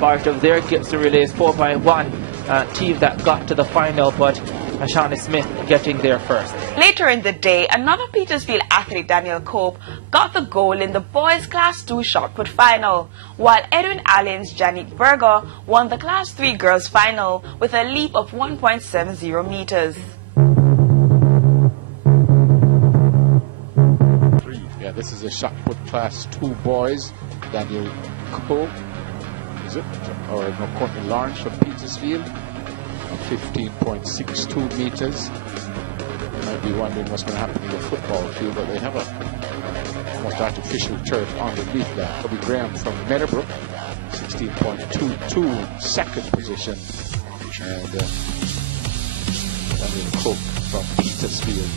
part of their Gibson Relays 4x1 team that got to the final, but Shawnee Smith getting there first. Later in the day, another Petersfield athlete, Daniel Cope, got the gold in the boys Class 2 shot put final, while Edwin Allen's Janet Berger won the Class 3 girls final with a leap of 1.70 meters. Yeah, this is a shot put Class 2 boys. Daniel Cope, is it? Or no, Courtney Lawrence from Petersfield. 15.62 meters. You might be wondering what's going to happen in the football field, but they have a almost artificial turf underneath that. Kobe Graham from Meadowbrook, 16.22 second position, and Daniel Cook from Petersfield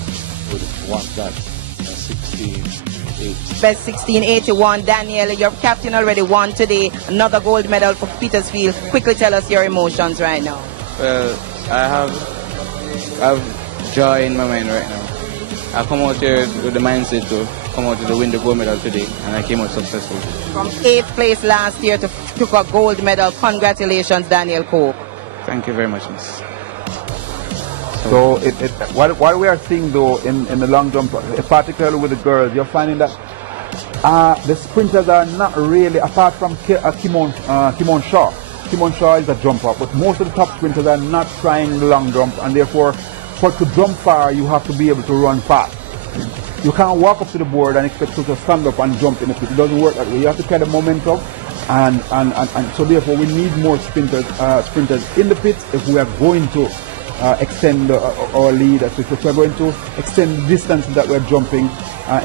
would have won that 16.8. Best 16.81. Daniel, your captain already won today. Another gold medal for Petersfield. Quickly tell us your emotions right now. Well, I have joy in my mind right now. I come out here with the mindset to come out to win the gold medal today, and I came out successful. From 8th place last year to took a gold medal. Congratulations, Daniel Cope. Thank you very much, miss. So what we are seeing though in the long jump, particularly with the girls, you're finding that the sprinters are not really, apart from Kimon Shaw. Kimon Shaw is a jumper, but most of the top sprinters are not trying the long jump, and therefore, to jump far, you have to be able to run fast. You can't walk up to the board and expect to stand up and jump in the pit. It doesn't work that way. You have to carry the momentum, and so therefore we need more sprinters in the pit if we are going to extend our lead, if we're going to extend the distance that we're jumping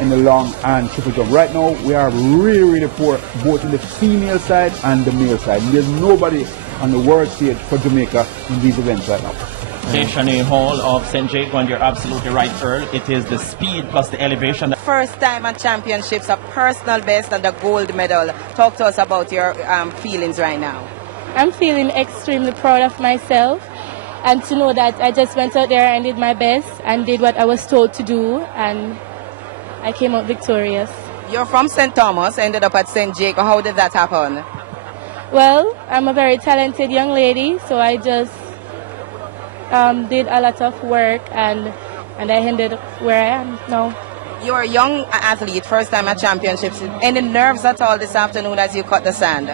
in the long and triple jump. Right now, we are really poor, both in the female side and the male side. There's nobody on the world stage for Jamaica in these events right now. Shawnee Hall of St. Jake, and you're absolutely right, Earl. It is the speed plus the elevation. First time at championships, a personal best and a gold medal. Talk to us about your feelings right now. I'm feeling extremely proud of myself, and to know that I just went out there and did my best and did what I was told to do, and I came out victorious. You're from St. Thomas, ended up at St. Jake. How did that happen? Well, I'm a very talented young lady, so I just did a lot of work, and I ended up where I am now. You're a young athlete, first time at championships. Any nerves at all this afternoon as you cut the sand?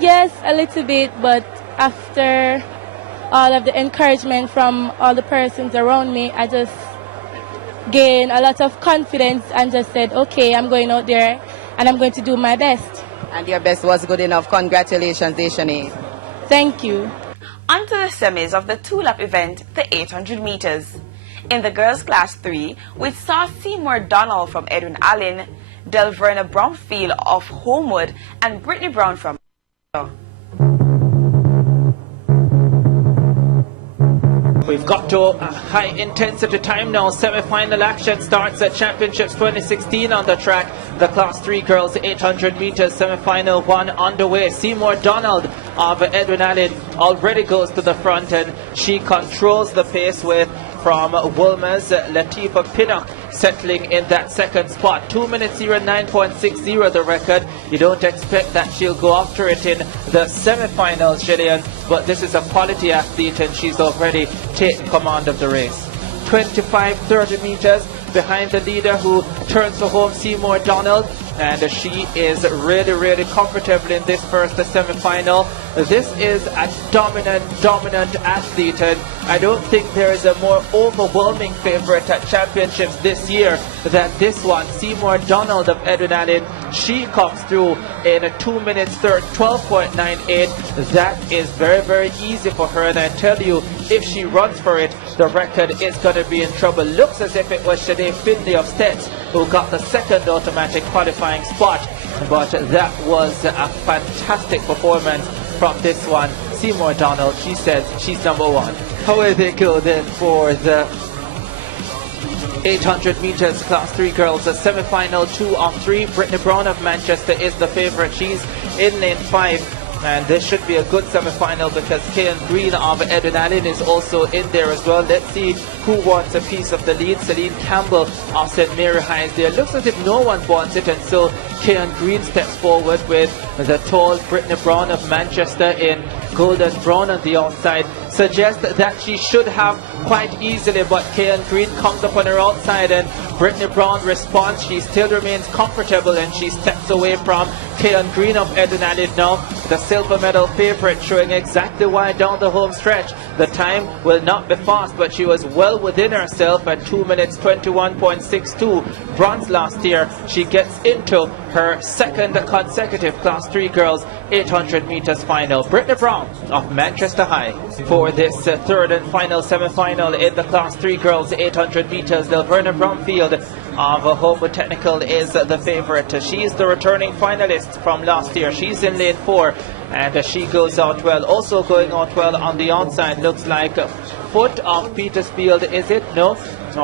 Yes, a little bit, but after all of the encouragement from all the persons around me, I just gained a lot of confidence and just said, okay, I'm going out there and I'm going to do my best. And your best was good enough. Congratulations, Shawnee. Thank you. On to the semis of the two-lap event, the 800 meters. In the girls' Class 3, we saw Seymour Donald from Edwin Allen, Delverna Bromfield of Homewood, and Brittany Brown from We've got to a high intensity time now. Semi-final action starts at Championships 2016 on the track. The Class 3 girls 800 meters semi-final one underway. Seymour Donald of Edwin Allen already goes to the front, and she controls the pace with from Wolmer's Latifa Pinnock settling in that second spot. 2 minutes 09.60 the record. You don't expect that she'll go after it in the semi-finals, Gillian, but this is a quality athlete and she's already taken command of the race. 25-30 meters behind the leader who turns for home, Seymour Donald, and she is really comfortable in this first semi-final. This is a dominant athlete, and I don't think there is a more overwhelming favorite at championships this year than this one. Seymour Donald of Edwin Allen, she comes through in a 2 minutes 12.98. That is very easy for her, and I tell you, if she runs for it, the record is going to be in trouble. Looks as if it was Sinead Finley of Stets who got the second automatic qualifying spot, but that was a fantastic performance from this one. Seymour Donald, she says she's number one. How will they go then for the 800 meters Class 3 girls? The semi-final 2 of 3. Brittany Brown of Manchester is the favorite. She's in lane 5. And this should be a good semi-final because Kayan Green of Edwin Allen is also in there as well. Let's see who wants a piece of the lead. Celine Campbell of St. Mary Hines there. Looks as if no one wants it, and so Kean Green steps forward with the tall Brittany Brown of Manchester in golden brown on the outside. Suggests that she should have quite easily, but Kean Green comes up on her outside and Brittany Brown responds. She still remains comfortable and she steps away from Kean Green of Edinalid now, the silver medal favorite, showing exactly why down the home stretch. The time will not be fast, but she was well within herself at 2 minutes 21.62 bronze last year. She gets into her second consecutive Class 3 girls 800 meters final. Brittany Brown of Manchester High for this third and final semi-final in the Class 3 girls 800 meters. Delverna Bromfield of Homewood Technical is the favorite. She is the returning finalist from last year. She's in lane 4 and she goes out well. Also going out well on the outside looks like foot of Petersfield, is it? No,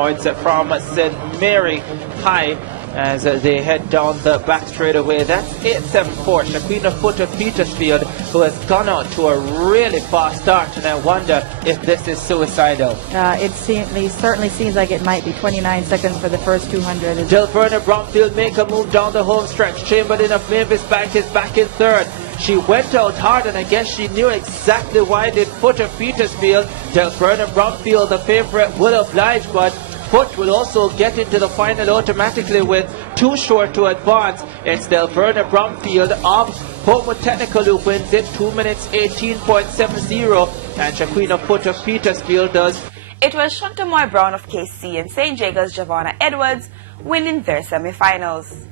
it's from St. Mary High as they head down the back straightaway. That's 8.74. Shaquina Foot of Petersfield, who has gone out to a really fast start, and I wonder if this is suicidal. It certainly seems like it might be. 29 seconds for the first 200. Delverna Bromfield make a move down the home stretch. Chamberlain of Mavis Bank is back in third. She went out hard and I guess she knew exactly why did Foot of Petersfield. Delverna Bromfield, the favorite, will oblige, but Foot will also get into the final automatically with too short to advance. It's Delverna Bromfield of Homewood Technical who wins it, 2 minutes 18.70, and Shaquina Foot of Petersfield does. It was Shantamoy Brown of KC and St. Jacob's Giovanna Edwards winning their semi-finals.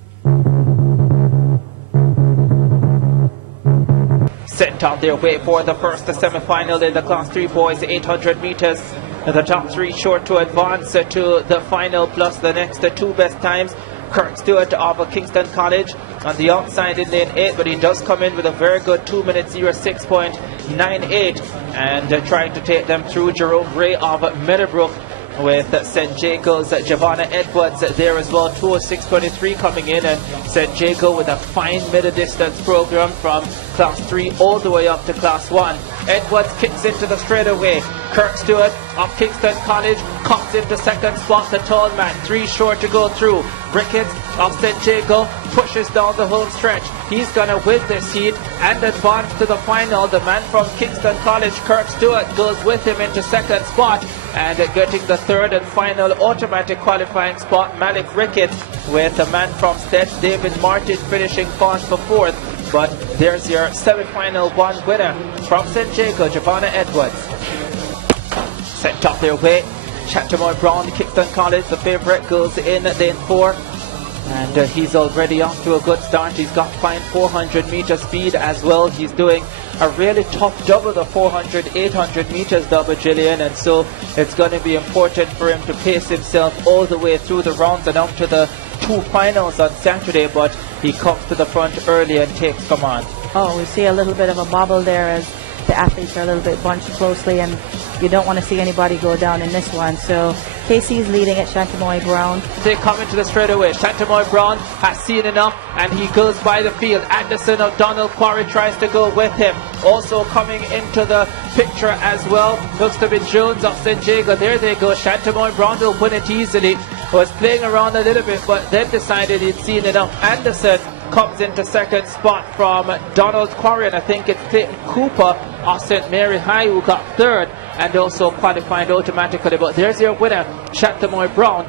Sent on their way for the first semi-final in the Class 3 boys 800 meters. The top 3 short to advance to the final, plus the next 2 best times. Kirk Stewart of Kingston College on the outside in lane 8, but he does come in with a very good 2 minutes 06.98 and trying to take them through. Jerome Gray of Meadowbrook with St. Jacob's Giovanna Edwards there as well, 206.23 coming in, and St. Jago with a fine middle distance program from Class 3 all the way up to Class 1. Edwards kicks into the straightaway. Kirk Stewart of Kingston College comes into second spot, the tall man, 3 short to go through. Ricketts of St. Jago pushes down the home stretch. He's going to win this heat and advance to the final. The man from Kingston College, Kirk Stewart, goes with him into second spot, and getting the third and final automatic qualifying spot, Malik Ricketts, with the man from Stets, David Martin, finishing fast for fourth. But there's your semi-final 1 winner from St. Jago, Giovanna Edwards. Sent up their way. Shantamoy Brown, Kingston College, the favourite, goes in lane 4. And he's already off to a good start. He's got fine 400 meter speed as well. He's doing a really tough double, the 400, 800 meters double, Gillian. And so it's going to be important for him to pace himself all the way through the rounds and up to the 2 finals on Saturday. But he comes to the front early and takes command. Oh, we see a little bit of a bobble there as the athletes are a little bit bunched closely, and you don't want to see anybody go down in this one. So KC's leading at Shantamoy Brown. They come into the straightaway. Shantamoy Brown has seen enough and he goes by the field. Anderson of Donald Quarry tries to go with him. Also coming into the picture as well looks to be Jones of St. Jago. There they go. Shantamoy Brown will win it easily. Was playing around a little bit but then decided he'd seen enough. Anderson comes into second spot from Donald Quarry, and I think it's Clayton Cooper of St. Mary High who got third and also qualified automatically. But there's your winner, Shantamoy Brown.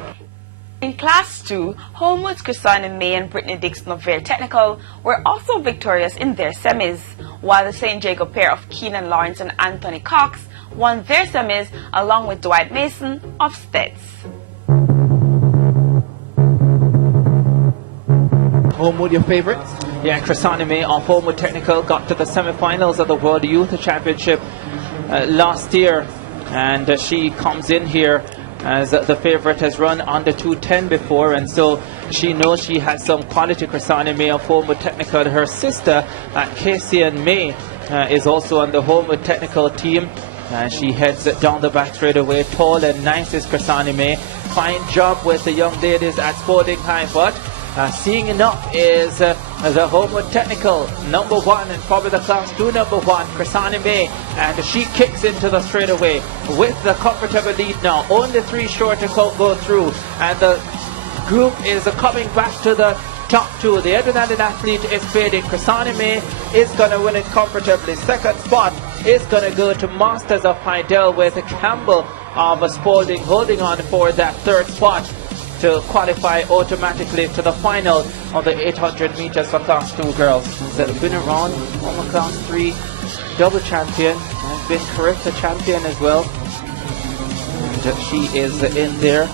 In Class 2, Homewood's Christina May and Brittany Dixon of Vale Technical were also victorious in their semis, while the St. Jago pair of Keenan Lawrence and Anthony Cox won their semis along with Dwight Mason of Stets. Homewood your favourites? Yeah, Christina May of Homewood Technical got to the semi-finals of the World Youth Championship last year, and she comes in here as the favourite, has run under 210 before, and so she knows she has some quality. Christina May of Homewood Technical. Her sister, Casey and May, is also on the Homewood Technical team. She heads down the back straight away. Tall and nice is Christina May. Fine job with the young ladies at Spalding High, but seeing enough is the Homewood Technical #1 and probably the Class 2 #1, Christina May, and she kicks into the straightaway with the comfortable lead now. Only 3 short to go through, and the group is coming back to the top two. The Edwin Allen athlete is fading. Chrisani May is going to win it comfortably. Second spot is going to go to Masters of Heidel, with Campbell of Spalding holding on for that third spot to qualify automatically to the final of the 800 meters for class 2 girls. She's been around, former class 3 double champion, and been Carissa champion as well. And she is in there.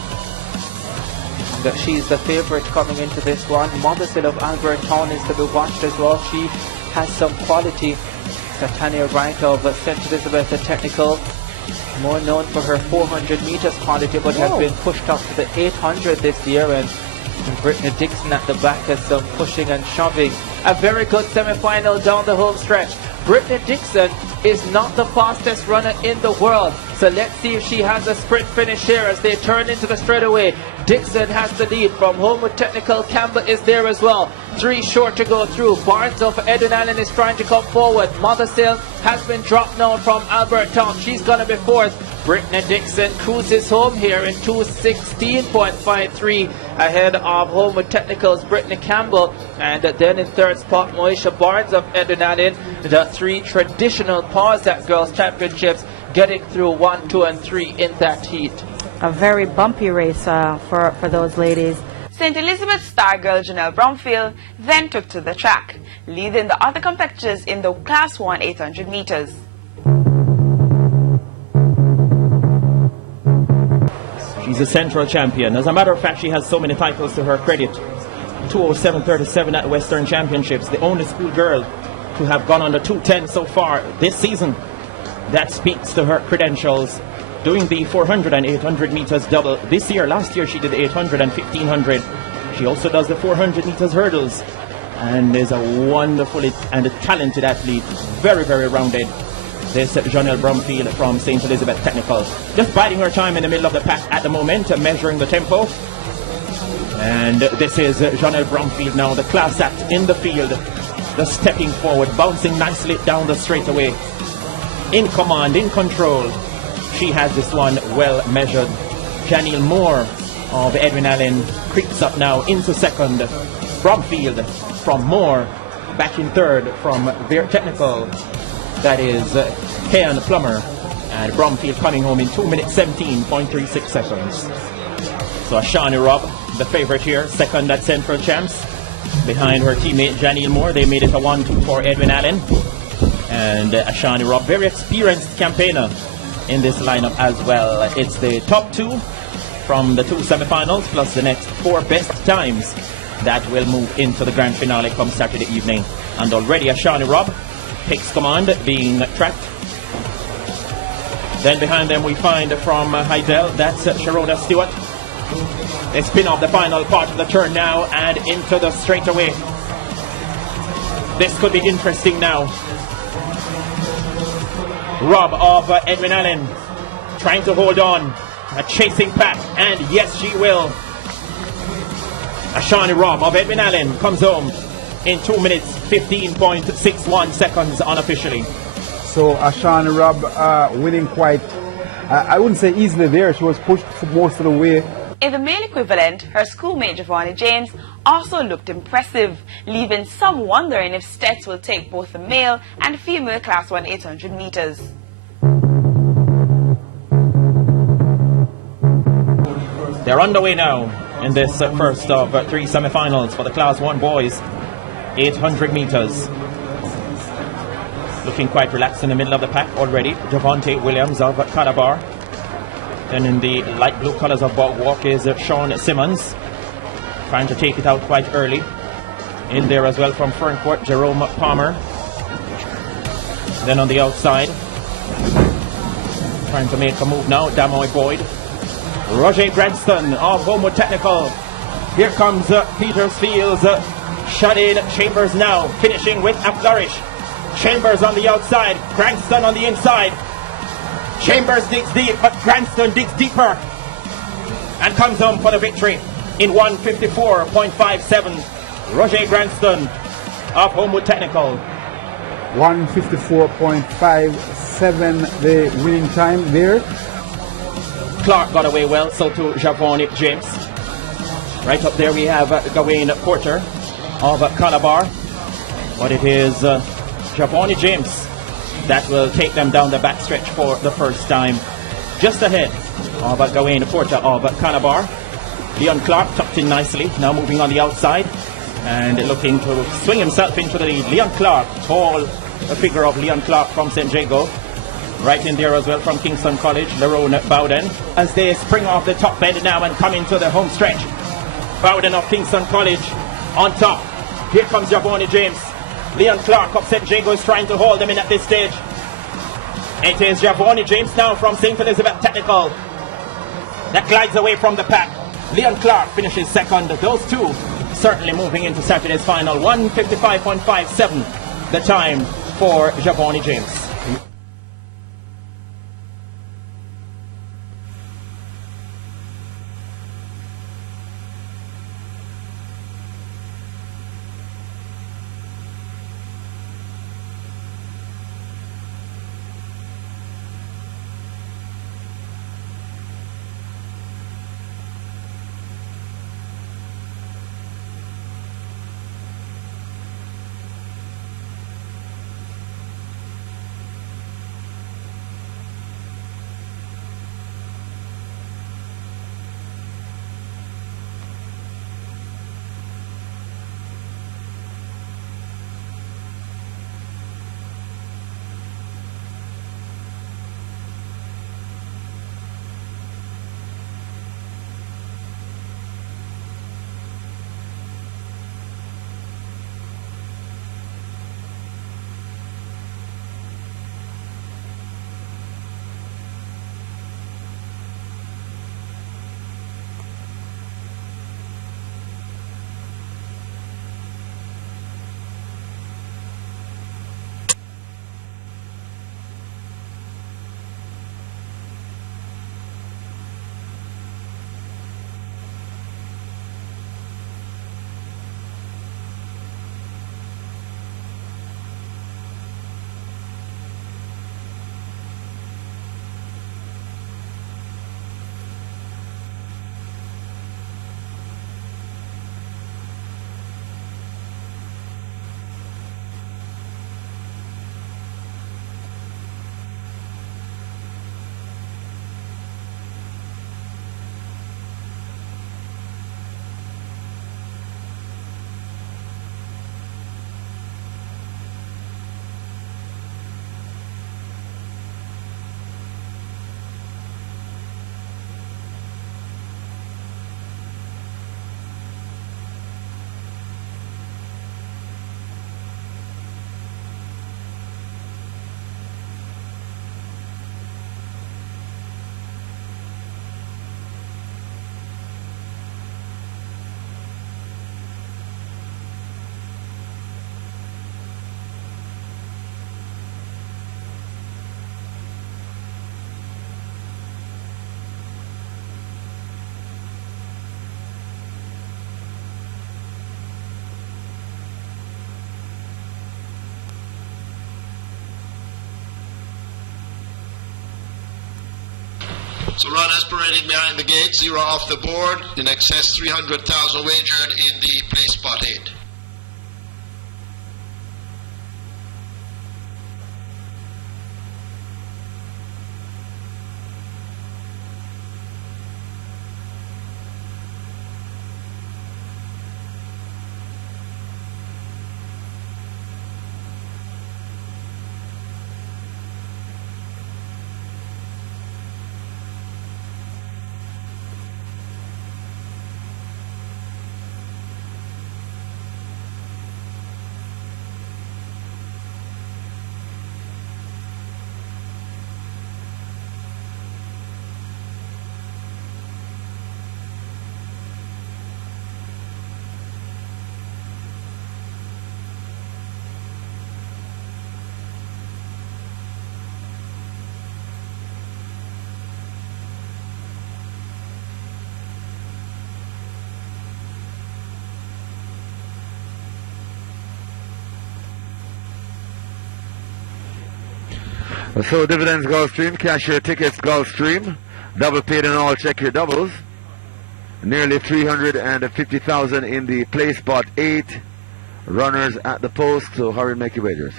And she's the favorite coming into this one. Mothersill of Albert Town is to be watched as well. She has some quality. Tanya Wright of St. Elizabeth Technical, more known for her 400 meters quality, but has been pushed up to the 800 this year. And Brittany Dixon at the back has some pushing and shoving. A very good semi-final down the home stretch. Brittany Dixon is not the fastest runner in the world, so let's see if she has a sprint finish here as they turn into the straightaway. Dixon has the lead from Homewood Technical. Campbell is there as well. 3 short to go through. Barnes of Edwin Allen is trying to come forward. Mothersill has been dropped now from Albert Town. She's going to be fourth. Brittany Dixon cruises home here in 2:16.53 ahead of Homewood Technical's Brittany Campbell. And then in third spot, Moesha Barnes of Edwin Allen. The 3 traditional Powers That Girls Championships, getting through 1, 2, and 3 in that heat. A very bumpy race for those ladies. St. Elizabeth star girl Janelle Bromfield then took to the track, leading the other competitors in the Class 1 800 meters. She's a central champion. As a matter of fact, she has so many titles to her credit. 2:07.37 at Western Championships, the only school girl to have gone under 2:10 so far this season. That speaks to her credentials. Doing the 400 and 800 meters double this year. Last year she did 800 and 1500. She also does the 400 meters hurdles, and is a wonderful and a talented athlete. Very, very rounded. This Janelle Bromfield from St. Elizabeth Technical. Just biding her time in the middle of the pack at the moment, measuring the tempo. And this is Janelle Bromfield now, the class act in the field. Just stepping forward, bouncing nicely down the straightaway. In command, in control. She has this one well measured. Janelle Moore of Edwin Allen creeps up now into second. Bromfield from Moore back in third from their technical. That is Kean Plummer. And Bromfield coming home in 2 minutes 17.36 seconds. So Ashani Robb, the favorite here, second at Central Champs. Behind her teammate Janelle Moore, they made it a 1-2 for Edwin Allen. And Ashani Robb, very experienced campaigner in this lineup as well. It's the top 2 from the 2 semifinals plus the next 4 best times that will move into the grand finale come Saturday evening. And already Ashani Robb takes command, being tracked. Then behind them we find from Heidel, that's Sharona Stewart. They spin off the final part of the turn now and into the straightaway. This could be interesting now. Robb of Edwin Allen trying to hold on, a chasing pack, and yes she will. Ashani Robb of Edwin Allen comes home in 2 minutes 15.61 seconds unofficially. So Ashani Robb winning quite, I wouldn't say easily there. She was pushed for most of the way. In the male equivalent, her schoolmate Giovanni James also looked impressive, leaving some wondering if Stets will take both the male and female Class 1 800 meters. They're underway now in this first of 3 semifinals for the Class 1 boys 800 meters. Looking quite relaxed in the middle of the pack already. Javante Williams of Calabar. Then in the light blue colors of Boardwalk is Sean Simmons, trying to take it out quite early. In there as well from Ferncourt, Jerome Palmer. Then on the outside, trying to make a move now, Damoy Boyd. Roger Granston of Homewood Technical. Here comes Petersfield's Shadeen Chambers now, finishing with a flourish. Chambers on the outside, Granston on the inside. Chambers digs deep, but Granston digs deeper and comes home for the victory in 1:54.57. Roger Granston of Homewood Technical. 1:54.57 the winning time there. Clark got away well, so too Javon James. Right up there we have Gawain Porter of Calabar. But it is Javoni James that will take them down the backstretch for the first time. Just ahead of Gawain Porta of Calabar. Leon Clark tucked in nicely, now moving on the outside and looking to swing himself into the lead. Leon Clark, tall figure of Leon Clark from St. Jago. Right in there as well from Kingston College, Lerone Bowden. As they spring off the top bend now and come into the home stretch. Bowden of Kingston College on top. Here comes Javoni James. Leon Clark of St. Jago is trying to hold them in at this stage. It is Javoni James now from St. Elizabeth Technical that glides away from the pack. Leon Clark finishes second. Those two certainly moving into Saturday's final. 1:55.57 the time for Javoni James. So runners parading behind the gate, 0 off the board. In excess 300,000 wagered in the play spot 8. So dividends Gulfstream, cash your tickets Gulfstream, double paid and all, check your doubles. Nearly 350,000 in the play spot 8. runners at the post, so hurry and make your wagers.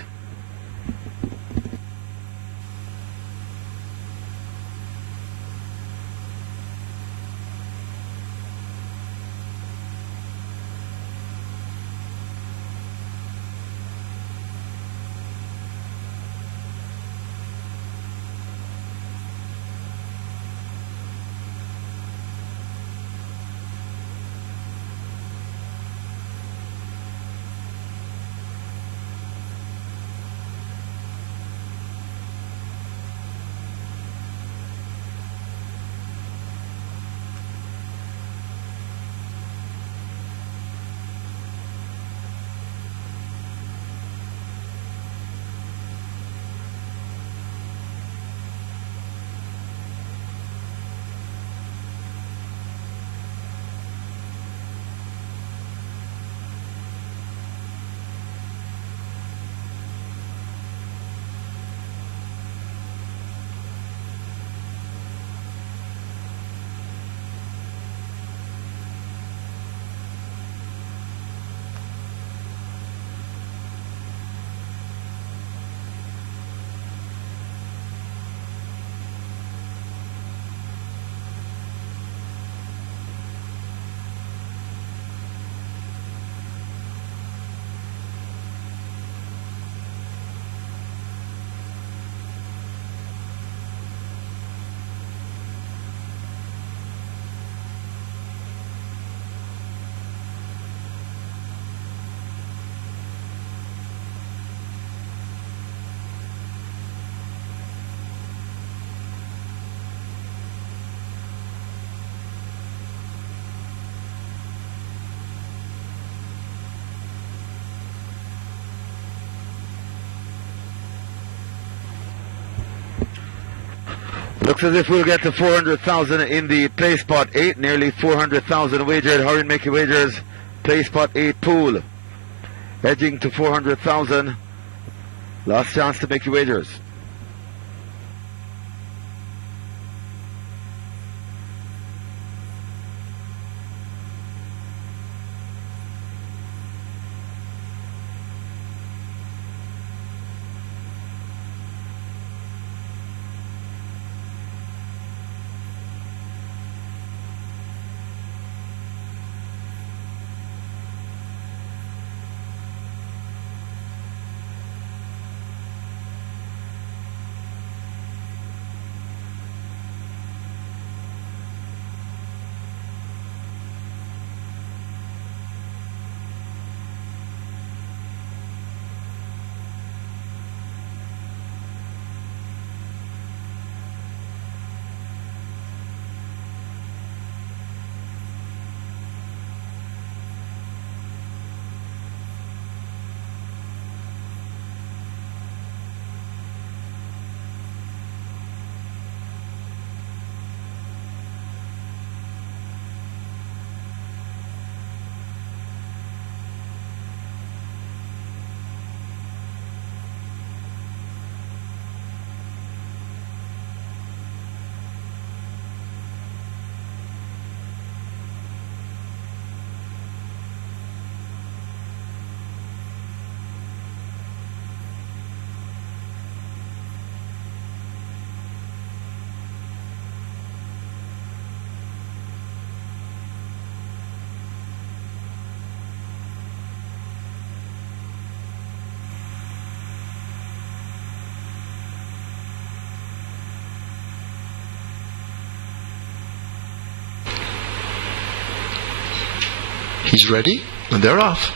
Looks as if we'll get to 400,000 in the play spot 8, nearly 400,000 wagered. Hurry and make your wagers. Play spot 8 pool. Edging to 400,000. Last chance to make your wagers. He's ready, and they're off.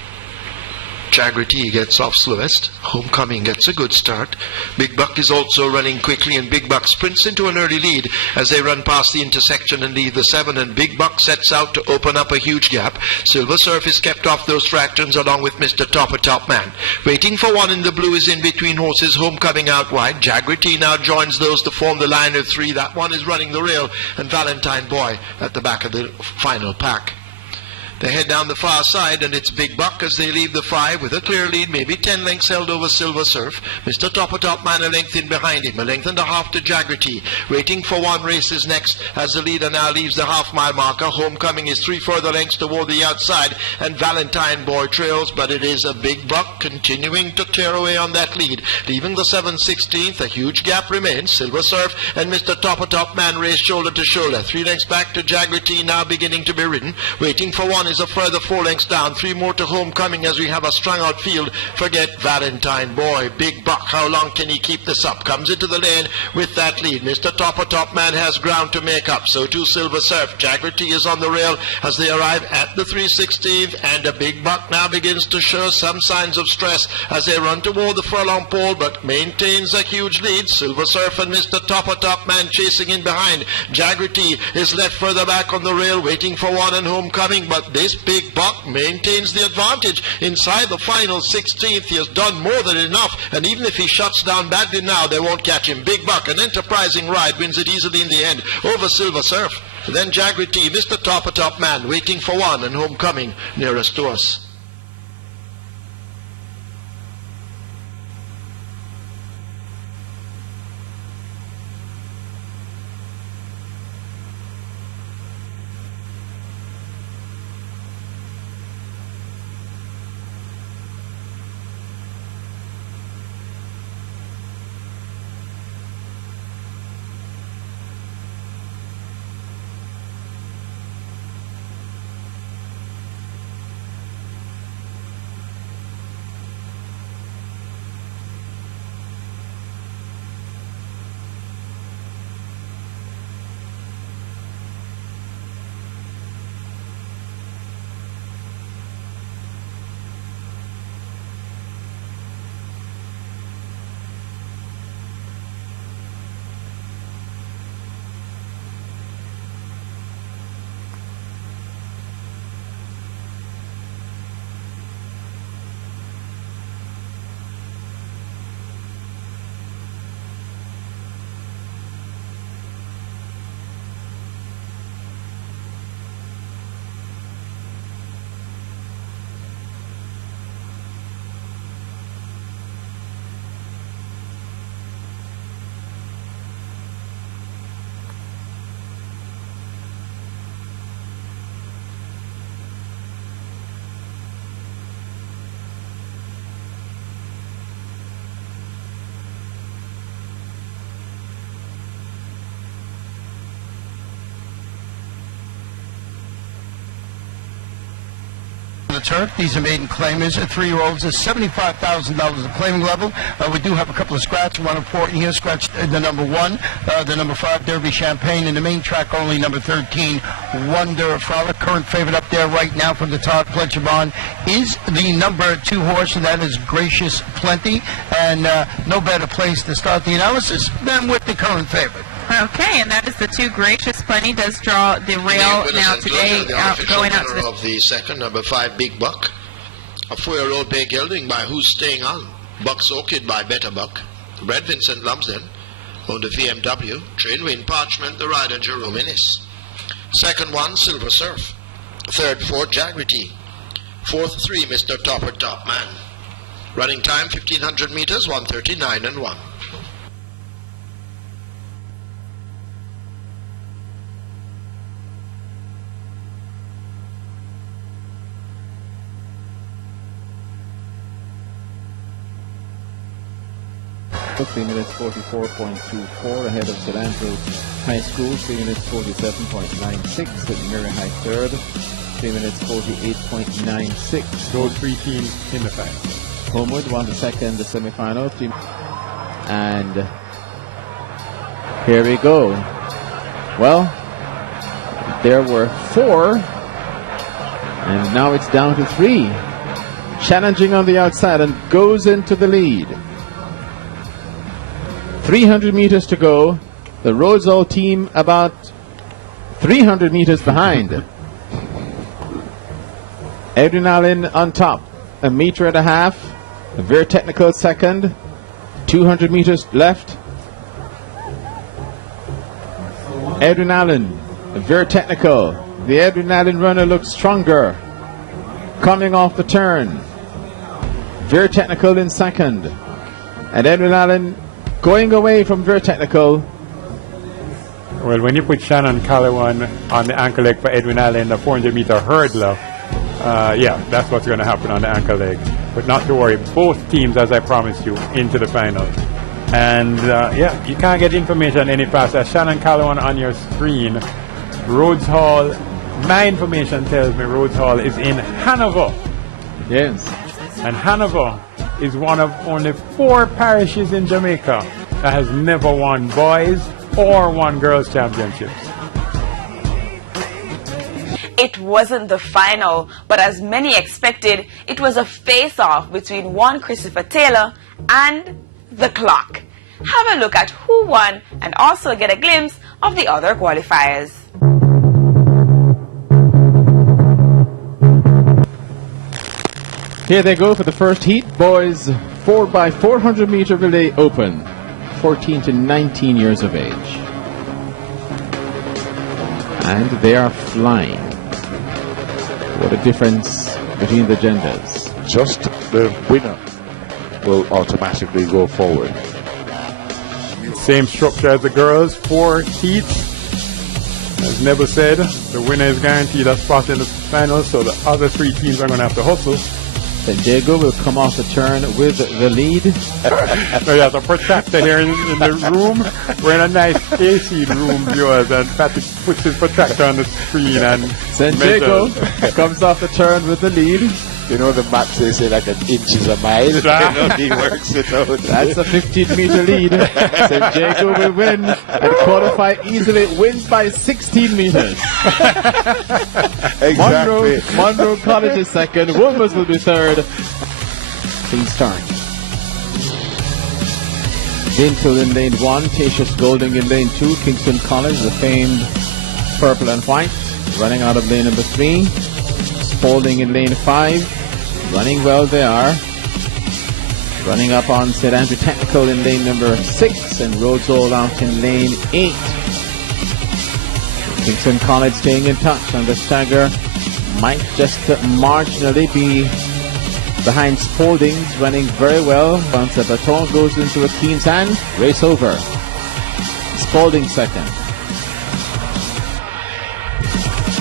Jagrity gets off slowest. Homecoming gets a good start. Big Buck is also running quickly, and Big Buck sprints into an early lead as they run past the intersection and leave the 7, and Big Buck sets out to open up a huge gap. Silver Surf is kept off those fractions along with Mr. Top Man. Waiting for one in the blue is in between horses. Homecoming out wide. Jagrity now joins those to form the line of 3. That one is running the rail, and Valentine Boy at the back of the final pack. They head down the far side, and it's Big Buck as they leave the 5 with a clear lead, maybe 10 lengths held over Silver Surf. Mr. Top Man a length in behind him, a length and a half to Jaggerty. Waiting for 1 races next as the leader now leaves the half-mile marker. Homecoming is 3 further lengths toward the outside, and Valentine Boy trails, but it is a Big Buck continuing to tear away on that lead. Leaving the 7/16th, a huge gap remains. Silver Surf and Mr. Top Man race shoulder to shoulder. 3 lengths back to Jaggerty, now beginning to be ridden. Waiting for 1 is a further 4 lengths down. 3 more to Homecoming as we have a strung out field. Forget Valentine Boy. Big Buck, how long can he keep this up? Comes into the lane with that lead. Mr. Top Man has ground to make up. So too Silver Surf. Jaggerty is on the rail as they arrive at the 3/16th, and a Big Buck now begins to show some signs of stress as they run toward the furlong pole, but maintains a huge lead. Silver Surf and Mr. Top Man chasing in behind. Jaggerty is left further back on the rail, waiting for 1 and Homecoming, but this Big Buck maintains the advantage inside the final 16th. He has done more than enough, and even if he shuts down badly now, they won't catch him. Big Buck, an enterprising ride, wins it easily in the end over Silver Surf. Then Jaggerty, Mr. Top Man, waiting for 1 and Homecoming nearest to us. The turf. These are maiden claimers. 3-year-olds is $75,000 the claiming level. We do have a couple of scratches. One important here, scratch the number 1, the number 5 Derby Champagne, and the main track only number 13 Wonder Frolic. Current favorite up there right now from the Todd Pletcher Bond is the number 2 horse, and that is Gracious Plenty. And no better place to start the analysis than with the current favorite. Okay, and that is the 2 Gracious Plenty. Does draw the rail now today, going out to the of the second, number 5 Big Buck. A 4-year-old bay gelding by Who's Staying On. Buck's Orchid by Better Buck. Brad Vincent Lumsden. Owned a VMW. Train Wind Parchment, the rider Jerome Innes. Second 1 Silver Surf. Third 4 Jaggerty. Fourth 3 Mr. Top Man. Running time 1500 meters, 1:39 and 1. For 3 minutes 44.24 ahead of St. Andrews High School, 3 minutes 47.96 at Murray High third, 3 minutes 48.96. Those 3 teams in the final. Homewood won the second, the semi-final. And here we go. Well, there were 4, and now it's down to 3. Challenging on the outside and goes into the lead. 300 meters to go. The Rosal team about 300 meters behind. Edwin Allen on top, 1.5 meters. A very technical second. 200 meters left. Edwin Allen, very technical. The Edwin Allen runner looks stronger coming off the turn. Veer Technical in second. And Edwin Allen going away from Veer Technical. Well, when you put Shannon Callaway on the ankle leg for Edwin Allen, the 400-meter hurdler, yeah, that's what's going to happen on the ankle leg. But not to worry, both teams, as I promised you, into the final. And yeah, you can't get information any faster. Shannon Callaway on your screen. Rhodes Hall, my information tells me Rhodes Hall is in Hanover. Yes. And Hanover is one of only 4 parishes in Jamaica that has never won boys or won girls championships. It wasn't the final, but as many expected, it was a face-off between one Christopher Taylor and the clock. Have a look at who won and also get a glimpse of the other qualifiers. Here they go for the first heat. Boys 4x400 meter relay open. 14 to 19 years of age. And they are flying. What a difference between the genders. Just the winner will automatically go forward. Same structure as the girls, 4 heats. As Neville said, the winner is guaranteed a spot in the final, so the other 3 teams are going to have to hustle. San Diego will come off the turn with the lead. So yeah, the protractor here in the room. We're in a nice AC room, viewers, and Patrick puts his protractor on the screen and San Diego comes off the turn with the lead. You know the maps, they say like an inch is a mile. You know, he works it out. That's a 15-meter lead. San Diego will win and qualify easily. Wins by 16 meters. Exactly. Monroe College is second. Wolmer's will be third. Clean start. Dintle in lane 1. Tatius Golding in lane 2. Kingston College, the famed purple and white, running out of lane number 3. Spalding in lane 5. Running well they are. Running up on St. Andrew Technical in lane number 6 and Rhodes all out in lane 8. Kingston College staying in touch on the stagger. Might just marginally be behind Spalding's, running very well. Once the baton goes into a Keen's hand, race over. Spalding second.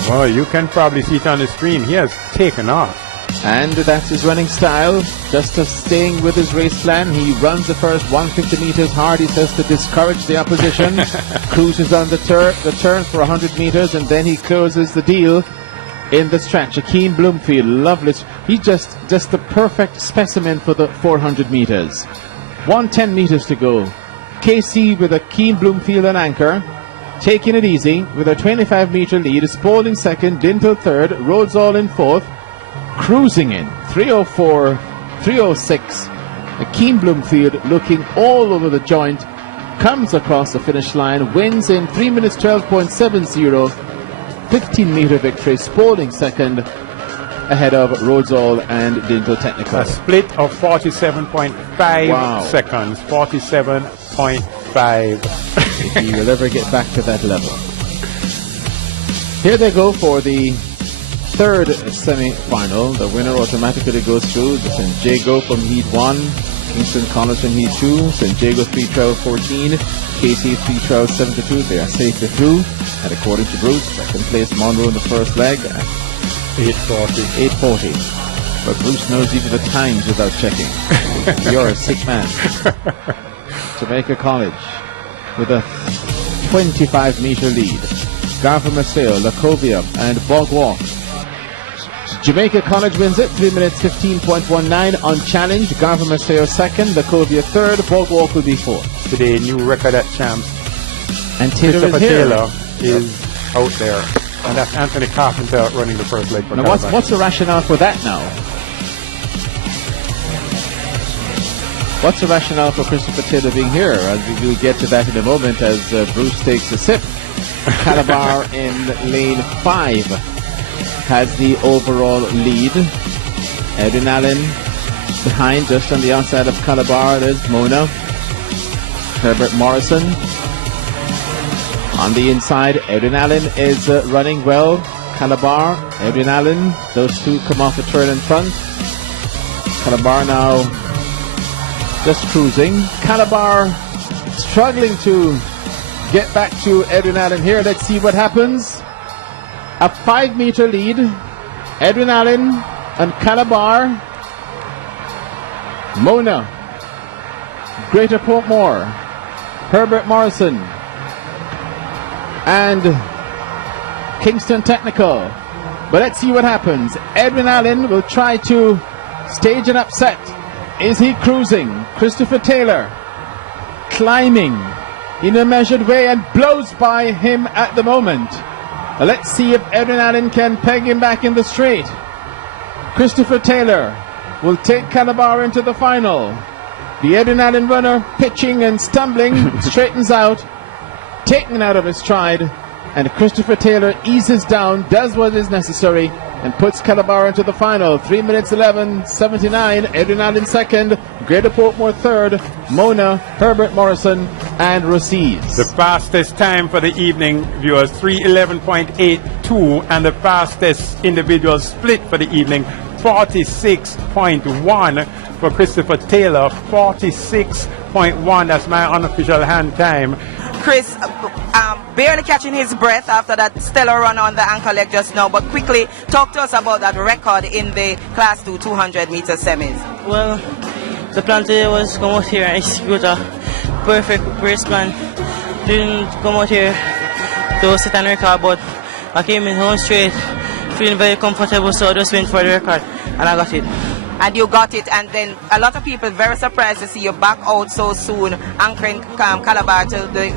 Well, you can probably see it on the screen. He has taken off. And that's his running style. Just staying with his race plan. He runs the first 150 meters hard, he says, to discourage the opposition. Cruises on the turn for 100 meters, and then he closes the deal in the stretch. Akeem Bloomfield, lovely. He's just the perfect specimen for the 400 meters. 110 meters to go. KC with Akeem Bloomfield on anchor. Taking it easy with a 25-meter lead. Spalding second, Dintle third, Rhodes all in fourth. Cruising in 304, 306. Akeem Bloomfield looking all over the joint. Comes across the finish line, wins in 3 minutes 12.70. 15-meter victory. Spalding second, ahead of Rhodes all and Dintle Technical. A split of 47.5 seconds. 47.5. If he will ever get back to that level. Here they go for the third semi-final. The winner automatically goes through. The San Diego from Heat 1, Kingston College from Heat 2, San Diego 312-14, KC 312-72. They are safely through. And according to Bruce, second place Monroe in the first leg at 8:40. But Bruce knows even the times without checking. You're a sick man. Jamaica College with a 25-meter lead. Garfa Maceo, Lacovia, and Bogwalk. Jamaica College wins it, 3 minutes 15.19 unchallenged. Garfa Maceo second, Lacovia third, Bogwalk will be fourth. Today, new record at champs. And Taylor is out there. And that's Anthony Carpenter running the first leg for now what's the rationale for that now? What's the rationale for Christopher Taylor being here? We'll get to that in a moment as Bruce takes a sip. Calabar in lane 5 has the overall lead. Edwin Allen behind, just on the outside of Calabar. There's Mona. Herbert Morrison. On the inside, Edwin Allen is running well. Calabar, Edwin Allen. Those two come off a turn in front. Calabar now just cruising. Calabar struggling to get back to Edwin Allen here. Let's see what happens. A 5-meter lead. Edwin Allen and Calabar. Mona, Greater Portmore, Herbert Morrison, and Kingston Technical. But let's see what happens. Edwin Allen will try to stage an upset. Is he cruising? Christopher Taylor climbing in a measured way and blows by him at the moment. Let's see if Edwin Allen can peg him back in the straight. Christopher Taylor will take Calabar into the final. The Edwin Allen runner pitching and stumbling straightens out, taken out of his stride, and Christopher Taylor eases down, does what is necessary, and puts Calabar into the final. 3 minutes 11:79. Edwin Allen second, Greater Portmore third, Mona, Herbert Morrison, and Rosies. The fastest time for the evening, viewers, 3:11.82, and the fastest individual split for the evening, 46.1 for Christopher Taylor, 46.1. That's my unofficial hand time. Chris barely catching his breath after that stellar run on the ankle leg just now, but quickly talk to us about that record in the Class 2 200-meter semis. Well, the plan today was to come out here and execute a perfect race plan. Didn't come out here to set a record, but I came in home straight, feeling very comfortable, so I just went for the record, and I got it. And you got it, and then a lot of people very surprised to see you back out so soon, anchoring Calabar to the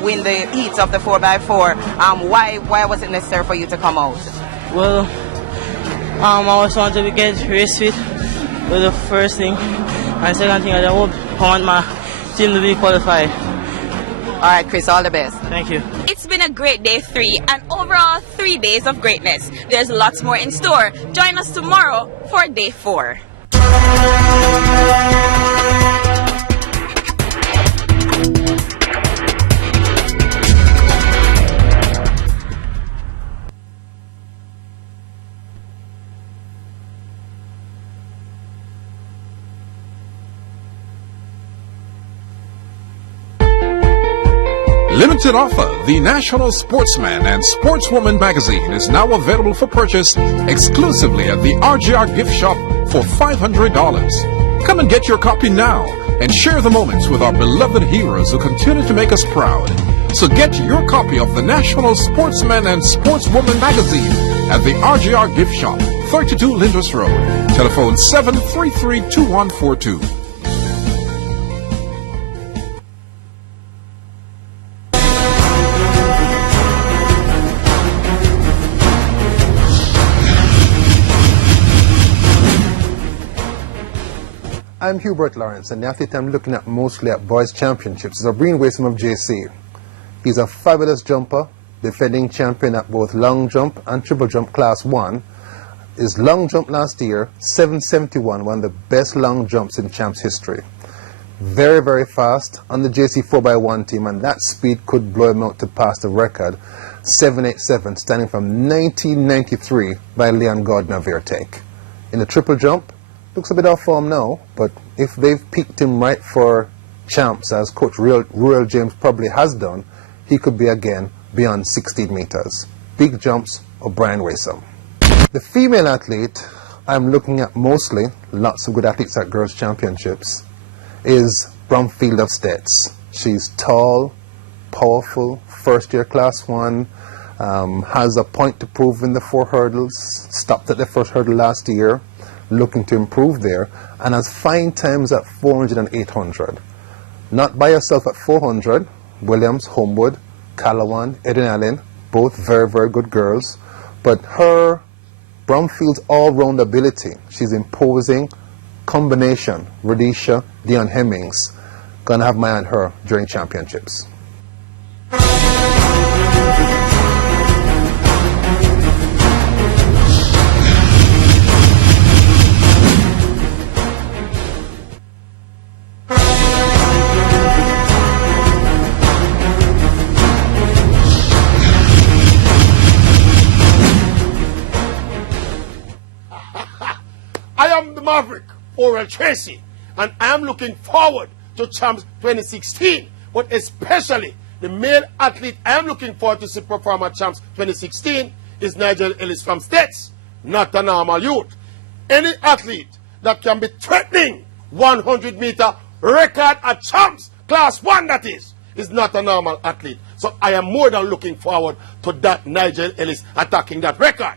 win the heats of the 4x4. Why was it necessary for you to come out? Well, I was wanted to get race fit with the first thing, and second thing, I want my team to be qualified. All right, Chris, all the best. Thank you. It's been a great day 3 and overall 3 days of greatness. There's lots more in store. Join us tomorrow for day 4. Limited offer. The National Sportsman and Sportswoman magazine is now available for purchase exclusively at the RGR gift shop for $500. Come and get your copy now and share the moments with our beloved heroes who continue to make us proud. So get your copy of the National Sportsman and Sportswoman magazine at the RGR gift shop, 32 Lyndhurst Road. Telephone 733-2142. I'm Hubert Lawrence, and the athlete I'm looking at mostly at boys' championships is O'Brien Wason of JC. He's a fabulous jumper, defending champion at both long jump and triple jump class 1. His long jump last year, 771, one of the best long jumps in champs history. Very, very fast on the JC 4x1 team, and that speed could blow him out to pass the record, 787, standing from 1993 by Leon Gardner Vertek. In the triple jump, looks a bit off form now, but if they've picked him right for champs, as Coach Ruel James probably has done, he could be again beyond 16 meters. Big jumps, O'Brien Wason. The female athlete I'm looking at mostly, lots of good athletes at girls' championships, is Bromfield of Stets. She's tall, powerful, first year class 1, has a point to prove in the 4 hurdles, stopped at the first hurdle last year, looking to improve there, and has fine times at 400 and 800. Not by herself at 400, Williams, Homewood, Calawan, Edwin Allen, both very, very good girls, but her Bromfield's all-round ability, she's imposing, combination, Rhodesia, Dion Hemmings, gonna have my eye on her during championships. Oral Tracy. And I'm looking forward to Champs 2016, but especially the male athlete I'm looking forward to see perform at Champs 2016 is Nigel Ellis from States, not a normal youth. Any athlete that can be threatening 100-meter record at Champs, Class 1 that is not a normal athlete. So I am more than looking forward to that Nigel Ellis attacking that record.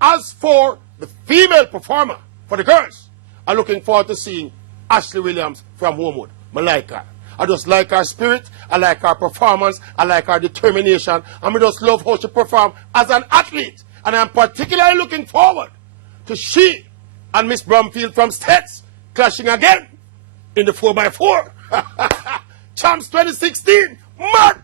As for the female performer, for the girls, I'm looking forward to seeing Ashley Williams from Homewood. I like her. I just like her spirit, I like her performance, I like her determination, and I just love how she performs as an athlete. And I'm particularly looking forward to she and Miss Brumfield from States clashing again in the 4x4. Champs 2016, mad!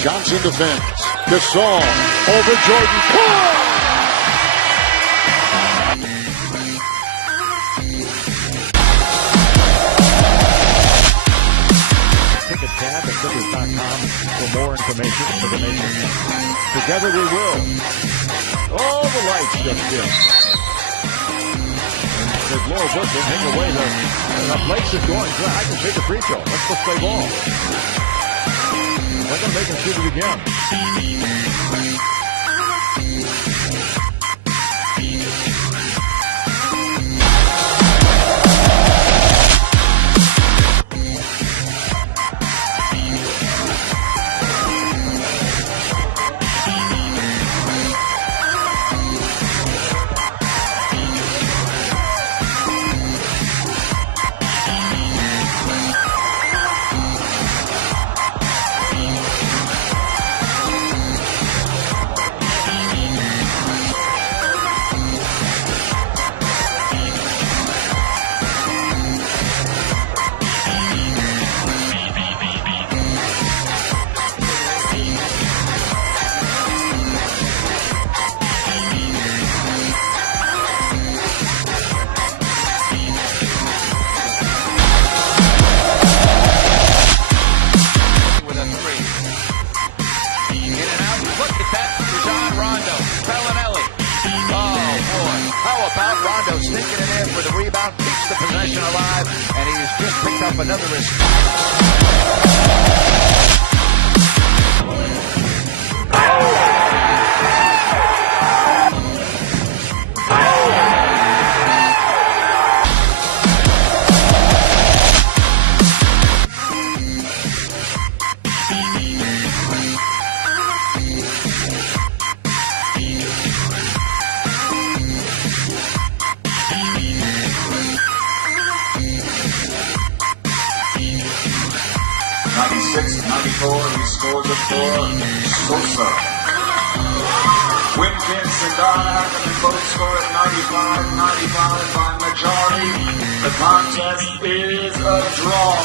Johnson defends. Gasol over Jordan. Take a tab at Clippers.com for more information for the nation. Together we will. All the lights just dim. There's Laura Brooklyn taking away the lights are going. I can take a free throw. Let's go play ball. Let them make him shoot it again. Another risk. He scores a four. Sosa. Wimpkins and Donna Ackerman both score at 95 by majority. The contest is a draw.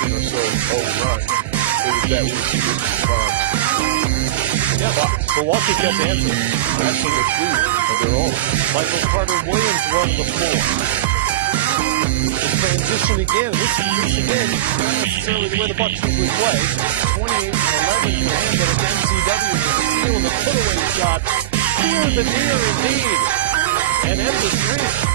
15 or so run. It was that receiver response. Yeah, Milwaukee kept answering. Absolutely three of their own. Michael Carter Williams run the floor. Transition again. This again, not necessarily the way the Bucks usually play. 28-11 to hand at MCW to steal the put-away shot. Near the near indeed. And ends the streak.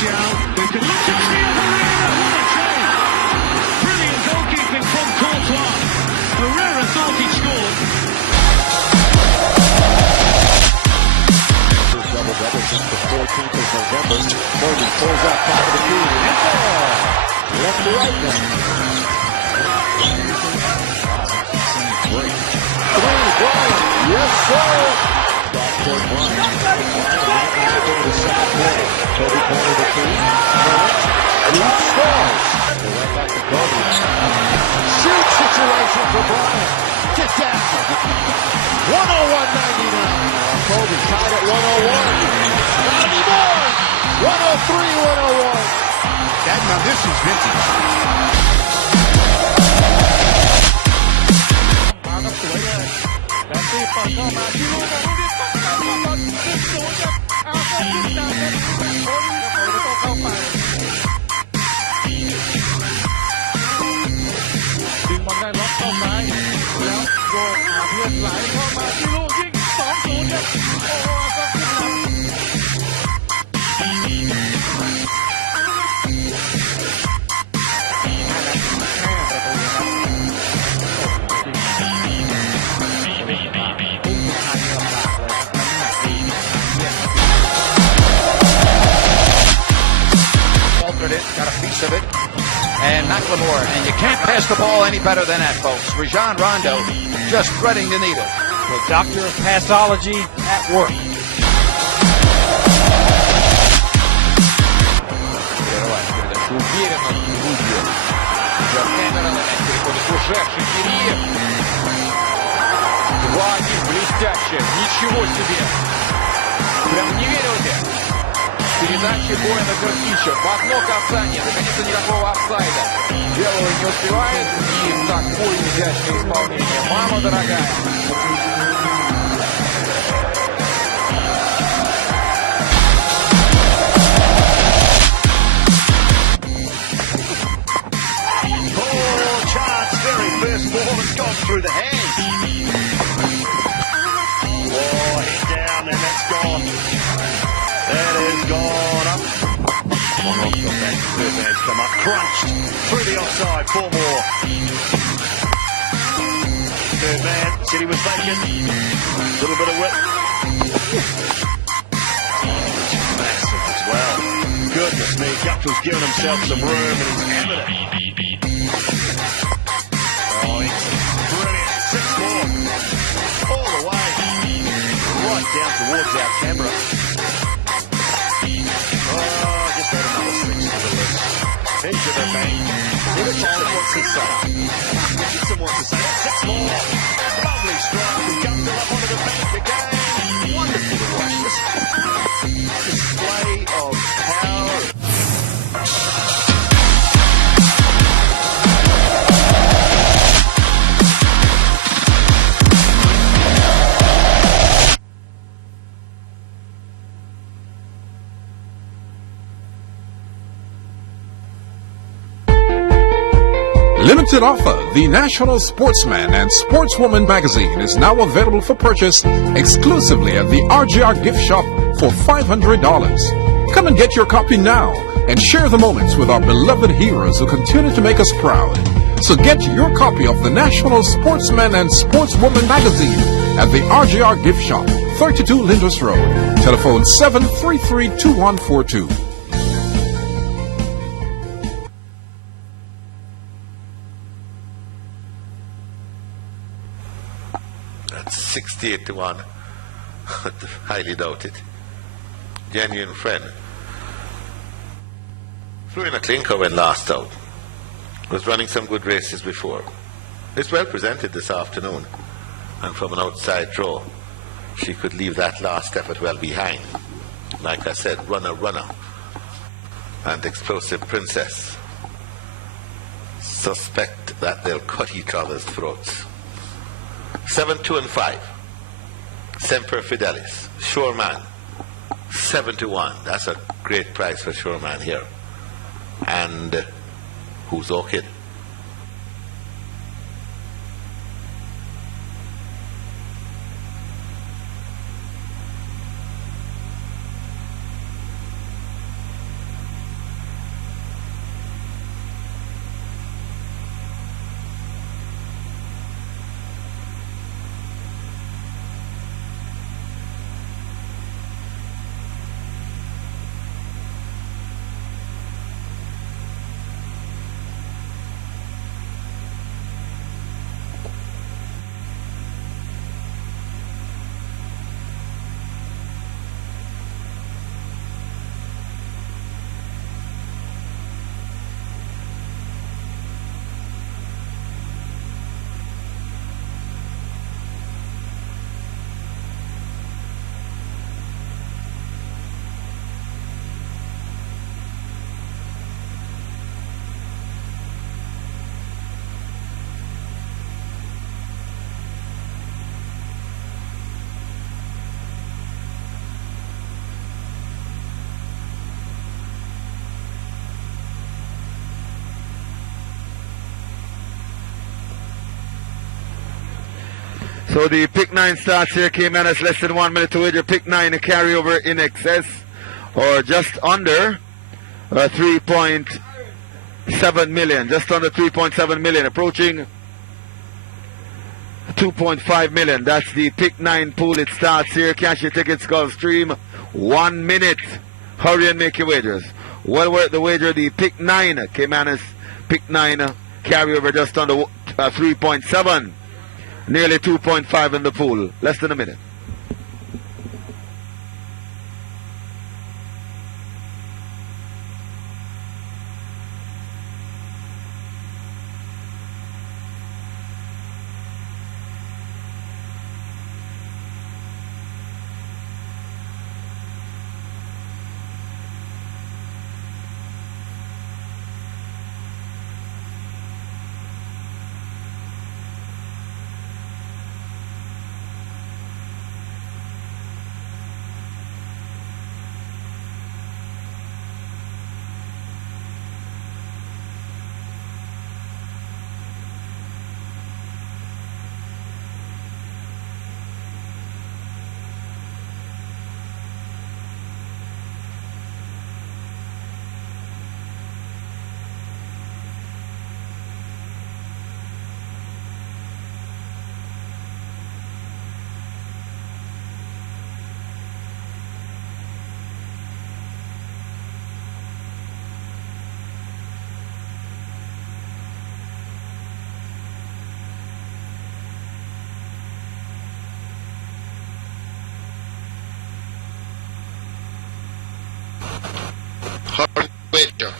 Martial, who can look to steal Herrera. What a save! Brilliant goalkeeping from Courtois. Herrera thought he'd scored. Double since the 14th of November. Kobe pulls out top of the key. And ball! Left to right now. Great. Three, Bryant. Yes, sir. Back to Bryant. Bryant into the second quarter. Kobe corner the key. He scores. Right back to Kobe. Shoot situation for Bryant. Get down. 101.99. Kobe tied at 101. Not anymore. 103, 101. Now this is vintage. มาครับสวยเลยแบนตี้ปัดเข้ามาที่ลูกของลูกนี้ปัดเข้ามาบอล1-0ครับเอาเข้าขึ้นดาวเล่นแบนโค้งกับโอริโต้เข้าไปดึงบอลได้ล็อกเข้าซ้ายแล้วโยกหาเพื่อนไหลเข้ามาที่ลูกยิง 2-0 ครับโอ้โหก็ขึ้นนำ Altered it, got a piece of it, and McLemore, and you can't pass the ball any better than that, folks. Rajon Rondo just threading the needle. The doctor of passology at work. Уверенно выиграл. Для Кэмерона переходит ушедший Кириев. 2-1, блестяще, ничего себе. Прям не верите? Передачи Бояна Киркича, в одно касание, наконец-то никакого офсайда. Белого не успевает, и такое изящное исполнение. Мама дорогая. Through the hands. Oh, hit down and that's gone. That is gone up. Third man's come up, crunched through the offside. 4 more. Third man said he was vacant. Little bit of whip. Massive as well. Goodness me, Gutfield's given himself some room and he's hammered it. Oh, brilliant. 6 more. All the way. Right down towards our camera. Oh, just had another 6 to the list. Into the bank. Richardson wants to say. Richardson wants to say. 6 more. Lovely strike from Gutfield up onto the bank again. Wonderful to watch. This display of power. Limited offer. The National Sportsman and Sportswoman magazine is now available for purchase exclusively at the RGR gift shop for $500. Come and get your copy now and share the moments with our beloved heroes who continue to make us proud. So get your copy of the National Sportsman and Sportswoman magazine at the RGR gift shop, 32 Lyndhurst Road. Telephone 733-2142. That's 68-1. Highly doubted. Genuine friend. Florina Klinker went last out. Was running some good races before. It's well presented this afternoon. And from an outside draw, she could leave that last effort well behind. Like I said, runner, and explosive princess. Suspect that they'll cut each other's throats. 7-2 and 5. Semper Fidelis. Shoreman. 7-1. That's a great price for Shoreman here. And who's Orchid? So the pick 9 starts here. Cayman has less than 1 minute to wager. Pick 9 a carryover in excess or just under 3.7 million. Just under 3.7 million. Approaching 2.5 million. That's the pick 9 pool. It starts here. Cash your tickets, Gulfstream. 1 minute. Hurry and make your wagers. Well worth the wager. The pick 9. Caymanas pick 9 carryover just under 3.7. Nearly 2.5 in the pool. Less than a minute. Wager.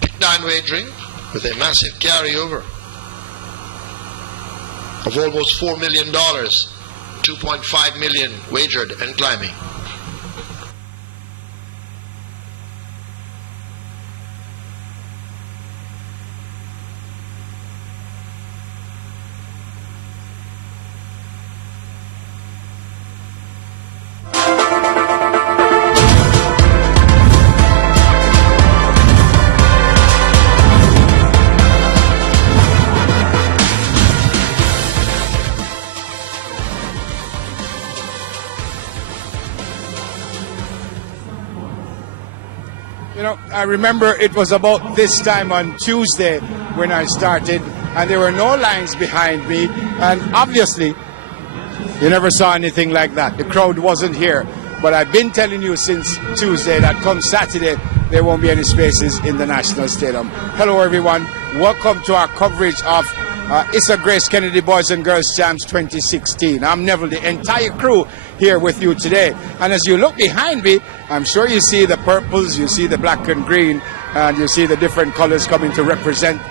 Pick 9 wagering with a massive carryover of almost $4 million, 2.5 million wagered and climbing. You know, I remember it was about this time on Tuesday when I started, and there were no lines behind me, and obviously you never saw anything like that. The crowd wasn't here. But I've been telling you since Tuesday that come Saturday there won't be any spaces in the National Stadium. Hello everyone, welcome to our coverage of Issa Grace Kennedy Boys and Girls Champs 2016. I'm Neville, the entire crew here with you today. And as you look behind me, I'm sure you see the purples, you see the black and green, and you see the different colors coming to represent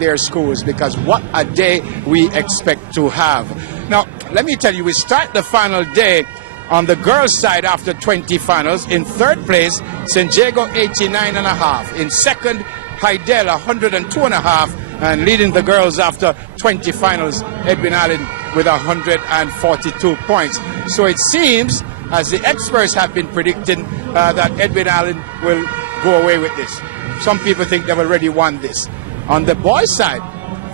their schools, because what a day we expect to have. Now, let me tell you, we start the final day on the girls' side after 20 finals. In third place, San Diego 89.5. In second, Hydel 102.5. And leading the girls after 20 finals, Edwin Allen with 142 points. So it seems, as the experts have been predicting, that Edwin Allen will go away with this. Some people think they've already won this. On the boys' side,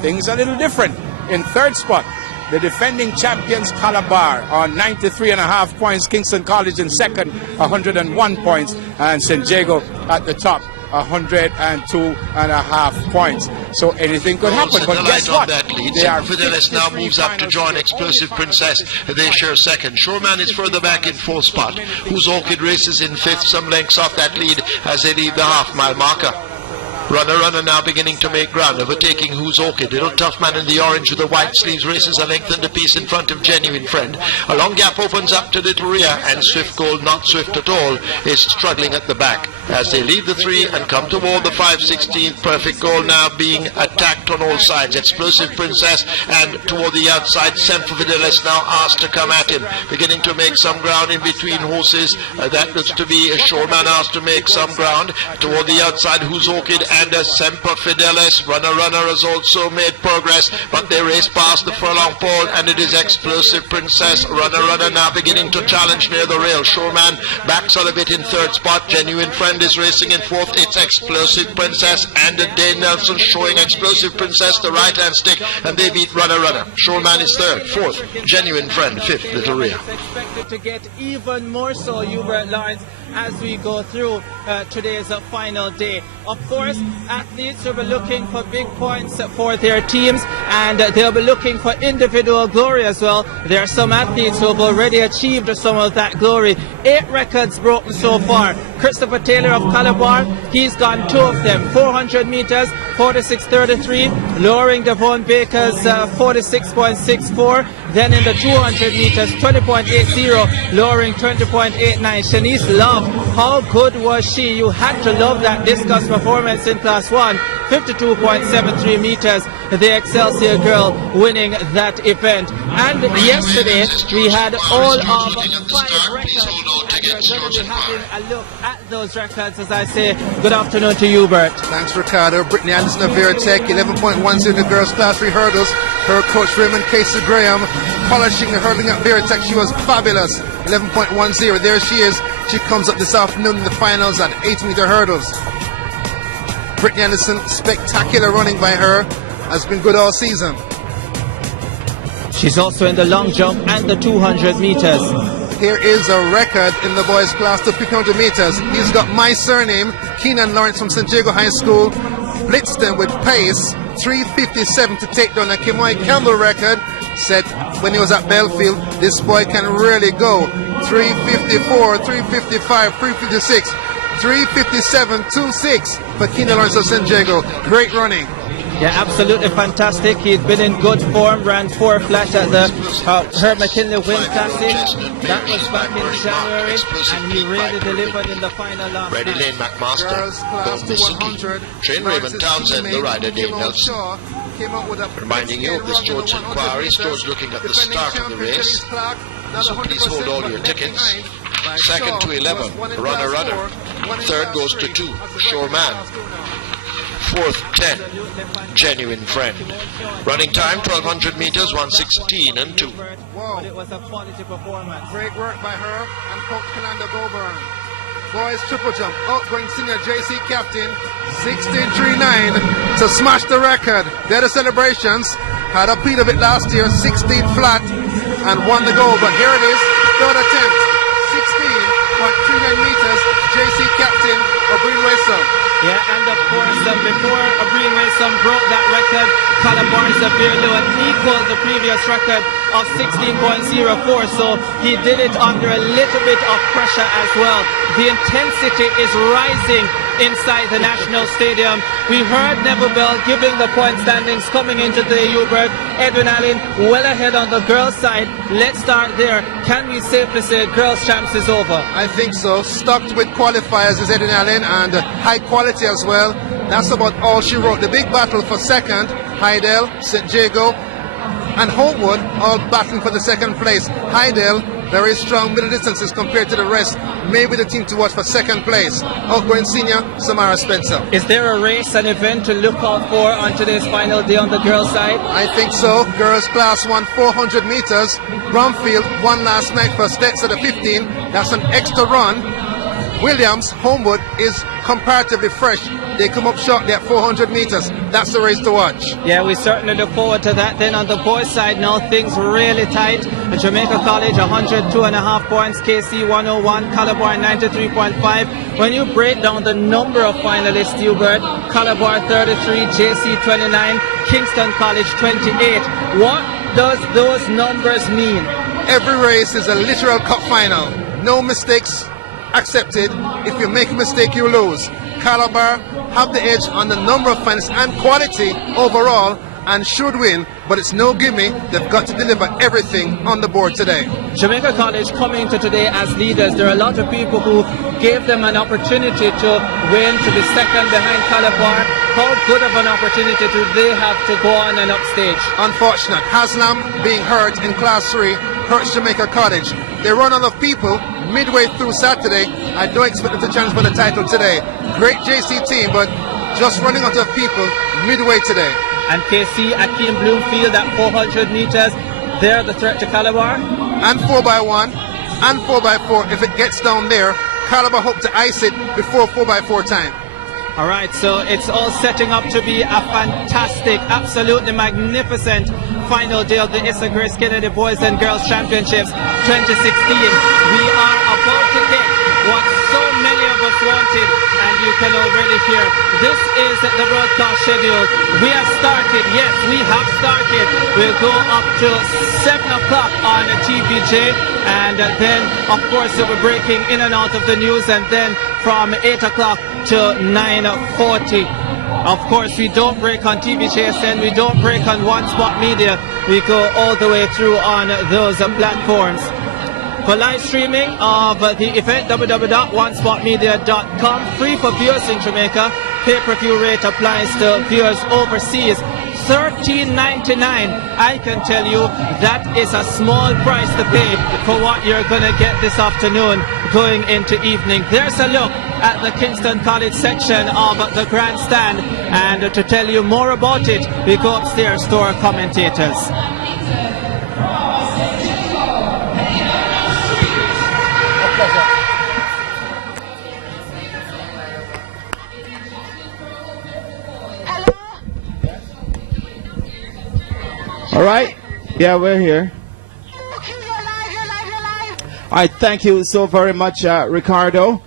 things are a little different. In third spot, the defending champions Calabar on 93.5 points. Kingston College in second, 101 points. And San Diego at the top, 102.5 points. So anything could happen. But guess what? That lead. Fidelis now moves up to join Explosive Princess. They share second. Shoreman is further back in fourth spot. Who's Orchid races in fifth, some lengths off that lead as they leave the half-mile marker. Runner now beginning to make ground, overtaking Who's Orchid. Little Tough Man in the orange with the white sleeves races a length and a piece in front of Genuine Friend. A long gap opens up to Little Rhea, and Swift Gold, not swift at all, is struggling at the back. As they leave the 3 and come toward the 5/16th, Perfect Gold now being attacked on all sides. Explosive Princess, and toward the outside, Semper Fidelis now asked to come at him, beginning to make some ground in between horses. That looks to be a Shoreman asked to make some ground. Toward the outside, Who's Orchid and Semper Fidelis. Runner has also made progress, but they race past the furlong pole, and it is Explosive Princess. Runner now beginning to challenge near the rail. Shoreman backs out a bit in third spot. Genuine Friend Friend is racing in fourth. It's Explosive Princess and Dane Nelson showing Explosive Princess the right-hand stick, and they beat Runner Runner. Showman is third. Fourth, Genuine Friend. Fifth, Little Rhea. Expected to get even more so, Hubert Lawrence, as we go through today's final day. Of course, athletes will be looking for big points for their teams, and they'll be looking for individual glory as well. There are some athletes who have already achieved some of that glory. 8 records broken so far. Christopher Taylor of Calabar, he's gone 2 of them. 400 meters, 46.33, lowering Devon Baker's 46.64. Then in the 200 meters, 20.80, lowering 20.89. Shanice Love, how good was she? You had to love that discus performance in Class 1. 52.73 meters, the Excelsior girl winning that event. And yesterday we had all of 5 records. We're going to be having a look at those records as I say good afternoon to you, Bert. Thanks, Ricardo. Brittany Anderson of Veritech, 11.10 in the girls' Class 3 hurdles. Her coach Raymond Casey Graham polishing the hurdling at Veritech. She was fabulous. 11.10. There she is. She comes up this afternoon in the finals at 8-meter hurdles. Brittany Anderson, spectacular running by her, has been good all season. She's also in the long jump and the 200 meters. Here is a record in the boys' class to 300 meters. He's got my surname, Keenan Lawrence from St. Diego High School, blitzed them with pace, 3:57 to take down a Kimoy Campbell record. Said when he was at Belfield, this boy can really go. 3:54, 3:55, 3:56. 3:57.26 for Keenan Lawrence of St. Diego. Great running. Yeah, absolutely fantastic. He's been in good form. Ran 4 flat at the Herb McKinley Win Classic. That was back in January, and he really delivered in the final last Ready night. Lane McMaster, Bon Train Raymond Townsend, the rider Dave Nelson. Reminding you of this George inquiry. George looking at the start of the race. So please hold all your tickets. Second to 11, Runner Runner. Third goes to 2, Sure Man. Fourth, 10, Genuine Friend. Running time, 1200 meters, 1:16 and 2. Wow. It was a quality performance. Great work by her and Coach Cananda Goburn. Boys triple jump, outgoing senior JC captain, 16.39 to smash the record. They're the celebrations. Had a beat of it last year, 16 flat, and won the gold. But here it is, third attempt, 16.39 meters, JC captain, O'Brien Raysom. Yeah, and of course, before O'Brien Raysom broke that record, Calabar severely equaled the previous record of 16.04. So he did it under a little bit of pressure as well. The intensity is rising inside the National Stadium. We heard Neville Bell giving the point standings coming into the Hubert. Edwin Allen well ahead on the girls' side. Let's start there. Can we safely say girls' champs is over? I think so. Stocked with qualifiers is Edwin Allen, and high quality as well. That's about all she wrote. The big battle for second, Hydel, St. Diego, and Homewood all battling for the second place. Hydel, very strong middle distances compared to the rest. Maybe the team to watch for second place. Outgoing senior, Samara Spencer. Is there a race, an event to look out for on today's final day on the girls' side? I think so. Girls class 1, 400 meters. Bromfield won last night for Stets at the 15. That's an extra run. Williams, Homewood is comparatively fresh. They come up shortly at 400 meters. That's the race to watch. Yeah, we certainly look forward to that. Then on the boys' side now, things really tight. Jamaica College 102.5 points, KC 101, Calabar 93.5. When you break down the number of finalists, Hubert, Calabar 33, JC 29, Kingston College 28. What does those numbers mean? Every race is a literal cup final. No mistakes accepted. If you make a mistake, you lose. Calabar have the edge on the number of finalists and quality overall and should win, but it's no gimme. They've got to deliver everything on the board today. Jamaica College coming into today as leaders. There are a lot of people who gave them an opportunity to win, to be second behind Calabar. How good of an opportunity do they have to go on and upstage? Unfortunate. Haslam being hurt in Class 3 hurts Jamaica College. They run out of people midway through Saturday. I don't expect them to challenge for the title today. Great JC team, but just running out of people midway today. And KC, Akeem Bloomfield at 400 meters. They're the threat to Calabar. And 4x1 and 4x4. If it gets down there, Calabar hope to ice it before 4x4 time. All right, so it's all setting up to be a fantastic, absolutely magnificent final day of the Issa Grace Kennedy Boys and Girls Championships 2016. We are about to get what so many of us wanted, and you can already hear. This is the broadcast schedule. We have started, yes, we have started. We'll go up to 7 o'clock on TVJ, and then, of course, we'll be breaking in and out of the news, and then from 8 o'clock to 9:40. Of course, we don't break on TVJSN, we don't break on One Spot Media. We go all the way through on those platforms. For live streaming of the event, www.onespotmedia.com. Free for viewers in Jamaica. Pay-per-view rate applies to viewers overseas. $13.99. I can tell you that is a small price to pay for what you're going to get this afternoon going into evening. There's a look at the Kingston College section of the grandstand, and to tell you more about it, we go upstairs to our commentators. All right. Yeah, we're here. All right. Thank you so very much, Ricardo.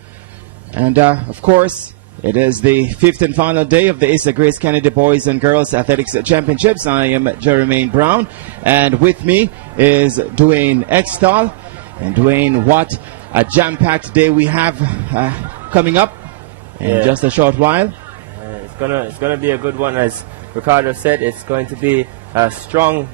And, of course, it is the 5th and final day of the Issa Grace Kennedy Boys and Girls Athletics Championships. I am Jermaine Brown. And with me is Dwayne Extall. And, Dwayne, what a jam-packed day we have coming up in just a short while. It's gonna be a good one, as Ricardo said. It's going to be a strong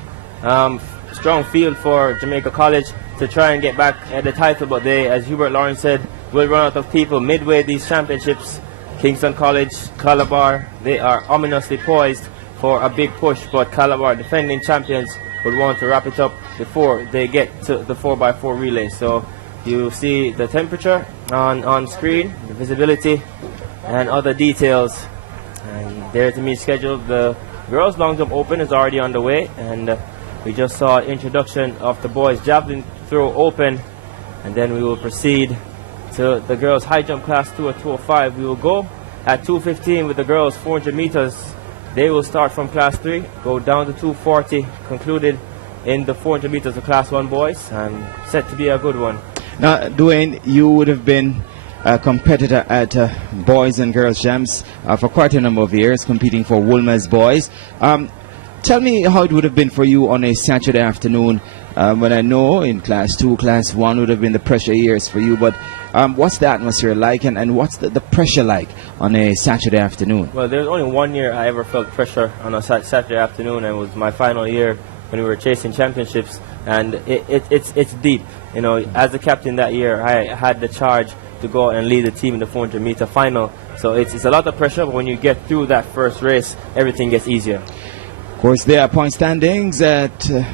field for Jamaica College to try and get back at the title, but they, as Hubert Lawrence said, will run out of people midway these championships. Kingston College, Calabar, they are ominously poised for a big push, but Calabar, defending champions, would want to wrap it up before they get to the 4x4 relay. So you see the temperature on screen, the visibility, and other details. And there to meet schedule. The girls' long jump open is already underway, and we just saw introduction of the boys' javelin throw open, and then we will proceed to the girls' high jump class 2 at 2:05. We will go at 2:15 with the girls 400 meters. They will start from class 3, go down to 2:40, concluded in the 400 meters of class 1 boys, and set to be a good one. Now, Dwayne, you would have been a competitor at Boys and Girls Jams for quite a number of years, competing for Woolmer's Boys. Tell me how it would have been for you on a Saturday afternoon, when I know in Class 2, Class 1 would have been the pressure years for you, but what's the atmosphere like, and what's the pressure like on a Saturday afternoon? Well, there's only one year I ever felt pressure on a Saturday afternoon, and it was my final year when we were chasing championships, and it's deep. You know, as the captain that year, I had the charge to go and lead the team in the 400 meter final. So it's a lot of pressure, but when you get through that first race, everything gets easier. Of course, there are point standings at the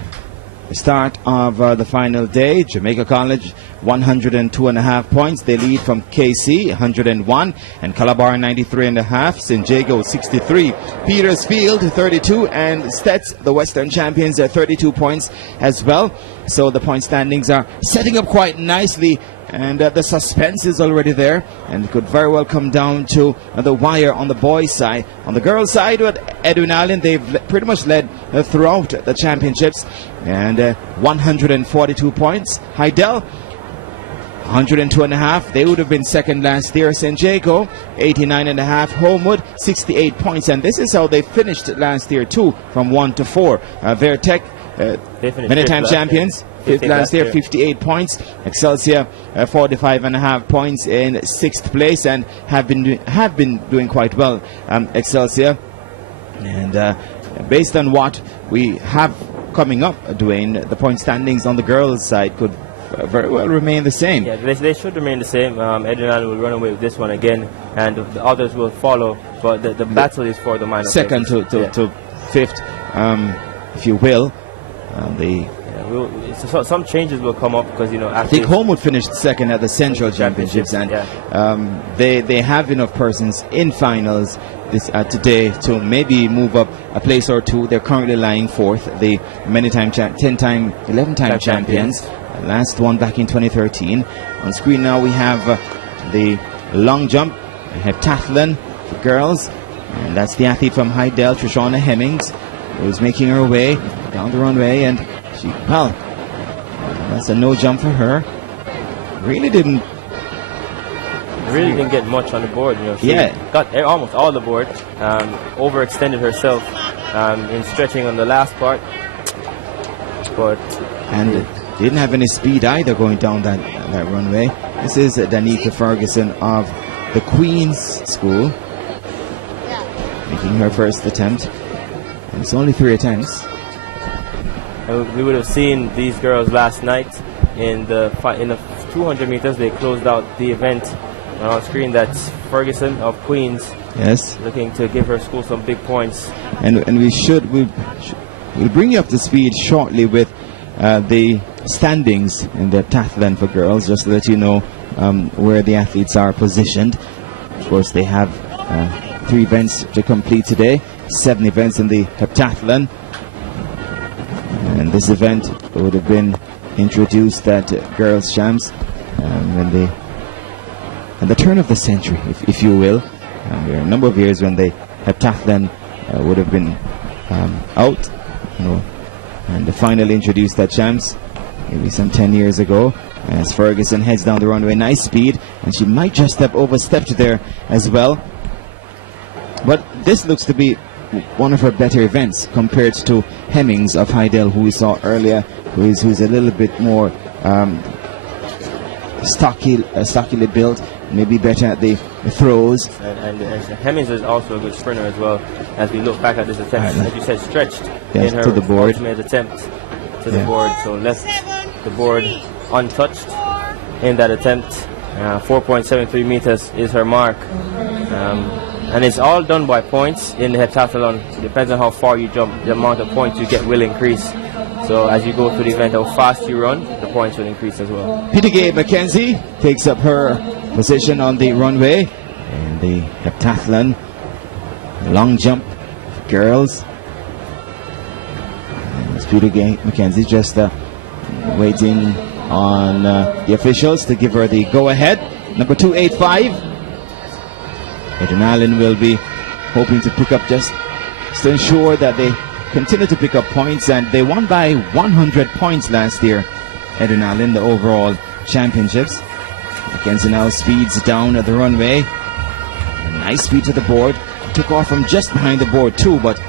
start of the final day. Jamaica College 102.5 points. They lead from KC 101, and Calabar 93.5. St. Jago 63. Petersfield 32, and Stets, the Western champions, 32 points as well. So the point standings are setting up quite nicely, and the suspense is already there, and it could very well come down to the wire on the boys' side. On the girls' side, with Edwin Allen, they've pretty much led throughout the championships, and 142 points. Heidel 102.5. They would have been second last year. St. Jago 89.5. Homewood 68 points, and this is how they finished last year too, from 1 to 4. Vertec, many time champions, fifth last year, 58 points. Excelsior 45.5 points in 6th place, and have been doing quite well, Excelsior. And based on what we have coming up, Dwayne, the point standings on the girls' side could very well remain the same. Yeah, they should remain the same. Edwin will run away with this one again, and the others will follow. But the battle is for the minor second to fifth, if you will. Some changes will come up because, you know, I think Homewood finished second at the Central Championships, and they have enough persons in finals today to maybe move up a place or two. They're currently lying fourth. The 11-time champions. Last one back in 2013. On screen now we have the long jump, heptathlon for girls. And that's the athlete from Hydel, Trishana Hemmings, who's making her way down the runway. And that's a no jump for her. Really didn't get much on the board. She got almost all the board. Overextended herself in stretching on the last part. And didn't have any speed either going down that runway. This is Danica Ferguson of the Queen's School, making her first attempt. And it's only 3 attempts. We would have seen these girls last night in the 200 meters. They closed out the event. On screen, that's Ferguson of Queens. Yes. Looking to give her school some big points. And we'll bring you up to speed shortly with the standings in the heptathlon for girls, just to let you know where the athletes are positioned. Of course, they have 3 events to complete today, 7 events in the heptathlon. And this event would have been introduced at Girls Champs at the turn of the century, if you will. There are a number of years when the heptathlon would have been out, and finally introduced at Champs, maybe some 10 years ago. As Ferguson heads down the runway, nice speed, and she might just have overstepped there as well. But this looks to be one of her better events compared to Hemmings of Hydel, who we saw earlier, who's a little bit more stockily built, maybe better at the throws. And Hemmings is also a good sprinter as well. As we look back at this attempt, as you said, stretched in her to the board. ultimate attempt to the board, so left the board untouched in that attempt. 4.73 meters is her mark. And it's all done by points in the heptathlon. It depends on how far you jump, the amount of points you get will increase. So as you go through the event, how fast you run, the points will increase as well. Peter Gay McKenzie takes up her position on the runway in the heptathlon. Long jump for girls. And it's Peter Gay McKenzie just waiting on the officials to give her the go-ahead. Number 285. Adrian Allen will be hoping to pick up just to ensure that they continue to pick up points, and they won by 100 points last year. Adrian Allen, the overall championships. McKenzie now speeds down at the runway. A nice speed to the board. Took off from just behind the board too, but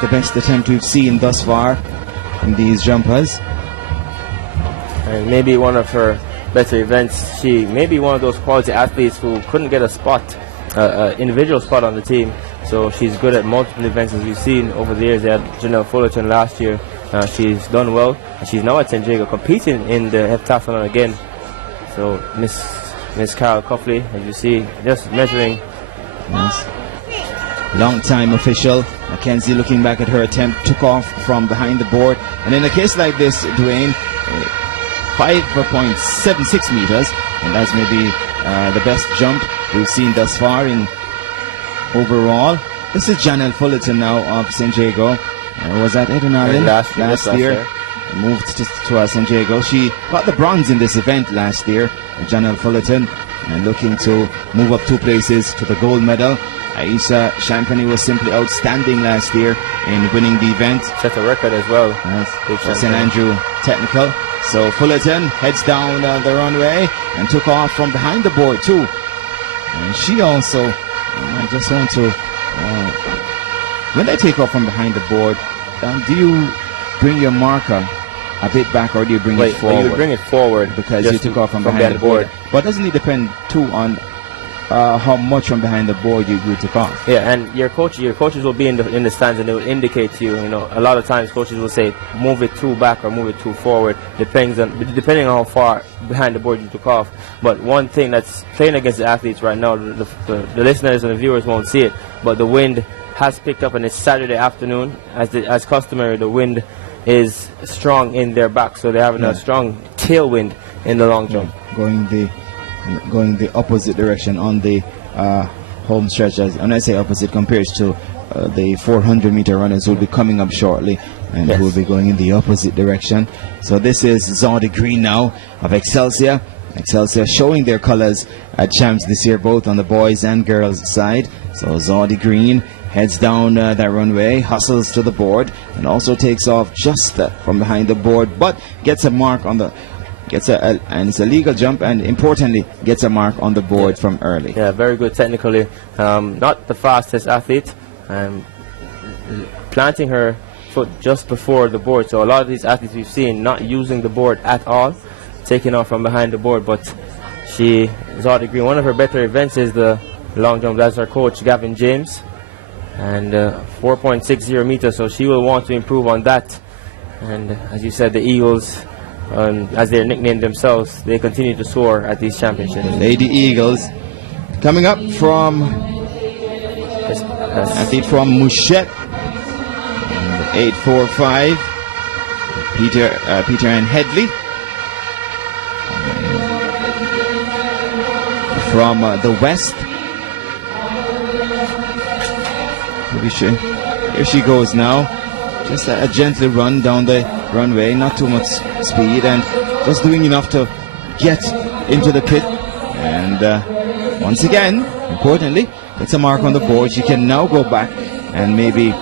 the best attempt we've seen thus far from these jumpers. And maybe one of her better events. She may be one of those quality athletes who couldn't get a spot, individual spot on the team. So she's good at multiple events, as we've seen over the years. They had Janelle Fullerton last year. She's done well. And she's now at San Diego competing in the heptathlon again. So Miss Carol Cuffley, as you see, just measuring. Yes. Long time official. McKenzie, looking back at her attempt, took off from behind the board. And in a case like this, Dwayne, 5.76 meters, and that's maybe the best jump we've seen thus far in overall. This is Janelle Fullerton now of San Diego. Was that Adrian Allen last year? Moved to San Diego. She got the bronze in this event last year. Janelle Fullerton, and looking to move up 2 places to the gold medal. Aisha Champagny was simply outstanding last year in winning the event. Set a record as well. St. Andrew Technical. So Fullerton heads down the runway and took off from behind the board too. And she also, I just want to, when they take off from behind the board, do you bring your marker a bit back, or do you bring it forward? You bring it forward because you took off from behind the board. But doesn't it depend too on how much from behind the board you took off? Yeah, and your coaches will be in the stands, and they will indicate to you. You know, a lot of times coaches will say move it 2 back or move it 2 forward, depending on how far behind the board you took off. But one thing that's playing against the athletes right now, the listeners and the viewers won't see it, but the wind has picked up, and it's Saturday afternoon. As customary, the wind is strong in their back, so they're having a strong tailwind in the long jump. Going the opposite direction on the home stretch. When I say opposite, compared to the 400-meter runners who will be coming up shortly and who will be going in the opposite direction. So this is Zonda Green now of Excelsior, Excelsior showing their colors at champs this year, both on the boys and girls side. So Zodi Green heads down that runway, hustles to the board, and also takes off just from behind the board, but gets a mark on the, and it's a legal jump, and importantly, gets a mark on the board from early. Yeah, very good technically. Not the fastest athlete, planting her foot just before the board. So a lot of these athletes we've seen not using the board at all, taking off from behind the board, but Zodi Green, one of her better events is the long jump. That's our coach, Gavin James, and 4.60 meters, so she will want to improve on that. And as you said, the Eagles, as they're nicknamed themselves, they continue to soar at these championships. Lady Eagles coming up from athlete from Mouchette, 845, Peter Ann Headley. From the west, here she goes now. Just a gentle run down the runway, not too much speed, and just doing enough to get into the pit. And once again, importantly, gets a mark on the board. She can now go back and maybe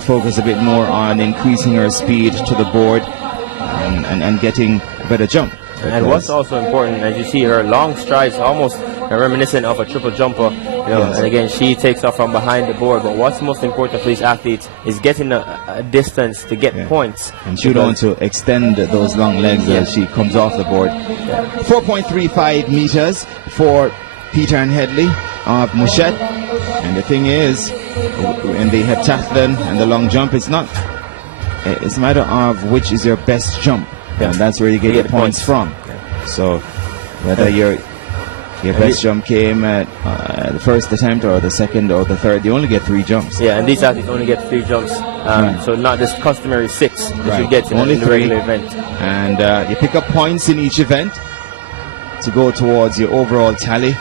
focus a bit more on increasing her speed to the board and getting a better jump. And what's also important, as you see, her long strides, almost reminiscent of a triple jumper. Yes. And again, she takes off from behind the board. But what's most important for these athletes is getting a distance to get points. And she would want to extend those long legs as she comes off the board. 4.35 meters for Peter Ann Headley of Mouchette. And the thing is, in the heptathlon and the long jump, it's a matter of which is your best jump. And that's where you get your points from. So whether your best jump came at the first attempt or the second or the third, you only get 3 jumps. Yeah, and these athletes only get 3 jumps. So not this customary 6 that you get only in the regular event. And you pick up points in each event to go towards your overall tally.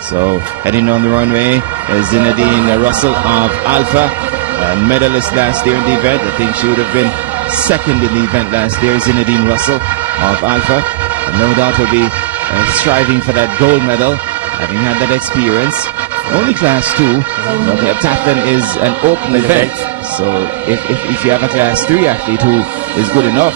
So heading on the runway is Zinedine Russell of Alpha, medalist last year in the event. I think she would have been second in the event last year. Zinedine Russell of Alpha, and no doubt will be striving for that gold medal, having had that experience. Only class 2, but the heptathlon is an open event. So if you have a class 3 athlete who is good enough,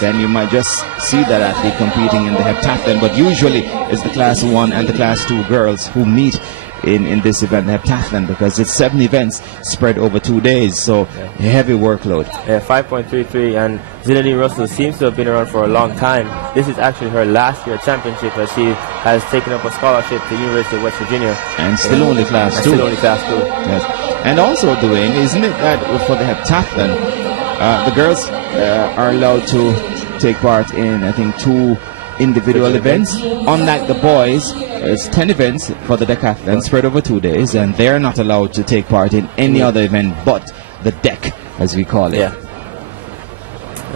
then you might just see that athlete competing in the heptathlon. But usually it's the class 1 and the class 2 girls who meet in this event, the heptathlon, because it's 7 events spread over 2 days, so a heavy workload. Yeah, 5.33, and Zinedine Russell seems to have been around for a long time. This is actually her last year championship, as she has taken up a scholarship to the University of West Virginia. And still only class 2. Still only class 2. Yes. And also, Dwayne, isn't it that for the heptathlon, the girls are allowed to take part in, I think, 2 individual events, unlike the boys. It's 10 events for the decathlon spread over 2 days, and they're not allowed to take part in any other event but the deck, as we call it. Yeah.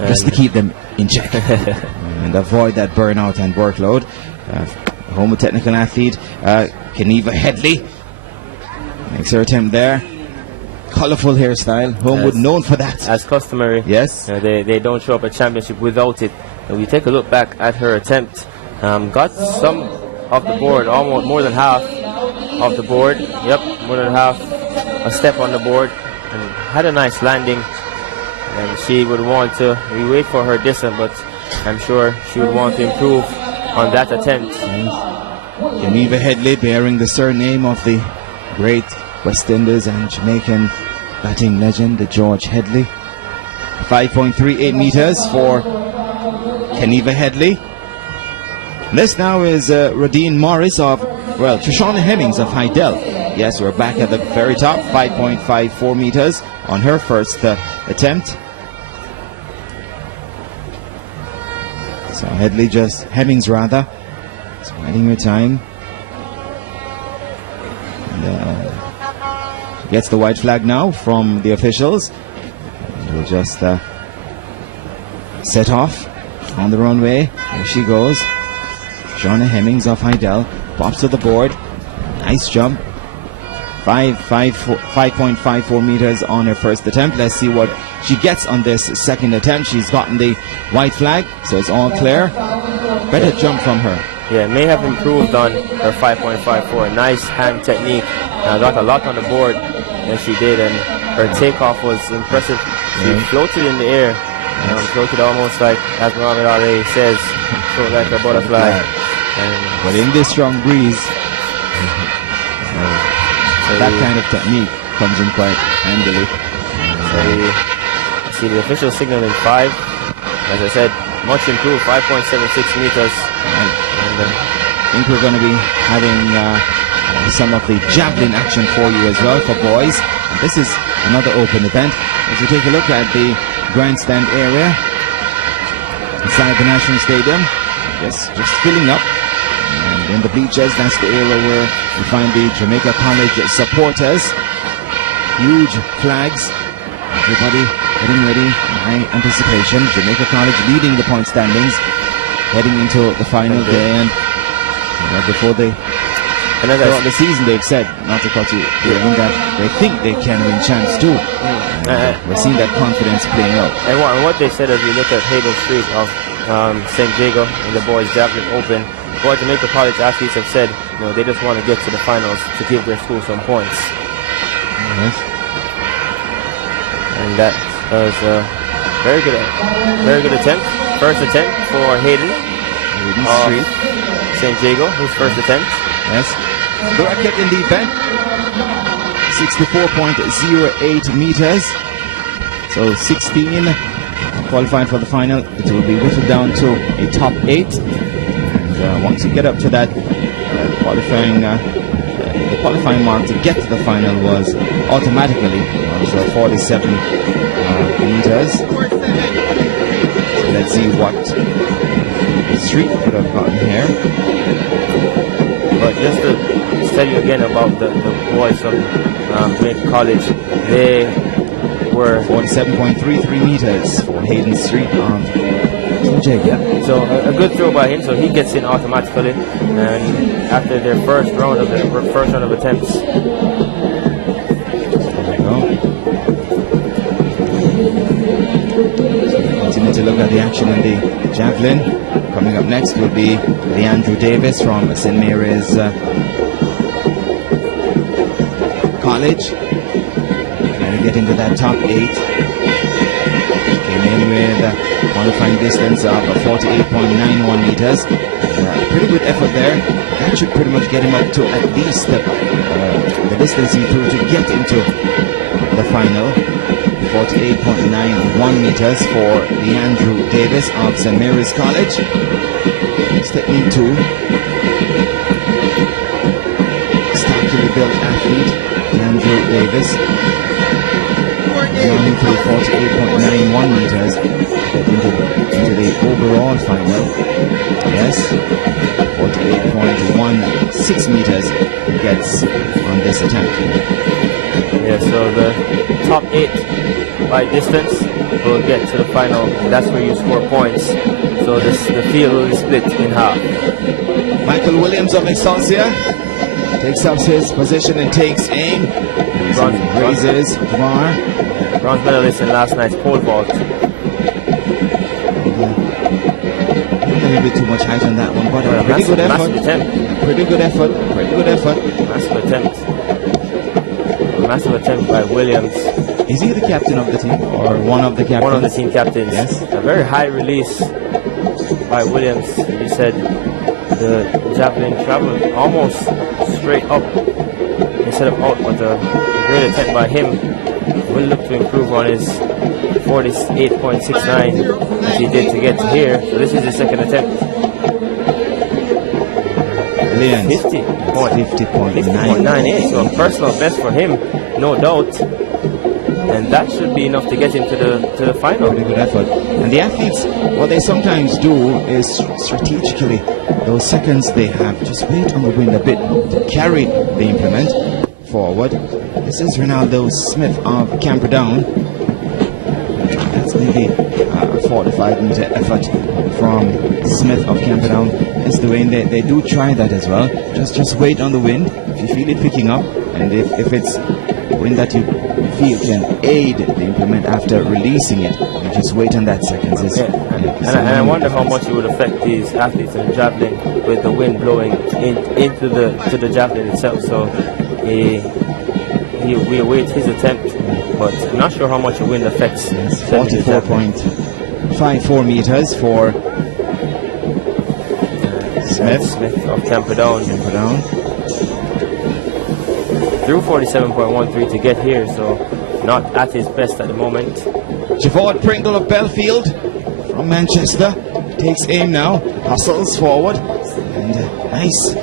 Just to keep them in check and avoid that burnout and workload. Homewood technical athlete Keneva Headley makes her attempt there. Colourful hairstyle. Homewood known for that. As customary. Yes. They don't show up at championship without it. And we take a look back at her attempt. Got some off the board, almost more than half off the board. Yep, more than half a step on the board, and had a nice landing. And she would want to, we wait for her distance, but I'm sure she would want to improve on that attempt. Keneva Headley, bearing the surname of the great West Indies and Jamaican batting legend, the George Headley. 5.38 meters for Keneva Headley. This now is Radine Morris of, Trishana Hemmings of Hydel. Yes, we're back at the very top, 5.54 meters on her first attempt. So Hemmings rather, is biding her time. And, gets the white flag now from the officials. We'll just set off on the runway. There she goes. Shauna Hemmings of Hydel pops to the board. Nice jump. 5.54 meters on her first attempt. Let's see what she gets on this second attempt. She's gotten the white flag, so it's all clear. Better jump from her. may have improved on her 5.54. Nice hand technique. Got a lot on the board, and she did, and her takeoff was impressive. She floated in the air, floated almost like, as Muhammad Ali says, float like a butterfly. But in this strong breeze, that kind of technique comes in quite handily. So we see the official signal in 5. As I said, much improved, 5.76 meters. And, I think we're going to be having some of the javelin action for you as well for boys. This is another open event. As you take a look at the grandstand area inside the National Stadium, just filling up. And in the bleachers, that's the area where you find the Jamaica College supporters. Huge flags. Everybody getting ready in high anticipation. Jamaica College leading the point standings, heading into the final day. And before the season, they've said, not to cut you, that they think they can win chance too. We're seeing that confidence playing out. And what they said, as you look at Hayden Street of St. Diego in the boys javelin open, what Jamaica College athletes have said, they just want to get to the finals to give their school some points. Yes. And that was a very good attempt. First attempt for Hayden Street. St. Diego, his first attempt. Yes. The record in the event, 64.08 meters. So 16 qualified for the final. It will be whittled down to a top 8. And once you get up to that qualifying, the qualifying mark to get to the final was automatically 47 meters. So let's see what the Street could have gotten here. But just to tell you again about the boys from Jamaica College, they were 47.33 meters for Hayden Street on Jamaica. So a good throw by him, so he gets in automatically, and after their first round of attempts. There we go. Continue to look at the action in the javelin. Coming up next will be Leandrew Davis from St. Mary's College. Trying to get into that top 8. Came in with a qualifying distance of 48.91 meters. Pretty good effort there. That should pretty much get him up to at least the distance he threw to get into the final. 48.91 meters for Leandrew Davis of St. Mary's College. Technique 2. Starkly built athlete, Leandrew Davis. Now he threw 48.91 meters into the overall final. Yes, 48.16 meters he gets on this attempt. Yeah, so the top 8 by distance will get to the final. That's where you score points. So the field will be split in half. Michael Williams of Excelsior takes up his position and takes aim. Raises Jamar. Bronze medalist in last night's pole vault. A little bit too much height on that one, but a pretty good effort. Pretty good effort. Massive attempt. Massive attempt by Williams. Is he the captain of the team or one of the captains? One of the team captains. Yes. A very high release by Williams. You said the javelin traveled almost straight up instead of out, but a great attempt by him. Will look to improve on his 48.69 as he did to get to here. So this is his second attempt. 50.98. So a personal best for him, no doubt. And that should be enough to get him to the final. Pretty good effort. And the athletes, what they sometimes do is strategically, those seconds they have, just wait on the wind a bit to carry the implement forward. This is Ronaldo Smith of Camperdown. That's going to be a 45-meter effort from Smith of Camperdown. It's the way they do try that as well. Just wait on the wind. If you feel it picking up, and if it's wind that you feel can aid the implement after releasing it. You just wait on that seconds. And I wonder how much it would affect these athletes in javelin with the wind blowing into the javelin itself. So we await his attempt, but I'm not sure how much the wind affects. 44.54 meters for Smith of Camperdown. Through 47.13 to get here, so not at his best at the moment. Javod Pringle of Belfield from Manchester takes aim now, hustles forward, and nice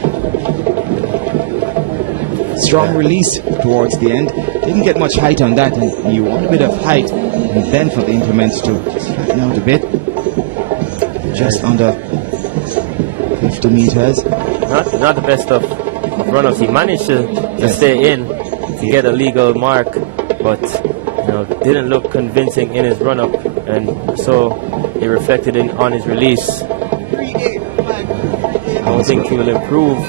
strong release towards the end. Didn't get much height on that, and you want a bit of height, and then for the implements to flatten out a bit. Just under 50 meters. Not the best of run-ups. He managed to stay in to get a legal mark, but didn't look convincing in his run-up, and so it reflected on his release. I don't think he will improve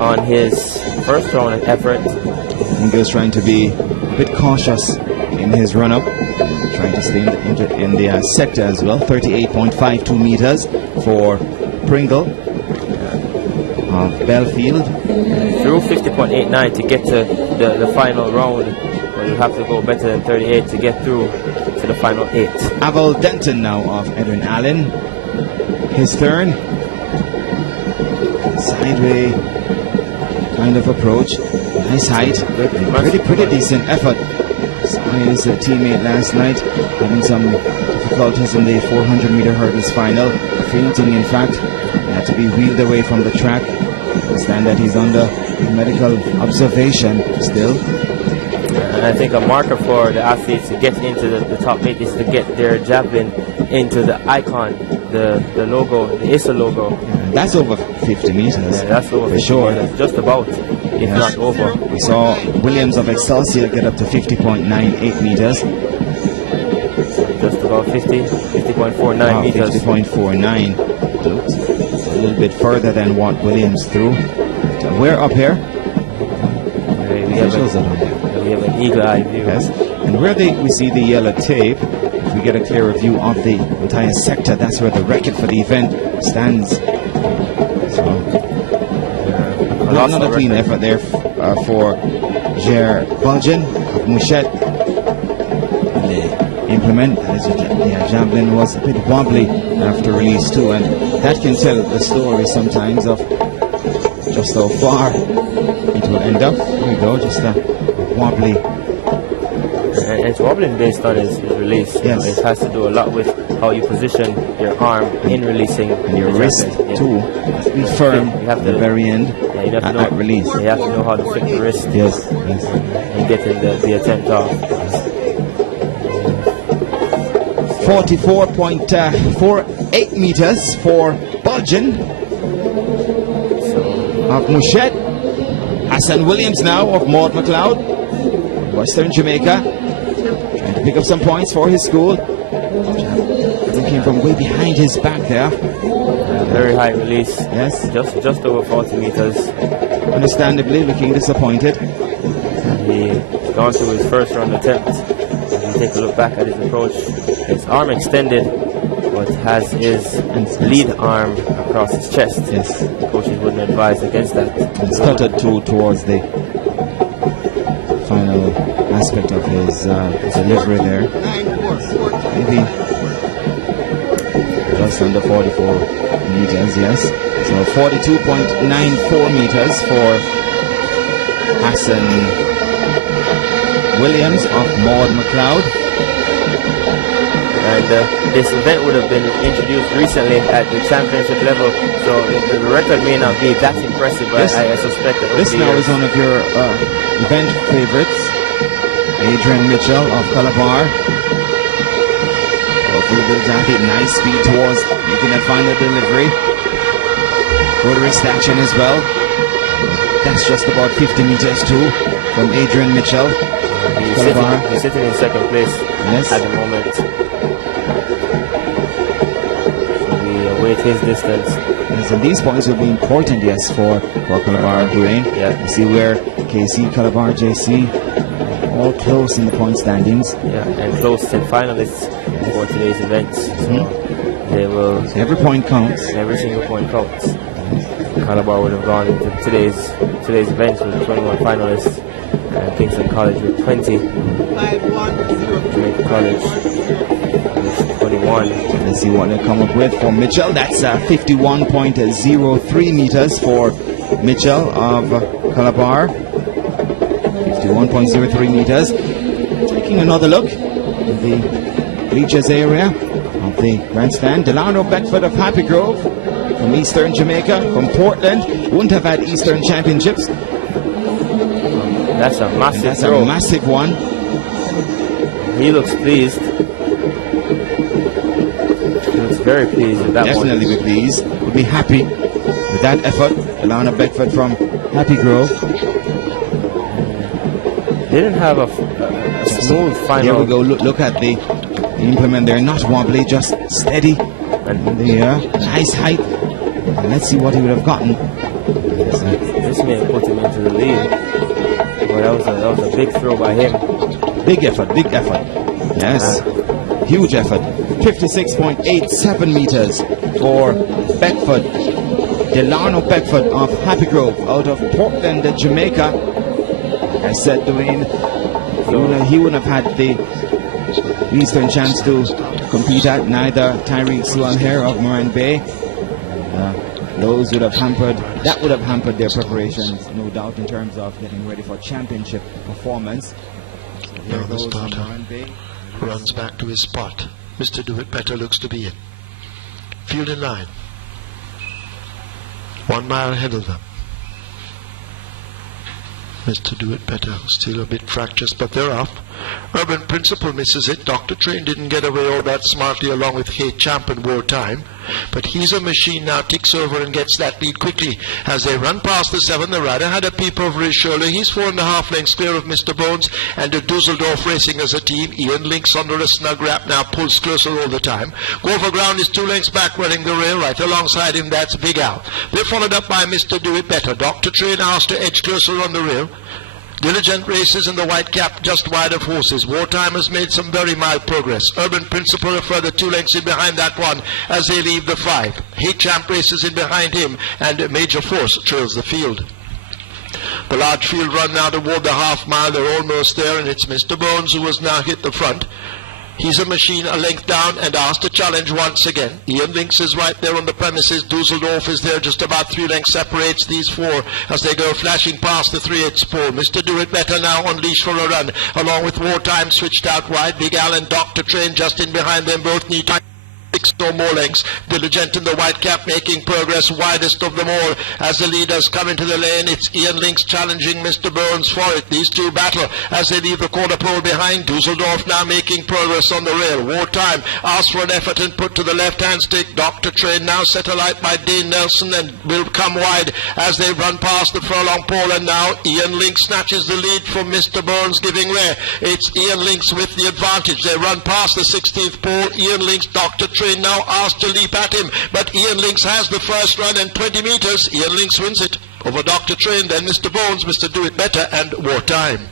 on his first round effort. I think he was trying to be a bit cautious in his run-up, trying to stay in the sector as well. 38.52 meters for Pringle of Belfield. Through 50.89 to get to the final round, but you'll have to go better than 38 to get through to the final 8. Aval Denton now of Edwin Allen. His turn. Sideway kind of approach. Nice height. Pretty decent effort. Saw his teammate last night having some difficulties in the 400-meter hurdles final. Fainting, in fact. Had to be wheeled away from the track. Understand that he's under medical observation still. And I think a marker for the athletes to get into the top 8 is to get their javelin into the icon, the logo, the ISA logo. That's over 50 meters. Yeah, that's over 50 sure. meters, just about, if not over. We saw Williams of Excelsior get up to 50.98 meters. Just about 50.49 meters. 50.49. Looks a little bit further than what Williams threw. We're up here. We have an eagle-eye view. Yes. And where we see the yellow tape, if we get a clearer view of the entire sector, that's where the record for the event stands. So, another clean effort there for Jer Bulgin of Mouchette. The implement, javelin was a bit wobbly after release too, and that can tell the story sometimes of just how far it will end up. Here we go, just a wobbly. And it's wobbling based on his release. Yes. It has to do a lot with how you position your arm in releasing. And your wrist too. Be firm at the very end at release. You have to know how to flick the wrist. Yes. And getting the attempt off. 44.48 meters for Bulgin of Mouchette. Hassan Williams now of Maud McLeod, Western Jamaica, trying to pick up some points for his school. He came from way behind his back there. Very high release. Yes. Just over 40 meters. Understandably looking disappointed. He's gone through his first round attempt. If you take a look back at his approach, his arm extended, but has his lead arm across his chest. Yes. Coaches wouldn't advise against that. It's stuttered towards the final aspect of his delivery there. Maybe just under 44 meters, yes. So 42.94 meters for Hassan Williams of Maud McLeod. And this event would have been introduced recently at the championship level, so the record may not be that impressive, but I suspect that this now is one of your event favorites. Adrian Mitchell of Calabar. Nice speed towards making that final delivery. Good wrist action as well. That's just about 50 meters too from Adrian Mitchell. He's sitting in second place at the moment. So we await his distance. Yes, and these points will be important, yes, for Calabar Green. Yeah. You see where KC, Calabar, JC all close in the point standings. Yeah, and close to finalists for today's events. So they will. Every point counts. Every single point counts. Calabar would have gone into today's events with 21 finalists, and Kingston College with 20. Jamaica College with 21. Let's see what they come up with for Mitchell. That's 51.03 meters for Mitchell of Calabar. 51.03 meters. Taking another look in the bleachers area of the grandstand. Delano Beckford of Happy Grove from Eastern Jamaica, from Portland. Wouldn't have had Eastern Championships. That's a massive That's throw. a massive one. He looks pleased. He looks very pleased with that one. Definitely be pleased. Would be happy with that effort. Delano Beckford from Happy Grove. They didn't have a smooth final. Here we go. Look at the implement. They're not wobbly, just steady. And the nice height. And let's see what he would have gotten. This may have put him into the lead. But that was a big throw by him. Big effort. Yes. Huge effort. 56.87 meters for Beckford. Delano Beckford of Happy Grove out of Portland, Jamaica. I said, Dwayne, he wouldn't have had the Eastern chance to compete at, neither Tyreek Sualher of Moran Bay. Those would have hampered their preparations, no doubt, in terms of getting ready for championship performance. So here Now the goes starter Moran Bay. runs back to his spot. Mr. Do It Better looks to be in. Field in line. 1 mile ahead of them. Mr. Do It Better, still a bit fractious, but they're off. Urban Principal misses it. Dr. Train didn't get away all that smartly along with Hay Champ and Wartime. But he's a machine now, ticks over and gets that lead quickly. As they run past the 7, the rider had a peep over his shoulder. He's 4.5 lengths clear of Mr. Bones and Dusseldorf racing as a team. Ian Links under a snug wrap now, pulls closer all the time. Gopher Ground is 2 lengths back running the rail. Right alongside him, that's Big Al. They're followed up by Mr. Do It Better. Dr. Train asked to edge closer on the rail. Diligent races in the white cap just wide of horses. Wartime has made some very mild progress. Urban Principal a further 2 lengths in behind that one as they leave the 5. Hay Champ races in behind him and Major Force trails the field. The large field run now toward the half mile. They're almost there, and it's Mr. Bones who has now hit the front. He's a machine a length down and asked to challenge once again. Ian Links is right there on the premises. Dusseldorf is there, just about 3 lengths separates these 4 as they go flashing past the 3/8 pole. Mr. Do It Better now unleashed for a run, along with Wartime switched out wide. Big Al and Dr. Train just in behind them, both need time. 6 or more lengths. Diligent in the white cap making progress, widest of them all. As the leaders come into the lane, it's Ian Links challenging Mr. Bones for it. These 2 battle as they leave the quarter pole behind. Dusseldorf now making progress on the rail. Wartime asks for an effort and put to the left-hand stick. Dr. Train now set alight by Dane Nelson and will come wide as they run past the furlong pole. And now Ian Links snatches the lead from Mr. Bones, giving way. It's Ian Links with the advantage. They run past the 16th pole. Ian Links, Dr. Train now asked to leap at him, but Ian Links has the first run and 20 meters. Ian Links wins it over Dr. Train, then Mr. Bones, Mr. Do It Better, and Wartime.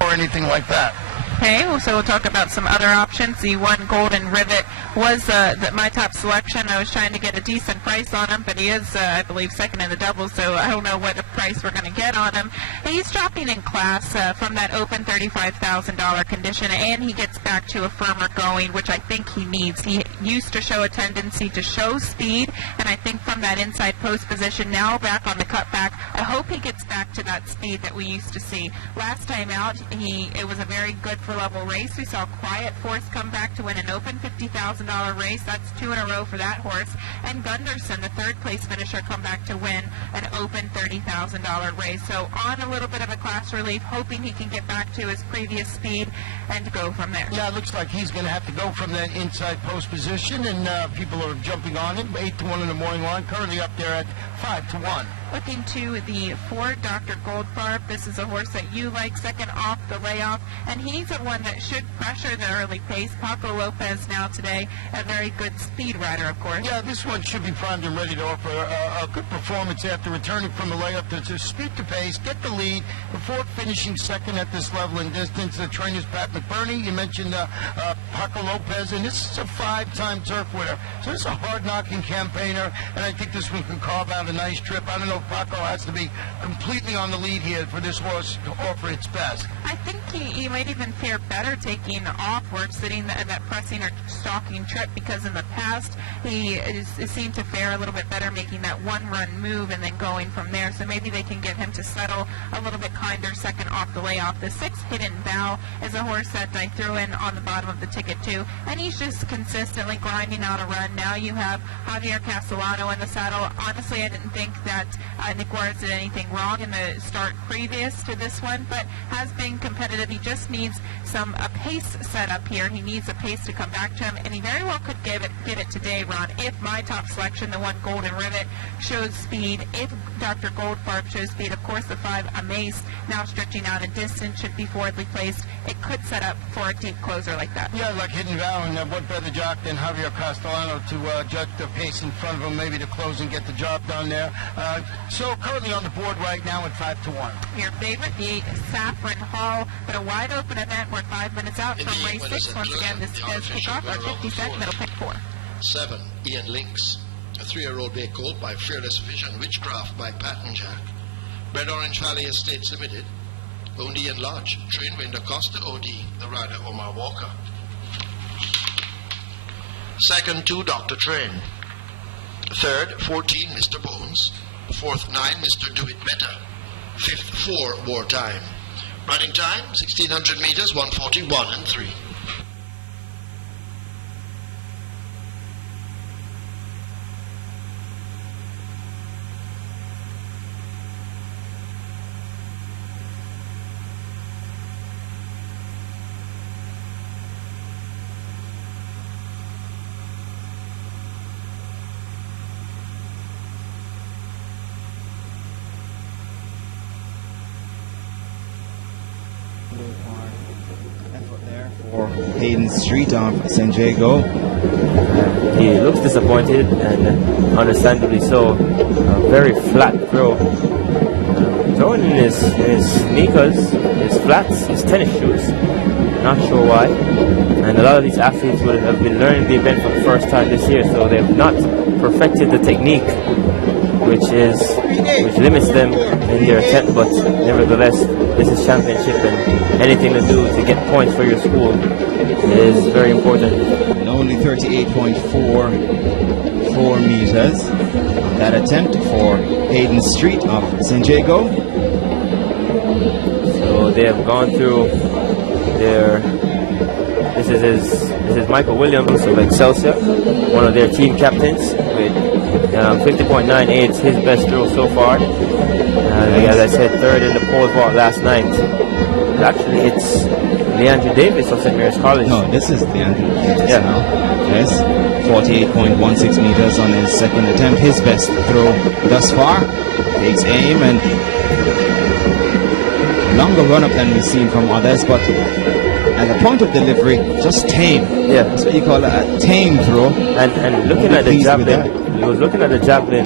Or anything like that. Okay, so we'll talk about some other options. The one Golden Rivet was my top selection. I was trying to get a decent price on him, but he is, I believe, second in the doubles, so I don't know what price we're going to get on him. He's dropping in class from that open $35,000 condition, and he gets back to a firmer going, which I think he needs. He used to show a tendency to show speed, and I think from that inside post position, now back on the cutback, I hope he gets back to that speed that we used to see. Last time out, it was a very good level race. We saw Quiet Force come back to win an open $50,000 race. That's 2 in a row for that horse. And Gunderson, the 3rd place finisher, come back to win an open $30,000 race. So on a little bit of a class relief, hoping he can get back to his previous speed and go from there. Yeah, it looks like he's going to have to go from that inside post position, and people are jumping on him. 8-1 in the morning line, currently up there at 5-1. Looking to the 4, Dr. Goldfarb. This is a horse that you like, second off the layoff, and he's the one that should pressure the early pace. Paco Lopez now today, a very good speed rider, of course. Yeah, this one should be primed and ready to offer a good performance after returning from the layup to speed the pace, get the lead before finishing second at this level and distance. The trainer's Pat McBurney. You mentioned Paco Lopez, and this is a 5-time turf winner. So this is a hard-knocking campaigner, and I think this one can carve out a nice trip. I don't know if Paco has to be completely on the lead here for this horse to offer its best. I think he might even fare better taking off work, sitting in that pressing or stalking trip, because in the past he seemed to fare a little bit better making that one-run move and then going from there. So maybe they can get him to settle a little bit kinder second off the layoff. The 6, Hidden Bow, is a horse that I threw in on the bottom of the ticket too, and he's just consistently grinding out a run. Now you have Javier Castellano in the saddle. Honestly, I didn't think that Nick Juarez did anything wrong in the start previous to this one, but has been competitive. He just needs a pace set up here. He needs a pace to come back to him, and he very well could get it today, Ron, if my top selection, the 1, Golden Rivet, shows speed. If Dr. Goldfarb shows speed, of course the 5, Amaze, now stretching out a distance, should be forwardly placed. It could set up for a deep closer like that. Yeah, like Hidden Vow, and what better jock than Javier Castellano to judge the pace in front of him, maybe to close and get the job done there. So currently on the board right now at 5-1. Your favorite, the 8, Saffron Hall, but a wide open event. We're 5 minutes out from race 6. Once again, this does kick off our 50-cent middle pick 4. 7, Ian Lynx. A 3-year-old bay colt by Fearless Vision, Witchcraft by Patton Jack. Bred Orange Valley Estates Limited. Owned Ian Lodge. Trained by Acosta OD, the rider Omar Walker. Second, 2, Dr. Train. Third, 14, Mr. Bones. Fourth, 9, Mr. Do It Better. Fifth, 4, Wartime. Running time, 1600 meters, 1:41 and 3. For Hayden Street of San Diego. He looks disappointed, and understandably so. A very flat throw. Throwing in his sneakers, his flats, his tennis shoes. Not sure why. And a lot of these athletes would have been learning the event for the first time this year, so they have not perfected the technique, which limits them in their attempt. But nevertheless, this is championship, and anything to do to get points for your school is very important. And only 38.44 meters on that attempt for Hayden Street of San Diego. So they have gone through their. This is Michael Williams of Excelsior, one of their team captains, with 50.98, his best throw so far. As I said, third in the pole vault last night. Actually, it's Leandro Davis of St. Mary's College. No, this is Leandro Davis now. Yes, 48.16 meters on his second attempt. His best throw thus far. Takes aim, and longer run-up than we've seen from others, but at the point of delivery, just tame. Yeah. That's what you call a tame throw. And looking at the javelin, he was looking at the javelin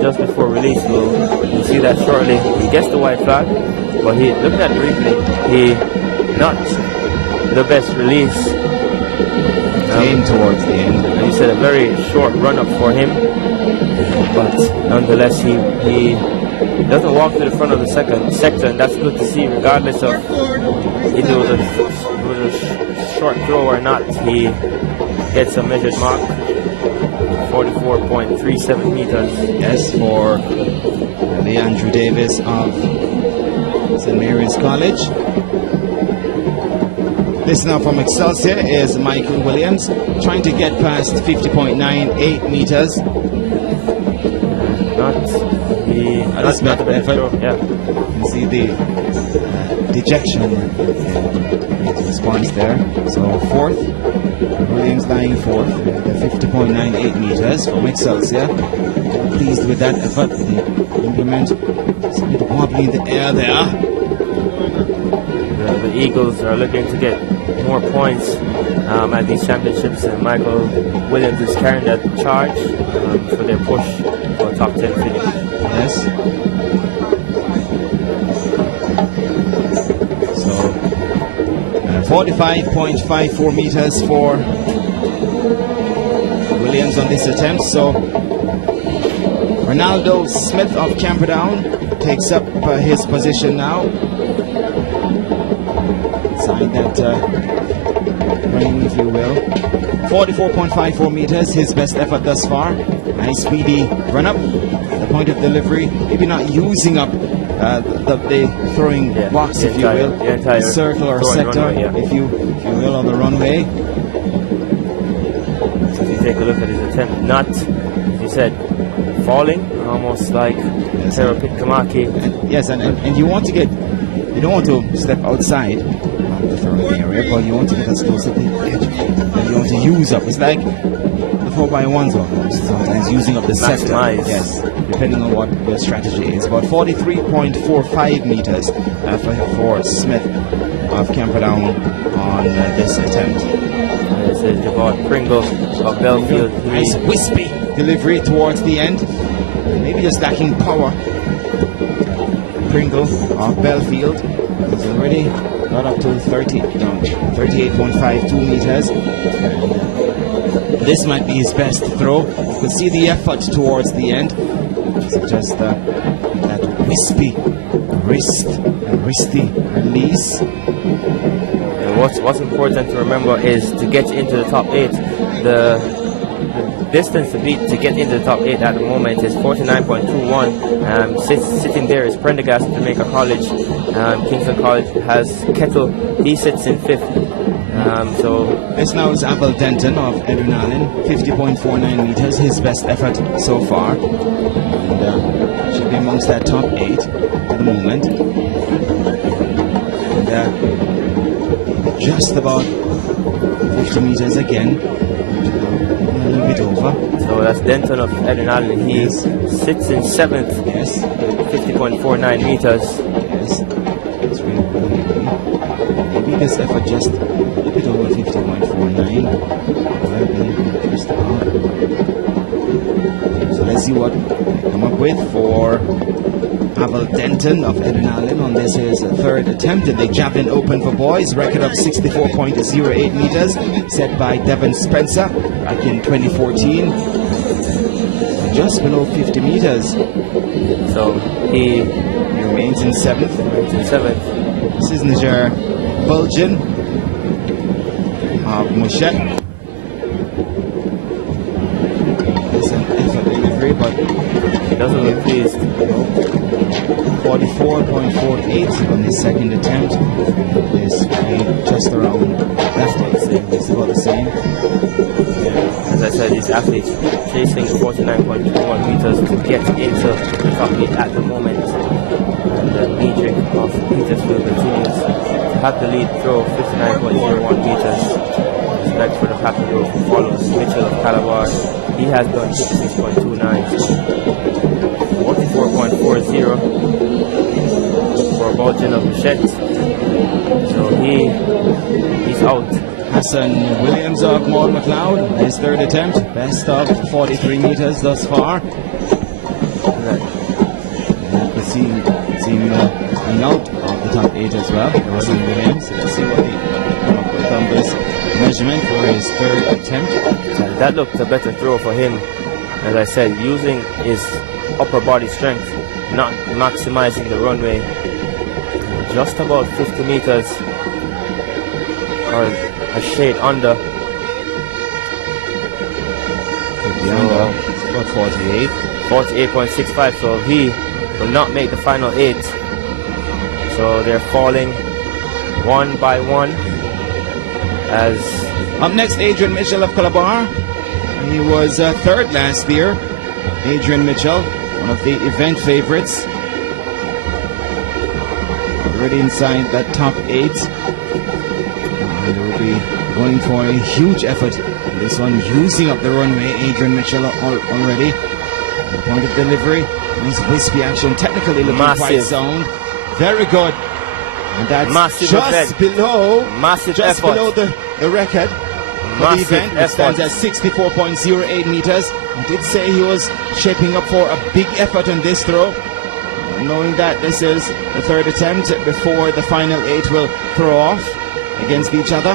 just before release. We'll see that shortly. He gets the white flag, but he looking at it briefly. He not the best release. Tame towards the end. And you said a very short run-up for him, but nonetheless, he doesn't walk to the front of the second sector, and that's good to see, regardless of if it was a short throw or not. He gets a measured mark, 44.37 meters. Yes, for Leandro Davis of St. Mary's College. This now from Excelsior is Michael Williams, trying to get past 50.98 meters. That's better effort. Yeah. You can see the dejection in his response there. So fourth, Williams lying fourth, 50.98 meters from Excelsior. pleased with that effort. The implement is a bit wobbly in the air there. The Eagles are looking to get more points at these championships, and Michael Williams is carrying that charge for their push for a top 10 finish. Yes. So 45.54 meters for Williams on this attempt. So Ronaldo Smith of Camperdown takes up his position now. Inside that ring, if you will. 44.54 meters, his best effort thus far. Nice speedy run up. The point of delivery, maybe not using up the throwing box, if you will, the entire circle or sector, runway, if you will, on the runway. So if you take a look at his attempt, not, as you said, falling, almost like Tero Pitkamaki. Yes, and you want to get, you don't want to step outside of the throwing area, but you want to get as close to the edge. And you want to use up. It's like the 4x1s almost, sometimes using up the sector. Maximize. Yes, depending on what your strategy is. About 43.45 meters for Smith of Camperdown on this attempt. This is Jabbar Pringle of Belfield. Nice wispy delivery towards the end. Maybe just lacking power. Pringle of Belfield has already got up to 38.52 meters. This might be his best throw. You can see the effort towards the end. So just that wispy wristy release. And what's important to remember is to get into the top 8. The distance to beat to get into the top 8 at the moment is 49.21. Sitting there is Prendergast of Jamaica College. Kingston College has Kettle. He sits in 5th. So this now is Abel Denton of Edwin Allen, 50.49 meters, his best effort so far. And should be amongst that top 8 at the moment. And just about 50 meters again. A little bit over. So that's Denton of Edwin Allen. He sits in 7th. Yes. 50.49 meters. Yes. That's really maybe this effort just a bit over 50.49. Just about. So let's see what they come up with for Pavel Denton of Edwin Allen on this his third attempt in the Javelin Open for boys. Record of 64.08 meters set by Devin Spencer back in 2014. Just below 50 meters. So he remains in 7th. This is Niger Bulgin of Mouchet. It's an effort delivery, but he doesn't look pleased. 44.48 on his second attempt. Is just around that. It's about the same. As I said, these athletes chasing 49.21 meters to get into the top 8 at the moment. And Dietrich of Petersfield continues to have the lead throw, 59.01 meters. Respect for the captain who follows Mitchell of Calabar. He has done 56.29. 44.40 for Bulgin of Machette. So he's out. Hassan Williams of Maud McLeod, his third attempt, best of 43 meters thus far. You can see him being out of the top 8 as well. Hassan Williams. Let's see what he come up with on this measurement for his third attempt. That looked a better throw for him. As I said, using his upper body strength, not maximizing the runway. Just about 50 meters or a shade under. About 48. 48.65. So he will not make the final 8. So they're falling one by one. As up next, Adrian Mitchell of Calabar. He was third last year. Adrian Mitchell, one of the event favorites. Already inside that top 8. They will be going for a huge effort. This one using up the runway. Adrian Mitchell already. Point of delivery. Nice wispy action. Technically looking quite Massive. sound. Very good. And that's Massive just event. below. Massive just effort. below the record. For the Massive event, which stands effort. at 64.08 meters. I did say he was shaping up for a big effort on this throw, knowing that this is the third attempt before the final 8 will throw off against each other.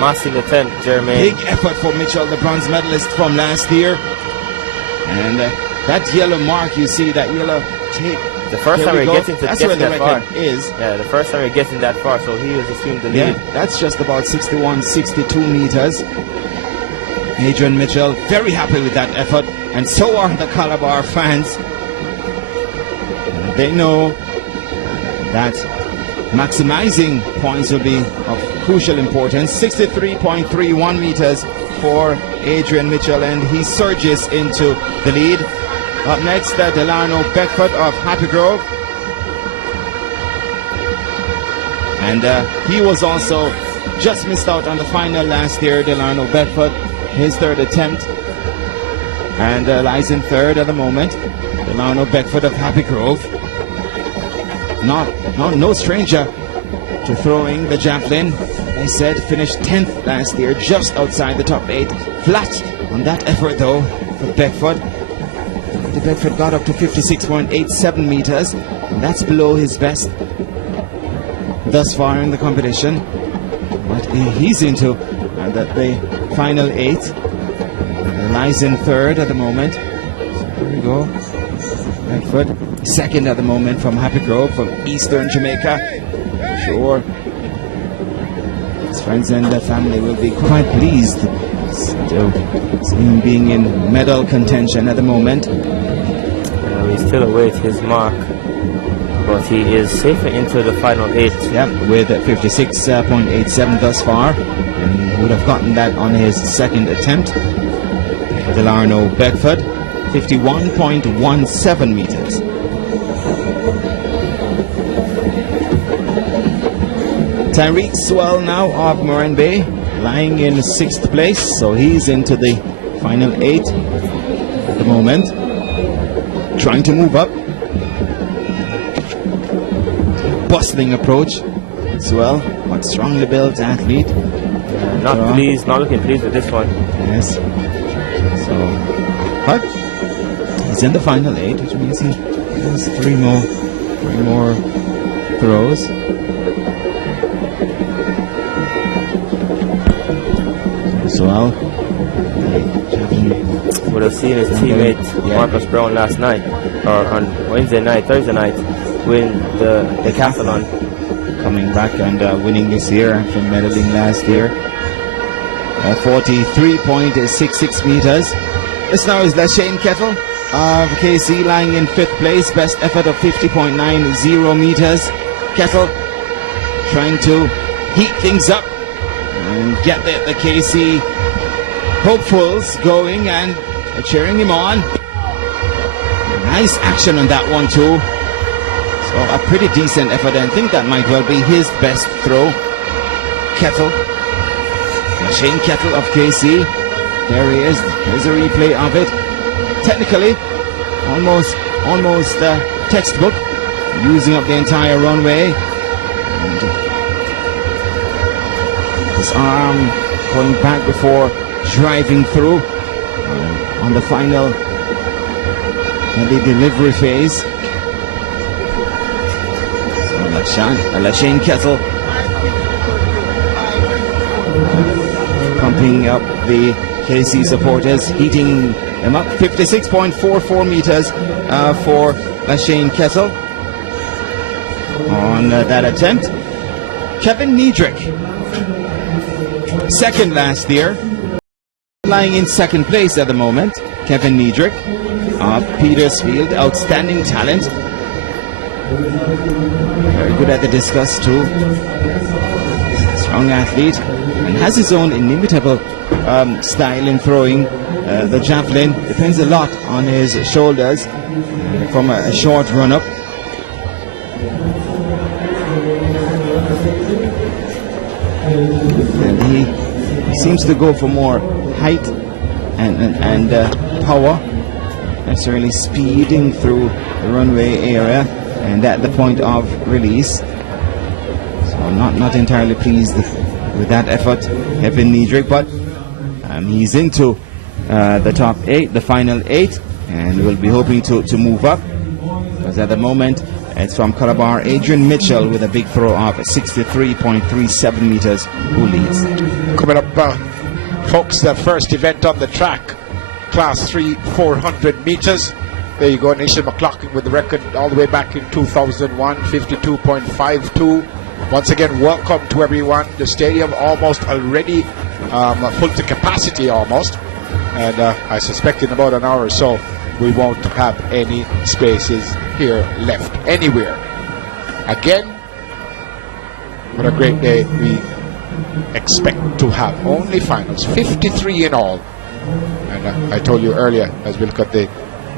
Massive attempt, Jermaine. Big effort for Mitchell, the bronze medalist from last year. And that yellow mark, you see, that yellow tape. The first Here time we we're go. getting to That's getting where the that far. record is. Yeah, the first time we're getting that far, so he was assumed the lead. Yeah, that's just about 61, 62 meters. Adrian Mitchell, very happy with that effort, and so are the Calabar fans. They know that maximizing points will be of crucial importance. 63.31 meters for Adrian Mitchell, and he surges into the lead. Up next, Delano Beckford of Happy Grove. And he was also just missed out on the final last year, Delano Beckford, his third attempt. And lies in third at the moment. Delano Beckford of Happy Grove. No stranger to throwing the javelin. I said finished 10th last year, just outside the top 8. Flat on that effort though for Beckford. The Bedford got up to 56.87 meters, and that's below his best thus far in the competition. But he's into the final 8. Lies in third at the moment. So here we go. Bedford second at the moment from Happy Grove from Eastern Jamaica. Sure, his friends and the family will be quite pleased to see him being in medal contention at the moment. We still await his mark, but he is safer into the final 8. Yeah, with 56.87 thus far, and he would have gotten that on his second attempt. Delano Beckford, 51.17 meters. Tyreek Swell now of Moran Bay, lying in 6th place, so he's into the final 8 at the moment. Trying to move up. Bustling approach as well, but strongly built athlete. Not looking pleased with this one. Yes. So, but he's in the final 8, which means he has 3 more throws. So well, would have seen his teammate Marcus Brown last night, or on Thursday night, win the decathlon. Coming back and winning this year after medaling last year. 43.66 meters. This now is Lashane Kettle of KC, lying in 5th place. Best effort of 50.90 meters. Kettle trying to heat things up and get the KC hopefuls going and cheering him on. Nice action on that one too. So a pretty decent effort, and I think that might well be his best throw. Kettle, Shane Kettle of KC. There he is. There's a replay of it. Technically, almost textbook, using up the entire runway. And his arm going back before driving through on the final and the delivery phase. So Lashane Kettle pumping up the KC supporters, heating them up. 56.44 meters for Lashane Kettle on that attempt. Kevin Niedrick, second last year, lying in 2nd place at the moment. Kevin Niedrick of Petersfield, outstanding talent, very good at the discus too, strong athlete, and has his own inimitable style in throwing the javelin. Depends a lot on his shoulders from a short run-up. And he seems to go for more height and power necessarily speeding through the runway area and at the point of release. So I'm not entirely pleased with that effort, Kevin Niedrich, but he's into the top 8, the final 8, and we'll be hoping to move up, because at the moment it's from Calabar Adrian Mitchell with a big throw of 63.37 meters, who leads. Coming up, folks, the first event on the track, Class 3 400 meters. There you go, Nation McLaughlin with the record all the way back in 2001, 52.52. Once again, welcome to everyone. The stadium almost already full to capacity almost, and I suspect in about an hour or so we won't have any spaces here left anywhere. Again, what a great day we expect to have. Only finals, 53 in all, and I told you earlier as we look at the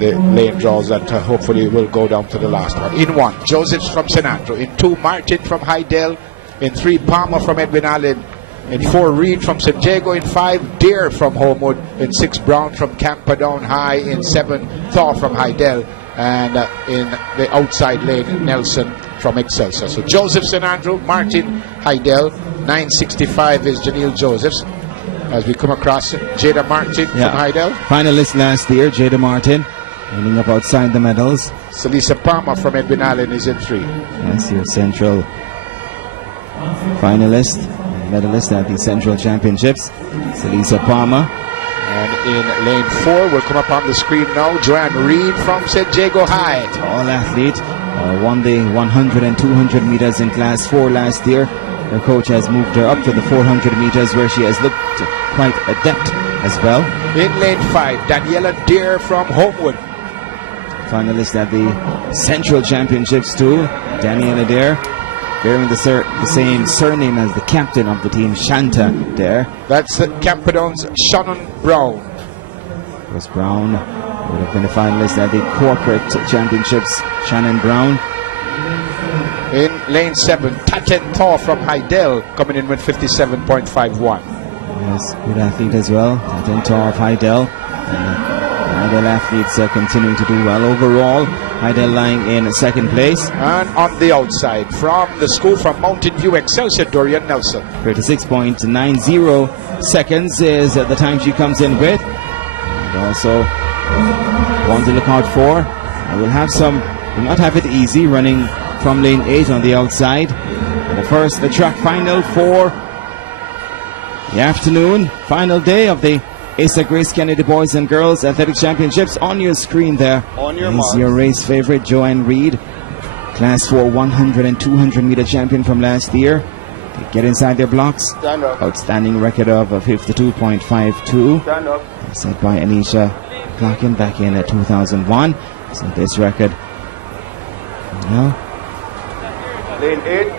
lane draws that hopefully will go down to the last one. In 1, Josephs from St. Andrew. In 2, Martin from Hydel. In 3, Palmer from Edwin Allen. In 4, Reed from St. Jago. In 5, Deer from Homewood. In 6, Brown from Camperdown High. In 7, Thor from Hydel. And in the outside lane, Nelson from Excelsior. So Joseph St. Andrew, Martin Hydel. 965 is Janelle Josephs. As we come across Jada Martin from Hydel. Finalist last year, Jada Martin, ending up outside the medals. Salisa Palmer from Edwin Allen is in 3. Yes, your Central finalist, medalist at the Central Championships, Salisa Palmer. And in lane 4, will come up on the screen now, Joanne Reed from St. Jago High. Tall athlete, won the 100 and 200 meters in Class 4 last year. Her coach has moved her up to the 400 meters, where she has looked quite adept as well. In lane 5, Daniela Deer from Homewood. Finalist at the Central Championships too, Daniela Deer, bearing the same surname as the captain of the team, Shanta Deer. That's Camperdown's Shannon Brown. Chris Brown would have been a finalist at the Corporate Championships, Shannon Brown. In lane 7, Taten Thor from Hydel coming in with 57.51. Yes, good athlete as well, Taten Thor of Hydel. Hydel athletes continuing to do well overall. Hydel lying in 2nd place. And on the outside, from the school from Mountain View, Excelsior, Dorian Nelson. 36.90 seconds is the time she comes in with. And also, one to look out for. Will not have it easy running from lane 8 on the outside. The track final for the afternoon, final day of the Asa Grace Kennedy Boys and Girls Athletic Championships. On your screen there is your race favorite, Joanne Reed, Class 4 100 and 200 meter champion from last year. They get inside their blocks. Stand up. Outstanding record of 52.52. Stand up. Set by Anisha Clarkin back in 2001. So this record now Lane 8.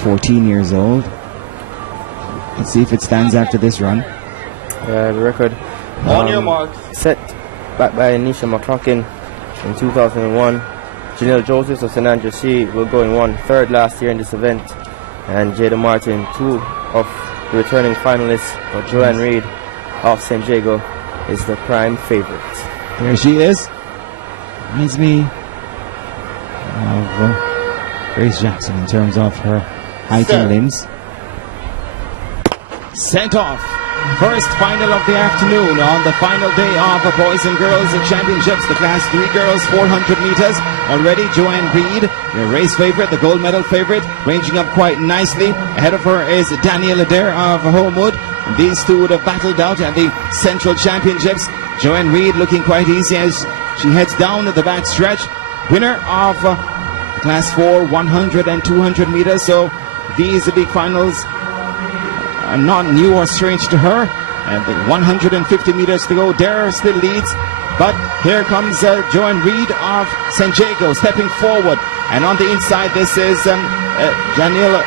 14 years old. Let's see if it stands after this run. The record On your mark. set back by Anisha McLaughlin in 2001. Janelle Josephs of St. Andrew, she will go in 1/3 last year in this event. And Jada Martin, 2 of the returning finalists, or Joanne Reed of St. Jago, is the prime favorite. There she is. Reminds me of Grace Jackson in terms of her height and limbs. Sent off. First final of the afternoon on the final day of the Boys and Girls Championships, the Class 3 girls 400 meters. Already Joanne Reed, your race favorite, the gold medal favorite, ranging up quite nicely. Ahead of her is Daniela Adair of Homewood. These two would have battled out at the Central Championships. Joanne Reed looking quite easy as she heads down at the back stretch. Winner of Class 4 100 and 200 meters. So these big finals are not new or strange to her. And the 150 meters to go. Dare still leads. But here comes Joanne Reed of St. Jago stepping forward. And on the inside, this is Janelle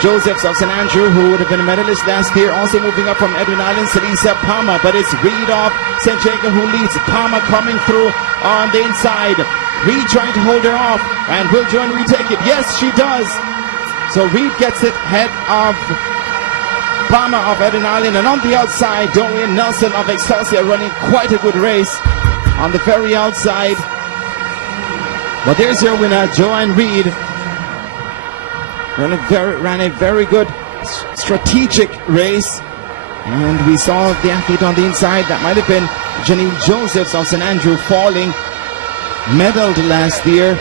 Josephs of St. Andrew, who would have been a medalist last year. Also moving up from Edwin Island, Salisa Palmer. But it's Reed of St. Jago who leads. Palmer coming through on the inside. Reed trying to hold her off. And will Joanne Reed take it? Yes, she does. So Reed gets it ahead of Palmer of Edwin Island. And on the outside, Dorian Nelson of Excelsior running quite a good race. on the very outside. But there's your winner, Joanne Reed. Ran a very good strategic race. And we saw the athlete on the inside. That might have been Janine Josephs of St. Andrew Falling. Medaled last year.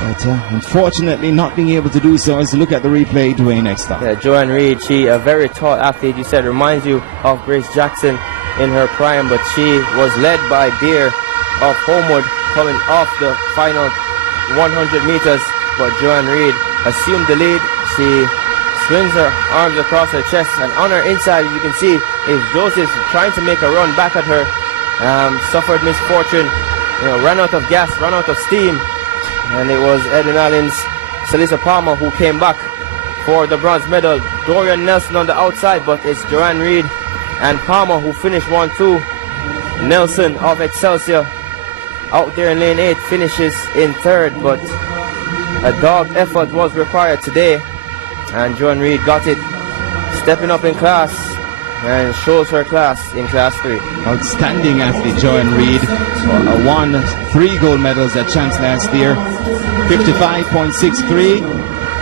But unfortunately not being able to do so. As you look at the replay, Dwayne, next up. Yeah, Joanne Reed, she a very tall athlete. You said reminds you of Grace Jackson in her prime, but she was led by Deer of Homewood coming off the final 100 meters. But Joanne Reed assumed the lead. She swings her arms across her chest, and on her inside, you can see, is Joseph trying to make a run back at her. Suffered misfortune, ran out of gas, ran out of steam, and it was Edwin Allen's Salisa Palmer who came back for the bronze medal. Dorian Nelson on the outside, but it's Joanne Reed and Palmer who finished 1-2. Nelson of Excelsior out there in lane 8 finishes in third, but a dogged effort was required today, and Joanne Reed got it, stepping up in class and shows her class in class 3. Outstanding athlete Joanne Reed won 3 gold medals at Champs last year. 55.63,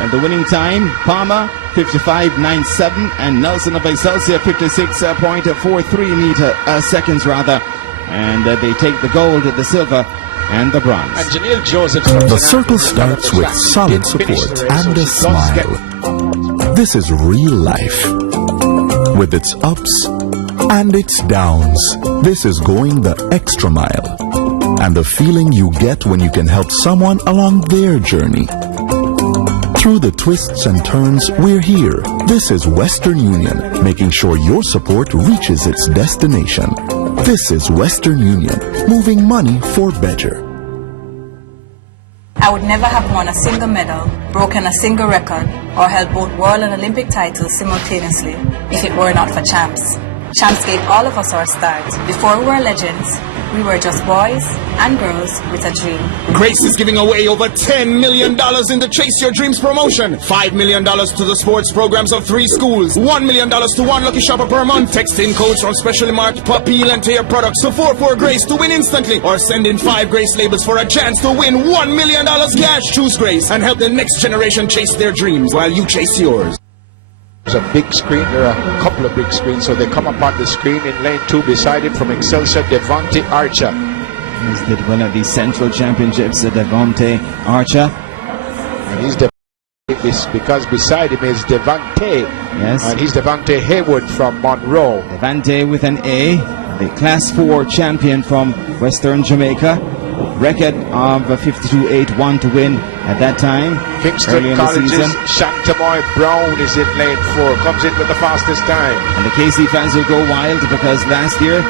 and the winning time, Palmer 55.97, and Nelson of Excelsior 56.43 seconds rather. And they take the gold, the silver, and the bronze. And Janelle Joseph. The circle starts with solid support and a smile. This is real life, with its ups and its downs. This is going the extra mile, and the feeling you get when you can help someone along their journey. Through the twists and turns, we're here. This is Western Union, making sure your support reaches its destination. This is Western Union, moving money for better. I would never have won a single medal, broken a single record, or held both world and Olympic titles simultaneously if it were not for Champs. Champs gave all of us our start. Before we were legends, we were just boys and girls with a dream. Grace is giving away over $10 million in the Chase Your Dreams promotion. $5 million to the sports programs of 3 schools. $1 million to 1 lucky shopper per month. Text in codes from specially marked Pupil and Tear products to 44 Grace to win instantly. Or send in 5 Grace labels for a chance to win $1 million cash. Choose Grace and help the next generation chase their dreams while you chase yours. There's a big screen. There are a couple of big screens, so they come up on the screen in lane 2 beside him from Excelsior, Devontae Archer. He's did one of the Central Championships, Devontae Archer. And he's because beside him is Devontae. Yes. And he's Devontae Haywood from Monroe. Devontae with an A, the Class 4 champion from Western Jamaica. Record of 52.81 to win at that time. Kingston College's Shantamoy Brown is in lane 4, comes in with the fastest time. And the KC fans will go wild because last year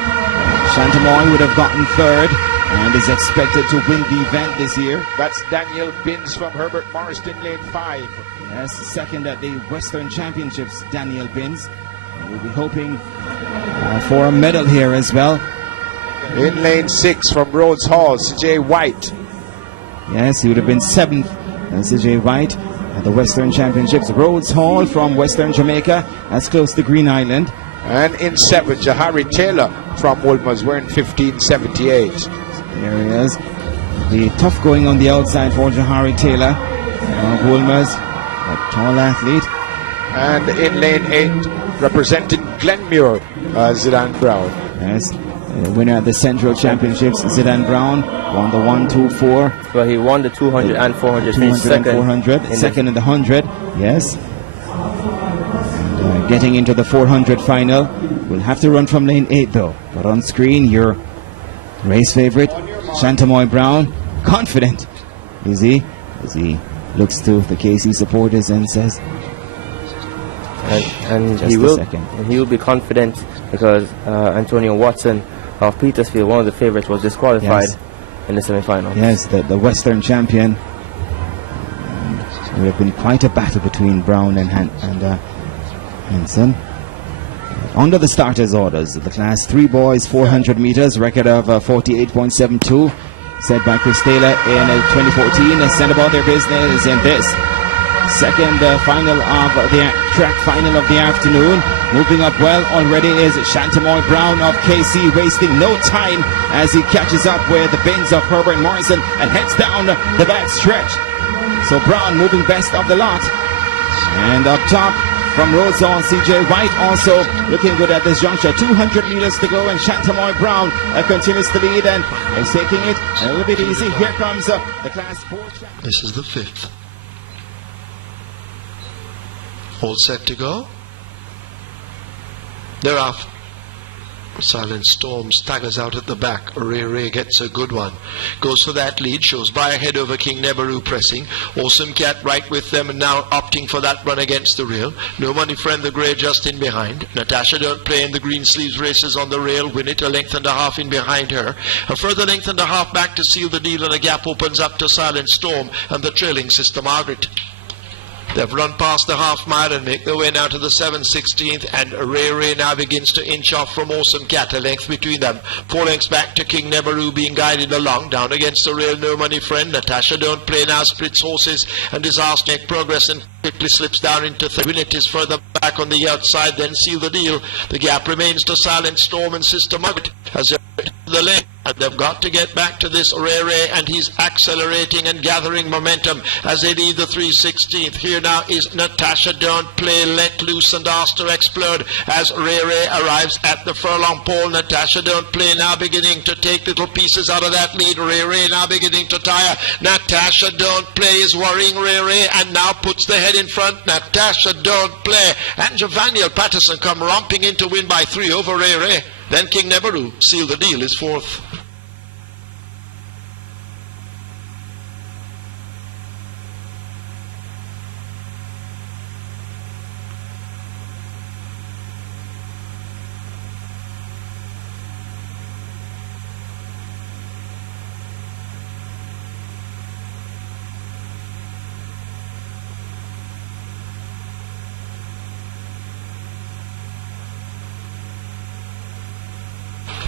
Shantamoy would have gotten third and is expected to win the event this year. That's Daniel Binns from Herbert Morriston, lane 5. Yes, second at the Western Championships, Daniel Binns. We'll be hoping for a medal here as well. In lane 6 from Rhodes Hall, CJ White. Yes, he would have been 7th. CJ White at the Western Championships. Rhodes Hall from Western Jamaica. That's close to Green Island. And in 7th, Jahari Taylor from Wolmer's wearing 15.78. There he is. The tough going on the outside for Jahari Taylor of Wolmer's. A tall athlete. And in lane 8, representing Glenmuir, Zidane Brown. Yes. Winner at the Central Championships, Zidane Brown, won the 1-2-4. Well, he won the 200 and 400. 200 and 400. Second in the 100, yes. And, getting into the 400 final. We'll have to run from lane 8 though. But on screen, your race favorite, Shantamoy Brown, confident is he, as he looks to the KC supporters and says, and he will be confident because Antonio Watson of Petersfield, one of the favorites, was disqualified in the semi-final. Yes, the Western champion. There have been quite a battle between Brown and Hanson. Under the starters' orders, the Class 3 boys 400 meters, record of 48.72, set by Chris Taylor in 2014, and sent about their business in this. Second final of the track final of the afternoon. Moving up well already is Shantamoy Brown of KC, wasting no time as he catches up with the bins of Herbert Morrison and heads down the back stretch. So Brown moving best of the lot. And up top from Roseau, CJ White also looking good at this juncture. 200 meters to go and Shantamoy Brown continues to lead and is taking it a little bit easy. Here comes the Class 4. This is the 5th. All set to go. They're off. Silent Storm staggers out at the back. Ray gets a good one. Goes for that lead. Shows by ahead over King Nebaru pressing. Awesome Cat right with them and now opting for that run against the rail. No Money Friend the grey just in behind. Natasha Don't Play in the green sleeves races on the rail. Win it a length and a half in behind her. A further length and a half back to seal the deal and a gap opens up to Silent Storm and the trailing Sister Margaret. They've run past the half mile and make their way now to the 7/16th, and Ray now begins to inch off from Awesome Cat, a length between them. 4 lengths back to King Nebaru being guided along, down against the rail, No Money Friend. Natasha Don't Play now splits horses and Disaster make progress and quickly slips down into third. Win it is further back on the outside, then seal the deal. The gap remains to Silent Storm and Sister Margaret as they're to the left. And they've got to get back to this Ray, and he's accelerating and gathering momentum as they lead the 3/16th. Here now is Natasha Don't Play, Let Loose and Asked to Explode as Ray arrives at the furlong pole. Natasha Don't Play now beginning to take little pieces out of that lead. Ray now beginning to tire. Natasha Don't Play is worrying Ray and now puts the head in front. Natasha Don't Play and Javaniel Patterson come romping in to win by 3 over Ray. Then King Nebaru, seal the deal, is 4th.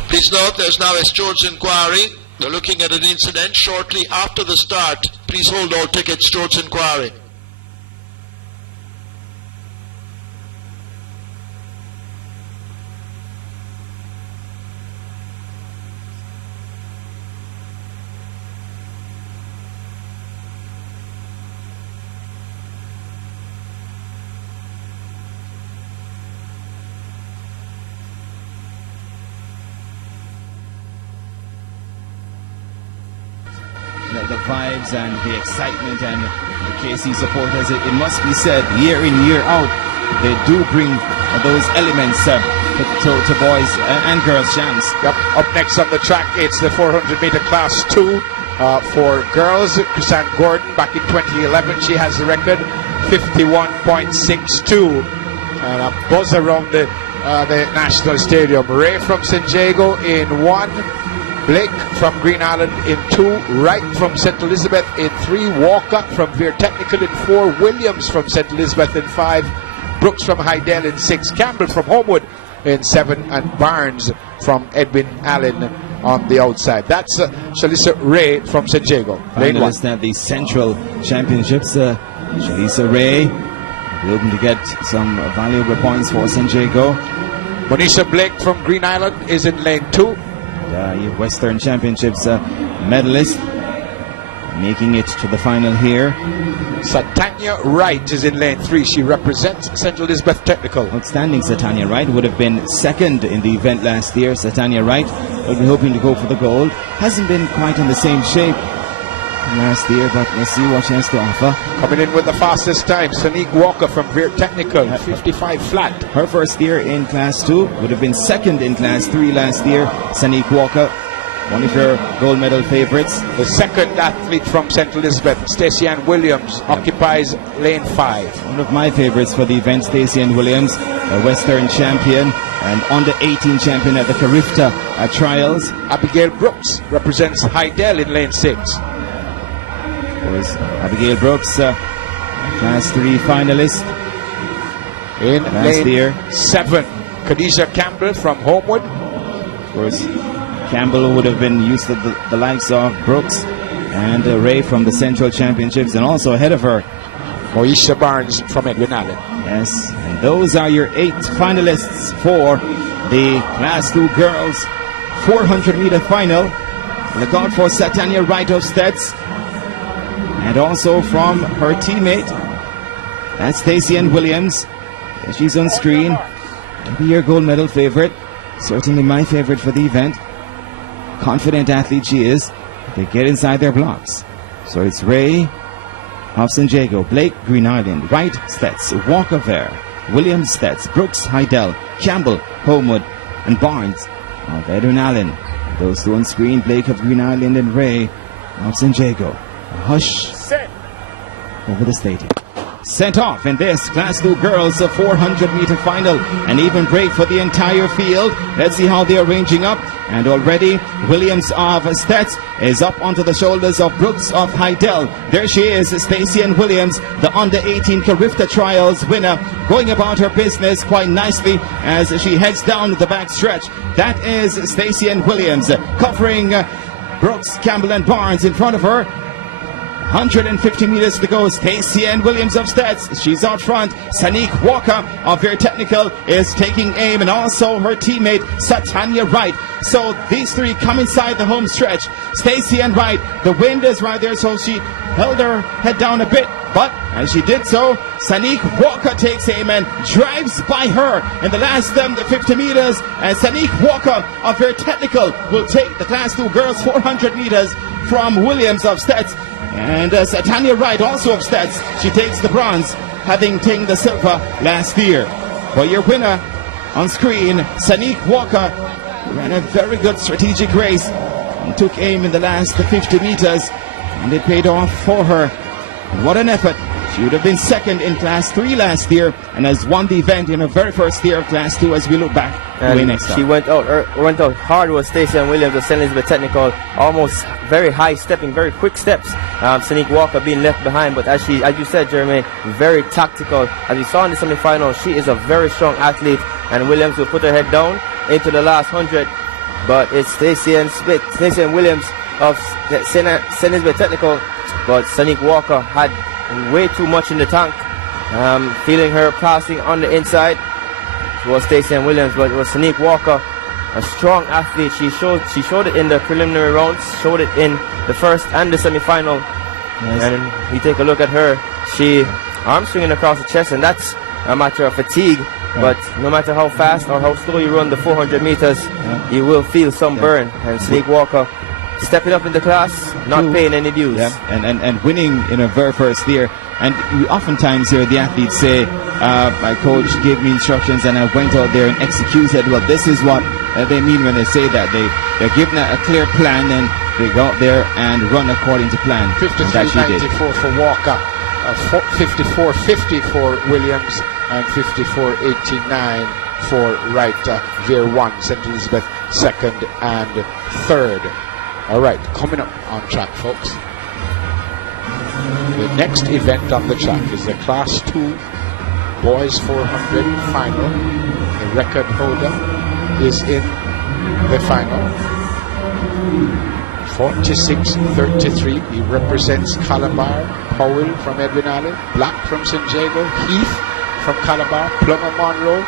Please note there's now a Stewart's inquiry. They're looking at an incident shortly after the start. Please hold all tickets, Stewart's inquiry. The vibes and the excitement and the KC supporters, it must be said, year in, year out, they do bring those elements to boys and girls' jams. Yep. Up next on the track, it's the 400-meter Class 2 for girls. Chrisanne Gordon, back in 2011, she has the record, 51.62. And a buzz around the National Stadium. Ray from San Diego in 1. Blake from Green Island in 2, Wright from St. Elizabeth in 3, Walker from Veer Technical in 4, Williams from St. Elizabeth in 5, Brooks from Hydel in 6, Campbell from Homewood in 7, and Barnes from Edwin Allen on the outside. That's Shalisa Ray from St. Diego. Finalist at the Central Championships, Shalisa Ray, hoping to get some valuable points for St. Diego. Monisha Blake from Green Island is in lane 2. Western Championships medalist, making it to the final here. Satania Wright is in lane 3. She represents St. Elizabeth Technical. Outstanding. Satania Wright would have been second in the event last year. Satania Wright will be hoping to go for the gold. Hasn't been quite in the same shape last year, but we'll see what she has to offer. Coming in with the fastest time, Sonique Walker from Veer Technical, 55 flat. Her first year in Class 2, would have been second in Class 3 last year. Sonique Walker, one of your gold medal favorites. The second athlete from St. Elizabeth, Stacey Ann Williams, occupies lane 5. One of my favorites for the event, Stacey Ann Williams, a Western champion and under 18 champion at the Carifta trials. Abigail Brooks represents Hydel in lane 6. Was Abigail Brooks, Class 3 finalist in last year. 7. Khadijah Campbell from Homewood. Of course, Campbell would have been used to the likes of Brooks and Ray from the Central Championships, and also ahead of her Moesha Barnes from Edwin Allen. Yes, and those are your 8 finalists for the Class 2 Girls 400-meter final. Look out for Satania Wright of Stets, and also from her teammate, that's Stacey Ann Williams. She's on screen. Maybe your gold medal favorite. Certainly my favorite for the event. Confident athlete she is. They get inside their blocks. So it's Ray of San Diego, Blake, Green Island, Wright, Stets, Walker Ver, Williams, Stets, Brooks, Heidel, Campbell, Homewood, and Barnes of Edwin Allen. Those two on screen, Blake of Green Island and Ray of San Diego. A hush over the stadium. Sent off in this Class 2 Girls 400-meter final. An even break for the entire field. Let's see how they are ranging up. And already Williams of Stets is up onto the shoulders of Brooks of Heidel. There she is, Stacey Ann Williams, the under-18 Carifta Trials winner, going about her business quite nicely as she heads down the back stretch. That is Stacey Ann Williams covering Brooks, Campbell, and Barnes in front of her. 150 meters to go. Stacey Ann Williams of Stets, she's out front. Sanique Walker of Very Technical is taking aim, and also her teammate Satania Wright. So these three come inside the home stretch. Stacey Ann Wright, the wind is right there, so she held her head down a bit, but as she did so, Sanique Walker takes aim and drives by her in the last 50 meters, and Sanique Walker of Very Technical will take the Class 2 Girls 400 meters from Williams of Stets. And Satania Wright, also of Stets, she takes the bronze, having taken the silver last year. But your winner on screen, Sanique Walker, ran a very good strategic race and took aim in the last 50 meters, and it paid off for her. And what an effort. She would have been second in Class 3 last year and has won the event in her very first year of Class 2 as we look back. And she went out hard with Stacey Ann Williams of St. Elizabeth Technical, almost very high stepping, very quick steps. Sanique Walker being left behind, but as you said, Jeremy, very tactical. As we saw in the semi-final, she is a very strong athlete, and Williams will put her head down into the last 100. But it's Stacey Ann Williams of St. Elizabeth Technical, but Sanique Walker had way too much in the tank. Feeling her passing on the inside. It was Stacey Ann Williams, but it was Sanique Walker, a strong athlete. She showed it in the preliminary rounds, showed it in the first and the semi-final. Yes. And you take a look at her, she arm swinging across the chest, and that's a matter of fatigue. But no matter how fast or how slow you run the 400 meters, you will feel some burn. And Sanique Walker stepping up in the class, not paying any dues. And winning in her very first year. And you oftentimes hear the athletes say, my coach gave me instructions and I went out there and executed. Well, this is what they mean when they say that. They're given a clear plan and they go out there and run according to plan. 53.94 for Walker, 54.50 for Williams, and 54.89 for Wright. Veer 1, St. Elizabeth 2nd and 3rd. All right, coming up on track, folks. The next event on the track is the Class 2 Boys 400 final. The record holder is in the final. 46.33. He represents Calabar. Powell from Edwin Allen, Black from San Diego, Heath from Calabar, Plummer Monroe,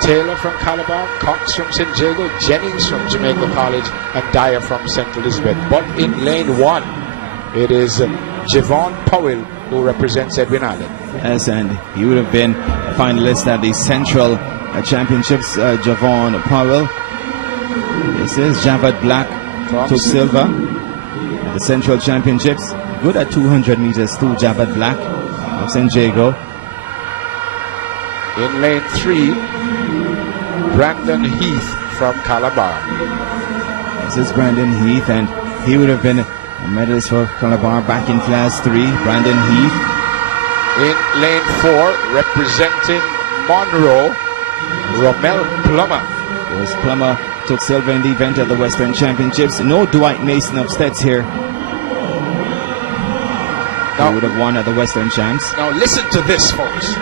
Taylor from Calabar, Cox from San Diego, Jennings from Jamaica College, and Dyer from St. Elizabeth. But in lane 1, it is Javon Powell who represents Edwin Allen. Yes, and he would have been a finalist at the Central Championships. Javon Powell. This is Javad Black took silver at the Central Championships. Good at 200 meters too, Javad Black of San Diego. In lane 3, Brandon Heath from Calabar. This is Brandon Heath, and he would have been a medalist for Calabar back in Class 3. Brandon Heath. In lane 4, representing Monroe, Rommel Plummer. Yes, Plummer took silver in the event at the Western Championships. No Dwight Mason of Stets here. He would have won at the Western Champs. Now listen to this, folks.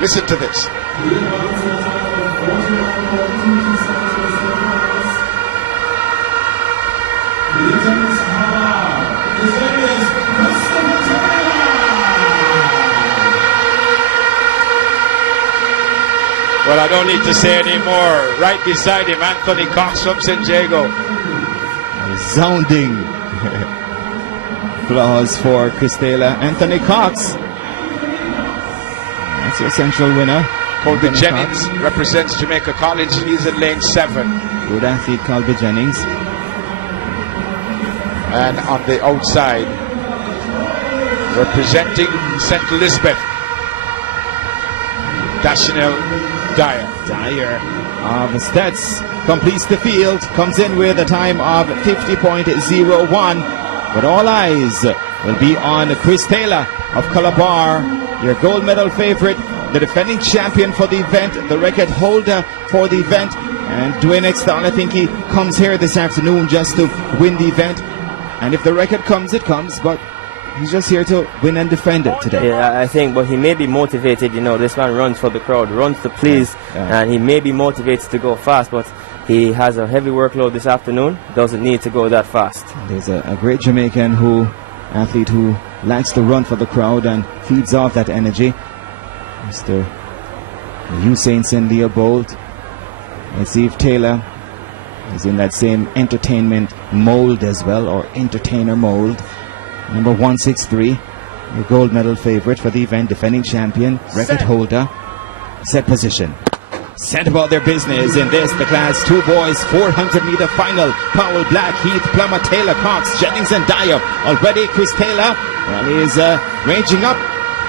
Listen to this. I don't need to say any more. Right beside him, Anthony Cox from San Diego. Resounding applause for Chris Taylor. Anthony Cox. That's your central winner. Colby Anthony Jennings Cox. represents Jamaica College. He's in lane 7. Good athlete, Colby Jennings. And on the outside, representing St. Elizabeth, Dashanel Dyer. Dyer of Stets completes the field, comes in with a time of 50.01. But all eyes will be on Chris Taylor of Calabar, your gold medal favorite, the defending champion for the event, the record holder for the event. And Dwayne Extall, I think he comes here this afternoon just to win the event. And if the record comes, it comes, but he's just here to win and defend it today. Yeah, I think, but he may be motivated. You know, this man runs for the crowd, runs to please, and he may be motivated to go fast, but he has a heavy workload this afternoon, doesn't need to go that fast. There's a great Jamaican athlete who likes to run for the crowd and feeds off that energy. Mr. Usain Sendia Bolt. Let's see if Taylor is in that same entertainment mold as well, or entertainer mold. Number 163, your gold medal favorite for the event, defending champion, record holder. Set position. Set about their business in this, the Class 2 boys 400-meter final. Powell, Black, Heath, Plummer, Taylor, Cox, Jennings and Dyer. Already Chris Taylor, well, he is ranging up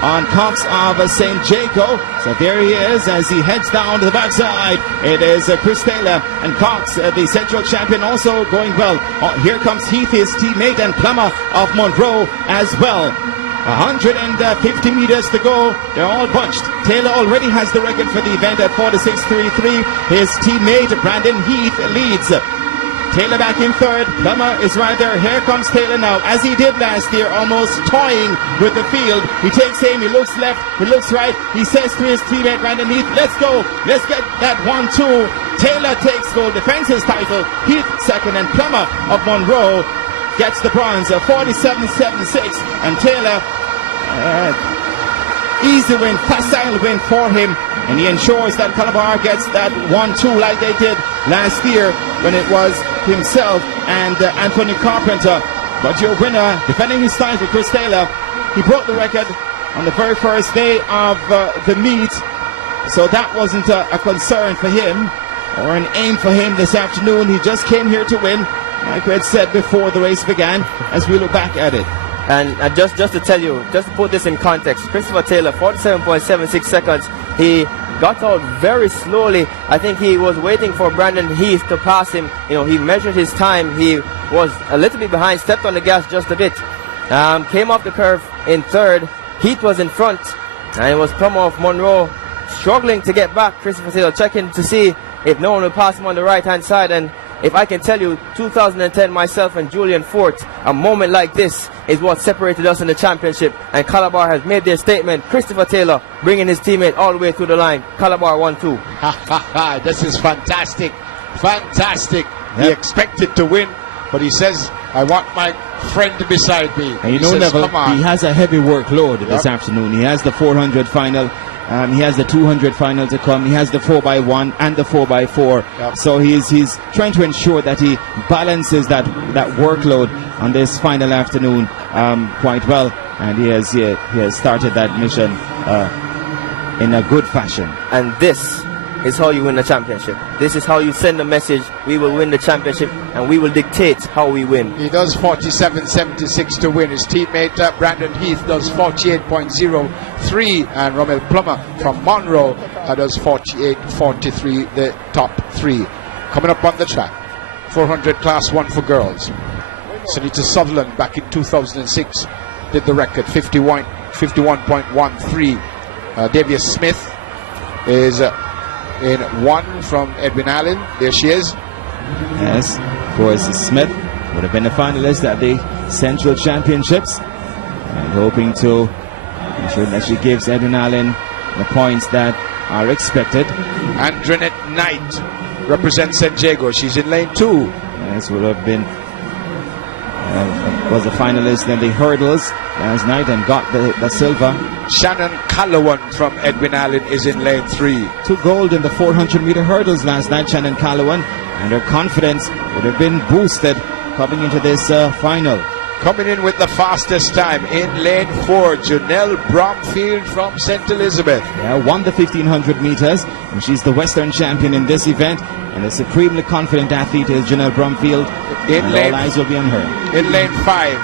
on Cox of St. Jago. So there he is as he heads down to the backside. It is Chris Taylor and Cox, the central champion, also going well. Here comes Heath, his teammate, and Plummer of Monroe as well. 150 meters to go. They're all bunched. Taylor already has the record for the event at 46.33. His teammate Brandon Heath leads. Taylor back in third. Plummer is right there. Here comes Taylor now, as he did last year, almost toying with the field. He takes aim, he looks left, he looks right. He says to his teammate Brandon Heath, let's go, let's get that 1-2. Taylor takes gold, defends his title. Heath second, and Plummer of Monroe gets the bronze, 47.76. And Taylor, easy win, facile win for him. And he ensures that Calabar gets that 1-2 like they did last year when it was himself and Anthony Carpenter. But your winner, defending his title, Chris Taylor, he broke the record on the very first day of the meet. So that wasn't a concern for him or an aim for him this afternoon. He just came here to win, like we had said before the race began, as we look back at it. And just to tell you, just to put this in context, Christopher Taylor, 47.76 seconds. He got out very slowly. I think he was waiting for Brandon Heath to pass him. You know, he measured his time. He was a little bit behind, stepped on the gas just a bit. Came off the curve in third. Heath was in front, and it was Plummer of Monroe struggling to get back. Christopher Taylor checking to see if no one will pass him on the right-hand side. And if I can tell you, 2010, myself and Julian Fort, a moment like this is what separated us in the championship. And Calabar has made their statement. Christopher Taylor bringing his teammate all the way through the line. Calabar 1-2. This is fantastic. Fantastic. He expected to win, but he says, I want my friend beside me. And you know, says, Neville, come on. he has a heavy workload this afternoon. He has the 400 final. He has the 200 final to come. He has the 4x1 and the 4x4. So he's trying to ensure that he balances that workload on this final afternoon quite well. And he has started that mission in a good fashion. And this is how you win the championship. This is how you send a message. We will win the championship, and we will dictate how we win. He does 47.76 to win. His teammate Brandon Heath does 48.03, and Romel Plummer from Monroe does 48.43, the top three. Coming up on the track, 400 Class 1 for girls. Sunita Sutherland back in 2006 did the record, 51.13. Davia Smith is in one from Edwin Allen. There she is. Yes, of course, Smith would have been a finalist at the Central Championships, and hoping to ensure that she gives Edwin Allen the points that are expected. Andrenet Knight represents San Diego. She's in lane 2. Yes, would have been was a finalist in the hurdles last night and got the silver. Shannon Calloway from Edwin Allen is in lane 3. 2 gold in the 400-meter hurdles last night, Shannon Calloway, and her confidence would have been boosted coming into this final. Coming in with the fastest time in lane 4, Janelle Bromfield from St. Elizabeth. Yeah, won the 1500 meters, and she's the Western champion in this event, and a supremely confident athlete is Janelle Bromfield, and all eyes will be on her. In lane 5,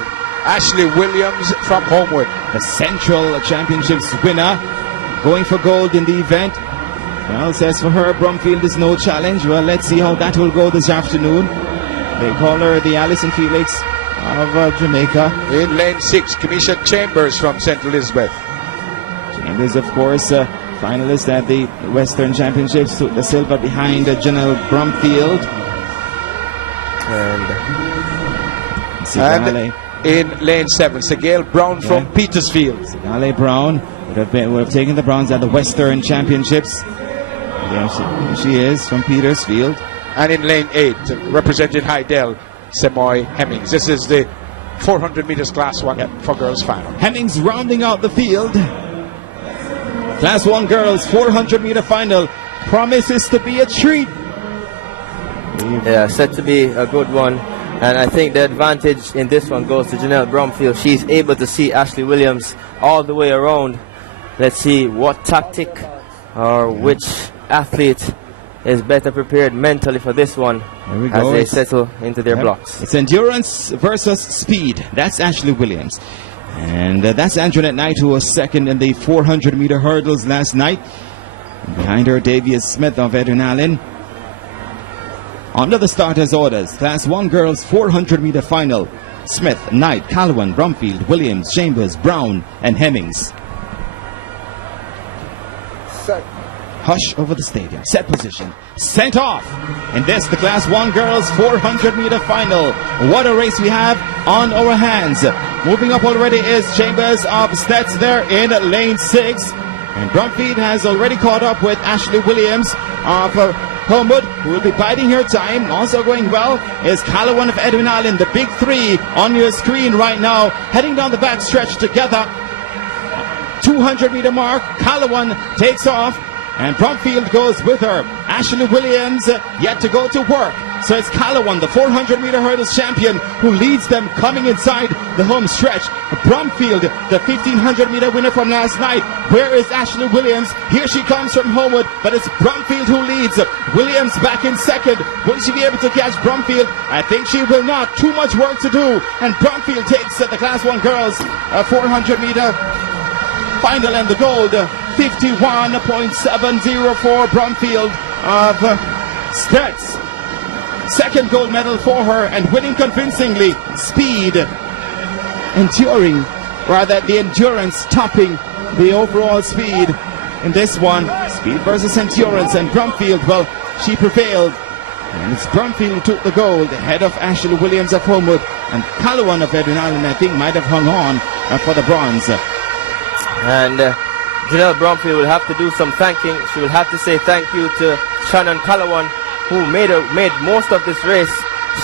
Ashley Williams from Homewood. The Central Championships winner, going for gold in the event. Well, says for her, Bromfield is no challenge. Well, let's see how that will go this afternoon. They call her the Alison Felix of Jamaica. In lane 6, Kamisha Chambers from St. Elizabeth. Chambers, of course, finalist at the Western Championships, took the silver behind Janelle Bromfield. And in lane 7, Segale Brown from Petersfield. Segale Brown would have taken the bronze at the Western Championships. There she is from Petersfield. And in lane 8, representing Hydel, Semoy Hemmings. This is the 400 meters class 1 for girls final. Hemmings rounding out the field. Class 1 girls 400 meter final promises to be a treat. Yeah, set to be a good one. And I think the advantage in this one goes to Janelle Bromfield. She's able to see Ashley Williams all the way around. Let's see what tactic or which athlete is better prepared mentally for this one as they settle into their blocks. It's endurance versus speed. That's Ashley Williams. And that's Antoinette Knight, who was second in the 400 meter hurdles last night. Behind her, Davia Smith of Edwin Allen. Under the starters' orders, Class 1 girls 400 meter final. Smith, Knight, Calloway, Bromfield, Williams, Chambers, Brown, and Hemmings. Hush over the stadium. Set position. Sent off. And this, the Class 1 girls 400 meter final. What a race we have on our hands. Moving up already is Chambers of Stets there in lane 6. And Bromfield has already caught up with Ashley Williams of Homewood, who will be biding her time. Also going well is Calloway of Edwin Allen. The big 3 on your screen right now, heading down the back stretch together. 200 meter mark. Calloway takes off, and Bromfield goes with her. Ashley Williams yet to go to work. So it's Calloway, the 400 meter hurdles champion, who leads them coming inside the home stretch. Bromfield, the 1500 meter winner from last night. Where is Ashley Williams? Here she comes from Homewood, but it's Bromfield who leads. Williams back in second. Will she be able to catch Bromfield? I think she will not. Too much work to do. And Bromfield takes the Class 1 girls 400 meter final and the gold. 51.704 Bromfield of Stets. Second gold medal for her, and winning convincingly. Speed enduring, rather the endurance topping the overall speed in this one. Speed versus endurance, and Bromfield, well, she prevailed. And it's Bromfield who took the gold ahead of Ashley Williams of Homewood, and Calloway of Edwin Allen, I think, might have hung on for the bronze. And Janelle Bromfield will have to do some thanking. She will have to say thank you to Shannon Calloway, who made most of this race.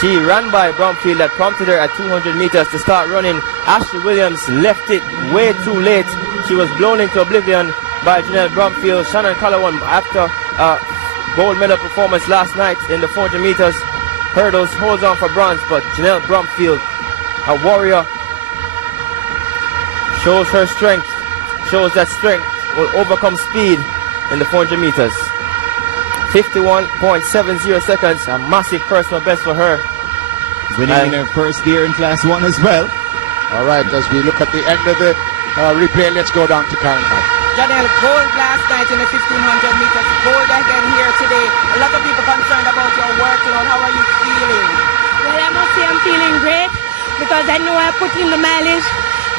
She ran by Bromfield, that prompted her at 200 meters to start running. Ashley Williams left it way too late. She was blown into oblivion by Janelle Bromfield. Shannon Calloway, after a gold medal performance last night in the 400 meters hurdles, holds on for bronze. But Janelle Bromfield, a warrior, shows her strength, shows that strength will overcome speed in the 400 meters. 51.70 seconds, a massive personal best for her. Winning in her first year in Class 1 as well. All right, as we look at the end of the replay, let's go down to Karen Hunt. Janelle, gold last night in the 1500 meters, gold again here today. A lot of people concerned about your workload. How are you feeling? Well, I must say I'm feeling great because I know I put in the mileage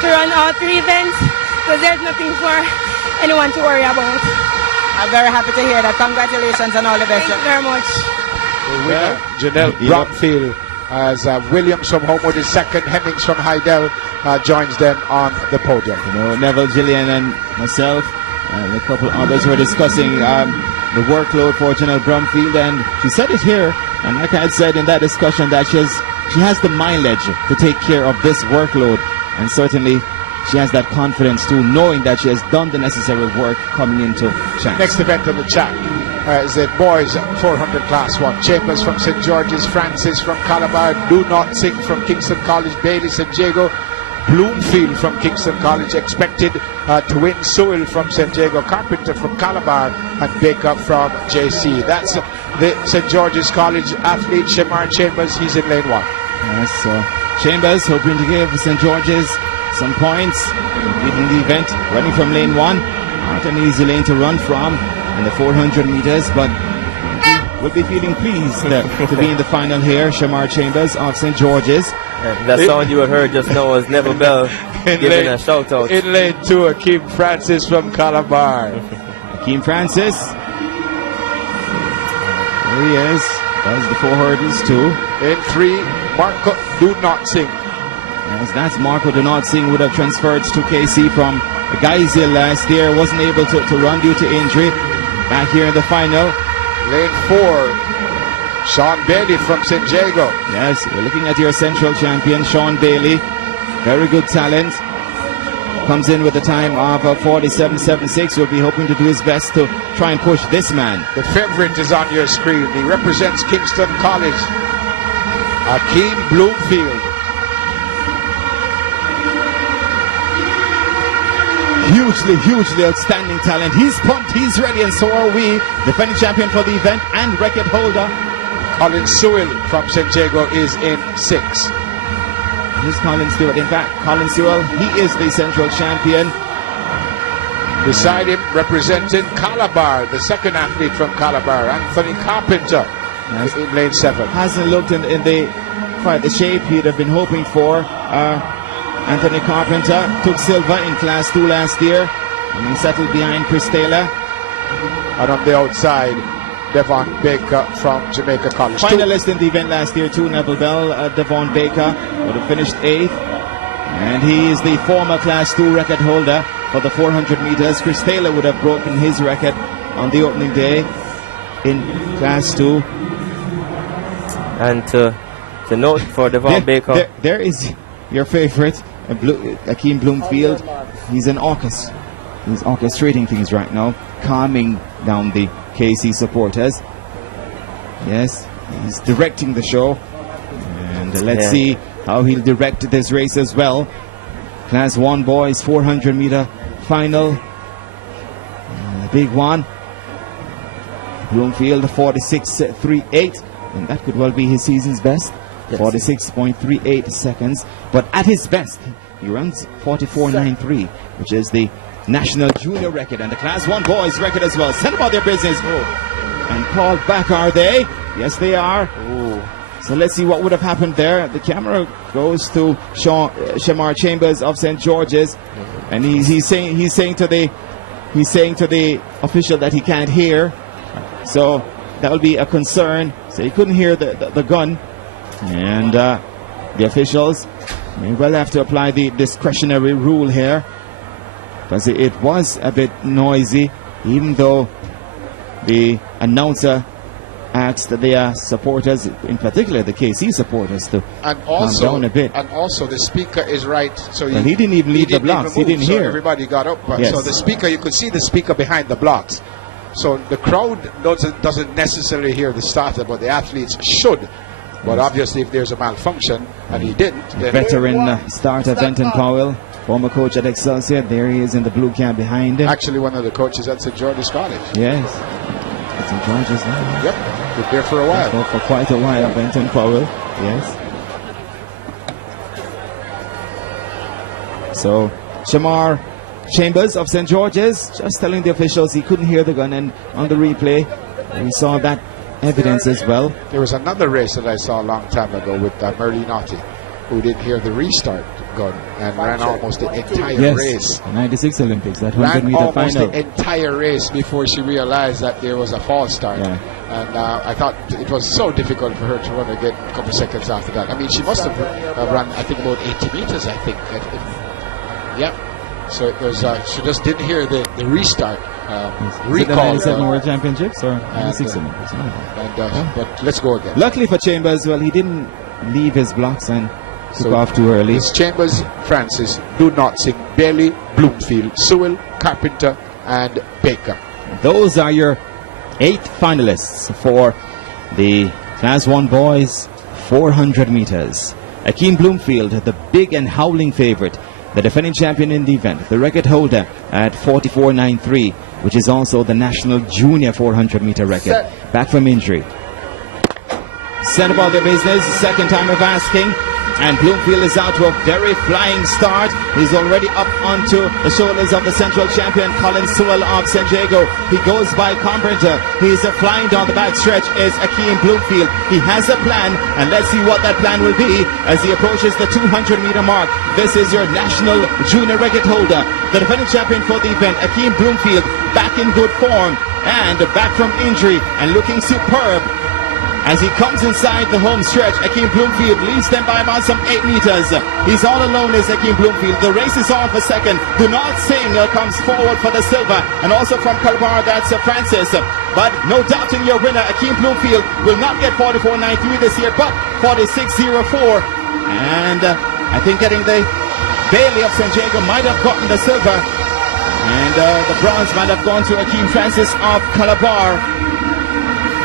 to run all 3 events, so there's nothing for anyone to worry about. I'm very happy to hear that. Congratulations and all the best. Thank you very much. Janelle Bromfield, as Williams from Homewood is second, Hemmings from Hydel joins them on the podium. You know, Neville, Gillian, and myself, and a couple others were discussing the workload for Janelle Bromfield, and she said it here, and like I had said in that discussion, that she's she has the mileage to take care of this workload, and certainly she has that confidence too, knowing that she has done the necessary work coming into champs. Next event on the chart is the boys 400 class 1. Chambers from St. George's, Francis from Calabar, Do Not Sing from Kingston College, Bailey St. Diego, Bloomfield from Kingston College, expected to win Sewell from St. Diego, Carpenter from Calabar, and Baker from JC. That's the St. George's College athlete, Shamar Chambers. He's in lane 1. Yes, so Chambers hoping to give St. George's some points leading the event, running from lane 1. Not an easy lane to run from in the 400 meters, but we'll be feeling pleased to be in the final here. Shamar Chambers of St. George's. That sound you had heard just now was Neville Bell giving a shout out. In lane 2, Akeem Francis from Calabar. Akeem Francis. There he is. Does the 4 hurdles too. In 3, Marco Do Not Sing. Yes, that's Marco Do Not Sing, would have transferred to KC from Geisel last year. Wasn't able to run due to injury. Back here in the final. Lane 4, Sean Bailey from St. Diego. Yes, we're looking at your central champion, Sean Bailey. Very good talent. Comes in with a time of 47.76. Will be hoping to do his best to try and push this man. The favorite is on your screen. He represents Kingston College. Akeem Bloomfield. Hugely outstanding talent. He's pumped, he's ready, and so are we. Defending champion for the event and record holder. Colin Sewell from St. Diego is in 6. Here's Colin Stewart. In fact, Colin Sewell, he is the central champion. Beside him, representing Calabar, the second athlete from Calabar, Anthony Carpenter, in lane 7. Hasn't looked in quite the shape he'd have been hoping for. Anthony Carpenter took silver in class 2 last year and he settled behind Chris Taylor. And on the outside, Devon Baker from Jamaica College. Finalist in the event last year too, Neville Bell. Devon Baker would have finished 8th. And he is the former class 2 record holder for the 400 meters. Chris Taylor would have broken his record on the opening day in class 2. And to note for Devon Baker. There is your favorite, Akeem Bloomfield. He's an orchestra. He's orchestrating things right now, calming down the KC supporters. Yes, he's directing the show. And let's see how he'll direct this race as well. Class 1 boys 400 meter final. The big one. Bloomfield 46.38, and that could well be his season's best. 46.38 seconds, but at his best he runs 44.93, which is the national junior record and the class 1 boys record as well. Send about their business. And called back, are they? Yes, they are. So let's see what would have happened there. The camera goes to Shamar Chambers of St. George's, and he's saying to the official that he can't hear. So that will be a concern. So he couldn't hear the gun. And the officials may well have to apply the discretionary rule here, because it was a bit noisy, even though the announcer asked their supporters, in particular the KC supporters, to calm down a bit. And also the speaker is right. So he didn't even leave the blocks. He didn't hear. Everybody got up. Yes. So the speaker, you could see the speaker behind the blocks. So the crowd doesn't necessarily hear the starter, but the athletes should. But obviously, if there's a malfunction, and he didn't, then veteran starter Benton Powell, former coach at Excelsior. There he is in the blue cap behind him. Actually, one of the coaches at St. George's College. Yes, St. George's now. Yep, been there for a while. So for quite a while, Benton Powell. Yes. So Shamar Chambers of St. George's just telling the officials he couldn't hear the gun, and on the replay we saw that evidence as well. There was another race that I saw a long time ago with Merle Naughty, who didn't hear the restart gun and ran almost the entire race. 96 Olympics, that 100 meter final. Almost the entire race before she realized that there was a false start. And I thought it was so difficult for her to run again a couple seconds after that. I mean, she must have run, I think, about 80 meters, I think. So it was, she just didn't hear the restart. Recall. 97 World Championships or 96 Olympics? But let's go again. Luckily for Chambers, well, he didn't leave his blocks and took off too early. It's Chambers, Francis, Do Not Sing, Bailey, Bloomfield, Sewell, Carpenter, and Baker. Those are your 8 finalists for the Class 1 boys 400 meters. Akeem Bloomfield, the big and howling favorite, the defending champion in the event, the record holder at 44.93, which is also the national junior 400 meter record. Back from injury. Set about their business, second time of asking. And Bloomfield is out to a very flying start. He's already up onto the shoulders of the central champion, Colin Sewell of San Diego. He goes by Carpenter. He's flying down the back stretch is Akeem Bloomfield. He has a plan, and let's see what that plan will be as he approaches the 200 meter mark. This is your national junior record holder, the defending champion for the event, Akeem Bloomfield, back in good form and back from injury and looking superb. As he comes inside the home stretch, Akeem Bloomfield leads them by about some 8 meters. He's all alone is Akeem Bloomfield. The race is on for second. Do Not Sing comes forward for the silver. And also from Calabar, that's Francis. But no doubting your winner, Akeem Bloomfield, will not get 44.93 this year, but 46.04. And I think getting the Bailey of San Diego might have gotten the silver. And the bronze might have gone to Akeem Francis of Calabar.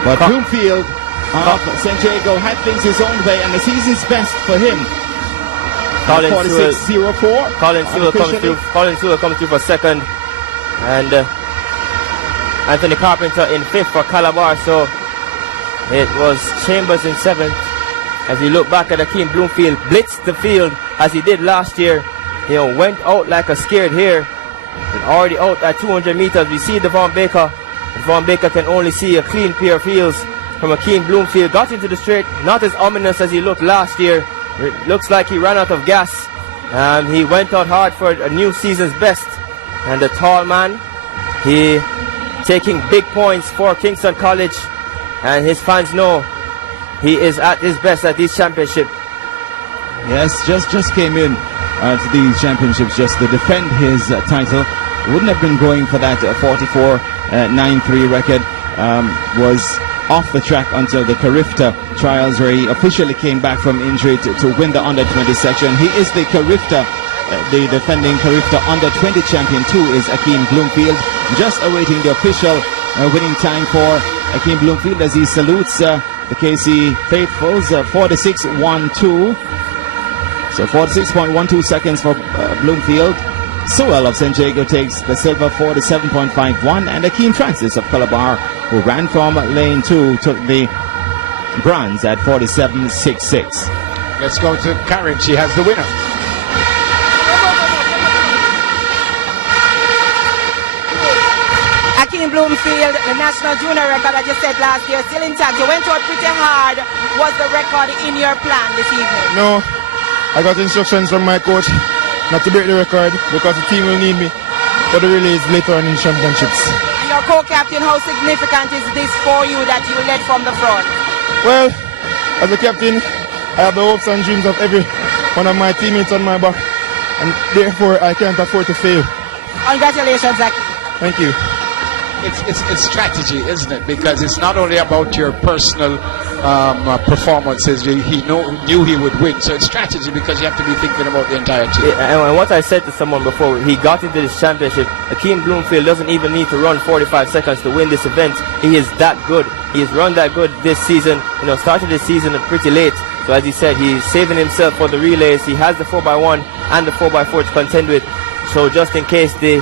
But Bloomfield of San Diego had things his own way, and the season's best for him. Colin 46.04. Colin Sewell comes through. Colin Sewell comes through for second, and Anthony Carpenter in 5th for Calabar. So it was Chambers in 7th. As we look back at Akeem Bloomfield, blitzed the field as he did last year. You know, went out like a scared hare. And already out at 200 meters. We see Devon Baker. Devon Baker can only see a clean pair of heels from Akeem Bloomfield. Got into the straight, not as ominous as he looked last year. It looks like he ran out of gas. He went out hard for a new season's best. And the tall man, he taking big points for Kingston College. And his fans know he is at his best at these championships. Yes, just came in to these championships just to defend his title. Wouldn't have been going for that 44.93 record. Was off the track until the Carifta trials, where he officially came back from injury to win the under-20 section. He is the Carifta, the defending Carifta under-20 champion too, is Akeem Bloomfield. Just awaiting the official winning time for Akeem Bloomfield as he salutes the KC Faithfuls. 46.12. So 46.12 seconds for Bloomfield. Sewell of San Diego takes the silver, 47.51, and Akeem Francis of Calabar, who ran from lane 2, took the bronze at 47.66. Let's go to Karen. She has the winner. Akeem Bloomfield, the national junior record that you said last year, still intact. You went out pretty hard. Was the record in your plan this evening? No, I got instructions from my coach not to break the record because the team will need me for the relays later on in championships. And your co-captain, how significant is this for you that you led from the front? Well, as a captain, I have the hopes and dreams of every one of my teammates on my back, and therefore I can't afford to fail. Congratulations, Zaki. Thank you. It's strategy, isn't it? Because it's not only about your personal performances. He knew he would win, so it's strategy because you have to be thinking about the entire team. Yeah, and what I said to someone before, he got into this championship. Akeem Bloomfield doesn't even need to run 45 seconds to win this event. He is that good. He has run that good this season. You know, started this season pretty late. So as he said, he's saving himself for the relays. He has the 4x1 and the 4x4 to contend with. So just in case the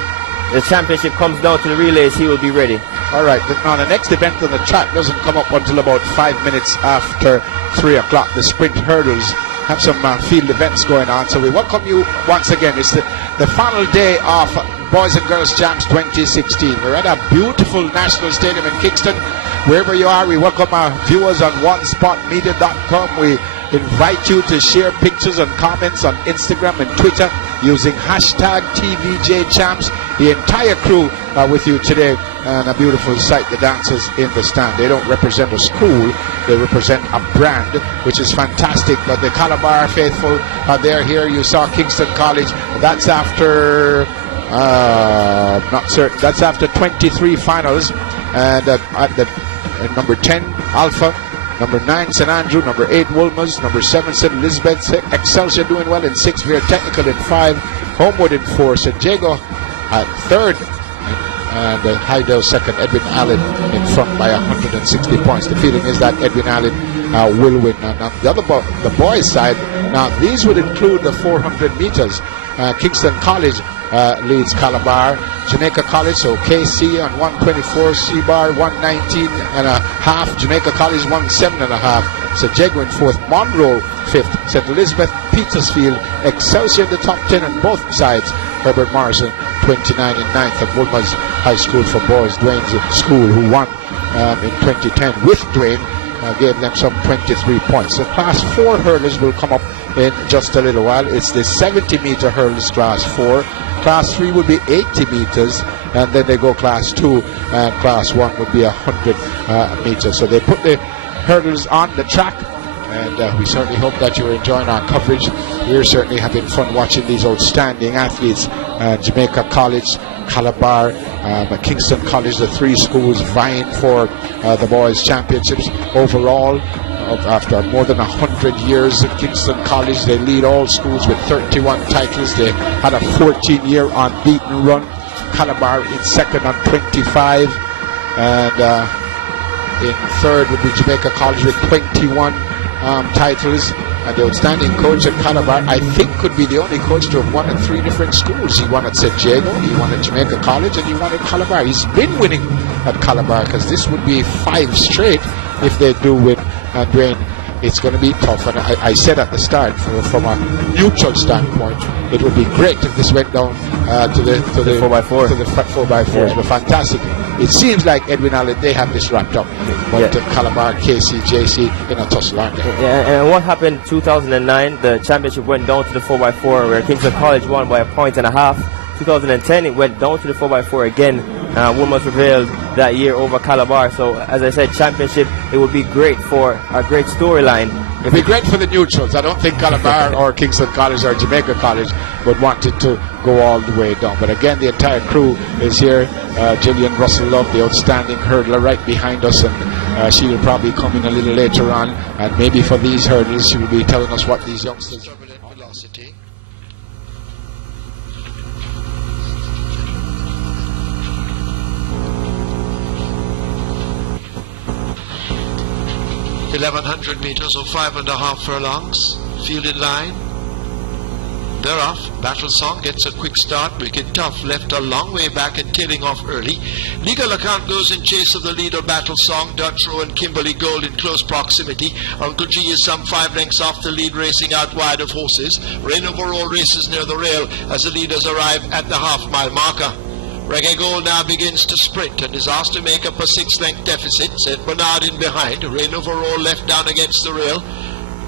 championship comes down to the relays, he will be ready. All right, now the next event on the track doesn't come up until about 5 minutes after 3 o'clock. The sprint hurdles have some field events going on, so we welcome you once again. It's the final day of Boys and Girls Champs 2016. We're at a beautiful national stadium in Kingston. Wherever you are, we welcome our viewers on onespotmedia.com. We invite you to share pictures and comments on Instagram and Twitter using hashtag TVJChamps. The entire crew are with you today, and a beautiful sight, the dancers in the stand. They don't represent a school, they represent a brand, which is fantastic. But the Calabar faithful are there. Here you saw Kingston College. That's after not certain, that's after 23 finals, and at number 10 Alpha Number 9, St. Andrew. Number 8, Wolmer's. Number 7, St. Elizabeth. Excelsior doing well in 6. Vere Technical in 5. Homewood in 4. St. Jago at 3rd. And Hydel 2nd. Edwin Allen in front by 160 points. The feeling is that Edwin Allen will win. And on the boys' side, now these would include the 400 meters. Kingston College leads Calabar. Jamaica College, so KC on 124, C-Bar 119.5, Jamaica College 107.5, St. Jago in 4th, Monroe 5th, St. Elizabeth, Petersfield, Excelsior in the top 10 on both sides, Herbert Morrison 29 in 9th, and Wolmer's High School for Boys, Dwayne's school, who won in 2010 with Dwayne, gave them some 23 points. So class 4 hurlers will come up in just a little while. It's the 70-meter hurlers class 4. Class 3 would be 80 meters, and then they go class 2, and class 1 would be 100 meters. So they put the hurdles on the track, and we certainly hope that you're enjoying our coverage. We're certainly having fun watching these outstanding athletes. Jamaica College, Calabar, Kingston College, the 3 schools vying for the boys' championships overall. After more than 100 years at Kingston College, they lead all schools with 31 titles. They had a 14-year unbeaten run. Calabar in 2nd on 25, and in 3rd would be Jamaica College with 21 titles. And the outstanding coach at Calabar, I think, could be the only coach to have won at 3 different schools. He won at St. Jago, he won at Jamaica College, and he won at Calabar. He's been winning at Calabar, because this would be 5 straight if they do win. And Dwayne, it's going to be tough. And I said at the start, from a neutral standpoint, it would be great if this went down to the 4x4. To the 4x4s. Yeah. But fantastic. It seems like Edwin Allen, they have this wrapped up. But Calabar, KC, JC in a tussle, aren't they? Yeah, and what happened in 2009, the championship went down to the 4x4, where Kingston College won by 1.5 points. 2010, it went down to the 4x4 again. Wolmer's prevailed that year over Calabar. So, as I said, championship, it would be great for a great storyline. It would be great for the neutrals. I don't think Calabar or Kingston College or Jamaica College would want it to go all the way down. But again, the entire crew is here. Gillian Russell Love, the outstanding hurdler, right behind us, and she will probably come in a little later on, and maybe for these hurdles she will be telling us what these youngsters. Velocity. 1,100 meters or 5.5 furlongs. Field in line. They're off. Battle Song gets a quick start. Wicked Tough left a long way back and tailing off early. Legal Account goes in chase of the leader, Battle Song. Dutch Row and Kimberly Gold in close proximity. Uncle G is some 5 lengths off the lead, racing out wide of horses. Rain Overall races near the rail as the leaders arrive at the half-mile marker. Reggae Gold now begins to sprint and is asked to make up a 6-length deficit. St. Bernard in behind. Rain Overall left down against the rail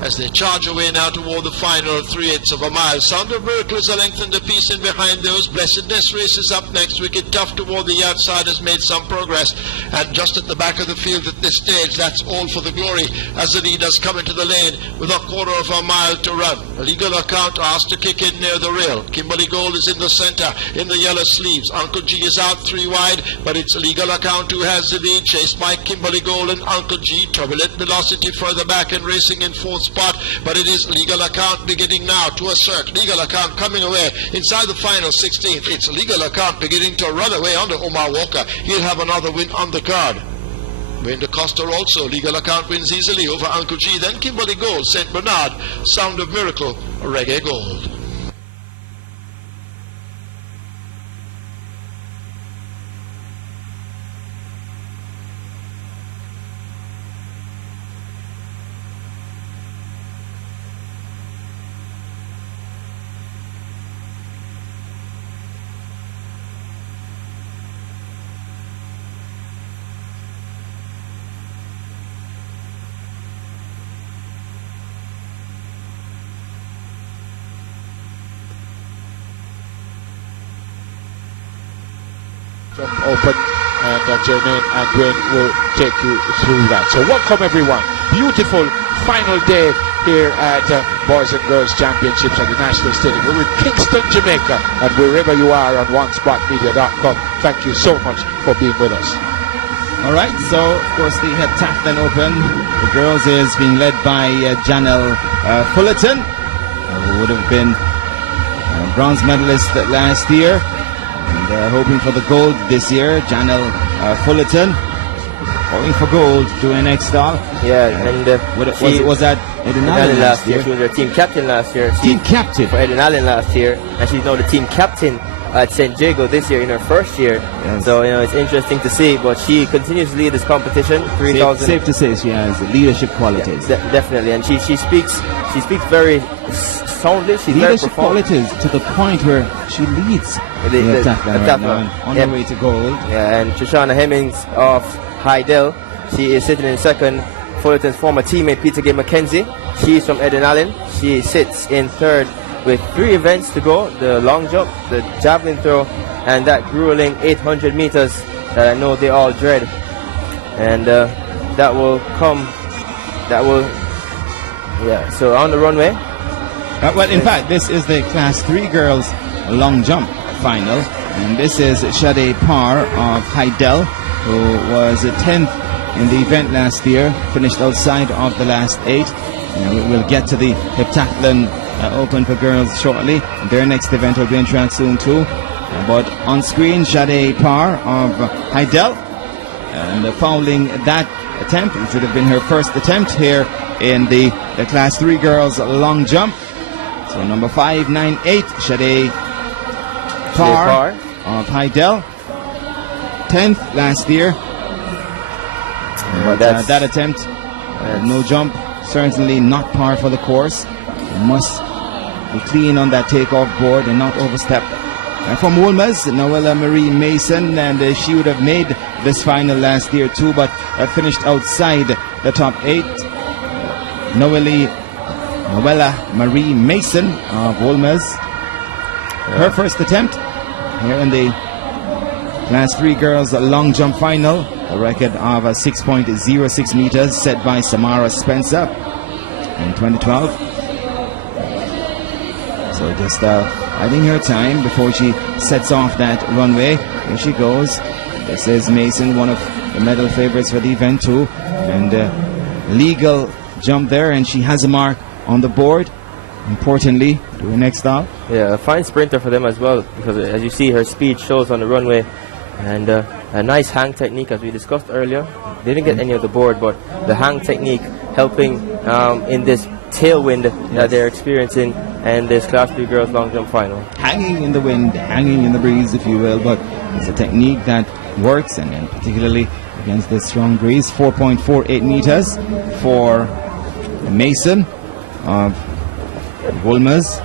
as they charge away now toward the final 3/8 of a mile. Sound of Miracle is a length and a piece in behind those. Blessedness races up next. Wicked Tough toward the outside has made some progress, and just at the back of the field at this stage, that's All for the Glory as the leaders come into the lane with a 1/4 mile to run. A Legal Account asked to kick in near the rail. Kimberly Gold is in the center in the yellow sleeves. Uncle G is out 3 wide, but it's a Legal Account who has the lead, chased by Kimberly Gold and Uncle G. Turbulent Velocity further back and racing in 4th spot, but it is Legal Account beginning now to assert. Legal Account coming away inside the final 16th. It's Legal Account beginning to run away under Omar Walker. He'll have another win on the card. Wayne DeCosta also. Legal Account wins easily over Uncle G. Then Kimberly Gold, St. Bernard, Sound of Miracle, Reggae Gold. Open, and Jermaine and Dwayne will take you through that. So welcome everyone. Beautiful final day here at Boys and Girls Championships at the National Stadium. We're in Kingston, Jamaica, and wherever you are on OneSpotMedia.com, thank you so much for being with us. All right, so of course the Heptathlon Open, the girls is being led by Janelle Fullerton, who would have been bronze medalist last year, and hoping for the gold this year. Janelle Fullerton hoping for gold to an X-Star. Yeah, and was that Eden Allen last year? She was their team captain last year. Team captain for Eden Allen last year, and she's now the team captain at St. Jago this year in her first year. Yes. So, it's interesting to see, but she continues to lead this competition. 3,000. Safe to say she has leadership qualities. Yeah, definitely, and she speaks very soundly. She's very leadership qualities to the point where she leads the Heptathlon right now, on her way to gold. Yeah, and Shoshana Hemmings of Heidel, she is sitting in second. Fullerton's former teammate Peter Gay McKenzie, she's from Eden Allen. She sits in third with 3 events to go: the long jump, the javelin throw, and that grueling 800 meters that I know they all dread. And so on the runway. Well, in fact, this is the Class 3 girls long jump final, and this is Sade Parr of Heidel, who was 10th in the event last year, finished outside of the last 8. We'll get to the Heptathlon Open for girls shortly. Their next event will be in track soon too. But on screen, Sade Parr of Heidel, and fouling that attempt, which would have been her first attempt here in the Class 3 girls long jump. So number 598, Sade Parr of Heidel, 10th last year. But that attempt, no jump, certainly not par for the course. You must be clean on that takeoff board and not overstep. From Wolmer's, Noella Marie Mason, and she would have made this final last year too, but finished outside the top 8. Noella Marie Mason of Wolmer's, her first attempt here in the Class 3 girls long jump final. A record of 6.06 meters set by Samara Spencer in 2012. So just biding her time before she sets off that runway. Here she goes. This is Mason, one of the medal favorites for the event too, and legal jump there, and she has a mark on the board. Importantly, to the next stop. Yeah, a fine sprinter for them as well, because as you see, her speed shows on the runway, and a nice hang technique, as we discussed earlier. They didn't get any of the board, but the hang technique helping in this tailwind that they're experiencing and this Class 3 girls long jump final. Hanging in the wind, hanging in the breeze, if you will, but it's a technique that works, and particularly against this strong breeze. 4.48 meters for Mason of Wolmer's.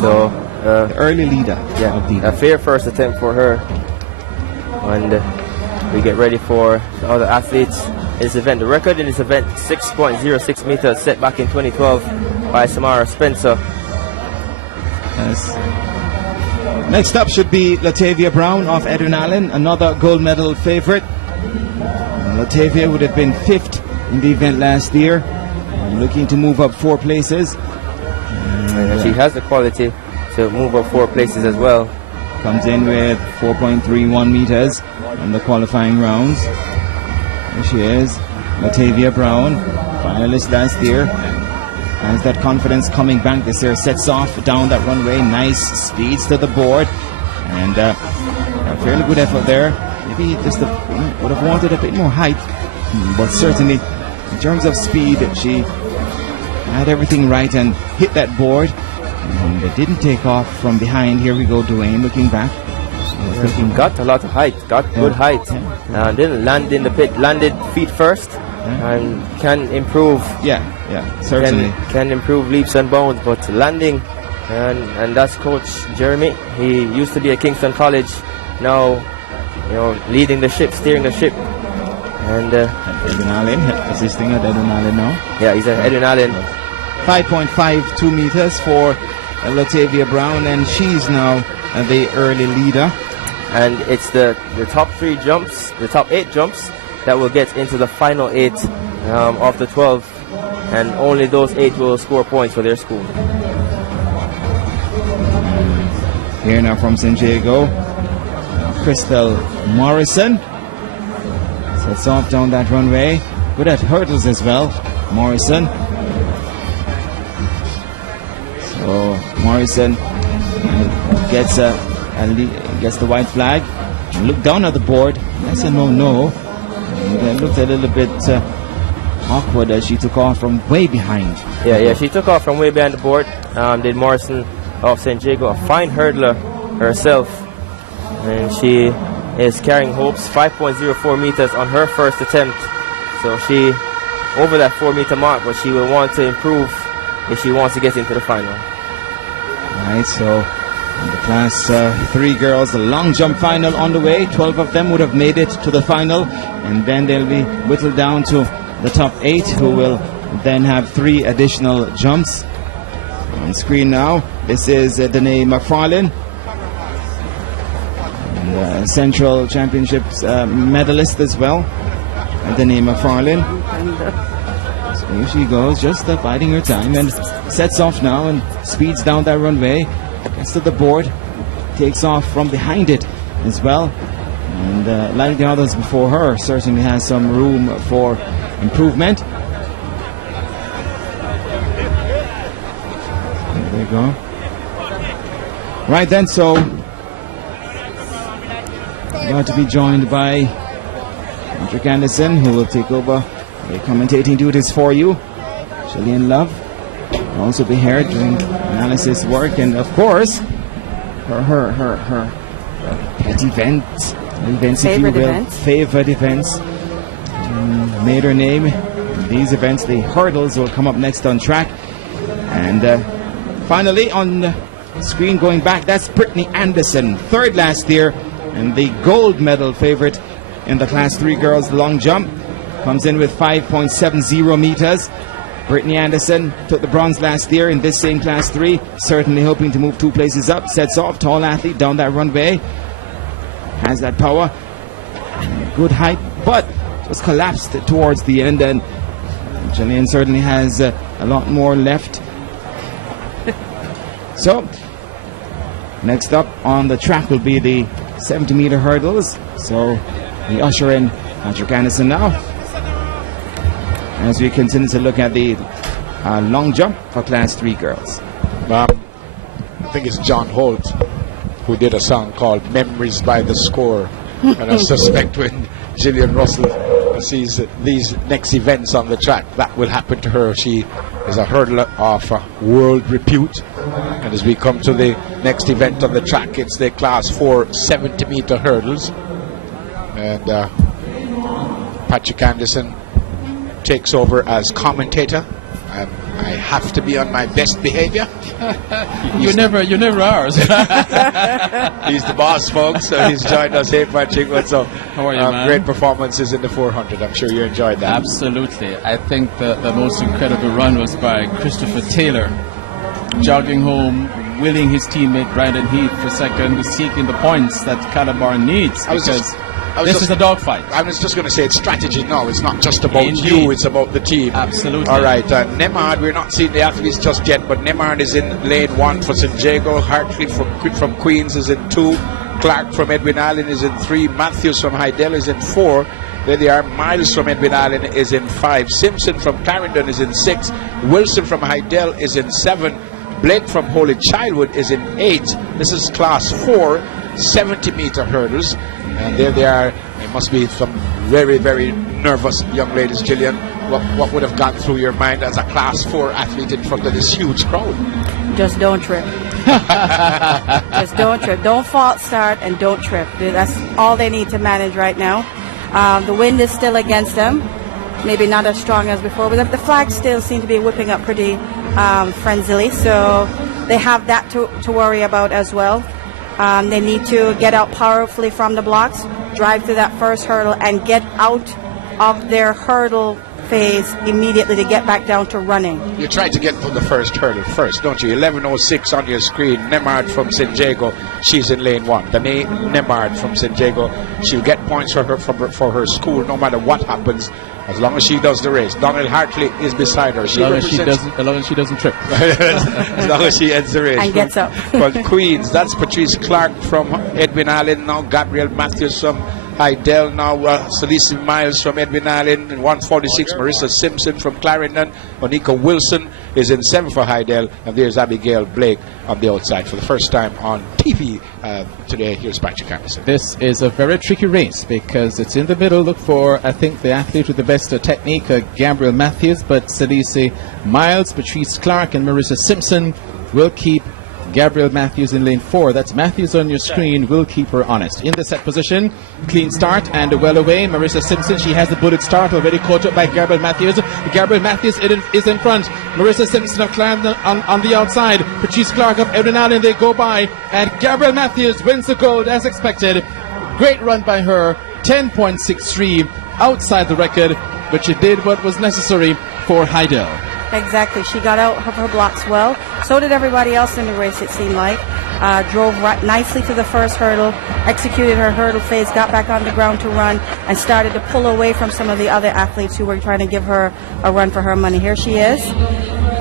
So the early leader. A fair first attempt for her. And we get ready for the other athletes in this event. The record in this event, 6.06 meters, set back in 2012 by Samara Spencer. Yes. Next up should be Latavia Brown of Eden Allen, another gold medal favorite. Latavia would have been 5th in the event last year, looking to move up 4 places. And she has the quality to move up 4 places as well. Comes in with 4.31 meters in the qualifying rounds. There she is, Latavia Brown, finalist last year. Has that confidence coming back this year, sets off down that runway, nice speeds to the board, and a fairly good effort there. Maybe just would have wanted a bit more height, but certainly in terms of speed, she had everything right and hit that board, and it didn't take off from behind. Here we go, Dwayne looking back. Got a lot of height, got good height. Didn't land in the pit, landed feet first, and can improve. Certainly. Can improve leaps and bounds, but landing, and that's Coach Jeremy. He used to be at Kingston College, now leading the ship, steering the ship. And Eden Allen, assisting at Eden Allen now. Yeah, he's at Eden Allen. 5.52 meters for Latavia Brown, and she's now the early leader. And it's the top 3 jumps, the top 8 jumps, that will get into the final 8 of the 12, and only those 8 will score points for their school. Here now from St. Jago, Crystal Morrison Sets off down that runway. Good at hurdles as well, Morrison. So Morrison gets the white flag. Look down at the board. That's a no. And it looked a little bit awkward as she took off from way behind. Yeah, she took off from way behind the board. Did Morrison of San Diego, a fine hurdler herself, and she is carrying hopes. 5.04 meters on her first attempt, so she over that 4 meter mark, but she will want to improve if she wants to get into the final. Right, so the class 3 girls, the long jump final on the way. 12 of them would have made it to the final, and then they'll be whittled down to the top 8, who will then have 3 additional jumps. On screen now, this is Danae McFarlane, Central Championships medalist as well. Danae McFarlane. So here she goes, just biding her time, and sets off now and speeds down that runway. Gets to the board, takes off from behind it as well. And like the others before her, certainly has some room for improvement. There you go. Right then, so about to be joined by Patrick Anderson, who will take over the commentating duties for you. Gillian Love will also be here doing analysis work, and of course her pet events, if you will, favorite events. Made her name in these events. The hurdles will come up next on track, and finally on the screen going back, that's Brittany Anderson, 3rd last year and the gold medal favorite in the class 3 girls long jump. Comes in with 5.70 meters. Brittany Anderson took the bronze last year in this same class 3, certainly hoping to move 2 places up. Sets off, tall athlete down that runway, has that power, good height, but just collapsed towards the end, and Gillian certainly has a lot more left. So next up on the track will be the 70-meter hurdles. So we usher in Patrick Anderson now as we continue to look at the long jump for class 3 girls. I think it's John Holt who did a song called Memories by the Score, and I suspect when Gillian Russell sees these next events on the track, that will happen to her. She is a hurdler of world repute, and as we come to the next event on the track, it's the class 4 70-meter hurdles, and Patrick Anderson takes over as commentator. I have to be on my best behavior. You never are. He's the boss, folks, so he's joined us. Hey, Patrick, what's up? How are you, man? Great performances in the 400. I'm sure you enjoyed that. Absolutely. I think the most incredible run was by Christopher Taylor, jogging home, willing his teammate Brandon Heath for second, seeking the points that Calabar needs, because this is a dogfight. I was just going to say, it's strategy now. It's not just about you, it's about the team. Absolutely. All right, Nemard, we're not seeing the athletes just yet, but Nemard is in lane 1 for San Diego. Hartley from Queens is in 2. Clark from Edwin Allen is in 3. Matthews from Hydel is in 4. There they are. Miles from Edwin Allen is in 5. Simpson from Clarendon is in 6. Wilson from Hydel is in 7. Blake from Holy Childhood is in 8. This is class 4 70-meter hurdles, and there they are. There must be some very, very nervous young ladies. Gillian, what would have gone through your mind as a class 4 athlete in front of this huge crowd? Just don't trip. Just don't trip. Don't false start and don't trip. That's all they need to manage right now. The wind is still against them. Maybe not as strong as before, but the flags still seem to be whipping up pretty frenziedly. So they have that to worry about as well. They need to get out powerfully from the blocks, drive through that first hurdle, and get out of their hurdle phase immediately to get back down to running. You try to get from the first hurdle first, don't you? 11:06 on your screen. Nemard from San Diego, she's in lane 1. Danae Nemard from San Diego, she'll get points for her school no matter what happens, as long as she does the race. Donald Hartley is beside her. As long as she doesn't trip. As long as she ends the race. And gets up. But Queens, that's Patrice Clark from Edwin Allen. Now Gabrielle Matthews from Heidel now, Celeste Miles from Edwin Allen in 146, Marissa Simpson from Clarendon, Monica Wilson is in 7 for Heidel, and there's Abigail Blake on the outside for the first time on TV today. Here's Patrick Anderson. This is a very tricky race because it's in the middle. Look for, I think, the athlete with the best technique, Gabriel Matthews, but Celeste Miles, Patrice Clark, and Marissa Simpson will keep Gabriel Matthews in lane 4. That's Matthews on your screen. Will keep her honest. In the set position, clean start and well away. Marissa Simpson, she has the bullet start, already caught up by Gabriel Matthews. Gabriel Matthews is in front. Marissa Simpson of Clarendon on the outside. Patrice Clark of Edwin Allen, they go by. And Gabriel Matthews wins the gold as expected. Great run by her. 10.63 outside the record, but she did what was necessary for Heidel. Exactly. She got out of her blocks well. So did everybody else in the race, it seemed like. Drove nicely to the first hurdle, executed her hurdle phase, got back on the ground to run, and started to pull away from some of the other athletes who were trying to give her a run for her money. Here she is.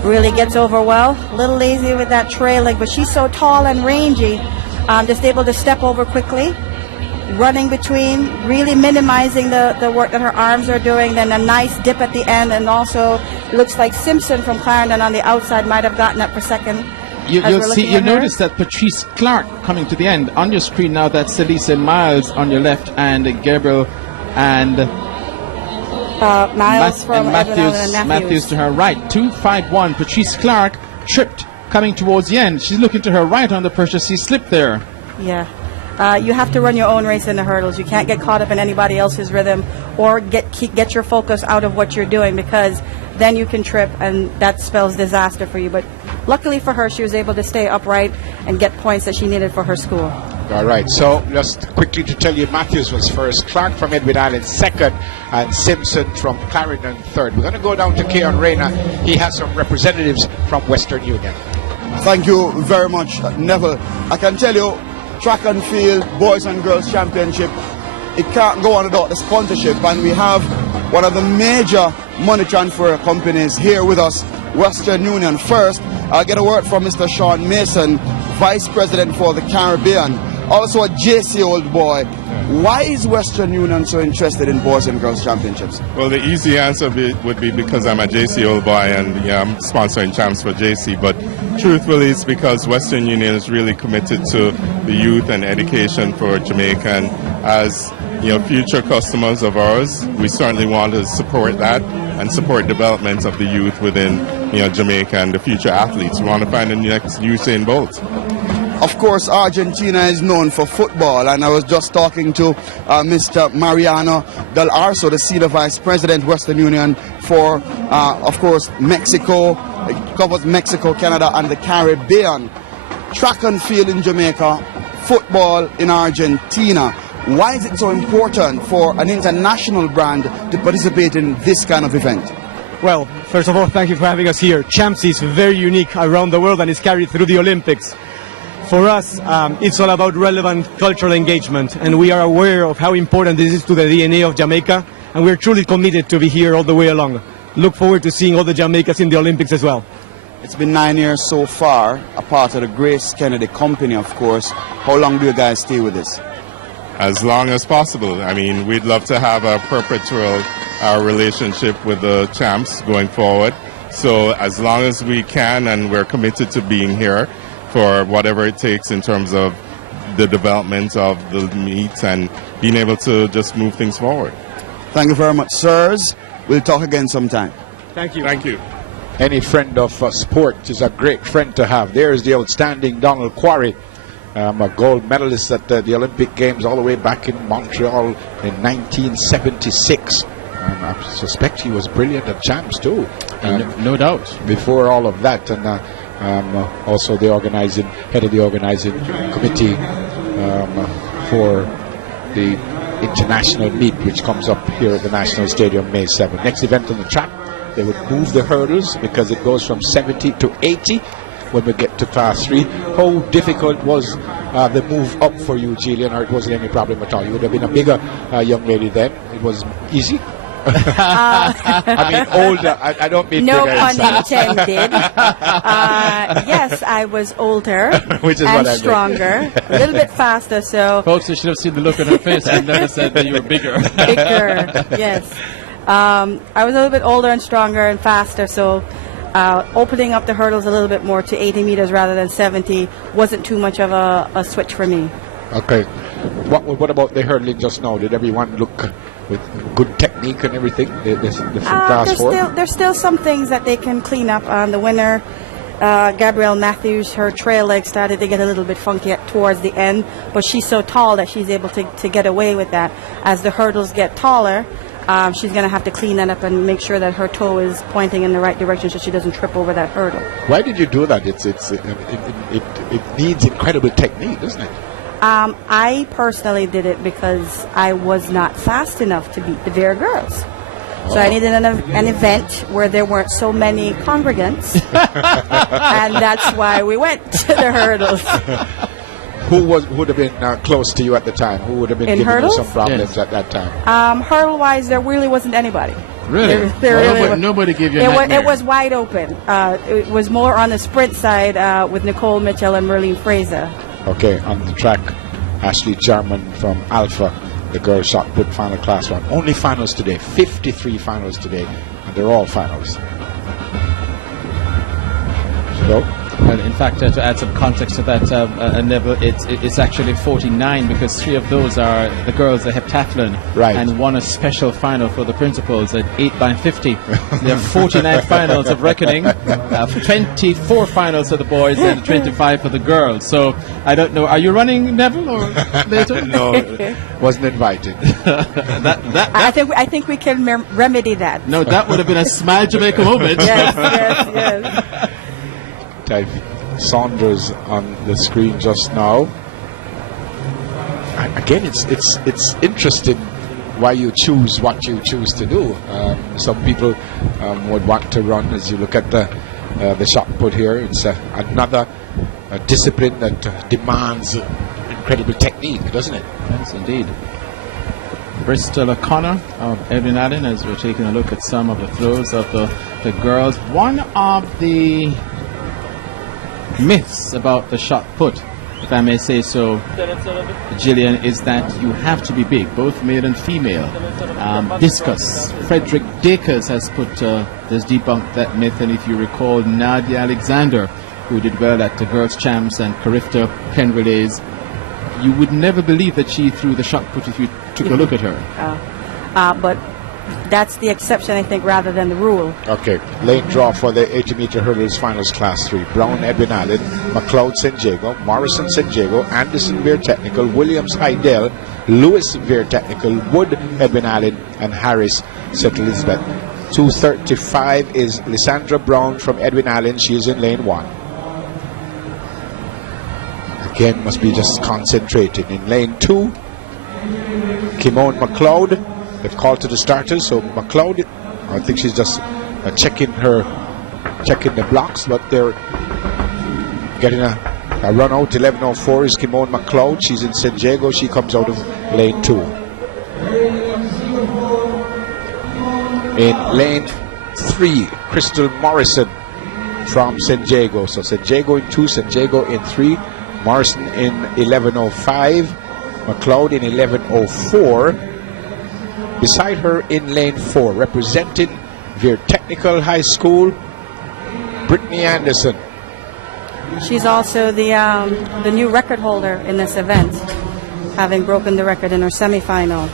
Really gets over well. A little lazy with that trailing, but she's so tall and rangy, just able to step over quickly. Running between, really minimizing the work that her arms are doing, then a nice dip at the end, and also looks like Simpson from Clarendon on the outside might have gotten up for second. You'll notice that Patrice Clark coming to the end. On your screen now, that's Celeste Miles on your left, and Gabriel and Miles from Matthews to her right. 2:51. Patrice Clark tripped coming towards the end. She's looking to her right on the pressure. She slipped there. Yeah. You have to run your own race in the hurdles. You can't get caught up in anybody else's rhythm or get your focus out of what you're doing, because then you can trip and that spells disaster for you. But luckily for her, she was able to stay upright and get points that she needed for her school. All right, so just quickly to tell you, Matthews was first, Clark from Edwin Allen second, and Simpson from Clarendon third. We're going to go down to Keon Rayner. He has some representatives from Western Union. Thank you very much, Neville. I can tell you, track and field boys and girls championship, it can't go on without the sponsorship, and we have one of the major money transfer companies here with us, Western Union. First, I'll get a word from Mr. Sean Mason, Vice President for the Caribbean, also a JC old boy. Why is Western Union so interested in boys and girls championships? Well, the easy answer would be because I'm a JC old boy and I'm sponsoring champs for JC, but truthfully it's because Western Union is really committed to the youth and education for Jamaica, and as future customers of ours, we certainly want to support that and support development of the youth within Jamaica and the future athletes. We want to find the next Usain Bolt. Of course, Argentina is known for football, and I was just talking to Mr. Mariano Del Arso, the Senior Vice President, Western Union, for, of course, Mexico. It covers Mexico, Canada, and the Caribbean. Track and field in Jamaica, football in Argentina. Why is it so important for an international brand to participate in this kind of event? Well, first of all, thank you for having us here. Champs is very unique around the world and is carried through the Olympics. For us, it's all about relevant cultural engagement, and we are aware of how important this is to the DNA of Jamaica, and we're truly committed to be here all the way along. Look forward to seeing all the Jamaicans in the Olympics as well. It's been 9 years so far, a part of the Grace Kennedy Company, of course. How long do you guys stay with this? As long as possible. I mean, we'd love to have a perpetual relationship with the champs going forward. So as long as we can, and we're committed to being here for whatever it takes in terms of the development of the meets and being able to just move things forward. Thank you very much, sirs. We'll talk again sometime. Thank you. Thank you. Any friend of sport is a great friend to have. There's the outstanding Donald Quarry, a gold medalist at the Olympic Games all the way back in Montreal in 1976. I suspect he was brilliant at champs too. No doubt. Before all of that, and also the head of the organizing committee for the international meet, which comes up here at the National Stadium May 7th. Next event on the track, they would move the hurdles because it goes from 70 to 80 when we get to class 3. How difficult was the move up for you, Gillian, or it wasn't any problem at all? You would have been a bigger young lady then. It was easy? I mean older. I don't mean No bigger in pun size. intended. Yes, I was older Which is and what I meant. stronger, a little bit faster. So Folks, you should have seen the look on her face. I never said that you were bigger. bigger, yes. I was a little bit older and stronger and faster. So opening up the hurdles a little bit more to 80 meters rather than 70 wasn't too much of a switch for me. Okay. What about the hurdling just now? Did everyone look with good technique and everything? The class four? There's still some things that they can clean up. The winner, Gabrielle Matthews, her trail leg started to get a little bit funky towards the end, but she's so tall that she's able to get away with that. As the hurdles get taller, she's going to have to clean that up and make sure that her toe is pointing in the right direction so she doesn't trip over that hurdle. Why did you do that? It needs incredible technique, doesn't it? I personally did it because I was not fast enough to beat the Veer girls. So I needed an event where there weren't so many congregants, and that's why we went to the hurdles. Who would have been close to you at the time? Who would have been In giving hurdles? you some problems at that time? Hurdle-wise, there really wasn't anybody. Really? Nobody gave you a nightmare. It was wide open. It was more on the sprint side with Nicole Mitchell and Merlene Fraser. Okay, on the track, Ashley Jarman from Alpha, the girls shot put final class one. Only finals today, 53 finals today, and they're all finals. So, And in fact, to add some context to that, Neville, it's actually 49 because 3 of those are the girls, the heptathlon, right, and one a special final for the principals at 8x50. There are 49 finals of reckoning, 24 finals for the boys and 25 for the girls. So I don't know. Are you running, Neville, or later? No, wasn't invited. I think we can remedy that. No, that would have been a Smile Jamaica moment. Yes. Type Saunders on the screen just now. Again, it's interesting why you choose what you choose to do. Some people would want to run. As you look at the shot put here, it's another discipline that demands incredible technique, doesn't it? Yes, indeed. Bristol O'Connor of Edwin Allen, as we're taking a look at some of the throws of the girls. One of the myths about the shot put, if I may say so, Gillian, is that you have to be big, both male and female. Discus, Frederick Dakers has debunked that myth, and if you recall, Nadia Alexander, who did well at the girls' champs and Carifta Pen Relays, you would never believe that she threw the shot put if you took a look at her. But that's the exception, I think, rather than the rule. Okay, lane draw for the 80-meter hurdles finals class 3. Brown, Edwin Allen, McLeod, San Diego, Morrison, San Diego, Anderson, Veer Technical, Williams, Heidel, Lewis, Veer Technical, Wood, Edwin Allen, and Harris, St. Elizabeth. 2:35 is Lysandra Brown from Edwin Allen. She is in lane 1. Again, must be just concentrating. In lane 2, Kimone McLeod. They've called to the starters, so McLeod, I think she's just checking the blocks, but they're getting a run out. 11:04 is Kimone McLeod. She's in San Diego. She comes out of lane 2. In lane 3, Crystal Morrison from San Diego. So San Diego in 2, San Diego in 3, Morrison in 11:05, McLeod in 11:04. Beside her in lane 4, representing Veer Technical High School, Brittany Anderson. She's also the new record holder in this event, having broken the record in her semifinal.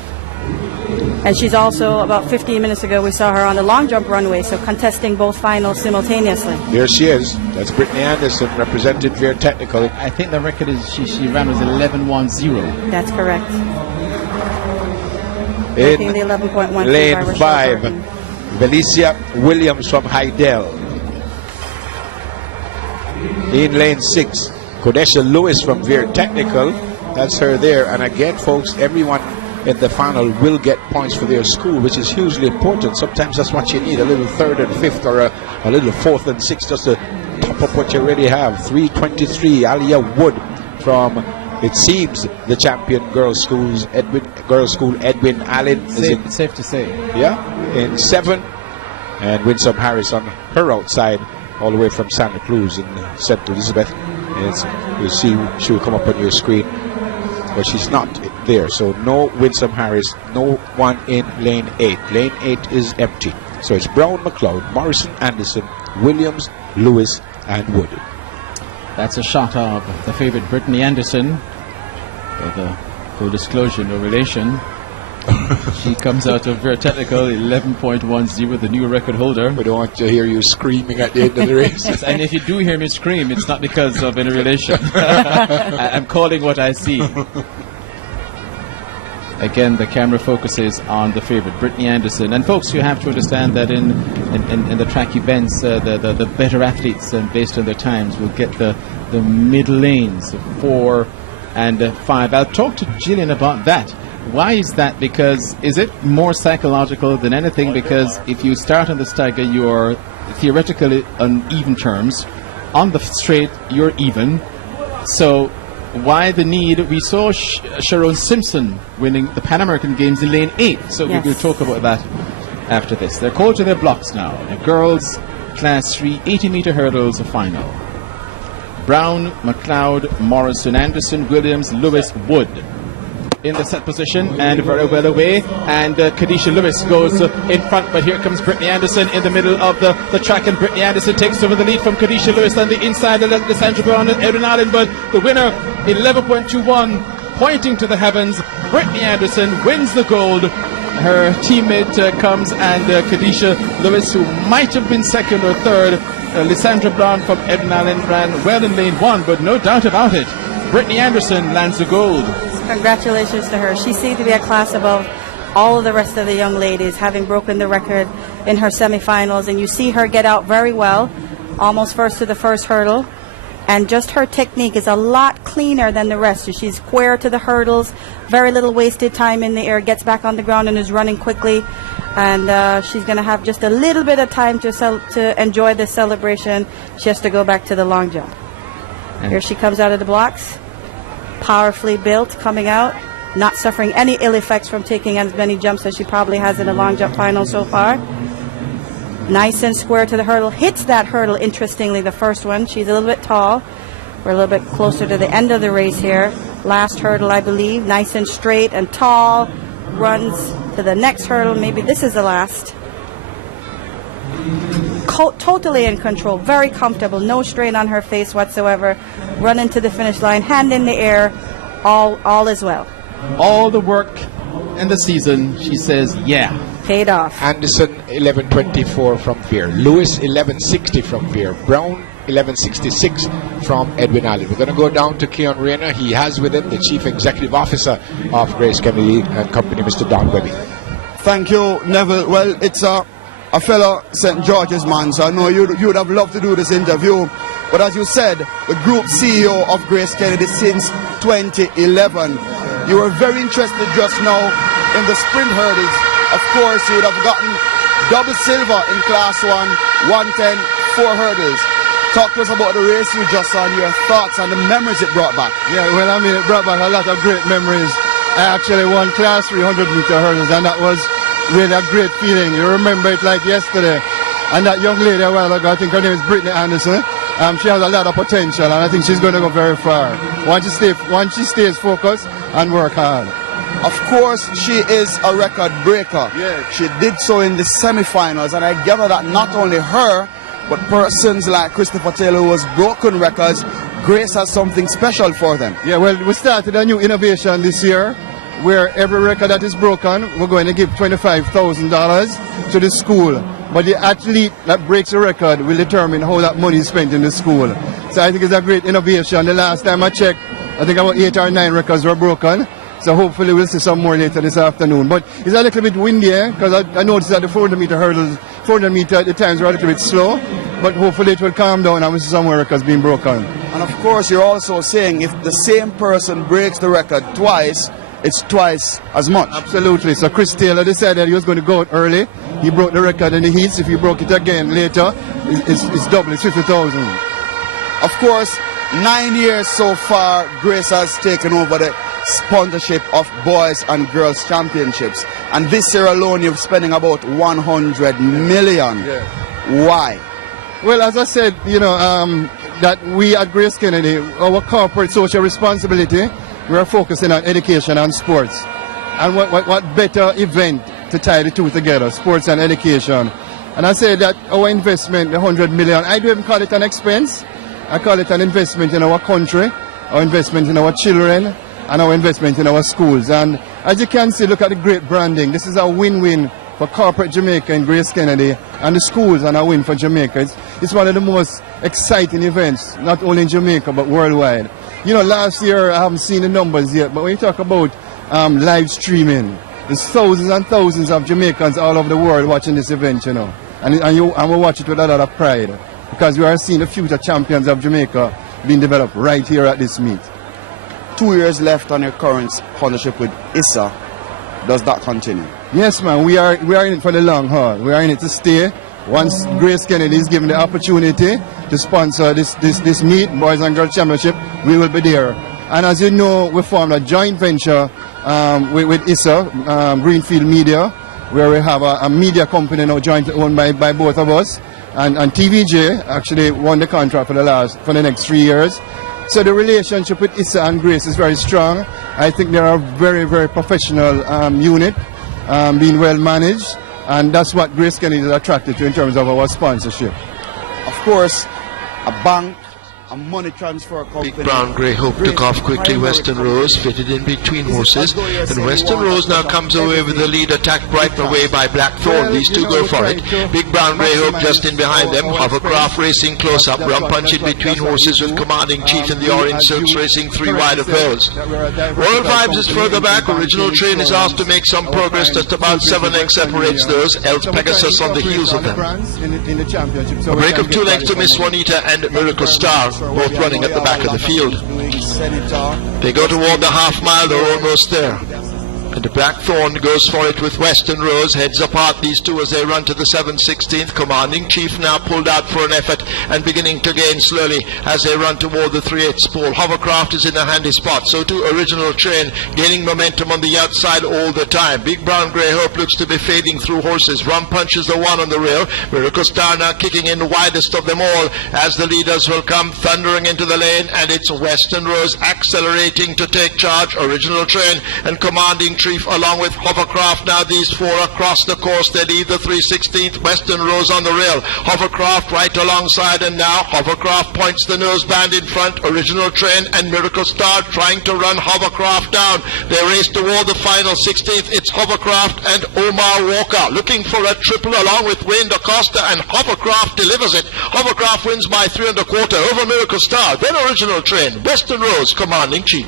And she's also, about 15 minutes ago, we saw her on the long jump runway, so contesting both finals simultaneously. There she is. That's Brittany Anderson, represented Veer Technical. I think the record is she ran was 11:10. That's correct. In the 11.1 lane 5, Valicia Williams from Heidel. In lane 6, Kodesha Lewis from Veer Technical. That's her there. And again, folks, everyone in the final will get points for their school, which is hugely important. Sometimes that's what you need, a little 3rd and 5th, or a little 4th and 6th, just to top up what you already have. 3:23, Alia Wood from It seems the champion girls school Edwin Allen is in, Safe to say. in 7, and Winsome Harris on her outside, all the way from Santa Cruz in St. Elizabeth. You'll see she will come up on your screen, but she's not there. So no Winsome Harris, no one in lane 8. Lane 8 is empty. So it's Brown, McLeod, Morrison, Anderson, Williams, Lewis, and Wood. That's a shot of the favorite Brittany Anderson. For the full disclosure, no relation. She comes out of very technical 11.10, the new record holder. We don't want to hear you screaming at the end of the race. And if you do hear me scream, it's not because of any relation. I'm calling what I see. Again, the camera focuses on the favorite, Brittany Anderson. And folks, you have to understand that in the track events, the better athletes, based on their times, will get the middle lanes, 4 and 5. I'll talk to Gillian about that. Why is that? Because is it more psychological than anything? Because if you start on the stagger, you're theoretically on even terms. On the straight, you're even. So why the need? We saw Sharon Simpson winning the Pan American Games in lane 8. So Yes. we will talk about that after this. They're called to their blocks now. The girls class 3 80-meter hurdles final. Brown, McLeod, Morrison, Anderson, Williams, Lewis, Wood in the set position and very well away, and Kadisha Lewis goes in front, but here comes Brittany Anderson in the middle of the track, and Brittany Anderson takes over the lead from Kadisha Lewis on the inside of Lysandra Brown and Erin Allen, but the winner 11.21 pointing to the heavens. Brittany Anderson wins the gold. Her teammate comes, and Kadisha Lewis, who might have been second or third. Lysandra Brown from Erin Allen ran well in lane 1, but no doubt about it, Brittany Anderson lands the gold. Congratulations to her. She seemed to be a class above all of the rest of the young ladies, having broken the record in her semifinals. And you see her get out very well, almost first to the first hurdle. And just her technique is a lot cleaner than the rest. She's square to the hurdles, very little wasted time in the air, gets back on the ground and is running quickly. And she's going to have just a little bit of time to enjoy this celebration. She has to go back to the long jump. Here she comes out of the blocks. Powerfully built, coming out, not suffering any ill effects from taking as many jumps as she probably has in the long jump final so far. Nice and square to the hurdle. Hits that hurdle, interestingly, the first one. She's a little bit tall. We're a little bit closer to the end of the race here. Last hurdle, I believe. Nice and straight and tall. Runs to the next hurdle. Maybe this is the last. Totally in control, very comfortable, no strain on her face whatsoever. Running to the finish line, hand in the air, all is well. All the work in the season, she says, yeah. Paid off. Anderson 11.24 from Veer. Lewis 11.60 from Veer. Brown 11.66 from Edwin Allen. We're going to go down to Keon Rayner. He has with him the Chief Executive Officer of Grace Kennedy and Company, Mr. Don Webby. Thank you, Neville. Well, it's a fellow St. George's man, so I know you would have loved to do this interview. But as you said, the group CEO of Grace Kennedy since 2011. You were very interested just now in the sprint hurdles. Of course, you would have gotten double silver in Class 1, 110, 4 hurdles. Talk to us about the race you just saw and your thoughts and the memories it brought back. Yeah, well, I mean, it brought back a lot of great memories. I actually won Class 300-meter hurdles, and that was really a great feeling. You remember it like yesterday. And that young lady a while ago, I think her name is Brittany Anderson. She has a lot of potential, and I think she's going to go very far. Once she stays focused and work hard. Of course, she is a record breaker. Yeah. She did so in the semifinals, and I gather that not only her, but persons like Christopher Taylor, who has broken records, Grace has something special for them. Yeah, well, we started a new innovation this year, where every record that is broken, we're going to give $25,000 to the school. But the athlete that breaks the record will determine how that money is spent in the school. So I think it's a great innovation. The last time I checked, I think about 8 or 9 records were broken. So hopefully we'll see some more later this afternoon. But it's a little bit windy, because I noticed that the 400-meter hurdles, 400-meter at the times were a little bit slow. But hopefully it will calm down and we'll see some more records being broken. And of course, you're also saying if the same person breaks the record twice, it's twice as much. Absolutely. So Chris Taylor decided he was going to go out early. He broke the record in the heats. If he broke it again later, it's double. It's 50,000. Of course, 9 years so far, Grace has taken over the sponsorship of boys and girls championships. And this year alone, you're spending about 100 million. Yeah. Why? Well, as I said, that we at Grace Kennedy, our corporate social responsibility, we are focusing on education and sports. And what better event to tie the two together, sports and education. And I say that our investment, the 100 million, I don't even call it an expense. I call it an investment in our country, our investment in our children, and our investment in our schools. And as you can see, look at the great branding. This is a win-win for corporate Jamaica and Grace Kennedy, and the schools, and a win for Jamaica. It's one of the most exciting events, not only in Jamaica, but worldwide. Last year, I haven't seen the numbers yet, but when you talk about live streaming, there's thousands and thousands of Jamaicans all over the world watching this event, and we watch it with a lot of pride, because we are seeing the future champions of Jamaica being developed right here at this meet. 2 years left on your current partnership with ISA. Does that continue? Yes, man. We are in it for the long haul. We are in it to stay. Once Grace Kennedy is given the opportunity to sponsor this meet, Boys and Girls Championship, we will be there. And as you know, we formed a joint venture with ISA, Greenfield Media, where we have a media company now jointly owned by both of us. And TVJ actually won the contract for the next 3 years. So the relationship with ISA and Grace is very strong. I think they are a very, very professional unit, being well managed, and that's what Grace Kennedy is attracted to in terms of our sponsorship. Of course, a bank, a money transfer company. Big Brown Grey Hope took off quickly. Western Rose fitted in between horses, and Western Rose now comes away with the lead, attacked right away by Blackthorn. These two go for it. Big Brown Grey Hope just in behind them. Hovercraft racing close up. Rum Punch in between horses with Commanding Chief in the orange silks racing 3 wide of those. Royal Vibes is further back. Original Train is asked to make some progress. Just about 7 lengths separates those. Else Pegasus on the heels of them. A break of 2 lengths to Miss Juanita and Miracle Star, both running at the back of the field. They go toward the half mile, they're almost there. And the Blackthorn goes for it with Western Rose, heads apart these two as they run to the 7/16th. Commanding Chief now pulled out for an effort and beginning to gain slowly as they run toward the 3/8 pole. Hovercraft is in a handy spot, so too Original Train, gaining momentum on the outside all the time. Big Brown Grey Hope looks to be fading through horses. Rum Punch is the one on the rail. Miracle Star now kicking in the widest of them all as the leaders will come thundering into the lane, and it's Western Rose accelerating to take charge. Original Train and Commanding Chief along with Hovercraft. Now these 4 across the course. They lead the 3/16th. Western Rose on the rail. Hovercraft right alongside, and now Hovercraft points the noseband in front. Original Train and Miracle Star trying to run Hovercraft down. They race toward the final 16th. It's Hovercraft and Omar Walker looking for a triple along with Wayne DaCosta, and Hovercraft delivers it. Hovercraft wins by 3 1/4 over Miracle Star. Then Original Train. Western Rose, Commanding Chief.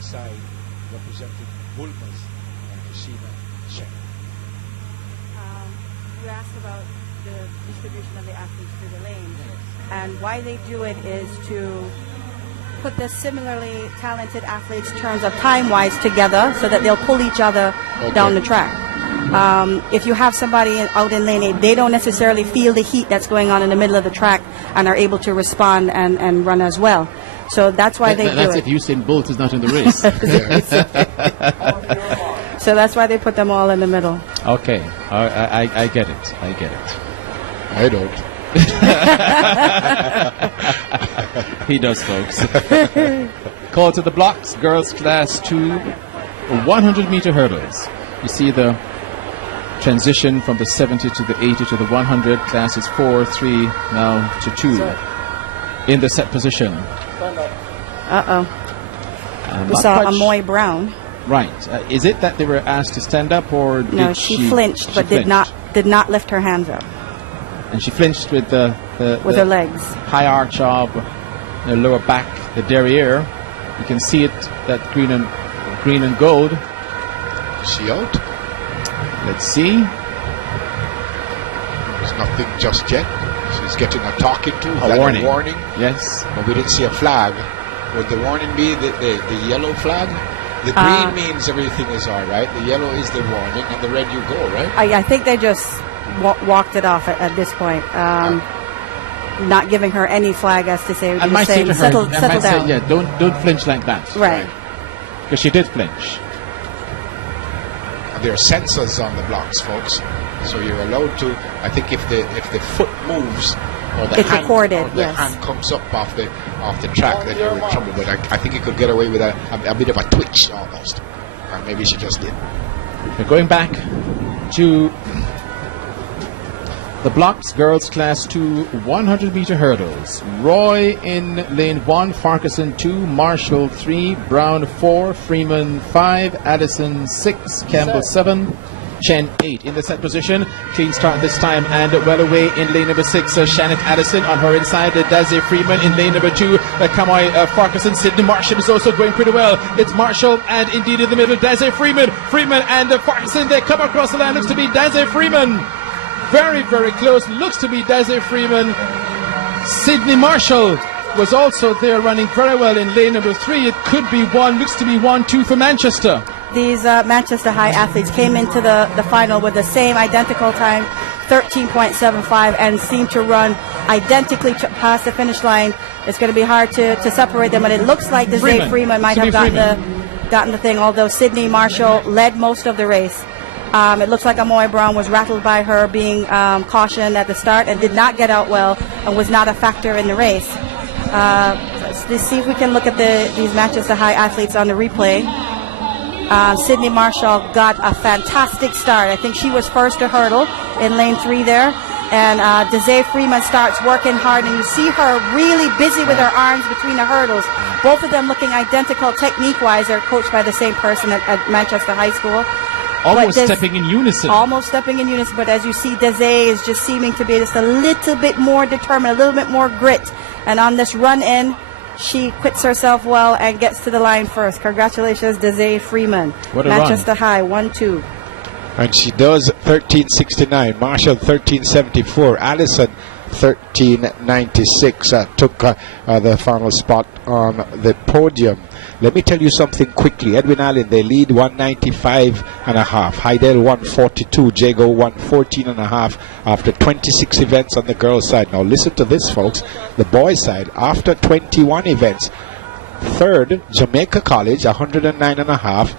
Side representing Bulmers and Christina Chen. You asked about the distribution of the athletes through the lane. And why they do it is to put the similarly talented athletes in terms of time-wise together so that they'll pull each other down the track. If you have somebody out in lane 8, they don't necessarily feel the heat that's going on in the middle of the track and are able to respond and run as well. So that's why they do That's it. if Usain Bolt is not in the race. So that's why they put them all in the middle. Okay, I get it. I get it. I don't. He does, folks. Call to the blocks, girls class 2, 100-meter hurdles. You see the transition from the 70 to the 80 to the 100. Classes 4, 3, now to 2. In the set position. We saw Amoy Brown. Right. Is it that they were asked to stand up, or No, did she flinched, but did not lift her hands up. And she flinched with the her legs. High arch of the lower back, the derriere. You can see it, that green and gold. Is she out? Let's see. There's nothing just yet. She's getting a talking to. Is A that warning. A warning. Yes. But we didn't see a flag. Would the warning be the yellow flag? The green means everything is all right. The yellow is the warning, and the red you go, right? I think they just walked it off at this point. Not giving her any flag as to say, I might say to her, settle I might down. say, don't flinch like that. Right. Because she did flinch. There are sensors on the blocks, folks. So you're allowed to. I think if the foot moves or the It's hand, recorded, or the yes. hand comes up off the track, then you're in trouble. But I think you could get away with a bit of a twitch almost. And maybe she just did. We're going back to the blocks, girls class 2, 100-meter hurdles. Roy in lane 1, Farquharson 2, Marshall 3, Brown 4, Freeman 5, Addison 6, Campbell 7, Chen 8. In the set position, clean start this time, and well away in lane number 6, Shannon Addison on her inside, Daisy Freeman in lane number 2, Kamoy Farquharson. Sydney Marshall is also going pretty well. It's Marshall and indeed in the middle, Daisy Freeman and Farquharson. They come across the line. Looks to be Daisy Freeman. Very, very close. Looks to be Daisy Freeman. Sydney Marshall was also there running very well in lane number 3. It could be looks to be 1-2 for Manchester. These Manchester High athletes came into the final with the same identical time, 13.75, and seemed to run identically past the finish line. It's going to be hard to separate them, but it looks like Desiree Freeman might have gotten the thing, although Sydney Marshall led most of the race. It looks like Amoy Brown was rattled by her being cautioned at the start and did not get out well and was not a factor in the race. Let's see if we can look at these Manchester High athletes on the replay. Sydney Marshall got a fantastic start. I think she was first to hurdle in lane 3 there. And Desiree Freeman starts working hard, and you see her really busy with her arms between the hurdles. Both of them looking identical technique-wise. They're coached by the same person at Manchester High School. Almost stepping in unison. Almost stepping in unison, but as you see, Desiree is just seeming to be just a little bit more determined, a little bit more grit. And on this run-in, she quits herself well and gets to the line first. Congratulations, Desiree Freeman. What a Manchester High, 1-2. And she does 13.69. Marshall 13.74. Allison 13.96. Took the final spot on the podium. Let me tell you something quickly. Edwin Allen, they lead 195.5. Heidel 142. Jago 114.5 after 26 events on the girls' side. Now listen to this, folks. The boys' side, after 21 events. Third, Jamaica College 109.5.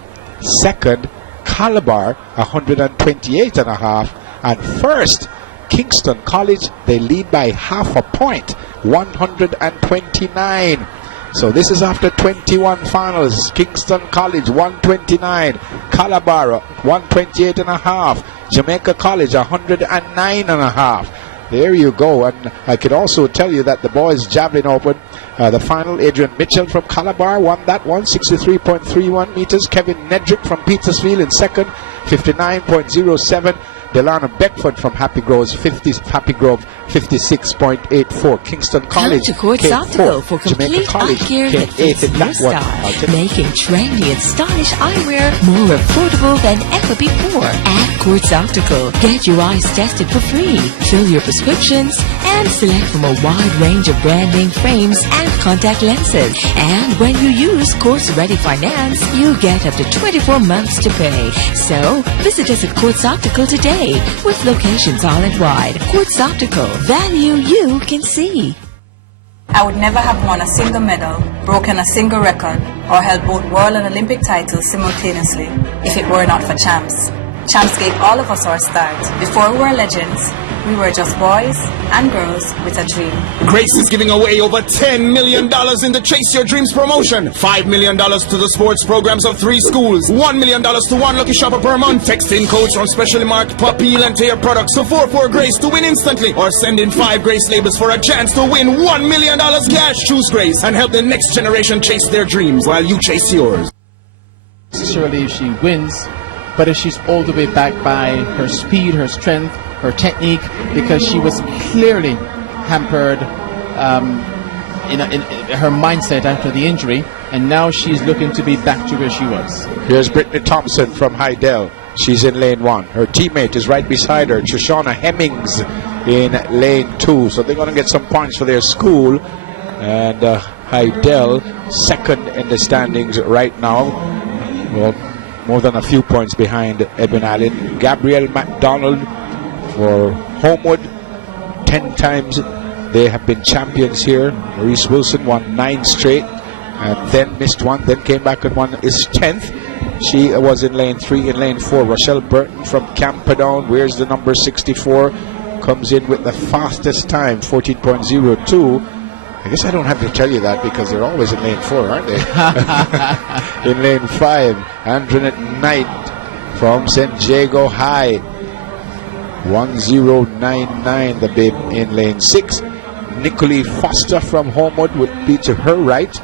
Second, Calabar 128.5. And first, Kingston College, they lead by half a point, 129. So this is after 21 finals. Kingston College 129, Calabar 128.5, Jamaica College 109.5. There you go. And I could also tell you that the boys javelin open, the final, Adrian Mitchell from Calabar won that one, 63.31 meters. Kevin Nedrick from Petersfield in second, 59.07. Delana Beckford from Happy Grove, 56.84. Kingston College Come to Quartz came Optical 4th. for Jamaica complete College eye care came that 8th fits in your that one. I'll style, tell you. making trendy and stylish eyewear more affordable than ever before. At Quartz Optical, get your eyes tested for free, fill your prescriptions, and select from a wide range of brand name frames and contact lenses. And when you use Quartz Ready Finance, you get up to 24 months to pay. So visit us at Quartz Optical today, with locations island-wide. Quartz Optical, value you can see. I would never have won a single medal, broken a single record, or held both world and Olympic titles simultaneously if it were not for Champs. Champs gave all of us our start. Before we were legends, we were just boys and girls with a dream. Grace is giving away over $10 million in the Chase Your Dreams promotion. $5 million to the sports programs of 3 schools. $1 million to one lucky shopper per month. Text in codes from specially marked Pupil and Tear products to 44Grace to win instantly. Or send in 5 Grace labels for a chance to win $1 million cash. Choose Grace and help the next generation chase their dreams while you chase yours. Surely if she wins, but if she's all the way back by her speed, her strength, her technique, because she was clearly hampered in her mindset after the injury, and now she's looking to be back to where she was. Here's Brittany Thompson from Hydel. She's in lane 1. Her teammate is right beside her, Shoshana Hemmings, in lane 2. So they're going to get some points for their school. And Hydel, second in the standings right now. Well, more than a few points behind Edwin Allen. Gabrielle MacDonald for Homewood, 10 times they have been champions here. Maurice Wilson won 9 straight and then missed one, then came back and won his 10th. She was in lane 3. In lane 4, Rochelle Burton from Camperdown, wears the number 64, comes in with the fastest time, 14.02. I guess I don't have to tell you that because they're always in lane 4, aren't they? In lane 5, Antoinette Knight from San Diego High, 1099, the babe in lane 6. Nicolette Foster from Homewood would be to her right,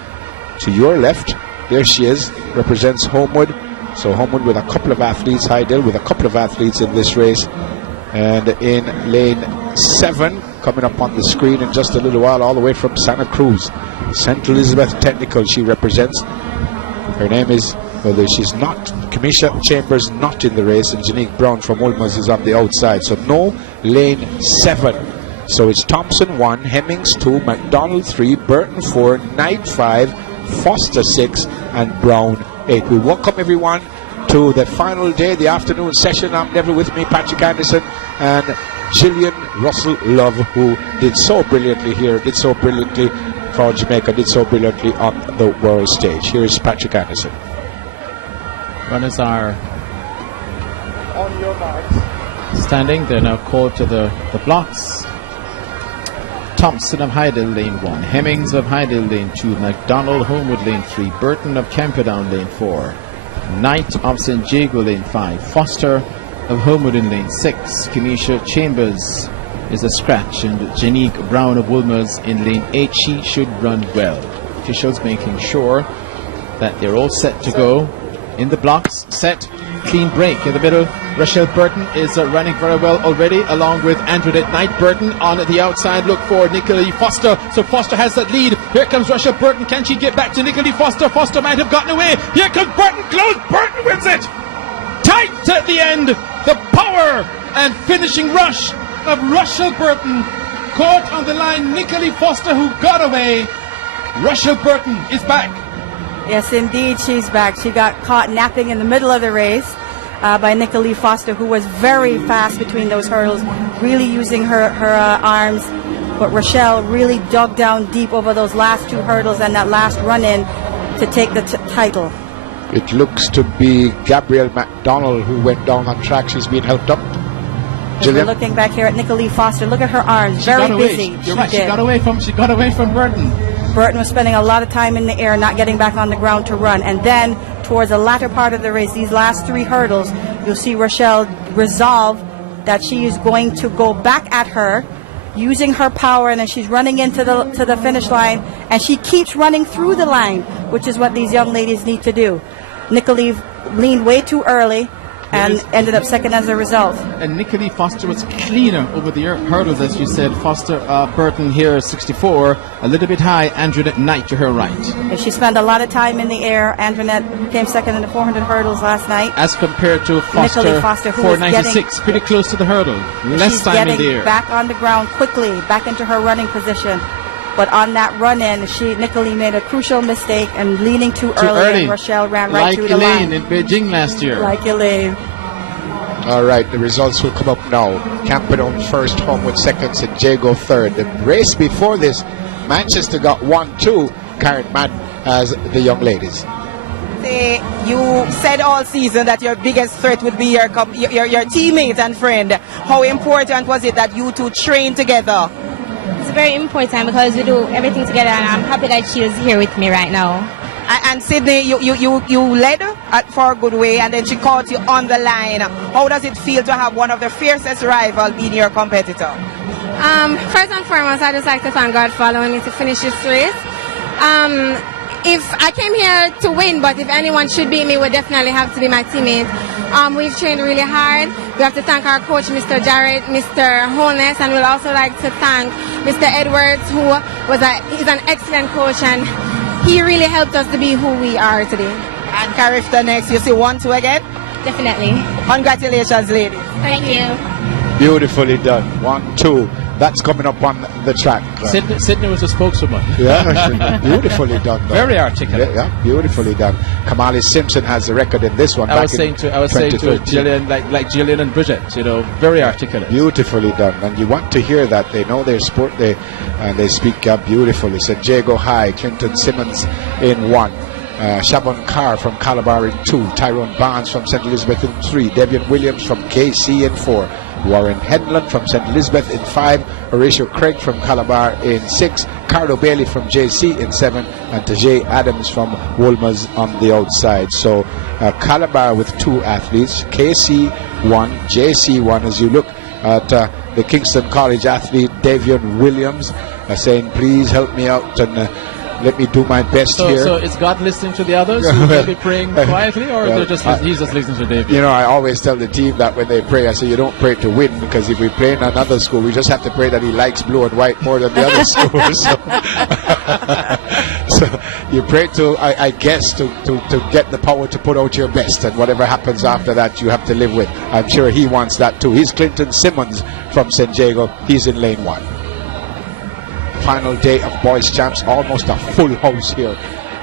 to your left. There she is, represents Homewood. So Homewood with a couple of athletes, Hydel with a couple of athletes in this race. And in lane 7, coming up on the screen in just a little while, all the way from Santa Cruz, St. Elizabeth Technical, she represents. Her name is, well, she's not, Kamisha Chambers not in the race, and Janique Brown from Wolmer's is on the outside. So no lane 7. So it's Thompson 1, Hemmings 2, McDonald 3, Burton 4, Knight 5, Foster 6, and Brown 8. We welcome everyone to the final day, the afternoon session. I'm never with me, Patrick Anderson and Gillian Russell Love, who did so brilliantly here, did so brilliantly for Jamaica, did so brilliantly on the world stage. Here is Patrick Anderson. Runners are on your marks. Standing. They're now called to the blocks. Thompson of Hydel, lane 1. Hemmings of Hydel, lane 2. McDonald, Homewood, lane 3. Burton of Camperdown, lane 4. Knight of St. Jago, lane 5. Foster of Homewood in lane 6. Kenesha Chambers is a scratch, and Janique Brown of Wolmer's in lane 8. She should run well. Officials making sure that they're all set to go in the blocks. Set, clean break in the middle. Rochelle Burton is running very well already, along with Antoinette Knight. Burton on the outside, look for Nicolette Foster. So Foster has that lead. Here comes Rochelle Burton. Can she get back to Nicolette Foster? Foster might have gotten away. Here comes Burton, close. Burton wins it. Tight at the end. The power and finishing rush of Rochelle Burton. Caught on the line, Nicolette Foster, who got away. Rochelle Burton is back. Yes, indeed, she's back. She got caught napping in the middle of the race by Nicolette Foster, who was very fast between those hurdles, really using her arms. But Rochelle really dug down deep over those last 2 hurdles and that last run-in to take the title. It looks to be Gabrielle MacDonald who went down on track. She's being helped up. We're looking back here at Nicolette Foster. Look at her arms, very busy. You're right. She got away from Burton. Burton was spending a lot of time in the air, not getting back on the ground to run. And then, towards the latter part of the race, these last 3 hurdles, you'll see Rochelle resolve that she is going to go back at her, using her power, and then she's running into the finish line, and she keeps running through the line, which is what these young ladies need to do. Nicolette leaned way too early, and ended up second as a result. And Nicolee Foster was cleaner over the hurdles, as you said. Foster Burton here, 64, a little bit high. Antoinette Knight to her right. And she spent a lot of time in the air. Antoinette came second in the 400 hurdles last night. As compared to Nicolee Foster, who was 496, pretty close to the hurdle. Less time in the air. Back on the ground quickly, back into her running position. But on that run-in, Nicolee made a crucial mistake and leaning too early. And Rochelle ran right through the line. Like Elaine in Beijing last year. Like Elaine. All right, the results will come up now. Camperdown first, Homewood second, St. Jago third. The race before this, Manchester got 1-2. Karen Madden as the young ladies. You said all season that your biggest threat would be your teammate and friend. How important was it that you two train together? It's very important because we do everything together, and I'm happy that she is here with me right now. And Sydney, you led for a good way, and then she caught you on the line. How does it feel to have one of the fiercest rivals being your competitor? First and foremost, I'd just like to thank God for allowing me to finish this race. If I came here to win, but if anyone should beat me, it would definitely have to be my teammate. We've trained really hard. We have to thank our coach, Mr. Jarrett, Mr. Holness, and we'd also like to thank Mr. Edwards, who he's an excellent coach, and he really helped us to be who we are today. And Carifta next, you see 1-2 again? Definitely. Congratulations, ladies. Thank you. Beautifully done. 1-2. That's coming up on the track. Sydney was a spokeswoman. Yeah, beautifully done. Though. Very articulate. Yeah, beautifully done. Kamali Simpson has the record in this one. I was saying to Gillian, like Gillian and Bridget, very articulate. Beautifully done, and you want to hear that. They know their sport. They speak beautifully. St. Jago High, Clinton Simmons in 1. Shabon Carr from Calabar in 2. Tyrone Barnes from St. Elizabeth in 3. Devian Williams from KC in 4. Warren Hedlund from St. Elizabeth in 5. Horatio Craig from Calabar in 6. Carlo Bailey from JC in 7. And Tajay Adams from Wolmer's on the outside. So Calabar with 2 athletes. KC 1, JC 1. As you look at the Kingston College athlete Devian Williams saying, please help me out and let me do my best here. So is God listening to the others who may be praying quietly, or he's just listening to David? I always tell the team that when they pray, I say, you don't pray to win, because if we play in another school, we just have to pray that he likes blue and white more than the other schools. So you pray to, I guess, to get the power to put out your best, and whatever happens after that, you have to live with. I'm sure he wants that too. He's Clinton Simmons from St. Jago. He's in lane 1. Final day of boys champs, almost a full house here,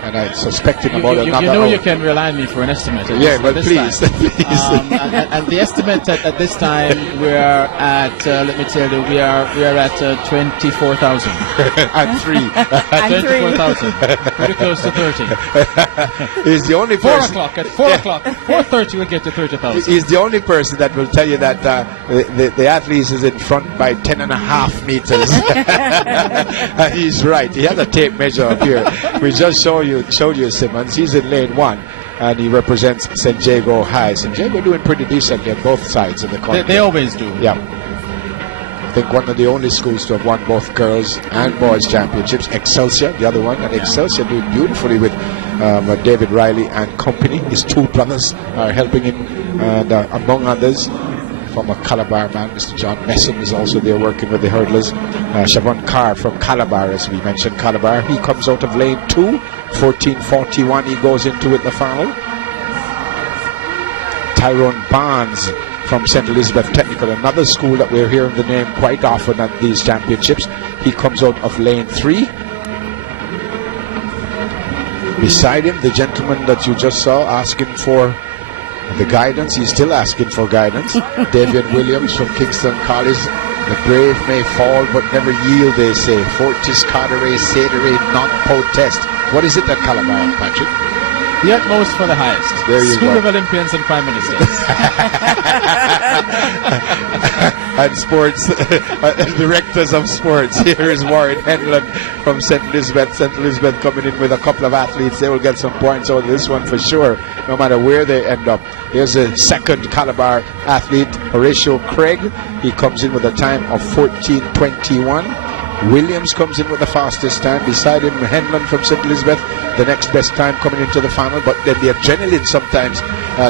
and I suspect about another hour. You can rely on me for an estimate. Yeah, but please. And the estimate at this time, we are at, let me tell you, we are at 24,000. And 3. 24,000. Pretty close to 30. He's the only person. 4 o'clock. At 4 o'clock. 4:30 we'll get to 30,000. He's the only person that will tell you that the athlete is in front by 10.5 meters. He's right. He has a tape measure up here. We just showed you Simmons. He's in lane 1. And he represents St. Jago High. St. Jago doing pretty decently on both sides of the coin. They always do. Yeah. I think one of the only schools to have won both girls and boys championships. Excelsior, the other one. And Excelsior doing beautifully with David Riley and company. His 2 brothers are helping him. And among others, former Calabar man, Mr. John Messam, is also there working with the hurdlers. Shavon Carr from Calabar, as we mentioned, Calabar. He comes out of lane 2. 14:41 he goes into it the final. Tyrone Barnes from St. Elizabeth Technical, another school that we're hearing the name quite often at these championships. He comes out of lane 3. Beside him, the gentleman that you just saw asking for the guidance, he's still asking for guidance. Devian Williams from Kingston College. The brave may fall but never yield, they say. Fortis cadere sedere non potest. What is it at Calabar, Patrick? The utmost for the highest. There you School go. of Olympians and Prime Ministers. And sports, directors of sports. Here is Warren Henlon from St. Elizabeth. St. Elizabeth coming in with a couple of athletes. They will get some points out of this one for sure, no matter where they end up. Here's a second Calabar athlete, Horatio Craig. He comes in with a time of 14:21. Williams comes in with the fastest time. Beside him, Henlon from St. Elizabeth, the next best time coming into the final. But then the adrenaline sometimes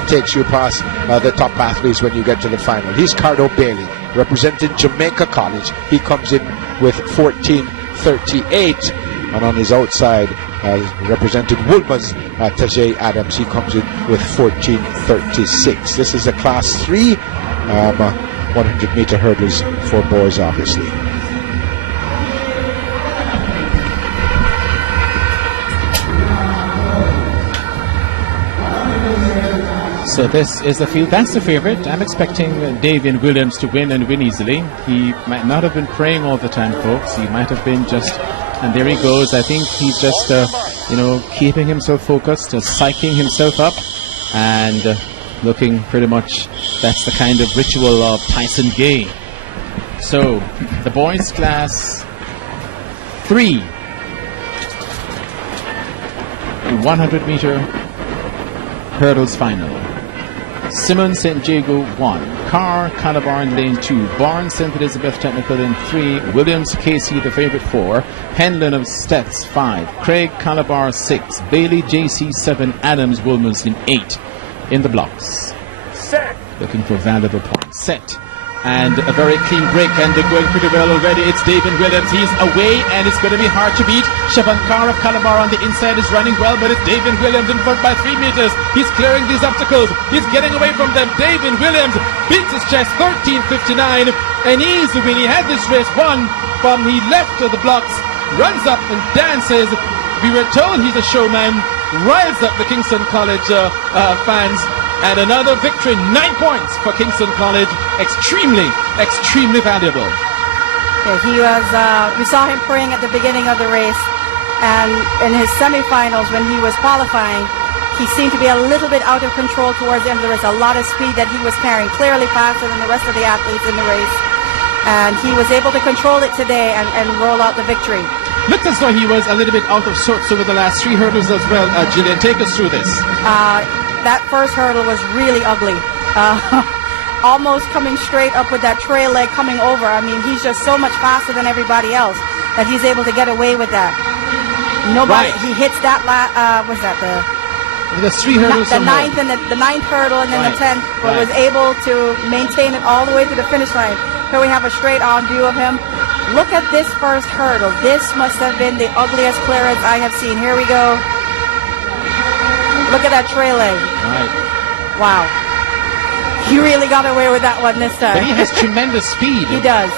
takes you past the top athletes when you get to the final. He's Cardo Bailey, representing Jamaica College. He comes in with 14.38, and on his outside, representing Woolmer's Tajay Adams, he comes in with 14.36. This is a Class 3 100-meter hurdles for boys, obviously. So this is the field. That's the favorite. I'm expecting Davian Williams to win and win easily. He might not have been praying all the time, folks. He might have been just, and there he goes. I think he's just, keeping himself focused, psyching himself up, and looking pretty much, that's the kind of ritual of Tyson Gay. So, the boys class 3, 100-meter hurdles final. Simmons St. Jago 1, Carr Calabar in lane 2, Barnes St. Elizabeth Technical in 3, Williams Casey the favorite 4, Henlon of Stets 5, Craig Calabar 6, Bailey JC 7, Adams Woolmans in 8 in the blocks. Set. Looking for valuable points. Set. And a very clean break, and they're going pretty well already. It's David Williams. He's away, and it's going to be hard to beat. Shaban Carr of Calabar on the inside is running well, but it's David Williams in front by 3 meters. He's clearing these obstacles. He's getting away from them. David Williams beats his chest, 13.59, and easy when he had this race won from he left to the blocks, runs up and dances. We were told he's a showman, riles up the Kingston College fans. And another victory, 9 points for Kingston College. Extremely, extremely valuable. Yeah, he was. We saw him praying at the beginning of the race, and in his semifinals when he was qualifying, he seemed to be a little bit out of control towards the end of the race. A lot of speed that he was carrying, clearly faster than the rest of the athletes in the race, and he was able to control it today and roll out the victory. Looked as though he was a little bit out of sorts over the last 3 hurdles as well. Gillian, take us through this. That first hurdle was really ugly. Almost coming straight up with that trail leg coming over. I mean, he's just so much faster than everybody else that he's able to get away with that. Nobody, right. He hits that, what's that, the 3 hurdles. The ninth and the ninth hurdle and then the 10th, but was able to maintain it all the way to the finish line. Here we have a straight on view of him. Look at this first hurdle. This must have been the ugliest clearance I have seen. Here we go. Look at that trail leg. Right. Wow. He really got away with that one this time. But he has tremendous speed. He does.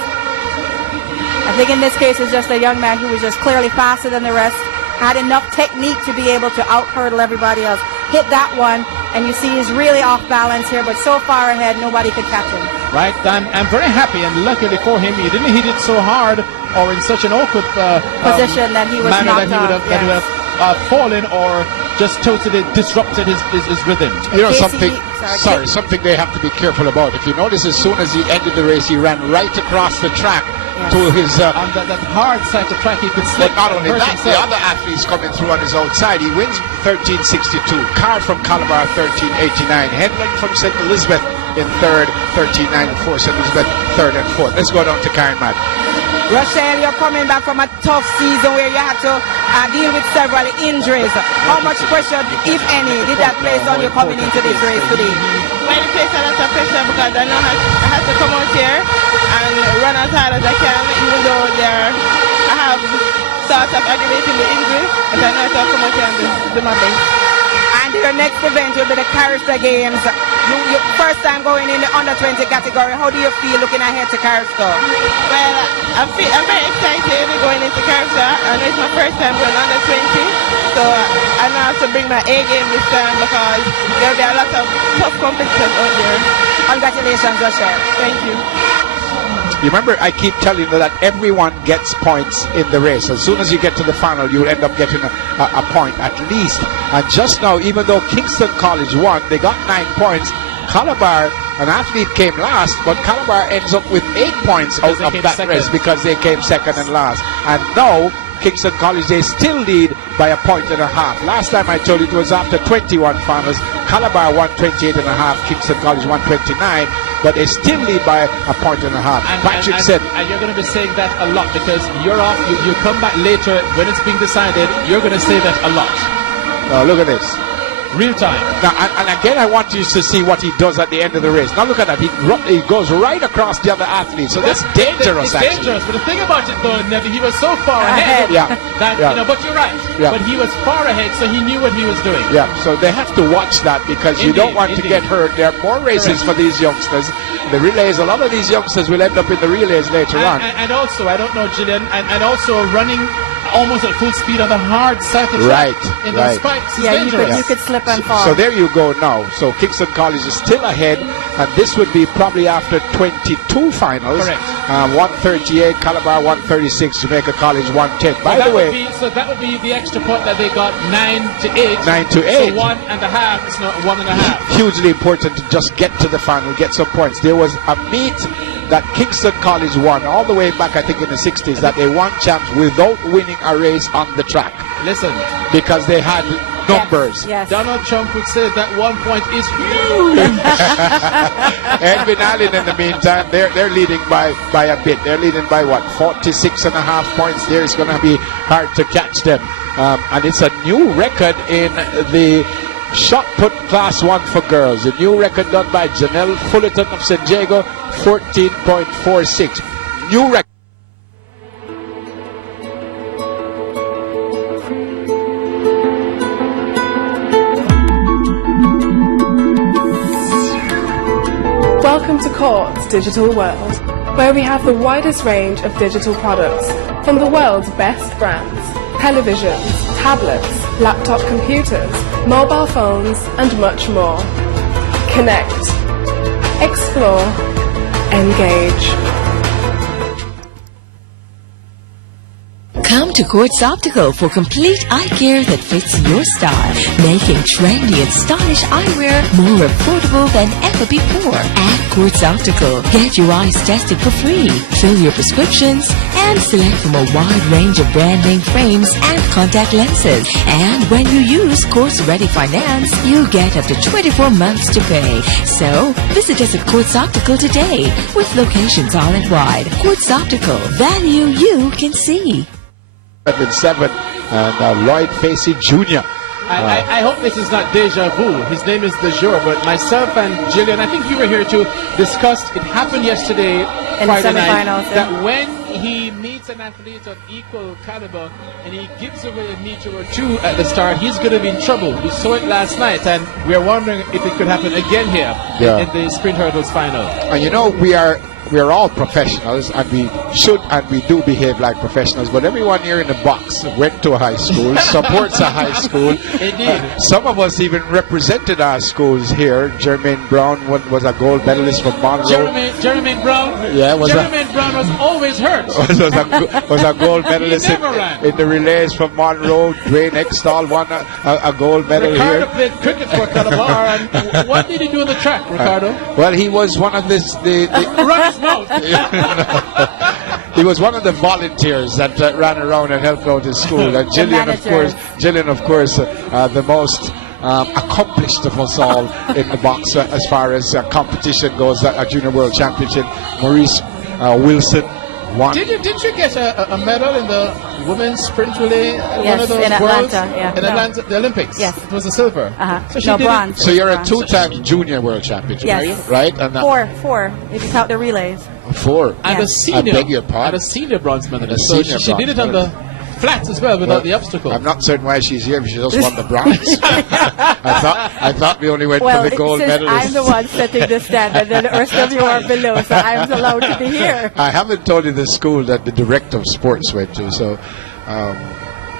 I think in this case it's just a young man who was just clearly faster than the rest, had enough technique to be able to out-hurdle everybody else. Hit that one, and you see he's really off balance here, but so far ahead, nobody could catch him. Right, I'm very happy, and luckily for him, he didn't hit it so hard or in such an awkward position that he was knocked off. That he would have fallen or just totally disrupted his rhythm. You know something? Something they have to be careful about. If you notice, as soon as he ended the race, he ran right across the track to his. On that hard side of the track, he could slip. But not only that, the other athletes coming through on his outside. He wins 13.62. Carr from Calabar 13.89. Henlon from St. Elizabeth in third, 13.94. St. Elizabeth third and fourth. Let's go down to Karen Matt. Rochelle, you're coming back from a tough season where you had to deal with several injuries. How much pressure, if any, did that place on you coming into this race today? Well, it placed a lot of pressure because I know I have to come out here and run as hard as I can, even though I have thoughts of aggravating the injury, but I know I have to come out here and do my best. And your next event will be the Carista Games. Your first time going in the under-20 category. How do you feel looking ahead to Carista? Well, I'm very excited going into Carista. I know it's my first time going under-20, so I know I have to bring my A game this time because there will be a lot of tough competitors out there. Congratulations, Rochelle. Thank you. You remember, I keep telling you that everyone gets points in the race. As soon as you get to the final, you'll end up getting a point at least. And just now, even though Kingston College won, they got 9 points. Calabar, an athlete came last, but Calabar ends up with 8 points out of that race because they came second and last. And now, Kingston College, they still lead by a point and a half. Last time I told you it was after 21 finals. Calabar won 28 and a half, Kingston College won 29, but they still lead by a point and a half. Patrick said, and you're going to be saying that a lot because you're off, you come back later when it's being decided, you're going to say that a lot. Look at this. real time. Now, and again, I want you to see what he does at the end of the race. Now look at that. He goes right across the other athlete. So that's dangerous, It's actually. dangerous, but the thing about it, though, Neville, he was so far ahead. That, Yeah. You know, but you're right. Yeah. But he was far ahead, so he knew what he was doing. Yeah, so they have to watch that because you don't want to Indeed. get hurt. There are more races for these youngsters. The relays, a lot of these youngsters will end up in the relays later on. And also, I don't know, Gillian, and also running almost at full speed on the hard cycle track Right, in right. those spikes is Yeah, dangerous. you could slip and fall. So there you go now. So Kingston College is still ahead, and this would be probably after 22 finals. Correct. 138, Calabar 136, Jamaica College 110. By the way, so that would be the extra point that they got 9 to 8. 9 to 8. So 1.5. It's not 1.5. hugely important to just get to the final, get some points. There was a meet that Kingston College won all the way back, I think, in the 60s, that they won champs without winning a race on the track. Listen, because they had numbers. Yes. Donald Trump would say that 1 point is huge. Edwin Allen, in the meantime, they're leading by a bit. They're leading by what, 46.5 points. There, it's going to be hard to catch them. And it's a new record in the shot put class 1 for girls. A new record done by Janelle Fullerton of San Diego, 14.46. New record. Welcome to Court's Digital World, where we have the widest range of digital products from the world's best brands, televisions, tablets, laptop computers, mobile phones, and much more. Connect, explore, engage. Come to Quartz Optical for complete eye care that fits your style, making trendy and stylish eyewear more affordable than ever before. At Quartz Optical, get your eyes tested for free, fill your prescriptions, and select from a wide range of brand name frames and contact lenses. And when you use Quartz Ready Finance, you get up to 24 months to pay. So, visit us at Quartz Optical today, with locations island-wide. Quartz Optical, value you can see. 7 and Lloyd Facey Jr. I hope this is not deja vu. His name is De Jour, but myself and Gillian, I think you were here to discuss, it happened yesterday, In the Friday night, semifinals, that yeah. when he meets an athlete of equal caliber and he gives away a meter or two at the start, he's going to be in trouble. We saw it last night, and we are wondering if it could happen again here in the sprint hurdles final. And you know, we are all professionals, and we should and we do behave like professionals, but everyone here in the box went to a high school, supports a high school. Indeed. Some of us even represented our schools here. Jermaine Brown was a gold medalist from Monroe. Jermaine Brown. Yeah, Jermaine Brown was always hurt. was a gold medalist He never ran. in the relays from Monroe. Dwayne Extall won a gold medal Ricardo here. played cricket for Calabar, and what did he do on the track, Ricardo? Well, he was one of the Run his mouth. he was one of the volunteers that ran around and helped out his school. And Gillian, of course, the most accomplished of us all in the box as far as competition goes, a Junior World Championship. Maurice Wilson won. Did you get a medal in the women's sprint relay? One Yes, of those in worlds? Atlanta, yeah. In No. Atlanta, the Olympics. Yes. It was a silver. Uh-huh. So No, she did bronze. So you're a two-time Junior World Champion, Yes. are you? Right? And Four, if you count the relays. 4. And a Yes. senior. I beg your pardon? And a senior bronze medalist. And a So senior she did it on bronze the flats as well without the obstacle. I'm not certain why she's here, but she just won the bronze. I thought we only went Well, for the gold since medalist. I'm the one setting the standard, and the rest of you are below, so I'm allowed to be here. I haven't told you the school that the director of sports went to, so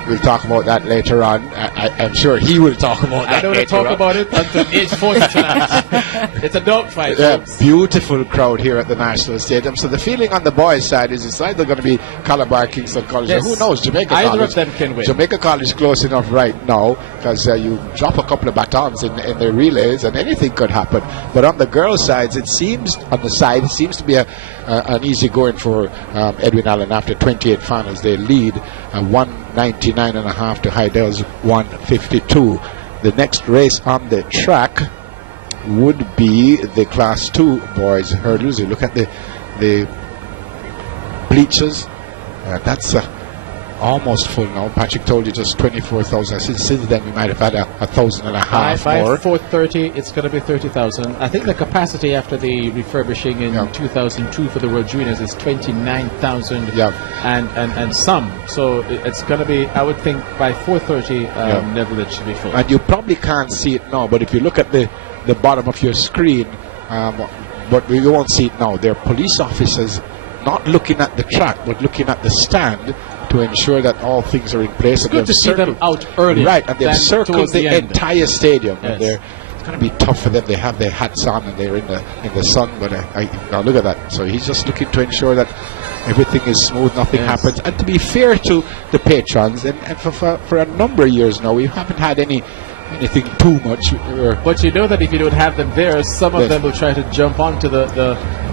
we'll talk about that later on. I'm sure he will talk about that I don't want to later talk on. about it until age 40 tonight. It's a dogfight. Yeah, folks. beautiful crowd here at the National Stadium. So the feeling on the boys' side is it's either going to be Calabar, Kingston College, Yes. or who knows, Jamaica Either College. of them can win. Jamaica College close enough right now because you drop a couple of batons in the relays and anything could happen. But on the girls' sides, it seems to be an easy going for Edwin Allen after 28 finals. They lead 199.5 to Heidel's 152. The next race on the track would be the Class 2 boys hurdles. You look at the bleachers. That's almost full now. Patrick told you just 24,000. Since then we might have had 1,500 By more. 4:30, it's going to be 30,000. I think the capacity after the refurbishing in 2002 for the World Juniors is 29,000 and some. So it's going to be, I would think, by 4:30, Neville, it should be full. And you probably can't see it now, but if you look at the bottom of your screen, but we won't see it now. There are police officers not looking at the track, but looking at the stand to ensure that all things are in place. It's good to see them out earlier. Right, and they've circled the end. entire stadium. Yes. And it's going to be tough for them. They have their hats on and they're in the sun. But now look at that. So he's just looking to ensure that everything is smooth, nothing happens. And to be fair to the patrons, and for a number of years now, we haven't had anything too much. But you know that if you don't have them there, some of them will try to jump onto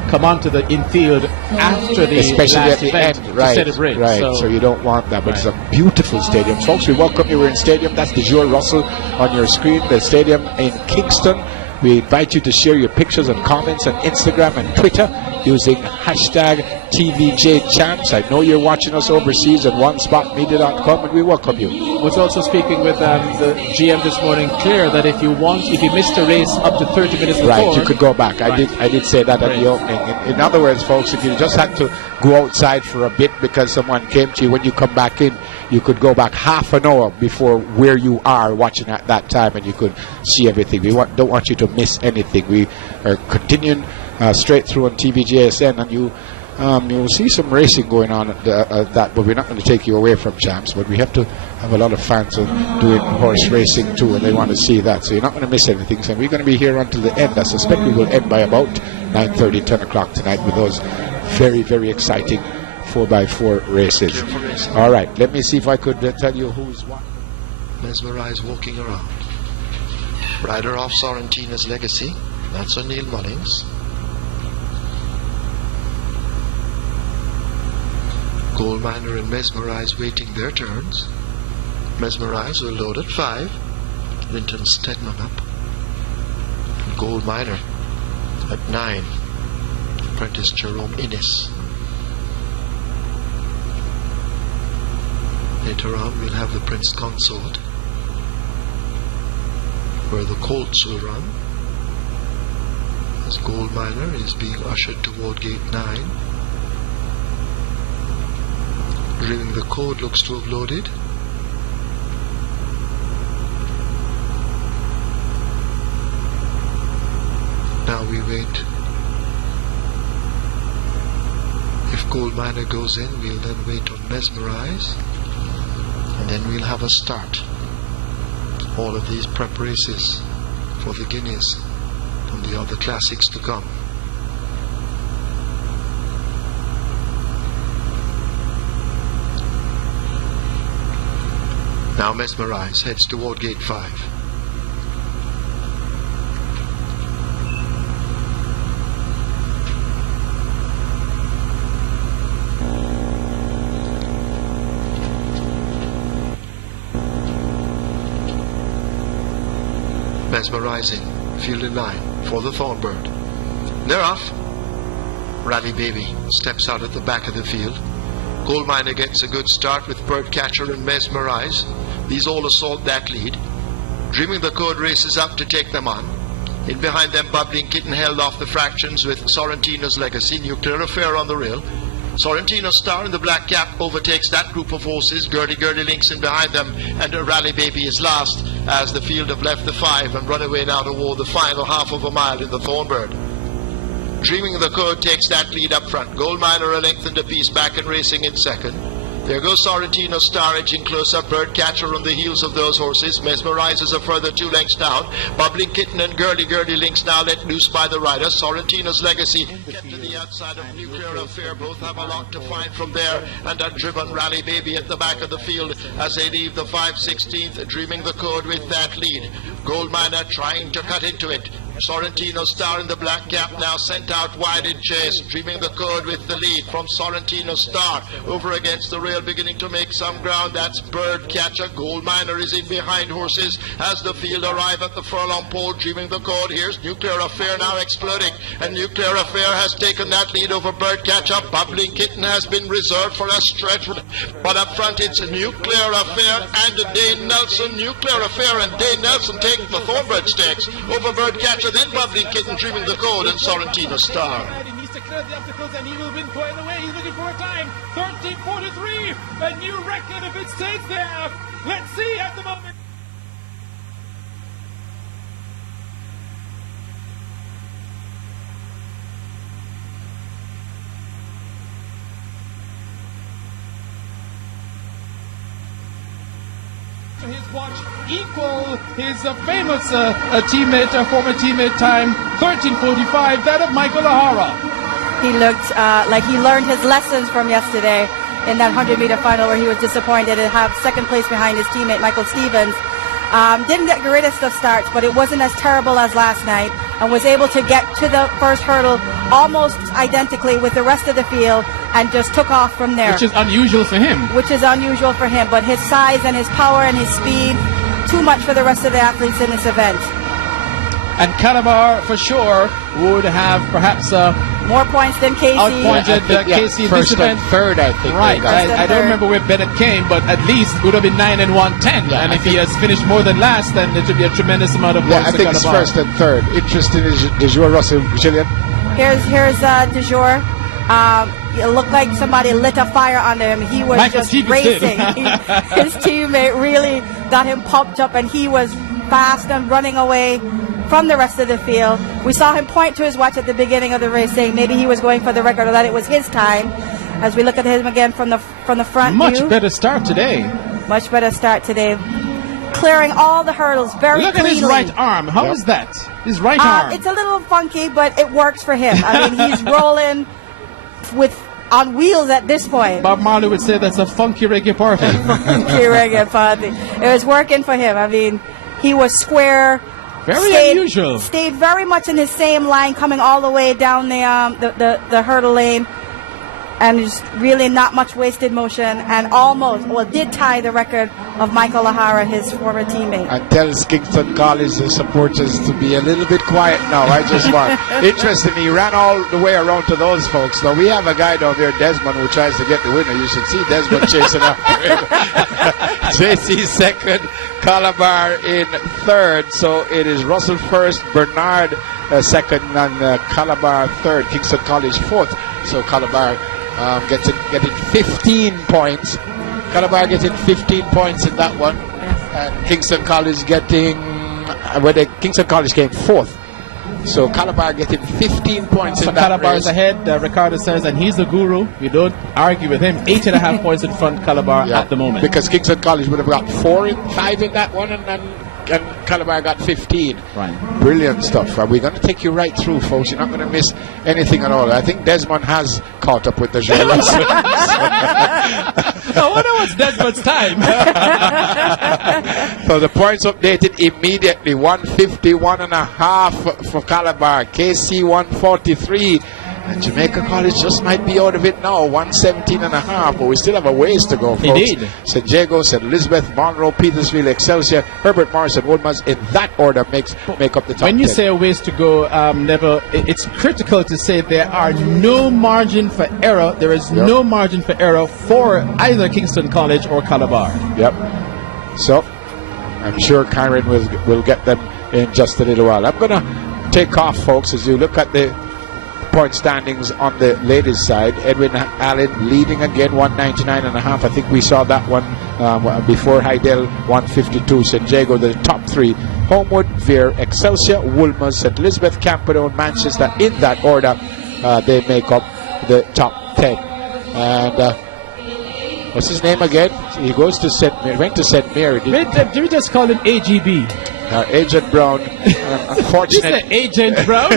come onto the infield after the especially last at the event end, to right? celebrate. Right. So you don't want that, but it's a beautiful stadium, folks. We welcome you. We're in stadium. That's the Joe Russell on your screen. The stadium in Kingston. We invite you to share your pictures and comments on Instagram and Twitter using hashtag TVJChamps. I know you're watching us overseas at onespotmedia.com, and we welcome you. Was also speaking with the GM this morning, clear that if you missed a race up to 30 minutes before, right, you could go back. I did say that at the opening. In other words, folks, if you just had to go outside for a bit because someone came to you, when you come back in, you could go back half an hour before where you are watching at that time, and you could see everything. We don't want you to miss anything. We are continuing straight through on TVJSN, and you'll see some racing going on at that, but we're not going to take you away from Champs, but we have to have a lot of fans doing horse racing too, and they want to see that, so you're not going to miss anything. So we're going to be here until the end. I suspect we will end by about 9:30, 10 o'clock tonight with those very, very exciting 4x4 races. All right, let me see if I could tell you who's what. Mesmerize walking around. Rider off Sorrentina's Legacy. That's O'Neill Mullings. Gold Miner and Mesmerize waiting their turns. Mesmerize will load at 5. Linton Stedman up. And Gold Miner at 9. Apprentice Jerome Innes. Later on we'll have the Prince Consort, where the Colts will run, as Gold Miner is being ushered toward gate 9. Dreaming the Code looks to have loaded. Now we wait. If Gold Miner goes in, we'll then wait on Mesmerize, and then we'll have a start. All of these prep races for the Guineas and the other classics to come. Now Mesmerize heads toward gate 5. Mesmerizing, field in line for the Thornbird. They're off. Rally Baby steps out at the back of the field. Gold Miner gets a good start with Birdcatcher and Mesmerize. These all assault that lead. Dreaming the Code races up to take them on. In behind them, Bubbling Kitten held off the fractions with Sorrentina's Legacy. Nuclear Affair on the rail. Sorrentina's Star in the black cap overtakes that group of horses. Gertie links in behind them, and Rally Baby is last as the field have left the 5 and run away now toward the final half of a mile in the Thornbird. Dreaming the Code takes that lead up front. Gold Miner a length and a piece back and racing in second. There goes Sorrentina's Star edging closer. Birdcatcher on the heels of those horses. Mesmerizes a further 2 lengths down. Bubbling Kitten and Gertie links now let loose by the rider. Sorrentina's Legacy kept to the outside of Nuclear Affair. Both have a lot to find from there. And Undriven Rally Baby at the back of the field as they leave the 5/16th. Dreaming the Code with that lead. Gold Miner trying to cut into it. Sorrentino Star in the black cap now sent out wide in chase. Dreaming the Code with the lead from Sorrentino Star. Over against the rail, beginning to make some ground. That's Birdcatcher. Gold Miner is in behind horses as the field arrive at the furlong pole. Dreaming the Code. Here's Nuclear Affair now exploding. And Nuclear Affair has taken that lead over Birdcatcher. Bubbling Kitten has been reserved for a stretch. But up front it's Nuclear Affair and Dane Nelson. Nuclear Affair and Dane Nelson take the Thornbird Stakes over Birdcatcher, then Bubbling Kitten, Dreaming the Code, and Sorrentino Star. He needs to clear the obstacles and he will win quite away. He's looking for a time. 13:43. A new record if it stays there. Let's see at the moment. His watch equal his famous teammate, former teammate time, 13:45, that of Michael O'Hara. He looked like he learned his lessons from yesterday in that 100-meter final where he was disappointed to have second place behind his teammate Michael Stevens. Didn't get the greatest of starts, but it wasn't as terrible as last night, and was able to get to the first hurdle almost identically with the rest of the field and just took off from there. Which is unusual for him. But his size and his power and his speed, too much for the rest of the athletes in this event. And Calabar, for sure, would have perhaps more points than Casey. Outpointed Casey in this event. Third, I think. Right. I don't remember where Bennett came, but at least it would have been 9 and 110. Yeah, and if he has finished more than last, then it would be a tremendous amount of points. Yeah, I think it's first and third. Interesting is De Jour Russell, Gillian. Here's De Jour. It looked like somebody lit a fire under him. He was Michael just Stevens racing. His teammate really got him pumped up, and he was fast and running away from the rest of the field. We saw him point to his watch at the beginning of the race, saying maybe he was going for the record or that it was his time. As we look at him again from the front Much view. better start today. Much better start today. Clearing all the hurdles very Look cleanly. at his right arm. How is that? His right arm. It's a little funky, but it works for him. I mean, he's rolling on wheels at this point. Bob Marley would say that's a funky reggae party. Funky reggae party. It was working for him. I mean, he was square. Very unusual. Stayed very much in his same line, coming all the way down the hurdle lane, and just really not much wasted motion, and did tie the record of Michael O'Hara, his former teammate. And tells Kingston College supporters to be a little bit quiet now. I just want. Interestingly, he ran all the way around to those folks. Now we have a guy down there, Desmond, who tries to get the winner. You should see Desmond chasing after him. JC second, Calabar in third. So it is Russell first, Bernard second, and Calabar third. Kingston College fourth. So Calabar getting 15 points. Calabar getting 15 points in that one. And Kingston College getting, Kingston College came fourth. So Calabar getting 15 points in that Calabar race. is ahead, Ricardo says, and he's the guru. We don't argue with him. 8.5 points in front, Calabar at the moment. Because Kingston College would have got 5 in that one, and Calabar got 15. Right. Brilliant stuff. We're going to take you right through, folks. You're not going to miss anything at all. I think Desmond has caught up with the show. I wonder what's Desmond's time. So the points updated immediately. 151.5 for Calabar. KC 143. And Jamaica College just might be out of it now, 117.5, but we still have a ways to go, folks. Indeed. St. Jago, St. Elizabeth, Monroe, Petersfield, Excelsior, Herbert Morrison, Woodmans, in that order make up the top 10. When you say a ways to go, Neville, it's critical to say there are no margin for error. There is no margin for error for either Kingston College or Calabar. Yep. So, I'm sure Karen will get them in just a little while. I'm going to take off, folks, as you look at the point standings on the ladies' side. Edwin Allen leading again, 199.5. I think we saw that one before. Heidel, 152. St. Jago, the top three. Homewood, Veer, Excelsior, Woolmer, St. Elizabeth, Camperdown, Manchester. In that order, they make up the top 10. And what's his name again? He goes to went to St. Mary. Did we just call him AGB? Agent Brown, unfortunate. Agent Brown?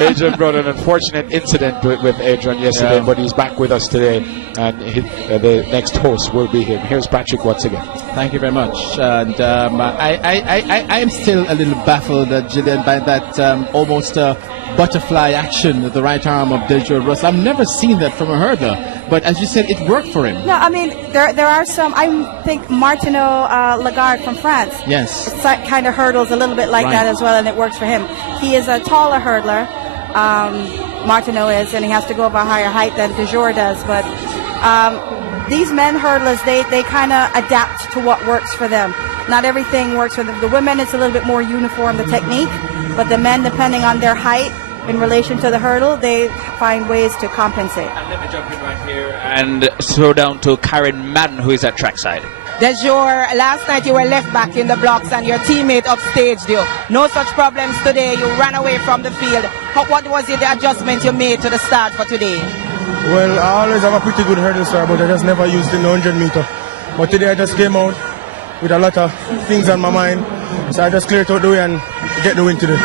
Adrian Brown, an unfortunate incident with Adrian yesterday, but he's back with us today, and the next host will be him. Here's Patrick once again. Thank you very much. And I am still a little baffled, Gillian, by that almost butterfly action with the right arm of DeJoy Russell. I've never seen that from a hurdler, but as you said, it worked for him. No, I mean, there are some, I think Martineau Lagarde from France. Yes. It's that kind of hurdles a little bit like that as well, and it works for him. He is a taller hurdler, Martineau is, and he has to go over a higher height than DeJoy does, but these men hurdlers, they kind of adapt to what works for them. Not everything works for them. The women, it's a little bit more uniform, the technique, but the men, depending on their height in relation to the hurdle, they find ways to compensate. And let me jump in right here and throw down to Karen Madden, who is at trackside. DeJoy, last night you were left back in the blocks and your teammate upstaged you. No such problems today. You ran away from the field. What was it, the adjustment you made to the start for today? Well, I always have a pretty good hurdle start, but I just never used in the 100 meter. But today I just came out with a lot of things on my mind, so I just cleared out the way and get the win today.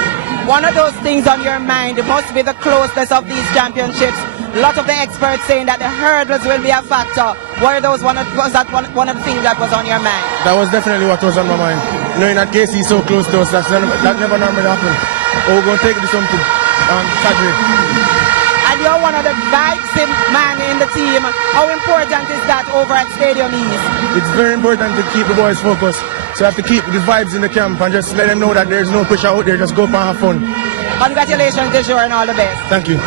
One of those things on your mind must be the closeness of these championships. A lot of the experts saying that the hurdles will be a factor. Was that one of the things that was on your mind? That was definitely what was on my mind. Knowing that Casey is so close to us, that never normally happens. Oh, we're going to take it to something on Saturday. And you're one of the vibes man in the team. How important is that over at Stadium East? It's very important to keep the boys focused. So I have to keep the vibes in the camp and just let them know that there's no pressure out there. Just go for have fun. Congratulations, DeJoy, and all the best. Thank you.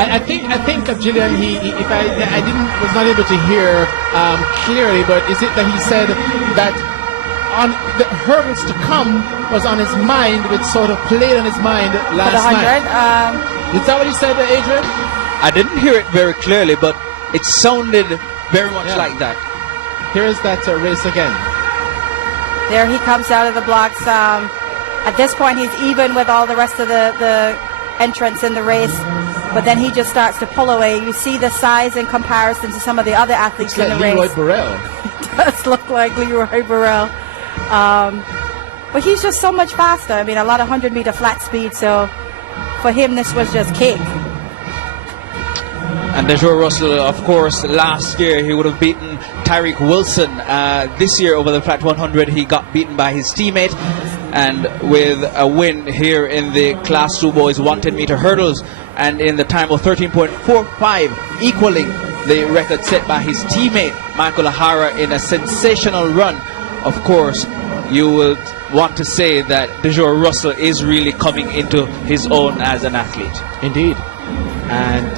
I think of Gillian. I was not able to hear clearly, but is it that he said that on the hurdles to come was on his mind, which sort of played on his mind last For the 100, night? Is that what he said, Adrian? I didn't hear it very clearly, but it sounded very much like that. Here is that race again. There he comes out of the blocks. At this point, he's even with all the rest of the entrants in the race. But then he just starts to pull away. You see the size in comparison to some of the other athletes in the race. Leroy Burrell. It does look like Leroy Burrell. But he's just so much faster. I mean, a lot of 100-meter flat speed. So for him, this was just cake. And DeJoy Russell, of course, last year he would have beaten Tyreek Wilson. This year over the flat 100, he got beaten by his teammate. And with a win here in the Class 2 boys 110-meter hurdles, and in the time of 13.45, equaling the record set by his teammate Michael O'Hara in a sensational run. Of course, you will want to say that DeJoy Russell is really coming into his own as an athlete. Indeed. And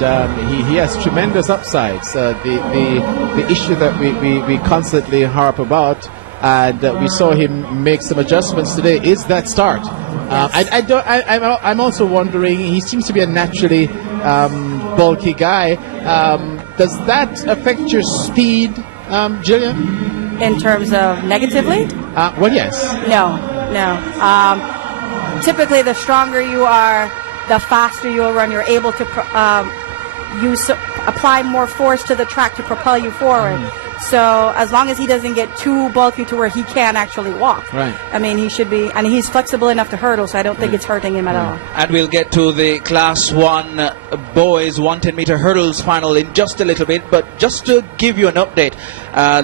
he has tremendous upsides. The issue that we constantly harp about, and we saw him make some adjustments today, is that start. I'm also wondering, he seems to be a naturally bulky guy. Does that affect your speed, Gillian? In terms of negatively? Well, yes. No. Typically, the stronger you are, the faster you'll run. You're able to apply more force to the track to propel you forward. So as long as he doesn't get too bulky to where he can't actually walk. Right. I mean, he should be, and he's flexible enough to hurdle, so I don't think it's hurting him at all. And we'll get to the Class 1 boys 110-meter hurdles final in just a little bit. But just to give you an update,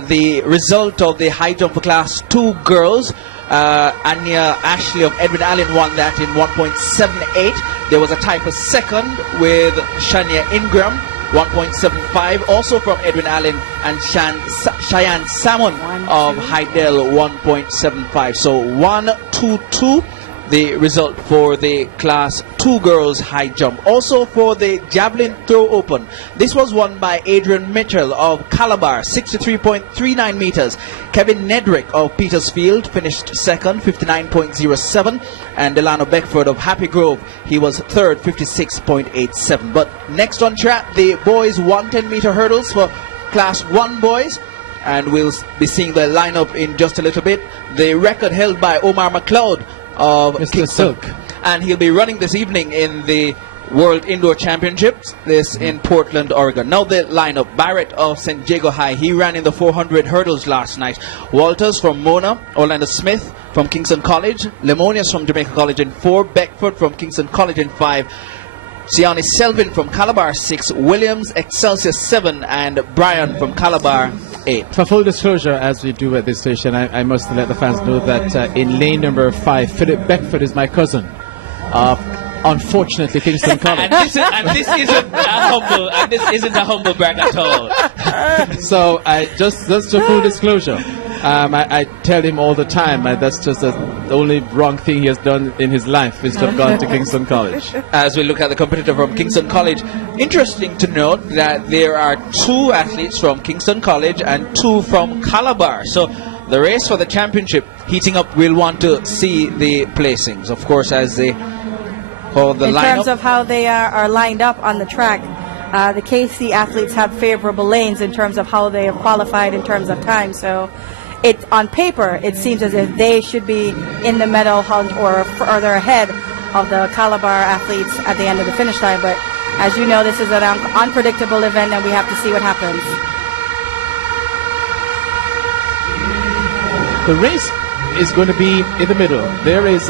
the result of the high jump for Class 2 girls, Anya Ashley of Edwin Allen won that in 1.78. There was a tie for second with Shania Ingram, 1.75, also from Edwin Allen, and Cheyenne Salmon of Hydel, 1.75. So 1-2-2, the result for the Class 2 girls high jump. Also for the javelin throw open, this was won by Adrian Mitchell of Calabar, 63.39 meters. Kevin Nedrick of Petersfield finished second, 59.07, and Delano Beckford of Happy Grove, he was third, 56.87. But next on track, the boys 110-meter hurdles for Class 1 boys, and we'll be seeing the lineup in just a little bit. The record held by Omar McLeod of Mr. Kingston, Silk, and he'll be running this evening in the World Indoor Championships, this in Portland, Oregon. Now the lineup. Barrett of San Diego High, he ran in the 400 hurdles last night. Walters from Mona, Orlando Smith from Kingston College, Lemonius from Jamaica College in 4, Beckford from Kingston College in 5, Siani Selvin from Calabar 6, Williams, Excelsior 7, and Brian from Calabar 8. For full disclosure, as we do at this station, I must let the fans know that in lane number 5, Philip Beckford is my cousin. Unfortunately, Kingston College. and this isn't a humble brag at all. So just for full disclosure, I tell him all the time that's just the only wrong thing he has done in his life is to have gone to Kingston College. As we look at the competitor from Kingston College, interesting to note that there are 2 athletes from Kingston College and 2 from Calabar. So the race for the championship heating up, we'll want to see the placings, of course, as they hold the lineup. In terms of how they are lined up on the track, the KC athletes have favorable lanes in terms of how they have qualified in terms of time. So on paper, it seems as if they should be in the medal hunt or further ahead of the Calabar athletes at the end of the finish line. But as you know, this is an unpredictable event and we have to see what happens. The race is going to be in the middle. There is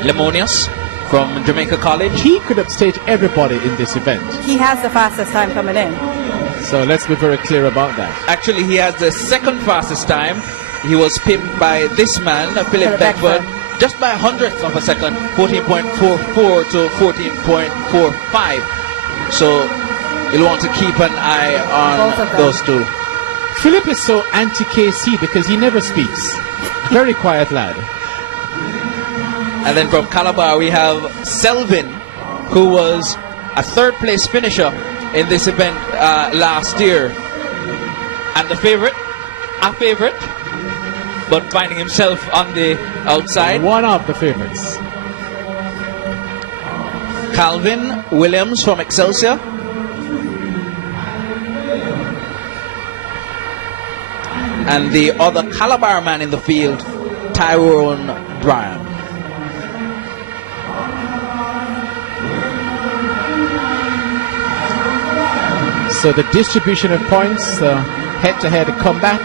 Lemonius from Jamaica College. He could upstage everybody in this event. He has the fastest time coming in. So let's be very clear about that. Actually, he has the second fastest time. He was pipped by this man, Philip Beckford, just by 100th of a second, 14.44 to 14.45. So you'll want to keep an eye on those 2. Philip is so anti-KC because he never speaks. Very quiet lad. And then from Calabar we have Selvin, who was a 3rd place finisher in this event last year. And a favorite, but finding himself on the outside. One of the favorites. Calvin Williams from Excelsior. And the other Calabar man in the field, Tyrone Bryan. So the distribution of points, head-to-head combat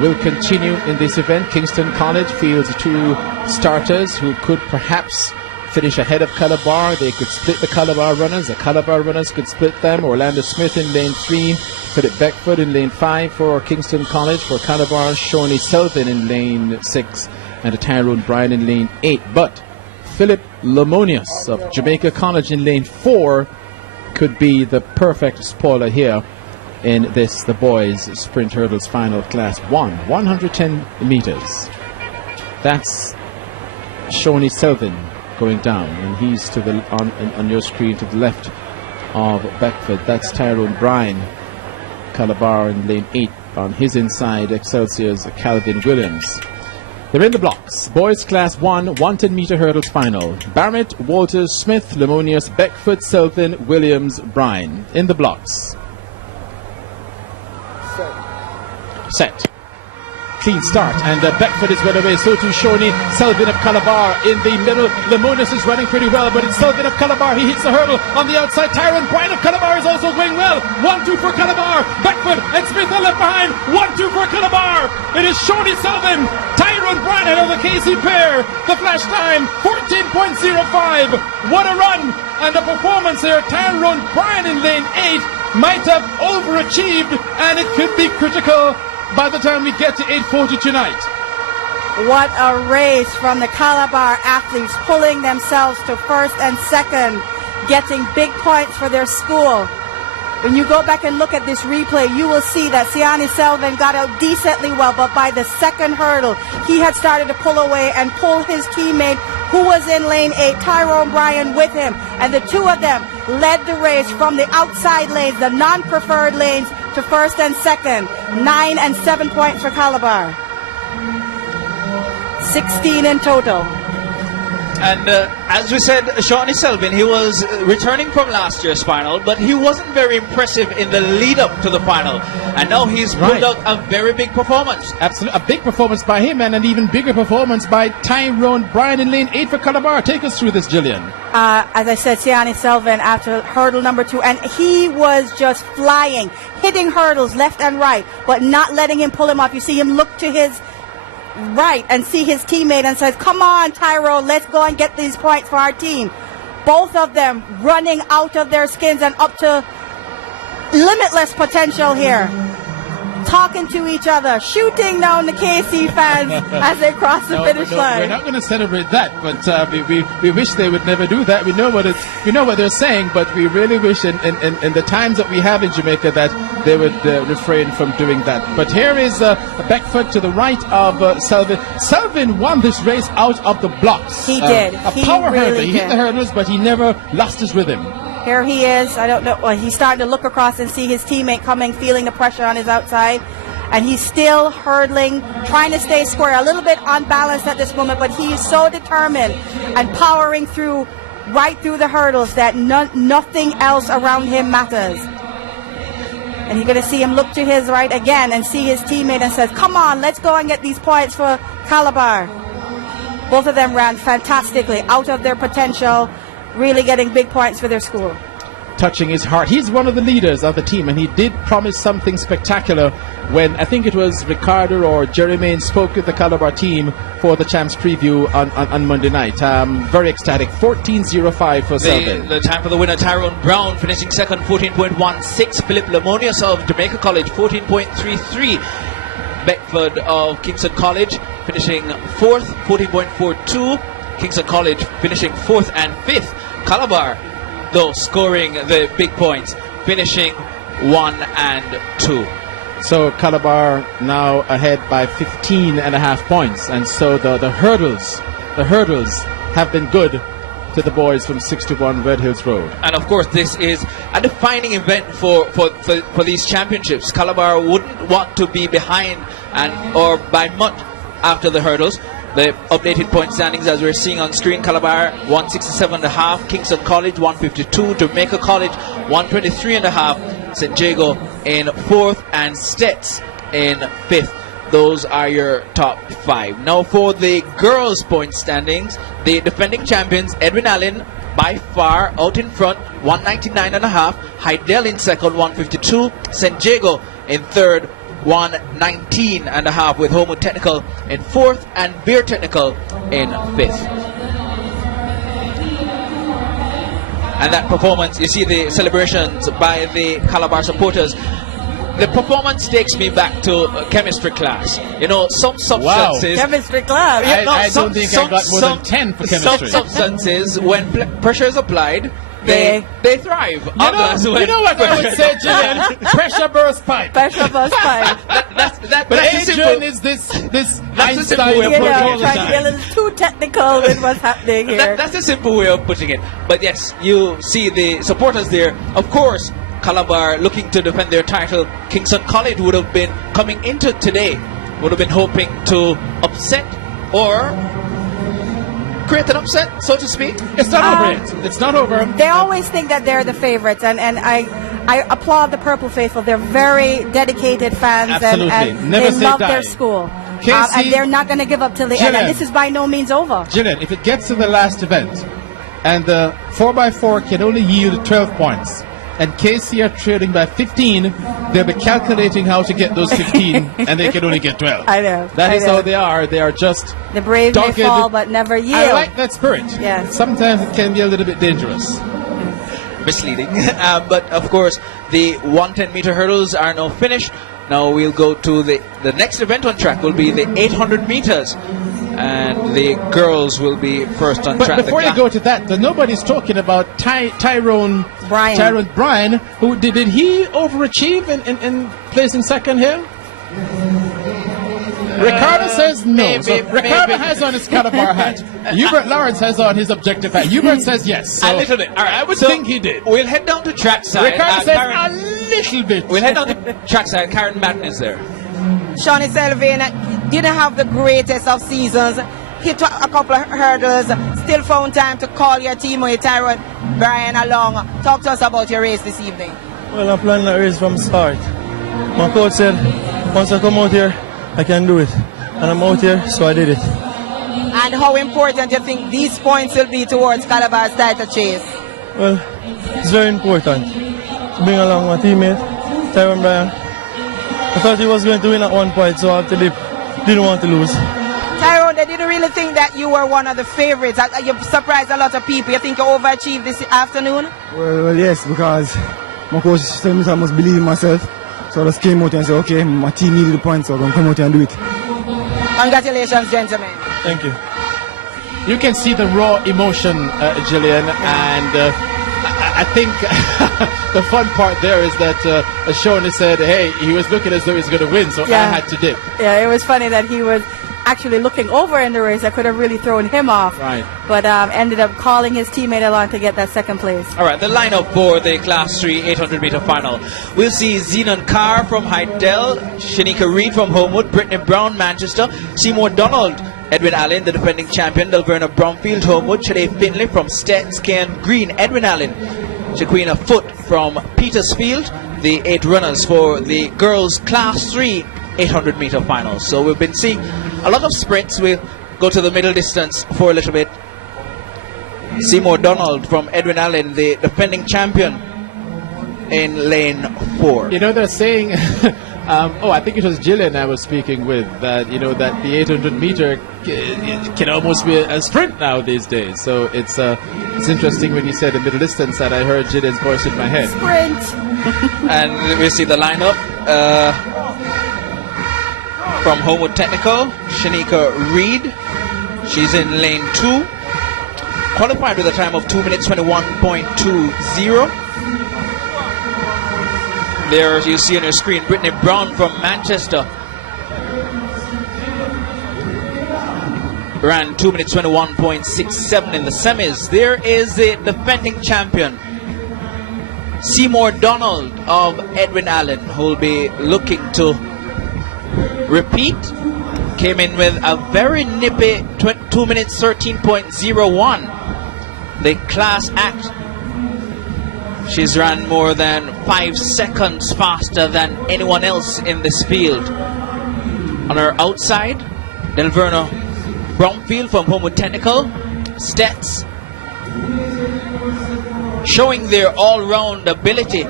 will continue in this event. Kingston College fields 2 starters who could perhaps finish ahead of Calabar. They could split the Calabar runners. The Calabar runners could split them. Orlando Smith in lane 3, Philip Beckford in lane 5 for Kingston College. For Calabar, Shawnee Selvin in lane 6 and Tyrone Bryan in lane 8. But Philip Lemonius of Jamaica College in lane 4 could be the perfect spoiler here in this, the boys sprint hurdles final class 1, 110 meters. That's Shawnee Selvin going down, and he's to the on your screen to the left of Beckford. That's Tyrone Bryan, Calabar in lane 8. On his inside, Excelsior's Calvin Williams. They're in the blocks. Boys Class 1, 110 meter hurdles final. Barrett, Walters, Smith, Lemonius, Beckford, Selvin, Williams, Bryan. In the blocks. Set. Clean start, and Beckford is well away. So too Shawnee Selvin of Calabar in the middle. Lemonius is running pretty well, but it's Selvin of Calabar. He hits the hurdle on the outside. Tyrone Bryan of Calabar is also going well. 1-2 for Calabar. Beckford and Smith are left behind. 1-2 for Calabar. It is Shawnee Selvin, Tyrone Bryan ahead of the KC pair. The flash time 14.05. What a run and a performance here. Tyrone Bryan in lane 8 might have overachieved, and it could be critical by the time we get to 8:40 tonight. What a race from the Calabar athletes, pulling themselves to 1st and 2nd, getting big points for their school. When you go back and look at this replay, you will see that Siani Selvin got out decently well, but by the 2nd hurdle, he had started to pull away and pull his teammate, who was in lane 8, Tyrone Bryan, with him. And the 2 of them led the race from the outside lanes, the non-preferred lanes, to 1st and 2nd. 9 and 7 points for Calabar. 16 in total. And as we said, Shawnee Selvin, he was returning from last year's final, but he wasn't very impressive in the lead up to the final. And now he's pulled out a very big performance. Absolutely. A big performance by him and an even bigger performance by Tyrone Bryan in lane 8 for Calabar. Take us through this, Gillian. As I said, Siani Selvin after hurdle number 2, and he was just flying, hitting hurdles left and right, but not letting him pull him off. You see him look to his right and see his teammate and says, come on, Tyrone, let's go and get these points for our team. Both of them running out of their skins and up to limitless potential here. Talking to each other, shooting down the KC fans as they cross the finish line. We're not going to celebrate that, but we wish they would never do that. We know what they're saying, but we really wish in the times that we have in Jamaica that they would refrain from doing that. But here is Beckford to the right of Selvin. Selvin won this race out of the blocks. He did. A He power really hurdler. He hit did. the hurdles, but he never lost his rhythm. Here he is. I don't know. Well, he's starting to look across and see his teammate coming, feeling the pressure on his outside. And he's still hurdling, trying to stay square. A little bit unbalanced at this moment, but he is so determined and powering through, right through the hurdles that nothing else around him matters. And you're going to see him look to his right again and see his teammate and says, come on, let's go and get these points for Calabar. Both of them ran fantastically, out of their potential, really getting big points for their school. Touching his heart. He's one of the leaders of the team, and he did promise something spectacular when I think it was Ricardo or Jermaine spoke with the Calabar team for the Champs preview on Monday night. Very ecstatic. 14.05 for Selvin. The time for the winner, Tyrone Brown, finishing second, 14.16. Philip Lemonius of Jamaica College, 14.33. Beckford of Kingston College, finishing fourth, 14.42. Kingston College finishing fourth and fifth. Calabar, though, scoring the big points, finishing 1 and 2. So Calabar now ahead by 15.5 points, and so the hurdles have been good to the boys from 61 Red Hills Road. And of course, this is a defining event for these championships. Calabar wouldn't want to be behind or by much after the hurdles. The updated point standings, as we're seeing on screen: Calabar 167.5, Kingston College 152, Jamaica College 123.5, St. Jago in fourth, and Stets in fifth. Those are your top 5. Now for the girls' point standings, the defending champions Edwin Allen by far out in front, 199.5, Hydel in second, 152, St. Jago in third, 119.5, with Homewood Technical in fourth and Beer Technical in fifth. And that performance, you see the celebrations by the Calabar supporters. The performance takes me back to chemistry class. You know, some substances. Wow. Chemistry class. I don't think I got more than 10 for chemistry. Some substances, when pressure is applied, they thrive. You know what I would say, Gillian? Pressure burst pipe. Pressure burst pipe. But Adrian is this Einstein You know, approach all the trying to be a time. little too technical with what's happening here. That's a simple way of putting it. But yes, you see the supporters there. Of course, Calabar looking to defend their title. Kingston College would have been coming into today, would have been hoping to upset or create an upset, so to speak. It's not over yet. It's not over. They always think that they're the favorites, and I applaud the Purple Faithful. They're very dedicated fans, Absolutely. and Never they say love die. their school. KC And they're not going to give up till the end. Gillian. And this is by no means over. Gillian, if it gets to the last event and the 4x4 can only yield 12 points and KC are trailing by 15, they'll be calculating how to get those 15 and they can only get 12. I know. That I is know. how they are. They are just The brave dogged. may fall, but never yield. I like that spirit. Yes. Sometimes it can be a little bit dangerous. Misleading. But of course, the 110-meter hurdles are now finished. Now we'll go to the next event on track will be the 800 meters. And the girls will be first on But track. before you go to that, nobody's talking about Tyrone Bryan. Tyrone Bryan, who did he overachieve in placing second here? Ricardo says no. maybe, So Ricardo maybe. has on his Calabar hat. Hubert Lawrence has on his objective hat. Hubert says yes. So a little bit. All right. I would So think he did. We'll head down to trackside. Ricardo says Karen, a little bit. we'll head down to trackside. Karen Madden is there. Shawnee Selvin didn't have the greatest of seasons hit a couple of hurdles, still found time to call your teammate Tyrone Bryan along. Talk to us about your race this evening. Well, I planned that race from start. My coach said, once I come out here, I can do it. And I'm out here, so I did it. And how important do you think these points will be towards Calabar's title chase? Well, it's very important to bring along my teammate, Tyrone Bryan. I thought he was going to win at one point, so after dip, didn't want to lose. Tyrone, they didn't really think that you were one of the favorites. You surprised a lot of people. You think you overachieved this afternoon? Well, yes, because my coach told me I must believe in myself. So I just came out and said, okay, my team needed the points, so I'm going to come out here and do it. Congratulations, gentlemen. Thank you. You can see the raw emotion, Gillian, and I think the fun part there is that Shona said, hey, he was looking as though he was going to win, so I had to dip. Yeah, it was funny that he was actually looking over in the race. I could have really thrown him off. Right. But ended up calling his teammate along to get that second place. All right, the lineup for the Class 3 800-meter final. We'll see Zenon Carr from Hydel, Shanika Reed from Homewood, Brittany Brown, Manchester, Seymour Donald, Edwin Allen, the defending champion, Delverna Bromfield, Homewood, Shade Finley from Stets, Ken Green, Edwin Allen, Shaquina Foot from Petersfield, the 8 runners for the girls' Class 3 800-meter final. So we've been seeing a lot of sprints. We'll go to the middle distance for a little bit. Seymour Donald from Edwin Allen, the defending champion, in lane 4. You know, they're saying, I think it was Gillian I was speaking with, that, that the 800-meter can almost be a sprint now these days. So it's interesting when you said the middle distance that I heard Gillian's voice in my head. Sprint! And we see the lineup. From Homewood Technical, Shanika Reed. She's in lane 2. Qualified with a time of 2 minutes 21.20. There you see on your screen Brittany Brown from Manchester. Ran 2 minutes 21.67 in the semis. There is the defending champion, Seymour Donald of Edwin Allen, who will be looking to repeat. Came in with a very nippy 2 minutes 13.01. The class act. She's run more than 5 seconds faster than anyone else in this field. On her outside, Delverna Bromfield from Homewood Technical, Stets, showing their all-round ability,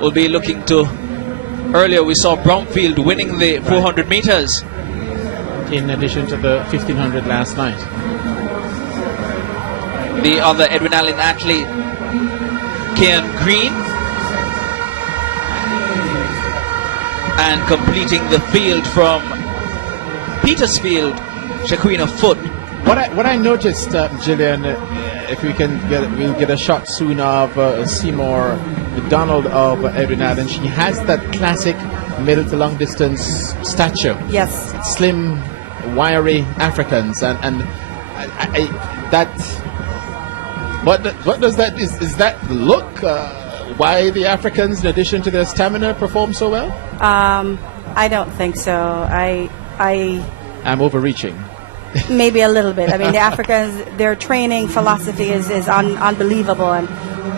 will be looking to. Earlier we saw Bromfield winning the 400 meters. In addition to the 1500 last night. The other Edwin Allen athlete, Kian Green. And completing the field from Petersfield, Shaquina Foot. What I noticed, Gillian, if we can we'll get a shot soon of Seymour Donald of Edwin Allen. She has that classic middle to long distance stature. Yes. Slim, wiry Africans, and that. What does that is that the look? Why the Africans, in addition to their stamina, perform so well? I don't think so. I'm overreaching. Maybe a little bit. I mean, the Africans, their training philosophy is unbelievable, and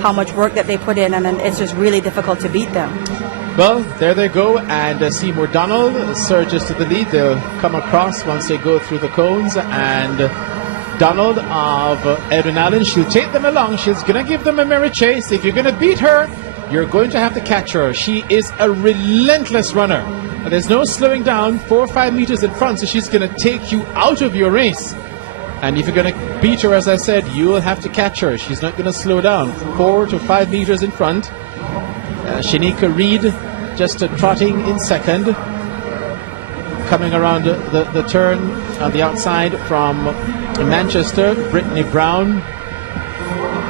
how much work that they put in, and it's just really difficult to beat them. Well, there they go, and Seymour Donald surges to the lead. They'll come across once they go through the cones, and Donald of Edwin Allen, she'll take them along. She's going to give them a merry chase. If you're going to beat her, you're going to have to catch her. She is a relentless runner. There's no slowing down, 4 or 5 meters in front, so she's going to take you out of your race. And if you're going to beat her, as I said, you'll have to catch her. She's not going to slow down. 4 to 5 meters in front. Shanika Reed just trotting in second. Coming around the turn on the outside from Manchester, Brittany Brown.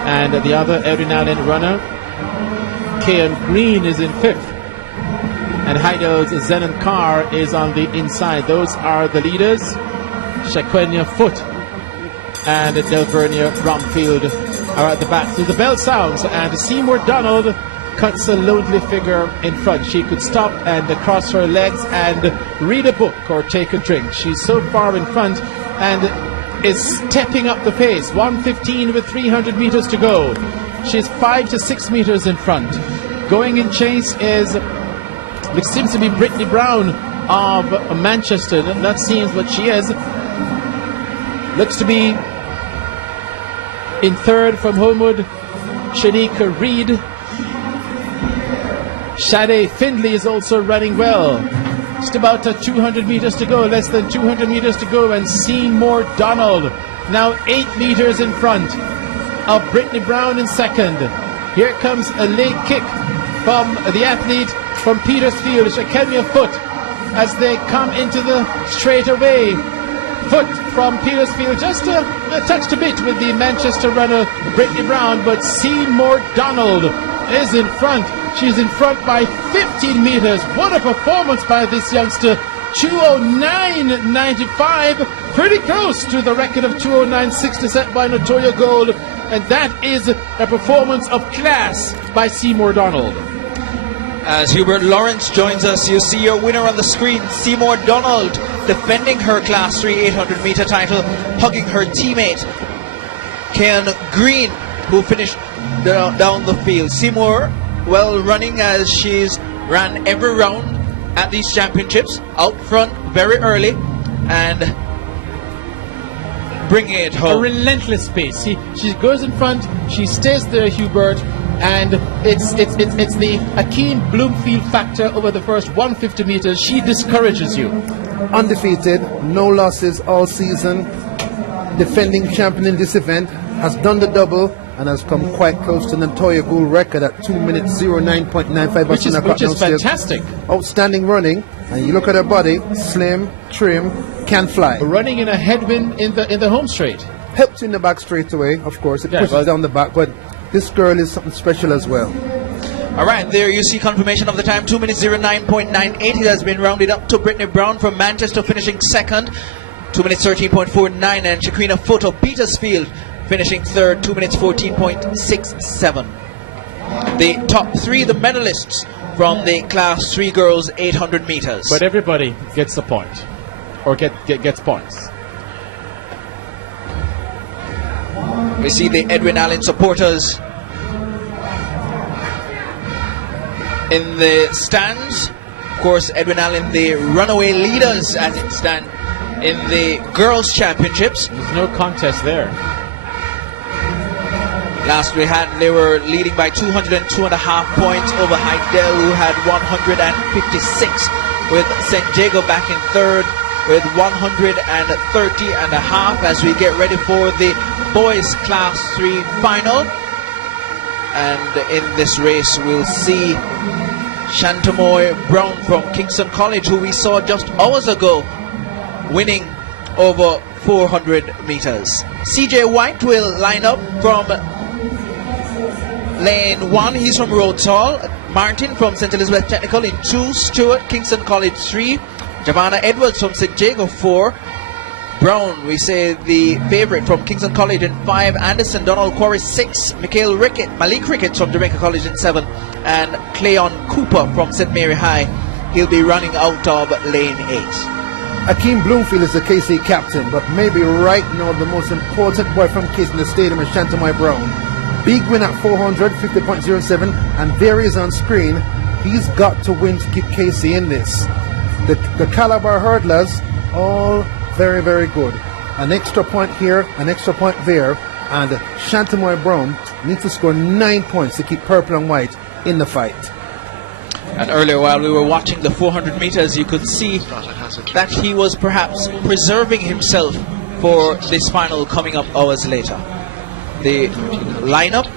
And the other Edwin Allen runner, Kian Green, is in 5th. And Heidel's Zenon Carr is on the inside. Those are the leaders. Shaquina Foot and Delverna Bromfield are at the back. So the bell sounds, and Seymour Donald cuts a lonely figure in front. She could stop and cross her legs and read a book or take a drink. She's so far in front and is stepping up the pace. 1:15 with 300 meters to go. She's 5 to 6 meters in front. Going in chase is, which seems to be Brittany Brown of Manchester. That seems what she is. Looks to be in third from Homewood, Shanika Reed. Sade Findlay is also running well. Just about 200 meters to go, less than 200 meters to go, and Seymour Donald now 8 meters in front of Brittany Brown in second. Here comes a late kick from the athlete from Petersfield, Shakemia Foot, as they come into the straightaway. Foot from Petersfield just touched a bit with the Manchester runner Brittany Brown, but Seymour Donald is in front. She's in front by 15 meters. What a performance by this youngster. 2:09.95, pretty close to the record of 2:09.60 set by Natoya Gold, and that is a performance of class by Seymour Donald. As Hubert Lawrence joins us, you see your winner on the screen, Seymour Donald, defending her Class 3 800-meter title, hugging her teammate, Ken Green, who finished down the field. Seymour, well, running as she's ran every round at these championships, out front very early, and bringing it home. A relentless pace. She goes in front, she stays there, Hubert, and it's the Akeem Bloomfield factor over the first 150 meters. She discourages you. Undefeated, no losses all season, defending champion in this event, has done the double and has come quite close to the Natoya Gould record at 2 minutes 09.95, which is fantastic. Outstanding running, and you look at her body, slim, trim, can fly. Running in a headwind in the home straight. Helps in the back straight away, of course. It pushes down the back, but this girl is something special as well. All right, there you see confirmation of the time, 2 minutes 09.98. It has been rounded up to Brittany Brown from Manchester, finishing second, 2 minutes 13.49, and Shaquina Foot of Petersfield finishing third, 2 minutes 14.67. The top three, the medalists from the Class 3 girls 800 meters. But everybody gets a point, or gets points. We see the Edwin Allen supporters in the stands. Of course, Edwin Allen, the runaway leaders as it stands in the girls' championships. There's no contest there. Last they were leading by 202.5 points over Hydel, who had 156, with St. Jago back in third with 130.5 as we get ready for the boys Class 3 final. And in this race we'll see Shantamoy Brown from Kingston College, who we saw just hours ago, winning over 400 meters. CJ White will line up from lane 1, he's from Rhodes Hall. Martin from St. Elizabeth Technical in 2, Stewart, Kingston College 3, Giovanna Edwards from St. Jago 4, Brown, we say the favorite from Kingston College in 5, Anderson Donald Quarry 6, Malik Ricketts from Jamaica College in 7, and Cleon Cooper from St. Mary High. He'll be running out of lane 8. Akeem Bloomfield is the KC captain, but maybe right now the most important boy from KC in the stadium is Shantamoy Brown. Big win at 400, 50.07, and there he is on screen. He's got to win to keep KC in this. The Calabar hurdlers, all very, very good. An extra point here, an extra point there, and Shantamoy Brown needs to score 9 points to keep purple and white in the fight. And earlier, while we were watching the 400 meters, you could see that he was perhaps preserving himself for this final coming up hours later. The lineup,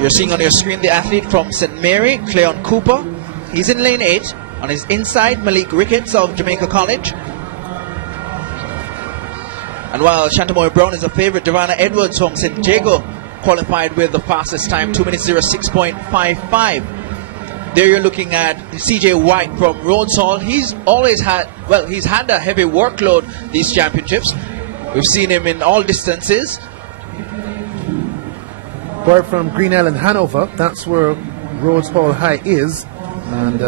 you're seeing on your screen the athlete from St. Mary, Cleon Cooper. He's in lane 8. On his inside, Malik Ricketts of Jamaica College. And while Shantamoy Brown is a favorite, Giovanna Edwards from St. Jago qualified with the fastest time, 2 minutes 06.55. There you're looking at CJ White from Rhodes Hall. He's always had, well, he's had a heavy workload these championships. We've seen him in all distances. Boy from Green Island, Hanover, that's where Rhodes Hall High is. And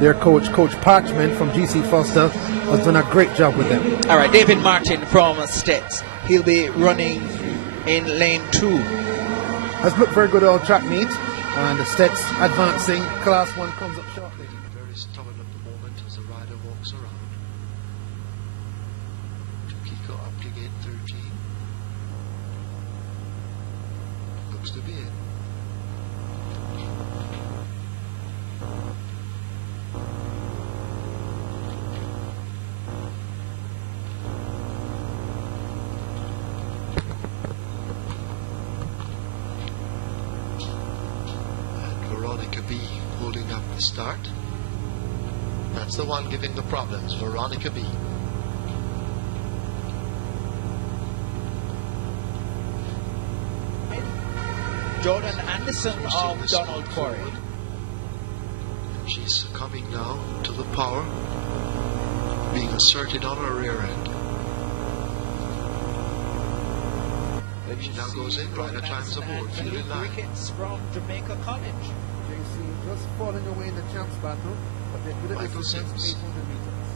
Their coach, Coach Parchment from GC Foster, has done a great job with them. All right, David Martin from Stets. He'll be running in lane 2. Has looked very good all track meet, and the Stets advancing. Class 1 comes up shortly. Very stubborn at the moment as the rider walks around. Tukiko up to gate 13. Looks to be it. Veronica B holding up the start. That's the one giving the problems, Veronica B. Jordan Anderson of Donald Quarry. She's succumbing now to the power being asserted on her rear end. She now goes in, rider climbs aboard, field in line. Ricketts from Jamaica College. JC just falling away in the champs battle, but they're good at Michael this Sims. 800 meters.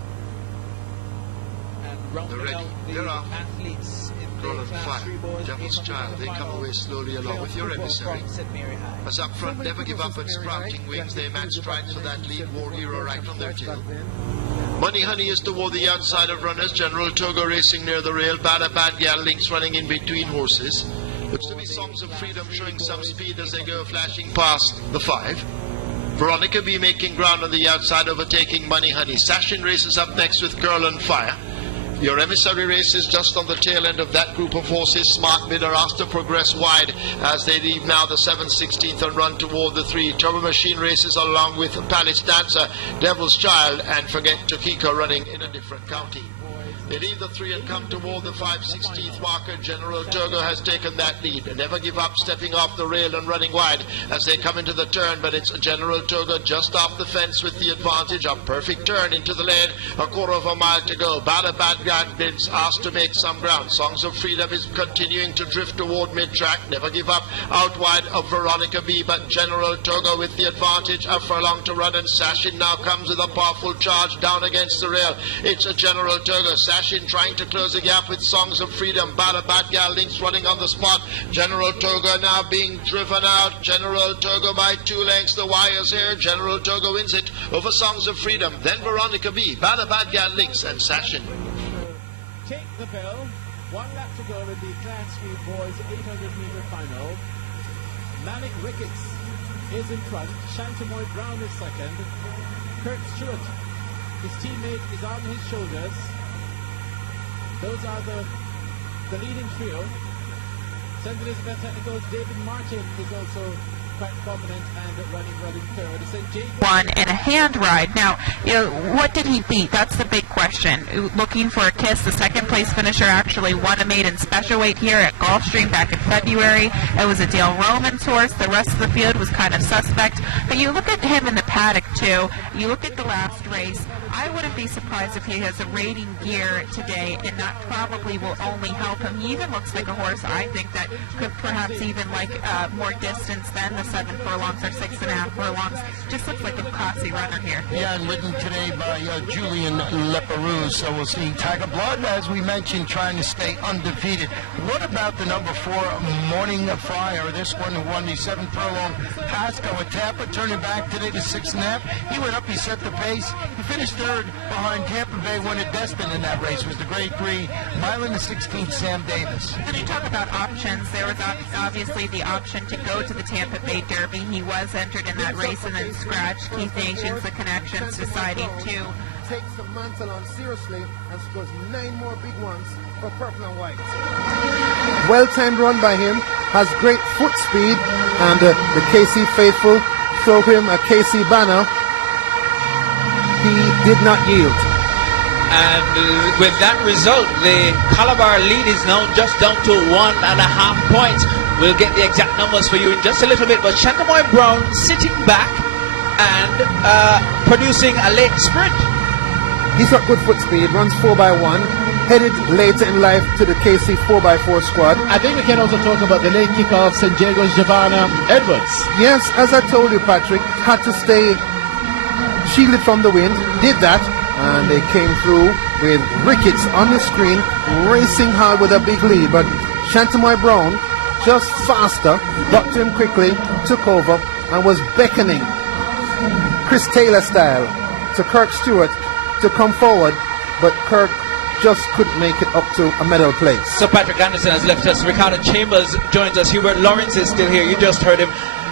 And They're rounding ready. out the They're off. athletes in the Roland class Fire, 3 boys. Devil's 800 Child, they meter come final. away slowly along with your Football emissary. from St. Mary High. As up front, never give up and sprouting wings, they match right for that lead, War Hero right on their tail. Money Honey is toward the outside of runners, General Togo racing near the rail, Bad Gal Links running in between horses. Looks to be Songs of Freedom showing some speed as they go flashing past the 5. Veronica B making ground on the outside, overtaking Money Honey. Sashin races up next with Girl on Fire. Your emissary race is just on the tail end of that group of horses. Smart Bid are asked to progress wide as they leave now the 7/16 and run toward the 3. Turbo Machine races along with Palace Dancer, Devil's Child, and Forget Tukiko running in a different county. They leave the 3 and come toward the 5/16th marker. General Togo has taken that lead. Never Give Up stepping off the rail and running wide as they come into the turn, but it's General Togo just off the fence with the advantage. A perfect turn into the lane, a quarter of a mile to go. Bad Bids asked to make some ground. Songs of Freedom is continuing to drift toward mid-track. Never Give Up out wide of Veronica B, but General Togo with the advantage. A furlong to run, and Sashin now comes with a powerful charge down against the rail. It's a General Togo. Sashin trying to close the gap with Songs of Freedom. Bad Gal Links running on the spot. General Togo now being driven out. General Togo by 2 lengths. The wires here. General Togo wins it over Songs of Freedom. Then Veronica B, Bad Gal Links, and Sashin. Take the bell. 1 lap to go in the Class 3 boys 800 meter final. Malik Ricketts is in front. Shantamoy Brown is second. Kurt Stewart, his teammate, is on his shoulders. Those are the leading trio. St. Elizabeth Technical's David Martin is also quite prominent and running third. St. James One in a hand ride. Now, what did he beat? That's the big question. Looking for a kiss. The second place finisher actually won a maiden special weight here at Gulfstream back in February. It was a Dale Romans horse. The rest of the field was kind of suspect. But you look at him in the paddock too. You look at the last race. I wouldn't be surprised if he has a rating gear today, and that probably will only help him. He even looks like a horse, I think, that could perhaps even like more distance than the 7 furlongs or 6.5 furlongs. Just looks like a classy runner here. Yeah, and ridden today by Julian Leperoux. So we'll see Tiger Blood, as we mentioned, trying to stay undefeated. What about the number 4, Morning Fire? This one who won the 7 furlong Pasco at Tampa, turning back today to 6.5. He went up, he set the pace. He finished third behind Tampa Bay, won at Destin in that race. Was the grade 3, mile in the 16th, Sam Davis. When you talk about options, there was obviously the option to go to the Tampa Bay Derby. He was entered in that race and then scratched. Keith Nations, the Connections, deciding to Takes the mantle on seriously and scores 9 more big ones for Purple and White. Well-timed run by him, has great foot speed, and the KC faithful throw him a KC banner. He did not yield. And with that result, the Calabar lead is now just down to 1.5 points. We'll get the exact numbers for you in just a little bit. But Shantamoy Brown sitting back and producing a late sprint. He's got good foot speed, runs 4x1, headed later in life to the KC 4x4 squad. I think we can also talk about the late kickoff, St. Diego's Giovanna Edwards. Yes, as I told you, Patrick, had to stay shielded from the wind, did that, and they came through with Ricketts on the screen, racing hard with a big lead. But Shantamoy Brown, just faster, got to him quickly, took over, and was beckoning Chris Taylor style to Kirk Stewart to come forward, but Kirk just couldn't make it up to a medal place. So Patrick Anderson has left us. Ricardo Chambers joins us. Hubert Lawrence is still here. You just heard him.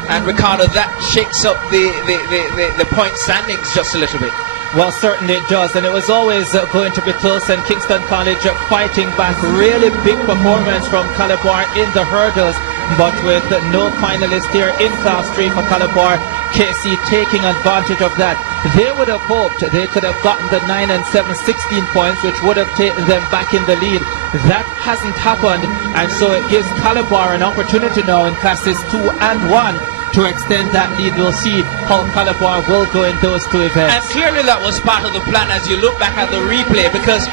And Ricardo, that shakes up the point standings just a little bit. Well, certainly it does, and it was always going to be close, and Kingston College fighting back. Really big performance from Calabar in the hurdles, but with no finalist here in Class 3 for Calabar, KC taking advantage of that. They would have hoped they could have gotten the 9 and 7, 16 points, which would have taken them back in the lead. That hasn't happened, and so it gives Calabar an opportunity now in Classes 2 and 1 to extend that lead. We'll see how Calabar will go in those two events. And clearly that was part of the plan as you look back at the replay, because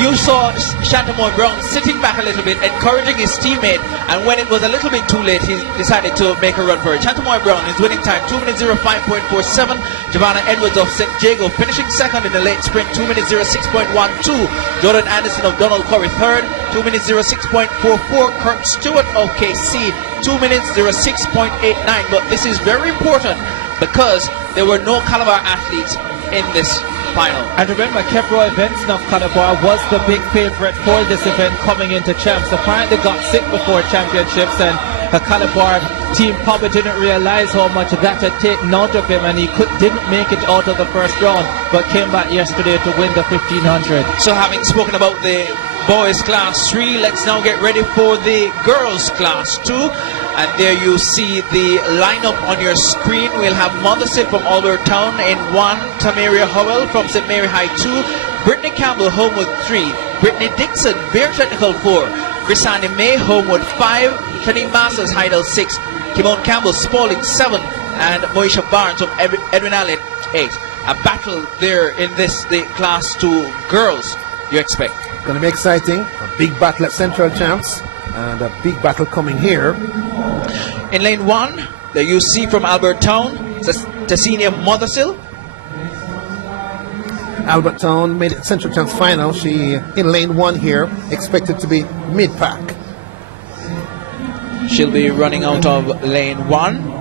you saw Shantamoy Brown sitting back a little bit, encouraging his teammate, and when it was a little bit too late, he decided to make a run for it. Shantamoy Brown, his winning time, 2 minutes 05.47. Giovanna Edwards of St. Jago finishing second in the late sprint, 2 minutes 06.12. Jordan Anderson of Donald Corey third, 2 minutes 06.44. Kirk Stewart of KC, 2 minutes 06.89. But this is very important because there were no Calabar athletes in this final. And remember, Kevroy Benson of Calabar was the big favourite for this event coming into champs. Apparently got sick before championships, and the Calabar team probably didn't realise how much that had taken out of him, and he didn't make it out of the first round, but came back yesterday to win the 1500. So having spoken about the boys class 3, let's now get ready for the girls class 2. And there you see the lineup on your screen. We'll have Mothersil from Albert Town in 1, Tamaria Howell from St. Mary High 2, Brittany Campbell Homewood 3, Brittany Dixon Bear Technical 4, Chrisani May Homewood 5, Shanique Masters Heidel 6, Kimon Campbell Spalding 7, and Moisha Barnes from Edwin Allen 8. A battle there in the class 2 girls, you expect. Going to be exciting. A big battle at Central Champs, and a big battle coming here. In lane 1, there you see from Albert Town, Tessinia Mothersil. Albert Town made it Central Champs final. She in lane 1 here, expected to be mid-pack. She'll be running out of lane 1.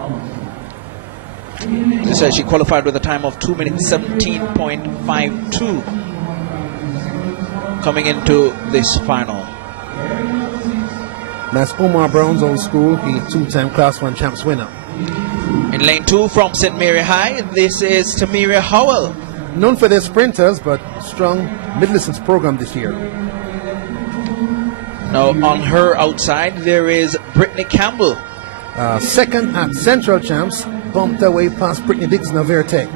She said she qualified with a time of 2 minutes 17.52 coming into this final. That's Omar Brown's old school. He 2-time Class 1 champs winner. In lane 2 from St. Mary High, this is Tamaria Howell. Known for their sprinters, but strong mid-distance program this year. Now on her outside, there is Brittany Campbell. Second at Central Champs, bumped away past Brittany Dixon of Airtech.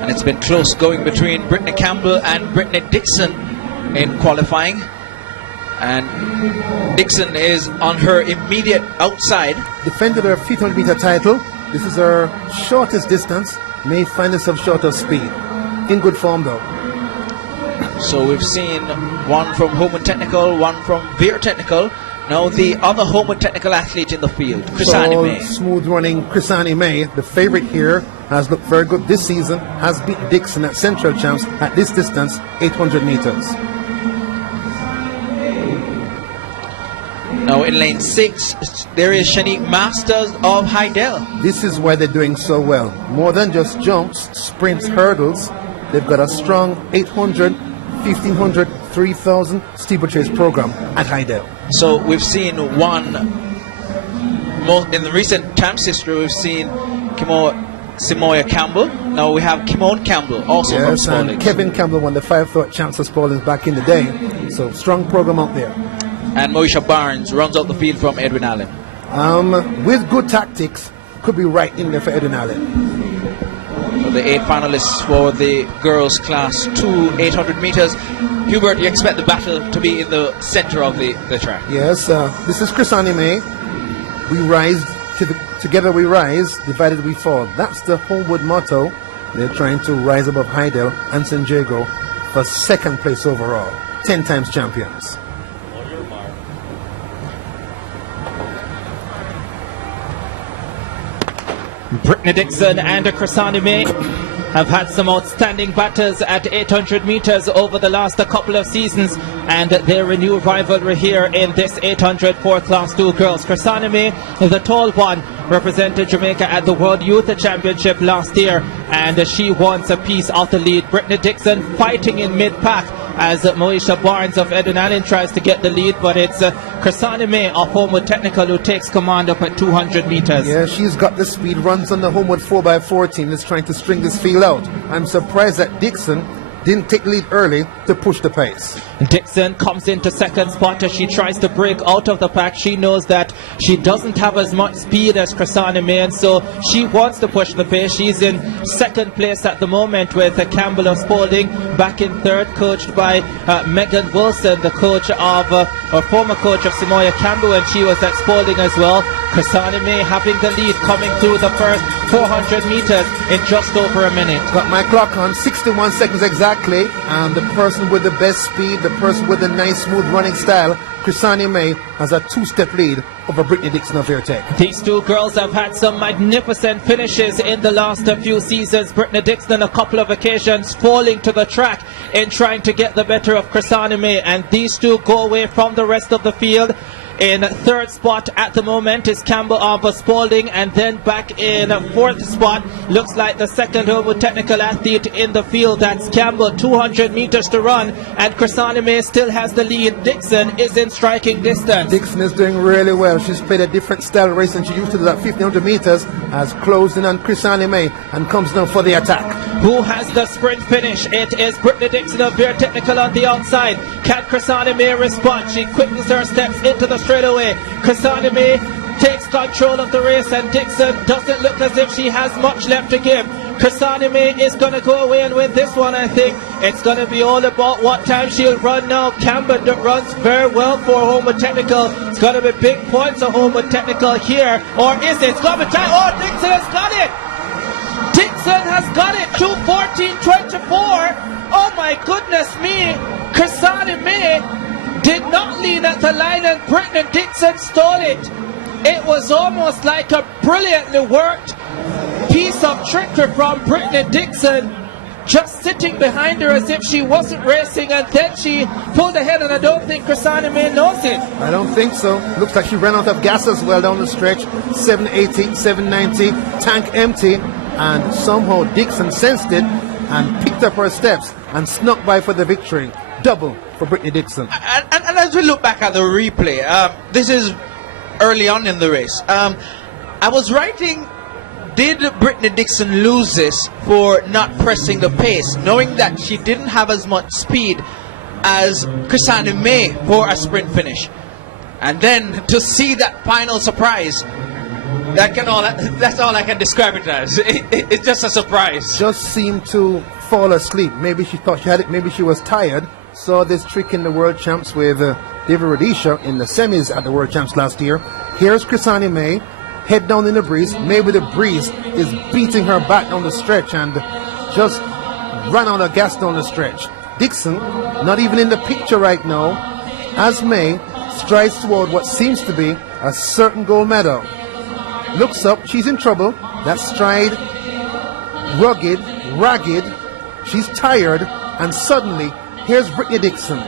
And it's been close going between Brittany Campbell and Brittany Dixon in qualifying. And Dixon is on her immediate outside. Defended her 1500 meter title. This is her shortest distance. May find herself short of speed. In good form though. So we've seen one from Homewood Technical, one from Veer Technical. Now the other Homewood Technical athlete in the field, Chrisani May. Smooth running Chrisani May, the favorite here, has looked very good this season. Has beat Dixon at Central Champs at this distance, 800 meters. Now in lane 6, there is Shanique Masters of Heidel. This is why they're doing so well. More than just jumps, sprints, hurdles. They've got a strong 800, 1500, 3000 steeplechase program at Heidel. So we've seen one, in the recent champs history, we've seen Simoya Campbell. Now we have Kimon Campbell also from Spalding. And Kevin Campbell won the 5-thought champs of Spalding back in the day. So strong program out there. And Moisha Barnes runs out the field from Edwin Allen. With good tactics, could be right in there for Edwin Allen. So the 8 finalists for the girls class 2 800 meters. Hubert, you expect the battle to be in the center of the track? Yes, this is Chrisani May. We rise, together we rise, divided we fall. That's the Homewood motto. They're trying to rise above Heidel and St. Jago for second place overall. 10 times champions. Brittany Dixon and Chrisani May have had some outstanding battles at 800 meters over the last couple of seasons, and their renewed rivalry here in this 800 for Class 2 girls. Chrisani May, the tall one, represented Jamaica at the World Youth Championship last year, and she wants a piece of the lead. Brittany Dixon fighting in mid-pack as Moesha Barnes of Eden Allen tries to get the lead, but it's Chrisani May of Homewood Technical who takes command up at 200 meters. Yeah, she's got the speed, runs on the Homewood 4x4 team that's trying to string this field out. I'm surprised that Dixon didn't take the lead early to push the pace. Dixon comes into second spot as she tries to break out of the pack. She knows that she doesn't have as much speed as Chrisani May, and so she wants to push the pace. She's in second place at the moment with Campbell of Spalding back in third, coached by Megan Wilson, the coach of or former coach of Samoya Campbell, and she was at Spalding as well. Chrisani May having the lead coming through the first 400 meters in just over a minute. Got my clock on, 61 seconds exactly, and the person with the best speed, the person with the nice smooth running style, Chrisani May, has a two-step lead over Brittany Dixon of Airtech. These two girls have had some magnificent finishes in the last few seasons. Brittany Dixon a couple of occasions falling to the track in trying to get the better of Chrisani May, and these two go away from the rest of the field. In third spot at the moment is Campbell of Spalding, and then back in fourth spot looks like the second Homewood Technical athlete in the field. That's Campbell, 200 meters to run, and Chrisani May still has the lead. Dixon is in striking distance. Dixon is doing really well. She's played a different style race than she used to do. That 1500 meters has closed in on Chrisani May and comes down for the attack. Who has the sprint finish? It is Brittany Dixon of Bear Technical on the outside. Can Chrisani May respond? She quickens her steps into the straightaway. Chrisani May takes control of the race, and Dixon doesn't look as if she has much left to give. Chrisani May is going to go away and win this one. I think it's going to be all about what time she'll run now. Campbell runs very well for Homewood Technical. It's going to be big points of Homewood Technical here, or is it? It's going to be time. Oh, Dixon has got it. Dixon has got it. 2:14.24. Oh my goodness me. Chrisani May did not lean at the line, and Brittany Dixon stole it. It was almost like a brilliantly worked piece of trickery from Brittany Dixon, just sitting behind her as if she wasn't racing, and then she pulled ahead, and I don't think Chrisani May knows it. I don't think so. Looks like she ran out of gas as well down the stretch. 780, 790, tank empty, and somehow Dixon sensed it and picked up her steps and snuck by for the victory. Double for Brittany Dixon. And as we look back at the replay, this is early on in the race. I was writing, did Brittany Dixon lose this for not pressing the pace, knowing that she didn't have as much speed as Chrisani May for a sprint finish? And then to see that final surprise, that's all I can describe it as. It's just a surprise. Just seemed to fall asleep. Maybe she thought she had it, maybe she was tired. Saw this trick in the World Champs with David Rudisha in the semis at the World Champs last year. Here's Chrisani May, head down in the breeze. Maybe the breeze is beating her back down the stretch and just ran out of gas down the stretch. Dixon, not even in the picture right now, as May strides toward what seems to be a certain gold medal. Looks up, she's in trouble. That stride, rugged, ragged, she's tired, and suddenly here's Brittany Dixon,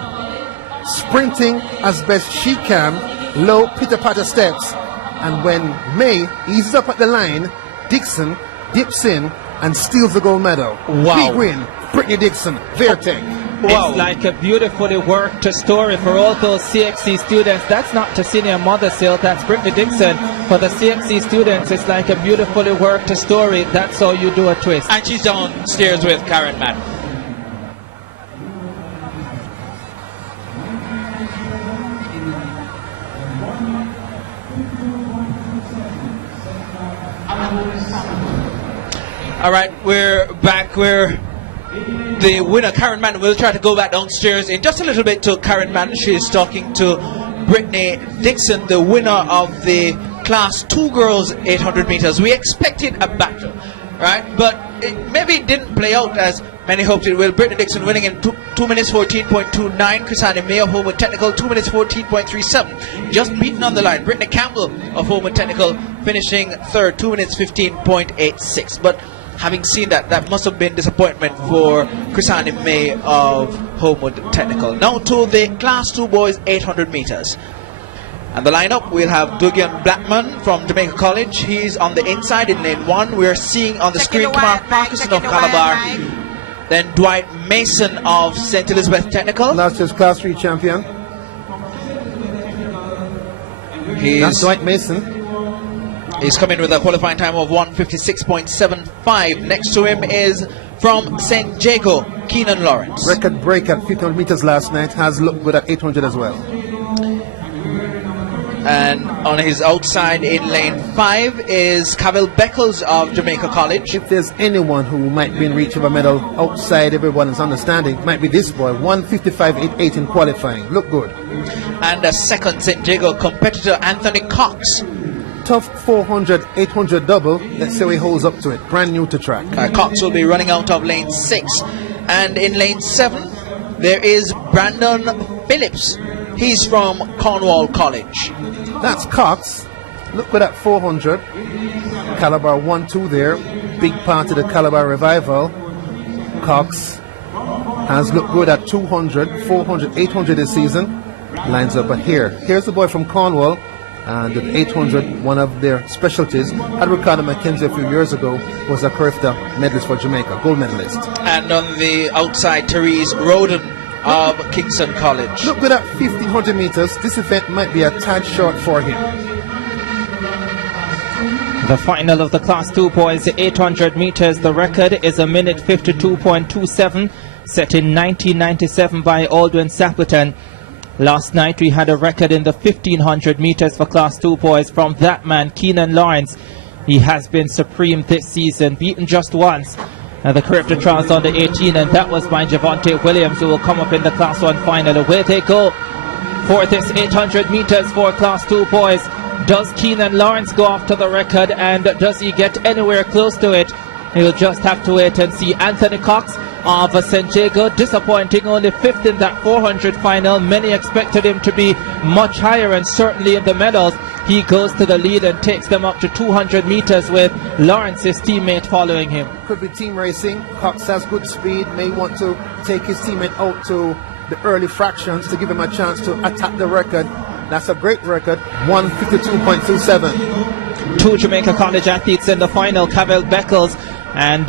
sprinting as best she can, low pitter-patter steps, and when May eases up at the line, Dixon dips in and steals the gold medal. Wow. Big win, Brittany Dixon, Vertec. Wow. It's like a beautifully worked story for all those CXC students. That's not Tessinia Mothersill, that's Brittany Dixon. For the CXC students, it's like a beautifully worked story. That's how you do a twist. And she's downstairs with Karen Mann. All right, we're back. We're the winner, Karen Mann. We'll try to go back downstairs in just a little bit to Karen Mann. She's talking to Brittany Dixon, the winner of the Class 2 girls 800 meters. We expected a battle, right? But maybe it didn't play out as Many hoped it will. Brittany Dixon winning in 2 minutes 14.29. Chrisani May of Homewood Technical 2 minutes 14.37. Just beaten on the line. Brittany Campbell of Homewood Technical finishing third, 2 minutes 15.86. But having seen that, that must have been disappointment for Chrisani May of Homewood Technical. Now to the Class 2 boys 800 meters. And the lineup, we'll have Dougian Blackman from Jamaica College. He's on the inside in lane 1. We're seeing on the screen Kamar Parkinson of Calabar. Then Dwight Mason of St. Elizabeth Technical. Last year's Class 3 champion. That's Dwight Mason. He's coming with a qualifying time of 1:56.75. Next to him is from St. Jago, Keenan Lawrence. Record break at 1500 meters last night. Has looked good at 800 as well. And on his outside in lane 5 is Cavell Beckles of Jamaica College. If there's anyone who might be in reach of a medal outside everyone's understanding, it might be this boy. 1:55.88 in qualifying. Look good. And a second St. Jago competitor, Anthony Cox. Tough 400, 800 double. Let's see how he holds up to it. Brand new to track. Cox will be running out of lane 6. And in lane 7, there is Brandon Phillips. He's from Cornwall College. That's Cox. Look at that 400. Calabar 1-2 there. Big part of the Calabar revival. Cox has looked good at 200, 400, 800 this season. Lines up at here. Here's the boy from Cornwall. And at 800, one of their specialties. Had Ricardo McKenzie a few years ago, was a Carifta medalist for Jamaica, gold medalist. And on the outside, Therese Roden of Kingston College. Look good at 1500 meters. This event might be a tad short for him. The final of the Class 2 boys 800 meters. The record is 1:52.27, set in 1997 by Aldwin Sappleton. Last night we had a record in the 1500 meters for Class 2 boys from that man, Keenan Lawrence. He has been supreme this season, beaten just once. The Carifta Trials under 18, and that was by Javonte Williams, who will come up in the Class 1 final. Away they go for this 800 meters for Class 2 boys. Does Keenan Lawrence go after the record, and does he get anywhere close to it? He'll just have to wait and see. Anthony Cox of St. Jago, disappointing, only 5th in that 400 final. Many expected him to be much higher and certainly in the medals. He goes to the lead and takes them up to 200 meters with Lawrence's teammate following him. Could be team racing. Cox has good speed, may want to take his teammate out to the early fractions to give him a chance to attack the record. That's a great record, 1:52.27. 2 Jamaica College athletes in the final, Cavell Beckles and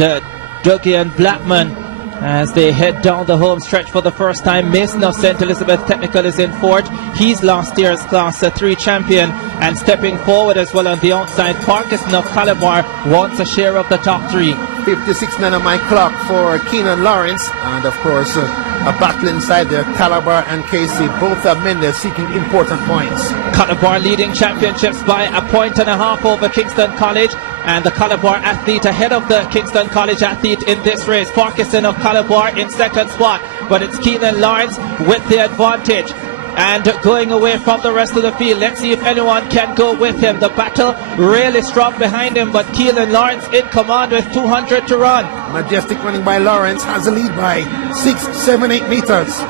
Dougian Blackman, as they head down the home stretch for the first time. Mason of St. Elizabeth Technical is in fourth. He's last year's Class 3 champion, and stepping forward as well on the outside, Parkinson of Calabar wants a share of the top 3. 56.9 on my clock for Keenan Lawrence, and of course a battle inside there. Calabar and Casey, both are men there seeking important points. Calabar leading championships by 1.5 points over Kingston College, and the Calabar athlete ahead of the Kingston College athlete in this race. Parkinson of Calabar in second spot, but it's Keenan Lawrence with the advantage and going away from the rest of the field. Let's see if anyone can go with him. The battle really strong behind him, but Keenan Lawrence in command with 200 to run. Majestic running by Lawrence, has a lead by 6, 7, 8 meters.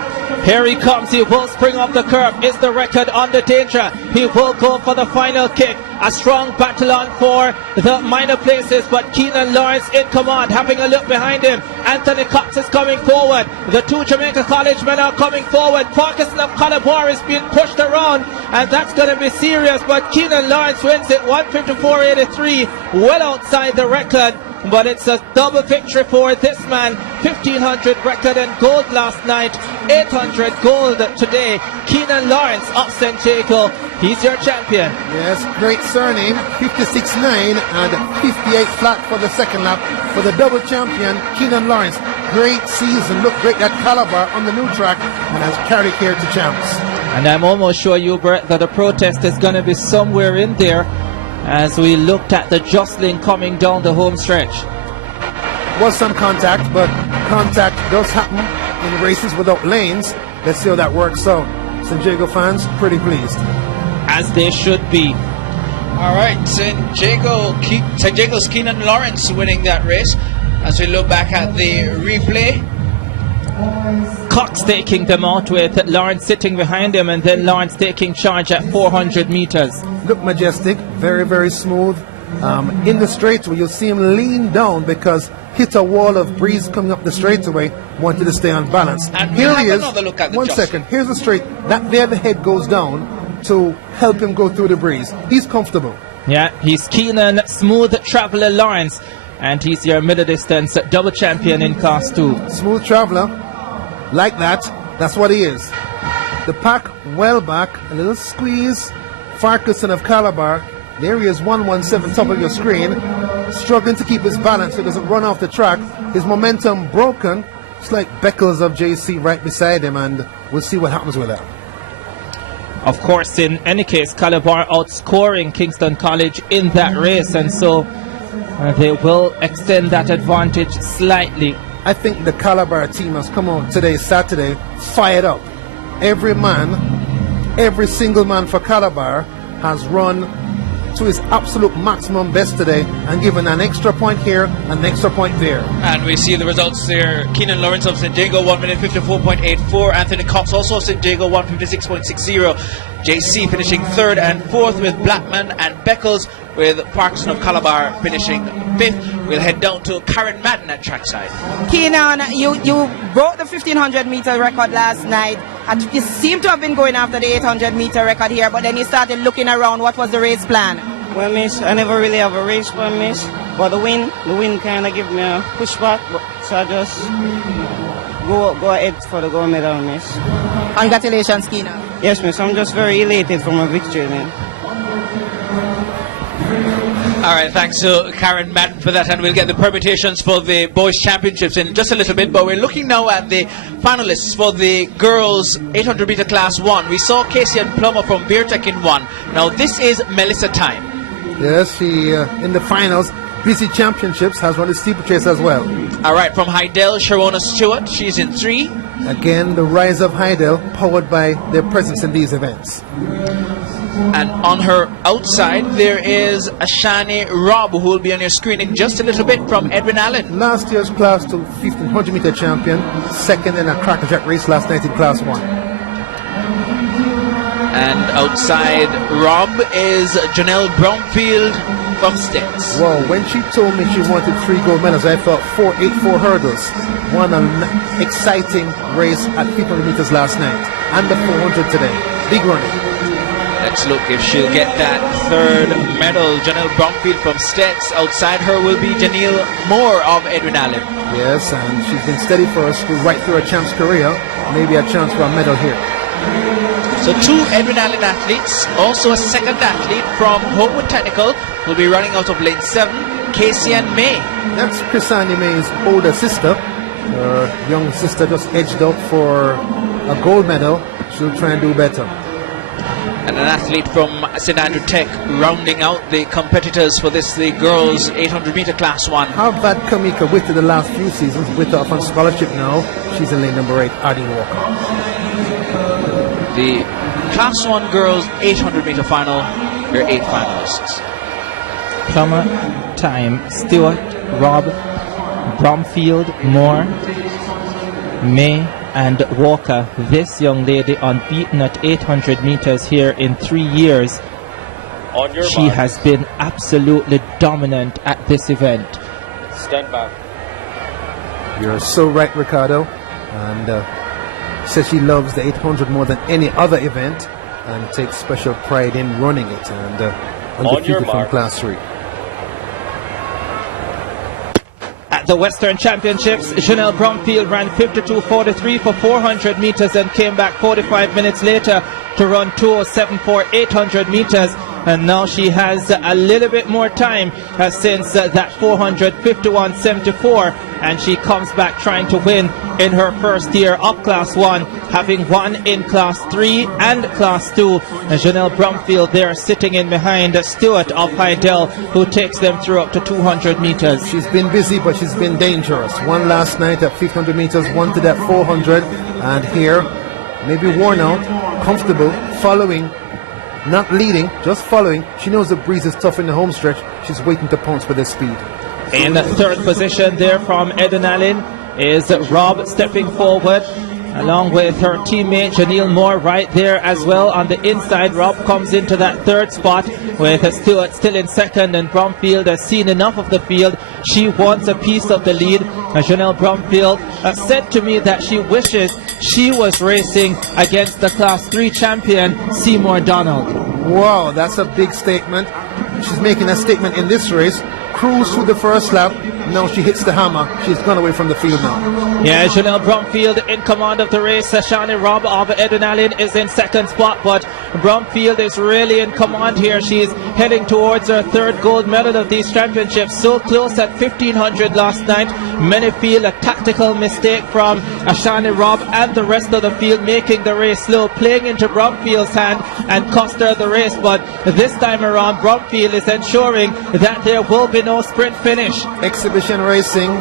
Here he comes, he will spring off the curb. Is the record under danger? He will go for the final kick. A strong battle on for the minor places, but Keenan Lawrence in command, having a look behind him. Anthony Cox is coming forward. The 2 Jamaica College men are coming forward. Parkinson of Calabar is being pushed around, and that's going to be serious, but Keenan Lawrence wins it, 1:54.83, well outside the record. But it's a double victory for this man. 1500 record and gold last night, 800 gold today. Keenan Lawrence of St. Jago, he's your champion. Yes, great surname, 56.9 and 58 flat for the second lap for the double champion Keenan Lawrence. Great season, looked great at Calabar on the new track and has carried here to champs. And I'm almost sure, Hubert, that the protest is going to be somewhere in there as we looked at the jostling coming down the home stretch. Was some contact, but contact does happen in races without lanes. Let's see how that works out. St. Jago fans, pretty pleased. As they should be. All right, St. Jago's Keenan Lawrence winning that race. as we look back at the replay. Cox taking them out with Lawrence sitting behind him, and then Lawrence taking charge at 400 meters. Look majestic, very, very smooth. In the straightaway, you'll see him lean down because hit a wall of breeze coming up the straightaway, wanted to stay on balance. And here we'll he have is. another look at the One jostling. second. Here's the straight. That there, the head goes down to help him go through the breeze. He's comfortable. Yeah, he's Keenan Smooth Traveler Lawrence, and he's your middle distance double champion in Class 2. Smooth traveler, like that. That's what he is. The pack well back, a little squeeze. Farquharson of Calabar. There he is, 117 top of your screen, struggling to keep his balance so he doesn't run off the track. His momentum broken. It's like Beckles of JC right beside him, and we'll see what happens with that. Of course, in any case, Calabar outscoring Kingston College in that race, and so they will extend that advantage slightly. I think the Calabar team has come out today, Saturday, fired up. Every man, every single man for Calabar has run to his absolute maximum best today and given an extra point here, an extra point there. And we see the results there. Keenan Lawrence of St. Jago, 1 minute 54.84. Anthony Cox also of St. Jago, 156.60. JC finishing third and fourth, with Blackman and Beckles, with Parkinson of Calabar finishing fifth. We'll head down to Karen Madden at trackside. Keenan, you broke the 1500 meter record last night, and you seem to have been going after the 800 meter record here, but then you started looking around. What was the race plan? Well, miss, I never really have a race plan, miss, but the wind kind of give me a pushback, so I just go ahead for the gold medal, miss. Congratulations, Keenan. Yes, miss, I'm just very elated for my victory, man. All right, thanks to Karen Madden for that, and we'll get the permutations for the boys' championships in just a little bit. But we're looking now at the finalists for the girls' 800 meter class 1. We saw Casey and Plummer from Beertech in 1. Now this is Melissa Time. Yes, she in the finals, BC Championships, has run the steeplechase as well. All right, from Heidel, Sharona Stewart, she's in 3. Again, the rise of Heidel, powered by their presence in these events. And on her outside, there is Ashani Robb, who will be on your screen in just a little bit, from Edwin Allen. Last year's Class 2 1500 meter champion, second in a crackerjack race last night in Class 1. And outside Robb is Janelle Brownfield from Sticks. Well, when she told me she wanted 3 gold medals, I thought 484 hurdles. Won an exciting race at 1500 meters last night, and the 400 today. Big running. Let's look if she'll get that third medal. Janelle Bromfield from Stets. Outside her will be Janelle Moore of Edwin Allen. Yes, and she's been steady for us right through her champ's career. Maybe a chance for a medal here. So 2 Edwin Allen athletes. Also a second athlete from Homewood Technical will be running out of lane 7. Casey and May. That's Chrisani May's older sister. Her young sister just edged up for a gold medal. She'll try and do better. And an athlete from St. Andrew Tech rounding out the competitors for this, the girls' 800 meter class 1. How bad Kamika with the last few seasons, with her on scholarship now. She's in lane number 8, Adi Walker. The class 1 girls' 800 meter final, your 8 finalists. Plummer, Time, Stewart, Robb, Bromfield, Moore, May, and Walker. This young lady unbeaten at 800 meters here in 3 years. On your She mark. has been absolutely dominant at this event. Stand back. You're so right, Ricardo. And says she loves the 800 more than any other event and takes special pride in running it. And undefeated from Class 3. At the Western Championships, Janelle Bromfield ran 52.43 for 400 meters and came back 45 minutes later to run 2:07 for 800 meters. And now she has a little bit more time since that 400 51.74, and she comes back trying to win in her first year of Class 1, having won in Class 3 and Class 2. And Janelle Bromfield there sitting in behind Stewart of Heidel, who takes them through up to 200 meters. She's been busy, but she's been dangerous. One last night at 500 meters, one to that 400, and here, maybe worn out, comfortable, following, not leading, just following. She knows the breeze is tough in the home stretch. She's waiting to pounce with her speed. In third position there from Eden Allen is Rob stepping forward, along with her teammate Janelle Moore right there as well on the inside. Rob comes into that third spot with Stewart still in second, and Bromfield has seen enough of the field. She wants a piece of the lead. Janelle Bromfield said to me that she wishes she was racing against the Class 3 champion Seymour Donald. Wow, that's a big statement. She's making a statement in this race. Cruise through the first lap. Now she hits the hammer. She's gone away from the field now. Yeah, Janelle Bromfield in command of the race. Shani Robb of Eden Allen is in second spot, but Bromfield is really in command here. She's heading towards her third gold medal of these championships. So close at 1500 last night. Many feel a tactical mistake from Shani Robb and the rest of the field, making the race slow, playing into Bromfield's hand and cost her the race. But this time around, Bromfield is ensuring that there will be no sprint finish. Exhibition racing,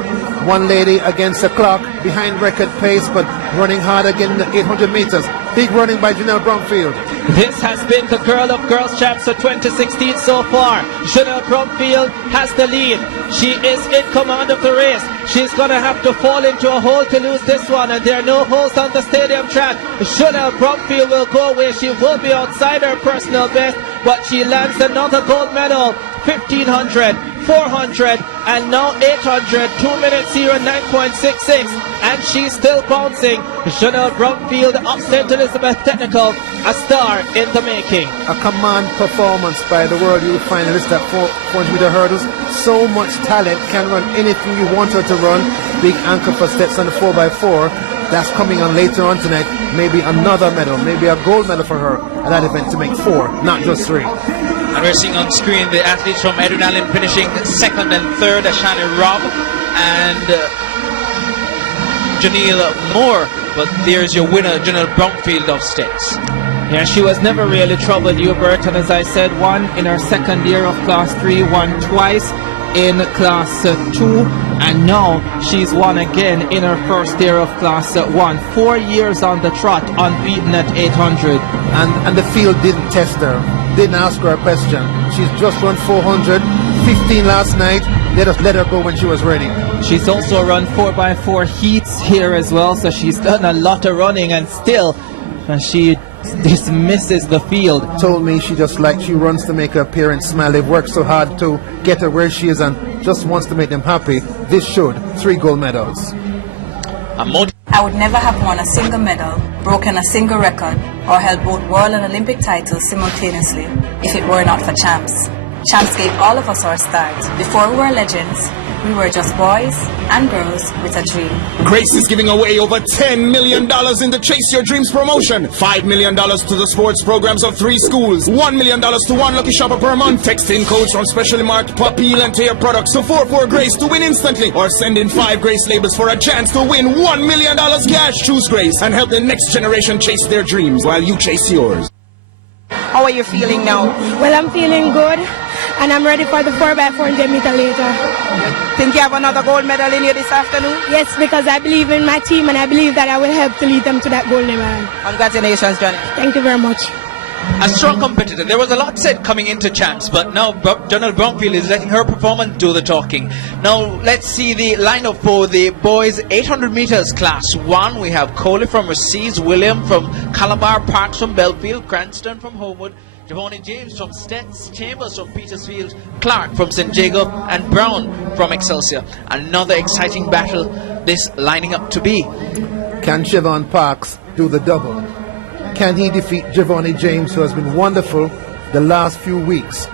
one lady against the clock, behind record pace, but running hard again in the 800 meters. Big running by Janelle Bromfield. This has been the Girl of Girls Champs for 2016 so far. Janelle Bromfield has the lead. She is in command of the race. She's going to have to fall into a hole to lose this one, and there are no holes on the stadium track. Janelle Bromfield will go away. She will be outside her personal best, but she lands another gold medal. 1500, 400, and now 800. 2 minutes here at 9.66, and she's still bouncing. Janelle Bromfield of St. Elizabeth Technical, a star in the making. A command performance by the world youth finalist at 400 meter hurdles. So much talent, can run anything you want her to run. Big anchor for steps on the 4x4. That's coming on later on tonight. Maybe another medal, maybe a gold medal for her at that event to make 4, not just 3. And we're seeing on screen the athletes from Eden Allen finishing second and third, Ashani Robb and Janelle Moore. But there's your winner, Janelle Bromfield of States. Yeah, she was never really troubled, Hubert, and as I said, won in her second year of Class 3, won twice in Class 2, and now she's won again in her first year of Class 1. 4 years on the trot, unbeaten at 800. And the field didn't test her, didn't ask her a question. She's just run 400, 15 last night. They just let her go when she was ready. She's also run 4x4 heats here as well, so she's done a lot of running, and still she dismisses the field. Told me she runs to make her parents smile. They've worked so hard to get her where she is and just wants to make them happy. This should 3 gold medals. I would never have won a single medal, broken a single record, or held both world and Olympic titles simultaneously if it were not for Champs. Champs gave all of us our start. Before we were legends, we were just boys and girls with a dream. Grace is giving away over $10 million in the Chase Your Dreams promotion. $5 million to the sports programs of 3 schools. $1 million to 1 lucky shopper per month. Text in codes from specially marked Peel and Tear products to 44Grace to win instantly. Or send in 5 Grace labels for a chance to win $1 million cash. Choose Grace and help the next generation chase their dreams while you chase yours. How are you feeling now? Well, I'm feeling good, and I'm ready for the 4x400 meter later. Think you have another gold medal in you this afternoon? Yes, because I believe in my team, and I believe that I will help to lead them to that gold medal. Congratulations, Johnny. Thank you very much. A strong competitor. There was a lot said coming into Champs, but now Janelle Bromfield is letting her performance do the talking. Now let's see the lineup for the boys 800 meters Class 1. We have Coley from Recedes, William from Calabar, Parks from Belfield, Cranston from Homewood, Giovanni James from Stets, Chambers from Petersfield, Clark from St. Jacob, and Brown from Excelsior. Another exciting battle this lining up to be. Can Siobhan Parks do the double? Can he defeat Giovanni James, who has been wonderful the last few weeks?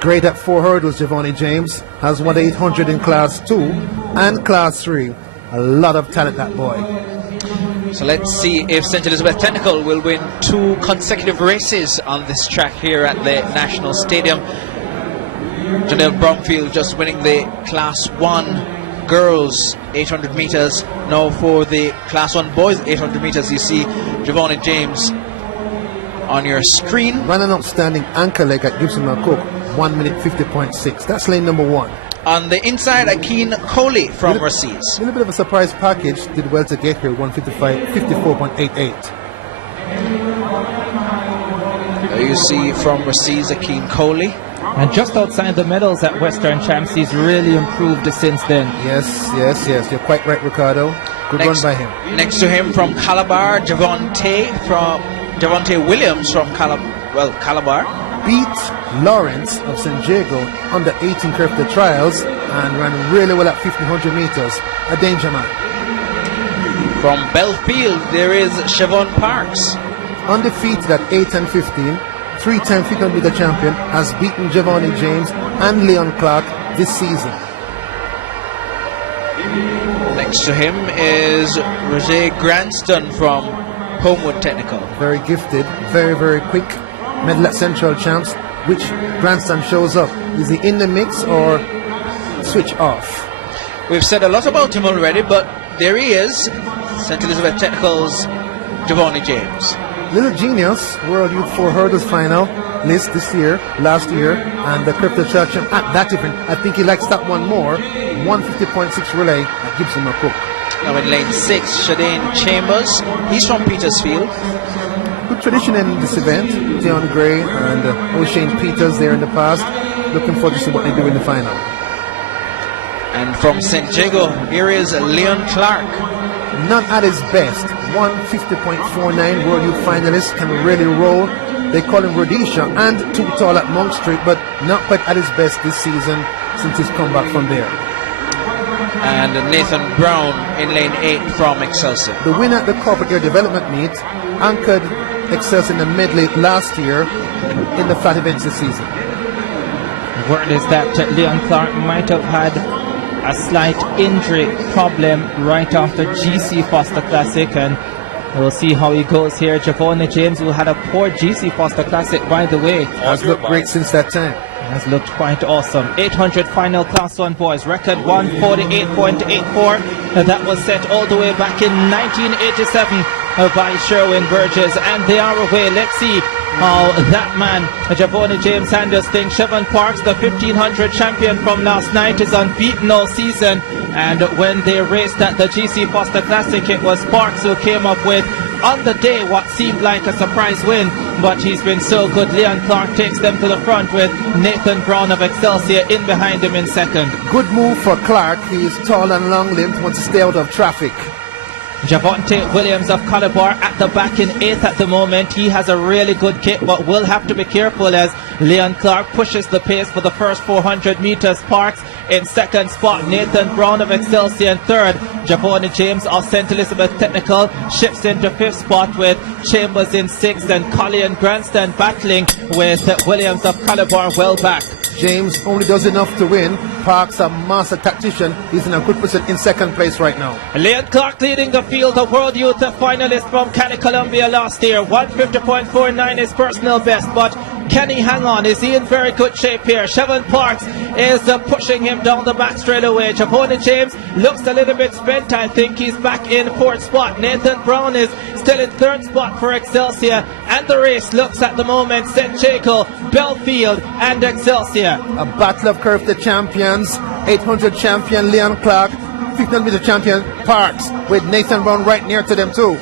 Great at 4 hurdles, Giovanni James. Has won 800 in Class 2 and Class 3. A lot of talent, that boy. So let's see if St. Elizabeth Technical will win 2 consecutive races on this track here at the National Stadium. Janelle Bromfield just winning the Class 1 girls 800 meters. Now for the Class 1 boys 800 meters, you see Giovanni James on your screen. Ran an outstanding anchor leg at Gibson McCook, 1 minute 50.6. That's lane number 1. On the inside, Akeen Coley from Recedes. A little bit of a surprise package. Did well to get here, 54.88. There you see from Recedes, Akeen Coley. And just outside the medals at Western Champs, he's really improved since then. Yes. You're quite right, Ricardo. Good run by him. Next to him from Calabar, Javonte Williams from Calabar. Beat Lawrence of San Diego under 18 Curve Trials and ran really well at 1500 meters. A danger man. From Belfield, there is Siobhan Parks. Undefeated at 8 and 15, 3-time 1500 meter champion, has beaten Giovanni James and Leon Clark this season. Next to him is Roger Granston from Homewood Technical. Very gifted, very, very quick. Medal at Central Champs. Which Granston shows up? Is he in the mix or switch off? We've said a lot about him already, but there he is, St. Elizabeth Technical's Giovanni James. Little genius, World Youth 4 Hurdles final list last year, and the Crypto Church at that event. I think he likes that one more. 150.6 relay at Gibson McCook. Now in lane 6, Shadane Chambers. He's from Petersfield. Good tradition in this event. Dion Gray and O'Shane Peters there in the past. Looking forward to see what they do in the final. And from St. Jago, here is Leon Clark. Not at his best. 150.49 World Youth finalist, can really roll. They call him Rhodesia and too tall at Monk Street, but not quite at his best this season since his comeback from there. And Nathan Brown in lane 8 from Excelsior. The winner at the Corporate Air Development Meet anchored Excelsior in the medley last year in the flat events this season. The word is that Leon Clark might have had a slight injury problem right after GC Foster Classic, and we'll see how he goes here. Giovanni James, who had a poor GC Foster Classic, by the way, has looked great since that time. Has looked quite awesome. 800 final Class 1 boys, record 148.84. That was set all the way back in 1987 by Sherwin Burgess, and they are away. Let's see how that man, Giovanni James, handles things. Siobhan Parks, the 1500 champion from last night, is unbeaten all season, and when they raced at the GC Foster Classic, it was Parks who came up with, on the day, what seemed like a surprise win, but he's been so good. Leon Clark takes them to the front with Nathan Brown of Excelsior in behind him in second. Good move for Clark. He is tall and long-limbed, wants to stay out of traffic. Javonte Williams of Calabar at the back in 8th at the moment. He has a really good kit, but will have to be careful as Leon Clark pushes the pace for the first 400 meters. Parks in second spot. Nathan Brown of Excelsior in third. Giovanni James of St. Elizabeth Technical shifts into 5th spot with Chambers in 6th, and Colin Granston battling with Williams of Calabar well back. James only does enough to win. Parks, a master tactician, he's in a good position in second place right now. Leon Clark leading the field, a World Youth finalist from Cali, Colombia last year. 150.49 is personal best, but can he hang on? Is he in very good shape here? Siobhan Parks is pushing him down the back straight away. Giovanni James looks a little bit spent. I think he's back in 4th spot. Nathan Brown is still in 3rd spot for Excelsior, and the race looks at the moment St. Jago, Belfield and Excelsior. A battle of curve the champions. 800 champion Leon Clark, 1500 meter champion Parks, with Nathan Brown right near to them too.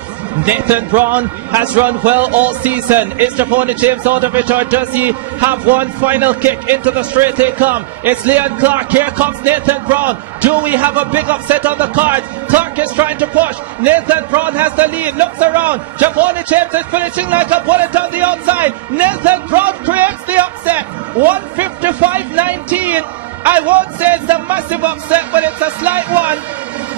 Nathan Brown has run well all season. Is Giovanni James out of it, or does he have one final kick into the straight they come? It's Leon Clark. Here comes Nathan Brown. Do we have a big upset on the cards? Clark is trying to push. Nathan Brown has the lead. Looks around. Giovanni James is finishing like a bullet on the outside. Nathan Brown creates the upset. 155.19. I won't say it's a massive upset, but it's a slight one.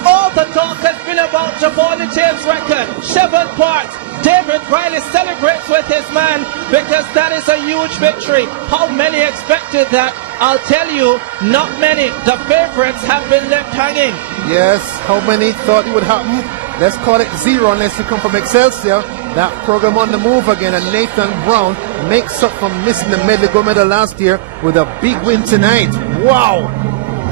All the talk has been about Giovanni James' record. Siobhan Parks, David Riley celebrates with his man because that is a huge victory. How many expected that? I'll tell you, not many. The favorites have been left hanging. Yes, how many thought it would happen? Let's call it 0 unless you come from Excelsior. That program on the move again, and Nathan Brown makes up for missing the medley gold medal last year with a big win tonight. Wow.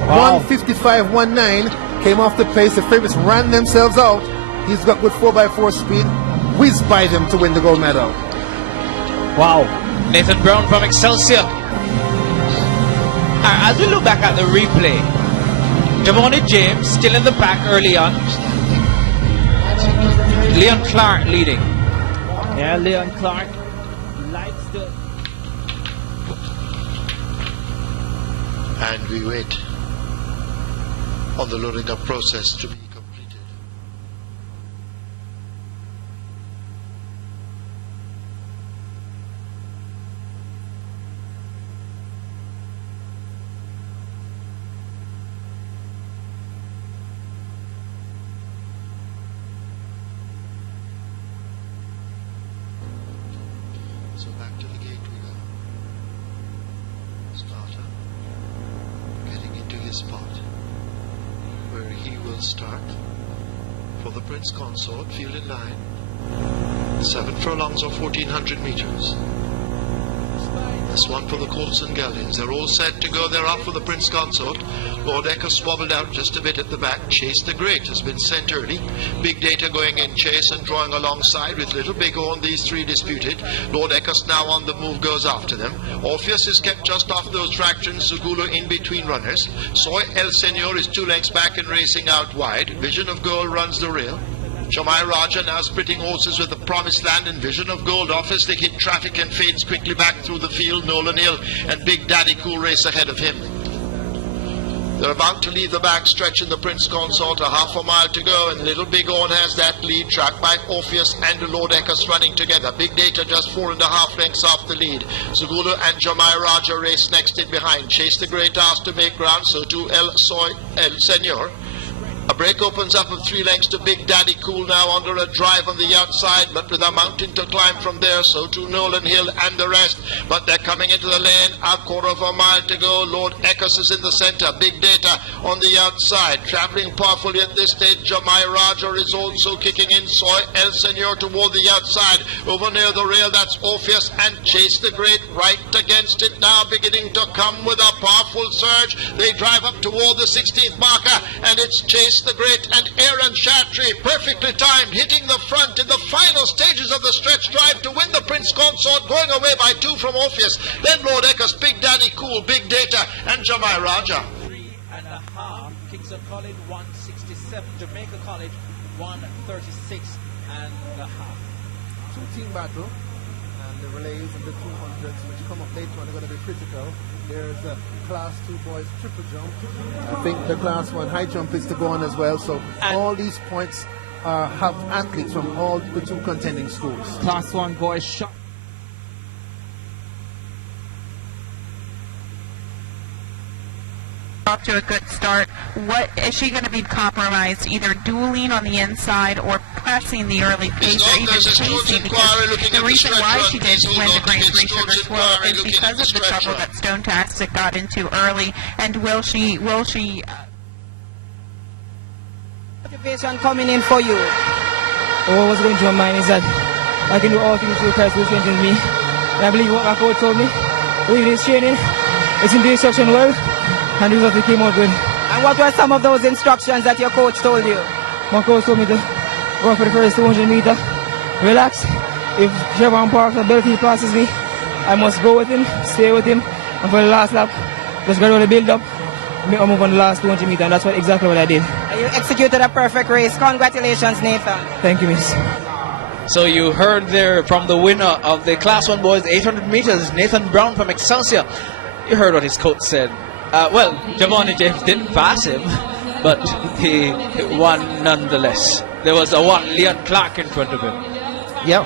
155.19 came off the pace. The favorites ran themselves out. He's got good 4x4 speed. Whizzed by them to win the gold medal. Wow. Nathan Brown from Excelsior. As we look back at the replay, Giovanni James still in the pack early on. Leon Clark leading. Yeah, Leon Clark likes to and we wait on the loading up process to be completed. So back to the gate we go. Starter getting into his spot, where he will start for the Prince Consort, field in line. 7 furlongs or 1400 meters. This one for the Colts and Geldings. They're all set to go. They're off for the Prince Consort. Lord Eckers wobbled out just a bit at the back. Chase the Great has been sent early. Big Data going in chase and drawing alongside with Little Bighorn. These three disputed. Lord Eckers now on the move goes after them. Orpheus is kept just off those tractions. Zugulu in between runners. Soy El Senor is 2 lengths back and racing out wide. Vision of Gold runs the rail. Jamai Raja now splitting horses with the Promised Land and Vision of Gold. Office they hit traffic and fades quickly back through the field. Nolan Hill and Big Daddy Cool race ahead of him. They're about to leave the back stretch in the Prince Consort, a half a mile to go, and Little Bighorn has that lead, tracked by Orpheus and Lord Eckers running together. Big Data just 4.5 lengths off the lead. Zugulu and Jamai Raja race next in behind. Chase the Great asked to make ground, so too El Senor. A break opens up of 3 lengths to Big Daddy Cool now under a drive on the outside, but with a mountain to climb from there, so to Nolan Hill and the rest. But they're coming into the lane, a quarter of a mile to go. Lord Eckers is in the center, Big Data on the outside, traveling powerfully at this stage. Jamai Raja is also kicking in. Soy El Senor toward the outside, over near the rail, that's Orpheus and Chase the Great right against it now, beginning to come with a powerful surge. They drive up toward the 16th marker, and it's Chase the Great and Aaron Chattree, perfectly timed, hitting the front in the final stages of the stretch drive to win the Prince Consort, going away by 2 from Orpheus. Then Lord Eckers, Big Daddy Cool, Big Data, and Jamai Raja. 3.5. Kingston College 167. Jamaica College 136.5. 2-team battle, and the relays and the 200s, which come up later on, are going to be critical. There's a Class 2 boys triple jump. I think the Class 1 high jump is to go on as well. So all these points have athletes from all the 2 contending schools. Class 1 boys shot. Off to a good start. What is she going to be compromised? Either dueling on the inside or pressing the early pace, or even chasing? Because the reason why she did win the Grand Prix Sugar Swirl is because of the trouble that Stone Tastic got into early. And will she? Motivation coming in for you. What's going through my mind is that I can do all things through Christ who strengthens me. And I believe what my coach told me. With this training, it's in the instruction well. And the result came out good. And what were some of those instructions that your coach told you? My coach told me to go for the first 200 meter, relax. If Chevron Parks or Belfield passes me, I must go with him, stay with him, and for the last lap, just gradually build up, make a move on the last 200 meters, and that's exactly what I did. And you executed a perfect race. Congratulations, Nathan. Thank you, miss. So you heard there from the winner of the Class 1 boys 800 meters, Nathan Brown from Excelsior. You heard what his coach said. Well, Javon James didn't pass him, but he won nonetheless. There was a one, Leon Clark, in front of him. Yeah,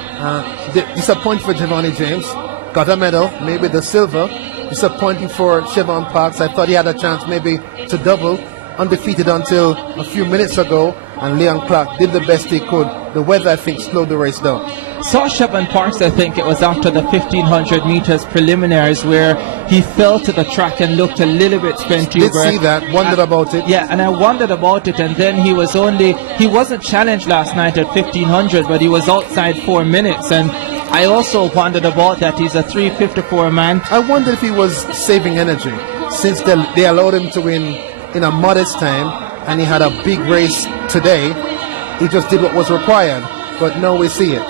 disappointing for Giovanni James. Got a medal, maybe the silver. Disappointing for Chevron Parks. I thought he had a chance maybe to double. Undefeated until a few minutes ago, and Leon Clark did the best he could. The weather, I think, slowed the race down. Saw Chevron Parks, I think it was after the 1500 meters preliminaries, where he fell to the track and looked a little bit spent. Did see that, wondered about it. Yeah, and I wondered about it, and then he wasn't challenged last night at 1500, but he was outside 4 minutes, and I also wondered about that. He's a 3:54 man. I wondered if he was saving energy, since they allowed him to win in a modest time, and he had a big race today. He just did what was required, but now we see it.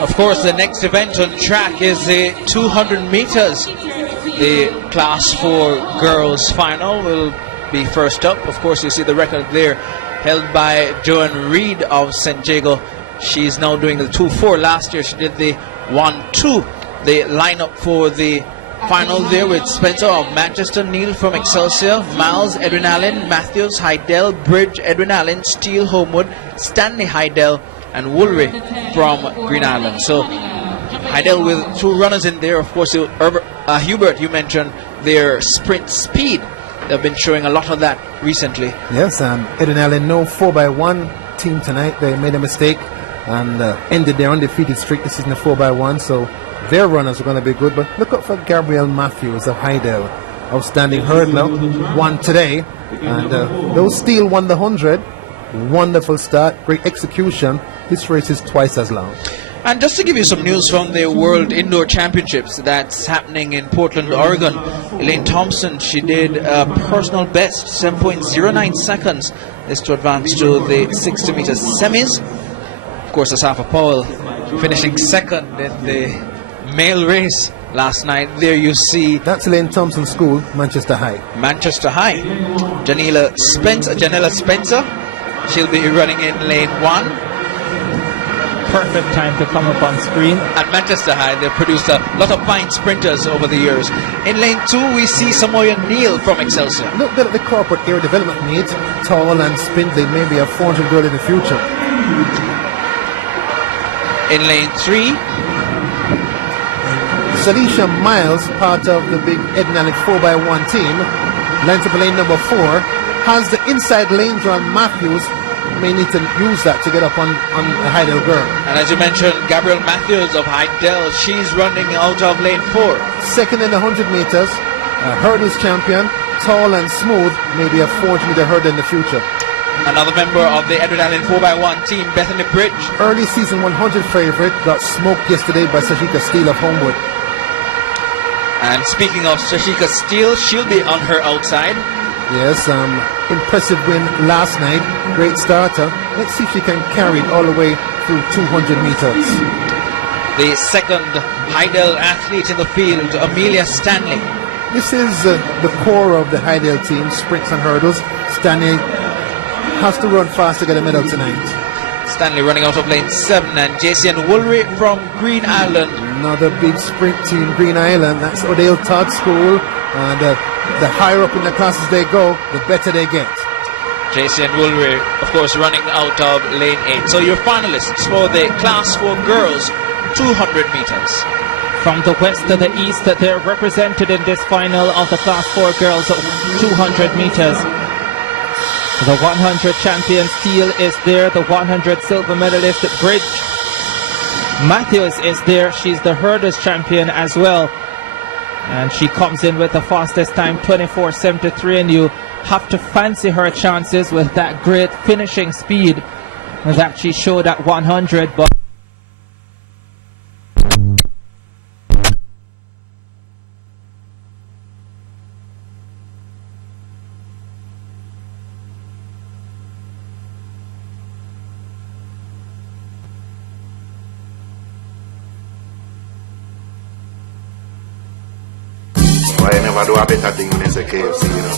Of course, the next event on track is the 200 meters. The Class 4 girls final will be first up. Of course, you see the record there held by Joan Reed of St. Jago. She's now doing the 2-4. Last year she did the 1-2. The lineup for the final there with Spencer of Manchester, Neil from Excelsior, Miles, Edwin Allen, Matthews, Heidel, Bridge, Edwin Allen, Steele, Homewood, Stanley, Heidel, and Woolry from Green Island. So Heidel with 2 runners in there. Of course, Hubert, you mentioned their sprint speed. They've been showing a lot of that recently. Yes, Edwin Allen, no 4x1 team tonight. They made a mistake and ended their undefeated streak. This is in the 4x1, so their runners are going to be good. But look out for Gabriel Matthews of Heidel. Outstanding hurdler, won today. And those Steele won the 100. Wonderful start, great execution. This race is twice as long. And just to give you some news from the World Indoor Championships that's happening in Portland, Oregon, Elaine Thompson, she did a personal best, 7.09 seconds, is to advance to the 60-meter semis. Of course, Asafa Powell finishing second in the male race last night. There you see... That's Elaine Thompson School, Manchester High. Manchester High. Janela Spencer, she'll be running in lane 1. Perfect time to come up on screen. At Manchester High, they've produced a lot of fine sprinters over the years. In lane 2, we see Samoya Neal from Excelsior. Look at the corporate area development needs. Tall and spindly, maybe a 400 girl in the future. In lane 3, Salisha Miles, part of the big Edwin Allen 4x1 team, lines up lane number 4, has the inside lane drawn. Matthews may need to use that to get up on a Heidel girl. And as you mentioned, Gabriel Matthews of Heidel, she's running out of lane 4. Second in the 100 meters, hurdles champion, tall and smooth, maybe a 400-meter hurdle in the future. Another member of the Edwin Allen 4x1 team, Bethany Bridge. Early season 100 favorite, got smoked yesterday by Sashika Steele of Homewood. And speaking of Sashika Steele, she'll be on her outside. Yes, impressive win last night. Great starter. Let's see if she can carry it all the way through 200 meters. The second Heidel athlete in the field, Amelia Stanley. This is the core of the Heidel team, sprints and hurdles. Stanley has to run fast to get a medal tonight. Stanley running out of lane 7, and JCN Woolry from Green Island. Another big sprint team, Green Island. That's Odale Todd School. And the higher up in the classes they go, the better they get. JCN Woolry, of course, running out of lane 8. So your finalists for the Class 4 girls, 200 meters. From the west to the east, they're represented in this final of the Class 4 girls 200 meters. The 100 champion Steele is there, the 100 silver medalist Bridge. Matthews is there, she's the hurdles champion as well. And she comes in with the fastest time, 24.73, and you have to fancy her chances with that great finishing speed that she showed at 100. But I never do a better thing when it's a KFC, you know.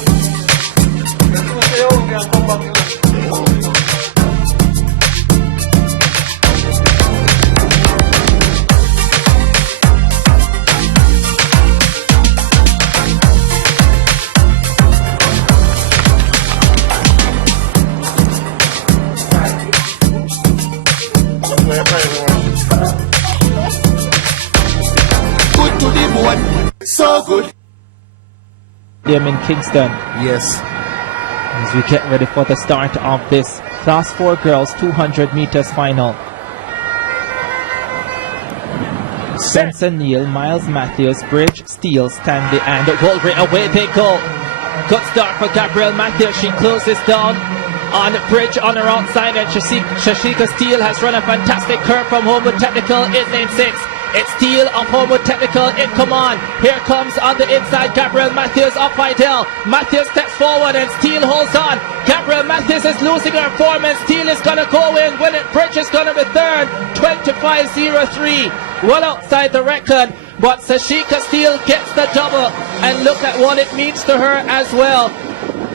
Good to the board, so good. them in Kingston. Yes. As we get ready for the start of this Class 4 girls 200 meters final. Spencer Neal, Miles Matthews, Bridge, Steele, Stanley, and Woolry. Away they go. Good start for Gabrielle Matthews. She closes down on Bridge on her outside, and Shashika Steele has run a fantastic curve from Homewood Technical in lane 6. It's Steele of Homewood Technical in command. Here comes on the inside Gabrielle Matthews of Heidel. Matthews steps forward and Steele holds on. Gabrielle Matthews is losing her form, and Steele is going to go in. Bridge is going to be third, 25.03. Well outside the record, but Sashika Steele gets the double, and look at what it means to her as well.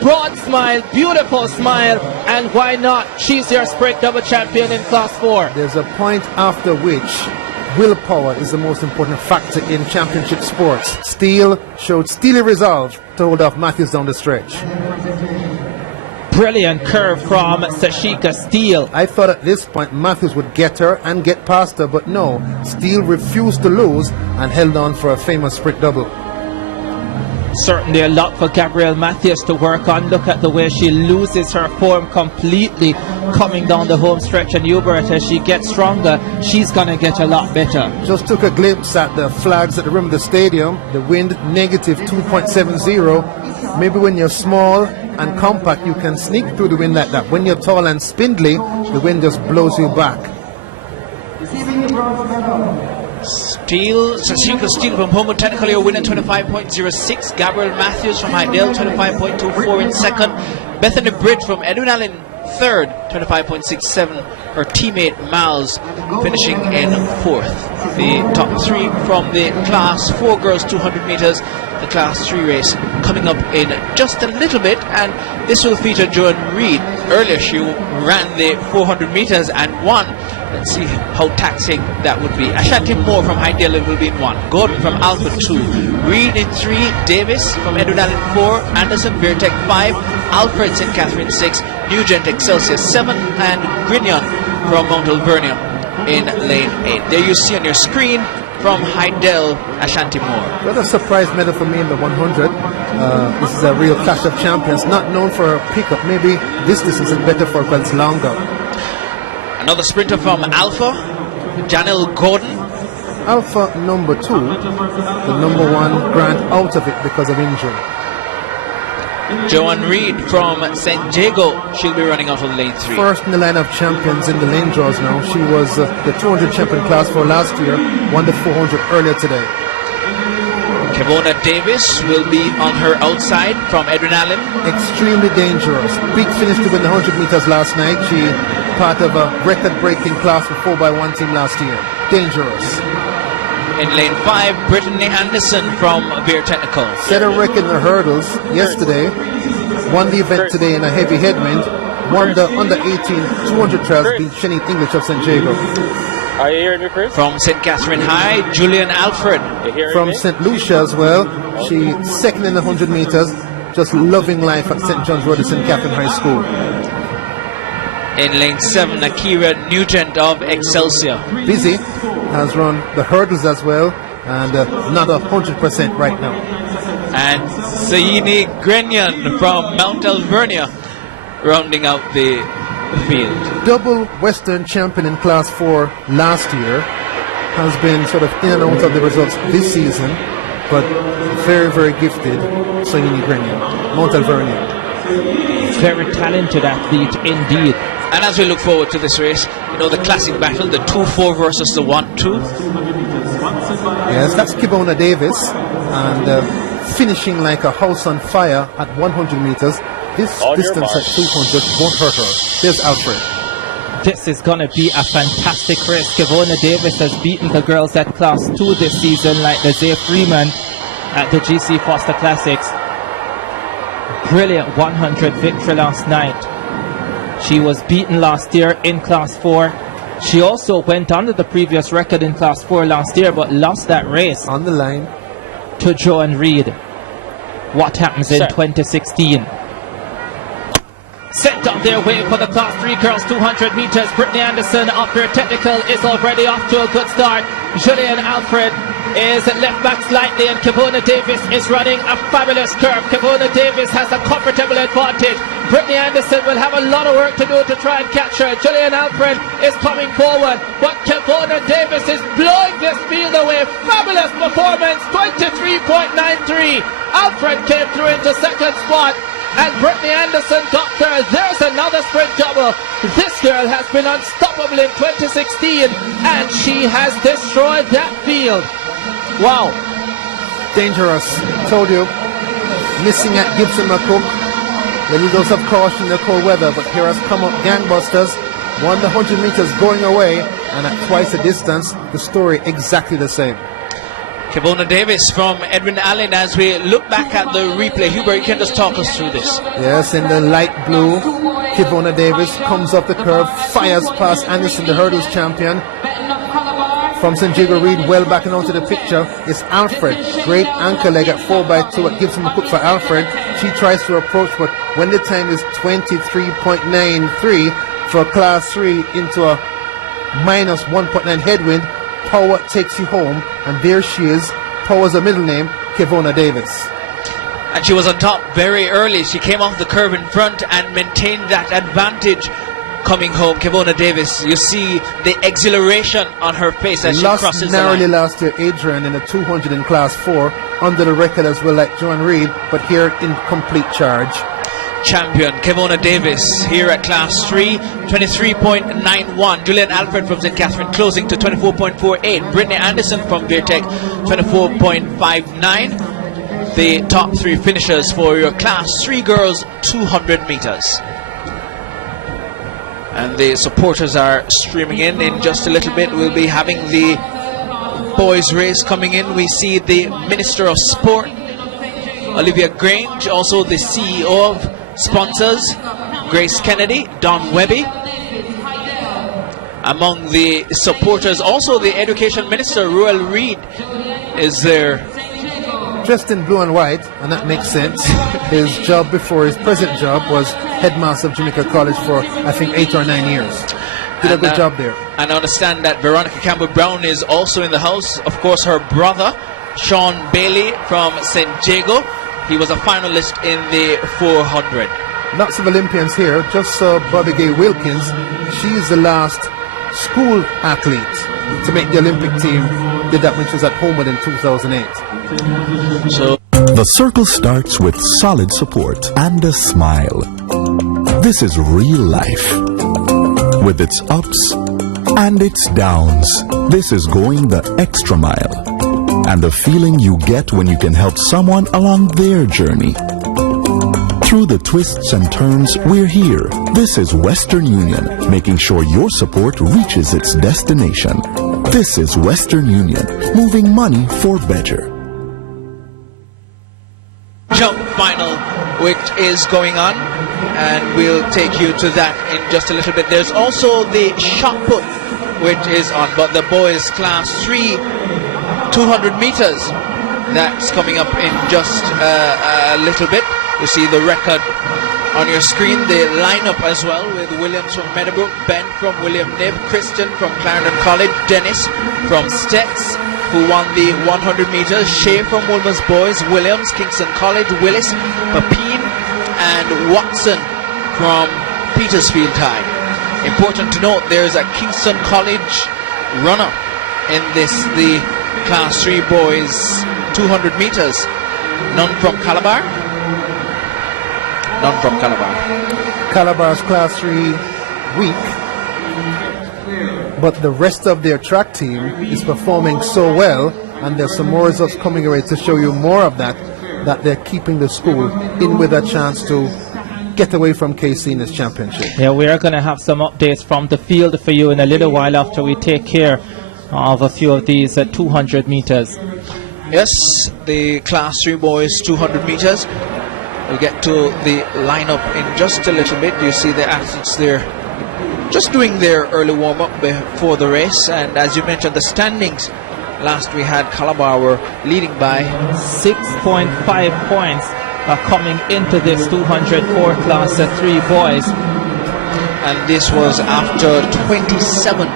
Broad smile, beautiful smile, and why not? She's your sprint double champion in Class 4. There's a point after which willpower is the most important factor in championship sports. Steele showed steely resolve to hold off Matthews down the stretch. Brilliant curve from Sashika Steele. I thought at this point Matthews would get her and get past her, but no. Steele refused to lose and held on for a famous sprint double. Certainly a lot for Gabrielle Matthews to work on. Look at the way she loses her form completely coming down the home stretch, and Hubert, as she gets stronger, she's going to get a lot better. Just took a glimpse at the flags at the rim of the stadium. The wind negative 2.70. Maybe when you're small and compact you can sneak through the wind like that. When you're tall and spindly, the wind just blows you back. Sashika Steele from Homewood Technical Year winner 25.06. Gabrielle Matthews from Hydel 25.24 in second. Bethany Bridge from Edwin Allen third 25.67. Her teammate Miles finishing in fourth. The top three from the class 4 girls 200 meters. The class 3 race coming up in just a little bit, and this will feature Joan Reed. Earlier she ran the 400 meters and won. Let's see how taxing that would be. Ashanti Moore from Hydel will be in 1. Gordon from Alpha 2. Reed in 3. Davis from Edwin Allen 4. Anderson Vertec 5. Alfred St. Catherine 6. Nugent Excelsior 7. And Grignon from Mount Alvernia in lane 8. There you see on your screen from Hydel, Ashanti Moore. What a surprise medal for me in the 100. This is a real clash of champions. Not known for a pickup. Maybe this distance is better for her because it's longer. Another sprinter from Alpha, Janelle Gordon. Alpha number 2, the number 1 grant out of it because of injury. Joanne Reed from St. Jago, she'll be running out of lane 3. First in the line of champions in the lane draws now. She was the 200 champion class for last year, won the 400 earlier today. Kevona Davis will be on her outside from Edwin Allen. Extremely dangerous. Big finish to win the 100 meters last night. She part of a record-breaking class for 4x1 team last year. Dangerous. In lane 5, Brittany Anderson from Beer Technical. Set a record in the hurdles yesterday. Won the event today in a heavy headwind. Won the under 18 200 trials, beat Shanique English of St. Jago. Are you hearing me, Chris? From St. Catherine High, Julian Alfred. From St. Lucia as well. She second in the 100 meters. Just loving life at St. John's Road at St. Catherine High School. In lane 7, Akira Nugent of Excelsior. Busy has run the hurdles as well, and not 100% right now. And Saini Grenion from Mount Alvernia rounding out the field. Double Western champion in class 4 last year, has been sort of in and out of the results this season, but very, very gifted. Saini Grenion, Mount Alvernia. Very talented athlete indeed. And as we look forward to this race, you know, the classic battle, the 2-4 versus the 1-2. Yes, that's Kibona Davis, and finishing like a house on fire at 100 meters. This distance at 200 won't hurt her. There's Alfred. This is going to be a fantastic race. Kivona Davis has beaten the girls at class 2 this season, like the Zay Freeman at the GC Foster Classics. Brilliant 100 victory last night. She was beaten last year in class 4. She also went under the previous record in class 4 last year, but lost that race on the line to Joanne Reed. What happens in 2016? Set up their way for the class 3 girls 200 meters. Brittany Anderson up here technical is already off to a good start. Julian Alfred is left back slightly, and Kivona Davis is running a fabulous curve. Kivona Davis has a comfortable advantage. Brittany Anderson will have a lot of work to do to try and catch her. Julian Alfred is coming forward, but Kivona Davis is blowing this field away. Fabulous performance, 23.93. Alfred came through into second spot, and Brittany Anderson got third. There's another sprint double. This girl has been unstoppable in 2016, and she has destroyed that field. Wow. Dangerous. Told you. Missing at Gibson McCook. The Eagles of caution in the cold weather, but here has come up gangbusters. Won the 100 meters going away, and at twice the distance, the story exactly the same. Kivona Davis from Edwin Allen. As we look back at the replay, Hubert, you can just talk us through this. Yes, in the light blue, Kivona Davis comes up the curve, fires past Anderson, the hurdles champion. From St. Jago Reed, well backing onto the picture, is Alfred. Great anchor leg at 4x2 at Gibson McCook for Alfred. She tries to approach, but when the time is 23.93 for Class 3 into a minus 1.9 headwind, Power takes you home, and there she is. Power's a middle name, Kevona Davis. And she was on top very early. She came off the curve in front and maintained that advantage coming home. Kevona Davis, you see the exhilaration on her face as she crosses the narrowly line. last year, Adrian, in the 200 in Class 4, under the record as well like Joan Reed, but here in complete charge. Champion Kevona Davis here at Class 3, 23.91. Julian Alfred from St. Catherine closing to 24.48. Brittany Anderson from Virtech, 24.59. The top three finishers for your Class 3 girls 200 meters. And the supporters are streaming in just a little bit. We'll be having the boys race coming in. We see the Minister of Sport, Olivia Grange, also the CEO of sponsors, Grace Kennedy, Don Webby. Among the supporters, also the Education Minister, Ruel Reid, is there. Dressed in blue and white, and that makes sense. His job before, his present job, was headmaster of Jamaica College for, I think, 8 or 9 years. Did a good job there. And I understand that Veronica Campbell-Brown is also in the house. Of course, her brother, Sean Bailey from St. Jago. He was a finalist in the 400. Lots of Olympians here. Just saw Bobby Gay Wilkins. She's the last school athlete to make the Olympic team. Did that when she was at Homewood in 2008. So the circle starts with solid support and a smile. This is real life, with its ups and its downs. This is going the extra mile, and the feeling you get when you can help someone along their journey. Through the twists and turns, we're here. This is Western Union, making sure your support reaches its destination. This is Western Union, moving money for better. Jump final, which is going on, and we'll take you to that in just a little bit. There's also the shot put, which is on, but the boys Class 3 200 meters, that's coming up in just a little bit. You see the record on your screen, the lineup as well, with Williams from Meadowbrook, Ben from William Nib, Christian from Clarendon College, Dennis from Stets, who won the 100 meters, Shea from Wolmer's Boys, Williams, Kingston College, Willis, Papine, and Watson from Petersfield High. Important to note, there's a Kingston College runner in this, the Class 3 boys 200 meters. None from Calabar. None from Calabar. Calabar's Class 3 weak, but the rest of their track team is performing so well, and there's some more results coming away to show you more of that they're keeping the school in with a chance to get away from KC in this championship. Yeah, we are going to have some updates from the field for you in a little while after we take care of a few of these 200 meters. Yes, the Class 3 boys 200 meters. We'll get to the lineup in just a little bit. You see the athletes there just doing their early warm-up before the race, and as you mentioned, the standings last we had Calabar were leading by 6.5 points coming into this 204 Class 3 boys. And this was after 27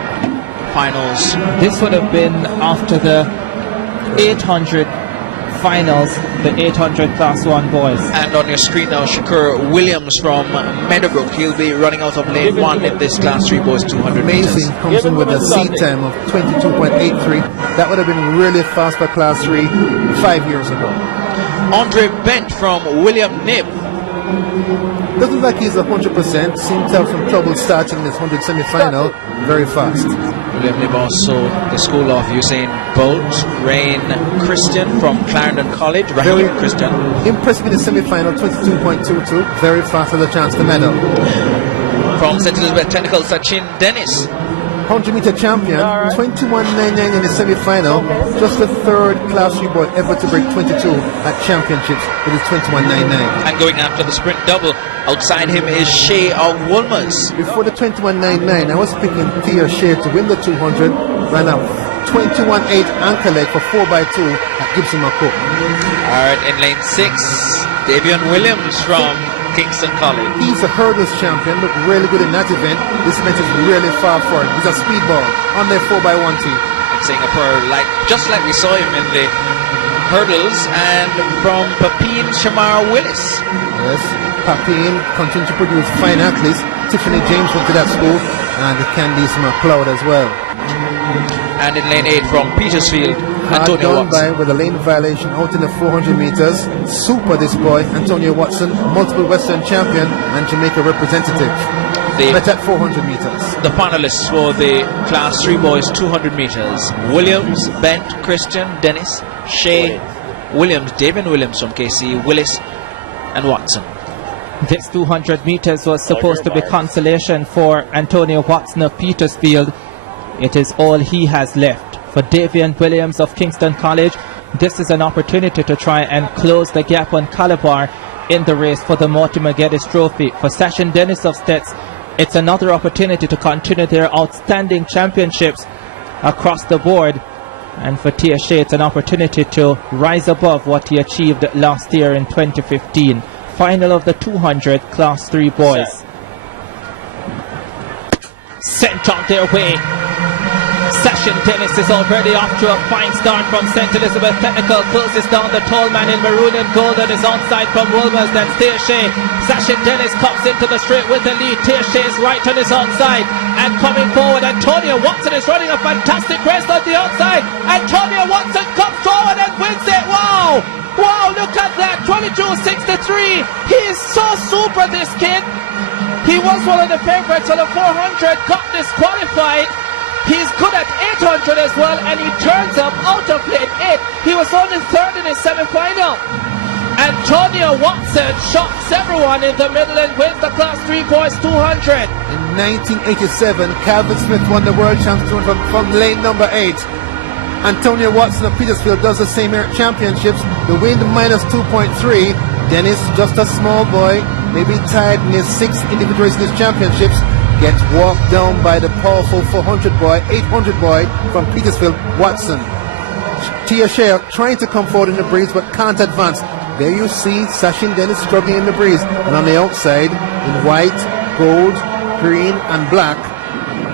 finals. This would have been after the 800 finals, the 800 Class 1 boys. And on your screen now, Shakur Williams from Meadowbrook. He'll be running out of lane 1 in this Class 3 boys 200 meters. Amazing, comes in with a seat time of 22.83. That would have been really fast for Class 3 5 years ago. Andre Bent from William Nib. Doesn't look like he's 100%. Seems to have some trouble starting this 100 semi-final very fast. William Nib also the school of Usain Bolt. Rain Christian from Clarendon College. Raheem Christian. Impressive in the semi-final, 22.22. Very fast with a chance to medal. From St. Elizabeth Technical, Sachin Dennis. 100 meter champion, 21.99 in the semi-final. Just the third Class 3 boy ever to break 22 at championships with his 21.99. And going after the sprint double, outside him is Shea of Wolmer's. Before the 21.99, I was picking Thea Shea to win the 200, ran up 21.8 anchor leg for 4x2 at Gibson McCook. All right, in lane 6, Davion Williams from Kingston College. He's a hurdles champion, looked really good in that event. This event is really far for him. He's a speedball on their 4x1 team. Saying a prayer, just like we saw him in the hurdles, and from Papine Shamar Willis. Yes, Papine continues to produce fine athletes. Tiffany James went to that school, and Candice McLeod as well. And in lane 8 from Petersfield, Antonio done Watson. by with a lane violation out in the 400 meters. Super this boy, Antonio Watson, multiple Western champion and Jamaica representative. But at 400 meters. The finalists for the Class 3 boys 200 meters. Williams, Bent, Christian, Dennis, Shea, Williams, Davion Williams from KC, Willis, and Watson. This 200 meters was supposed to be consolation for Antonio Watson of Petersfield. It is all he has left. For Davion Williams of Kingston College, this is an opportunity to try and close the gap on Calabar in the race for the Mortimer Geddes Trophy. For Sashin Dennis of Stets, it's another opportunity to continue their outstanding championships across the board. And for Tia Shea, it's an opportunity to rise above what he achieved last year in 2015. Final of the 200 Class 3 boys. Sent on their way. Sashin Dennis is already off to a fine start from St. Elizabeth Technical. Closes down the tall man in maroon and gold and is onside from Wolmer's. Then Tia Shea. Sashin Dennis comes into the straight with the lead. Tia Shea is right on his outside and coming forward. Antonio Watson is running a fantastic race on the outside. Antonio Watson comes forward and wins it. Wow! Wow, look at that. 22.63. He is so super, this kid. He was one of the favorites on the 400, got disqualified. He's good at 800 as well, and he turns up out of lane 8. He was only third in his semi-final. Antonio Watson shocks everyone in the middle and wins the Class 3 boys 200. In 1987, Calvin Smith won the World Championship from lane number 8. Antonio Watson of Petersfield does the same here at championships. The wind minus 2.3. Dennis, just a small boy, maybe tied in his 6th individual race in his championships, gets walked down by the powerful 400 boy, 800 boy from Petersfield, Watson. Tia Shea trying to come forward in the breeze but can't advance. There you see Sashin Dennis struggling in the breeze, and on the outside in white, gold, green and black,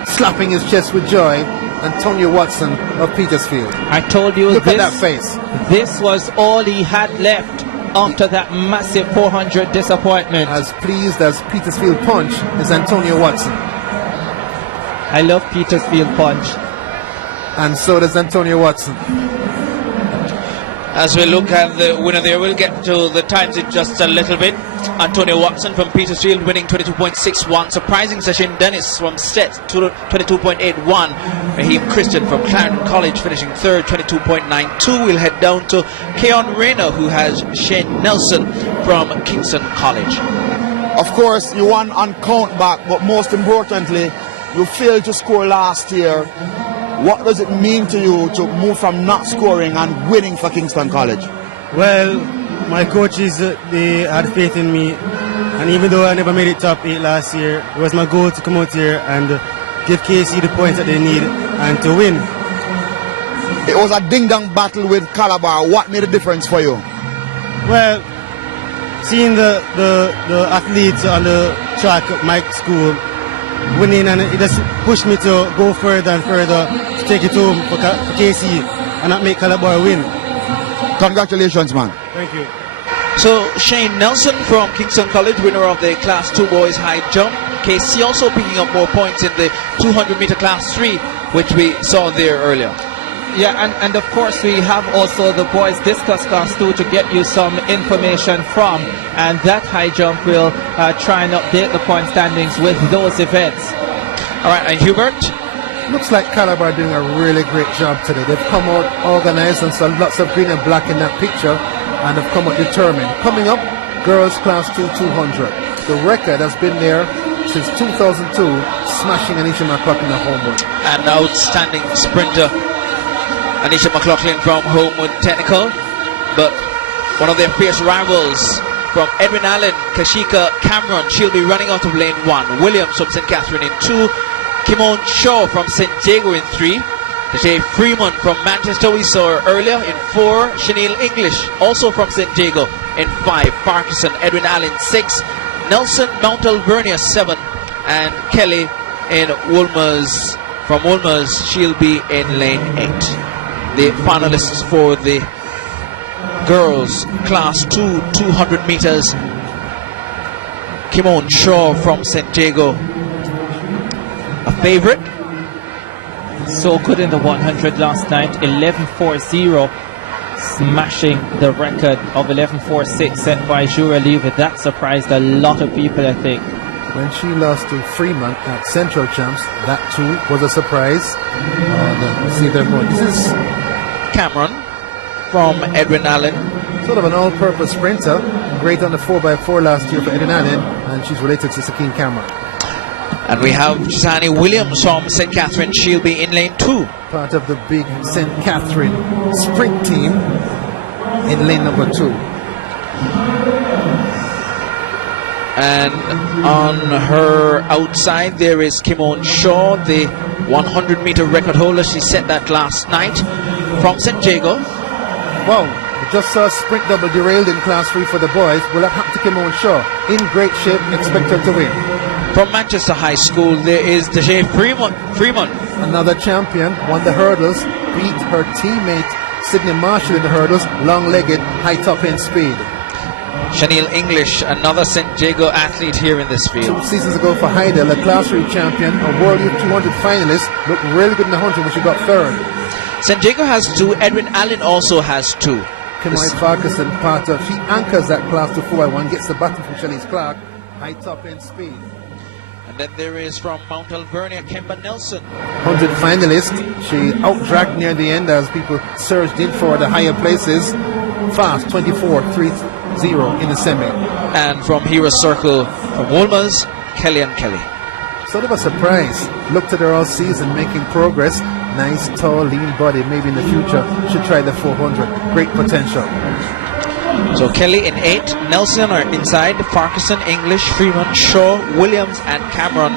slapping his chest with joy, Antonio Watson of Petersfield. I told you, look at that face. This was all he had left after that massive 400 disappointment. As pleased as Petersfield Punch is Antonio Watson. I love Petersfield Punch. And so does Antonio Watson. As we look at the winner there, we'll get to the times in just a little bit. Antonio Watson from Petersfield winning 22.61. Surprising Sashin Dennis from Stets 22.81. Raheem Christian from Clarendon College finishing third 22.92. We'll head down to Keon Rayner, who has Shane Nelson from Kingston College. Of course, you won on count back, but most importantly, you failed to score last year. What does it mean to you to move from not scoring and winning for Kingston College? Well, my coaches, they had faith in me, and even though I never made it top 8 last year, it was my goal to come out here and give KC the points that they need and to win. It was a ding-dong battle with Calabar. What made a difference for you? Well, seeing the athletes on the track at my school winning, and it just pushed me to go further and further to take it home for KC and not make Calabar win. Congratulations, man. Thank you. So Shane Nelson from Kingston College, winner of the Class 2 boys high jump. KC also picking up more points in the 200 meter Class 3, which we saw there earlier. Yeah, and of course we have also the boys discus Class 2 to get you some information from, and that high jump will try and update the point standings with those events. All right, and Hubert? Looks like Calabar doing a really great job today. They've come out organized and saw lots of green and black in that picture, and have come out determined. Coming up, girls Class 2 200. The record has been there since 2002, smashing Anisha McLaughlin at Homewood. An outstanding sprinter, Anisha McLaughlin from Homewood Technical, but one of their fierce rivals from Edwin Allen, Kashika Cameron, she'll be running out of lane 1. Williams from St. Catherine in 2. Kimon Shaw from St. Diego in 3. Tajay Freeman from Manchester, we saw her earlier in 4. Chanel English, also from St. Jago, in 5. Parkinson, Edwin Allen, 6. Nelson, Mount Alvernia, 7. And Kelly in Wolmer's. From Wolmer's, she'll be in lane 8. The finalists for the girls class 2 200 meters. Kimon Shaw from St. Jago, a favorite. So good in the 100 last night, 11.40, smashing the record of 11.46 set by Jura Leva. That surprised a lot of people, I think. When she lost to Freeman at Central Champs, that too was a surprise. Let's see their point. This is Cameron from Edwin Allen. Sort of an all-purpose sprinter. Great on the 4x4 last year for Edwin Allen, and she's related to Sakine Cameron. And we have Gisani Williams from St. Catherine. She'll be in lane 2. Part of the big St. Catherine sprint team in lane number 2. And on her outside there is Kimon Shaw, the 100-meter record holder. She set that last night from St. Jago. Wow, we just saw sprint double derailed in class 3 for the boys. Will that happen to Kimon Shaw? In great shape, expect her to win. From Manchester High School, there is Tajay Freeman. Another champion, won the hurdles, beat her teammate Sydney Marshall in the hurdles, long-legged, high top-end speed. Chanel English, another St. Jago athlete here in this field. 2 seasons ago for Heidel, a class 3 champion, a World Youth 200 finalist, looked really good in the 100 when she got 3rd. St. Jago has 2, Edwin Allen also has 2. Kamai Farquharson, part of, she anchors that class to 4x1, gets the baton from Shanice Clark, high top-end speed. And then there is from Mount Alvernia, Kemba Nelson. 100 finalist, she out-dragged near the end as people surged in for the higher places. Fast, 24.30 in the semi. And from Hero Circle, from Wolmer's, Kelly and Kelly. Sort of a surprise. Looked at her all season, making progress. Nice, tall, lean body. Maybe in the future, should try the 400. Great potential. So Kelly in 8, Nelson are inside, Farquharson, English, Freeman, Shaw, Williams and Cameron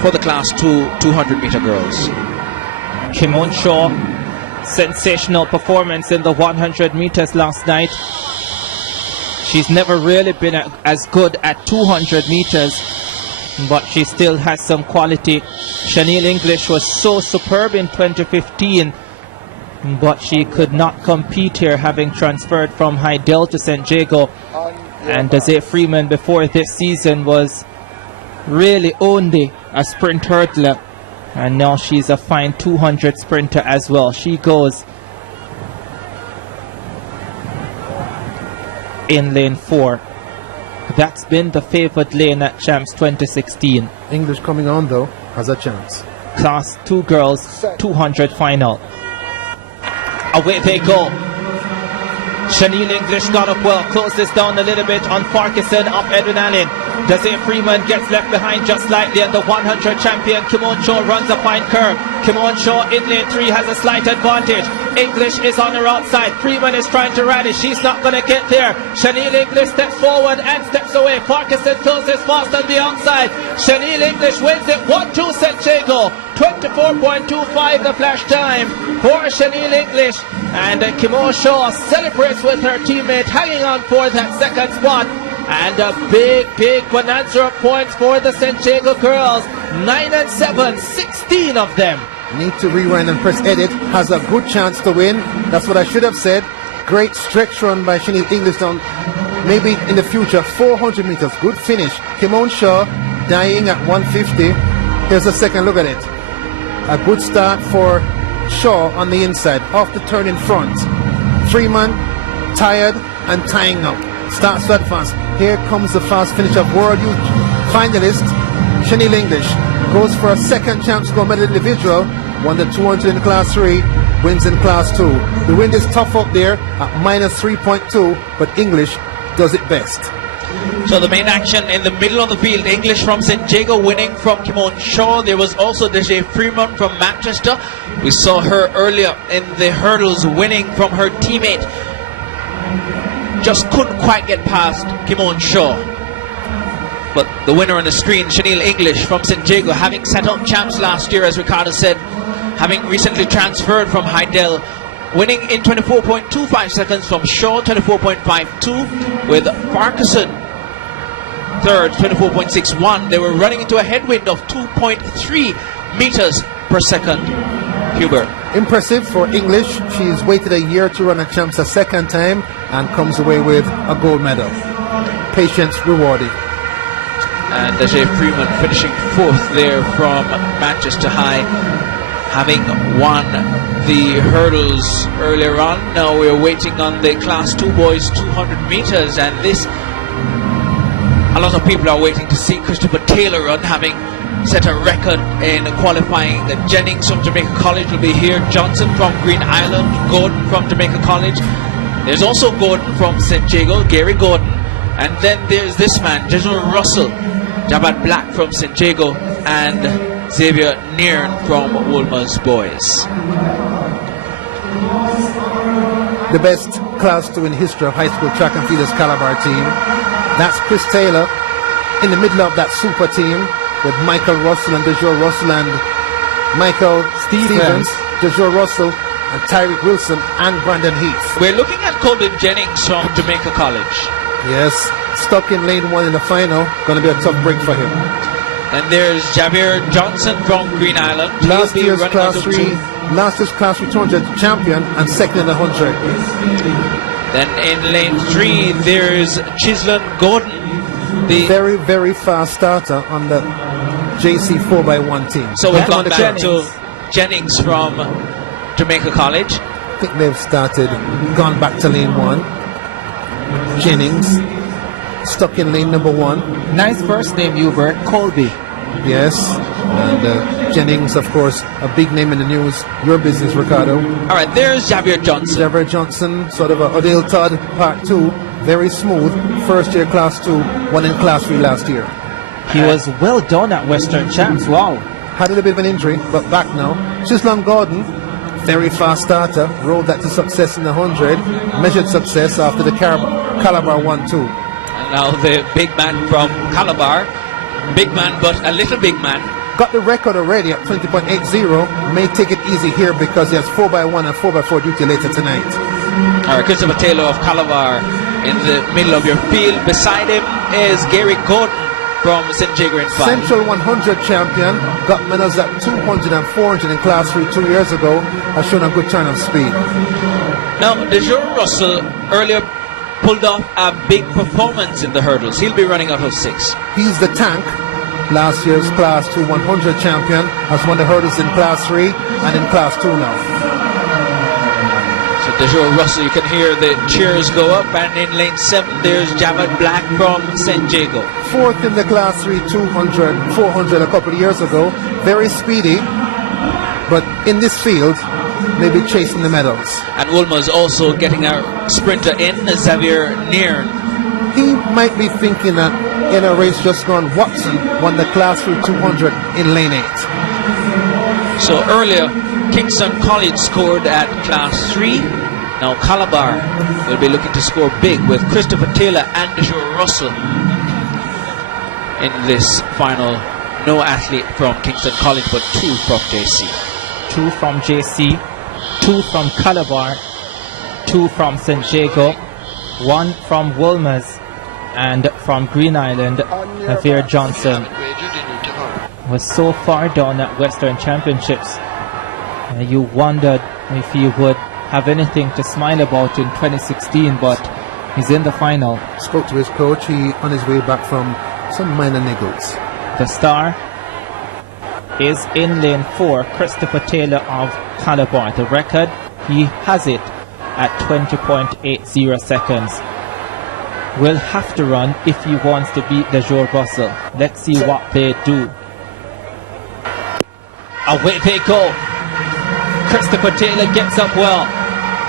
for the class 2 200-meter girls. Kimon Shaw, sensational performance in the 100 meters last night. She's never really been as good at 200 meters, but she still has some quality. Chanel English was so superb in 2015, but she could not compete here, having transferred from Heidel to St. Jago. And Tajay Freeman before this season was really only a sprint hurdler, and now she's a fine 200 sprinter as well. She goes in lane 4. That's been the favored lane at Champs 2016. English coming on though, has a chance. Class 2 girls 200 final. Away they go. Chanel English got up well, closed this down a little bit on Farquharson, up Edwin Allen. Tajay Freeman gets left behind just slightly, and the 100 champion Kimon Shaw runs a fine curve. Kimon Shaw in lane 3 has a slight advantage. English is on her outside. Freeman is trying to rally. She's not going to get there. Chanel English steps forward and steps away. Farquharson closes fast on the outside. Chanel English wins it 1-2 St. Jago. 24.25 the flash time for Chanel English. And Kimon Shaw celebrates with her teammate, hanging on for that second spot. And a big bonanza of points for the St. Jago girls. 9 and 7, 16 of them. Need to rewind and press edit. Has a good chance to win. That's what I should have said. Great stretch run by Chanel English down. Maybe in the future, 400 meters. Good finish. Kimon Shaw dying at 150. Here's a second look at it. A good start for Shaw on the inside. Off the turn in front. Freeman tired and tying up. Starts to advance. Here comes the fast finish of World Youth finalist Chanel English. Goes for a second Champs Gold medal individual. Won the 200 in class 3. Wins in class 2. The wind is tough up there at minus 3.2, but English does it best. So the main action in the middle of the field, English from St. Jago winning from Kimon Shaw. There was also Tajay Freeman from Manchester. We saw her earlier in the hurdles winning from her teammate. Just couldn't quite get past Kimon Shaw. But the winner on the screen, Chanel English from St. Jago, having set up champs last year, as Ricardo said, having recently transferred from Heidel, winning in 24.25 seconds from Shaw, 24.52, with Farquharson third, 24.61. They were running into a headwind of 2.3 meters per second. Hubert. Impressive for English. She's waited a year to run a champs a second time and comes away with a gold medal. Patience rewarded. And Ajay Freeman finishing fourth there from Manchester High, having won the hurdles earlier on. Now we're waiting on the Class 2 boys 200 meters, and this, a lot of people are waiting to see Christopher Taylor run, having set a record in qualifying. Jennings from Jamaica College will be here, Johnson from Green Island, Gordon from Jamaica College. There's also Gordon from St. Jago, Gary Gordon, and then there's this man, Jesús Russell, Jabad Black from St. Jago, and Xavier Nairn from Wolmer's boys. The best Class 2 in history of high school track and fielders Calabar team. That's Chris Taylor in the middle of that super team, with Michael Russell and DeJour Russell and Michael Stevens, DeJour Russell and Tyreek Wilson and Brandon Heath. We're looking at Colvin Jennings from Jamaica College. Yes, stuck in lane 1 in the final. Going to be a tough break for him. And there's Javier Johnson from Green Island. Last year's Class 3 200 champion and second in the 100. Then in lane 3 there's Chislin Gordon, the very, very fast starter on the JC 4x1 team. So we've gone back to Jennings from Jamaica College. I think they've gone back to lane 1. Jennings stuck in lane number 1. Nice first name, Hubert. Colby. Yes, and Jennings, of course, a big name in the news. Your business, Ricardo. All right, there's Javier Johnson. Javier Johnson, sort of a Odell Todd Part 2. Very smooth. First year Class 2, won in Class 3 last year. He was well done at Western Champs. Wow. Had a little bit of an injury, but back now. Chislin Gordon, very fast starter. Rode that to success in the 100. Measured success after the Calabar 1-2. And now the big man from Calabar. Big man, but a little big man. Got the record already at 20.80. May take it easy here because he has 4x1 and 4x4 duty later tonight. All right, Christopher Taylor of Calabar in the middle of your field. Beside him is Gary Gordon from St. Jago in 5. Central 100 champion. Got medals at 200 and 400 in Class 3 2 years ago. Has shown a good turn of speed. Now, DeJour Russell earlier pulled off a big performance in the hurdles. He'll be running out of 6. He's the tank. Last year's Class 2 100 champion. Has won the hurdles in Class 3 and in Class 2 now. So DeJour Russell, you can hear the cheers go up. And in lane 7, there's Javad Black from St. Jago. Fourth in the Class 3 200, 400 a couple of years ago. Very speedy. But in this field, maybe chasing the medals. And Wolmer's also getting a sprinter in, Xavier Nairn. He might be thinking that in a race just gone, Watson won the Class 3 200 in lane 8. So earlier, Kingston College scored at Class 3. Now Calabar will be looking to score big with Christopher Taylor and DeJour Russell in this final. No athlete from Kingston College, but 2 from JC. 2 from JC, 2 from Calabar, 2 from St. Jago, 1 from Wolmer's, and from Green Island, Javier Johnson was so far down at Western Championships. You wondered if he would have anything to smile about in 2016, but he's in the final. Spoke to his coach. He on his way back from some minor niggles. The star is in lane 4, Christopher Taylor of Calabar. The record, he has it at 20.80 seconds. Will have to run if he wants to beat DeJour Russell. Let's see what they do. Away they go. Christopher Taylor gets up well.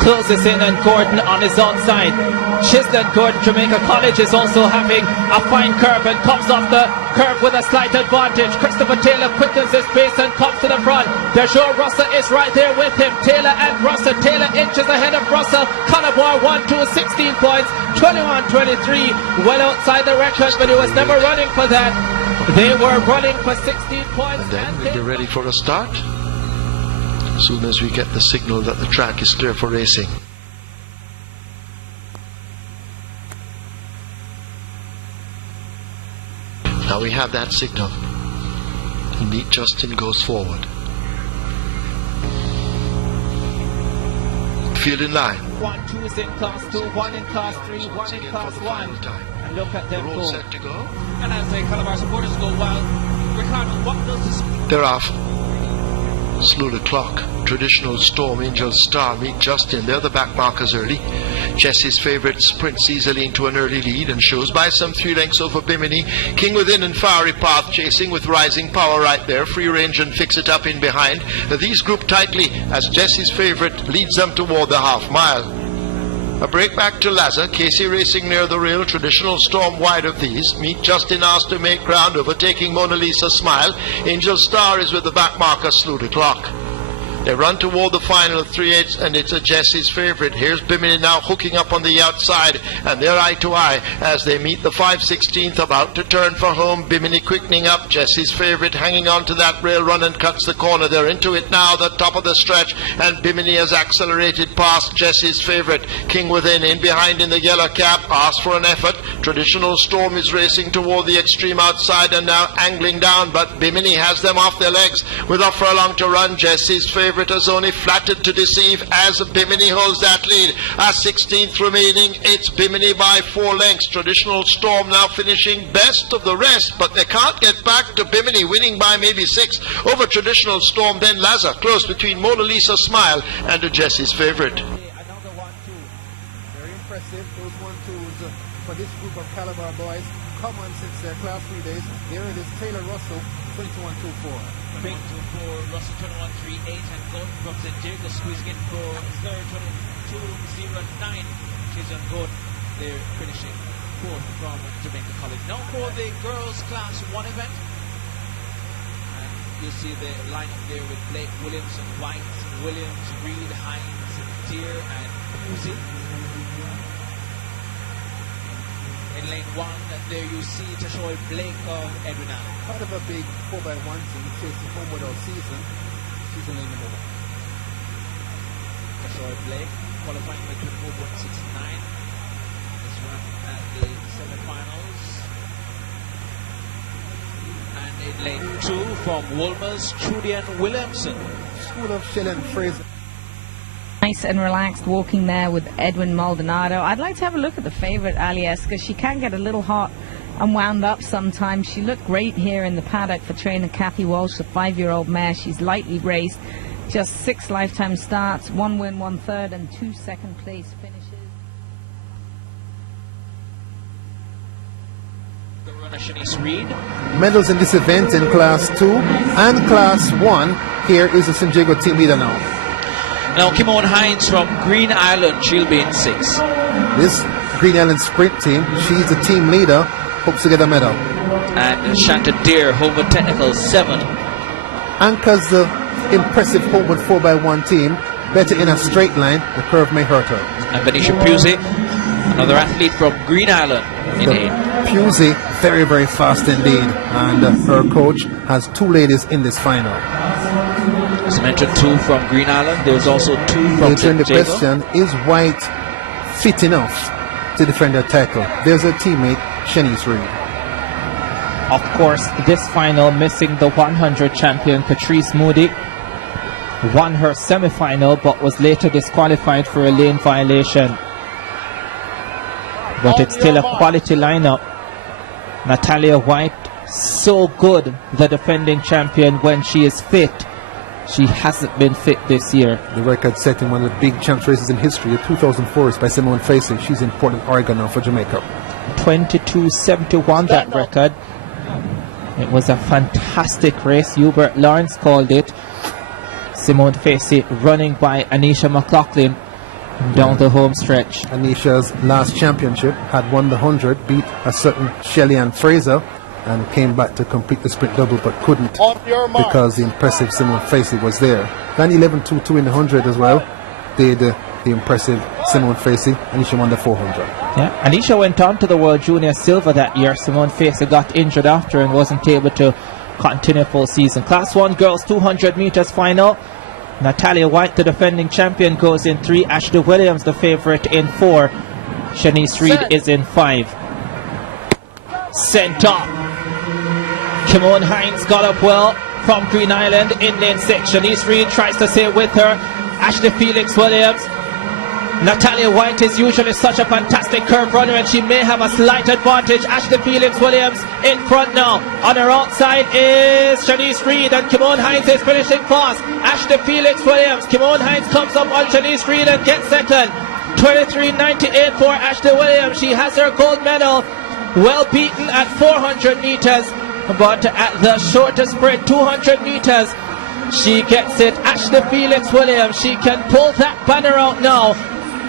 Closes in, and Gordon on his outside. Chislin Gordon, Jamaica College, is also having a fine curve and comes off the curve with a slight advantage. Christopher Taylor quickens his pace and comes to the front. DeJour Russell is right there with him. Taylor and Russell. Taylor inches ahead of Russell. Calabar 1-2, 16 points, 21-23. Well outside the record, but he was never running for that. They were running for 16 points. And then we'll be ready for a start. as soon as we get the signal that the track is clear for racing. Now we have that signal. And Meet Justin goes forward. Field in line. 1, 2 is in class 2, 1 in class 3, 1 in class 1. And look at them go. Set to go. And as the Calabar supporters go, well, Ricardo, what does this mean? They're off. Slew the clock. Traditional Storm, Angel Star, Meet Justin. They're the back markers early. Jessie's Favorite sprints easily into an early lead and shows by some 3 lengths over Bimini. King Within and Fiery Path chasing with rising power right there. Free Range and Fix It Up in behind. These group tightly as Jessie's Favorite leads them toward the half mile. A break back to Lazar. Casey racing near the rail. Traditional Storm wide of these. Meet Justin asked to make ground, overtaking Mona Lisa Smile. Angel Star is with the back marker, Slew the Clock. They run toward the final 3/8, and it's a Jessie's Favorite. Here's Bimini now hooking up on the outside, and they're eye to eye as they meet the 5/16th, about to turn for home. Bimini quickening up. Jessie's Favorite hanging on to that rail run and cuts the corner. They're into it now, the top of the stretch, and Bimini has accelerated past Jessie's Favorite. King Within in behind in the yellow cap, asks for an effort. Traditional Storm is racing toward the extreme outside and now angling down, but Bimini has them off their legs with a furlong to run. Jessie's Favorite is only flattered to deceive as Bimini holds that lead. A 16th remaining, it's Bimini by 4 lengths. Traditional Storm now finishing best of the rest, but they can't get back to Bimini, winning by maybe 6 over Traditional Storm. Then Lazar close between Mona Lisa Smile and Jessie's Favorite. Another 1-2. Very impressive. Those 1-2s for this group of Calabar boys. Common since their class 3 days. Here it is Taylor Russell, 21-2-4. 22-4, Russell 21-3-8, and Gordon from St. Jago squeezing in for third, 22-0-9. She's on good. They're finishing fourth from Jamaica College. Now for the girls' class 1 event. And you see the lineup there with Blake, Williamson, White, Williams, Reed, Hines, Deere, and Pusey. In lane 1, there you see Tashoy Blake of Edwin Allen. Part of a big 4x1 team chasing homeward all season. She's in lane number 1. Tashoy Blake qualifying with 24.69. This run at the semifinals. And in lane 2 from Wolmer's, Trudian Williamson. School of Shell and Fraser. Nice and relaxed walking there with Edwin Maldonado. I'd like to have a look at the favorite, Alias, because she can get a little hot and wound up sometimes. She looked great here in the paddock for trainer Kathy Walsh, the 5-year-old mare. She's lightly raced, just 6 lifetime starts, 1 win, 1 third, and 2 second place finishes. The runner Shanice Reed. Medals in this event in Class 2 and Class 1. Here is the St. Jago team leader now. Now Kimon Hines from Green Island, she'll be in 6th. This Green Island sprint team, she's the team leader, hopes to get a medal. And Shanta Deere, Homer Technical, 7. Anchors the impressive Homewood 4x1 team, better in a straight line, the curve may hurt her. And Benicia Pusey, another athlete from Green Island, in 8. Pusey, very, very fast indeed, and her coach has 2 ladies in this final. As I mentioned, 2 from Green Island. There's also 2 from St. St. The question, is White fit enough to defend her title? There's her teammate, Shanice Reed. Of course, this final missing the 100 champion Patrice Moody. Won her semi-final but was later disqualified for a lane violation. But it's still a quality lineup. Natalia White, so good, the defending champion when she is fit. She hasn't been fit this year. The record set in one of the big champs races in history, the 2004 is by Simone Facey. She's in Portland, Oregon now for Jamaica. 22:71 that record. It was a fantastic race. Hubert Lawrence called it. Simone Facey running by Anisha McLaughlin down the home stretch. Anisha's last championship had won the 100, beat a certain Shelly Ann Fraser, and came back to complete the sprint double but couldn't because the impressive Simone Facey was there. Then 11.22 in the 100 as well. Did the impressive Simone Facey, and she won the 400. Yeah, Anisha went on to the World Junior Silver that year. Simone Facey got injured after and wasn't able to continue full season. Class 1 girls 200 meters final. Natalia White, the defending champion, goes in 3. Ashley Williams, the favorite, in 4. Shanice Reed is in 5. Sent up. Kimon Hines got up well from Green Island in lane 6. Shanice Reed tries to stay with her. Ashley Felix Williams. Natalia White is usually such a fantastic curve runner, and she may have a slight advantage. Ashley Felix Williams in front now. On her outside is Shanice Reed, and Kimon Hines is finishing fast. Ashley Felix Williams. Kimon Hines comes up on Shanice Reed and gets second. 23.98 for Ashley Williams. She has her gold medal. Well beaten at 400 meters, but at the shortest sprint, 200 meters, she gets it. Ashley Felix Williams, she can pull that banner out now,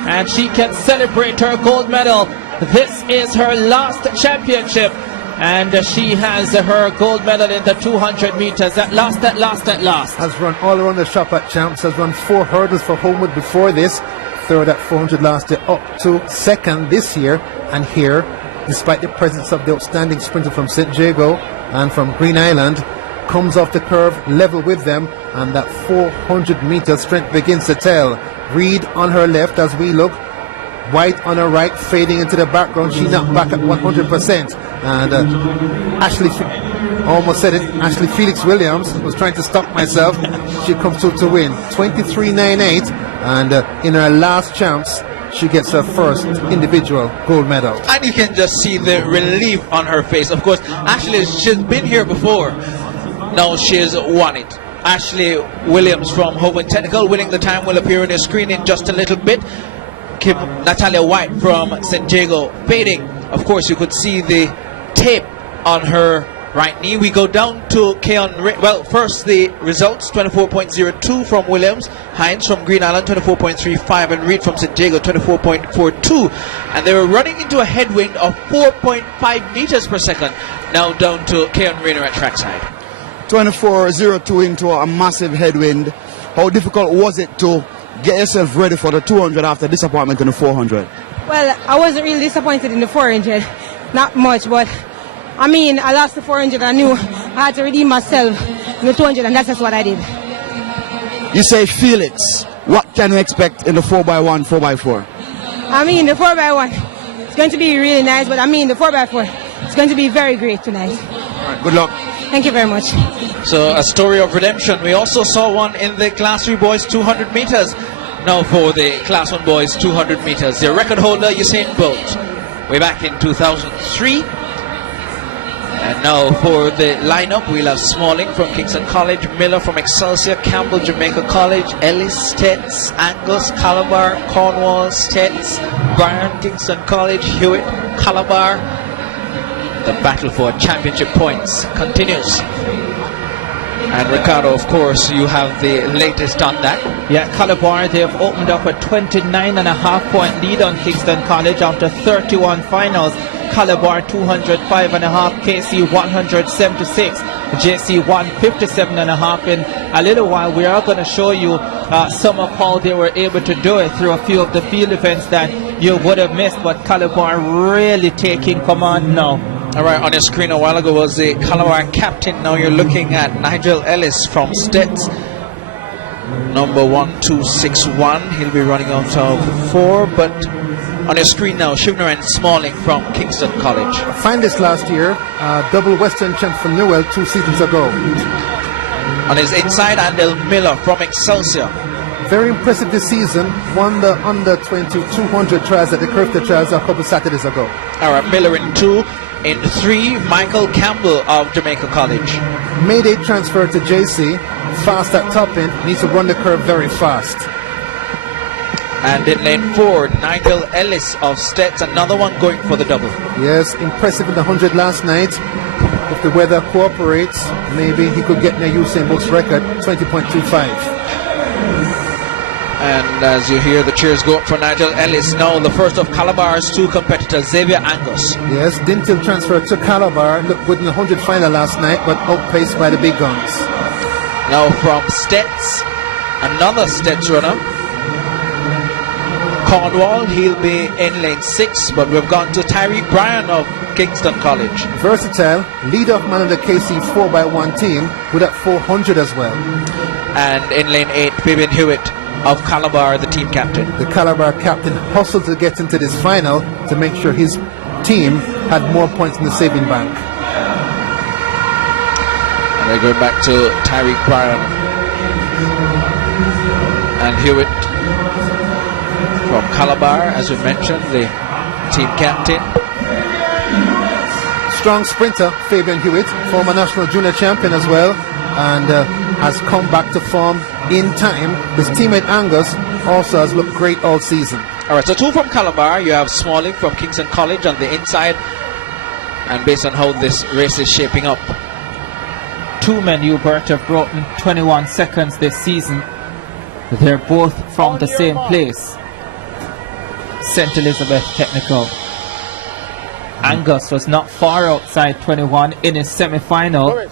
and she can celebrate her gold medal. This is her last championship, and she has her gold medal in the 200 meters. At last. Has run all around the shop at Champs, has run 4 hurdles for Homewood before this. 3rd at 400 last year, up to 2nd this year. And here, despite the presence of the outstanding sprinter from St. Jago and from Green Island, comes off the curve level with them, and that 400 meter strength begins to tell. Reed on her left as we look, White on her right, fading into the background. She knocked back at 100%, and Ashley Felix Williams was trying to stop myself. She comes through to win 23.98, and in her last Champs she gets her first individual gold medal. And you can just see the relief on her face. Of course, Ashley, she's been here before. Now she's won it. Ashley Williams from Homewood Technical winning the time will appear on your screen in just a little bit. Natalia White from St. Jago fading. Of course, you could see the tape on her right knee. We go down to Keon. Well, first the results: 24.02 from Williams, Hines from Green Island 24.35, and Reed from St. Jago 24.42. And they were running into a headwind of 4.5 meters per second. Now down to Keon Rayner at trackside. 24.02 into a massive headwind. How difficult was it to get yourself ready for the 200 after disappointment in the 400? Well, I wasn't really disappointed in the 400, not much, but I mean, I lost the 400. I knew I had to redeem myself in the 200, and that's just what I did. You say Felix. What can we expect in the 4x1, 4x4? I mean, the 4x1, it's going to be really nice, but I mean, the 4x4, it's going to be very great tonight. All right, good luck. Thank you very much. So a story of redemption. We also saw one in the Class 3 boys 200 meters. Now for the Class 1 boys 200 meters. The record holder, Usain Bolt, way back in 2003. And now for the lineup, we'll have Smalling from Kingston College, Miller from Excelsior, Campbell, Jamaica College, Ellis, Stets, Angus, Calabar, Cornwall, Stets, Byron, Kingston College, Hewitt, Calabar. The battle for championship points continues. And Ricardo, of course, you have the latest on that. Yeah, Calabar, they have opened up a 29.5 point lead on Kingston College after 31 finals. Calabar 205.5, KC 176, JC 157.5. In a little while, we are going to show you some of how they were able to do it through a few of the field events that you would have missed, but Calabar really taking command now. All right, on your screen a while ago was the Calabar captain. Now you're looking at Nigel Ellis from Stets, number 1261. He'll be running out of 4, but on your screen now, Shivner and Smalling from Kingston College. Finalist last year, double Western champ from Newell 2 seasons ago. On his inside, Andel Miller from Excelsior. Very impressive this season. Won the under 20 200 trials at the Curfew trials a couple Saturdays ago. All right, Miller in 2. In 3, Michael Campbell of Jamaica College. Mayday transfer to JC. Fast at top end. Needs to run the curve very fast. And in lane 4, Nigel Ellis of Stets, another one going for the double. Yes, impressive in the 100 last night. If the weather cooperates, maybe he could get near Usain Bolt's record, 20.25. And as you hear the cheers go up for Nigel Ellis, now the first of Calabar's 2 competitors, Xavier Angus. Yes, Dintil transferred to Calabar, looked good in the 100 final last night, but outpaced by the big guns. Now from Stets, another Stets runner, Cornwall. He'll be in lane 6, but we've gone to Tyreek Bryan of Kingston College. Versatile, lead-off man of the KC 4x1 team with that 400 as well. And in lane 8, Fabian Hewitt of Calabar, the team captain. The Calabar captain hustled to get into this final to make sure his team had more points in the saving bank. And we're going back to Tyreek Bryan and Hewitt from Calabar, as we mentioned, the team captain. Strong sprinter, Fabian Hewitt, former national junior champion as well, and has come back to form in time. His teammate Angus also has looked great all season. All right, so 2 from Calabar. You have Smalling from Kingston College on the inside. And based on how this race is shaping up, 2 men, Hubert, have broken 21 seconds this season. They're both from the same place, St. Elizabeth Technical. Angus was not far outside 21 in his semi-final.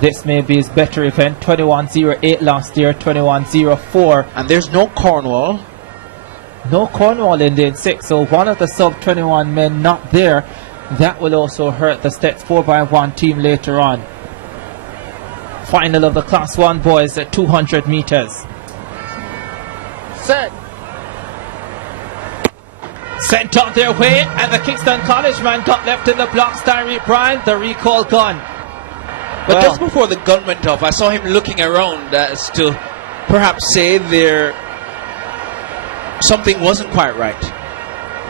This may be his better event. 21.08 last year, 21.04. And there's no Cornwall. No Cornwall in lane 6, so one of the sub-21 men not there. That will also hurt the Stets 4x1 team later on. Final of the Class 1 boys at 200 meters. Set. Sent on their way, and the Kingston College man got left in the blocks. Tyreek Bryan, the recall gun. But just before the gun went off, I saw him looking around as to perhaps say something wasn't quite right.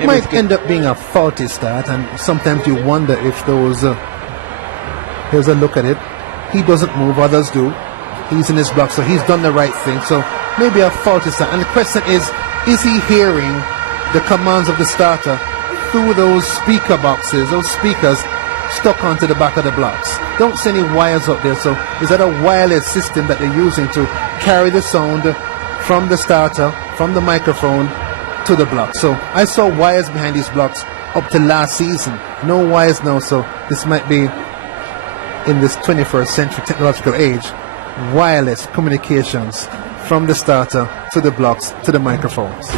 It might end up being a faulty start, and sometimes you wonder if those... here's a look at it. He doesn't move, others do. He's in his block, so he's done the right thing. So maybe a faulty start. And the question is he hearing the commands of the starter through those speaker boxes, those speakers stuck onto the back of the blocks? Don't see any wires up there, so is that a wireless system that they're using to carry the sound from the starter, from the microphone to the block? So I saw wires behind these blocks up to last season. No wires now, so this might be, in this 21st century technological age, wireless communications from the starter to the blocks to the microphones.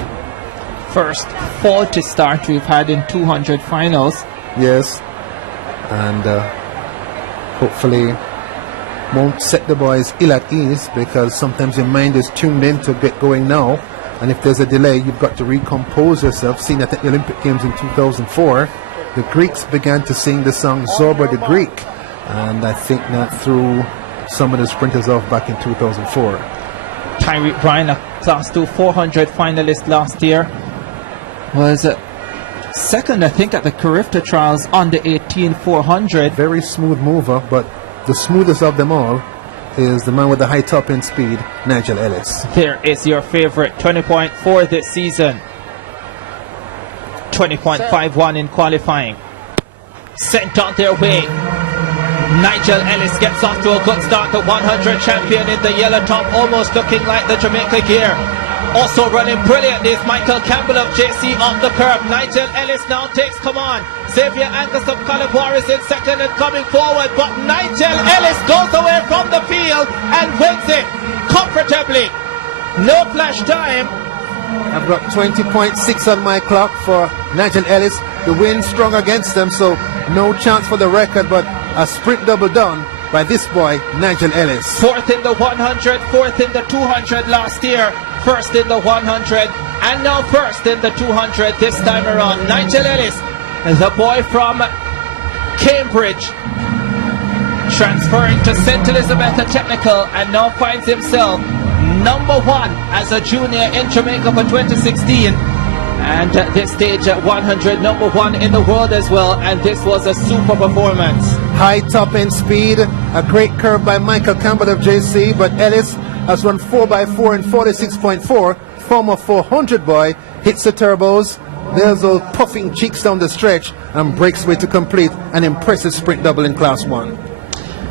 First faulty start we've had in 200 finals. Yes, and hopefully won't set the boys ill at ease, because sometimes your mind is tuned in to get going now, and if there's a delay you've got to recompose yourself. Seeing that at the Olympic Games in 2004 the Greeks began to sing the song Zorba the Greek, and I think that threw some of the sprinters off back in 2004. Tyreek Bryan, a Class 2 400 finalist last year, was second, I think, at the Carifta Trials on the 18 400. Very smooth mover, but the smoothest of them all is the man with the high top end speed, Nigel Ellis. There is your favorite, 20.4 this season, 20.51 in qualifying. Sent on their way. Nigel Ellis gets off to a good start. The 100 champion in the yellow top, almost looking like the Jamaica gear. Also running brilliantly is Michael Campbell of JC off the curb. Nigel Ellis now takes command. Xavier Angus of Calabar is in second and coming forward, but Nigel Ellis goes away from the field and wins it comfortably. No flash time. I've got 20.6 on my clock for Nigel Ellis. The wind strong against them, so no chance for the record, but a sprint double done by this boy, Nigel Ellis. Fourth in the 100, fourth in the 200 last year, first in the 100, and now first in the 200 this time around. Nigel Ellis, the boy from Cambridge, transferring to St. Elizabeth Technical, and now finds himself number 1 as a junior in Jamaica for 2016. And at this stage at 100, number 1 in the world as well, and this was a super performance. High top end speed, a great curve by Michael Campbell of JC, but Ellis has run 4x4 in 46.4. Former 400 boy hits the turbos. There's those puffing cheeks down the stretch and breaks way to complete an impressive sprint double in Class 1.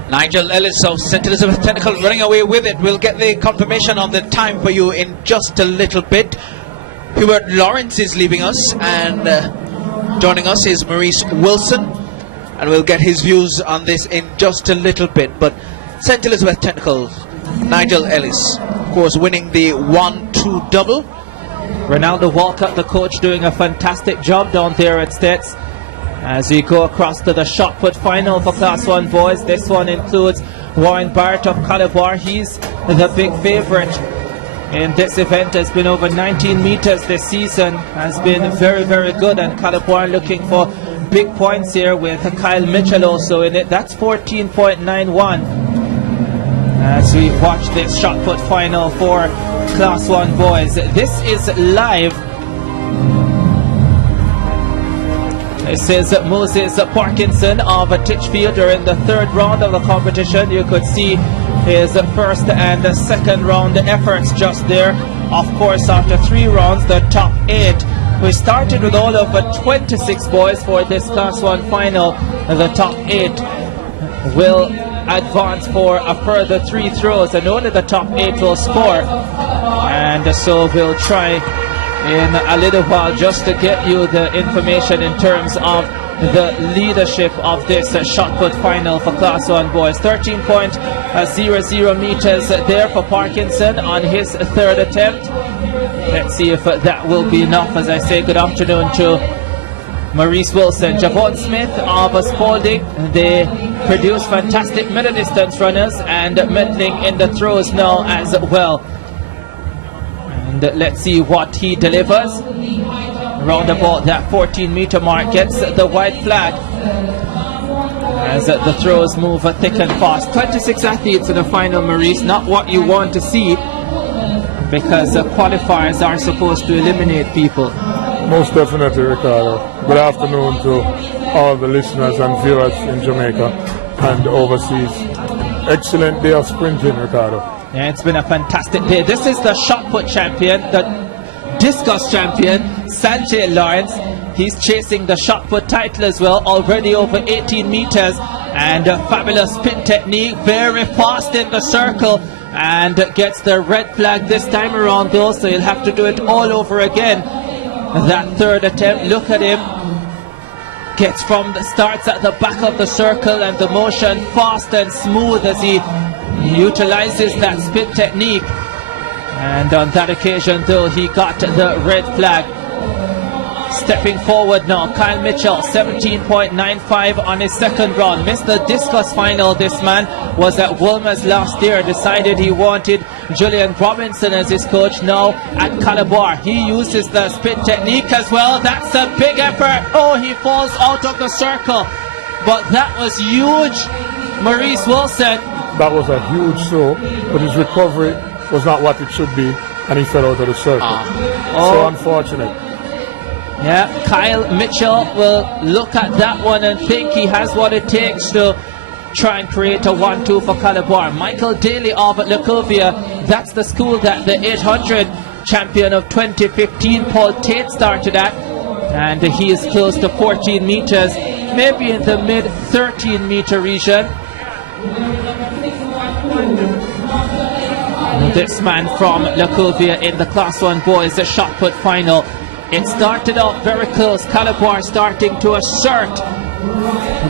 Nigel Ellis of St. Elizabeth Technical running away with it. We'll get the confirmation on the time for you in just a little bit. Hubert Lawrence is leaving us, and joining us is Maurice Wilson, and we'll get his views on this in just a little bit. But St. Elizabeth Technical, Nigel Ellis, of course, winning the 1-2 double Ronaldo Walcott, the coach, doing a fantastic job down there at States. As we go across to the shot put final for Class 1 boys, this one includes Warren Barrett of Calabar. He's the big favourite in this event. Has been over 19 meters this season, has been very, very good, and Calabar looking for big points here with Kyle Mitchell also in it. That's 14.91 as we watch this shot put final for Class 1 boys. This is live. This is Moses Parkinson of Titchfield in the third round of the competition. You could see his first and second round efforts just there. Of course, after 3 rounds, the top 8. We started with all of 26 boys for this Class 1 final. The top 8 will advance for a further 3 throws, and only the top 8 will score. And so we'll try in a little while just to get you the information in terms of the leadership of this shot put final for Class 1 boys. 13.00 meters there for Parkinson on his third attempt. Let's see if that will be enough. As I say, good afternoon to Maurice Wilson. Javon Smith of Spalding, they produce fantastic middle distance runners and meddling in the throws now as well. And let's see what he delivers. Round about that 14-meter mark, gets the white flag as the throws move thick and fast. 26 athletes in the final, Maurice. Not what you want to see, because qualifiers are supposed to eliminate people. Most definitely, Ricardo. Good afternoon to all the listeners and viewers in Jamaica and overseas. Excellent day of sprinting, Ricardo. Yeah, it's been a fantastic day. This is the shot put champion, the discus champion, Sanjay Lawrence. He's chasing the shot put title as well, already over 18 meters, and a fabulous spin technique, very fast in the circle, and gets the red flag this time around though, so he'll have to do it all over again. That third attempt, look at him, gets starts at the back of the circle, and the motion fast and smooth as he utilizes that spin technique. And on that occasion though, he got the red flag. Stepping forward now, Kyle Mitchell, 17.95 on his second round. Missed the discus final. This man was at Wolmer's last year, decided he wanted Julian Robinson as his coach. Now at Calabar, he uses the spin technique as well. That's a big effort. Oh, he falls out of the circle, but that was huge. Maurice Wilson. That was a huge throw, but his recovery was not what it should be, and he fell out of the circle. So unfortunate. Yeah, Kyle Mitchell will look at that one and think he has what it takes to try and create a 1-2 for Calabar. Michael Daly of Lacovia, that's the school that the 800 champion of 2015, Paul Tate, started at. And he is close to 14 meters, maybe in the mid 13 meter region. This man from Lacovia in the Class 1 boys, the shot put final. It started off very close. Calabar starting to assert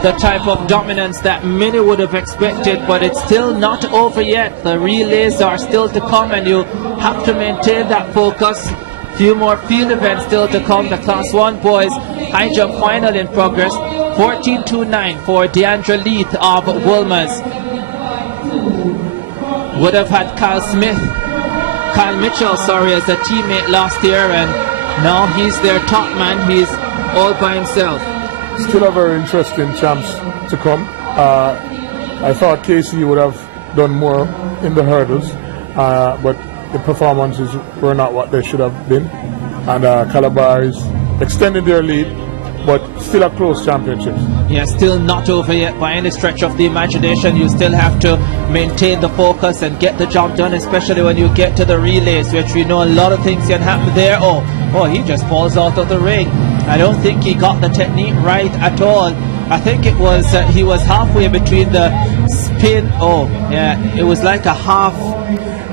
the type of dominance that many would have expected, but it's still not over yet. The relays are still to come, and you have to maintain that focus. Few more field events still to come. The Class 1 boys high jump final in progress. 14.29 for Deandra Leith of Wolmer's. Would have had Kyle Mitchell, as a teammate last year, and now he's their top man. He's all by himself. Still a very interesting chance to come. I thought KC would have done more in the hurdles, but the performances were not what they should have been. And Calabar is extending their lead, but still a close championship. Yeah, still not over yet by any stretch of the imagination. You still have to maintain the focus and get the job done, especially when you get to the relays, which we know a lot of things can happen there. Oh, he just falls out of the ring. I don't think he got the technique right at all. I think it was he was halfway between the spin. Oh, yeah, it was like a half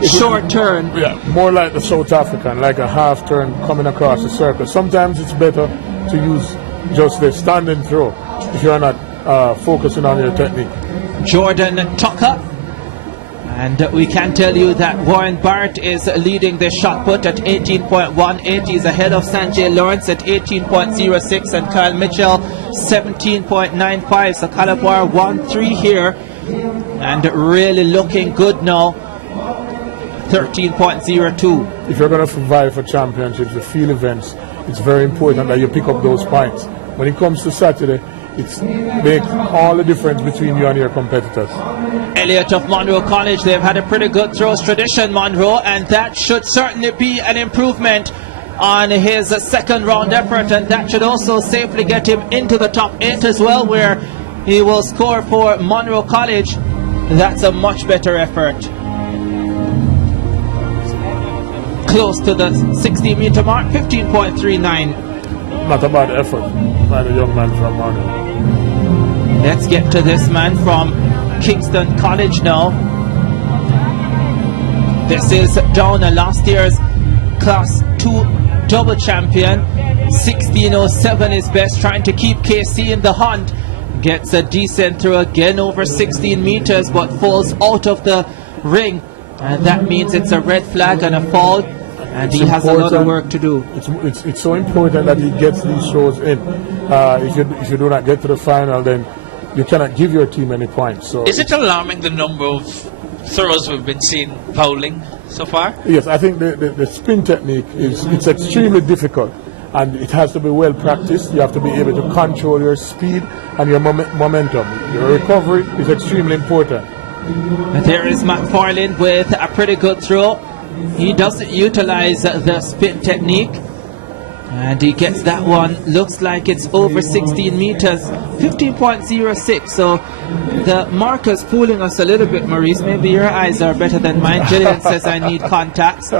short turn. Yeah, more like the South African, like a half turn coming across the circle. Sometimes it's better to use just the standing throw if you're not focusing on your technique. Jordan Tucker, And we can tell you that Warren Barrett is leading the shot put at 18.18. He's ahead of Sanjay Lawrence at 18.06 and Kyle Mitchell 17.95. So Calabar 1-3 here and really looking good now. 13.02. If you're going to survive for championships, the field events, it's very important that you pick up those points. When it comes to Saturday, it makes all the difference between you and your competitors. Elliott of Monroe College, they've had a pretty good throws tradition, Monroe, and that should certainly be an improvement on his second round effort, and that should also safely get him into the top 8 as well, where he will score for Monroe College. That's a much better effort. Close to the 60-meter mark, 15.39. Not a bad effort by the young man from Monroe. Let's get to this man from Kingston College now. This is Downer, last year's Class 2 double champion. 16.07 is best, trying to keep KC in the hunt. Gets a decent throw again over 16 meters, but falls out of the ring. And that means it's a red flag and a fall. And he has a lot of work to do. It's so important that he gets these throws in. If you do not get to the final, then you cannot give your team any points. So is it alarming the number of throws we've been seeing fouling so far? Yes, I think the spin technique it's extremely difficult, and it has to be well practiced. You have to be able to control your speed and your momentum. Your recovery is extremely important. There is McFarlane with a pretty good throw. He doesn't utilize the spin technique, and he gets that one. Looks like it's over 16 meters, 15.06. So the marker's fooling us a little bit, Maurice. Maybe your eyes are better than mine. Jillian says I need contacts.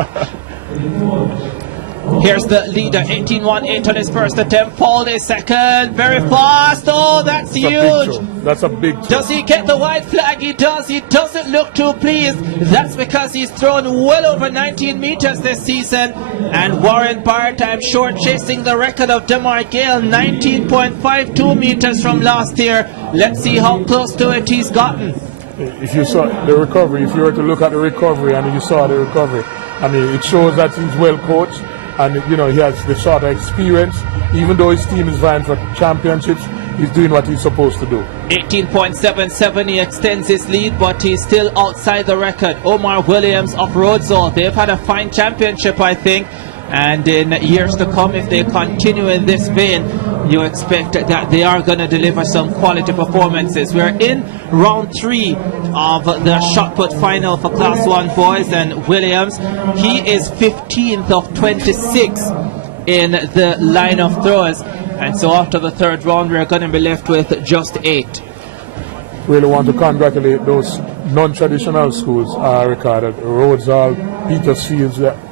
Here's the leader, 18.18 on his first attempt. Paul is second, very fast. Oh, that's huge. That's a big throw. Does he get the white flag? He does. He doesn't look too pleased. That's because he's thrown well over 19 meters this season. And Warren Barrett, I'm sure, chasing the record of Demar Gale, 19.52 meters from last year. Let's see how close to it he's gotten. If you saw the recovery, if you were to look at the recovery and you saw the recovery, I mean, it shows that he's well coached. And, you know, he has the sort of experience. Even though his team is vying for championships, he's doing what he's supposed to do. 18.77, he extends his lead, but he's still outside the record. Omar Williams of Rhodesville, they've had a fine championship, I think. And in years to come, if they continue in this vein, you expect that they are going to deliver some quality performances. We're in round 3 of the shot put final for Class 1 boys, and Williams, he is 15th of 26 in the line of throwers. And so after the third round, we're going to be left with just 8. Really want to congratulate those non-traditional schools, Ricardo, Rhodesville,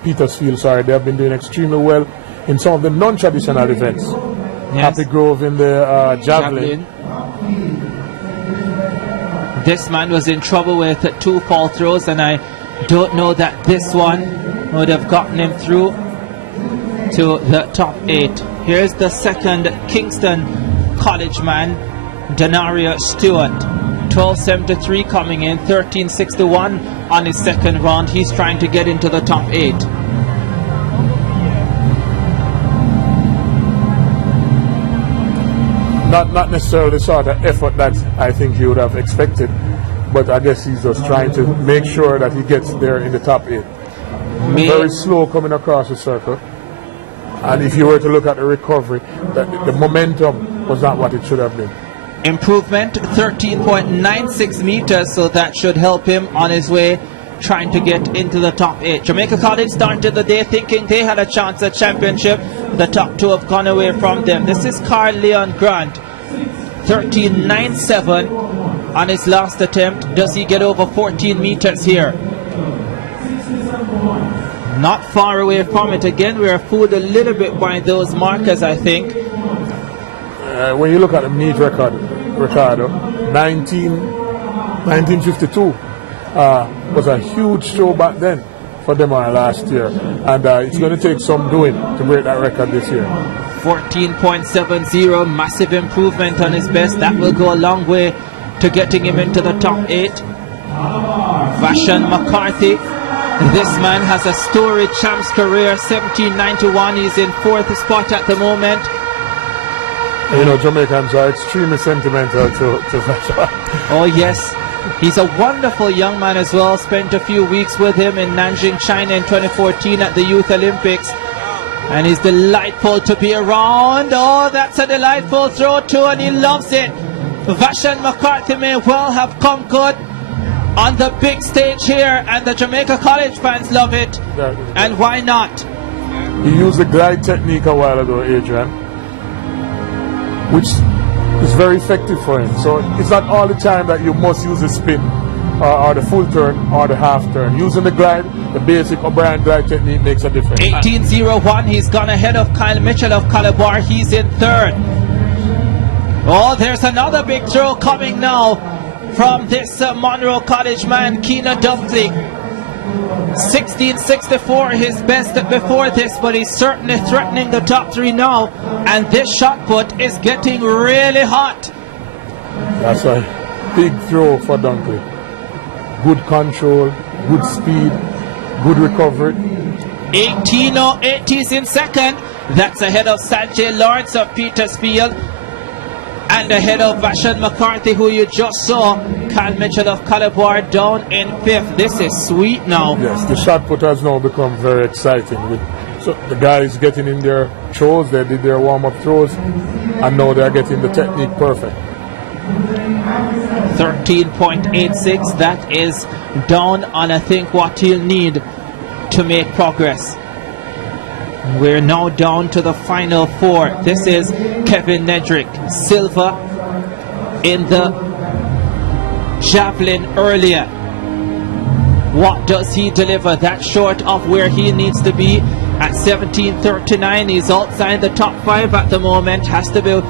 Petersfield, they have been doing extremely well in some of the non-traditional events. Yes. Happy Grove in the javelin. This man was in trouble with 2 fall throws, and I don't know that this one would have gotten him through to the top 8. Here's the second Kingston College man, Denario Stewart. 12.73 coming in, 13.61 on his second round. He's trying to get into the top 8. Not necessarily the sort of effort that I think he would have expected, but I guess he's just trying to make sure that he gets there in the top 8. Very slow coming across the circle, and if you were to look at the recovery, the momentum was not what it should have been. Improvement, 13.96 meters, so that should help him on his way trying to get into the top 8. Jamaica College started the day thinking they had a chance at championship. The top 2 have gone away from them. This is Carl Leon Grant, 13.97 on his last attempt. Does he get over 14 meters here? Not far away from it. Again, we are fooled a little bit by those markers, I think. When you look at the meet record, Ricardo, 1952 was a huge show back then for Demar last year, and it's going to take some doing to break that record this year. 14.70, massive improvement on his best. That will go a long way to getting him into the top 8. Vashon McCarthy. This man has a storied champs career, 1791. He's in 4th spot at the moment. You know, Jamaicans are extremely sentimental to Vashon. Oh yes, he's a wonderful young man as well. Spent a few weeks with him in Nanjing, China in 2014 at the Youth Olympics. And he's delightful to be around. Oh, that's a delightful throw too, and he loves it. Vashon McCarthy may well have come good on the big stage here, and the Jamaica College fans love it. And why not? He used the glide technique a while ago, Adrian, which is very effective for him. So it's not all the time that you must use the spin or the full turn or the half turn. Using the glide, the basic O'Brien glide technique makes a difference. 18.01, he's gone ahead of Kyle Mitchell of Calabar. He's in 3rd. Oh, there's another big throw coming now from this Monroe College man, Keena Dunkley. 16.64, his best before this, but he's certainly threatening the top 3 now. And this shot put is getting really hot. That's a big throw for Dunkley. Good control, good speed, good recovery. 18.08, he's in 2nd. That's ahead of Sanjay Lawrence of Petersfield. And ahead of Vashon McCarthy, who you just saw. Kyle Mitchell of Calabar down in 5th. This is sweet now. Yes, the shot put has now become very exciting. So the guys getting in their throws, they did their warm-up throws, and now they're getting the technique perfect. 13.86, that is down on I think what he'll need to make progress. We're now down to the final 4. This is Kevin Nedrick, silver in the javelin earlier. What does he deliver? That's short of where he needs to be at 17.39. He's outside the top 5 at the moment. Has to be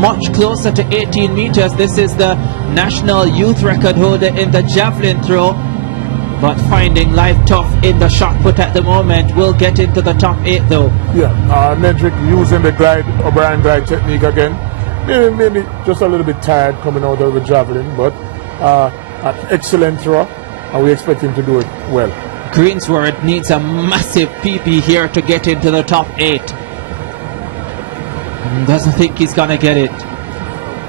much closer to 18 meters. This is the national youth record holder in the javelin throw, but finding life tough in the shot put at the moment. Will get into the top 8 though. Yeah, Nedrick using the glide, O'Brien glide technique again. Maybe just a little bit tired coming out of the javelin, but an excellent throw, and we expect him to do it well. Greensword needs a massive PB here to get into the top 8. Doesn't think he's gonna get it.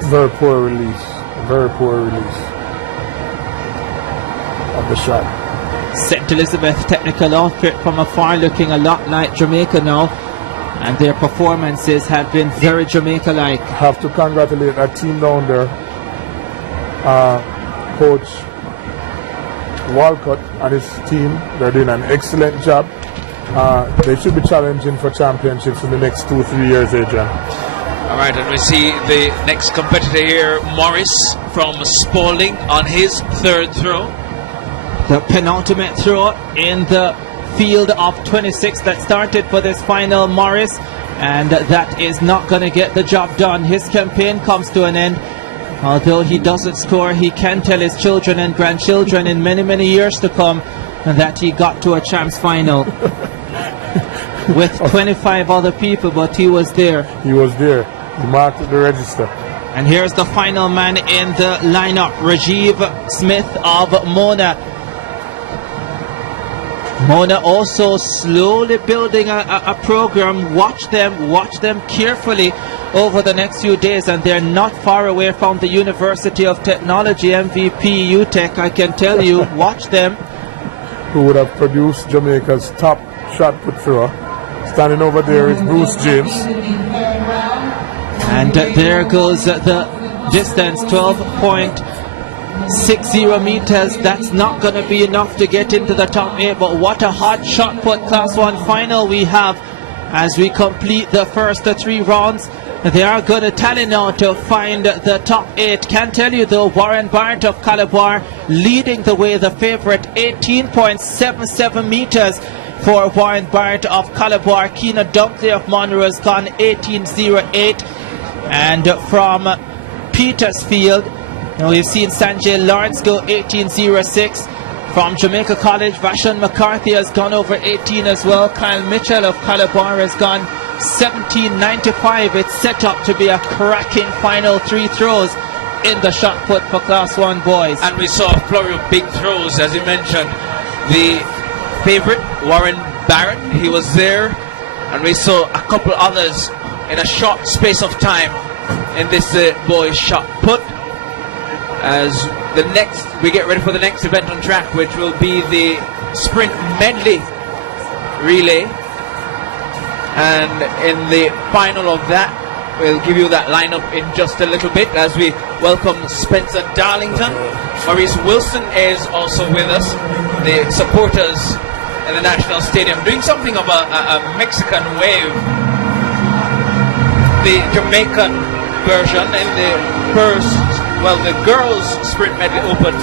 Very poor release. Very poor release of the shot. St. Elizabeth technical outfit from afar looking a lot like Jamaica now, and their performances have been very Jamaica-like. Have to congratulate that team down there, Coach Walcott and his team. They're doing an excellent job. They should be challenging for championships in the next 2-3 years, Adrian. All right, and we see the next competitor here, Morris from Spalding, on his 3rd throw. The penultimate throw in the field of 26 that started for this final, Morris, and that is not going to get the job done. His campaign comes to an end. Although he doesn't score, he can tell his children and grandchildren in many, many years to come that he got to a champs final with 25 other people, but he was there. He was there. He marked the register. And here's the final man in the lineup, Rajiv Smith of Mona. Mona also slowly building a program. Watch them carefully over the next few days, and they're not far away from the University of Technology, MVP UTech, I can tell you. Watch them. Who would have produced Jamaica's top shot put thrower? Standing over there is Bruce James. And there goes the distance, 12.60 meters. That's not going to be enough to get into the top 8, but what a hot shot put Class 1 final we have as we complete the first 3 rounds. They are going to tally now to find the top 8. Can tell you though, Warren Barrett of Calabar leading the way, the favorite, 18.77 meters for Warren Barrett of Calabar. Keena Dunkley of Monroe has gone 18.08. And from Petersfield, we've seen Sanjay Lawrence go 18.06. From Jamaica College, Vashon McCarthy has gone over 18 as well. Kyle Mitchell of Calabar has gone 17.95. It's set up to be a cracking final 3 throws. in the shot put for Class 1 boys. And we saw a flurry of big throws, as you mentioned. The favorite, Warren Barrett, he was there. And we saw a couple others in a short space of time in this boys shot put. As we get ready for the next event on track, which will be the sprint medley relay. And in the final of that, we'll give you that lineup in just a little bit as we welcome Spencer Darlington. Maurice Wilson is also with us, the supporters in the National Stadium, doing something of a Mexican wave. The Jamaican version in the the girls sprint medley open.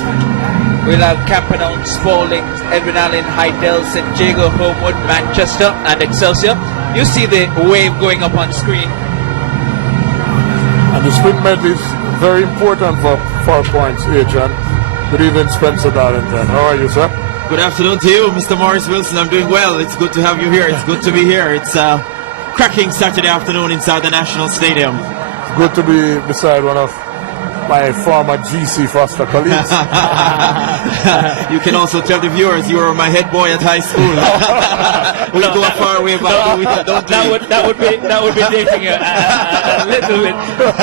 We'll have Camperdown, Spalding, Edwin Allen, Hydel, St. Jago, Homewood, Manchester and Excelsior. You see the wave going up on screen. And the sprint medley is very important for 4 points, Adrian. Good evening, Spencer Darlington. How are you, sir? Good afternoon to you, Mr. Morris Wilson. I'm doing well. It's good to have you here. It's good to be here. It's a cracking Saturday afternoon inside the National Stadium. It's good to be beside one of my former GC Foster colleagues. You can also tell the viewers you were my head boy at high school. We go far way back. That would be dating a little bit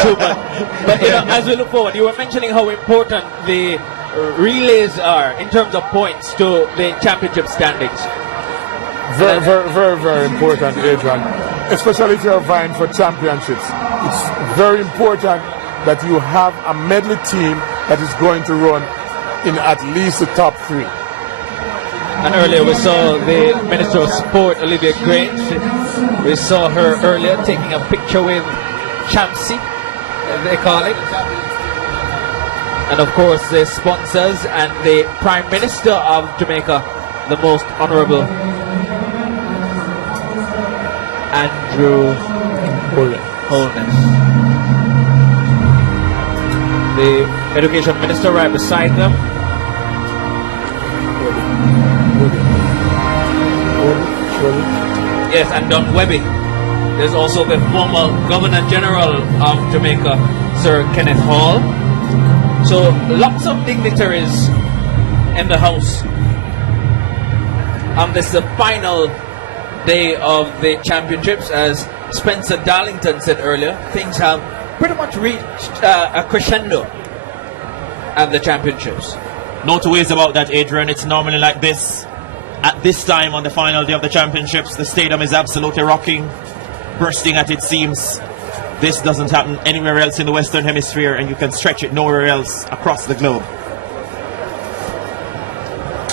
too much. But you know, as we look forward, you were mentioning how important the relays are in terms of points to the championship standings. Very, very, very, very important, Adrian. Especially if you're vying for championships. It's very important that you have a medley team that is going to run in at least the top 3. And earlier we saw the Minister of Sport, Olivia Grange. We saw her earlier taking a picture with Champsy, as they call it. And of course the sponsors and the Prime Minister of Jamaica, the Most Honourable Andrew Holness. The Education Minister right beside them. Yes, and Don Webby. There's also the former Governor General of Jamaica, Sir Kenneth Hall. So lots of dignitaries in the house. And this is the final day of the championships. As Spencer Darlington said earlier, things have pretty much reached a crescendo at the championships. No two ways about that, Adrian. It's normally like this. At this time on the final day of the championships, the stadium is absolutely rocking, bursting at its seams. This doesn't happen anywhere else in the Western Hemisphere, and you can stretch it nowhere else across the globe.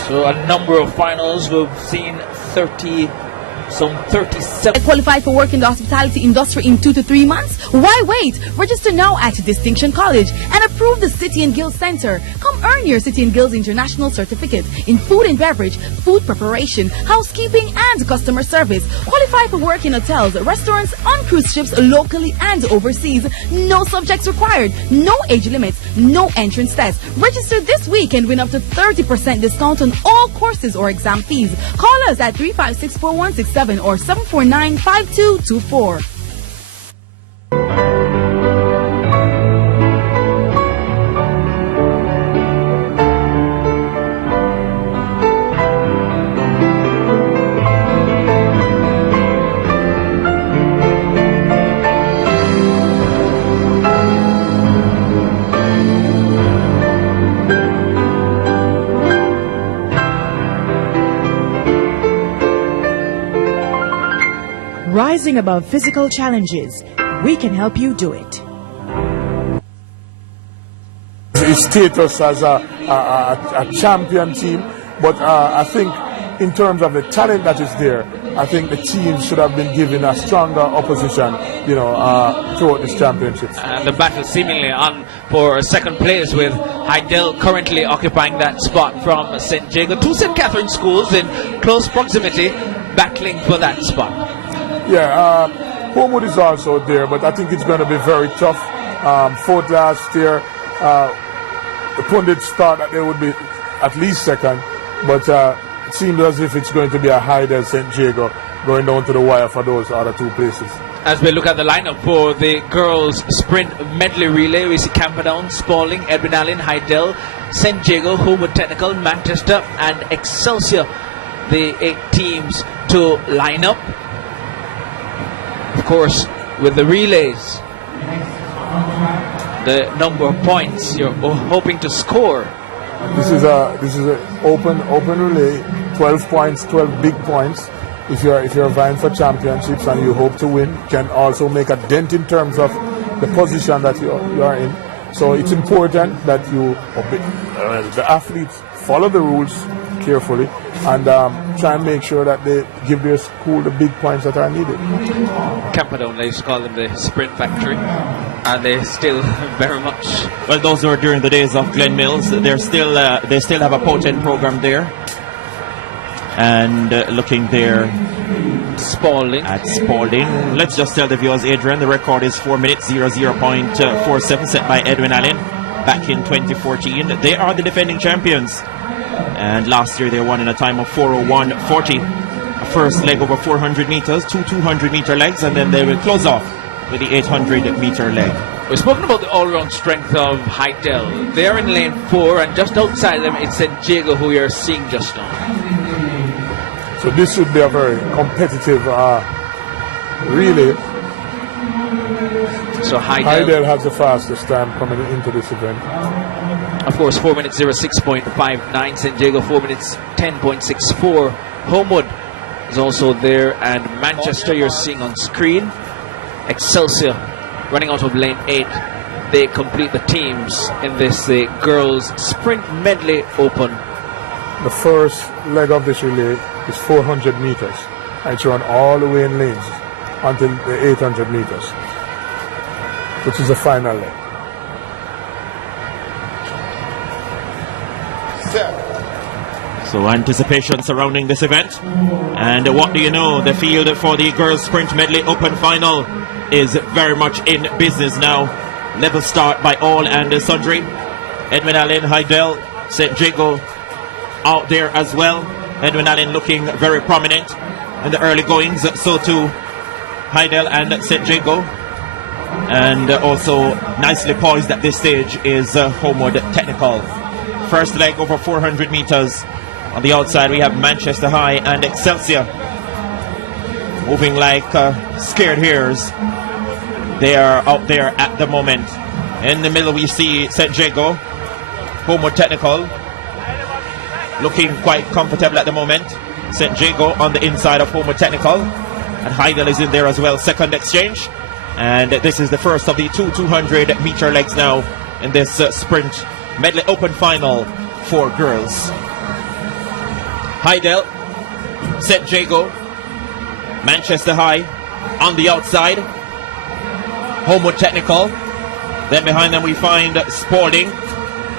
So a number of finals. We've seen 37. Qualified for work in the hospitality industry in 2 to 3 months? Why wait? Register now at Distinction College and approve the City and Guilds Center. Come earn your City and Guilds International Certificate in food and beverage, food preparation, housekeeping, and customer service. Qualify for work in hotels, restaurants, on cruise ships locally and overseas. No subjects required, no age limits, no entrance test. Register this week and win up to 30% discount on all courses or exam fees. Call us at 356-4167 or 749-5224. Rising above physical challenges, we can help you do it. His status as a champion team, but I think in terms of the talent that is there, I think the team should have been given a stronger opposition, throughout this championship. And the battle seemingly on for second place, with Hydel currently occupying that spot from St. Jago. 2 St. Catherine schools in close proximity battling for that spot. Yeah, Homewood is also there, but I think it's going to be very tough. Fourth last year, the pundits thought that they would be at least second, but it seems as if it's going to be a Hydel St. Jago going down to the wire for those other 2 places. As we look at the lineup for the girls' sprint medley relay, we see Camperdown, Spalding, Edwin Allen, Heidel, St. Jago, Homewood Technical, Manchester, and Excelsior. The 8 teams to line up. Of course, with the relays, the number of points you're hoping to score. This is a open relay, 12 points, 12 big points. If you're vying for championships and you hope to win, can also make a dent in terms of the position that you are in. So it's important that the athletes follow the rules carefully and try and make sure that they give their school the big points that are needed. Camperdown, they used to call them the sprint factory, and they still very much. Well, those were during the days of Glen Mills. They still have a potent program there. And looking there Spalding. At Spalding. Let's just tell the viewers, Adrian, the record is 4 minutes 00.47 set by Edwin Allen back in 2014. They are the defending champions. And last year they won in a time of 4:01.40. A first leg over 400 meters, 2 200-meter legs, and then they will close off with the 800-meter leg. We've spoken about the all-round strength of Heidel. They're in lane 4, and just outside them it's St. Jago who you're seeing just now. So this should be a very competitive relay. So Heidel has the fastest time coming into this event. Of course, 4 minutes 06.59. St. Jago 4 minutes 10.64. Homewood is also there, and Manchester you're seeing on screen. Excelsior running out of lane 8. They complete the teams in this girls sprint medley open. The first leg of this relay is 400 meters, and it's run all the way in lanes until the 800 meters, which is the final leg. So anticipation surrounding this event, and what do you know, the field for the girls sprint medley open final is very much in business now. Level start by all and sundry. Edwin Allen, Heidel, St. Jago out there as well. Edwin Allen looking very prominent in the early goings, so too Heidel and St. Jago. And also nicely poised at this stage is Homewood Technical. First leg over 400 meters. On the outside we have Manchester High and Excelsior moving like scared hares. They are out there at the moment. In the middle we see St. Jago, Homewood Technical looking quite comfortable at the moment. St. Jago on the inside of Homewood Technical, and Heidel is in there as well. Second exchange, and this is the first of the 2 200-meter legs now in this sprint medley open final for girls. Heidel, St. Jago, Manchester High on the outside, Homewood Technical. Then behind them we find Spalding.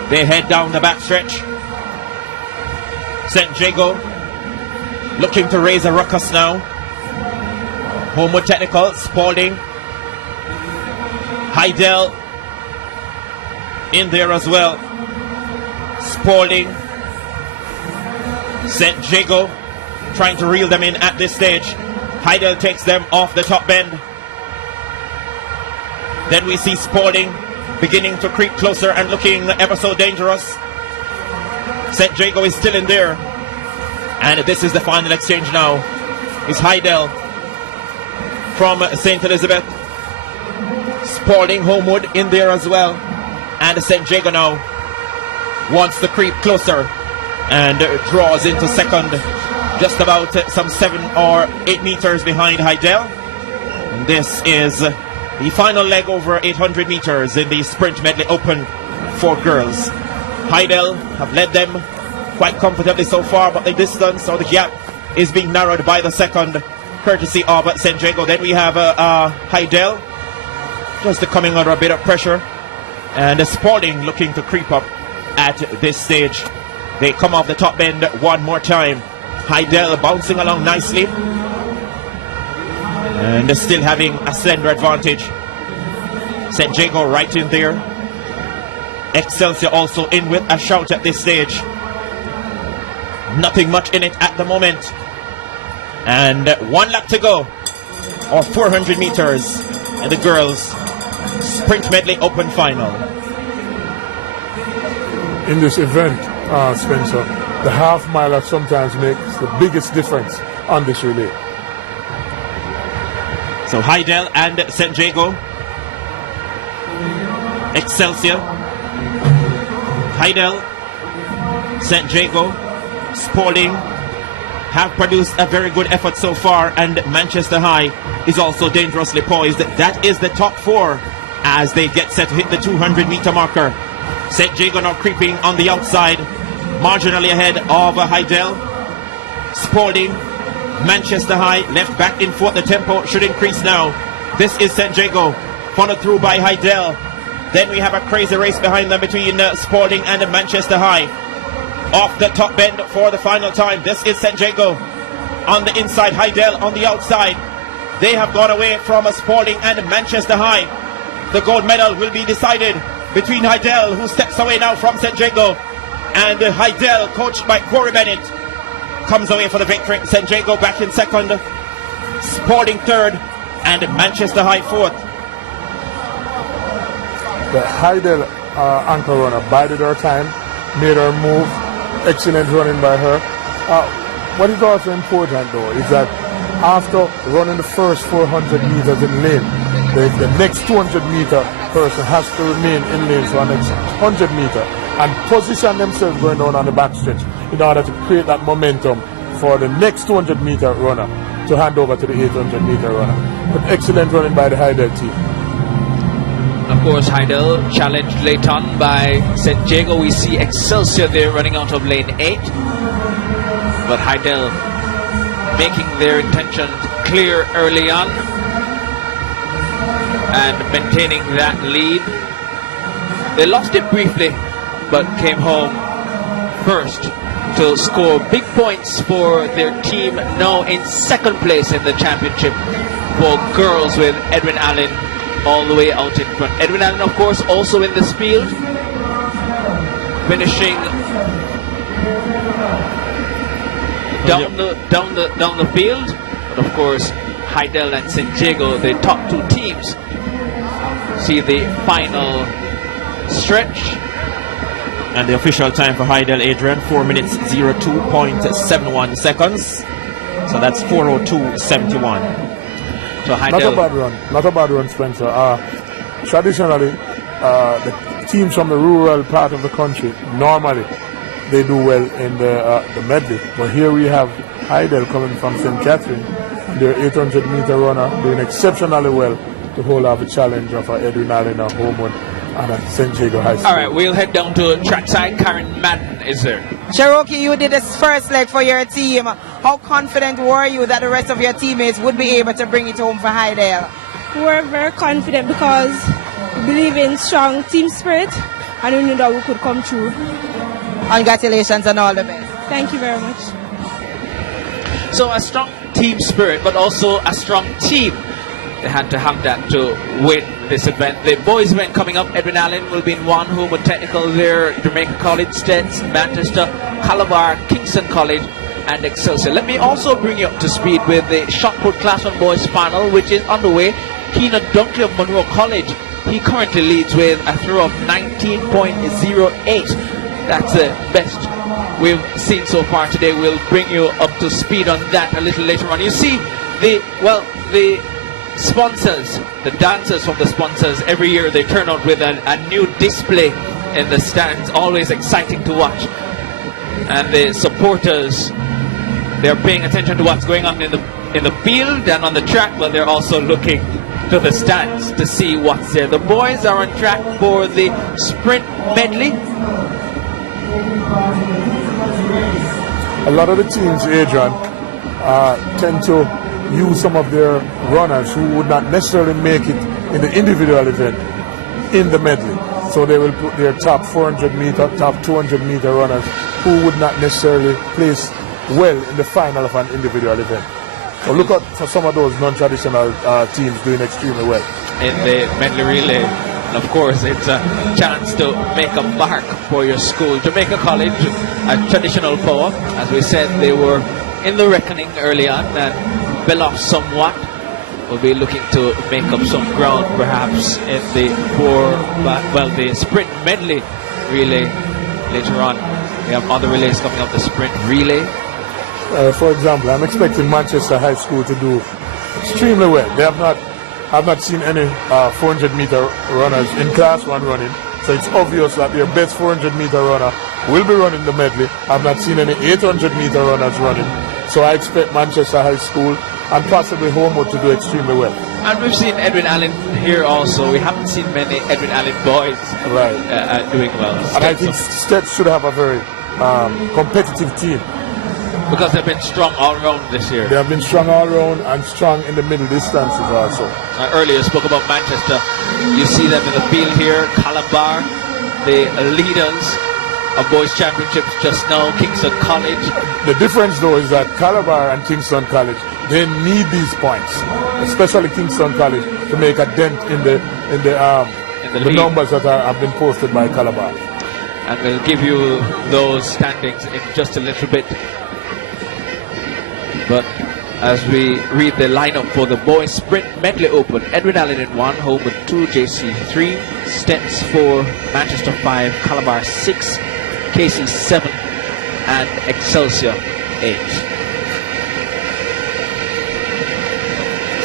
They head down the backstretch. St. Jago looking to raise a ruckus now. Homewood Technical, Spalding, Heidel in there as well. Spalding, St. Jago trying to reel them in at this stage. Heidel takes them off the top bend. Then we see Spalding beginning to creep closer and looking ever so dangerous. St. Jago is still in there. And this is the final exchange now. It's Heidel from St. Elizabeth. Spalding, Homewood in there as well. And St. Jago now wants to creep closer and draws into second, just about some 7 or 8 meters behind Heidel. And this is the final leg over 800 meters in the sprint medley open for girls. Heidel have led them quite comfortably so far, but the distance or the gap is being narrowed by the second, courtesy of St. Jago. Then we have Heidel just coming under a bit of pressure, and Spalding looking to creep up at this stage. They come off the top bend one more time. Heidel bouncing along nicely and still having a slender advantage. St. Jago right in there. Excelsior also in with a shout at this stage. Nothing much in it at the moment. And 1 lap to go or 400 meters in the girls sprint medley open final. In this event, Spencer, the half miler sometimes makes the biggest difference on this relay. So Heidel and St. Jago, Excelsior, Heidel, St. Jago, Spalding have produced a very good effort so far, and Manchester High is also dangerously poised. That is the top four as they get set to hit the 200-meter marker. St. Jago now creeping on the outside, marginally ahead of Heidel. Spalding, Manchester High left back in fourth. The tempo should increase now. This is St. Jago, followed through by Heidel. Then we have a crazy race behind them between Spalding and Manchester High. Off the top bend for the final time. This is St. Jago on the inside, Heidel on the outside. They have gone away from Spalding and Manchester High. The gold medal will be decided between Heidel, who steps away now from St. Jago, and Heidel, coached by Corey Bennett, comes away for the victory. St. Jago back in second, Spalding third, and Manchester High fourth. The Heidel anchor runner bided her time, made her move. Excellent running by her. What is also important though is that after running the first 400 meters in lane, the next 200 meter person has to remain in lane for the next 100 meter and position themselves going down on the backstretch in order to create that momentum for the next 200 meter runner to hand over to the 800 meter runner. But excellent running by the Heidel team. Of course, Heidel challenged late on by St. Jago. We see Excelsior there running out of lane 8. But Heidel making their intentions clear early on and maintaining that lead. They lost it briefly, but came home first to score big points for their team, now in second place in the championship for girls, with Edwin Allen all the way out in front. Edwin Allen, of course, also in this field, finishing down the field. But of course, Heidel and St. Jago, the top two teams, see the final stretch. And the official time for Heidel, Adrian, 4 minutes 02.71 seconds. So that's 4:02.71. So Heidel, not a bad run, Spencer. Traditionally, the teams from the rural part of the country, normally they do well in the medley. But here we have Heidel coming from St. Catherine, their 800 meter runner, doing exceptionally well to hold off a challenge of Edwin Allen, Homewood, and St. Jago High School. All right, we'll head down to trackside. Karen Madden is there. Cherokee, you did this first leg for your team. How confident were you that the rest of your teammates would be able to bring it home for Heidel? We're very confident because we believe in strong team spirit and we knew that we could come through. Congratulations and all the best. Thank you very much. So a strong team spirit, but also a strong team. They had to have that to win this event. The boys event coming up, Edwin Allen will be in one, Homewood Technical there, Jamaica College, Steds, Manchester, Calabar, Kingston College, and Excelsior. Let me also bring you up to speed with the shot put Class 1 boys final, which is underway. Keenan Dunkley of Monroe College, he currently leads with a throw of 19.08. That's the best we've seen so far today. We'll bring you up to speed on that a little later on. You see, the sponsors, the dancers from the sponsors, every year they turn out with a new display in the stands, always exciting to watch. And the supporters, they're paying attention to what's going on in the field and on the track, but they're also looking to the stands to see what's there. The boys are on track for the sprint medley. A lot of the teams, Adrian, tend to use some of their runners who would not necessarily make it in the individual event in the medley. So they will put their top 400 meter, top 200 meter runners who would not necessarily place well in the final of an individual event. So look out for some of those non-traditional teams doing extremely well. In the medley relay, and of course it's a chance to make a mark for your school. Jamaica College, a traditional power, as we said, they were in the reckoning early on and fell off somewhat, will be looking to make up some ground perhaps in the the sprint medley relay later on. We have other relays coming up, the sprint relay. For example, I'm expecting Manchester High School to do extremely well. I've not seen any 400 meter runners in Class 1 running, so it's obvious that their best 400 meter runner will be running the medley. I've not seen any 800 meter runners running, so I expect Manchester High School and possibly Homewood to do extremely well. And we've seen Edwin Allen here also. We haven't seen many Edwin Allen boys doing well. And I think Stets should have a very competitive team. Because they've been strong all round this year. They have been strong all round and strong in the middle distances also. I earlier spoke about Manchester. You see them in the field here. Calabar, the leaders of boys championships just now. Kingston College. The difference though is that Calabar and Kingston College, they need these points, especially Kingston College, to make a dent in the numbers that have been posted by Calabar. And we'll give you those standings in just a little bit. But as we read the lineup for the boys sprint medley open, Edwin Allen in 1, Homewood 2, JC 3, Stets 4, Manchester 5, Calabar 6, KC 7, and Excelsior 8.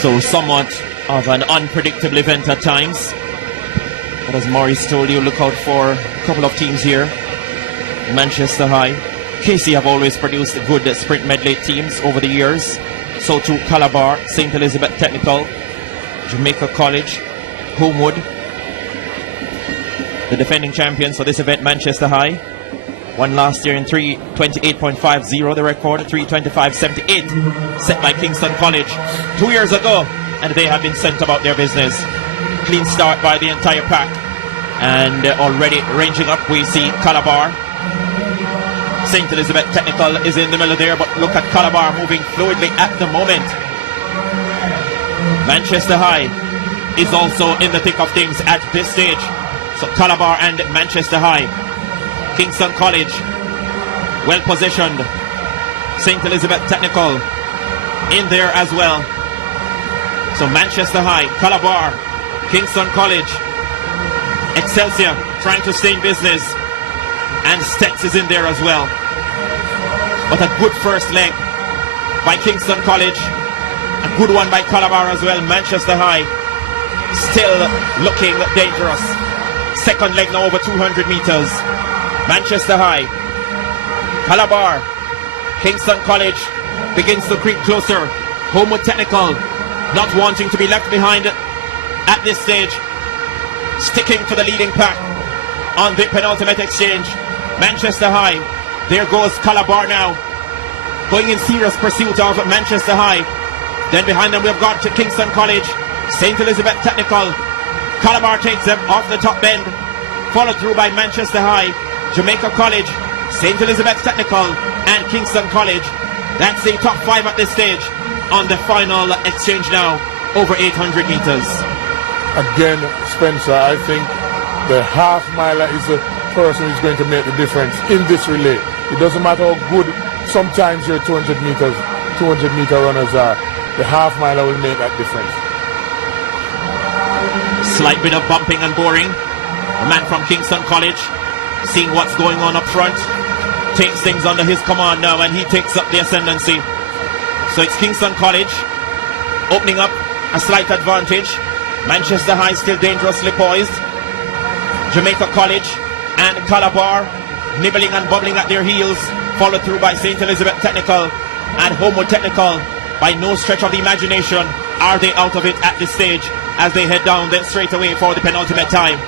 So somewhat of an unpredictable event at times. But as Maurice told you, look out for a couple of teams here. Manchester High. KC have always produced good sprint medley teams over the years. So too Calabar, St. Elizabeth Technical, Jamaica College, Homewood. The defending champions for this event, Manchester High. Won last year in 3:28.50, the record, 3:25.78, set by Kingston College 2 years ago, and they have been sent about their business. Clean start by the entire pack, and already ranging up we see Calabar. St. Elizabeth Technical is in the middle there, but look at Calabar moving fluidly at the moment. Manchester High is also in the thick of things at this stage. So Calabar and Manchester High. Kingston College, well positioned. St. Elizabeth Technical in there as well. So Manchester High, Calabar, Kingston College, Excelsior trying to stay in business, and Stets is in there as well. But a good first leg by Kingston College, a good one by Calabar as well. Manchester High still looking dangerous. Second leg now over 200 meters. Manchester High, Calabar, Kingston College begins to creep closer. Homewood Technical not wanting to be left behind at this stage, sticking to the leading pack on the penultimate exchange. Manchester High, there goes Calabar now, going in serious pursuit of Manchester High. Then behind them we've got Kingston College, St. Elizabeth Technical. Calabar takes them off the top bend, followed through by Manchester High, Jamaica College, St. Elizabeth Technical, and Kingston College. That's the top 5 at this stage on the final exchange now, over 800 meters. Again, Spencer, I think the half miler is the person who's going to make the difference in this relay. It doesn't matter how good sometimes your 200 meter runners are. The half miler will make that difference. Slight bit of bumping and boring. A man from Kingston College, seeing what's going on up front, takes things under his command now, and he takes up the ascendancy. So it's Kingston College opening up a slight advantage. Manchester High still dangerously poised. Jamaica College and Calabar nibbling and bubbling at their heels, followed through by St. Elizabeth Technical and Homewood Technical. By no stretch of the imagination are they out of it at this stage as they head down then straight away for the penultimate time.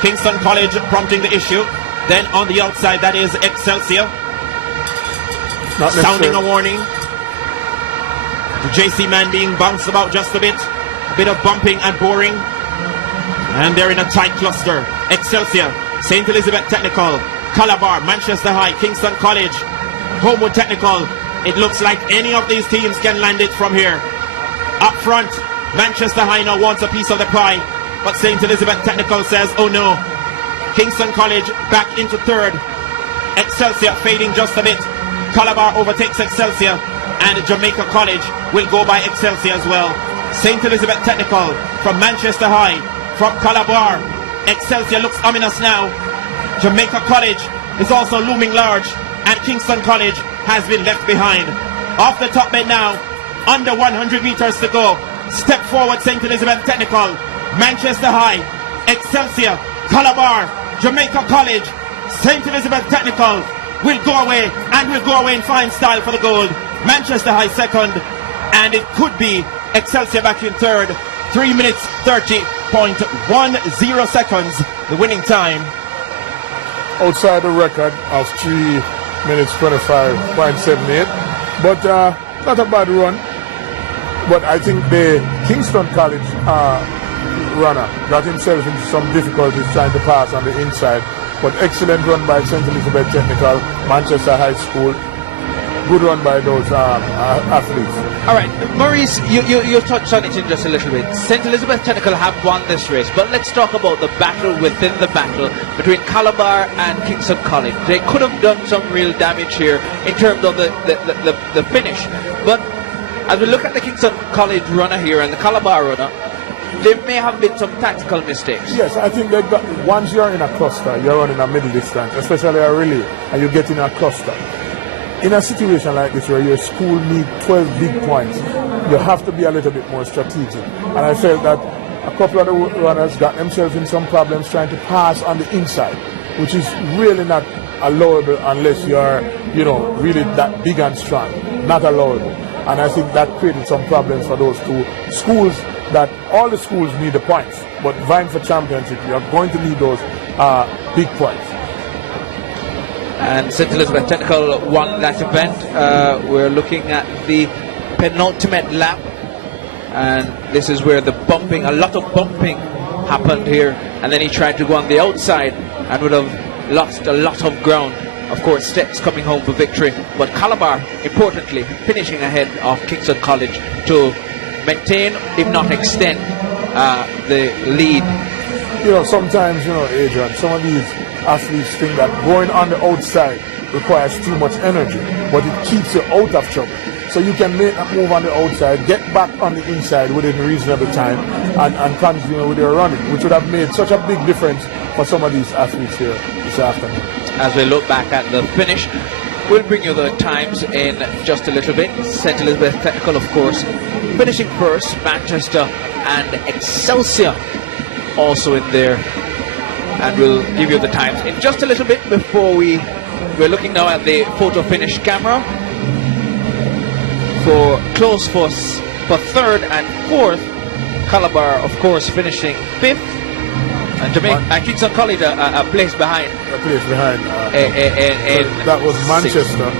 Kingston College prompting the issue. Then on the outside, that is Excelsior, sounding a warning. The JC man being bounced about just a bit of bumping and boring, and they're in a tight cluster. Excelsior, St. Elizabeth Technical, Calabar, Manchester High, Kingston College, Homewood Technical. It looks like any of these teams can land it from here. Up front, Manchester High now wants a piece of the pie, but St. Elizabeth Technical says, oh no. Kingston College back into third. Excelsior fading just a bit. Calabar overtakes Excelsior, and Jamaica College will go by Excelsior as well. St. Elizabeth Technical from Manchester High, from Calabar. Excelsior looks ominous now. Jamaica College is also looming large, and Kingston College has been left behind. Off the top bed now, under 100 meters to go. Step forward, St. Elizabeth Technical, Manchester High, Excelsior, Calabar, Jamaica College. St. Elizabeth Technical will go away, and will go away in fine style for the gold. Manchester High second, and it could be Excelsior back in third. 3 minutes 30.10 seconds, the winning time. Outside the record of 3 minutes 25.78, but not a bad run. But I think the Kingston College runner got himself into some difficulties trying to pass on the inside. But excellent run by St. Elizabeth Technical, Manchester High School. Good run by those athletes. All right, Maurice, you touched on it in just a little bit. St. Elizabeth Technical have won this race, but let's talk about the battle within the battle between Calabar and Kingston College. They could have done some real damage here in terms of the finish. But as we look at the Kingston College runner here and the Calabar runner, there may have been some tactical mistakes. Yes, I think that once you're in a cluster, you're running a middle distance, especially a relay, and you get in a cluster. In a situation like this where your school needs 12 big points, you have to be a little bit more strategic. And I felt that a couple of the runners got themselves in some problems trying to pass on the inside, which is really not allowable unless you're, really that big and strong. Not allowable. And I think that created some problems for those two schools, that all the schools need the points, but vying for championship, you're going to need those big points. And St. Elizabeth Technical won that event. We're looking at the penultimate lap, and this is where a lot of bumping happened here, and then he tried to go on the outside and would have lost a lot of ground. Of course, Steps coming home for victory, but Calabar, importantly, finishing ahead of Kingston College to maintain, if not extend, the lead. Sometimes, Adrian, some of these athletes think that going on the outside requires too much energy, but it keeps you out of trouble. So you can make a move on the outside, get back on the inside within reasonable time, and continue with your running, which would have made such a big difference for some of these athletes here this afternoon. As we look back at the finish, we'll bring you the times in just a little bit. St. Elizabeth Technical, of course, finishing first, Manchester and Excelsior also in there. And we'll give you the times in just a little bit. Before we're looking now at the photo finish camera for close for third and fourth. Calabar, of course, finishing fifth, and Jamaica and Kingston College a place behind. That was Manchester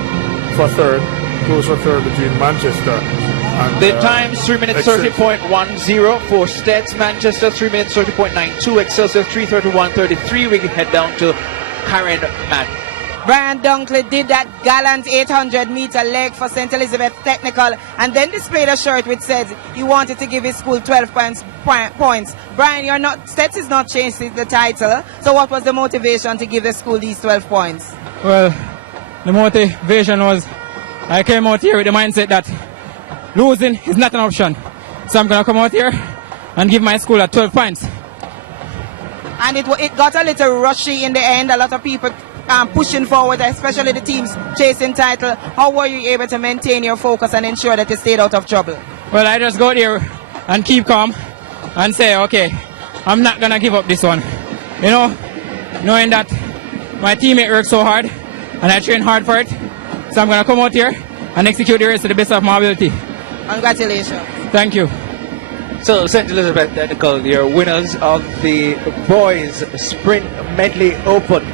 for third. Close for third between Manchester. And, the times 3 minutes 30.10 for Stets, Manchester 3 minutes 30.92, Excelsior 3:31.33. We can head down to Karen Matt. Brian Dunkley did that gallant 800-meter leg for St. Elizabeth Technical, and then displayed a shirt which says he wanted to give his school 12 points. Brian, Stets is not changed the title, so what was the motivation to give the school these 12 points? Well, the motivation was I came out here with the mindset that losing is not an option. So I'm going to come out here and give my school 12 points. And it got a little rushy in the end. A lot of people pushing forward, especially the teams chasing title. How were you able to maintain your focus and ensure that you stayed out of trouble? Well, I just go there and keep calm and say, okay, I'm not going to give up this one. Knowing that my teammate worked so hard and I trained hard for it. So I'm going to come out here and execute the race to the best of my ability. Congratulations. Thank you. So St. Elizabeth Technical, your winners of the boys sprint medley open.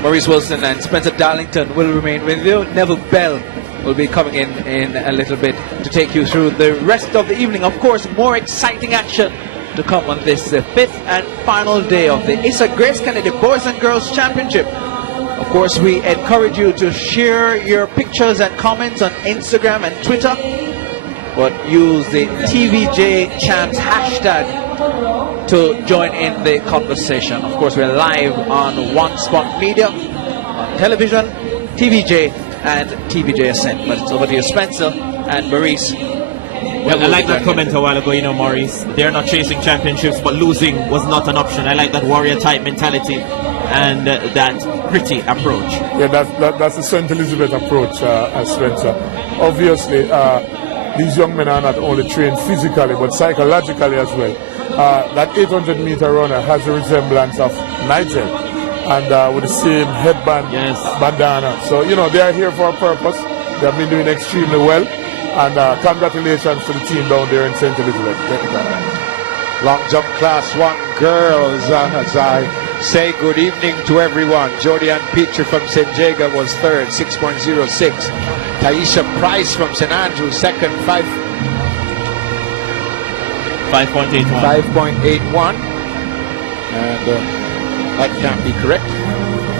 Maurice Wilson and Spencer Darlington will remain with you. Neville Bell will be coming in a little bit to take you through the rest of the evening. Of course, more exciting action to come on this fifth and final day of the Issa Grace Kennedy Boys and Girls Championship. Of course, we encourage you to share your pictures and comments on Instagram and Twitter, but use the TVJ Champs hashtag to join in the conversation. Of course, we're live on One Spot Media, on television, TVJ and TVJ Ascent. But it's over to you, Spencer and Maurice. Well, I like that comment a while ago, Maurice. They're not chasing championships, but losing was not an option. I like that warrior type mentality and that gritty approach. Yeah, that's the St. Elizabeth approach, Spencer. Obviously, these young men are not only trained physically, but psychologically as well. That 800-meter runner has a resemblance of Nigel, and with the same headband, bandana. So, they are here for a purpose. They have been doing extremely well. And congratulations to the team down there in St. Elizabeth. Long jump class 1 girls, as I say good evening to everyone. Jodianne Peter from St. Jago was third, 6.06. Taisha Price from St. Andrew, second, 5.81. 5.81. And that can't be correct.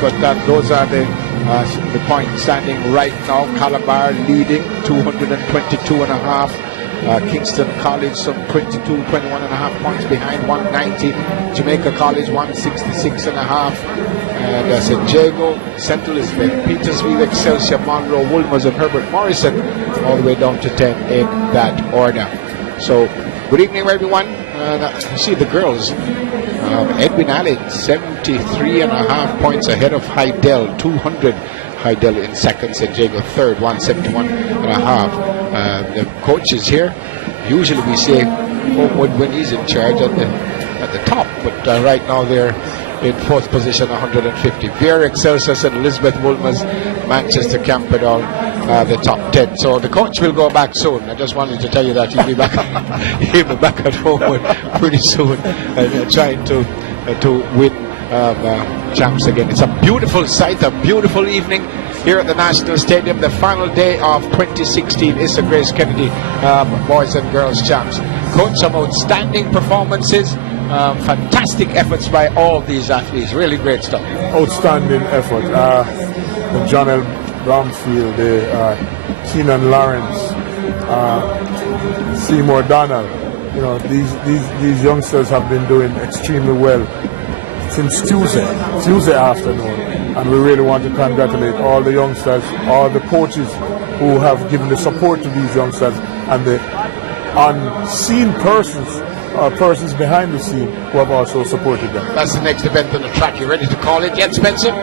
But those are the points standing right now. Calabar leading 222.5. Kingston College some 21.5 points behind, 190. Jamaica College 166.5. And St. Jago, St. Elizabeth, Petersfield, Excelsior, Monroe, Wolmer's and Herbert Morrison all the way down to 10 in that order. So good evening everyone. You see the girls. Edwin Allen 73.5 points ahead of Hydel, 200. Hydel in second, St. Jago third, 171.5. The coaches here, usually we say Homewood when he's in charge at the top, but right now they're in fourth position, 150. Vera Excelsior, St. Elizabeth, Wolmer's, Manchester, Camperdown, the top 10. So the coach will go back soon. I just wanted to tell you that he'll be back. He'll be back at Homewood pretty soon, trying to win champs again. It's a beautiful sight, a beautiful evening here at the National Stadium. The final day of 2016 is the Grace Kennedy Boys and Girls Champs. Coach, some outstanding performances, fantastic efforts by all these athletes. Really great stuff. Outstanding effort. The John L. Bromfield, the Keenan Lawrence, Seymour Donald. These youngsters have been doing extremely well since Tuesday afternoon, and we really want to congratulate all the youngsters, all the coaches who have given the support to these youngsters, and the unseen persons behind the scene who have also supported them. That's the next event on the track. You ready to call it yet, Spencer?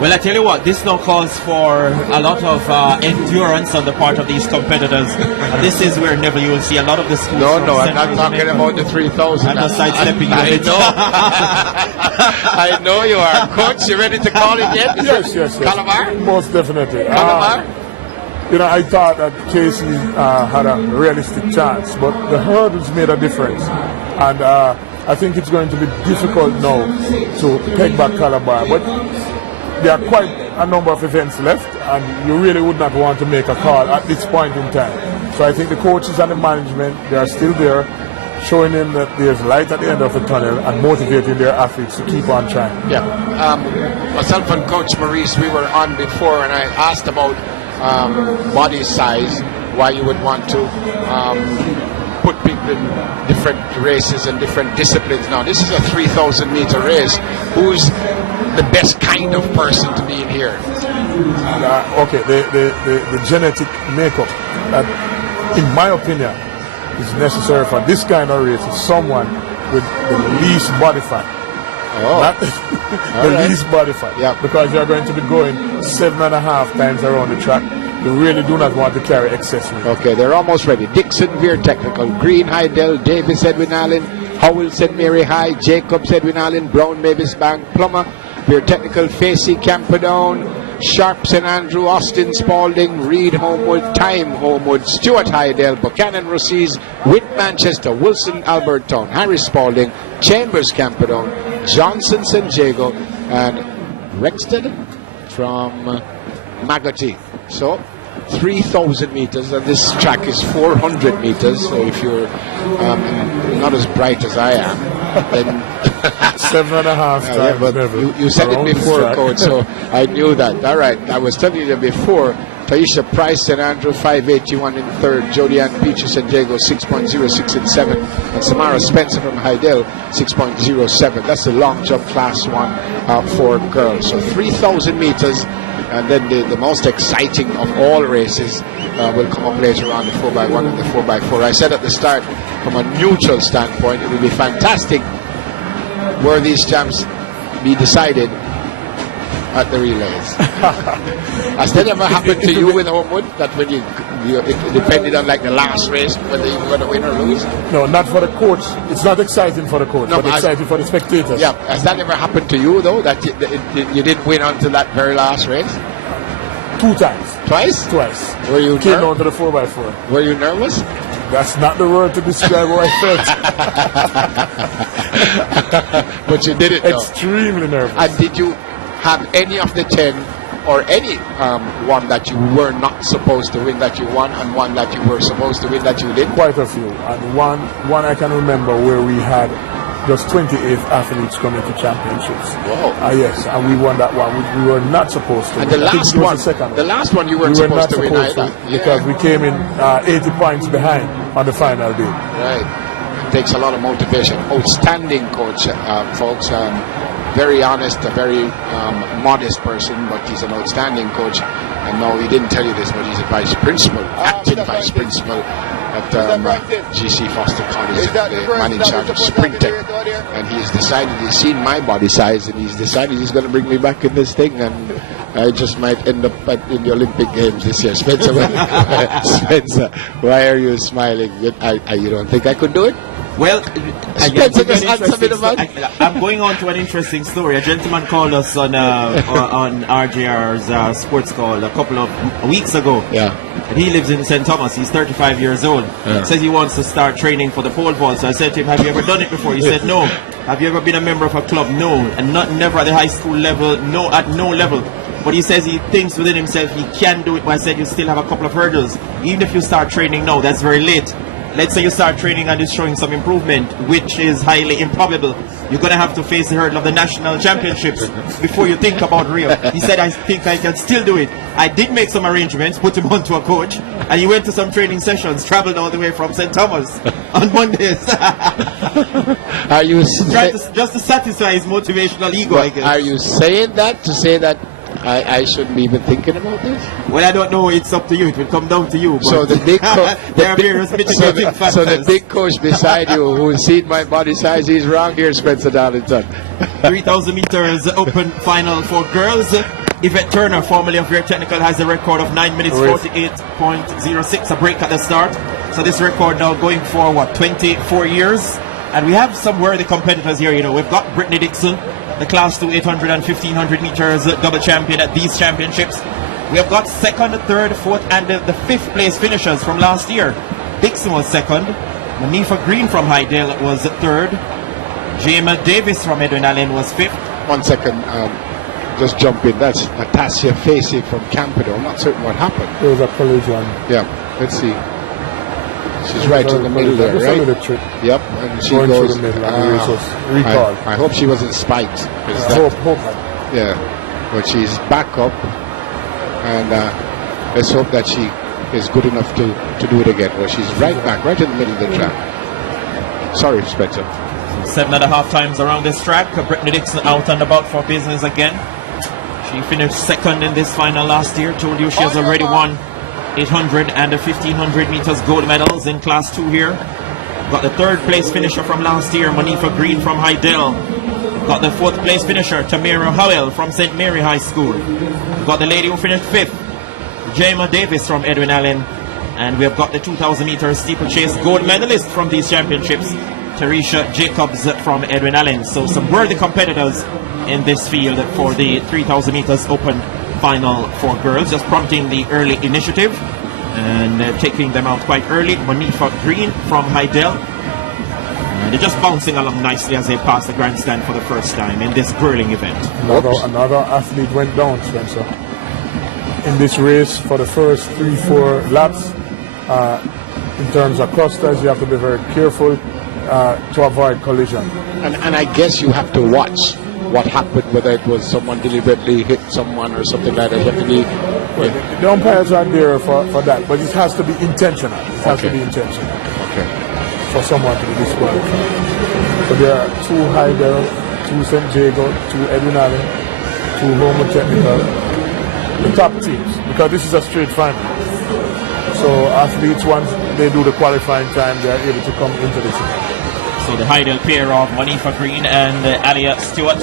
Well, I tell you what, this now calls for a lot of endurance on the part of these competitors. And this is where never you will see a lot of the schools. No, I'm not talking about the 3,000. I'm not sidestepping you. I know. I know you are. Coach, you ready to call it yet? Yes. Calabar? Most definitely. Calabar? I thought that Casey had a realistic chance, but the hurdles made a difference. And I think it's going to be difficult now to take back Calabar. But there are quite a number of events left, and you really would not want to make a call at this point in time. So I think the coaches and the management, they are still there, showing them that there's light at the end of the tunnel and motivating their athletes to keep on trying. Yeah. Myself and Coach Maurice, we were on before, and I asked about body size, why you would want to put people in different races and different disciplines. Now, this is a 3,000 meter race. Who's the best kind of person to be in here? The genetic makeup that, in my opinion, is necessary for this kind of race is someone with the least body fat. Least body fat. Yeah. Because you're going to be going 7.5 times around the track. You really do not want to carry excess weight. Okay, they're almost ready. Dixon, Veer Technical, Green, Hydel, Davis, Edwin Allen, Howell, St. Mary High, Jacobs, Edwin Allen, Brown, Mavis Bank, Plummer, Veer Technical, Facey, Camperdown, Sharp, St. Andrew, Austin, Spalding, Reed, Homewood, Time, Homewood, Stuart, Hydel, Buchanan, Rossies, Witt, Manchester, Wilson, Albertown, Harris, Spalding, Chambers, Camperdown, Johnson, St. Jago, and Rexted from Magotty. So 3,000 meters, and this track is 400 meters. So if you're not as bright as I am, then 7.5 times. But you said it before, Coach, so I knew that. All right, I was telling you before. Taisha Price, St. Andrew, 5.81 in third. Jodianne Peaches, St. Jago, 6.06 in seventh. And Samara Spencer from Hydel, 6.07. That's the long jump class 1 for girls. So 3,000 meters. And then the most exciting of all races will come up later on, the 4x1 and the 4x4. I said at the start, from a neutral standpoint, it would be fantastic were these champs be decided at the relays. Has that ever happened to you with Homewood, that when it depended on like the last race whether you were going to win or lose? No, not for the coach. It's not exciting for the coach, but exciting for the spectators. Yeah, has that ever happened to you though, that you didn't win until that very last race? 2 times. Twice? Twice. Were you came down to the 4x4? Were you nervous? That's not the word to describe how I felt. But you did it though. Extremely nervous. And did you have any of the 10 or any one that you were not supposed to win that you won, and one that you were supposed to win that you did? Quite a few. And one I can remember where we had just 28 athletes coming to championships. Wow. Yes, and we won that one. We were not supposed to and win. The last one you weren't supposed to win either. Because we came in 80 points behind on the final day. Right. It takes a lot of motivation. Outstanding coach, folks. Very honest, a very modest person, but he's an outstanding coach. And no, he didn't tell you this, but he's a vice principal, acting vice principal at GC Foster College, the man in charge of Sprintec. And he's decided, he's seen my body size, and he's decided he's going to bring me back in this thing, and I just might end up in the Olympic Games this year. Spencer, Spencer, why are you smiling? You don't think I could do it? Well, I'm going on to an interesting story. A gentleman called us on RJR's sports call a couple of weeks ago. Yeah. And he lives in St. Thomas. He's 35 years old. Yeah. Says he wants to start training for the pole vault. So I said to him, have you ever done it before? He said, no. Have you ever been a member of a club? No. And never at the high school level? No, at no level. But he says he thinks within himself he can do it. But I said you still have a couple of hurdles. Even if you start training now, that's very late. Let's say you start training and it's showing some improvement, which is highly improbable. You're going to have to face the hurdle of the national championships before you think about Rio. He said, I think I can still do it. I did make some arrangements, put him onto a coach, and he went to some training sessions, traveled all the way from St. Thomas on Mondays. Are you just to satisfy his motivational ego, I guess. Are you saying that to say that I shouldn't be even thinking about this? Well, I don't know. It's up to you. It will come down to you. So the big so the big coach beside you, who's seen my body size, he's wrong here, Spencer Darlington. 3,000 meters open final for girls. Yvette Turner, formerly of Great Technical, has a record of 9 minutes 48.06, a break at the start. So this record now going for 24 years. And we have some worthy competitors here. We've got Brittany Dixon, the Class 2 800 and 1500 meters double champion at these championships. We have got second, third, fourth, and the fifth place finishers from last year. Dixon was second. Manifa Green from Hydale was third. Jema Davis from Edwin Allen was fifth. 1 second, just jump in. That's Natasha Facey from Campido. I'm not certain what happened. It was a collision. Yeah, let's see. She's right in the middle there, right? Yep, and she going goes. Through the middle, and I hope she wasn't spiked. Hope. Yeah, but she's back up, and let's hope that she is good enough to do it again. Well, she's right back, right in the middle of the track. Sorry, Spencer. 7.5 times around this track. Brittany Dixon out and about for business again. She finished second in this final last year. Told you she has already won 800 and the 1500 meters gold medals in class 2 here. Got the third place finisher from last year, Manifa Green from Hydale. Got the fourth place finisher, Tamira Howell from St. Mary High School. Got the lady who finished fifth, Jema Davis from Edwin Allen. And we have got the 2000 meters steeplechase gold medalist from these championships, Teresha Jacobs from Edwin Allen. So some worthy competitors in this field for the 3000 meters open final for girls, just prompting the early initiative and taking them out quite early. Manifa Green from Hydale, and they're just bouncing along nicely as they pass the grandstand for the first time in this whirling event. Another athlete went down, Spencer, in this race for the first 3-4 laps. In terms of clusters, you have to be very careful to avoid collision. And I guess you have to watch what happened, whether it was someone deliberately hit someone or something like that. You have to be. The umpires are there for that, but it has to be intentional. It has to be intentional. Okay. For someone to be disqualified. So there are 2 Hydale, 2 St. Jago, 2 Edwin Allen, 2 Homewood Technical, the top teams, because this is a straight final. So athletes, once they do the qualifying time, they are able to come into this event. So the Heidel pair of Monifa Green and Alia Stewart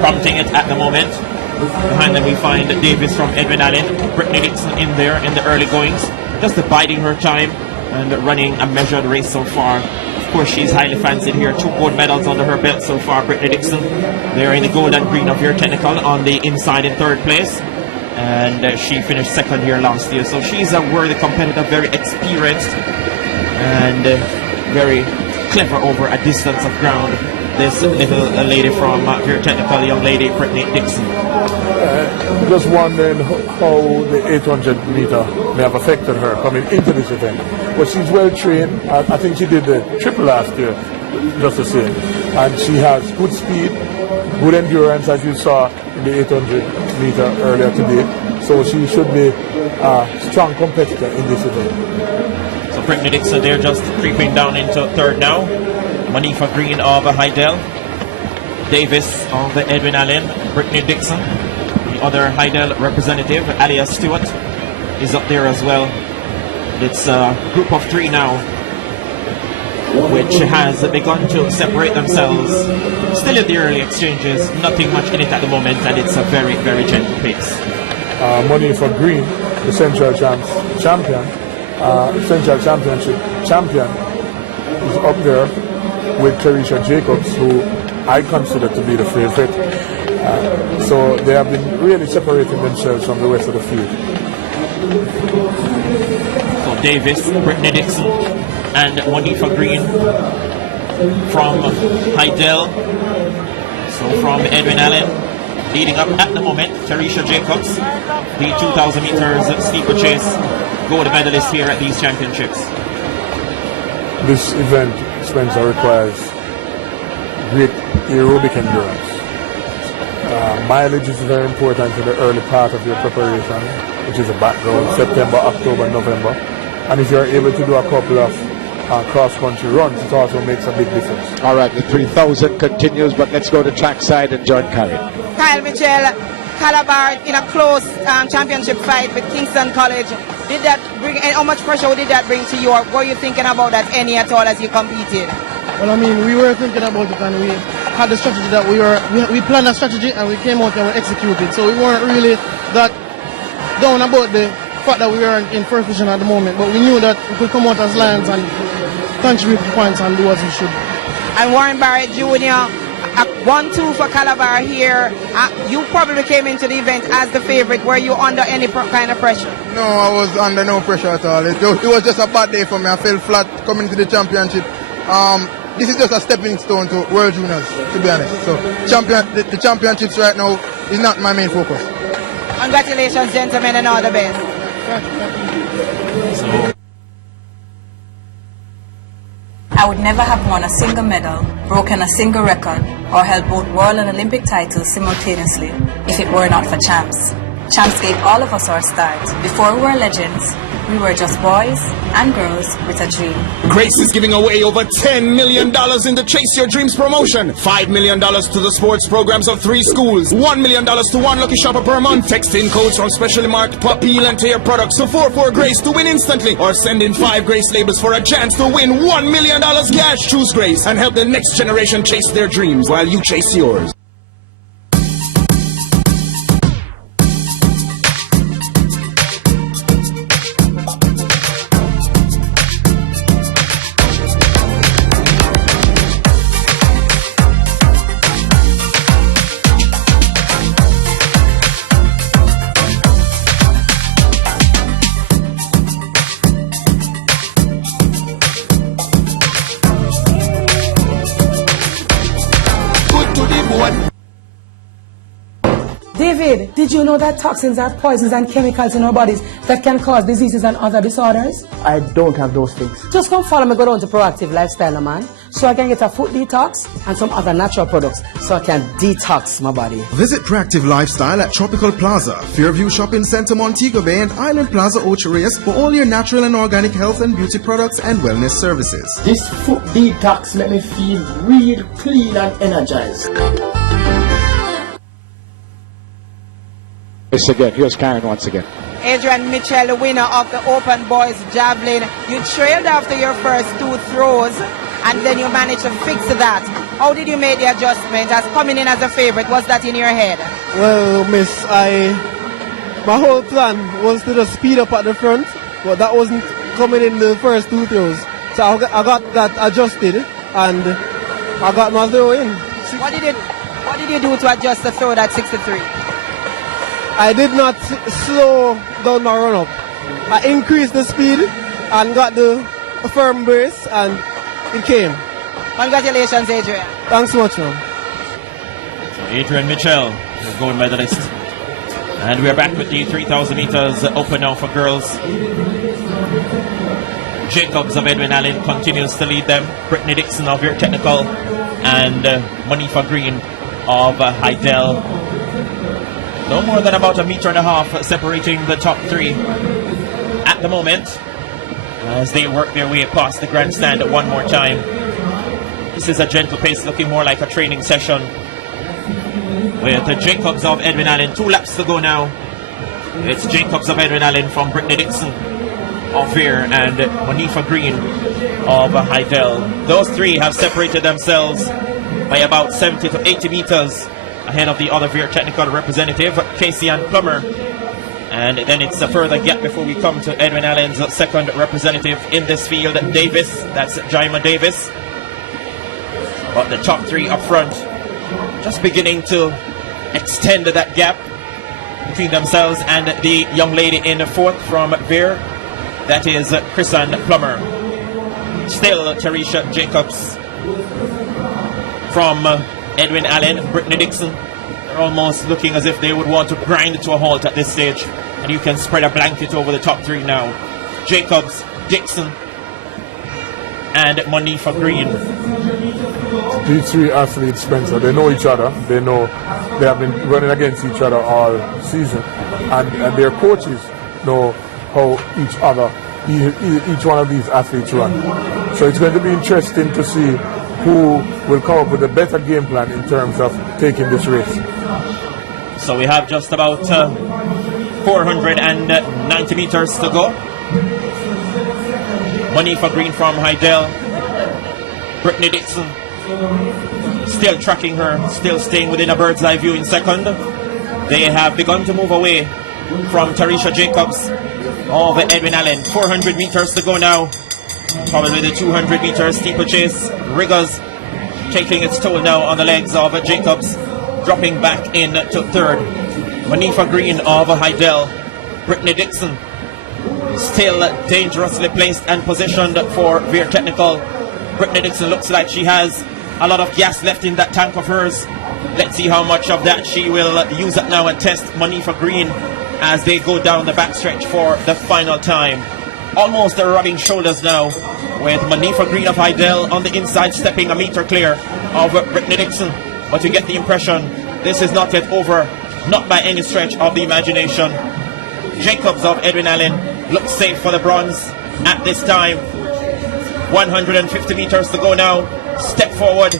prompting it at the moment. Behind them we find Davis from Edwin Allen, Brittany Dixon in there in the early goings, just biding her time and running a measured race so far. Of course, she's highly fancied here. 2 gold medals under her belt so far, Brittany Dixon. They're in the gold and green of your technical on the inside in 3rd place. And she finished 2nd here last year. So she's a worthy competitor, very experienced and very clever over a distance of ground. This little lady from your technical, young lady, Brittany Dixon. Just wondering how the 800 meter may have affected her coming into this event. But she's well trained. I think she did the triple last year, just the same. And she has good speed, good endurance, as you saw in the 800 meter earlier today. So she should be a strong competitor in this event. So Brittany Dixon there just creeping down into 3rd now. Monifa Green of Heidel, Davis of Edwin Allen, Brittany Dixon, the other Heidel representative, Alia Stewart, is up there as well. It's a group of 3 now, which has begun to separate themselves. Still in the early exchanges, nothing much in it at the moment, and it's a very, very gentle pace. Monifa Green, the Central Championship champion, is up there with Teresha Jacobs, who I consider to be the favorite. So they have been really separating themselves from the rest of the field. So Davis, Brittany Dixon, and Monifa Green from Heidel. So from Edwin Allen, leading up at the moment, Teresha Jacobs, the 2,000 meters steeplechase gold medalist here at these championships. This event, Spencer, requires great aerobic endurance. Mileage is very important in the early part of your preparation, which is a background, September, October, November. And if you're able to do a couple of cross-country runs, it also makes a big difference. All right, the 3,000 continues, but let's go to trackside and join Kyle. Kyle Mitchell, Calabar in a close championship fight with Kingston College. Did that bring, and how much pressure did that bring to you? Or were you thinking about that any at all as you competed? Well, I mean, we were thinking about it, and we had the strategy that we planned a strategy, and we came out and we executed. So we weren't really that down about the fact that we were in first position at the moment, but we knew that we could come out as Lions and contribute points and do as we should. And Warren Barrett Jr., 1-2 for Calabar here. You probably came into the event as the favorite. Were you under any kind of pressure? No, I was under no pressure at all. It was just a bad day for me. I fell flat coming to the championship. This is just a stepping stone to World Juniors, to be honest. So the championships right now is not my main focus. Congratulations, gentlemen, and all the best. I would never have won a single medal, broken a single record, or held both world and Olympic titles simultaneously if it were not for Champs. Champs gave all of us our start. Before we were legends, we were just boys and girls with a dream. Grace is giving away over $10 million in the Chase Your Dreams promotion. $5 million to the sports programs of 3 schools. $1 million to one lucky shopper per month. Text in codes from specially marked Pop Peel and Tear products to 44Grace to win instantly. Or send in 5 Grace labels for a chance to win $1 million cash. Choose Grace and help the next generation chase their dreams while you chase yours. David, did you know that toxins are poisons and chemicals in our bodies that can cause diseases and other disorders? I don't have those things. Just come follow me, go down to Proactive Lifestyle, man, so I can get a foot detox and some other natural products so I can detox my body. Visit Proactive Lifestyle at Tropical Plaza, Fairview Shopping Center, Montego Bay, and Island Plaza, Ocho Rios for all your natural and organic health and beauty products and wellness services. This foot detox makes me feel real clean and energized. This again. Here's Karen once again. Adrian Mitchell, the winner of the Open Boys Javelin. You trailed after your first 2 throws, and then you managed to fix that. How did you make the adjustment as coming in as a favorite? Was that in your head? Well, miss, my whole plan was to just speed up at the front, but that wasn't coming in the first 2 throws. So I got that adjusted, and I got my throw in. What did you do to adjust the throw at 63? I did not slow down my run-up. I increased the speed and got the firm brace, and it came. Congratulations, Adrian. Thanks so much, man. So Adrian Mitchell, the gold medalist. And we're back with the 3,000 meters open now for girls. Jacobs of Edwin Allen continues to lead them. Brittany Dixon of Veer Technical and Monifa Green of Heidel. No more than about 1.5 meters separating the top 3 at the moment as they work their way past the grandstand one more time. This is a gentle pace, looking more like a training session with the Jacobs of Edwin Allen. 2 laps to go now. It's Jacobs of Edwin Allen from Brittany Dixon of Veer and Monifa Green of Heidel. Those 3 have separated themselves by about 70 to 80 meters ahead of the other Veer Technical representative, Casey Ann Plummer. And then it's a further gap before we come to Edwin Allen's second representative in this field, Davis. That's Jaima Davis. But the top 3 up front just beginning to extend that gap between themselves and the young lady in the 4th from Veer. That is Chris Ann Plummer. Still Tarisha Jacobs from Edwin Allen, Brittany Dixon. They're almost looking as if they would want to grind to a halt at this stage. And you can spread a blanket over the top 3 now. Jacobs, Dixon, and Monifa Green. These 3 athletes, Spencer, they know each other. They know they have been running against each other all season. And their coaches know how each one of these athletes run. So it's going to be interesting to see who will come up with a better game plan in terms of taking this race. So we have just about 490 meters to go. Monifa Green from Heidel. Brittany Dixon still tracking her, still staying within a bird's eye view in second. They have begun to move away from Tarisha Jacobs of Edwin Allen. 400 meters to go now. Probably the 200 meters steeplechase. Riggers taking its toll now on the legs of Jacobs, dropping back in to 3rd. Monifa Green of Heidel. Brittany Dixon still dangerously placed and positioned for Veer Technical. Brittany Dixon looks like she has a lot of gas left in that tank of hers. Let's see how much of that she will use up now and test Monifa Green as they go down the backstretch for the final time. Almost rubbing shoulders now with Monifa Green of Heidel on the inside, stepping 1 meter clear of Brittany Dixon. But you get the impression this is not yet over, not by any stretch of the imagination. Jacobs of Edwin Allen looks safe for the bronze at this time. 150 meters to go now. Step forward,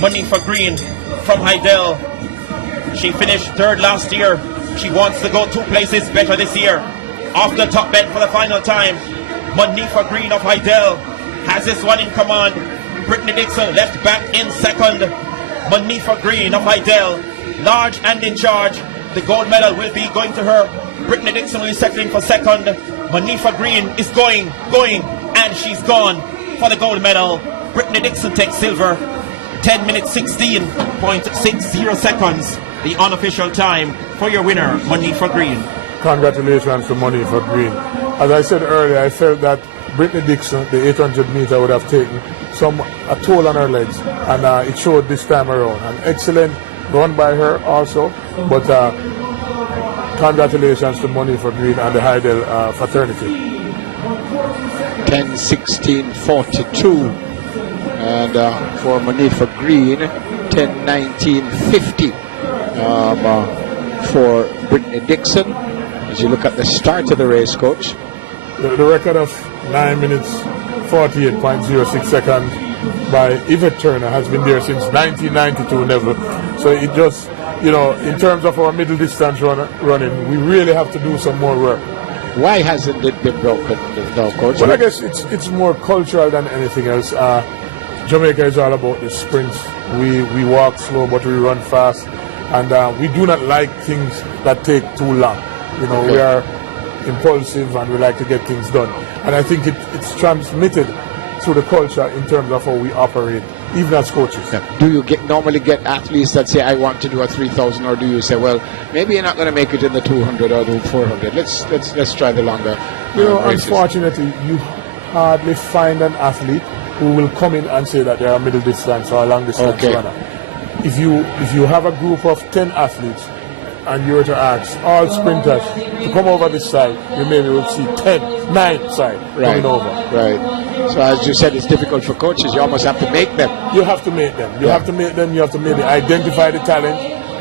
Monifa Green from Heidel. She finished 3rd last year. She wants to go 2 places better this year. Off the top bed for the final time. Monifa Green of Heidel has this one in command. Brittany Dixon left back in second. Monifa Green of Heidel, large and in charge. The gold medal will be going to her. Brittany Dixon will be settling for second. Monifa Green is going, and she's gone for the gold medal. Brittany Dixon takes silver. 10 minutes 16.60 seconds, the unofficial time for your winner, Monifa Green. Congratulations to Monifa Green. As I said earlier, I felt that Brittany Dixon, the 800 meter, would have taken a toll on her legs, and it showed this time around. An excellent run by her also, but congratulations to Monifa Green and the Heidel fraternity. 10:16:42, and for Monifa Green, 10:19:50 for Brittany Dixon. As you look at the start of the race, Coach. The record of 9 minutes 48.06 seconds by Yvette Turner has been there since 1992, Neville. So it just you know, in terms of our middle distance running, we really have to do some more work. Why hasn't it been broken, though, Coach? Well, I guess it's more cultural than anything else. Jamaica is all about the sprints. We walk slow, but we run fast. And we do not like things that take too long. You know, we are impulsive and we like to get things done. And I think it's transmitted through the culture in terms of how we operate, even as coaches. Do you normally get athletes that say, I want to do a 3,000, or do you say, well, maybe you're not going to make it in the 200 or the 400. Let's try the longer You know, races. unfortunately, you hardly find an athlete who will come in and say that they're a middle distance or a long distance runner. If you have a group of 10 athletes and you were to ask all sprinters to come over this side, you maybe will see 9 coming over. Right. So as you said, it's difficult for coaches. You almost have to make them. You have to make them. You have to make them. You have to maybe identify the talent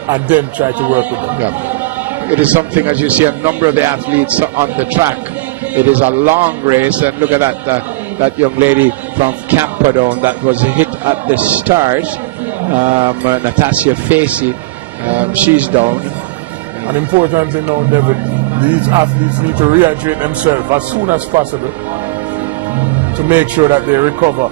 and then try to work with them. Yeah. It is something, as you see a number of the athletes on the track. It is a long race, and look at that young lady from Camperdown that was hit at the start. Natasha Facey, she's down. An important thing now, David, these athletes need to rehydrate themselves as soon as possible to make sure that they recover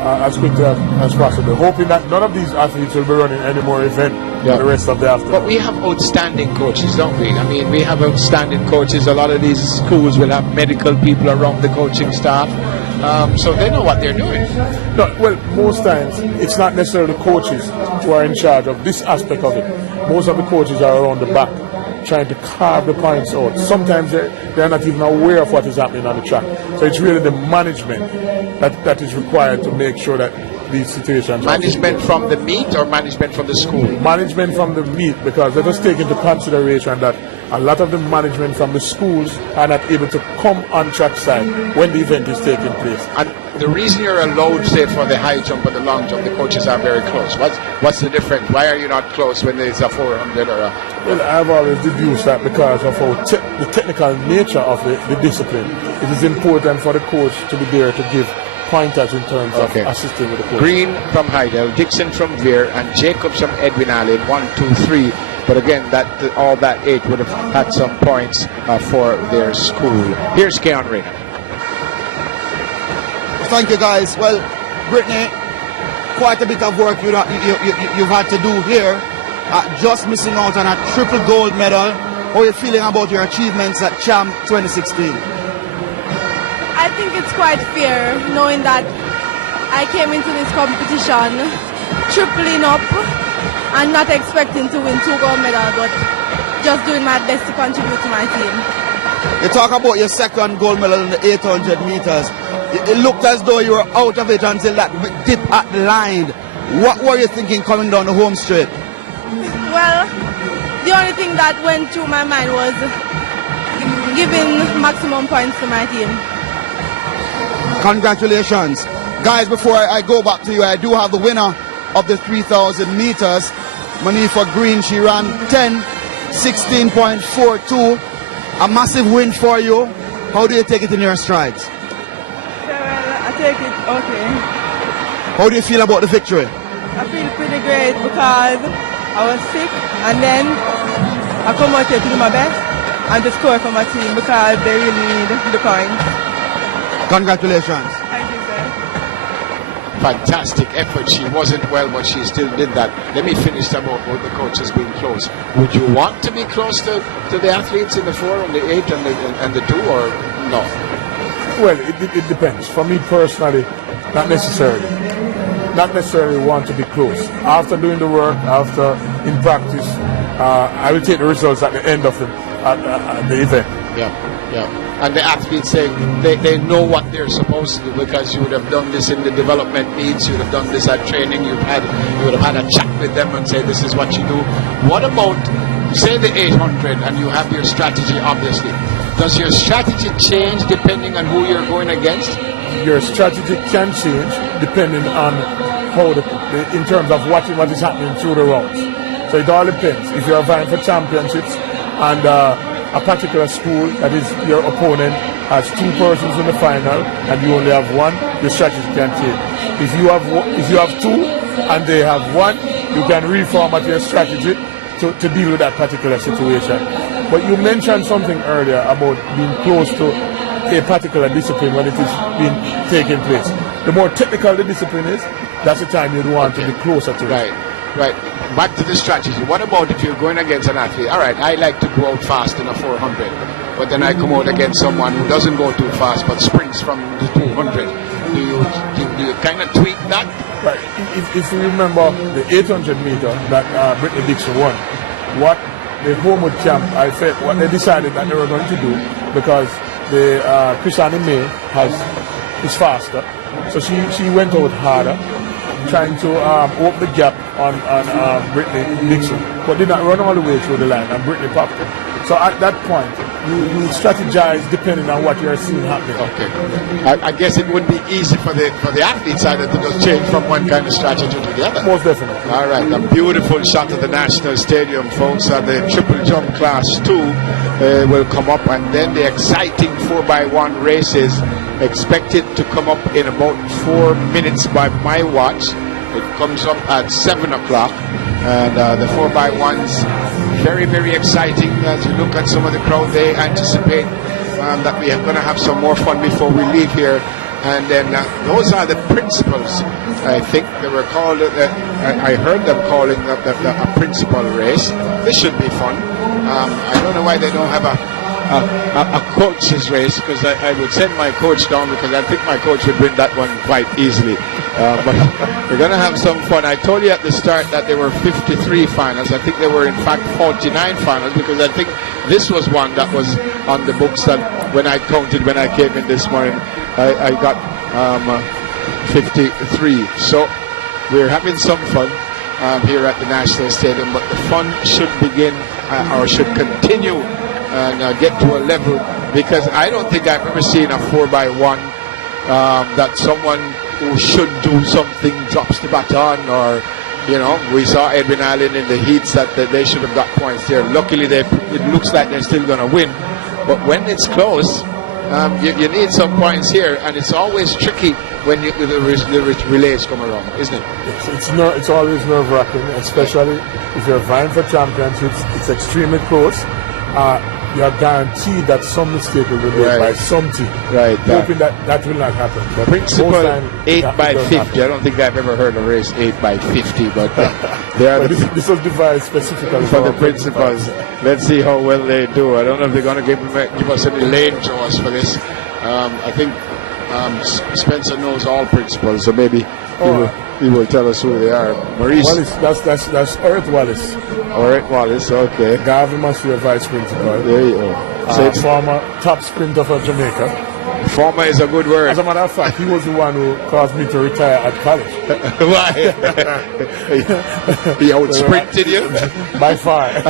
as quickly as possible. Hoping that none of these athletes will be running any more event for the rest of the afternoon. But we have outstanding coaches, don't we? I mean, we have outstanding coaches. A lot of these schools will have medical people around the coaching staff. So they know what they're doing. No, well, most times it's not necessarily the coaches who are in charge of this aspect of it. Most of the coaches are around the back trying to carve the points out. Sometimes they're not even aware of what is happening on the track. So it's really the management that is required to make sure that these situations Management from the meet or management from the school? Management from the meet, because let us take into consideration that a lot of the management from the schools are not able to come on track side when the event is taking place. And the reason you're allowed, say, for the high jump or the long jump, the coaches are very close. What's the difference? Why are you not close when there's a 400 or a... Well, I've always deduced that because of how the technical nature of the discipline. It is important for the coach to be there to give pointers in terms of assisting with the coach. Green from Heidel, Dixon from Veer, and Jacobs from Edwin Allen, 1, 2, 3. But again, all that 8 would have had some points for their school. Here's Keon Rayner. Thank you, guys. Well, Brittany, quite a bit of work you've had to do here. Just missing out on a triple gold medal. How are you feeling about your achievements at Champ 2016? I think it's quite fair knowing that I came into this competition tripling up and not expecting to win 2 gold medals, but just doing my best to contribute to my team. You talk about your second gold medal in the 800 meters. It looked as though you were out of it until that dip at the line. What were you thinking coming down the home straight? Well, the only thing that went through my mind was giving maximum points to my team. Congratulations. Guys, before I go back to you, I do have the winner of the 3,000 meters. Manifa Green, she ran 10:16.42. A massive win for you. How do you take it in your strides? Well, I take it okay. How do you feel about the victory? I feel pretty great because I was sick and then I come out here to do my best and to score for my team because they really need the points. Congratulations. Thank you, sir. Fantastic effort. She wasn't well, but she still did that. Let me finish about the coaches being close. Would you want to be close to the athletes in the 4 and the 8 and the 2, or no? Well, it depends. For me personally, not necessarily. Not necessarily want to be close. After doing the work, in practice, I will take the results at the end of the event. Yeah. And the athletes say they know what they're supposed to do because you would have done this in the development meets, you would have done this at training, you would have had a chat with them and say this is what you do. What about, say, the 800 and you have your strategy, obviously. Does your strategy change depending on who you're going against? Your strategy can change depending on how in terms of what is happening through the rounds. So it all depends. If you're vying for championships and a particular school, that is your opponent, has 2 persons in the final and you only have 1, your strategy can change. If you have 2 and they have 1, you can reformat your strategy to deal with that particular situation. But you mentioned something earlier about being close to a particular discipline when it is being taking place. The more technical the discipline is, that's the time you'd want to be closer to it. Right. Back to the strategy. What about if you're going against an athlete? All right, I like to go out fast in a 400, but then I come out against someone who doesn't go too fast but sprints from the 200. Do you kind of tweak that? Right. If you remember the 800 meter that Brittany Dixon won, what the Homewood camp, I felt what they decided that they were going to do, because the Chrisanne May is faster, so she went out harder, trying to open the gap on Brittany Dixon, but did not run all the way through the line, and Brittany popped it. So at that point, you strategize depending on what you're seeing happening. Okay. I guess it would be easy for the athletes either to just change from one kind of strategy to the other. Most definitely. All right, a beautiful shot at the National Stadium, folks. The triple jump class 2 will come up, and then the exciting 4x1 races expected to come up in about 4 minutes by my watch. It comes up at 7 o'clock, and the 4x1s, very, very exciting. As you look at some of the crowd, they anticipate that we are going to have some more fun before we leave here. And then those are the principals, I think they were called. I heard them calling a principal race. This should be fun. I don't know why they don't have a coach's race, because I would send my coach down, because I think my coach would win that one quite easily. But we're going to have some fun. I told you at the start that there were 53 finals. I think there were in fact 49 finals, because I think this was one that was on the books that when I counted when I came in this morning, I got 53. So we're having some fun here at the National Stadium, but the fun should begin or should continue and get to a level, because I don't think I've ever seen a 4x1 that someone who should do something drops the baton, or we saw Edwin Allen in the heats that they should have got points there. Luckily, it looks like they're still going to win, but when it's close, you need some points here, and it's always tricky when the relays come around, isn't it? It's always nerve-wracking, especially if you're vying for championships. It's extremely close. You're guaranteed that some mistake will be made by some team. Right. Hoping that will not happen. But principal 8x50. I don't think I've ever heard a race 8x50, but this was devised specifically for the principals. Let's see how well they do. I don't know if they're going to give us any lane chores for this. I think Spencer knows all principals, so maybe he will tell us who they are. Maurice Wallace, that's Earth Wallace. Earth Wallace, okay. Garvin Monsieur, vice principal. There you go. Former top sprinter for Jamaica. Former is a good word. As a matter of fact, he was the one who caused me to retire at college. Why? He outsprinted you? By far.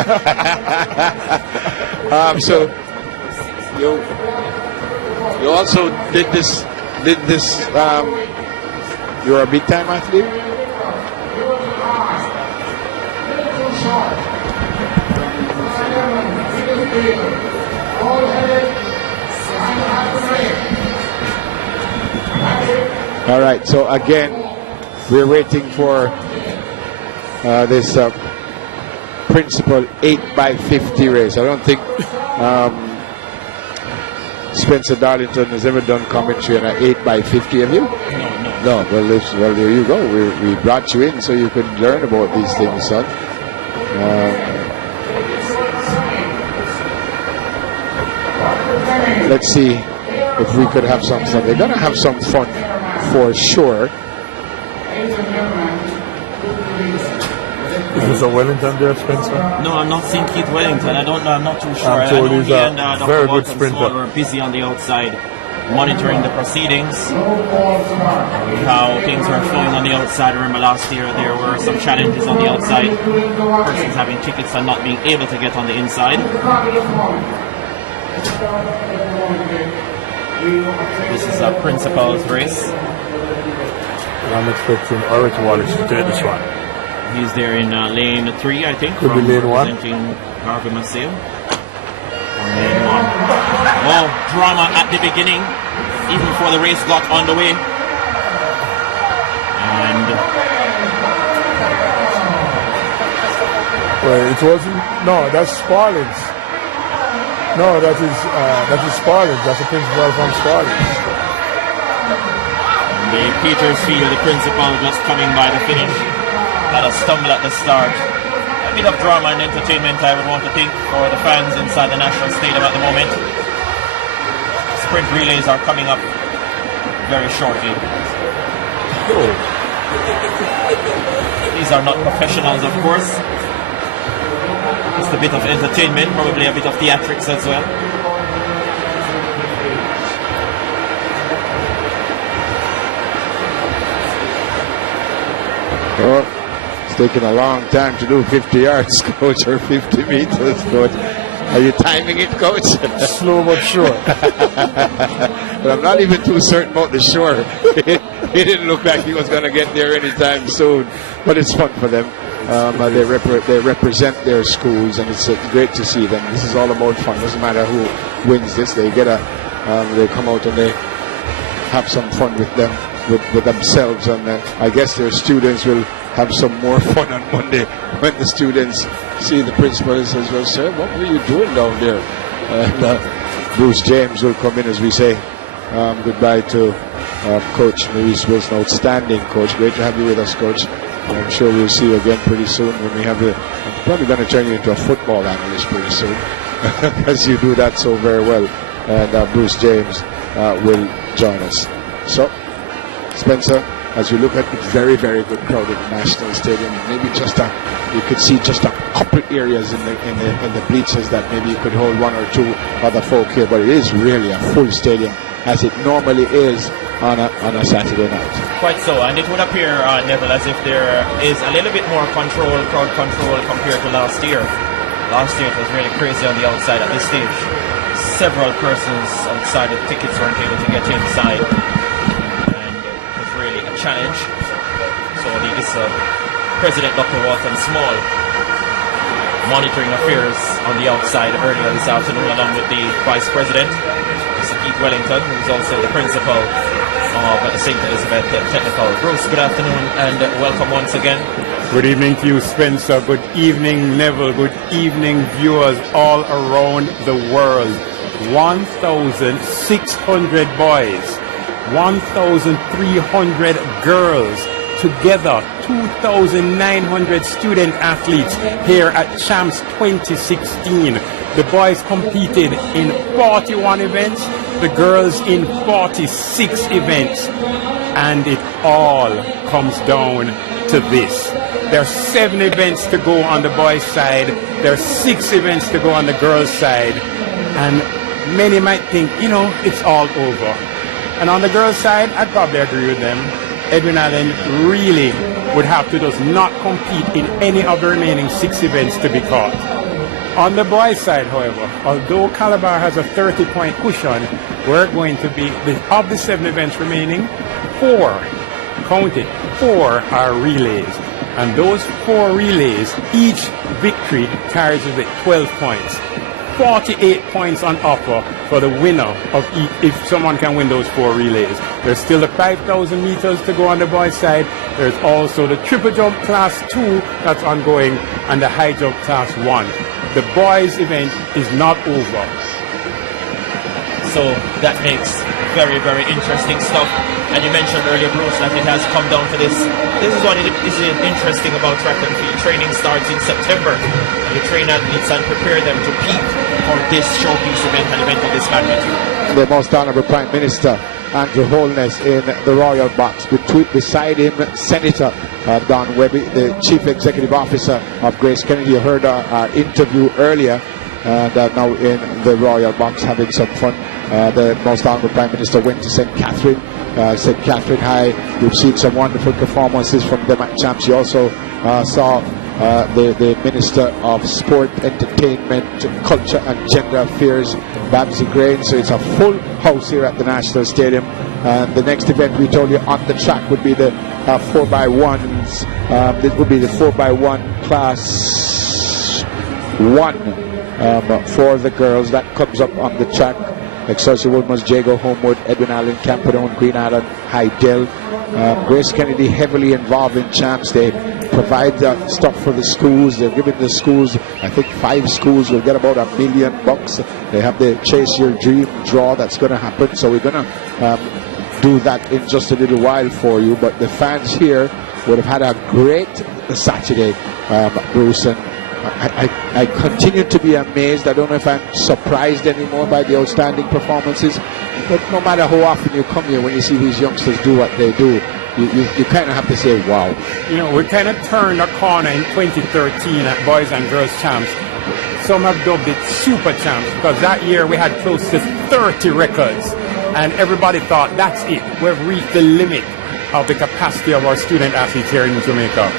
So you also did this. You're a big time athlete? All right, so again, we're waiting for this principal 8x50 race. I don't think Spencer Darlington has ever done commentary on an 8x50, have you? No. Well, there you go. We brought you in so you could learn about these things, son. Let's see if we could have some fun. They're going to have some fun for sure. Is this a Wellington there, Spencer? No, I'm not seeing Keith Wellington. I don't know. I'm not too sure. I'm told he's a Dr. very good Walton sprinter. Small were busy on the outside, monitoring the proceedings, how things were flowing on the outside. Remember last year there were some challenges on the outside, persons having tickets and not being able to get on the inside. This is a principal's race. I'm expecting Eric Wallace to take this one. He's there in lane 3, I think. Could be lane 1. Representing Harvey Massey. Lane 1. Oh, drama at the beginning, even before the race got underway. And Well, it wasn't. No, that's Sparlings. No, that is Sparlings. That's the principal from Sparlings. The Petersfield, the principal, just coming by the finish. Had a stumble at the start. A bit of drama and entertainment, I would want to think, for the fans inside the National Stadium at the moment. Sprint relays are coming up very shortly. Oh. These are not professionals, of course. Just a bit of entertainment, probably a bit of theatrics as well. Well, it's taking a long time to do 50 yards, coach, or 50 meters, coach. Are you timing it, coach? Slow but sure. But I'm not even too certain about the sure. It didn't look like he was going to get there anytime soon. But it's fun for them. They represent their schools, and it's great to see them. This is all about fun. Doesn't matter who wins this. They get they come out and they have some fun with them, with themselves, and I guess their students will have some more fun on Monday when the students see the principal and says, "Well, sir, what were you doing down there?" And Bruce James will come in as we say goodbye to Coach Maurice Wilson. Outstanding coach. Great to have you with us, Coach. I'm sure we'll see you again pretty soon when we have I'm probably going to turn you into a football analyst pretty soon because you do that so very well. And Bruce James will join us. So, Spencer, as we look at the very, very good crowd at the National Stadium, maybe you could see just a couple areas in the bleachers that maybe you could hold one or two other folk here, but it is really a full stadium as it normally is on a Saturday night. Quite so, and it would appear, Neville, as if there is a little bit more crowd control compared to last year. Last year it was really crazy on the outside at this stage. Several persons outside the tickets weren't able to get inside. Challenge. So the ISA President Dr. Walton Small monitoring affairs on the outside earlier this afternoon along with the Vice President, Mr. Keith Wellington, who is also the principal of St. Elizabeth Technical. Bruce, good afternoon and welcome once again. Good evening to you, Spencer. Good evening, Neville. Good evening, viewers all around the world. 1,600 boys. 1,300 girls, together 2,900 student athletes here at Champs 2016. The boys competed in 41 events, the girls in 46 events, and it all comes down to this. There are 7 events to go on the boys' side, there are 6 events to go on the girls' side, and many might think, it's all over. And on the girls' side, I'd probably agree with them. Edwin Allen really would have to just not compete in any of the remaining 6 events to be caught. On the boys' side, however, although Calabar has a 30-point cushion, we're going to be, of the 7 events remaining, 4, count it, 4 are relays. And those 4 relays, each victory carries with it 12 points. 48 points on offer for the winner of each, if someone can win those 4 relays. There's still the 5,000 meters to go on the boys' side. There's also the triple jump class 2 that's ongoing and the high jump class 1. The boys' event is not over. So that makes very, very interesting stuff. And you mentioned earlier, Bruce, that it has come down to this. This is what is interesting about track and field. Training starts in September. You train athletes and prepare them to peak for this showpiece event, an event of this magnitude. The most honorable Prime Minister Andrew Holness in the Royal Box. Beside him, Senator Don Webby, the Chief Executive Officer of Grace Kennedy. You heard our interview earlier, and now in the Royal Box having some fun. The most honorable Prime Minister went to St. Catherine. St. Catherine High. We've seen some wonderful performances from them at Champs. You also saw the Minister of Sport, Entertainment, Culture and Gender Affairs, Babsy Grain. So it's a full house here at the National Stadium. The next event we told you on the track would be the 4x1s. This would be the 4x1 class 1 for the girls. That comes up on the track. Excelsior Woolmans, Jago, Homewood, Edwin Allen, Camperdown, Green Island, Hydel. Grace Kennedy heavily involved in Champs. They provide stuff for the schools. They're giving the schools, I think 5 schools will get about $1 million. They have the Chase Your Dream draw that's going to happen. So we're going to do that in just a little while for you. But the fans here would have had a great Saturday, Bruce. And I continue to be amazed. I don't know if I'm surprised anymore by the outstanding performances. But no matter how often you come here, when you see these youngsters do what they do, you kind of have to say, wow. You know, we kind of turned a corner in 2013 at Boys and Girls Champs. Some have dubbed it Super Champs because that year we had close to 30 records. And everybody thought, that's it. We've reached the limit of the capacity of our student athletes here in Jamaica.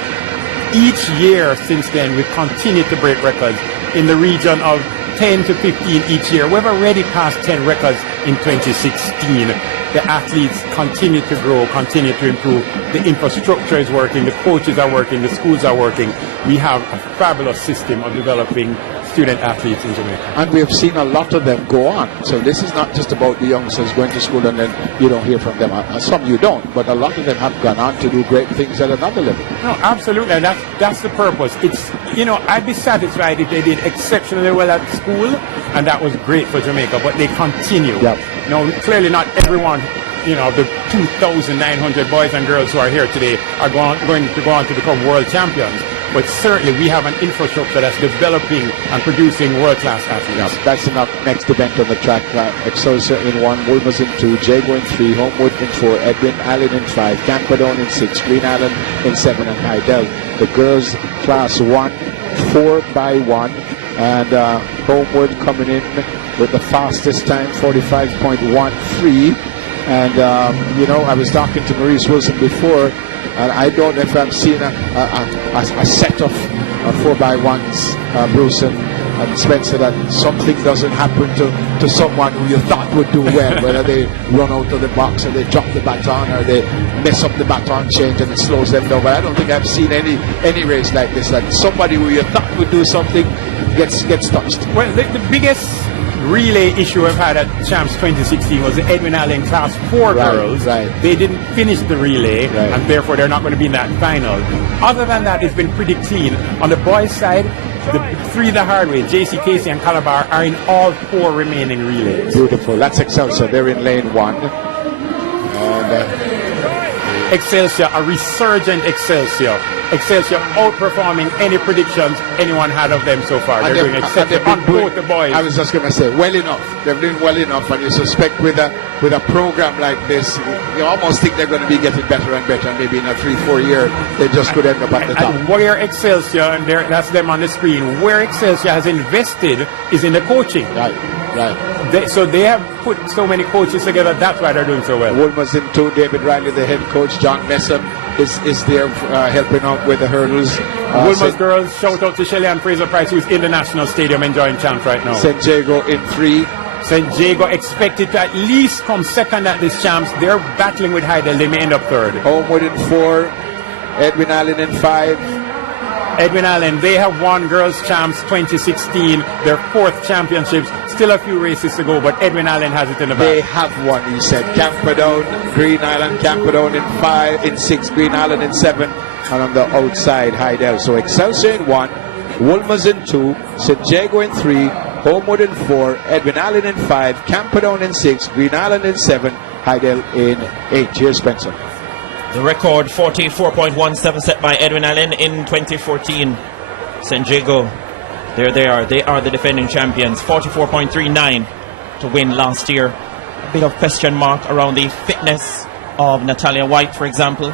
Each year since then, we've continued to break records in the region of 10 to 15 each year. We've already passed 10 records in 2016. The athletes continue to grow, continue to improve. The infrastructure is working, the coaches are working, the schools are working. We have a fabulous system of developing student athletes in Jamaica. And we have seen a lot of them go on. So this is not just about the youngsters going to school and then you don't hear from them. Some you don't, but a lot of them have gone on to do great things at another level. No, absolutely. And that's the purpose. It's, you know, I'd be satisfied if they did exceptionally well at school, and that was great for Jamaica, but they continue. Yep. No, clearly not everyone, you know, the 2,900 boys and girls who are here today are going to go on to become world champions. But certainly we have an infrastructure that's developing and producing world-class athletes. Yeah, that's the next event on the track. Excelsior in 1, Wolmer's in 2, Jago in 3, Homewood in 4, Edwin Allen in 5, Camperdown in 6, Green Island in 7, and Hydel. The girls class 1, 4x1, and Homewood coming in with the fastest time, 45.13. And, you know, I was talking to Maurice Wilson before, and I don't know if I'm seeing a set of 4x1s, Bruce and Spencer, that something doesn't happen to someone who you thought would do well, whether they run out of the box or they drop the baton or they mess up the baton change and it slows them down. But I don't think I've seen any race like this, that somebody who you thought would do something gets touched. Well, the biggest relay issue we've had at Champs 2016 was the Edwin Allen Class 4 girls. Right. They didn't finish the relay, and therefore they're not going to be in that final. Other than that, it's been pretty clean. On the boys' side, the 3 the hard way, JC, Casey, and Calabar are in all 4 remaining relays. Beautiful. That's Excelsior. They're in lane 1. And Excelsior, a resurgent Excelsior. Excelsior outperforming any predictions anyone had of them so far. They're doing exceptional on both the boys. I was just going to say, well enough. They're doing well enough, and you suspect with a program like this, you almost think they're going to be getting better and better. And maybe in a 3-4 year, they just could end up at the top. And where Excelsior, and that's them on the screen, where Excelsior has invested is in the coaching. Right. So they have put so many coaches together. That's why they're doing so well. Wolmer's in 2. David Riley, the head coach. John Messam is there helping out with the hurdles. Wolmer's girls, shout out to Shelley and Fraser Price, who's in the National Stadium enjoying Champs right now. St. Jago in 3. St. Jago expected to at least come second at this Champs. They're battling with Hydel. They may end up 3rd. Homewood in 4. Edwin Allen in 5. Edwin Allen, they have won Girls Champs 2016, their 4th championships. Still a few races to go, but Edwin Allen has it in the bag. They have won, he said. Camperdown, Green Island, Camperdown in 6, Green Island in 7, and on the outside, Hydel. So Excelsior in 1, Wolmer's in 2, St. Jago in 3, Homewood in 4, Edwin Allen in 5, Camperdown in 6, Green Island in 7, Hydel in 8. Here's Spencer. The record 44.17 set by Edwin Allen in 2014. St. Jago, there they are. They are the defending champions. 44.39 to win last year. A bit of question mark around the fitness of Natalia White, for example.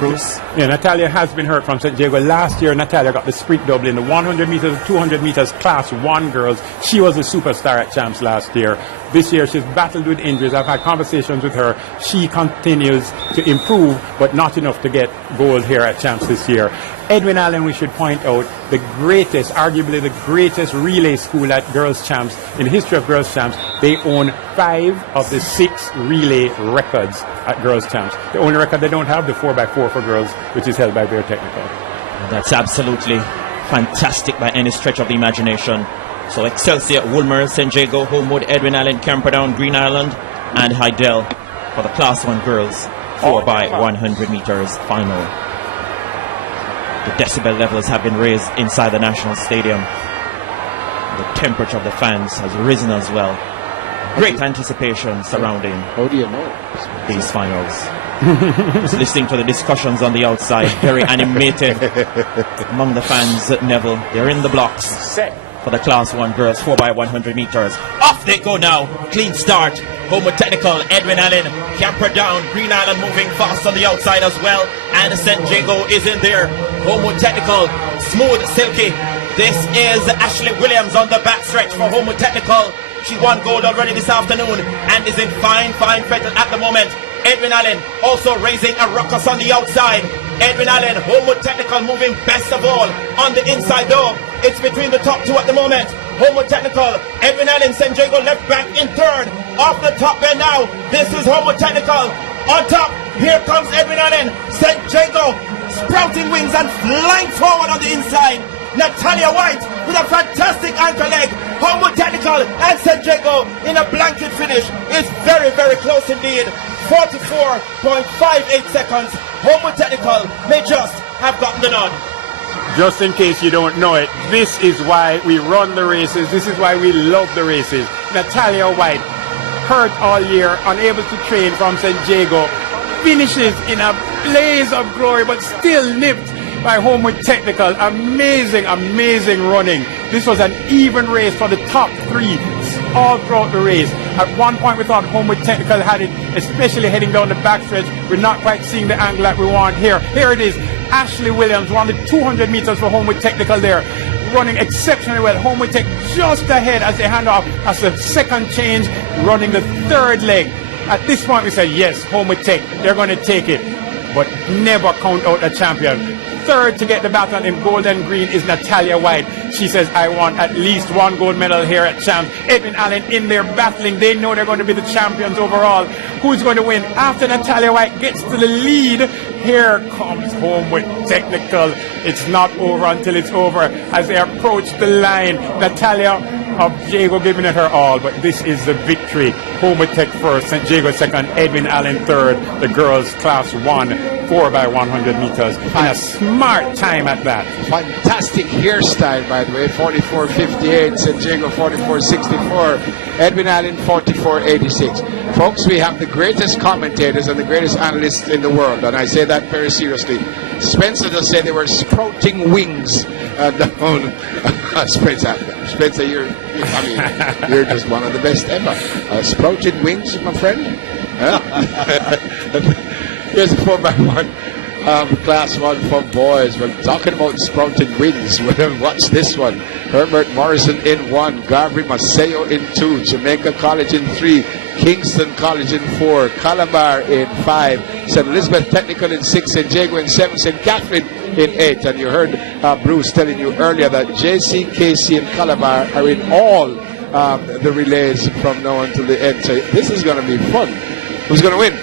Bruce? Yeah, Natalia has been hurt from St. Jago. Last year, Natalia got the sprint double in the 100 meters, 200 meters class 1 girls. She was a superstar at Champs last year. This year, she's battled with injuries. I've had conversations with her. She continues to improve, but not enough to get gold here at Champs this year. Edwin Allen, we should point out, the greatest, arguably the greatest relay school at Girls Champs, in the history of Girls Champs. They own 5 of the 6 relay records at Girls Champs. The only record they don't have, the 4x4 for girls, which is held by Bear Technical. That's absolutely fantastic by any stretch of the imagination. So Excelsior, Wolmer, St. Jago, Homewood, Edwin Allen, Camperdown, Green Island, and Hydel for the Class 1 girls 4x100 meters final. The decibel levels have been raised inside the National Stadium. The temperature of the fans has risen as well. Great anticipation surrounding How do you know these finals. Just listening to the discussions on the outside, very animated among the fans. Neville, they're in the blocks for the Class 1 girls 4x100 meters. Off they go now. Clean start. Homewood Technical, Edwin Allen, camper down. Green Island moving fast on the outside as well. And St. Jago is in there. Homewood Technical, smooth, silky. This is Ashley Williams on the backstretch for Homewood Technical. She won gold already this afternoon and is in fine fettle at the moment. Edwin Allen also raising a ruckus on the outside. Edwin Allen, Homewood Technical moving best of all on the inside though. It's between the top two at the moment. Homewood Technical, Edwin Allen, St. Jago left back in third. Off the top end now. This is Homewood Technical. On top, here comes Edwin Allen. St. Jago sprouting wings and flying forward on the inside. Natalia White with a fantastic anchor leg. Homewood Technical and St. Jago in a blanket finish. It's very, very close indeed. 44.58 seconds. Homewood Technical may just have gotten the nod. Just in case you don't know it, this is why we run the races. This is why we love the races. Natalia White, hurt all year, unable to train from St. Jago, finishes in a blaze of glory, but still nipped by Homewood Technical. Amazing, amazing running. This was an even race for the top three all throughout the race. At one point we thought Homewood Technical had it, especially heading down the backstretch. We're not quite seeing the angle that we want here. Here it is. Ashley Williams won the 200 meters for Homewood Technical there, running exceptionally well. Homewood Tech just ahead as they hand off as the second change, running the third leg. At this point we said, yes, Homewood Tech, they're going to take it, but never count out a champion. Third to get the baton in gold and green is Natalia White. She says, I want at least one gold medal here at Champs. Edwin Allen in there battling. They know they're going to be the champions overall. Who's going to win? After Natalia White gets to the lead, here comes Homewood Technical. It's not over until it's over as they approach the line. Natalia of Jago giving it her all, but this is the victory. Homewood Tech first, St. Jago second, Edwin Allen third. The girls Class 1, 4x100 meters. And a smart time at that. Fantastic hairstyle, by the way. 44.58, St. Jago 44.64, Edwin Allen 44.86. Folks, we have the greatest commentators and the greatest analysts in the world, and I say that very seriously. Spencer just said they were sprouting wings down. Spencer, you're just one of the best ever. Sprouted wings, my friend. Here's a 4x1. Class 1 for boys. We're talking about sprouted wings. Watch this one. Herbert Morrison in 1, Gabri Maceo in 2, Jamaica College in 3, Kingston College in 4, Calabar in 5, St. Elizabeth Technical in 6, St. Jago in 7, St. Catherine in 8. And you heard Bruce telling you earlier that JC, KC, and Calabar are in all the relays from now until the end. So this is going to be fun. Who's going to win?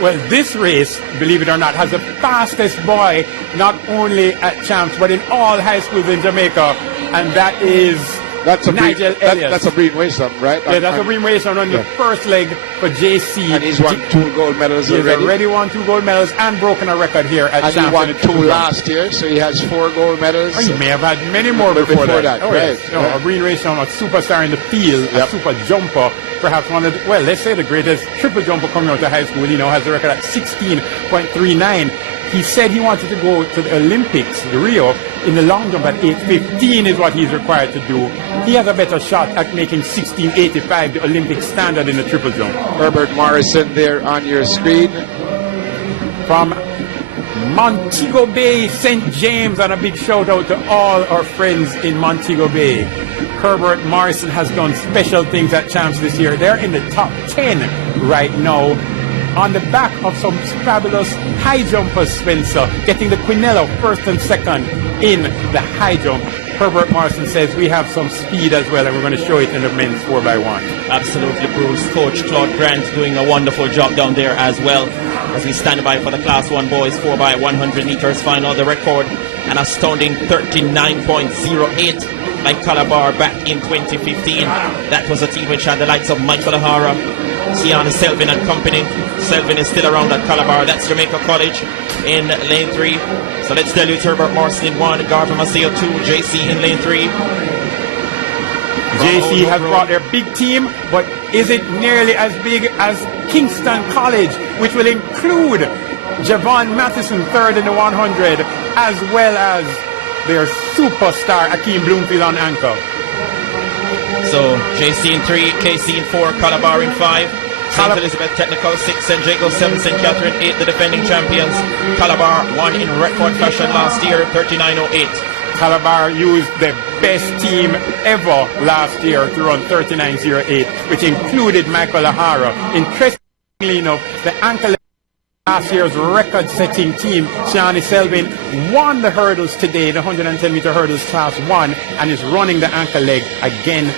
Well, this race, believe it or not, has the fastest boy, not only at Champs, but in all high schools in Jamaica, and that is Nigel Elliott. That's a Breen Wason, right? Yeah, that's a Breen Wason on the first leg for JC. And he's won 2 gold medals already. He's already won 2 gold medals and broken a record here at Champs. And he won 2 last year, so he has 4 gold medals. Oh, he may have had many more before that. Oh, right. Yes. No, a Breen Wason, a superstar in the field, a super jumper. Perhaps one of the, well, let's say the greatest triple jumper coming out of high school, has the record at 16.39. He said he wanted to go to the Olympics, Rio, in the long jump at 8:15 is what he's required to do. He has a better shot at making 16.85 the Olympic standard in the triple jump. Herbert Morrison there on your screen. From Montego Bay, St. James, and a big shout out to all our friends in Montego Bay. Herbert Morrison has done special things at Champs this year. They're in the top 10 right now, on the back of some fabulous high jumpers, Spencer, getting the Quinello first and second in the high jump. Herbert Morrison says we have some speed as well, and we're going to show it in the men's 4x1. Absolutely, Bruce. Coach Claude Grant doing a wonderful job down there as well, as we stand by for the Class 1 boys 4x100 meters final. The record, an astounding 39.08 by Calabar back in 2015. That was a team which had the likes of Michael O'Hara, Sienna Selvin and company. Selvin is still around at Calabar. That's Jamaica College. in lane 3. So let's tell you, Herbert Morrison in 1, Garvin Maceo 2, JC in lane 3. JC has brought their big team, but is it nearly as big as Kingston College, which will include Javon Matheson, third in the 100, as well as their superstar Akeem Bloomfield on anchor. So JC in 3, KC in 4, Calabar in 5, St. Elizabeth Technical 6, St. Jago 7, St. Catherine 8, the defending champions. Calabar won in record fashion last year, 39.08. Calabar used the best team ever last year to run 39.08, which included Michael O'Hara. Interestingly enough, the anchor last year's record-setting team, Shani Selvin, won the hurdles today, the 110-meter hurdles class 1, and is running the anchor leg again.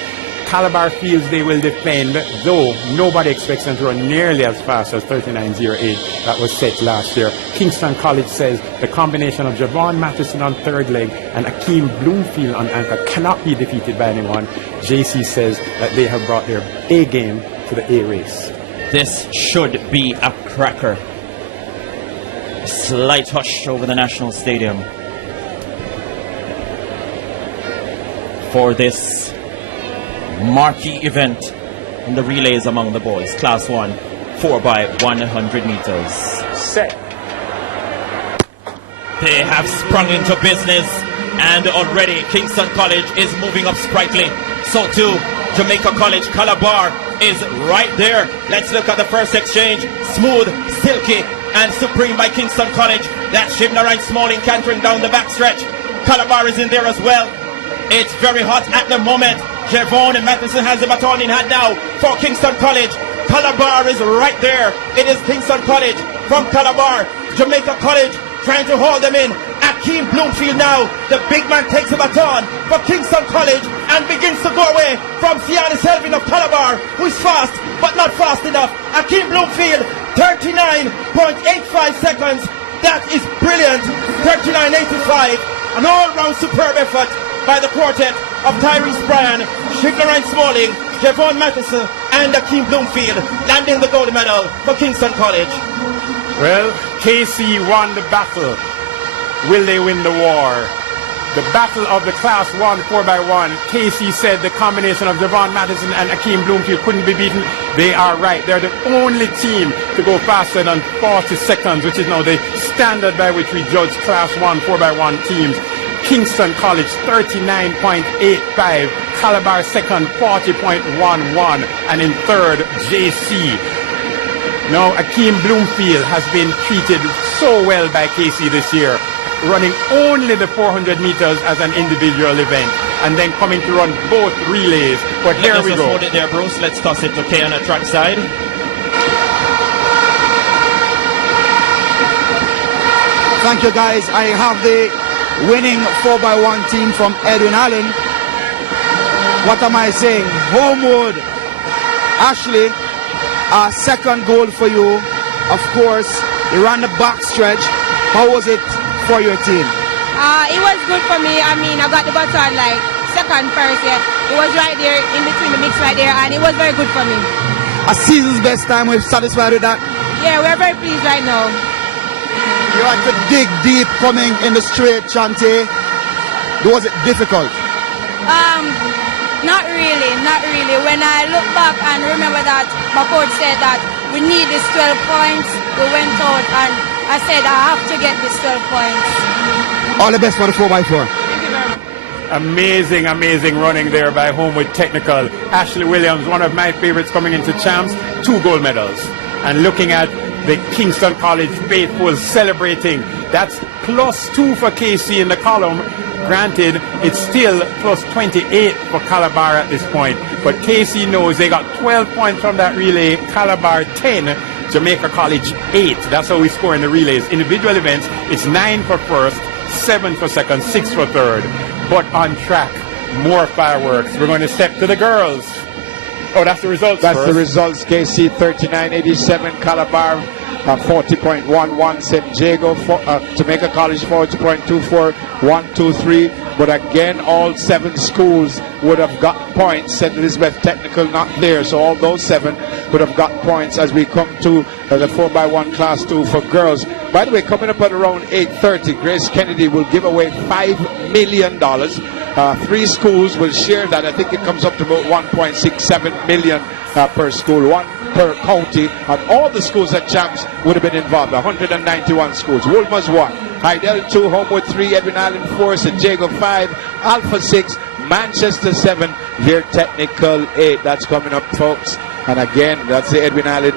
Calabar feels they will defend, though nobody expects them to run nearly as fast as 39.08 that was set last year. Kingston College says the combination of Javon Matheson on third leg and Akeem Bloomfield on anchor cannot be defeated by anyone. JC says that they have brought their A game to the A race. This should be a cracker. A slight hush over the National Stadium for this marquee event in the relays among the boys. Class 1, 4x100 meters. Set. They have sprung into business, and already Kingston College is moving up sprightly. So too, Jamaica College. Calabar is right there. Let's look at the first exchange. Smooth, silky, and supreme by Kingston College. That's Shibna Ryan Smalling cantering down the backstretch. Calabar is in there as well. It's very hot at the moment. Javon and Matheson has the baton in hand now for Kingston College. Calabar is right there. It is Kingston College from Calabar. Jamaica College trying to hold them in. Akeem Bloomfield now. The big man takes the baton for Kingston College and begins to go away from Siani Selvin of Calabar, who is fast but not fast enough. Akeem Bloomfield, 39.85 seconds. That is brilliant. 39.85. An all-round superb effort by the quartet of Tyrese Bryan, Shibna Ryan Smalling, Javon Matheson, and Akeem Bloomfield, landing the gold medal for Kingston College. Well, KC won the battle. Will they win the war? The battle of the Class 1 4x1. KC said the combination of Javon Matheson and Akeem Bloomfield couldn't be beaten. They are right. They're the only team to go faster than 40 seconds, which is now the standard by which we judge Class 1 4x1 teams. Kingston College 39.85, Calabar second 40.11, and in third JC. Now Akeem Bloomfield has been treated so well by KC this year, running only the 400 meters as an individual event and then coming to run both relays. But there we go. Hold it there, Bruce. Let's toss it to Kay on the track side. Thank you, guys. I have the winning 4x1 team from Edwin Allen. What am I saying? Homewood. Ashley, a second goal for you. Of course, you ran the back stretch. How was it for your team? It was good for me. I mean, I got the baton like second, first, yeah. It was right there in between the mix right there, and it was very good for me. A season's best time. We're satisfied with that? Yeah, we're very pleased right now. You had to dig deep coming in the straight, Chante. Was it difficult? Not really, not really. When I look back and remember that my coach said that we need this 12 points, we went out and I said I have to get this 12 points. All the best for the 4x4. Thank you very much. Amazing, amazing running there by Homewood Technical. Ashley Williams, one of my favorites coming into champs, 2 gold medals. And looking at the Kingston College faithful celebrating, that's +2 for KC in the column. Granted, it's still +28 for Calabar at this point, but KC knows they got 12 points from that relay, Calabar 10, Jamaica College 8. That's how we score in the relays. Individual events, it's 9 for first, 7 for second, 6 for third. But on track, more fireworks. We're going to step to the girls. Oh, that's the results. That's first. the results. KC 39.87, Calabar 40.11, St. Jago, Jamaica College 40.24, 1, 2, 3. But again, all 7 schools would have got points. St. Elizabeth Technical not there, so all those 7 would have got points as we come to the 4x1 Class 2 for girls. By the way, coming up at around 8:30, Grace Kennedy will give away $5 million. 3 schools will share that. I think it comes up to about 1.67 million per school, 1 per county, and all the schools at Champs would have been involved. 191 schools. Wolmer's 1, Hydel 2, Homewood 3, Edwin Allen 4, St. Jago 5, Alpha 6, Manchester 7, Veer Technical 8. That's coming up, folks. And again, that's the Edwin Allen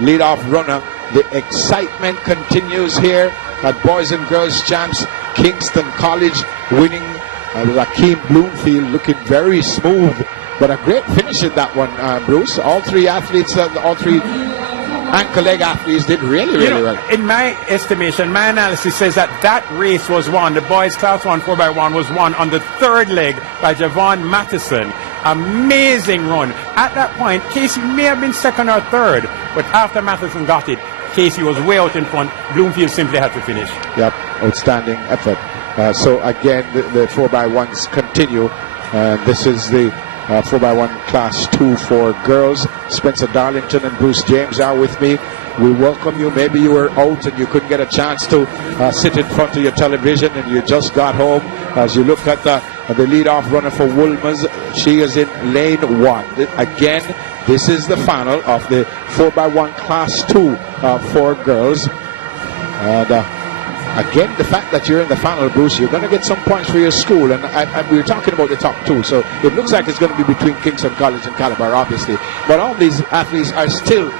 lead-off runner. The excitement continues here at Boys and Girls Champs. Kingston College winning. Rakeem Bloomfield looking very smooth. But a great finish in that one, Bruce. All 3 athletes, all 3 ankle leg athletes did really well. In my estimation, my analysis says that race was won. The boys Class 1 4x1 was won on the 3rd leg by Javon Matheson. Amazing run. At that point, Casey may have been 2nd or 3rd, but after Matheson got it, Casey was way out in front. Bloomfield simply had to finish. Yep, outstanding effort. So again, the 4x1s continue. This is the 4x1 Class 2 for girls. Spencer Darlington and Bruce James are with me. We welcome you. Maybe you were out and you couldn't get a chance to sit in front of your television and you just got home. As you look at the lead-off runner for Wolmer's, she is in lane 1. Again, this is the final of the 4x1 Class 2 for girls. And again, the fact that you're in the final, Bruce, you're going to get some points for your school. And we were talking about the top 2, so it looks like it's going to be between Kingston College and Calabar, obviously. But all these athletes are still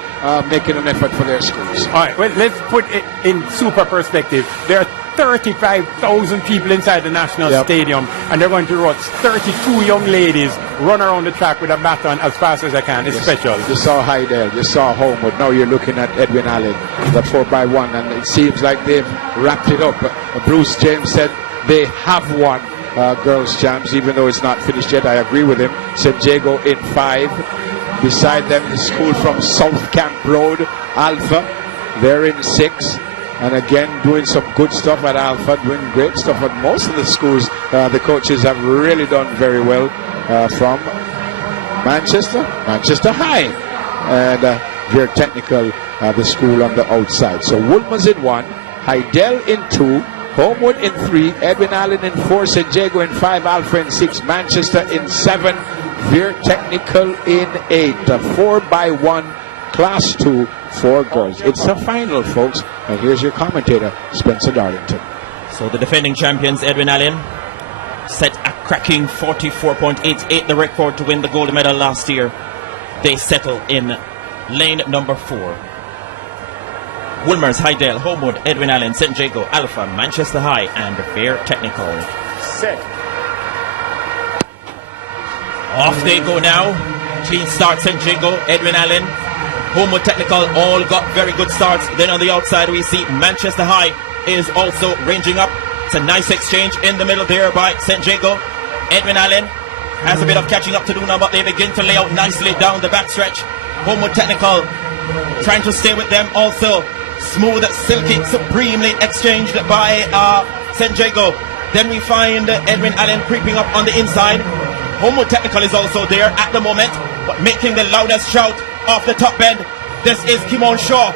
making an effort for their schools. All right, well, let's put it in super perspective. There are 35,000 people inside the National Stadium, and they're going to watch 32 young ladies run around the track with a baton as fast as they can. It's special. You saw Hydel, you saw Homewood. Now you're looking at Edwin Allen, the 4x1, and it seems like they've wrapped it up. Bruce James said they have won girls' champs, even though it's not finished yet. I agree with him. St. Jago in 5. Beside them, the school from South Camp Road, Alpha. They're in 6. And again, doing some good stuff at Alpha, doing great stuff at most of the schools. The coaches have really done very well from Manchester High, and Veer Technical, the school on the outside. So Wolmer's in 1, Hydel in 2, Homewood in 3, Edwin Allen in 4, St. Jago in 5, Alpha in 6, Manchester in 7, Veer Technical in 8. 4x1 Class 2 for girls. It's the final, folks. And here's your commentator, Spencer Darlington. So the defending champions, Edwin Allen, set a cracking 44.88, the record to win the gold medal last year. They settle in lane number 4. Wolmer's, Hydel, Homewood, Edwin Allen, St. Jago, Alpha, Manchester High, and Veer Technical. Set. Off they go now. Clean start, St. Jago, Edwin Allen, Homewood Technical, all got very good starts. Then on the outside we see Manchester High is also ranging up. It's a nice exchange in the middle there by St. Jago. Edwin Allen has a bit of catching up to do now, but they begin to lay out nicely down the backstretch. Homewood Technical trying to stay with them also. Smooth, silky, supremely exchanged by St. Jago. Then we find Edwin Allen creeping up on the inside. Homewood Technical is also there at the moment, but making the loudest shout off the top end. This is Kimon Shaw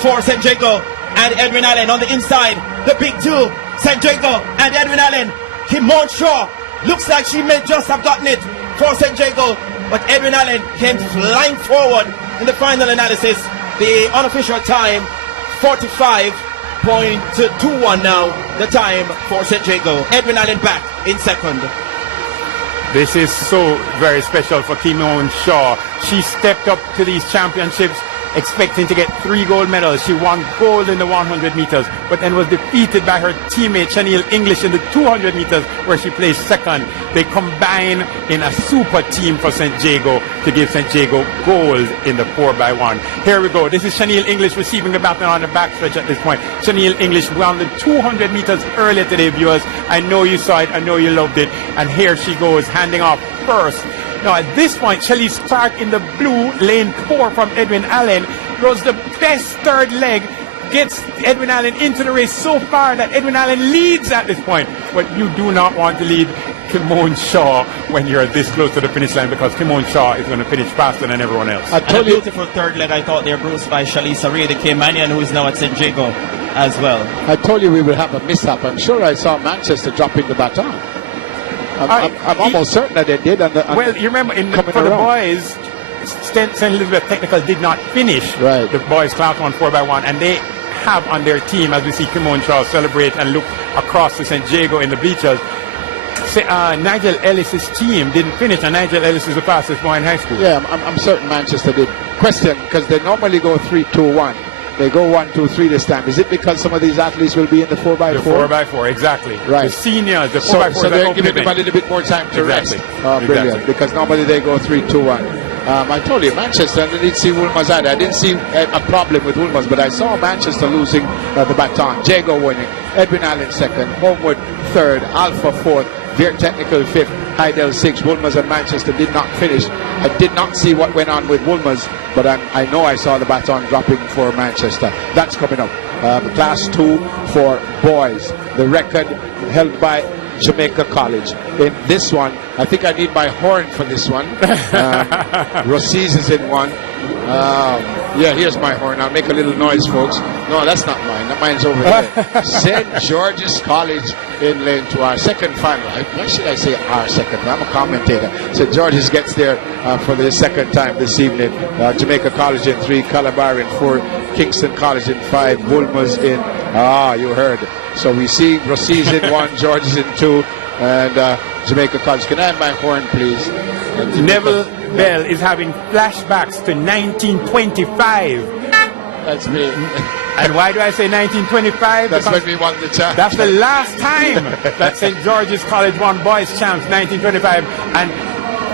for St. Jago and Edwin Allen on the inside. The big 2, St. Jago and Edwin Allen. Kimon Shaw looks like she may just have gotten it for St. Jago, but Edwin Allen came flying forward in the final analysis. The unofficial time, 45.21 now, the time for St. Jago. Edwin Allen back in 2nd. This is so very special for Kimon Shaw. She stepped up to these championships expecting to get 3 gold medals. She won gold in the 100 meters, but then was defeated by her teammate Chanel English in the 200 meters, where she placed 2nd. They combine in a super team for St. Jago to give St. Jago gold in the 4x1. Here we go. This is Chanel English receiving the baton on the backstretch at this point. Chanel English won the 200 meters earlier today, viewers. I know you saw it. I know you loved it. And here she goes, handing off first. Now at this point, Shelley Stark in the blue, lane 4 from Edwin Allen, goes the best 3rd leg, gets Edwin Allen into the race so far that Edwin Allen leads at this point. But you do not want to lead Kimon Shaw when you're this close to the finish line, because Kimon Shaw is going to finish faster than everyone else. And a beautiful third leg, I thought, there, Bruce, by Shalisa Ray, the Caymanian, who is now at St. Jago as well. I told you we would have a mishap. I'm sure I saw Manchester dropping the baton. I'm almost certain that they did. Well, you remember, for the boys, St. Elizabeth Technical did not finish the boys class 1 4x1, and they have on their team, as we see Kimon Shaw celebrate and look across to St. Jago in the bleachers, Nigel Ellis's team didn't finish, and Nigel Ellis is the fastest boy in high school. Yeah, I'm certain Manchester did. Question, because they normally go 3-2-1. They go 1-2-3 this time. Is it because some of these athletes will be in the 4x4? The 4x4, exactly. Right. The seniors, the 4x4. So they're giving them a little bit more time to rest. Oh, brilliant. Exactly. Because normally they go 3-2-1. I told you, Manchester, I didn't see Wolmer's either. I didn't see a problem with Wolmer's, but I saw Manchester losing the baton. Jago winning, Edwin Allen second, Homewood third, Alpha fourth, Veer Technical fifth, Heidel 6th. Wolmer's and Manchester did not finish. I did not see what went on with Wolmer's, but I know I saw the baton dropping for Manchester. That's coming up. Class 2 for boys. The record held by Jamaica College. In this one, I think I need my horn for this one. Rossies is in one. Yeah, here's my horn. I'll make a little noise, folks. No, that's not mine. Mine's over there. St. George's College in Lane 2, our second final. Why should I say our second? I'm a commentator. St. George's gets there for the second time this evening. Jamaica College in 3, Calabar in 4, Kingston College in 5, Wolmer's in... you heard. So we see Rossies in 1, George's in 2, and Jamaica College. Can I have my horn, please? Neville Bell is having flashbacks to 1925. That's me. And why do I say 1925? That's because when we won the champ. That's the last time that St. George's College won boys champs, 1925. And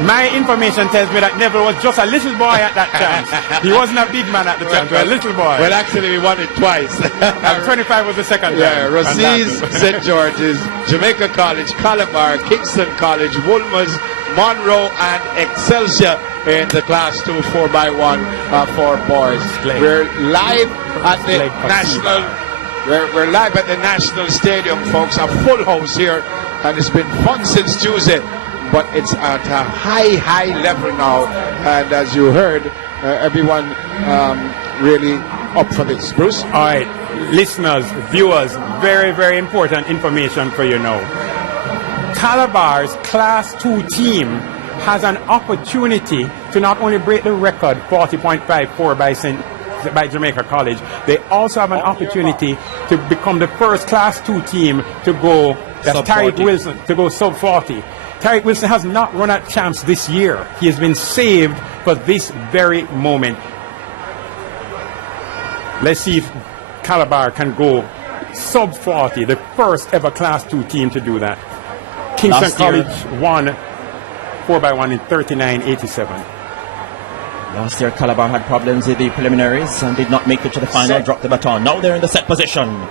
my information tells me that Neville was just a little boy at that time. He wasn't a big man at the time, he was a little boy. Well, actually, we won it twice. And 25 was the second time. Yeah, Rossies, St. George's, Jamaica College, Calabar, Kingston College, Wolmer's, Monroe, and Excelsior in the Class 2 4x1 for boys. We're live at the National. We're live at the National Stadium, folks. A full house here, and it's been fun since Tuesday. But it's at a high level now, and as you heard, everyone really up for this. Bruce? All right, listeners, viewers, very important information for you now. Calabar's Class 2 team has an opportunity to not only break the record 40.54 by Jamaica College, they also have an opportunity to become the first Class 2 team to go, that's Tariq Wilson, to go sub 40. Tariq Wilson has not run at champs this year. He has been saved for this very moment. Let's see if Calabar can go sub 40, the first ever Class 2 team to do that. Kingston College won 4x1 in 39.87. Last year, Calabar had problems with the preliminaries and did not make it to the final, dropped the baton. Now they're in the set position.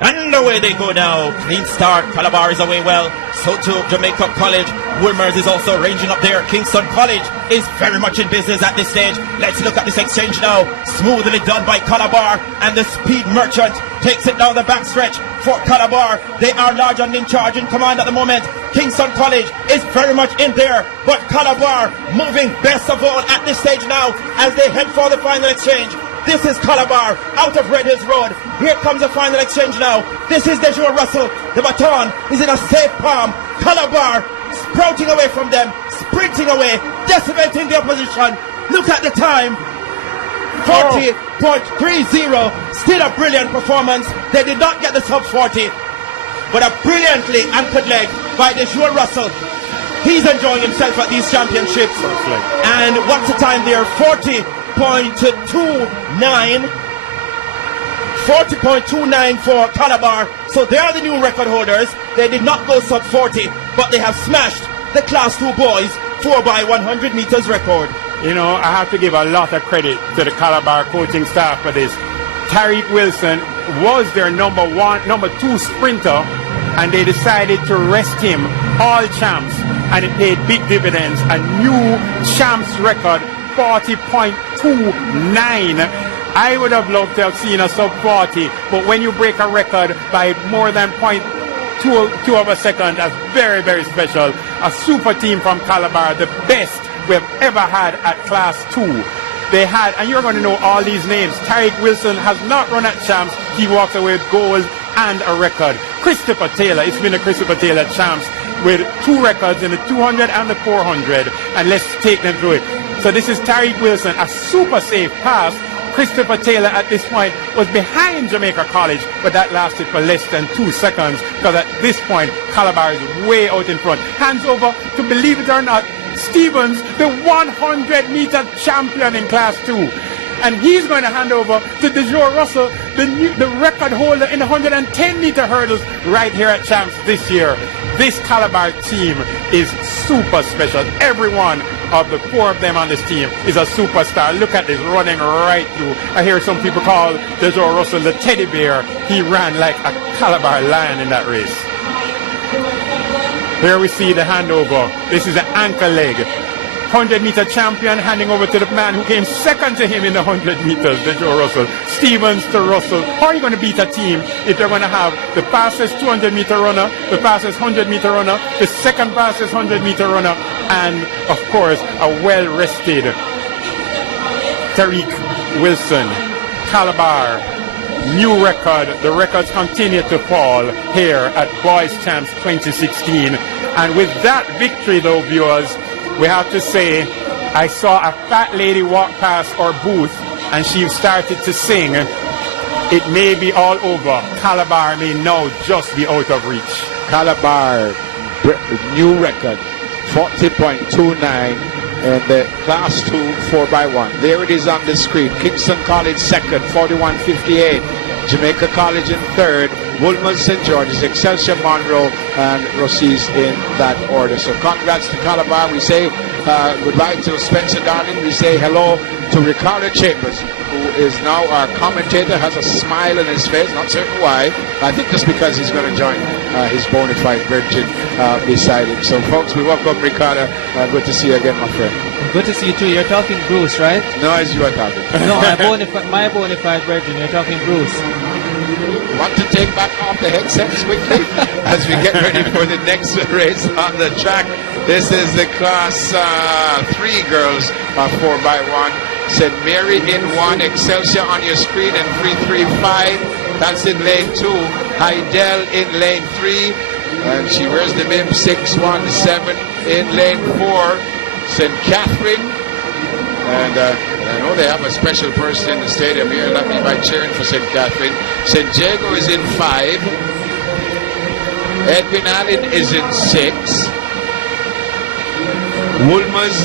And away they go now. Clean start. Calabar is away well. So too Jamaica College. Wolmer's is also ranging up there. Kingston College is very much in business at this stage. Let's look at this exchange now. Smoothly done by Calabar, and the Speed Merchant takes it down the backstretch for Calabar. They are large and in charge, in command at the moment. Kingston College is very much in there, but Calabar moving best of all at this stage now as they head for the final exchange. This is Calabar out of Red Hills Road. Here comes the final exchange now. This is Dejour Russell. The baton is in a safe palm. Calabar sprouting away from them, sprinting away, decimating the opposition. Look at the time. 40.30. Still a brilliant performance. They did not get the sub 40, but a brilliantly anchored leg by Dejour Russell. He's enjoying himself at these championships. And what's the time there? 40.29 for Calabar. So they are the new record holders. They did not go sub 40, but they have smashed the Class 2 boys 4x100 meters record. You know, I have to give a lot of credit to the Calabar coaching staff for this. Tariq Wilson was their number 2 sprinter, and they decided to rest him all champs, and it paid big dividends. A new champs record, 40.29. I would have loved to have seen a sub 40, but when you break a record by more than 0.2 two of a second. That's very, very special. A super team from Calabar, the best we've ever had at Class 2. They had, and you're going to know all these names. Tariq Wilson has not run at Champs. He walks away with gold and a record. Christopher Taylor, it's been a Christopher Taylor Champs with 2 records in the 200 and the 400. And let's take them through it. So this is Tariq Wilson, a super safe pass. Christopher Taylor at this point was behind Jamaica College, but that lasted for less than 2 seconds because at this point, Calabar is way out in front. Hands over to, believe it or not, Stevens, the 100-meter champion in Class 2. And he's going to hand over to DeJour Russell, the record holder in the 110-meter hurdles right here at Champs this year. This Calabar team is super special. Every one of the 4 of them on this team is a superstar. Look at this, running right through. I hear some people call DeJour Russell the teddy bear. He ran like a Calabar lion in that race. Here we see the handover. This is an ankle leg. 100-meter champion handing over to the man who came second to him in the 100 meters, DeJour Russell. Stevens to Russell. How are you going to beat a team if they're going to have the fastest 200-meter runner, the fastest 100-meter runner, the second fastest 100-meter runner, and, of course, a well-rested Tariq Wilson. Calabar, new record. The records continue to fall here at Boys Champs 2016. And with that victory, though, viewers, we have to say, I saw a fat lady walk past our booth and she started to sing, "It may be all over. Calabar may now just be out of reach." Calabar, new record, 40.29 in the Class 2 4x1. There it is on the screen. Kingston College second, 41.58. Jamaica College in third. Woolmer St. George's, Excelsior Monroe, and Rossi's in that order. So congrats to Calabar. We say goodbye to Spencer Darling. We say hello to Ricardo Chambers, who is now our commentator, has a smile on his face, not certain why. I think just because he's going to join his bona fide virgin beside him. So folks, we welcome Ricardo. Good to see you again, my friend. Good to see you too. You're talking Bruce, right? No, as you are talking. No, my bona fide virgin. You're talking Bruce. Want to take back off the headsets quickly as we get ready for the next race on the track. This is the Class 3 girls 4x1. St. Mary in 1, Excelsior on your screen in 335. That's in lane 2. Heidel in lane 3. And she wears the bib 617 in lane 4. St. Catherine. And I know they have a special person in the stadium here. Let me by cheering for St. Catherine. St. Jago is in 5. Edwin Allen is in 6. Woolmers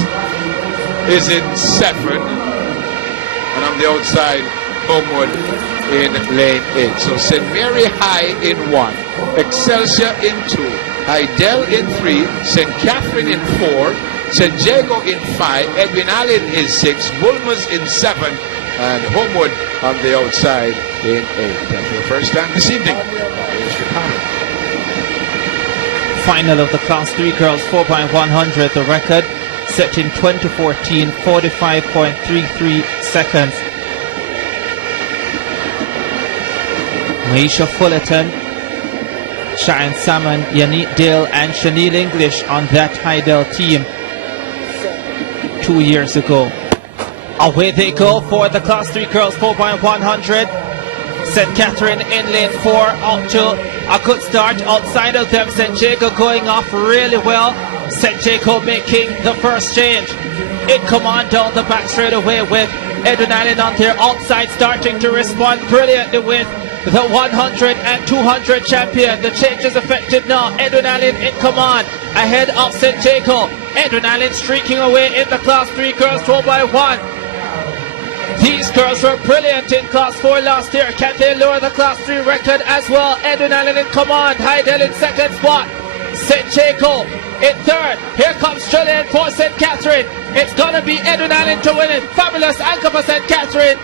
is in 7. And on the outside, Homewood in lane 8. So St. Mary High in 1. Excelsior in 2. Heidel in 3. St. Catherine in 4. St. Jago in 5, Edwin Allen is 6, Woolmers in 7, and Homewood on the outside in 8. And for the first time this evening, here's Ricardo. Final of the Class 3 girls 4x100, the record set in 2014, 45.33 seconds. Maisha Fullerton, Sharon Salmon, Yannick Dale, and Shaniel English on that Heidel team 2 years ago. Away they go for the Class 3 girls 4x100. St. Catherine in lane 4, out to a good start. Outside of them, St. Jago going off really well. St. Jago making the first change. It come on down the back straight away with Edwin Allen on their outside, starting to respond brilliantly with the 100 and 200 champion. The change is effective now. Edwin Allen in command ahead of St. Jago. Edwin Allen streaking away in the Class 3 girls 4x1. These girls were brilliant in Class 4 last year. Can they lower the Class 3 record as well? Edwin Allen in command. Heidel in second spot. St. Jago in third. Here comes Julian for St. Catherine. It's going to be Edwin Allen to win it. Fabulous anchor for St. Catherine.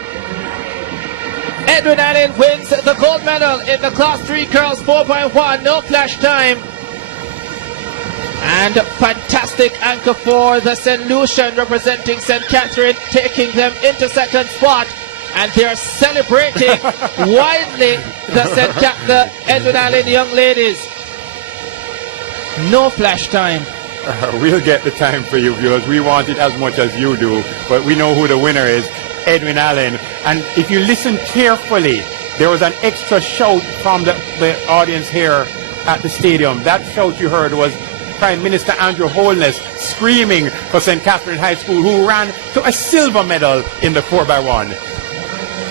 Edwin Allen wins the gold medal in the Class 3 girls 4x1. No flash time. And fantastic anchor for the St. Lucian representing St. Catherine, taking them into second spot. And they're celebrating widely the Edwin Allen young ladies. No flash time. We'll get the time for you viewers. We want it as much as you do, but we know who the winner is, Edwin Allen. And if you listen carefully, there was an extra shout from the audience here at the stadium. That shout you heard was Prime Minister Andrew Holness screaming for St. Catherine High School, who ran to a silver medal in the 4x1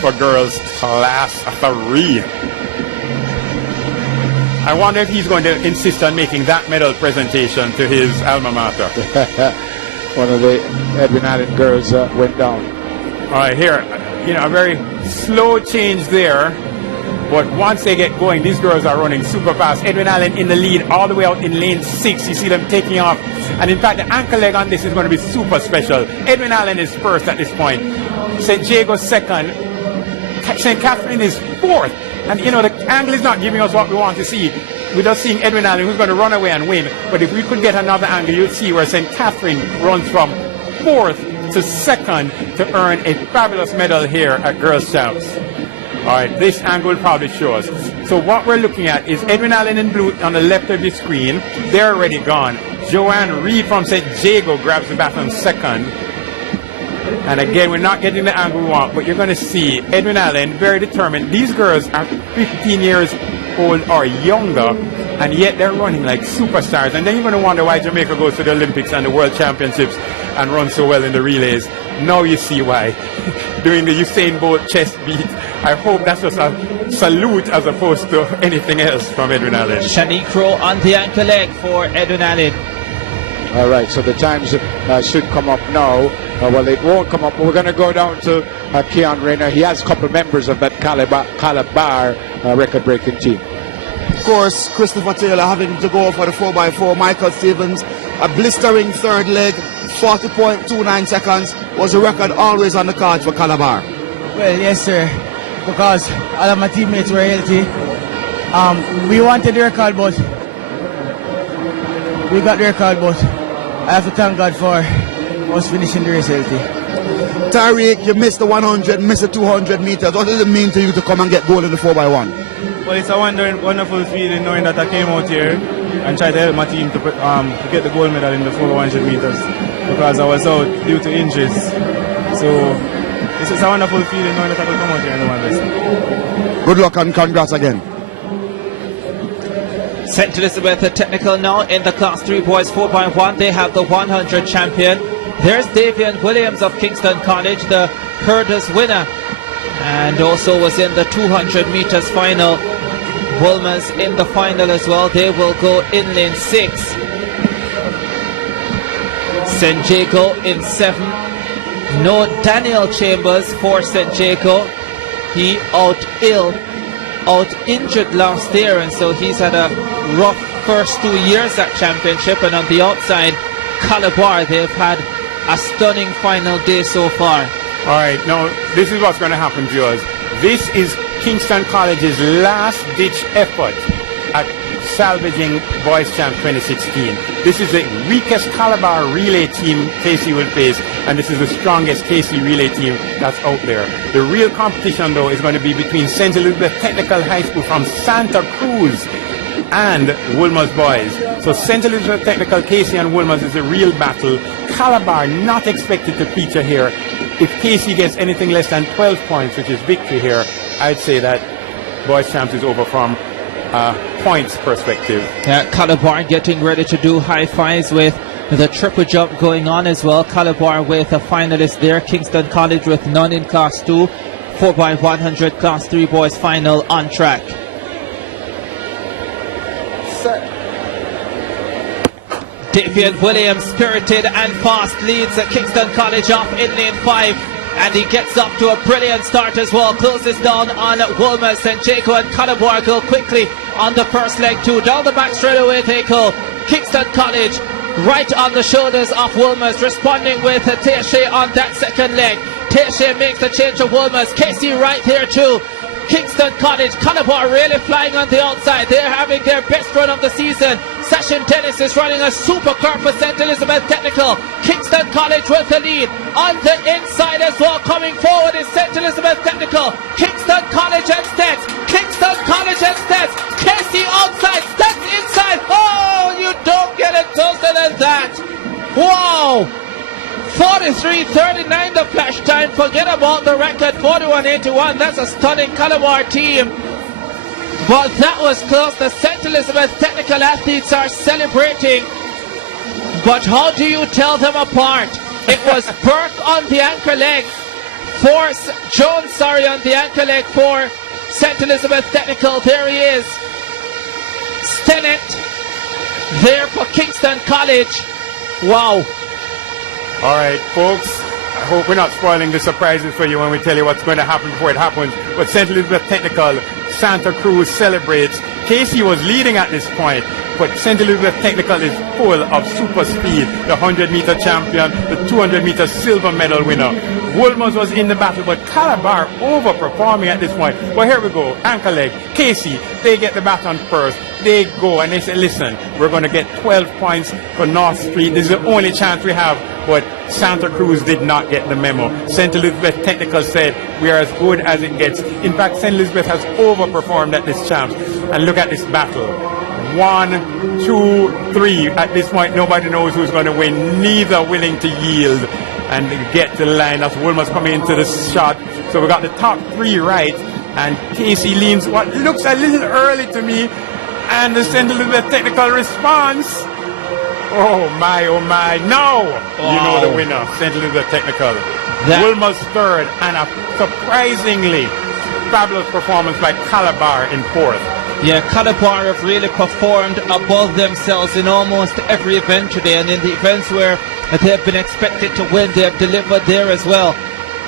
for girls class 3. I wonder if he's going to insist on making that medal presentation to his alma mater. One of the Edwin Allen girls went down. All right, here, a very slow change there. But once they get going, these girls are running super fast. Edwin Allen in the lead all the way out in lane 6. You see them taking off. And in fact, the ankle leg on this is going to be super special. Edwin Allen is first at this point. St. Jago second. St. Catherine is fourth. And the angle is not giving us what we want to see. We're just seeing Edwin Allen, who's going to run away and win. But if we could get another angle, you'll see where St. Catherine runs from fourth to second to earn a fabulous medal here at Girls Champs. All right, this angle will probably show us. So what we're looking at is Edwin Allen in blue on the left of the screen. They're already gone. Joanne Reed from St. Jago grabs the baton second. And again, we're not getting the angle we want, but you're going to see Edwin Allen very determined. These girls are 15 years old or younger, and yet they're running like superstars. And then you're going to wonder why Jamaica goes to the Olympics and the World Championships and runs so well in the relays. Now you see why. Doing the Usain Bolt chest beat. I hope that's just a salute as opposed to anything else from Edwin Allen. Shanique Crow on the ankle leg for Edwin Allen. All right, so the times should come up now. Well, it won't come up. We're going to go down to Keon Rayner. He has a couple members of that Calabar record-breaking team. Of course, Christopher Taylor having to go for the 4x4. Michael Stevens, a blistering third leg, 40.29 seconds, was a record always on the cards for Calabar. Well, yes, sir, because all of my teammates were healthy. We wanted the record, but we got the record, but I have to thank God for us finishing the race healthy. Tariq, you missed the 100, missed the 200 meters. What does it mean to you to come and get gold in the 4x1? Well, it's a wonderful feeling knowing that I came out here and tried to help my team to get the gold medal in the 4x100 meters because I was out due to injuries. So it's a wonderful feeling knowing that I could come out here and do my best. Good luck and congrats again. St. Elizabeth Technical now in the Class 3 boys 4x1. They have the 100 champion. There's Davian Williams of Kingston College, the hurdles winner, and also was in the 200 meters final. Wolmer's in the final as well. They will go in lane 6. St. Jago in 7. No Daniel Chambers for St. Jago. He out injured last year, and so he's had a rough first 2 years at championship. And on the outside, Calabar, they've had a stunning final day so far. All right, now this is what's going to happen, viewers. This is Kingston College's last-ditch effort at salvaging Boys Champ 2016. This is the weakest Calabar relay team KC will face, and this is the strongest KC relay team that's out there. The real competition, though, is going to be between St. Elizabeth Technical High School from Santa Cruz and Wolmer's boys. So St. Elizabeth Technical, KC and Wolmer's is a real battle. Calabar not expected to feature here. If KC gets anything less than 12 points, which is victory here, I'd say that Boys Champs is over from points perspective. Calabar getting ready to do high fives with the triple jump going on as well. Calabar with a finalist there. Kingston College with none in Class 2. 4x100 Class 3 boys final on track. Davian Williams, spirited and fast, leads Kingston College off in lane 5, and he gets up to a brilliant start as well. Closes down on Wolmer. St. Jago and Calabar go quickly on the first leg too. Down the back straight away they go. Kingston College right on the shoulders of Wolmer's, responding with Teishe on that second leg. Teishe makes the change of Wolmer's. Casey right there too. Kingston College, Calabar really flying on the outside. They're having their best run of the season. Session Dennis is running a super car for St. Elizabeth Technical. Kingston College with the lead. On the inside as well, coming forward is St. Elizabeth Technical. Kingston College and Stets Kingston College and Stets. Casey outside, Stets inside. Oh, you don't get it closer than that. Wow. 43-39 the flash time. Forget about the record, 41-81. That's a stunning Calabar team. But that was close. The St. Elizabeth technical athletes are celebrating. But how do you tell them apart? It was Burke on the anchor leg for Jones, on the anchor leg for St. Elizabeth Technical. There he is. Stennett there for Kingston College. Wow. All right, folks, I hope we're not spoiling the surprises for you when we tell you what's going to happen before it happens. But St. Elizabeth Technical, Santa Cruz celebrates. Casey was leading at this point, but St. Elizabeth Technical is full of super speed. The 100-meter champion, the 200-meter silver medal winner. Wolmer's was in the battle, but Calabar overperforming at this point. Well, here we go. Anchor leg, Casey, they get the baton first. They go and they say, listen, we're going to get 12 points for North Street. This is the only chance we have. But Santa Cruz did not get the memo. St. Elizabeth Technical said, we are as good as it gets. In fact, St. Elizabeth has overperformed at this champs. And look at this battle. 1, 2, 3. At this point, nobody knows who's going to win. Neither willing to yield and get to the line. As Wolmer's coming into the shot. So we got the top 3 right. And Casey leans what looks a little early to me. And the St. Elizabeth Technical response. Oh my, no! Wow. You know the winner, St. Elizabeth Technical. Wolmer's third, and a surprisingly fabulous performance by Calabar in fourth. Yeah, Calabar have really performed above themselves in almost every event today, and in the events where they have been expected to win, they have delivered there as well.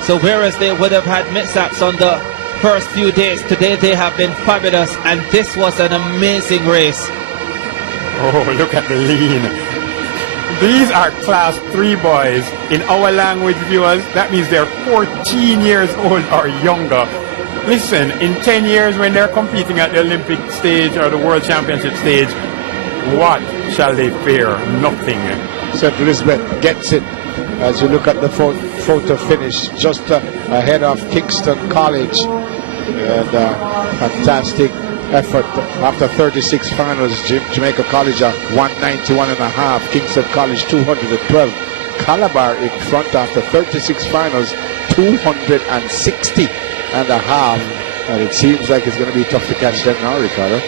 So whereas they would have had mishaps on the first few days, today they have been fabulous, and this was an amazing race. Oh, look at the lean. These are class 3 boys. In our language, viewers, that means they're 14 years old or younger. Listen, in 10 years when they're competing at the Olympic stage or the World Championship stage, what shall they fear? Nothing. St. Elizabeth gets it as you look at the photo finish just ahead of Kingston College. And fantastic effort after 36 finals. Jamaica College 191.5, Kingston College 212. Calabar in front after 36 finals, 260.5. And it seems like it's going to be tough to catch them now, Ricardo.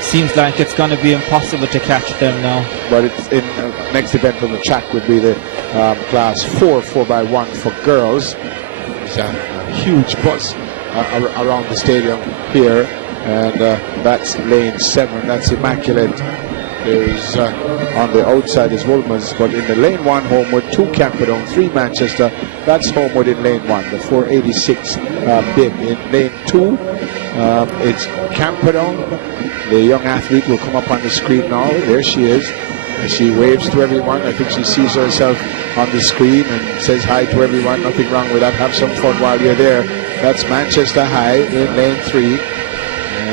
Seems like it's going to be impossible to catch them now. But it's in next event on the track would be the class 4x1 for girls. It's a huge buzz around the stadium here. And that's lane 7. That's Immaculate. There's on the outside is Wolmer's, but in the lane 1, Homewood, 2 Camperdown, 3 Manchester. That's Homewood in lane 1. The 486 bib in lane 2. It's Camperdown. The young athlete will come up on the screen now. There she is. She waves to everyone. I think she sees herself on the screen and says hi to everyone. Nothing wrong with that. Have some fun while you're there. That's Manchester High in lane 3.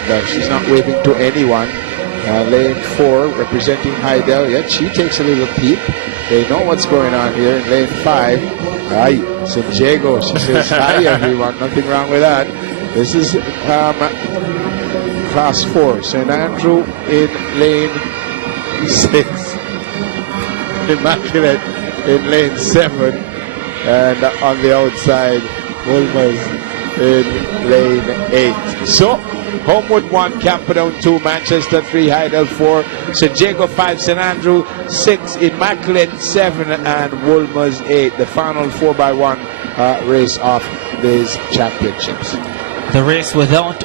And she's not waving to anyone. Lane 4 representing Heidel. Yet she takes a little peep. They know what's going on here in lane 5. Hi, San Diego. She says hi everyone. Nothing wrong with that. This is class 4. St. Andrew in lane 6. Immaculate in lane 7. And on the outside, Wolmer's in lane 8. So Homewood 1, Camperdown 2, Manchester 3, Heidel 4, St. Diego 5, St. Andrew 6, Immaculate 7, and Wolmer's 8. The final 4x1 race of these championships. The race without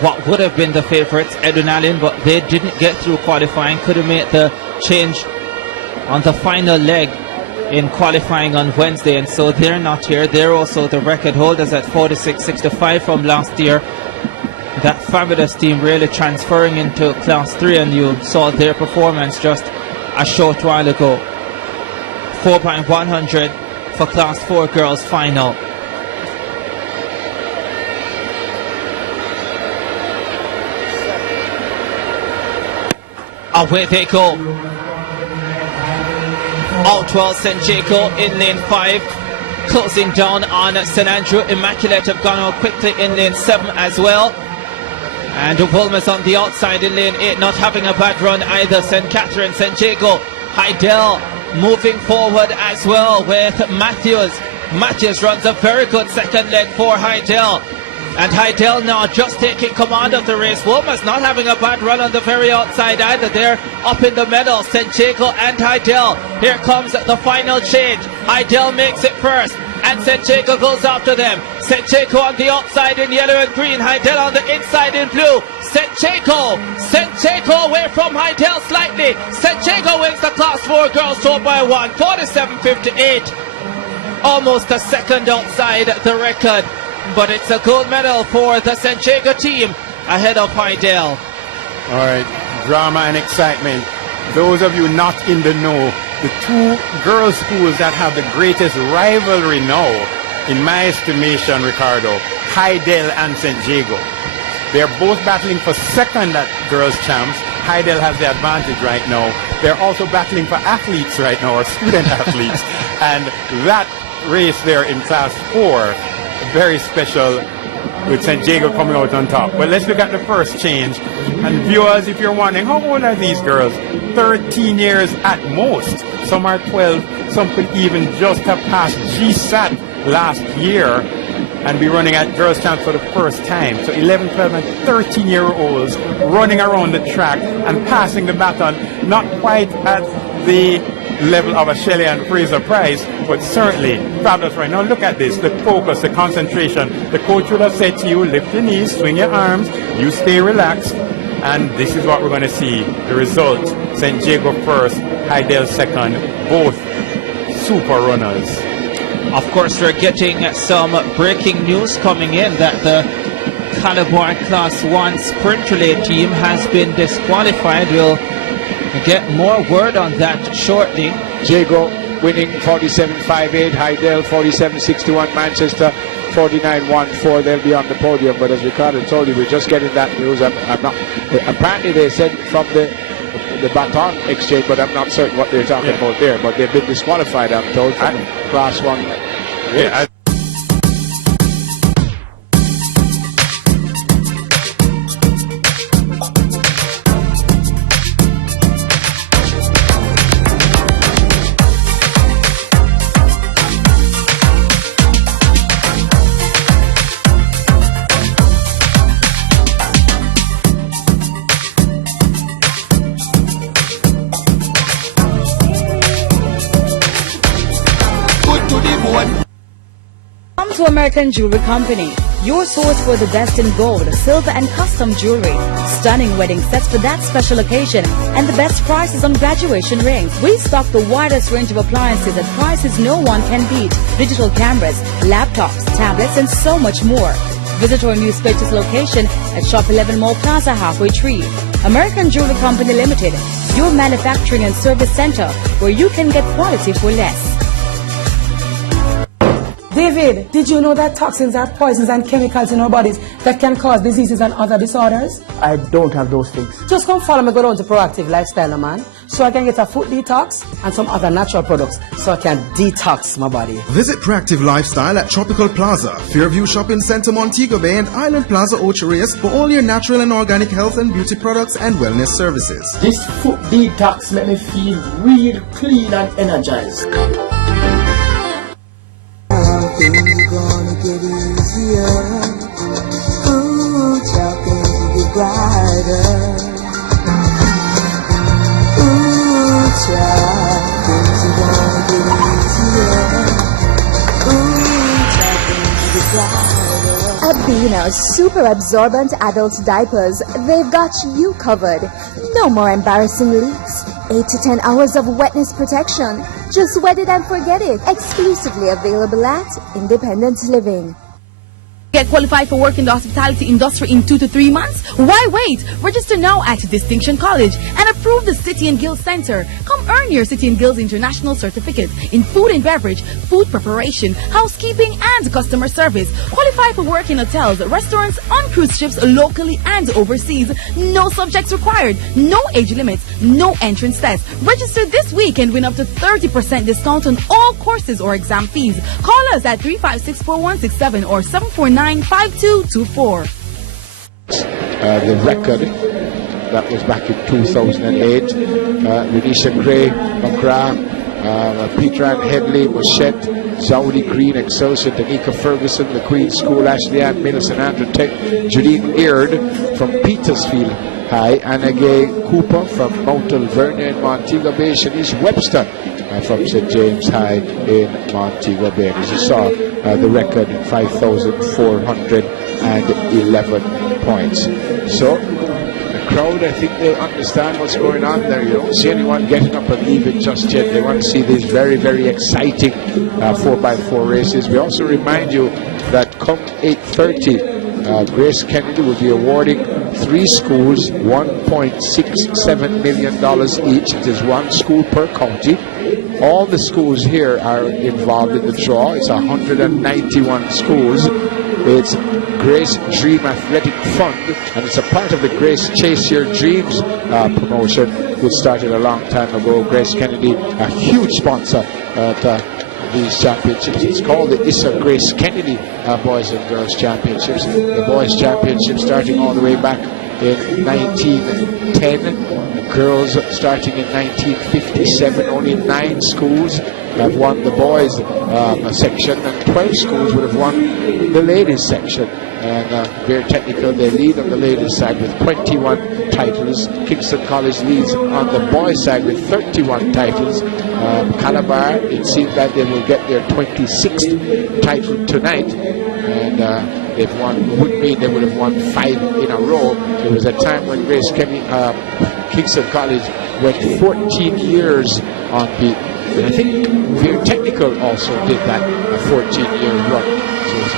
what would have been the favourites, Edwin Allen, but they didn't get through qualifying, could have made the change on the final leg in qualifying on Wednesday, and so they're not here. They're also the record holders at 46.65 from last year. That fabulous team really transferring into class 3, and you saw their performance just a short while ago. 4x100 for class 4 girls final. Away they go. Outwell St. Jacob in lane 5. Closing down on St. Andrew. Immaculate have gone out quickly in lane 7 as well. And Wolmer's on the outside in lane 8, not having a bad run either. St. Catherine, St. Jago, Heidel moving forward as well with Matthews. Matthews runs a very good second leg for Heidel. And Heidel now just taking command of the race. Wolmer's not having a bad run on the very outside either. They're up in the middle, St. Jago and Heidel. Here comes the final change. Heidel makes it first, and St. Jago goes after them. St. Jago on the outside in yellow and green. Heidel on the inside in blue. St. Jago away from Heidel slightly. St. Jago wins the Class 4 Girls Tour by 1, 47.58. Almost a second outside the record. But it's a gold medal for the St. Jago team ahead of Heidel. All right, drama and excitement. Those of you not in the know, the two girls' schools that have the greatest rivalry now, in my estimation, Ricardo, Heidel and St. Jago. They're both battling for second at girls' champs. Heidel has the advantage right now. They're also battling for athletes right now, or student athletes. And that race there in Class 4, very special, with St. Jago coming out on top. But let's look at the first change. And viewers, if you're wondering, how old are these girls? 13 years at most. Some are 12. Some could even just have passed GSAT last year and be running at Girls' Champs for the first time. So 11, 12, and 13-year-olds running around the track and passing the baton, not quite at the level of a Shelley and Fraser Price, but certainly fabulous right now. Look at this, the focus, the concentration. The coach will have said to you, lift your knees, swing your arms, you stay relaxed, and this is what we're going to see. The result, St. Jago first, Heidel second, both super runners. Of course, we're getting some breaking news coming in that the Calabar Class 1 sprint relay team has been disqualified. We'll get more word on that shortly. Jago winning 47.58, Heidel 47.61, Manchester 49.14. They'll be on the podium, but as Ricardo told you, we're just getting that news. I'm not. Apparently, they said from the baton exchange, but I'm not certain what they're talking about there. But they've been disqualified, I'm told, from Class 1. Yeah. To American Jewelry Company, your source for the best in gold, silver, and custom jewelry. Stunning wedding sets for that special occasion, and the best prices on graduation rings. We stock the widest range of appliances at prices no one can beat. Digital cameras, laptops, tablets, and so much more. Visit our new spacious location at Shop 11 Mall Plaza, Halfway Tree. American Jewelry Company Limited, your manufacturing and service center where you can get quality for less. David, did you know that toxins are poisons and chemicals in our bodies that can cause diseases and other disorders? I don't have those things. Just come follow me, go down to Proactive Lifestyle, man, so I can get a foot detox and some other natural products so I can detox my body. Visit Proactive Lifestyle at Tropical Plaza, Fairview Shopping Center, Montego Bay, and Island Plaza, Ocho Rios for all your natural and organic health and beauty products and wellness services. This foot detox makes me feel real clean and energized. Things gonna get easier. Ooh, child, things will get brighter. Ooh, child, things are gonna get easier. Ooh, child, things will get brighter. Abino Super Absorbent Adult Diapers. They've got you covered. No more embarrassing leaks. 8 to 10 hours of wetness protection. Just wet it and forget it. Exclusively available at Independent Living. Get qualified for work in the hospitality industry in 2 to 3 months? Why wait? Register now at Distinction College and approve the City and Guilds Center. Come earn your City and Guilds International Certificate in food and beverage, food preparation, housekeeping, and customer service. Qualify for work in hotels, restaurants, on cruise ships locally and overseas. No subjects required, no age limits, no entrance test. Register this week and win up to 30% discount on all courses or exam fees. Call us at 356-4167 or 749-5224. the record. That was back in 2008. Renisha Gray, McGrath, Peter Ann Headley, Moshette, Saudi Green, Excelsior, Danica Ferguson, the Queen's School, Ashley Ann Miller, St. Andrew Tech, Judine Eard from Petersfield High, Anna Gay Cooper from Mount Alvernia in Montego Bay, Shanice Webster from St. James High in Montego Bay. As you saw, the record 5,411 points. So the crowd, I think they understand what's going on there. You don't see anyone getting up and leaving just yet. They want to see these very, very exciting 4x4 races. We also remind you that come 8:30, Grace Kennedy will be awarding 3 schools $1.67 million each. It is 1 school per county. All the schools here are involved in the draw. It's 191 schools. It's Grace Dream Athletic Fund, and it's a part of the Grace Chase Your Dreams promotion, which started a long time ago. Grace Kennedy, a huge sponsor at these championships. It's called the Issa Grace Kennedy Boys and Girls Championships. The Boys Championship starting all the way back in 1910. The girls starting in 1957. Only 9 schools have won the boys section, and 12 schools would have won the ladies section. And very technical, they lead on the ladies side with 21 titles. Kingston College leads on the boys side with 31 titles. Calabar, it seems that they will get their 26th title tonight, and they've won, would mean they would have won 5 in a row. There was a time when Grace Kingston College went 14 years on beat. And I think Very Technical also did that, a 14-year run. So it's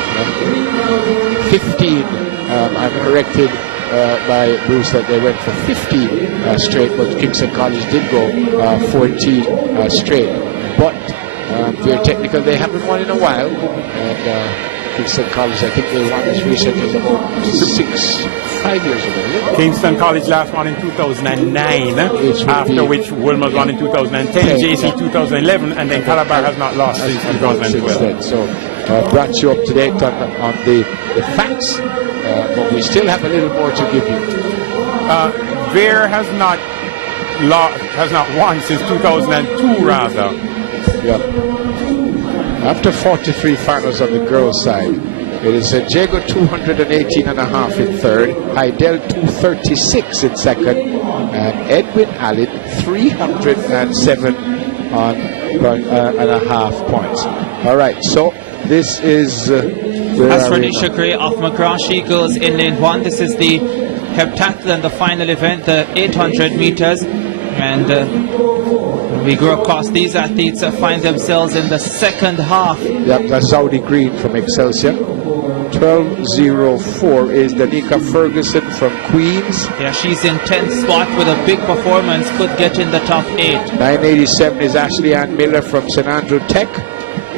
15, I'm corrected by Bruce that they went for 15 straight, but Kingston College did go 14 straight. But Very Technical, they haven't won in a while. And Kingston College, I think they won this recently about 5 years ago. Kingston College last one in 2009, after which Wilmot won in 2010, JC 2011, and then Calabar has not lost since 2012. So brought you up to date on the facts, but we still have a little more to give you. Vere has not won since 2002, rather. Yep. After 43 finals on the girls' side, it is Jago 218.5 in third, Heidel 236 in second, and Edwin Allen 307.5 points. All right, so this is That's Renisha Gray of McGrath. She goes in lane 1. This is the heptathlon, the final event, the 800 meters, and we go across. These athletes find themselves in the second half. Yep, that's Saudi Green from Excelsior. 12:04 is Danica Ferguson from Queens. Yeah, she's in 10th spot with a big performance, could get in the top 8. 9:87 is Ashley Ann Miller from St. Andrew Tech.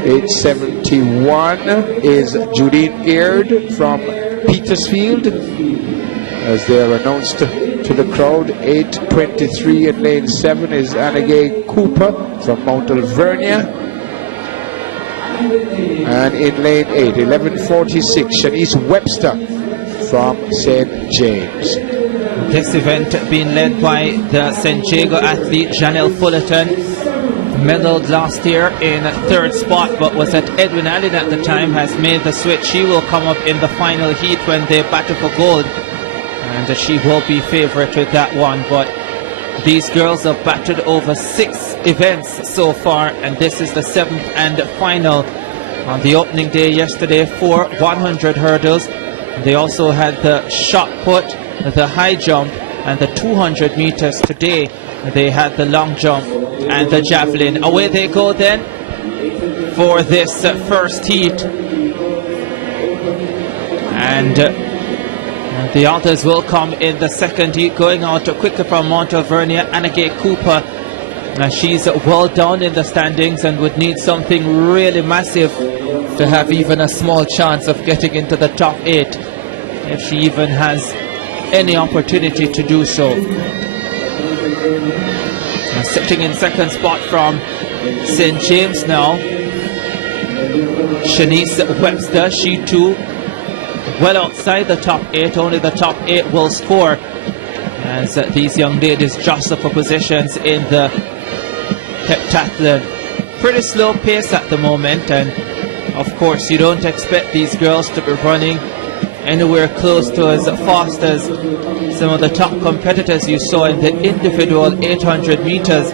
8:71 is Judine Eard from Petersfield, as they are announced to the crowd. 8:23 in lane 7 is Anna Gay Cooper from Mount Alvernia. And in lane 8, 11:46, Shanice Webster from St. James. This event being led by the St. Jago athlete Janelle Fullerton, medaled last year in 3rd spot, but was at Edwin Allen at the time, has made the switch. She will come up in the final heat when they battle for gold, and she will be favourite with that one. But these girls have battled over 6 events so far, and this is the 7th and final. On the opening day yesterday for 100 hurdles, they also had the shot put, the high jump, and the 200 meters. Today they had the long jump and the javelin. Away they go then for this first heat, and the others will come in the second heat. Going out quicker from Mount Alvernia, Anna Gay Cooper. She's well down in the standings and would need something really massive to have even a small chance of getting into the top 8, if she even has any opportunity to do so. Sitting in second spot from St. James now, Shanice Webster. She too well outside the top 8. Only the top 8 will score as these young ladies jostle for positions in the heptathlon. Pretty slow pace at the moment, and of course you don't expect these girls to be running anywhere close to as fast as some of the top competitors you saw in the individual 800 meters.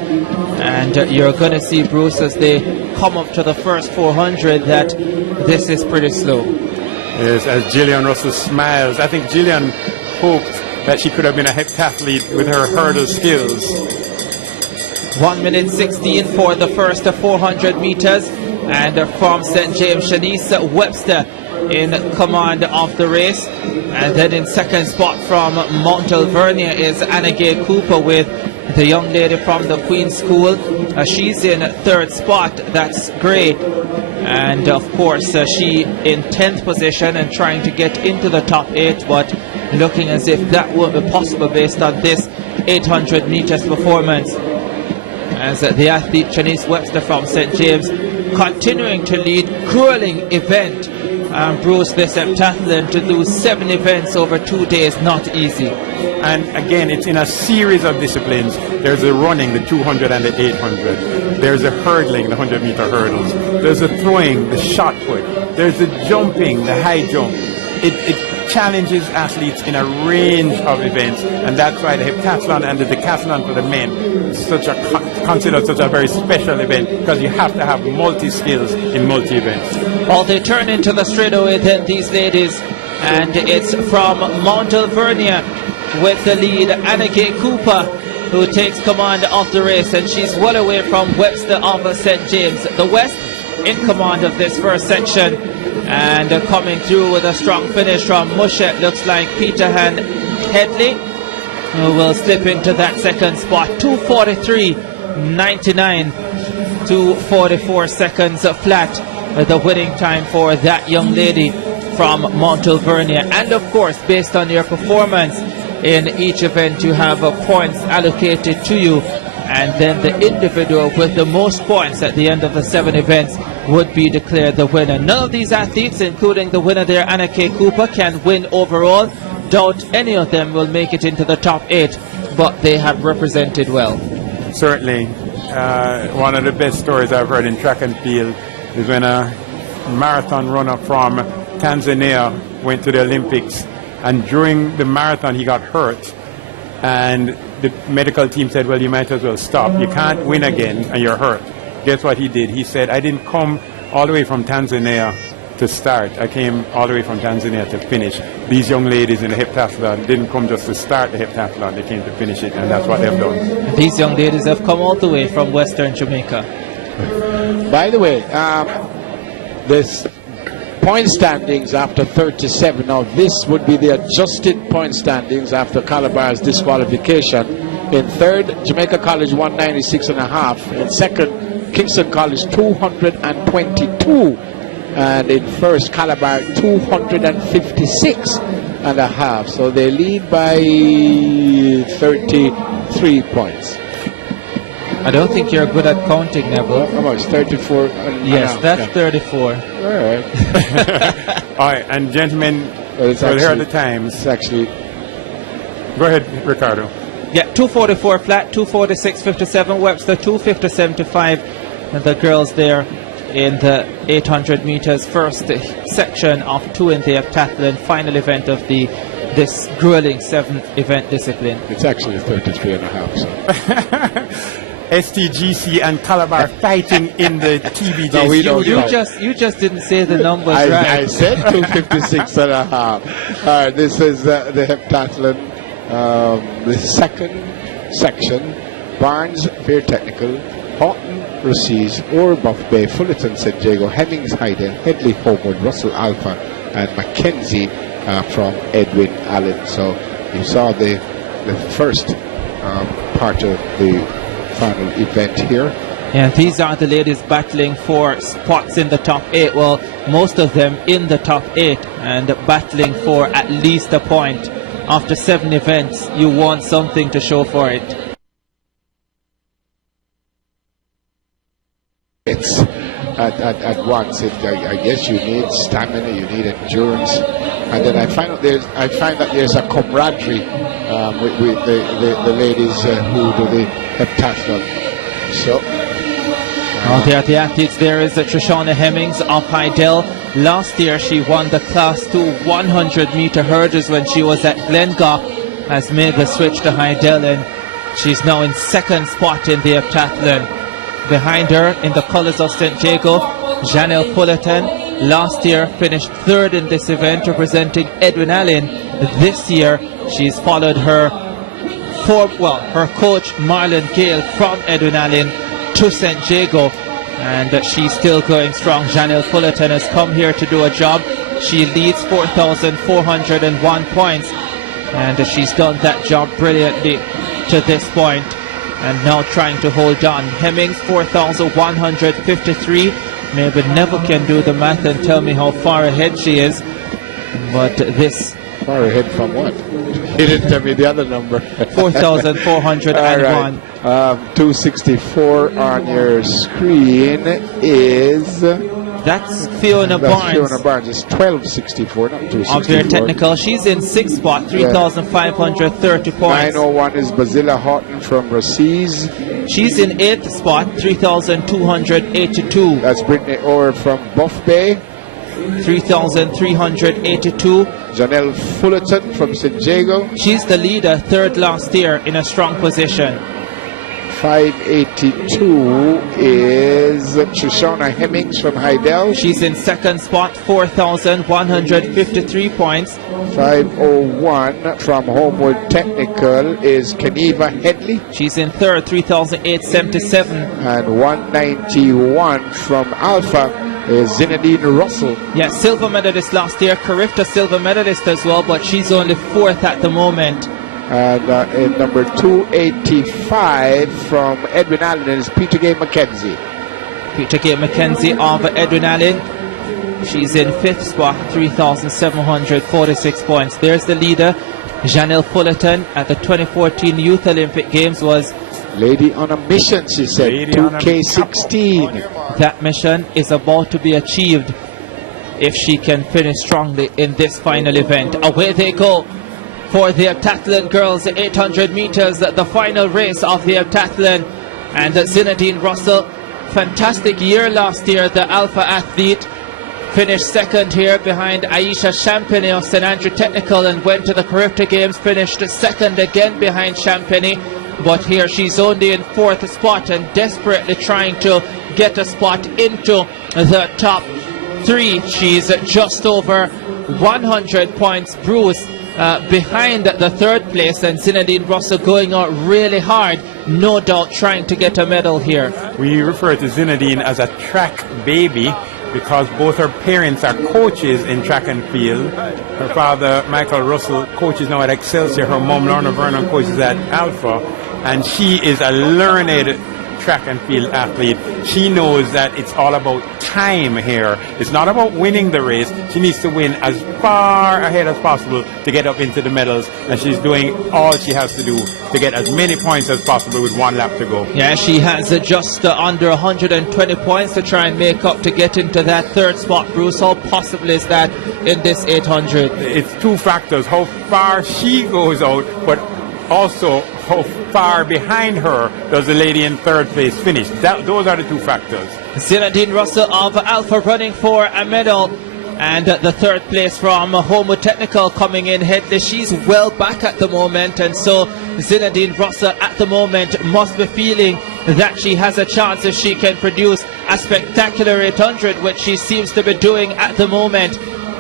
And you're going to see, Bruce, as they come up to the first 400, that this is pretty slow. Yes, as Gillian Russell smiles. I think Gillian hoped that she could have been a heptathlete with her hurdle skills. 1 minute 16 for the first 400 meters. And from St. James, Shanice Webster in command of the race. And then in second spot from Mount Alvernia is Anna Gay Cooper with the young lady from the Queen's School. She's in third spot, that's Gray. And of course she in 10th position and trying to get into the top 8, but looking as if that won't be possible based on this 800 meters performance. As the athlete Shanice Webster from St. James continuing to lead, grueling event. Bruce, this heptathlon, to do 7 events over 2 days, not easy. And again, it's in a series of disciplines. There's the running, the 200 and the 800. There's the hurdling, the 100-meter hurdles. There's the throwing, the shot put. There's the jumping, the high jump. It challenges athletes in a range of events, and that's why the heptathlon and the decathlon for the men is considered such a very special event, because you have to have multi-skills in multi-events. Well, they turn into the straightaway then, these ladies, and it's from Mount Alvernia with the lead, Anna Gay Cooper, who takes command of the race, and she's well away from Webster of St. James. The West in command of this first section, and coming through with a strong finish from Mushet, looks like Peter Han Headley, who will slip into that second spot. 2:43.99, 2:44 seconds flat, the winning time for that young lady from Mount Alvernia. And of course, based on your performance in each event, you have points allocated to you, and then the individual with the most points at the end of the 7 events would be declared the winner. None of these athletes, including the winner there, Anna Kay Cooper, can win overall. Doubt any of them will make it into the top 8, but they have represented well. Certainly. One of the best stories I've heard in track and field is when a marathon runner from Tanzania went to the Olympics, and during the marathon he got hurt, and the medical team said, well, you might as well stop. You can't win again and you're hurt. Guess what he did? He said, I didn't come all the way from Tanzania to start. I came all the way from Tanzania to finish. These young ladies in the heptathlon didn't come just to start the heptathlon, they came to finish it, and that's what they've done. These young ladies have come all the way from Western Jamaica. By the way, this point standings after 37. Now this would be the adjusted point standings after Calabar's disqualification. In third, Jamaica College 196.5. In second, Kingston College 222. And in first, Calabar 256.5. So they lead by 33 points. I don't think you're good at counting, Neville. How much? 34? Yes, that's 34. All right. All right, and gentlemen, here are the times. It's actually... Go ahead, Ricardo. Yeah, 2:44 flat, 2:46.57. Webster 2:57.5. And the girls there in the 800 meters first section of 2 in the heptathlon, final event of this grueling 7th event discipline. It's actually 33.5. So. STGC and Calabar fighting in the TBJ. No, you just didn't say the numbers right. I said 256.5. All right, this is the heptathlon, the second section. Barnes, Fair Technical, Houghton, Russies, Ore, Buff Bay, Fullerton, St. Jago, Hemmings, Hayden, Headley, Homewood, Russell Alpha, and Mackenzie from Edwin Allen. So you saw the first part of the final event here. Yeah, these are the ladies battling for spots in the top 8. Well, most of them in the top 8 and battling for at least a point. After 7 events, you want something to show for it. It's at once. I guess you need stamina, you need endurance, And then I find that there's a camaraderie with the ladies who do the heptathlon. So. There are the athletes. There is Trishana Hemmings of Hydel. Last year she won the Class 2 100-meter hurdles when she was at Glengoch, has made the switch to Hydel, and she's now in second spot in the heptathlon. Behind her, in the colours of St. Jago, Janelle Fullerton. Last year finished third in this event, representing Edwin Allen. This year she's followed her coach Marlon Gale from Edwin Allen to St. Jago, and she's still going strong. Janelle Fullerton has come here to do a job. She leads 4,401 points, and she's done that job brilliantly to this point, and now trying to hold on. Hemmings 4,153. Maybe Neville can do the math and tell me how far ahead she is, but this... Far ahead from what? He didn't tell me the other number. 4,401. 264 on your screen is... That's Fiona Barnes. Fiona Barnes. It's 1264, not 264. Of their technical. She's in sixth spot, 3,530 points. 901 is Bazilla Houghton from Raciz. She's in eighth spot, 3,282. That's Brittany Orr from Buff Bay. 3,382. Janelle Fullerton from St. Jago. She's the leader, third last year, in a strong position. 582 is Trishana Hemmings from Hydel. She's in second spot, 4,153 points. 501 from Homewood Technical is Keneva Headley. She's in third, 3,877. And 191 from Alpha is Zinedine Russell. Yeah, silver medalist last year. Carifta silver medalist as well, but she's only fourth at the moment. And in number 285 from Edwin Allen is Peter Gay McKenzie. Peter Gay McKenzie of Edwin Allen. She's in fifth spot, 3,746 points. There's the leader, Janelle Fullerton, at the 2014 Youth Olympic Games was... Lady on a mission, she said, 2K16. That mission is about to be achieved if she can finish strongly in this final event. Away they go for the heptathlon girls, the 800 meters, the final race of the heptathlon. And Zinedine Russell, fantastic year last year, the Alpha athlete, finished second here behind Aisha Champagny of St. Andrew Technical, and went to the Carifta Games, finished second again behind Champagny. But here she's only in fourth spot and desperately trying to get a spot into the top three. She's just over 100 points bruised behind the third place, and Zinedine Russell going out really hard, no doubt trying to get a medal here. We refer to Zinedine as a track baby because both her parents are coaches in track and field. Her father, Michael Russell, coaches now at Excelsior. Her mom, Lorna Vernon, coaches at Alpha. And she is a learned track and field athlete. She knows that it's all about time here. It's not about winning the race. She needs to win as far ahead as possible to get up into the medals, and she's doing all she has to do to get as many points as possible with one lap to go. Yeah, she has just under 120 points to try and make up to get into that third spot. Bruce, how possible is that in this 800? It's two factors: how far she goes out, but also how far behind her does the lady in third place finish. Those are the two factors. Zinedine Russell of Alpha running for a medal, and the third place from Homewood Technical coming in Headley. She's well back at the moment, and so Zinedine Russell at the moment must be feeling that she has a chance if she can produce a spectacular 800, which she seems to be doing at the moment.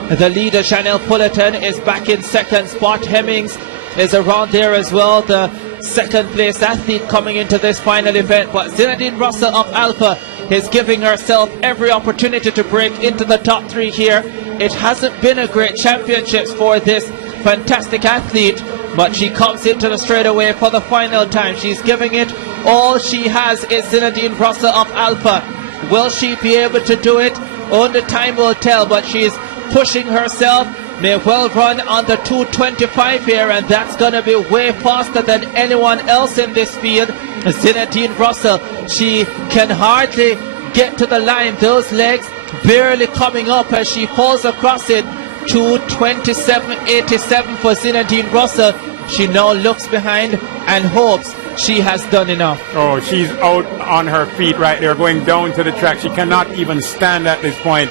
The leader, Janelle Fullerton, is back in second spot. Hemmings is around there as well, the second place athlete coming into this final event. But Zinedine Russell of Alpha is giving herself every opportunity to break into the top three here. It hasn't been a great championships for this fantastic athlete, but she comes into the straightaway for the final time. She's giving it all she has, is Zinedine Russell of Alpha. Will she be able to do it? Only time will tell, but she's pushing herself. May well run under 2:25 here, and that's going to be way faster than anyone else in this field. Zinedine Russell, she can hardly get to the line. Those legs barely coming up as she falls across it. 2:27.87 for Zinedine Russell. She now looks behind and hopes she has done enough. Oh, she's out on her feet right there, going down to the track. She cannot even stand at this point.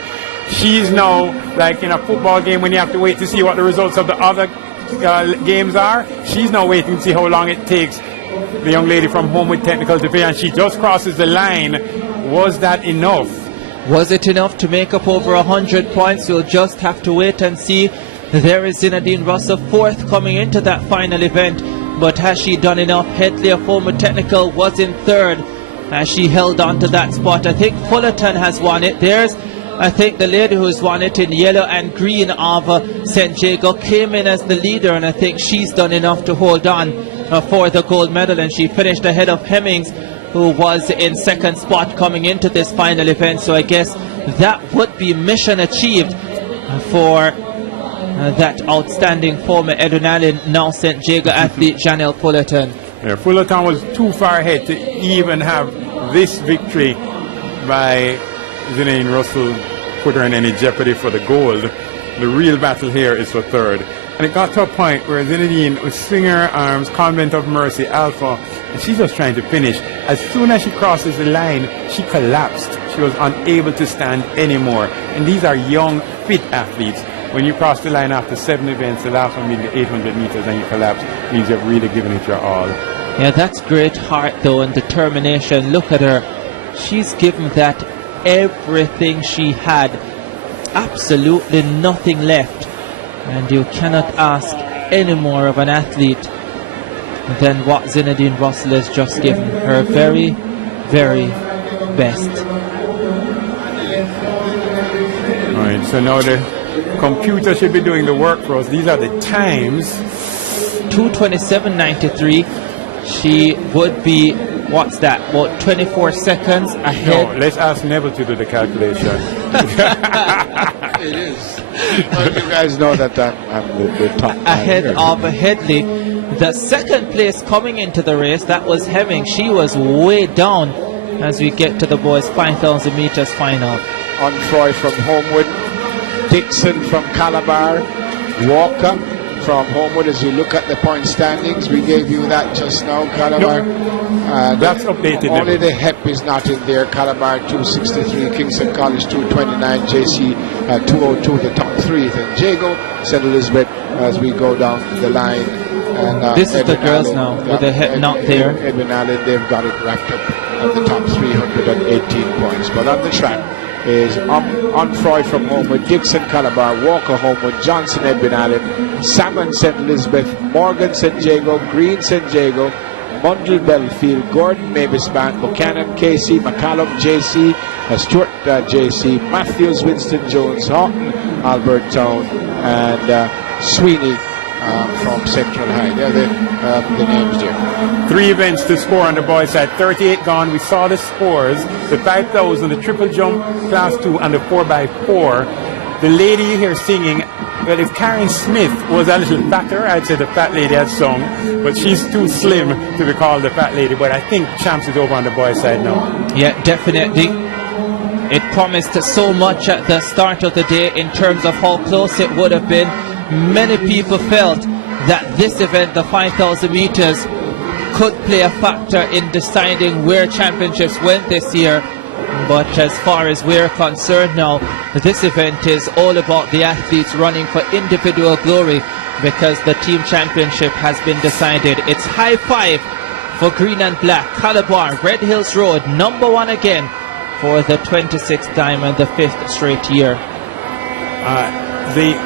She's now, like in a football game when you have to wait to see what the results of the other games are, she's now waiting to see how long it takes the young lady from Homewood Technical to finish, and she just crosses the line. Was that enough? Was it enough to make up over 100 points? We'll just have to wait and see. There is Zinedine Russell, fourth coming into that final event. But has she done enough? Headley of Homewood Technical was in third as she held on to that spot. I think Fullerton has won it. There's, I think, the lady who's won it in yellow and green of St. Jago came in as the leader, and I think she's done enough to hold on for the gold medal, and she finished ahead of Hemmings, who was in second spot coming into this final event. So I guess that would be mission achieved for that outstanding former Edwin Allen, now St. Jago athlete Janelle Fullerton. Yeah, Fullerton was too far ahead to even have this victory by Zinedine Russell put her in any jeopardy for the gold. The real battle here is for third. And it got to a point where Zinedine was swinging her arms, Convent of Mercy, Alpha, and she's just trying to finish. As soon as she crosses the line, she collapsed. She was unable to stand anymore. And these are young, fit athletes. When you cross the line after 7 events, the last one being the 800 meters, and you collapse, means you've really given it your all. Yeah, that's great heart though, and determination. Look at her. She's given that everything she had. Absolutely nothing left. And you cannot ask any more of an athlete than what Zinedine Russell has just given. Her very, very best. Alright, so now the computer should be doing the work for us. These are the times. 2:27.93. She would be, what's that, about 24 seconds ahead. No, let's ask Neville to do the calculation. It is. Well, you guys know that I'm the top ahead of Headley. The second place coming into the race, that was Hemming. She was way down as we get to the boys' 5,000 meters final. Onfroy from Homewood, Dixon from Calabar, Walker from Homewood. As you look at the point standings, we gave you that just now. Calabar, that's updated. Only the HEP is not in there. Calabar 263, Kingston College 229, JC 202, the top three. Then Jago, St. Elizabeth, as we go down the line. And, this is Edwin the girls Allen, now with the HEP not there. Edwin Allen, they've got it wrapped up at the top 318 points. But on the track is Onfroy from Homewood, Dixon Calabar, Walker Homewood, Johnson Edwin Allen, Salmon St. Elizabeth, Morgan St. Jago, Green St. Jago, Mundell Belfield, Gordon Mavis Band, Buchanan KC, McCallum JC, Stewart JC, Matthews Winston Jones, Houghton Albert Town, and Sweeney from Central High. They're the names there. 3 events to score on the boys' side. 38 gone. We saw the scores. The 5,000, the triple jump, class 2, and the 4x4. The lady you hear singing, well, if Karen Smith was a little fatter, I'd say the fat lady had sung, but she's too slim to be called the fat lady. But I think Champs is over on the boys' side now. Yeah, definitely. It promised so much at the start of the day in terms of how close it would have been. Many people felt that this event, the 5,000 meters, could play a factor in deciding where championships went this year. But as far as we're concerned now, this event is all about the athletes running for individual glory, because the team championship has been decided. It's high five for green and black. Calabar, Red Hills Road, #1 again for the 26th time and the 5th straight year. The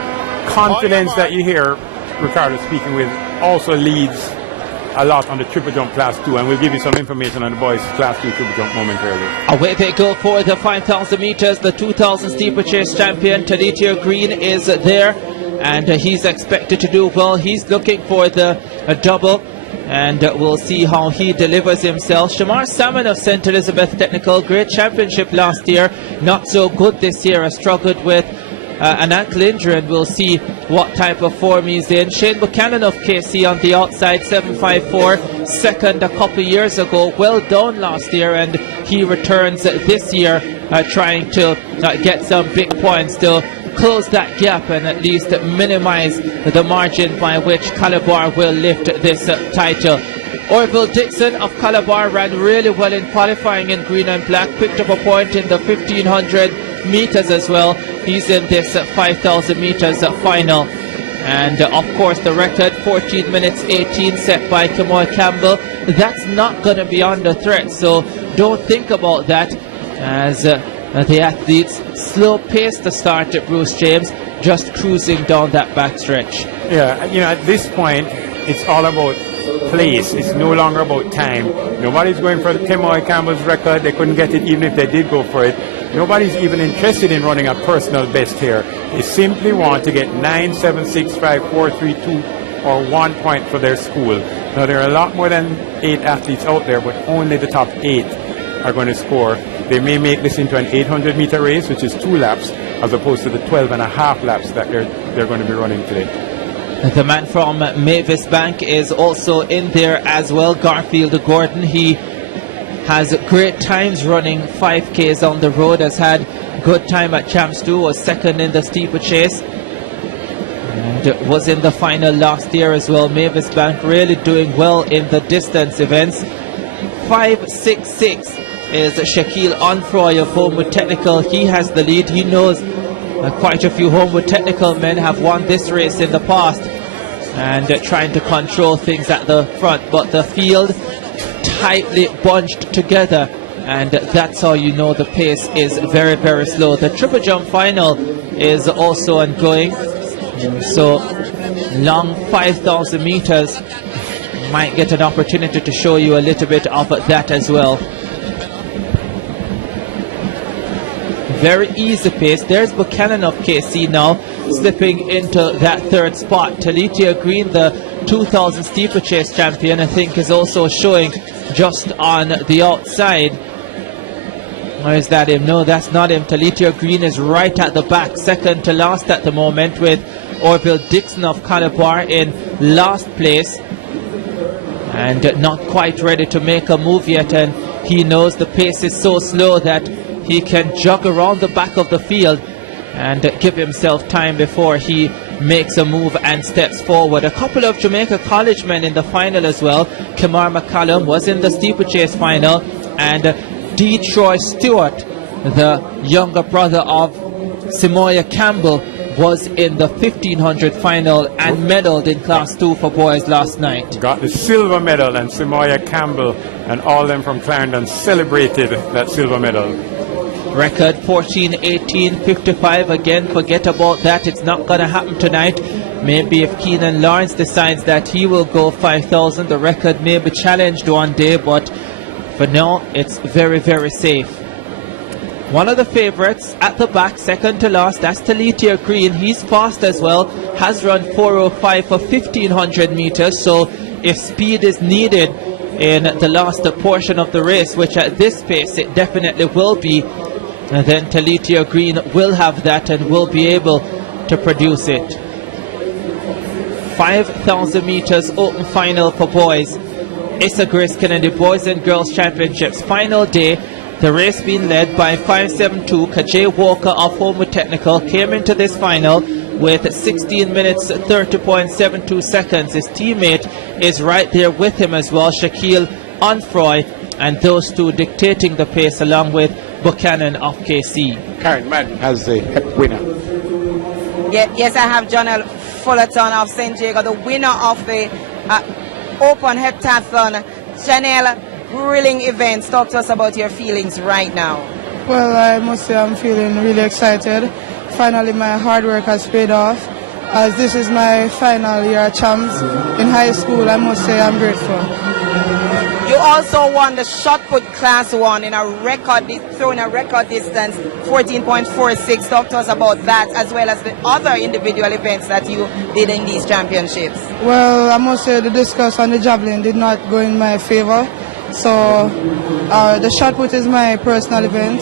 confidence that you hear Ricardo speaking with also leads a lot on the triple jump class 2, and we'll give you some information on the boys class 2 triple jump momentarily. Away they go for the 5,000 meters. The 2,000 steeplechase champion Taditio Green is there, and he's expected to do well. He's looking for the double, and we'll see how he delivers himself. Shamar Salmon of St. Elizabeth Technical, great championship last year, not so good this year, has struggled with an ankle injury, and we'll see what type of form he's in. Shane Buchanan of KC on the outside, 7.54, second a couple of years ago, well done last year, and he returns this year trying to get some big points to close that gap and at least minimize the margin by which Calabar will lift this title. Orville Dixon of Calabar ran really well in qualifying in green and black, picked up a point in the 1500 meters as well. He's in this 5,000 meters final. And of course the record 14 minutes 18 set by Kemoy Campbell, that's not going to be under threat, so don't think about that as the athletes slow pace the start at Bruce James, just cruising down that backstretch. Yeah, you know, at this point it's all about place. It's no longer about time. Nobody's going for Kemoy Campbell's record. They couldn't get it even if they did go for it. Nobody's even interested in running a personal best here. They simply want to get 9, 7, 6, 5, 4, 3, 2 or 1 point for their school. Now there are a lot more than 8 athletes out there, but only the top 8 are going to score. They may make this into an 800 meter race, which is 2 laps, as opposed to the 12 and a half laps that they're going to be running today. The man from Mavis Bank is also in there as well, Garfield Gordon. He has great times running 5Ks on the road, has had good time at Champs 2, was second in the steeplechase, and was in the final last year as well. Mavis Bank really doing well in the distance events. 5.66 is Shaquille Onfroy of Homewood Technical. He has the lead. He knows quite a few Homewood Technical men have won this race in the past and trying to control things at the front, but the field tightly bunched together, and that's how you know the pace is very, very slow. The triple jump final is also ongoing, so long 5,000 meters might get an opportunity to show you a little bit of that as well. Very easy pace. There's Buchanan of KC now slipping into that third spot. Talitia Green, the 2000 steeplechase champion, I think is also showing just on the outside. Or is that him? No, that's not him. Talitia Green is right at the back, second to last at the moment, with Orville Dixon of Calabar in last place and not quite ready to make a move yet, and he knows the pace is so slow that he can jog around the back of the field and give himself time before he makes a move and steps forward. A couple of Jamaica College men in the final as well. Kamar McCallum was in the steeplechase final, and D. Troy Stewart, the younger brother of Simoya Campbell, was in the 1500 final and medaled in Class 2 for boys last night. Got the silver medal, and Simoya Campbell and all them from Clarendon celebrated that silver medal. Record 14:18:55. Again, forget about that. It's not going to happen tonight. Maybe if Keenan Lawrence decides that he will go 5,000, the record may be challenged one day, but for now, it's very, very safe. One of the favorites at the back, second to last, that's Talitia Green. He's fast as well, has run 4:05 for 1500 meters, so if speed is needed in the last portion of the race, which at this pace it definitely will be, and then Talitia Green will have that and will be able to produce it. 5,000 meters open final for boys. Issa Grace Kennedy Boys and Girls Championships final day. The race being led by 5.72. Kajay Walker of Homewood Technical came into this final with 16 minutes 30.72 seconds. His teammate is right there with him as well, Shaquille Onfroy, and those two dictating the pace along with Buchanan of KC. Karen Madden has the HEP winner. Yes, I have Jonel Fullerton of St. Jago, the winner of the Open Heptathlon. Janelle, grilling events. Talk to us about your feelings right now. Well, I must say I'm feeling really excited. Finally, my hard work has paid off. As this is my final year at Champs in high school, I must say I'm grateful. You also won the shot put class 1 in a record, throwing a record distance, 14.46. Talk to us about that, as well as the other individual events that you did in these championships. Well, I must say the discus and the javelin did not go in my favor. So the shot put is my personal event.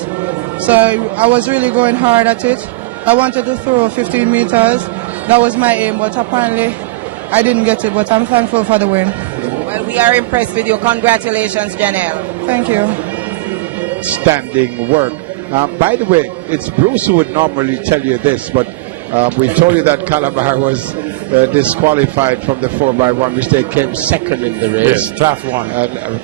So I was really going hard at it. I wanted to throw 15 meters. That was my aim, but apparently I didn't get it. But I'm thankful for the win. Well, we are impressed with you. Congratulations, Janelle. Thank you. Standing work. By the way, it's Bruce who would normally tell you this, but We told you that Calabar was disqualified from the 4x1, which they came second in the race. Yes, class 1.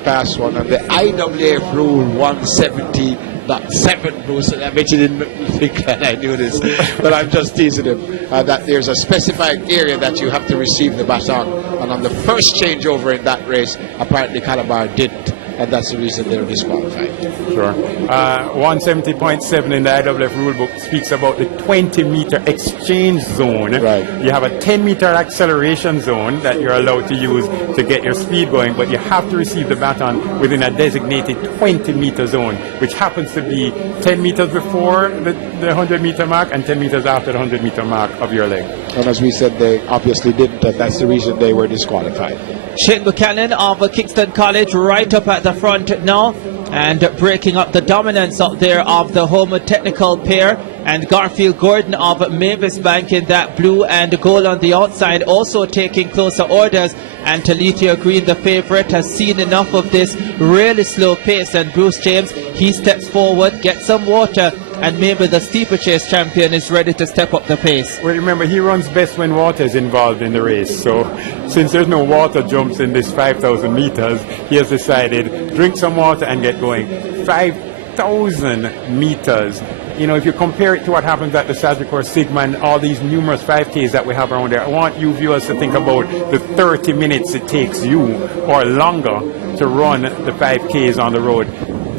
Class 1. And the IAAF rule 170.7, Bruce, and I bet you didn't think that I knew this, but I'm just teasing him, that there's a specified area that you have to receive the baton, and on the first changeover in that race, apparently Calabar didn't. And that's the reason they're disqualified. Sure. 170.7 in the IAAF rulebook speaks about the 20-meter exchange zone. Right. You have a 10-meter acceleration zone that you're allowed to use to get your speed going, but you have to receive the baton within a designated 20-meter zone, which happens to be 10 meters before the 100-meter mark and 10 meters after the 100-meter mark of your leg. And as we said, they obviously didn't, and that's the reason they were disqualified. Shane Buchanan of Kingston College right up at the front now and breaking up the dominance up there of the Homewood Technical pair, and Garfield Gordon of Mavis Bank in that blue and gold on the outside also taking closer orders, and Talithia Green, the favourite, has seen enough of this really slow pace, and Bruce James, he steps forward, gets some water, and maybe the steeplechase champion is ready to step up the pace. Well, remember, he runs best when water is involved in the race. So since there's no water jumps in this 5,000 meters, he has decided, drink some water and get going. 5,000 meters. You know, if you compare it to what happens at the Sagicor Sigma and all these numerous 5Ks that we have around there, I want you viewers to think about the 30 minutes it takes you or longer to run the 5Ks on the road.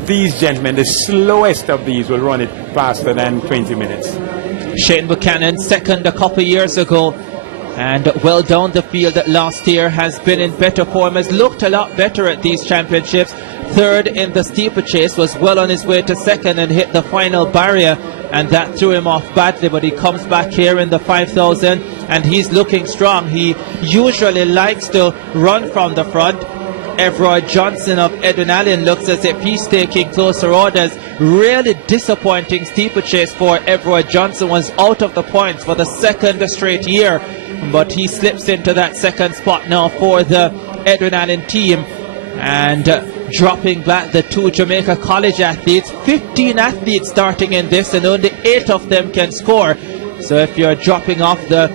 These gentlemen, the slowest of these, will run it faster than 20 minutes. Shane Buchanan, second a couple years ago, and well down the field last year, has been in better form, has looked a lot better at these championships. Third in the steeplechase, was well on his way to second and hit the final barrier, and that threw him off badly, but he comes back here in the 5,000 and he's looking strong. He usually likes to run from the front. Everard Johnson of Edwin Allen looks as if he's taking closer orders. Really disappointing steeplechase for Everard Johnson, was out of the points for the second straight year, but he slips into that second spot now for the Edwin Allen team, and dropping back the two Jamaica College athletes. 15 athletes starting in this, and only 8 of them can score. So if you're dropping off the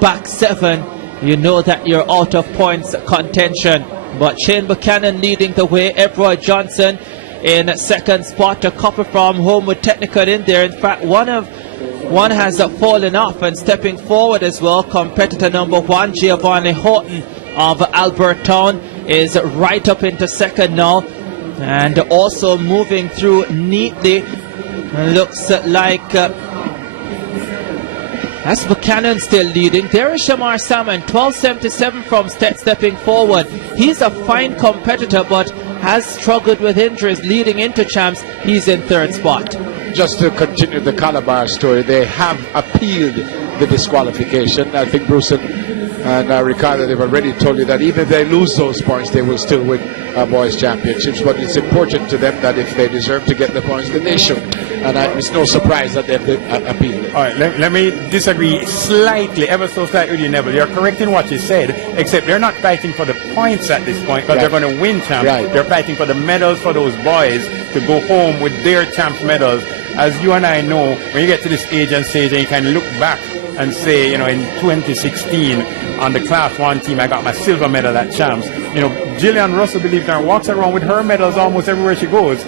back 7, you know that you're out of points contention. But Shane Buchanan leading the way, Everard Johnson in second spot, a couple from Homewood Technical in there. In fact, one has fallen off, and stepping forward as well, competitor number 1, Giovanni Houghton of Albertown, is right up into second now, and also moving through neatly. Looks like that's Buchanan still leading. There is Shamar Salmon, 12.77 from stepping forward. He's a fine competitor, but has struggled with injuries leading into champs. He's in third spot. Just to continue the Calabar story, they have appealed the disqualification. I think Bruce and Ricardo, they've already told you that even if they lose those points, they will still win boys championships. But it's important to them that if they deserve to get the points, then they should. And it's no surprise that they've appealed it. All right, let me disagree slightly, ever so slightly with you, Neville. You're correct in what you said, except they're not fighting for the points at this point, because they're going to win champs. Right. They're fighting for the medals for those boys to go home with their champs medals. As you and I know, when you get to this age and stage, and you can look back and say, you know, in 2016 on the Class 1 team, I got my silver medal at champs. You know, Gillian Russell, believe it or not, walks around with her medals almost everywhere she goes.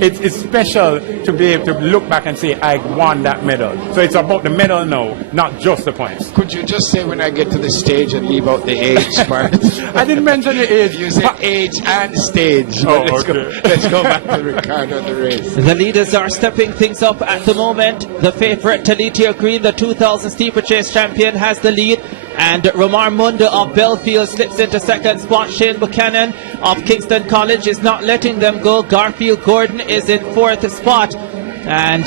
It's special to be able to look back and say, I won that medal. So it's about the medal now, not just the points. Could you just say when I get to the stage and leave out the age part? I didn't mention the age. You said age and stage. Oh, let's go back to Ricardo and the race. The leaders are stepping things up at the moment. The favourite, Talithia Green, the 2000 steeplechase champion, has the lead, and Ramar Munda of Belfield slips into second spot. Shane Buchanan of Kingston College is not letting them go. Garfield Gordon is in fourth spot, and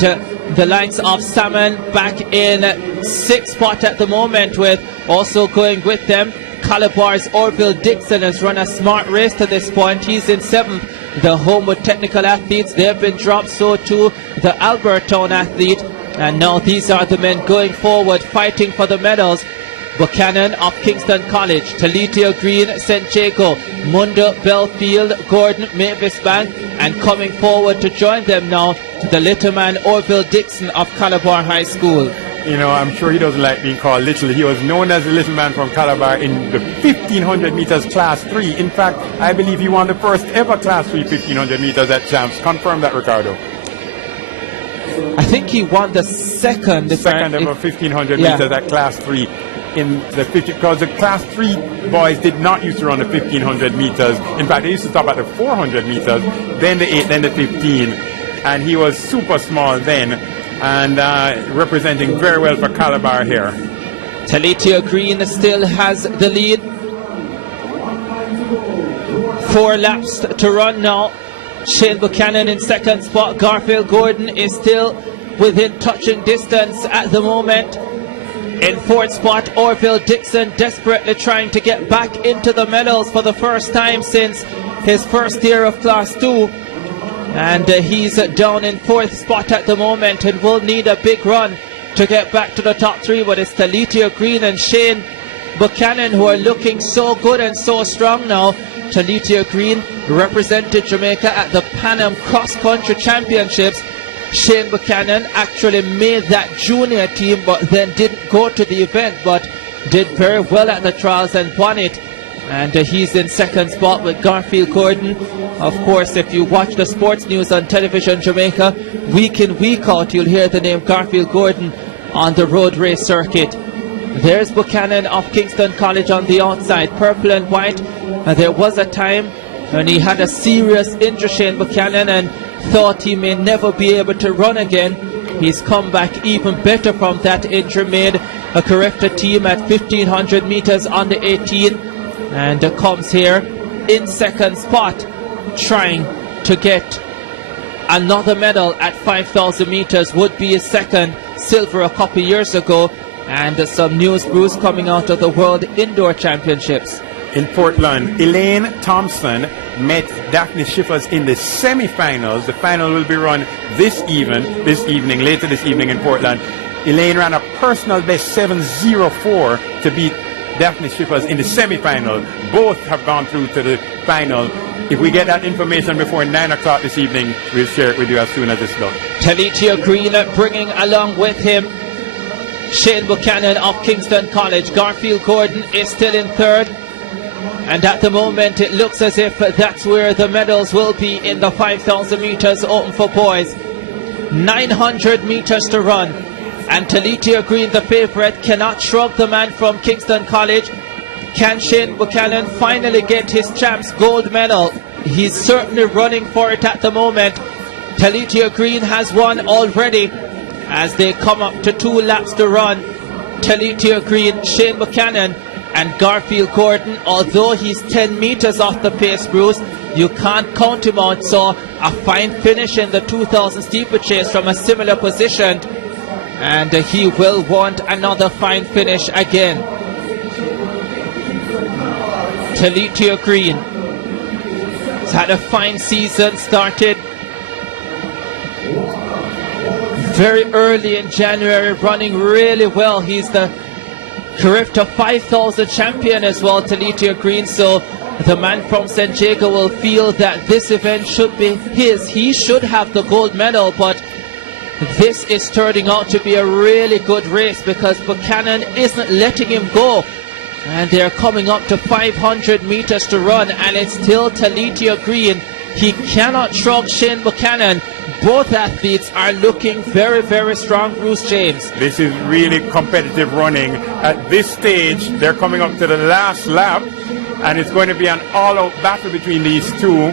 the likes of Salmon back in sixth spot at the moment, with also going with them Calabar's Orville Dixon has run a smart race to this point. He's in seventh. The Homewood Technical athletes, they've been dropped, so too the Albertown athlete, and now these are the men going forward fighting for the medals. Buchanan of Kingston College, Talithia Green, St. Jago, Munda, Belfield, Gordon, Mavis Bank, and coming forward to join them now, the little man Orville Dixon of Calabar High School. You know, I'm sure he doesn't like being called little. He was known as the little man from Calabar in the 1500 meters class 3. In fact, I believe he won the first ever class 3 1500 meters at Champs. Confirm that, Ricardo. I think he won the second ever 1500 meters at class 3 in the 50, because the class 3 boys did not used to run the 1500 meters. In fact, they used to stop at the 400 meters, then the 8, then the 15. And he was super small then, and representing very well for Calabar here. Talitio Green still has the lead. 4 laps to run now. Shane Buchanan in second spot. Garfield Gordon is still within touching distance at the moment. In fourth spot, Orville Dixon desperately trying to get back into the medals for the first time since his first year of Class 2. And he's down in fourth spot at the moment and will need a big run to get back to the top 3. But it's Talitio Green and Shane Buchanan who are looking so good and so strong now. Talitio Green represented Jamaica at the Pan Am Cross Country Championships. Shane Buchanan actually made that junior team but then didn't go to the event, but did very well at the trials and won it. And he's in second spot with Garfield Gordon. Of course, if you watch the sports news on Television Jamaica, week in, week out, you'll hear the name Garfield Gordon on the road race circuit. There's Buchanan of Kingston College on the outside, purple and white. And there was a time when he had a serious injury, Shane Buchanan, and thought he may never be able to run again. He's come back even better from that injury, made a corrected team at 1500 meters on the 18, and comes here in second spot, trying to get another medal at 5,000 meters. Would be his second silver a couple years ago. And some news, Bruce, coming out of the World Indoor Championships. In Portland, Elaine Thompson met Daphne Schiffers in the semi-finals. The final will be run later this evening in Portland. Elaine ran a personal best 7:04 to beat Daphne Schiffers in the semi-final. Both have gone through to the final. If we get that information before 9 o'clock this evening, we'll share it with you as soon as it's done. Talitio Green bringing along with him Shane Buchanan of Kingston College. Garfield Gordon is still in third. And at the moment, it looks as if that's where the medals will be in the 5,000 meters open for boys. 900 meters to run. And Talitio Green, the favorite, cannot shrug the man from Kingston College. Can Shane Buchanan finally get his Champs gold medal? He's certainly running for it at the moment. Talitio Green has won already as they come up to 2 laps to run. Talitio Green, Shane Buchanan, and Garfield Gordon, although he's 10 meters off the pace, Bruce, you can't count him out. So a fine finish in the 2000 steeplechase from a similar position, and he will want another fine finish again. Talitio Green has had a fine season, started very early in January, running really well. He's the Carifta 5,000 champion as well, Talitio Green. So the man from St. Jago will feel that this event should be his. He should have the gold medal, but this is turning out to be a really good race because Buchanan isn't letting him go. And they're coming up to 500 meters to run, and it's still Talitio Green. He cannot shrug Shane Buchanan. Both athletes are looking very, very strong, Bruce James. This is really competitive running. At this stage, they're coming up to the last lap, and it's going to be an all-out battle between these two.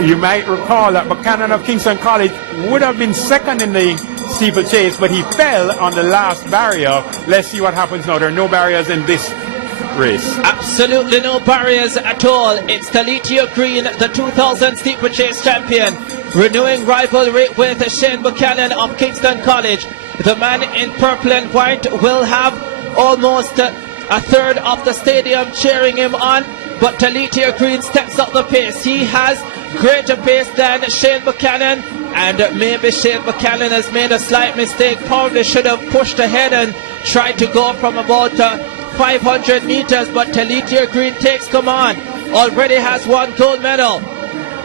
You might recall that Buchanan of Kingston College would have been second in the steeplechase, but he fell on the last barrier. Let's see what happens now. There are no barriers in this race. Absolutely no barriers at all. It's Talitio Green, the 2000 steeplechase champion, renewing rivalry with Shane Buchanan of Kingston College. The man in purple and white will have almost a third of the stadium cheering him on, but Talitio Green steps up the pace. He has greater pace than Shane Buchanan, and maybe Shane Buchanan has made a slight mistake. Probably should have pushed ahead and tried to go from about 500 meters, but Talitio Green takes command. Already has 1 gold medal.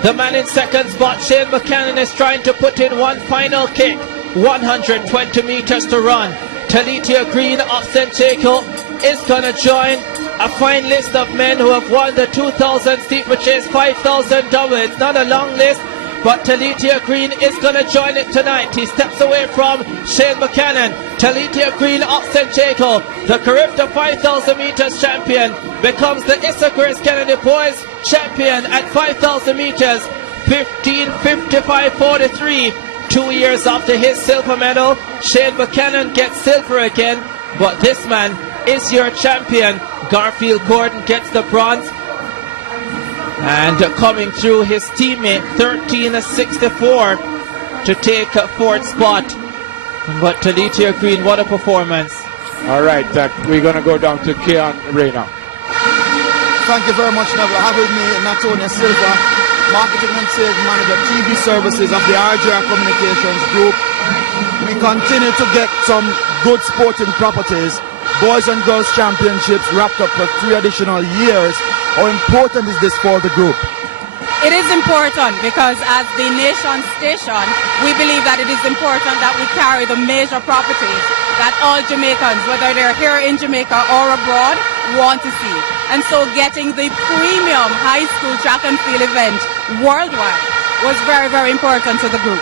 The man in second spot, Shane Buchanan, is trying to put in one final kick. 120 meters to run. Talitia Green of St. Jacob is going to join a fine list of men who have won the 2000 steeplechase 5,000 double. It's not a long list, but Talitia Green is going to join it tonight. He steps away from Shane Buchanan. Talitia Green of St. Jacob, the Carifta 5,000 meters champion, becomes the Issa Grace Kennedy Boys champion at 5,000 meters, 15:55.43. 2 years after his silver medal, Shane Buchanan gets silver again, but this man is your champion. Garfield Gordon gets the bronze, and coming through his teammate 13:64 to take a fourth spot. But Talitia Green, what a performance. All right, we're going to go down to Keon Ray now. Thank you very much, Neville. I have with me Natonia Silva, Marketing and Sales Manager, TV Services of the RJR Communications Group. We continue to get some good sporting properties. Boys and Girls Championships wrapped up for 3 additional years. How important is this for the group? It is important because as the nation station, we believe that it is important that we carry the major properties that all Jamaicans, whether they're here in Jamaica or abroad, want to see. And so getting the premium high school track and field event worldwide was very, very important to the group.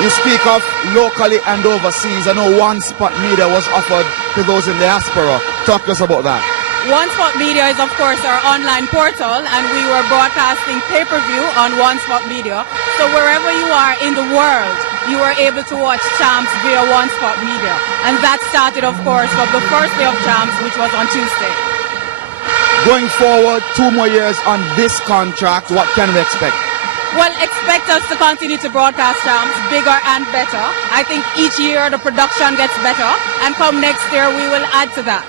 You speak of locally and overseas. I know One Spot Media was offered to those in diaspora. Talk to us about that. One Spot Media is, of course, our online portal, and we were broadcasting pay-per-view on One Spot Media. So wherever you are in the world, you are able to watch Champs via One Spot Media. And that started, of course, from the first day of Champs, which was on Tuesday. Going forward, 2 more years on this contract, what can we expect? Well, expect us to continue to broadcast Champs bigger and better. I think each year the production gets better, and come next year we will add to that.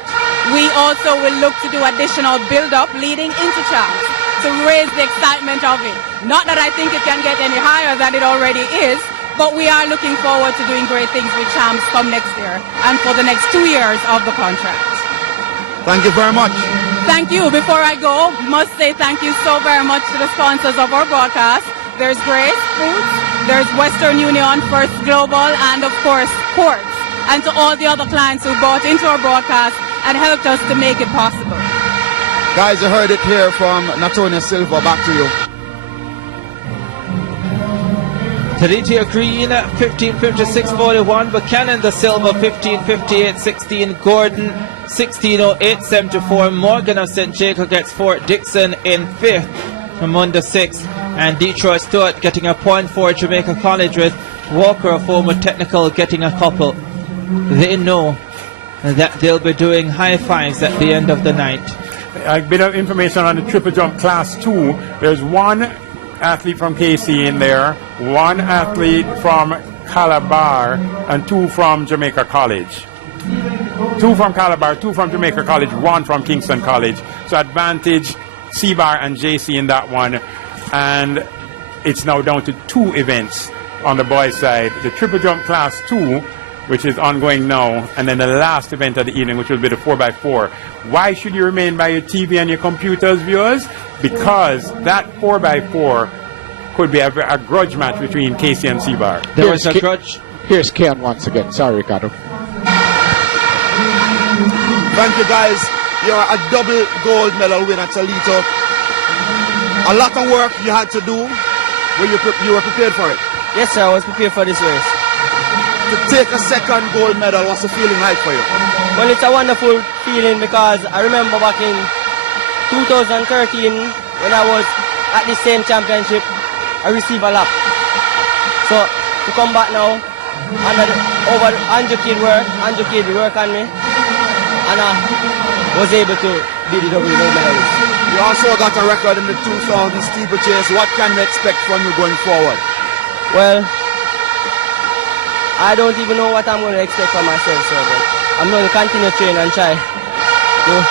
We also will look to do additional build-up leading into Champs to raise the excitement of it. Not that I think it can get any higher than it already is, but we are looking forward to doing great things with Champs come next year and for the next 2 years of the contract. Thank you very much. Thank you. Before I go, must say thank you so very much to the sponsors of our broadcast. There's Grace Foods, there's Western Union, First Global, and of course, Quartz. And to all the other clients who bought into our broadcast and helped us to make it possible. Guys, you heard it here from Natonia Silva. Back to you. Talitia Green, 15:56.41. Buchanan the silver, 15:58.16. Gordon, 16:08.74. Morgan of St. Jacob gets 4th. Dixon in 5th. Ramunda 6th. And Detroit Stewart getting a point for Jamaica College, with Walker of former technical getting a couple. They know that they'll be doing high fives at the end of the night. A bit of information on the triple jump class 2. There's 1 athlete from KC in there, 1 athlete from Calabar, and 2 from Jamaica College. 2 from Calabar, 2 from Jamaica College, 1 from Kingston College. So advantage C-Bar and JC in that one. And it's now down to 2 events on the boys' side. The triple jump class 2, which is ongoing now, and then the last event of the evening, which will be the 4x4. Why should you remain by your TV and your computers, viewers? Because that 4x4 could be a grudge match between Casey and C-Bar. There was a grudge. Here's Keon once again. Sorry, Ricardo. Thank you, guys. You're a double gold medal winner, Talito. A lot of work you had to do. You were prepared for it? Yes, sir. I was prepared for this race. To take a second gold medal, what's the feeling like for you? Well, it's a wonderful feeling because I remember back in 2013 when I was at the same championship, I received a lap. So to come back now, over 100 kid work on me, and I was able to be the double gold medalist. You also got a record in the 2000 steeplechase. What can we expect from you going forward? Well, I don't even know what I'm going to expect from myself, sir, but I'm going to continue to train and try to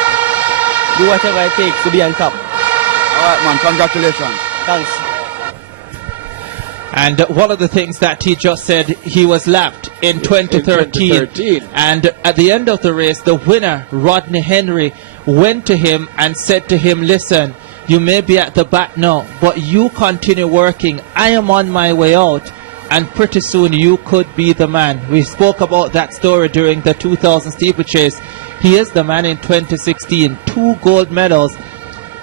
do whatever it takes to be on top. All right, man. Congratulations. Thanks. And one of the things that he just said, he was lapped in 2013. And at the end of the race, the winner, Rodney Henry, went to him and said to him, listen, you may be at the back now, but you continue working. I am on my way out. and pretty soon you could be the man. We spoke about that story during the 2000 steeplechase. He is the man in 2016. 2 gold medals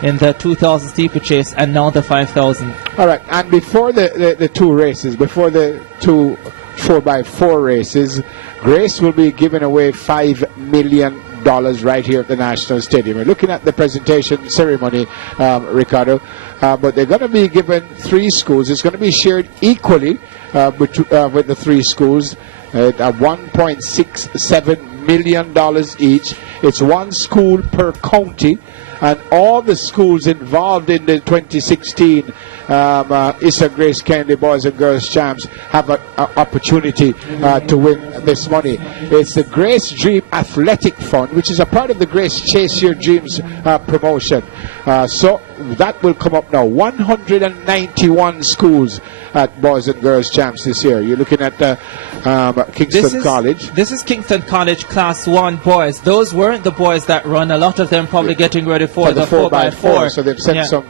in the 2000 steeplechase and now the 5,000. All right, and before the 2 races, before the 2 4x4 races, Grace will be giving away $5 million right here at the National Stadium. We're looking at the presentation ceremony, Ricardo, but they're going to be given 3 schools. It's going to be shared equally with the 3 schools at $1.67 million each. It's 1 school per county, and all the schools involved in the 2016 Issa Grace Kennedy Boys and Girls Champs have an opportunity to win this money. It's the Grace Dream Athletic Fund, which is a part of the Grace Chase Your Dreams promotion. So that will come up now. 191 schools at Boys and Girls Champs this year. You're looking at Kingston College. This is Kingston College Class 1 boys. Those weren't the boys that run. A lot of them probably getting ready for the 4x4. So they've sent some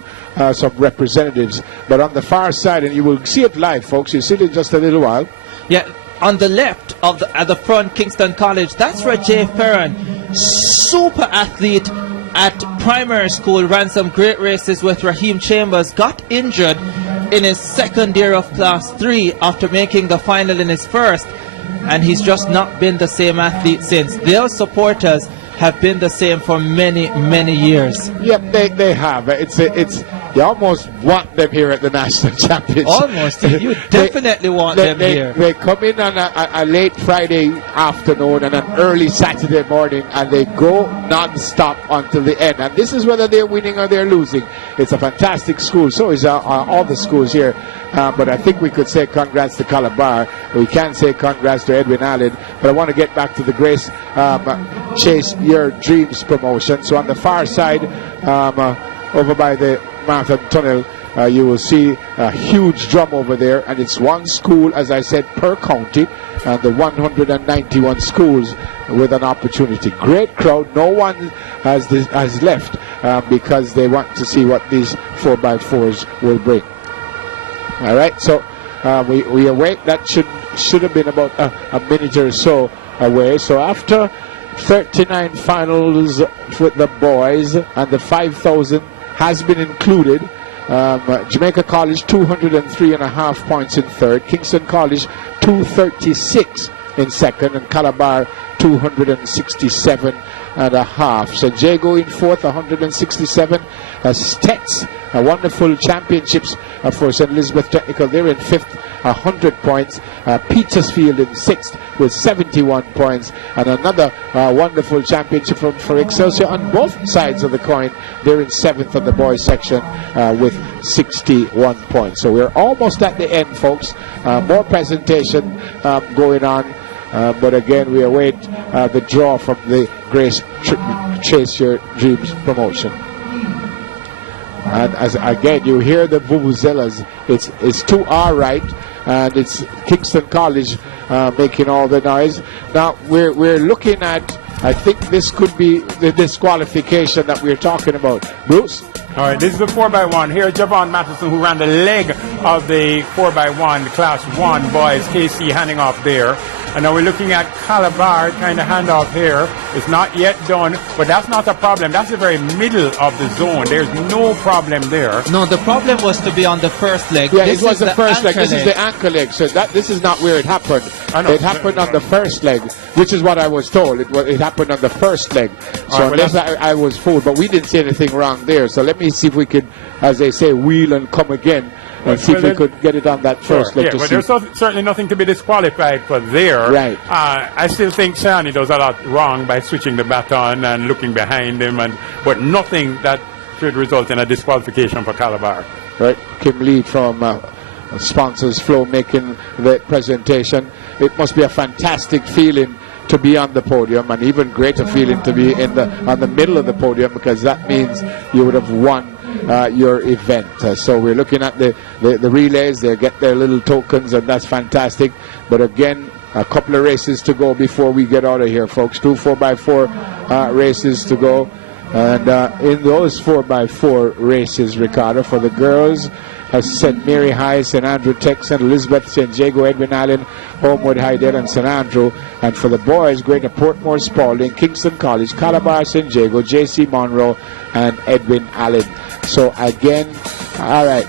representatives. But on the far side, and you will see it live, folks. You'll see it in just a little while. Yeah, on the left of at the front, Kingston College. That's Rajay Ferran, super athlete at primary school, ran some great races with Raheem Chambers, got injured in his second year of Class 3 after making the final in his first, and he's just not been the same athlete since. Their supporters have been the same for many, many years. Yep, they have. You almost want them here at the National Championship. Almost. You definitely want them here. They come in on a late Friday afternoon and an early Saturday morning, and they go non-stop until the end. And this is whether they're winning or they're losing. It's a fantastic school. So is all the schools here. But I think we could say congrats to Calabar. We can say congrats to Edwin Allen. But I want to get back to the Grace Chase Your Dreams promotion. So on the far side, over by the Marathon Tunnel, you will see a huge drum over there, and it's 1 school, as I said, per county, and the 191 schools with an opportunity. Great crowd. No one has left because they want to see what these 4x4s will bring. All right, so we await. That should have been about a minute or so away. So after 39 finals with the boys, and the 5,000 has been included. Jamaica College 203.5 points in third, Kingston College 236 in second, and Calabar 267.5. So Jago in fourth, 167. Stets, wonderful championships for St. Elizabeth Technical. They're in fifth, 100 points. Petersfield in sixth with 71 points. And another wonderful championship for Excelsior on both sides of the coin. They're in seventh on the boys section with 61 points. So we're almost at the end, folks. More presentation going on. But again, we await the draw from the Grace Chase Your Dreams promotion. And as again, you hear the vuvuzelas. It's 2R right, and it's Kingston College making all the noise. Now we're looking at. I think this could be the disqualification that we're talking about. Bruce. All right, this is the 4x1. Here, Javon Matheson, who ran the leg of the 4x1, Class 1 boys, KC handing off there. And now we're looking at Calabar trying to hand off here. It's not yet done, but that's not a problem. That's the very middle of the zone. There's no problem there. No, the problem was to be on the first leg. Yeah, this it was the first leg. leg. This is the anchor leg. So this is not where it happened. It happened on the first leg, which is what I was told. It happened on the first leg. So unless I was fooled, but we didn't see anything wrong there. So let me see if we could, as they say, wheel and come again. And see if we could get it on that first leg. Yeah, but there's certainly nothing to be disqualified for there. Right. I still think Shani does a lot wrong by switching the baton and looking behind him, but nothing that should result in a disqualification for Calabar. Right. Kim Lee from Sponsors Flow making the presentation. It must be a fantastic feeling to be on the podium, and even greater feeling to be on the middle of the podium, because that means you would have won your event. So we're looking at the relays. They get their little tokens, and that's fantastic. But again, a couple of races to go before we get out of here, folks. 2 4x4 races to go. And in those 4x4 races, Ricardo, for the girls, St. Mary High, St. Andrew Tech, St. Elizabeth, St. Jago, Edwin Allen, Homewood Highdale, and St. Andrew. And for the boys, Greater Portmore Spalding, Kingston College, Calabar, St. Jago, J.C. Monroe, and Edwin Allen. So again, all right.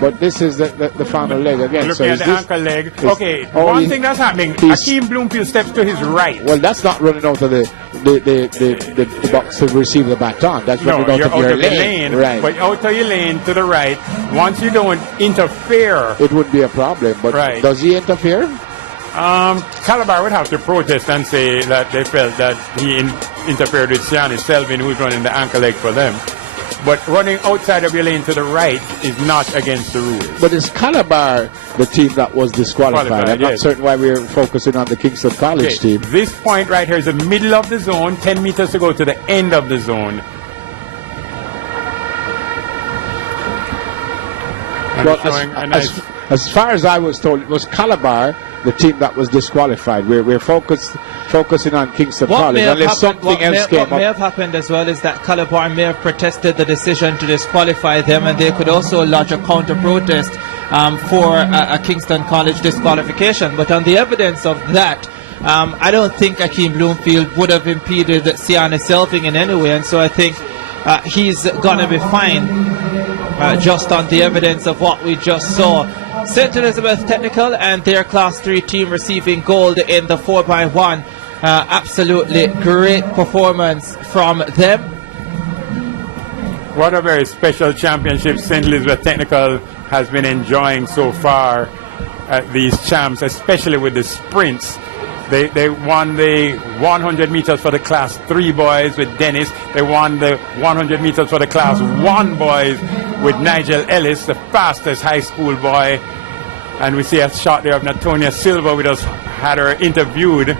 But this is the final leg again. Looking so at the ankle leg. Okay, one thing that's happening, Akeem Bloomfield steps to his right. Well, that's not running out of the box to receive the baton. That's running out you're of out your of your lane. lane. Right. But out of your lane to the right, once you don't interfere. It would be a problem, but does he interfere? Calabar would have to protest and say that they felt that he interfered with Siani Selvin, who's running the ankle leg for them. But running outside of your lane to the right is not against the rules. But is Calabar the team that was disqualified? I'm not certain why we're focusing on the Kingston College team. This point right here is the middle of the zone, 10 meters to go to the end of the zone. Well, as far as I was told, it was Calabar, the team that was disqualified. We're focusing on Kingston College. Unless something else came up. What may have happened as well is that Calabar may have protested the decision to disqualify them, and they could also lodge a counter protest for a Kingston College disqualification. But on the evidence of that, I don't think Akeem Bloomfield would have impeded Siani Selvin in any way, and so I think he's going to be fine just on the evidence of what we just saw. St. Elizabeth Technical and their Class 3 team receiving gold in the 4x1. Absolutely great performance from them. What a very special championship St. Elizabeth Technical has been enjoying so far at these champs, especially with the sprints. They won the 100 meters for the Class 3 boys with Dennis. They won the 100 meters for the Class 1 boys with Nigel Ellis, the fastest high school boy. And we see a shot there of Natonia Silva. We just had her interviewed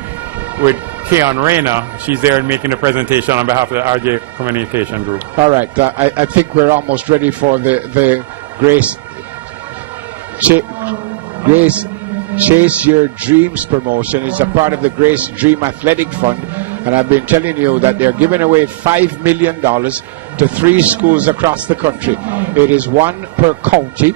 with Keon Reyna. She's there making the presentation on behalf of the RJ Communication Group. All right, I think we're almost ready for the Grace Chase Your Dreams promotion. It's a part of the Grace Dream Athletic Fund, and I've been telling you that they're giving away $5 million to 3 schools across the country. It is 1 per county,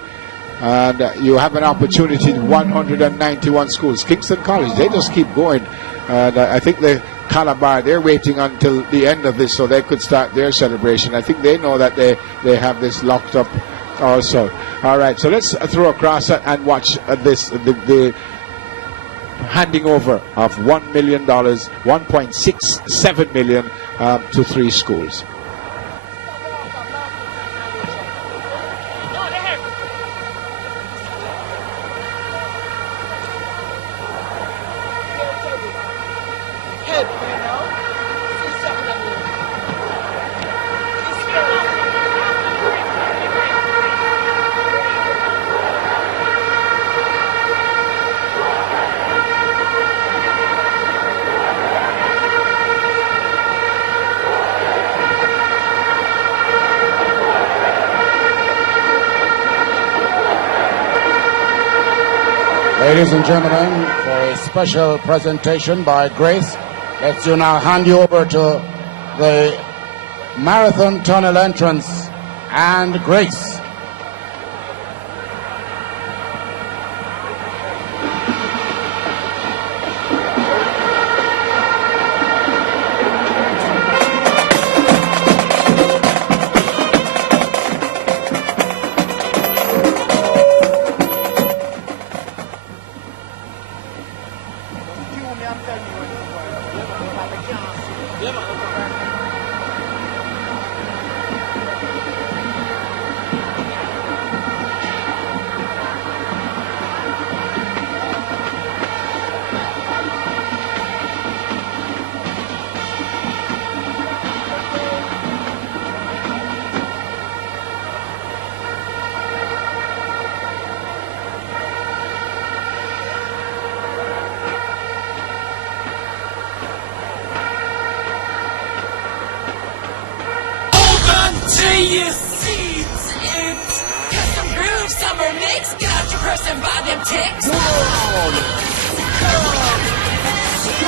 and you have an opportunity to 191 schools. Kingston College, they just keep going, and I think the Calabar, they're waiting until the end of this so they could start their celebration. I think they know that they have this locked up also. All right, so let's throw across and watch the handing over of $1 million, $1.67 million to 3 schools. Ladies and gentlemen, for a special presentation by Grace, let's now hand you over to the marathon tunnel entrance and Grace. Your seats, it's custom groove summer mix. Get out your purse and buy them ticks. Come on,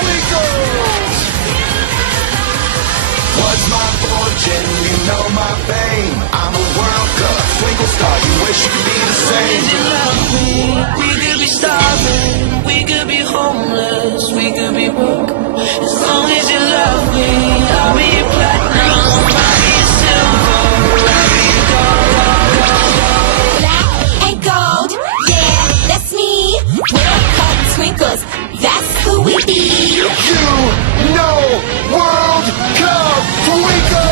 we go. Was my fortune, you know my fame. I'm a World Cup twinkle star, you wish you could be the same. You love me, we could be starving, we could be homeless, we could be broke. As long as you love me, I'll be your platinum, I'll be your silver, I'll be your gold. And gold, yeah, that's me. World Cup twinkles, that's who we be. You know World Cup twinkles.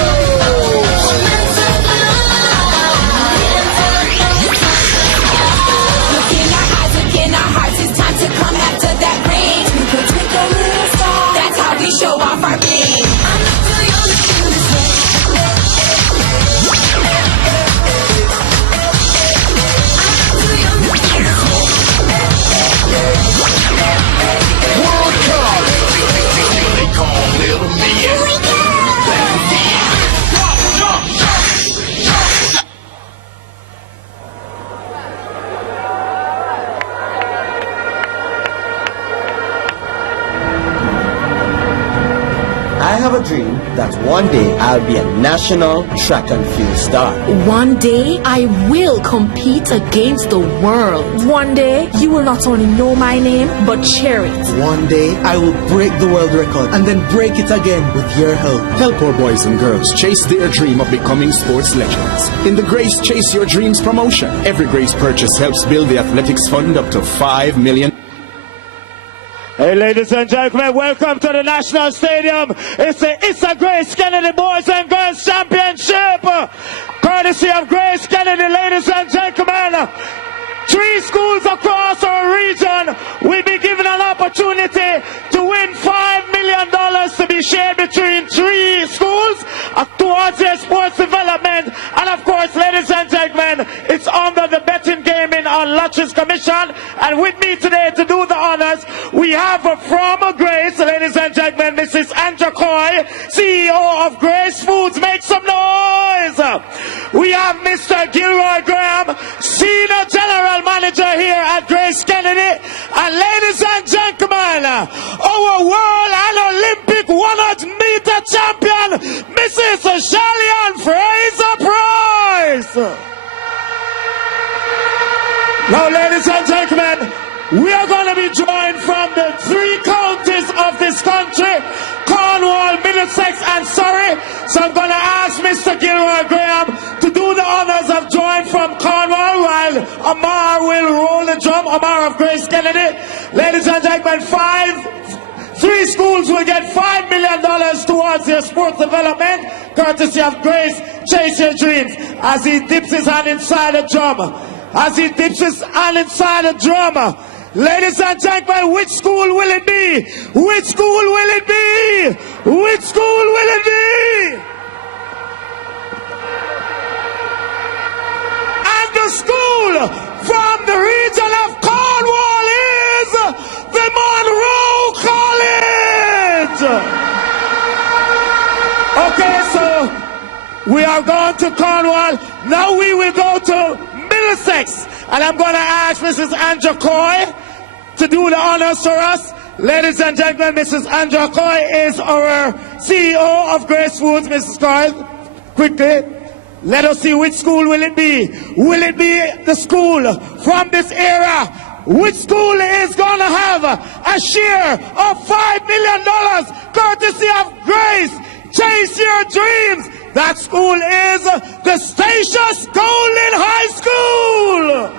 Come after that ring. Twinkle, twinkle, little star. That's how we show off our bling. I'm not too young to feel this way. I'm not too young to feel this way. World Cup. They call little me. Here we go. I have a dream that one day I'll be a national track and field star. One day I will compete against the world. One day you will not only know my name but share it. One day I will break the world record and then break it again with your help. Help our boys and girls chase their dream of becoming sports legends. In the Grace Chase Your Dreams promotion, every Grace purchase helps build the athletics fund up to $5 million. Hey, ladies and gentlemen, welcome to the National Stadium. It's the Grace Kennedy Boys and Girls Championship. Courtesy of Grace Kennedy, ladies and gentlemen. 3 schools across our region will be given an opportunity to win $5 million to be shared between 3 schools towards their sports development. And of course, ladies and gentlemen, it's under the Betting Gaming and Lotteries Commission. And with me today to do the honors, we have from Grace, ladies and gentlemen, Mrs. Andra Coy, CEO of Grace Foods. Make some noise. We have Mr. Gilroy Graham, Senior General Manager here at Grace Kennedy. And ladies and gentlemen, our world and Olympic 100-meter champion, Mrs. Shelley-Ann Fraser-Price. Now, ladies and gentlemen, we are going to be joined from the 3 counties of this country, Cornwall, Middlesex, and Surrey. So I'm going to ask Mr. Gilroy Graham to do the honors of join from Cornwall while Amar will roll the drum. Amar of Grace Kennedy. Ladies and gentlemen, 3 schools will get $5 million towards their sports development, courtesy of Grace Chase Your Dreams. As he dips his hand inside the drum. As he dips his hand inside the drum. Ladies and gentlemen, which school will it be? Which school will it be? Which school will it be? And the school from the region of Cornwall is the Monroe College. Okay, so we are going to Cornwall. Now we will go to Middlesex. And I'm going to ask Mrs. Andra Coy to do the honors for us. Ladies and gentlemen, Mrs. Andra Coy is our CEO of Grace Foods. Mrs. Coy, quickly, let us see which school will it be. Will it be the school from this era? Which school is going to have a share of $5 million courtesy of Grace Chase Your Dreams? That school is the Statius Golden High School.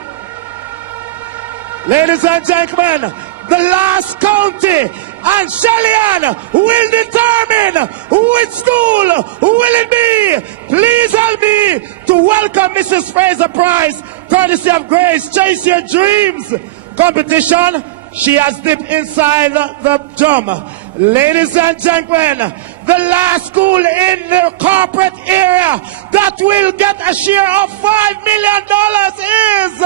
Ladies and gentlemen, the last county and Shelley-Ann will determine which school will it be. Please help me to welcome Mrs. Fraser-Price, courtesy of Grace Chase Your Dreams competition. She has dipped inside the drum. Ladies and gentlemen, the last school in the corporate area that will get a share of $5 million is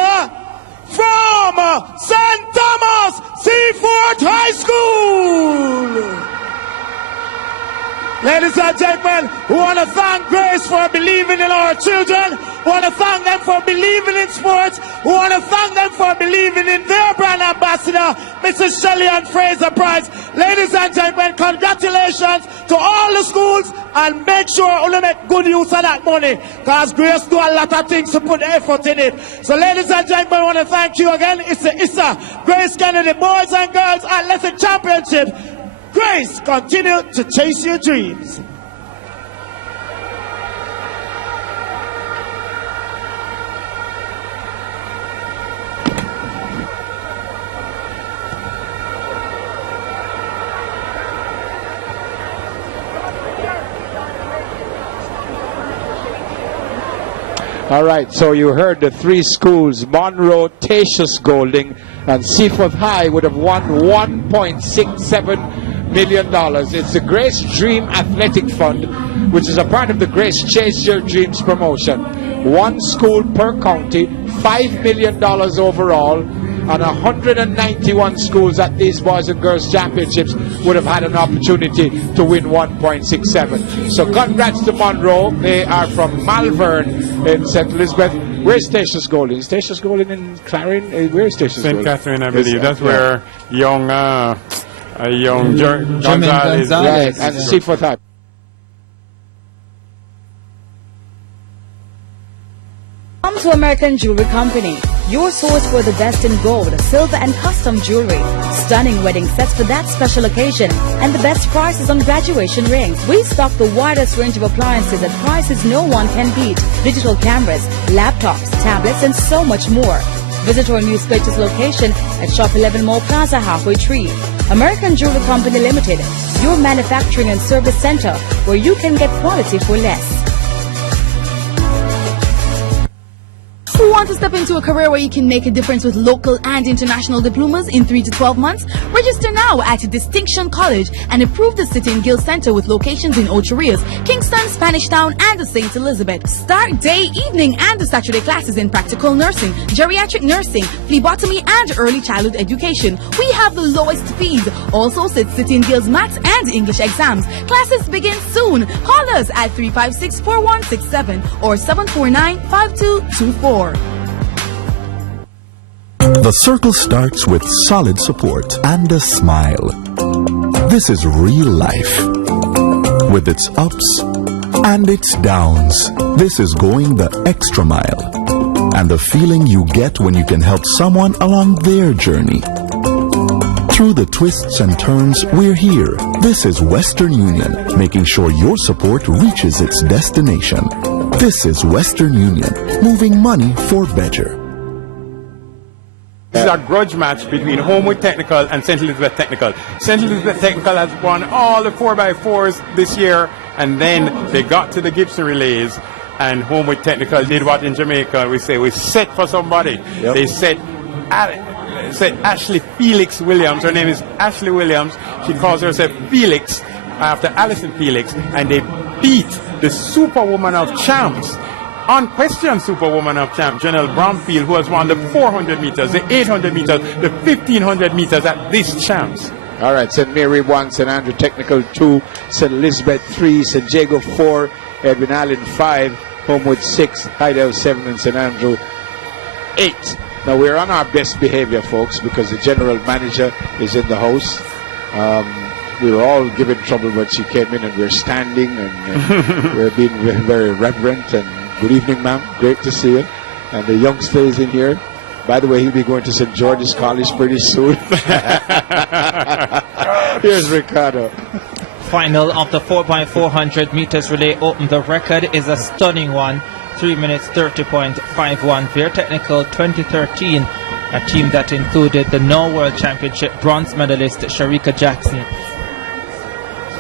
from St. Thomas Seaford High School. Ladies and gentlemen, we want to thank Grace for believing in our children. We want to thank them for believing in sports. We want to thank them for believing in their brand ambassador, Garcia, Mrs. Shelley and Fraser Price. Ladies and gentlemen, congratulations to all the schools, and make sure you make good use of that money, because Grace do a lot of things to put effort in it. So ladies and gentlemen, I want to thank you again. It's the ISA Grace Kennedy Boys and Girls Athletic Championship. Grace, continue to chase your dreams. All right, so you heard the three schools, Monroe, Tatius Golding, and Seaforth High would have won $1.67 million. It's the Grace Dream Athletic Fund, which is a part of the Grace Chase Your Dreams promotion. One school per county, $5 million overall, and 191 schools at these Boys and Girls Championships would have had an opportunity to win 1.67. So congrats to Monroe. They are from Malvern in St. Elizabeth. Where's Tatius Golding? Is Tatius Golding in Clarion? Where's Tatius Golding? St. Catherine, I believe. That's where young Gonzalez. Right, and Seaforth High. Come to American Jewelry Company, your source for the best in gold, silver and custom jewelry, stunning wedding sets for that special occasion, and the best prices on graduation rings. We stock the widest range of appliances at prices no one can beat, digital cameras, laptops, tablets, and so much more. Visit our new spacious location at Shop 11 Mall Plaza, Halfway Tree. American Jewelry Company Limited, your manufacturing and service center where you can get quality for less. Who want to step into a career where you can make a difference with local and international diplomas in 3 to 12 months? Register now at Distinction College and improve the City and Guild Center with locations in Ocho Rios, Kingston, Spanish Town, and the St. Elizabeth. Start day, evening, and the Saturday classes in practical nursing, geriatric nursing, phlebotomy, and early childhood education. We have the lowest fees. Also sit City and Guild's maths and English exams. Classes begin soon. Call us at 356-4167 or 749-5224. The circle starts with solid support and a smile. This is real life, with its ups and its downs. This is going the extra mile, and the feeling you get when you can help someone along their journey. Through the twists and turns, we're here. This is Western Union, making sure your support reaches its destination. This is Western Union, moving money for better. This is a grudge match between Homewood Technical and St. Elizabeth Technical. St. Elizabeth Technical has won all the 4x4s this year, and then they got to the Gibson Relays, and Homewood Technical did what in Jamaica we say, we set for somebody. Yep. They set Ashley Felix Williams. Her name is Ashley Williams. She calls herself Felix after Alison Felix, and they beat the Superwoman of Champs, unquestioned Superwoman of Champ, Janelle Bromfield, who has won the 400 meters, the 800 meters, the 1500 meters at this Champs. All right, St. Mary 1, St. Andrew Technical 2, St. Elizabeth 3, St. Jago 4, Edwin Allen 5, Homewood 6, Hydel 7, and St. Andrew 8. Now we're on our best behavior, folks, because the general manager is in the house. We were all given trouble when she came in, and we're standing, and we're being very reverent. And good evening, ma'am. Great to see you. And the youngster is in here. By the way, he'll be going to St. George's College pretty soon. Here's Ricardo. Final of the 4x400 meters relay open. The record is a stunning one. 3 minutes 30.51. Bear Technical 2013, a team that included the World Championship bronze medalist Sharika Jackson.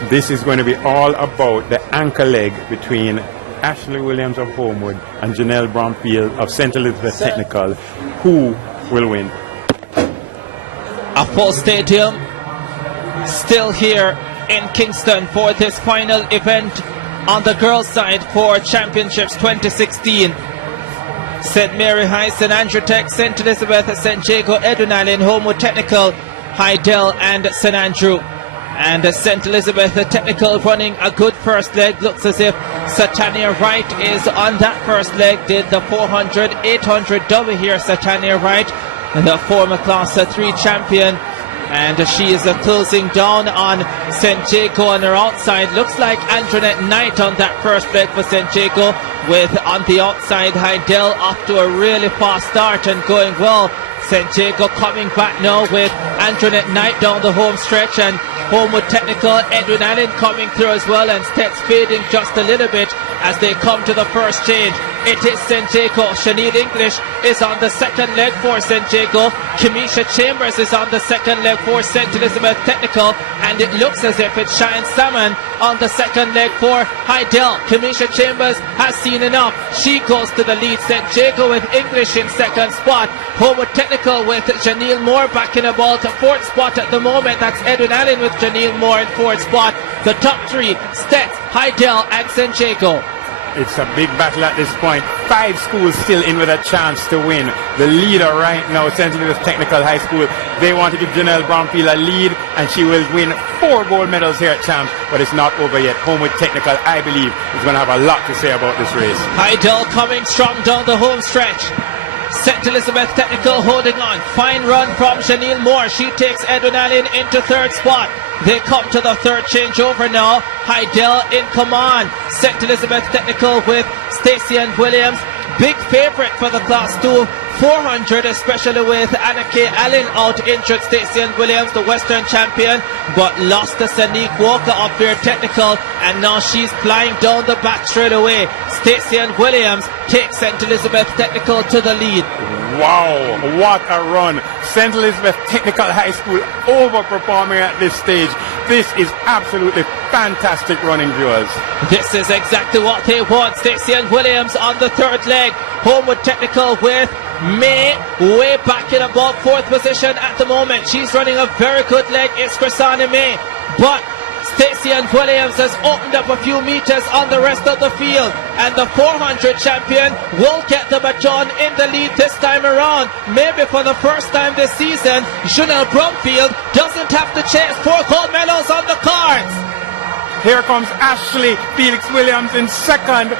This is going to be all about the anchor leg between Ashley Williams of Homewood and Janelle Bromfield of St. Elizabeth Technical. Who will win? A full stadium still here in Kingston for this final event on the girls' side for Championships 2016. St. Mary High, St. Andrew Tech, St. Elizabeth, St. Jago, Edwin Allen, Homewood Technical, Hydel, and St. Andrew. And St. Elizabeth Technical running a good first leg. Looks as if Satania Wright is on that first leg. Did the 400, 800 double here, Satania Wright. the former Class 3 champion. And she is closing down on St. Jago on her outside. Looks like Antoinette Knight on that first leg for St. Jago, with on the outside Heidel off to a really fast start and going well. St. Jago coming back now with Antoinette Knight down the home stretch, and Homewood Technical, Edwin Allen coming through as well, and Stets fading just a little bit as they come to the first change. It is St. Jago. Sinead English is on the second leg for St. Jago. Kamisha Chambers is on the second leg for St. Elizabeth Technical, and it looks as if it's Cheyenne Salmon on the second leg for Heidel. Kamisha Chambers has seen enough. She goes to the lead. St. Jago with English in second spot. Homewood Technical with Janelle Moore back in about fourth spot at the moment. That's Edwin Allen with Janelle Moore in fourth spot. The top three, Stets, Heidel and St. Jago. It's a big battle at this point. 5 schools still in with a chance to win. The leader right now, St. Elizabeth Technical High School, they want to give Janelle Bromfield a lead, and she will win 4 gold medals here at Champs, but it's not over yet. Homewood Technical, I believe, is going to have a lot to say about this race. Heidel coming strong down the home stretch. St. Elizabeth Technical holding on. Fine run from Janelle Moore. She takes Edwin Allen into third spot. They come to the third changeover now. Heidel in command. St. Elizabeth Technical with Stacey and Williams. Big favorite for the Class 2 400, especially with Anna K. Allen out injured. Stacey and Williams, the Western champion, but lost to Sanique Walker of Fair Technical, and now she's flying down the back straight away. Stacey and Williams take St. Elizabeth Technical to the lead. Wow, what a run. St. Elizabeth Technical High School overperforming at this stage. This is absolutely fantastic running, viewers. This is exactly what they want. Stacey and Williams on the third leg. Homewood Technical with May way back in about fourth position at the moment. She's running a very good leg. It's Chrisana May, but Stacey and Williams has opened up a few meters on the rest of the field, and the 400 champion will get the baton in the lead this time around. Maybe for the first time this season, Janelle Bromfield doesn't have to chase 4 gold medals on the cards. Here comes Ashley Felix Williams in second.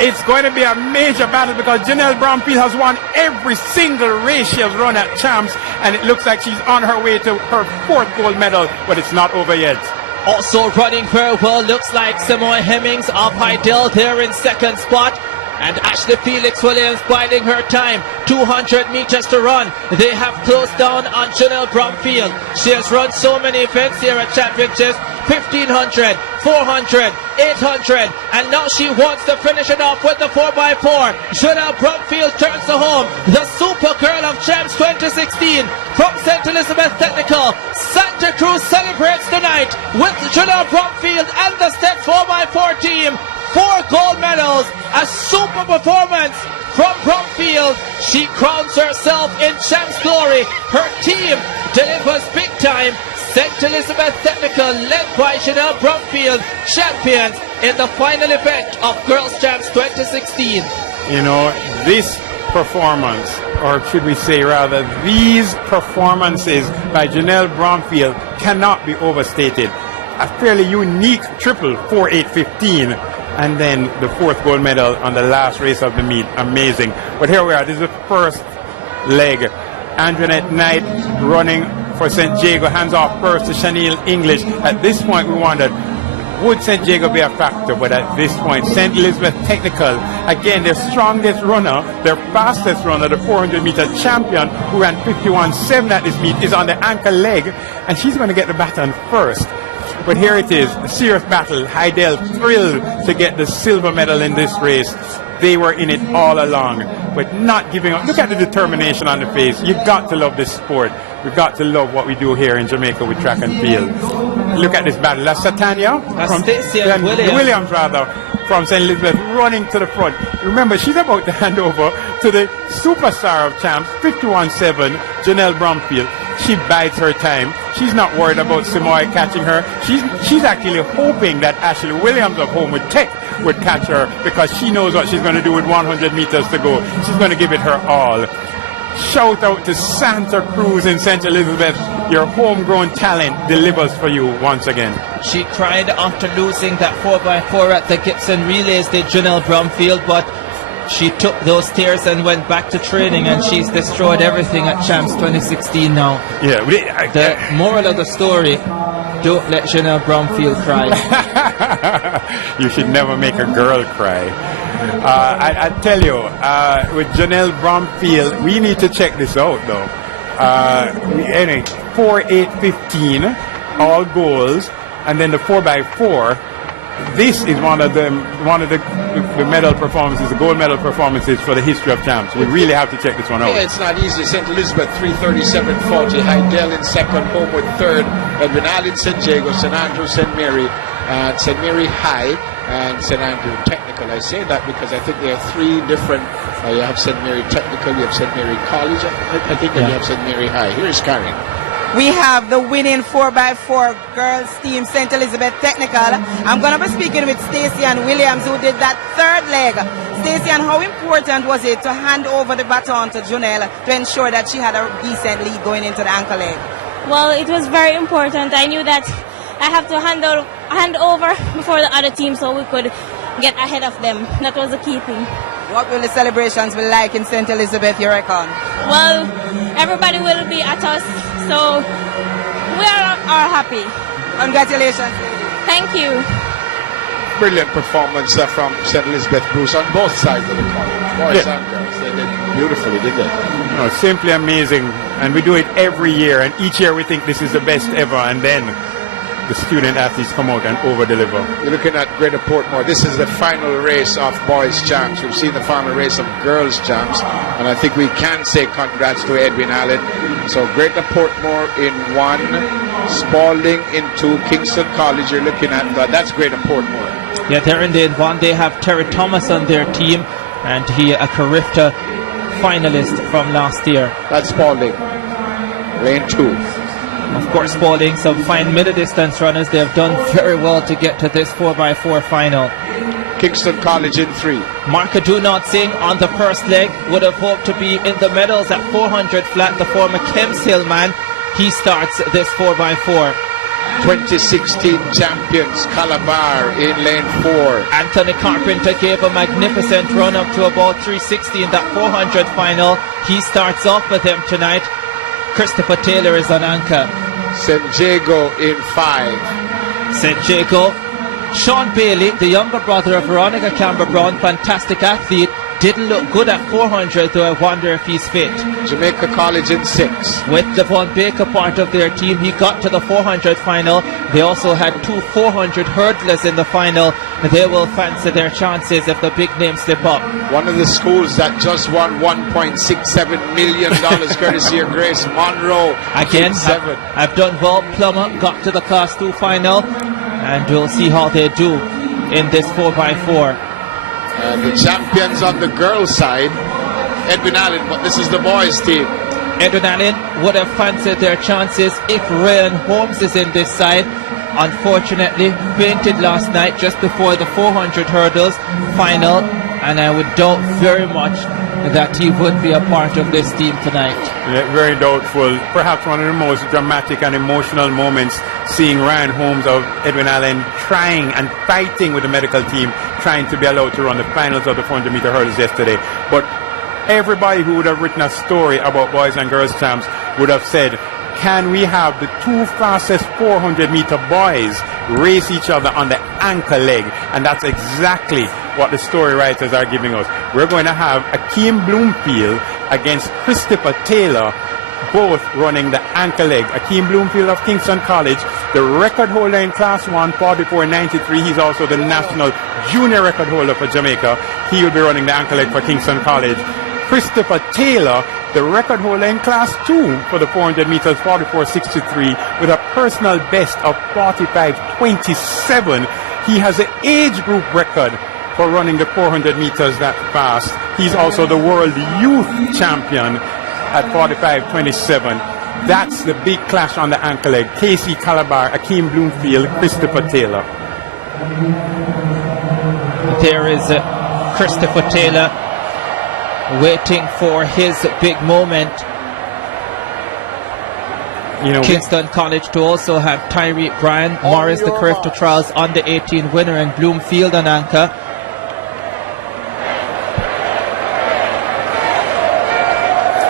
It's going to be a major battle because Janelle Bromfield has won every single race she has run at Champs, and it looks like she's on her way to her 4th gold medal, but it's not over yet. Also running very well looks like Simone Hemmings of Heidel there in second spot. And Ashley Felix Williams biding her time. 200 meters to run. They have closed down on Janelle Bromfield. She has run so many events here at Championships. 1500, 400, 800, and now she wants to finish it off with the 4x4. Janelle Bromfield turns to home. The Super Girl of Champs 2016 from St. Elizabeth Technical. Santa Cruz celebrates tonight with Janelle Bromfield and the Stets 4x4 team. 4 gold medals, a super performance from Bromfield. She crowns herself in Champs glory. Her team delivers big time. St. Elizabeth Technical, led by Janelle Bromfield, champions in the final event of Girls Champs 2016. You know, this performance, or should we say rather, these performances by Janelle Bromfield cannot be overstated. A fairly unique triple 4.8.15. And then the 4th gold medal on the last race of the meet. Amazing. But here we are. This is the first leg. Antoinette Knight running for St. Jago. Hands off first to Chanel English. At this point, we wondered, would St. Jago be a factor? But at this point, St. Elizabeth Technical, again, their strongest runner, their fastest runner, the 400-meter champion, who ran 51.7 at this meet, is on the anchor leg. And she's going to get the baton first. But here it is, a serious battle. Heidel thrilled to get the silver medal in this race. They were in it all along, but not giving up. Look at the determination on the face. You've got to love this sport. We've got to love what we do here in Jamaica with track and field. Look at this battle. That's Satania from Williams from St. Elizabeth running to the front. Remember, she's about to hand over to the superstar of Champs, 51.7, Janelle Bromfield. She bides her time. She's not worried about Samoy catching her. She's actually hoping that Ashley Williams of Homewood Tech would catch her, because she knows what she's going to do with 100 meters to go. She's going to give it her all. Shout out to Santa Cruz in St. Elizabeth. Your homegrown talent delivers for you once again. She cried after losing that 4x4 at the Gibson Relays, did Janelle Bromfield, but She took those stairs and went back to training, and she's destroyed everything at Champs 2016 now. Yeah, the moral of the story: don't let Janelle Bromfield cry. You should never make a girl cry. I tell you, with Janelle Bromfield, we need to check this out though. Anyway, 4-8-15, all goals, and then the 4x4. This is one of the medal performances, the gold medal performances for the history of Champs. We really have to check this one out. Yeah, it's not easy. St. Elizabeth 337.40, Hydel in second, Homewood third, Edwin Allen, St. Jago, St. Andrew, St. Mary, and St. Mary High, and St. Andrew Technical. I say that because I think there are three different. You have St. Mary Technical, you have St. Mary College, I think, and you have St. Mary High. Here's Karen. We have the winning 4x4 girls team, St. Elizabeth Technical. I'm going to be speaking with Stacey and Williams, who did that third leg. Stacey, and how important was it to hand over the baton to Janelle to ensure that she had a decent lead going into the ankle leg? Well, it was very important. I knew that I have to hand over before the other team so we could get ahead of them. That was the key thing. What will the celebrations be like in St. Elizabeth, you reckon? Well, everybody will be at us, so we are happy. Congratulations. Thank you. Brilliant performance from St. Elizabeth Bruce on both sides of the court. Boys and girls, they did beautifully, didn't they? No, simply amazing. And we do it every year, and each year we think this is the best ever, and then the student athletes come out and over-deliver. You're looking at Greater Portmore. This is the final race of boys champs. We've seen the final race of girls champs, and I think we can say congrats to Edwin Allen. So Greater Portmore in 1, Spalding in 2, Kingston College. You're looking at that's Greater Portmore. Yeah, they're in the 1. They have Terry Thomas on their team, and he a Carifta finalist from last year. That's Spalding, lane 2. Of course, Spalding, some fine middle distance runners. They have done very well to get to this 4x4 final. Kingston College in 3. Marka Do Not Sing on the first leg would have hoped to be in the medals at 400 flat. The former Kemps Hill man, he starts this 4x4. 2016 champions Calabar in lane 4. Anthony Carpenter gave a magnificent run up to about 360 in that 400 final. He starts off with them tonight. Christopher Taylor is on anchor. St. Jago in 5. St. Jago. Sean Bailey, the younger brother of Veronica Campbell-Brown, fantastic athlete, didn't look good at 400, though I wonder if he's fit. Jamaica College in 6. With Devon Baker part of their team, he got to the 400 final. They also had 2 400 hurdlers in the final. They will fancy their chances if the big names step up. One of the schools that just won $1.67 million courtesy of Grace Monroe. Again, I've done well. Plummer got to the Class 2 final, and we'll see how they do in this 4x4. The champions on the girls' side, Edwin Allen, but this is the boys' team. Edwin Allen would have fancied their chances if Ryan Holmes is in this side. Unfortunately, fainted last night just before the 400 hurdles final, and I would doubt very much that he would be a part of this team tonight. Yeah, very doubtful. Perhaps one of the most dramatic and emotional moments, seeing Ryan Holmes of Edwin Allen trying and fighting with the medical team, trying to be allowed to run the finals of the 400-meter hurdles yesterday. But everybody who would have written a story about boys and girls champs would have said, can we have the 2 fastest 400-meter boys race each other on the ankle leg? And that's exactly what the story writers are giving us. We're going to have Akeem Bloomfield against Christopher Taylor, both running the ankle leg. Akeem Bloomfield of Kingston College, the record holder in Class 1, 44.93. He's also the national junior record holder for Jamaica. He will be running the ankle leg for Kingston College. Christopher Taylor, the record holder in Class 2 for the 400 meters, 44.63, with a personal best of 45.27. He has an age group record for running the 400 meters that fast. He's also the world youth champion at 45.27. That's the big clash on the ankle leg. Casey Calabar, Akeem Bloomfield, Christopher Taylor. There is Christopher Taylor waiting for his big moment. You know, Kingston College to also have Tyree Bryan, Morris, the Carifta Trials under 18 winner, and Bloomfield on anchor.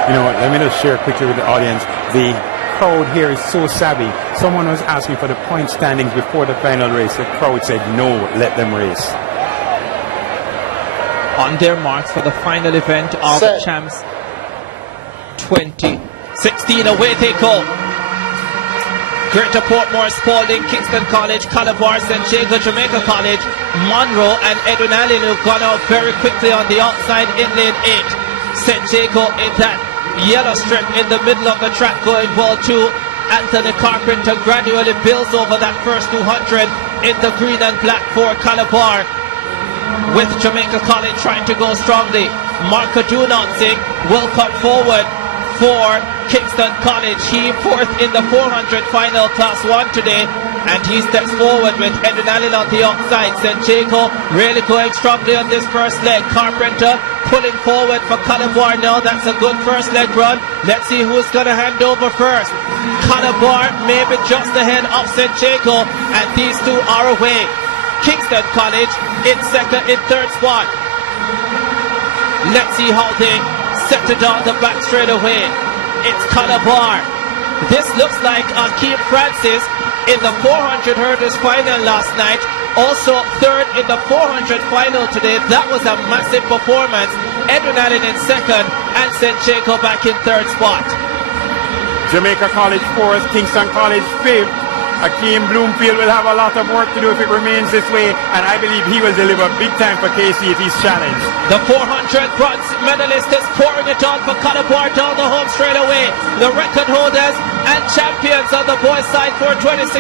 You know, let me just share quickly with the audience. The crowd here is so savvy. Someone was asking for the point standings before the final race. The crowd said, no, let them race. On their marks for the final event of Champs 2016. Away they go. Greater Portmore, Spalding, Kingston College, Calabar, St. Jago, Jamaica College, Monroe and Edwin Allen who've gone out very quickly on the outside in lane 8. St. Jago in that yellow strip in the middle of the track going ball 2. Anthony Carpenter gradually builds over that first 200 in the green and black for Calabar, with Jamaica College trying to go strongly. Marco Dunansing will come forward for Kingston College. He fourth in the 400 final class 1 today, and he steps forward with Edwin Allen on the outside. St. Jago really going strongly on this first leg. Carpenter pulling forward for Calabar now. That's a good first leg run. Let's see who's going to hand over first. Calabar maybe just ahead of St. Jago, and these two are away. Kingston College in third spot. Let's see how they set it down the back straight away. It's Calabar. This looks like Akeem Francis in the 400 hurdles final last night. Also third in the 400 final today. That was a massive performance. Edwin Allen in second and St. Jago back in third spot. Jamaica College fourth, Kingston College fifth. Akeem Bloomfield will have a lot of work to do if it remains this way, and I believe he will deliver big time for KC if he's challenged. The 400 bronze medalist is pouring it on for Calabar down the home straight away. The record holders and champions on the boys' side for 2016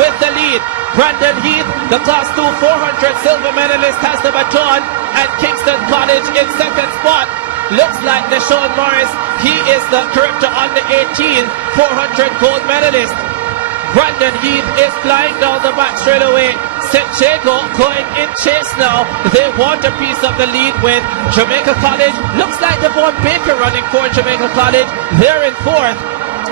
with the lead. Brandon Heath, the class 2 400 silver medalist, has the baton, and Kingston College in second spot. Looks like Deshaun Morris, he is the corrector on the 18 400 gold medalist. Brandon Heath is flying down the back straight away. St. Jago going in chase now. They want a piece of the lead with Jamaica College. Looks like Devon Baker running for Jamaica College. They're in fourth.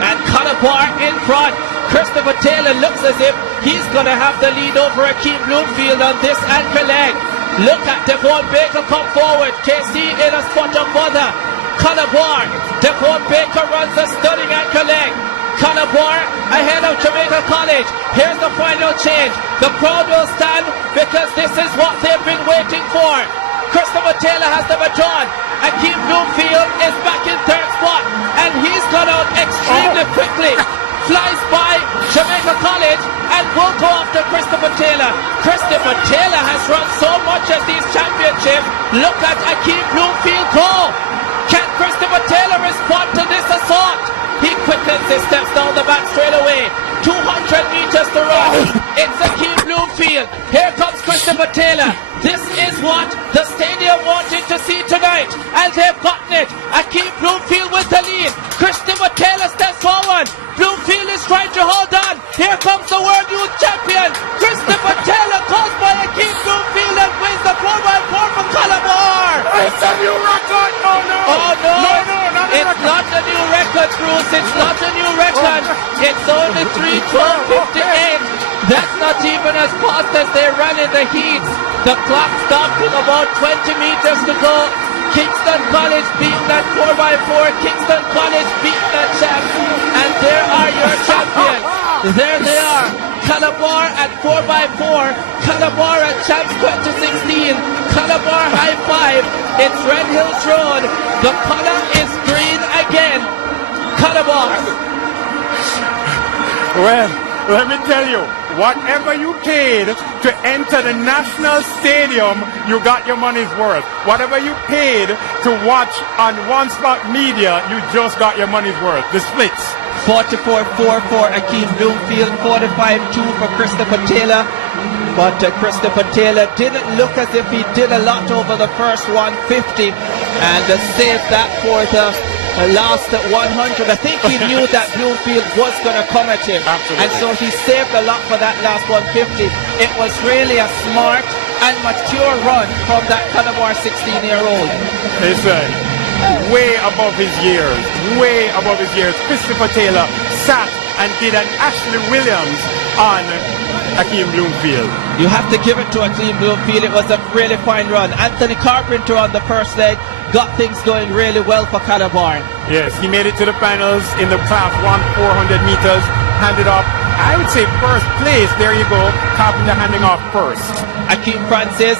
And Calabar in front. Christopher Taylor looks as if he's going to have the lead over Akeem Bloomfield on this anchor leg. Look at Devon Baker come forward. KC in a spot of bother. Calabar. Devon Baker runs a stunning anchor leg. Calabar ahead of Jamaica College. Here's the final change. The crowd will stand because this is what they've been waiting for. Christopher Taylor has the baton. Akeem Bloomfield is back in third spot, and he's gone out extremely quickly. Flies by Jamaica College and will go after Christopher Taylor. Christopher Taylor has run so much at these championships. Look at Akeem Bloomfield go. Can Christopher Taylor respond to this assault? He quickens his steps down the back straight away. 200 meters to run. It's Akeem Bloomfield. Here comes Christopher Taylor. This is what the stadium wanted to see tonight, and they've gotten it. Akeem Bloomfield with the lead. Christopher Taylor steps forward. Bloomfield is trying to hold on. Here comes the world youth champion. Christopher Taylor calls by Akeem Bloomfield and wins the 4x4 for Calabar. It's a new record. Oh no. Oh no. It's not a new record, Bruce. It's not a new record. It's only 3:12:58. That's not even as fast as they ran in the heats. The clock stopped with about 20 meters to go. Kingston College beating that 4x4. Kingston College beating that champ. And there are your champions. There they are. Calabar at 4x4. Calabar at Champs 2016. Calabar high five. It's Red Hills Road. The color is green again. Calabar. Well, let me tell you, whatever you paid to enter the National Stadium, you got your money's worth. Whatever you paid to watch on One Spot Media, you just got your money's worth. The splits. 44-4 for Akeem Bloomfield, 45-2 for Christopher Taylor. But Christopher Taylor didn't look as if he did a lot over the first 150 and saved that for the last 100. I think he knew that Bloomfield was going to come at him. Absolutely. And so he saved a lot for that last 150. It was really a smart and mature run from that Calabar 16-year-old. Listen, way above his years. Way above his years. Christopher Taylor sat and did an Ashley Williams on Akeem Bloomfield. You have to give it to Akeem Bloomfield. It was a really fine run. Anthony Carpenter on the first leg got things going really well for Calabar. Yes, he made it to the finals in the class 400 meters, handed off, I would say, first place. There you go, Carpenter handing off first. Akeem Francis,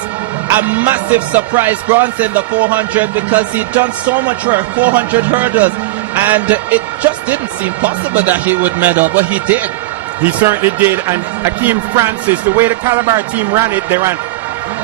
a massive surprise bronze in the 400 because he'd done so much work, 400 hurdles, and it just didn't seem possible that he would medal, but he did. He certainly did, and Akeem Francis, the way the Calabar team ran it, they ran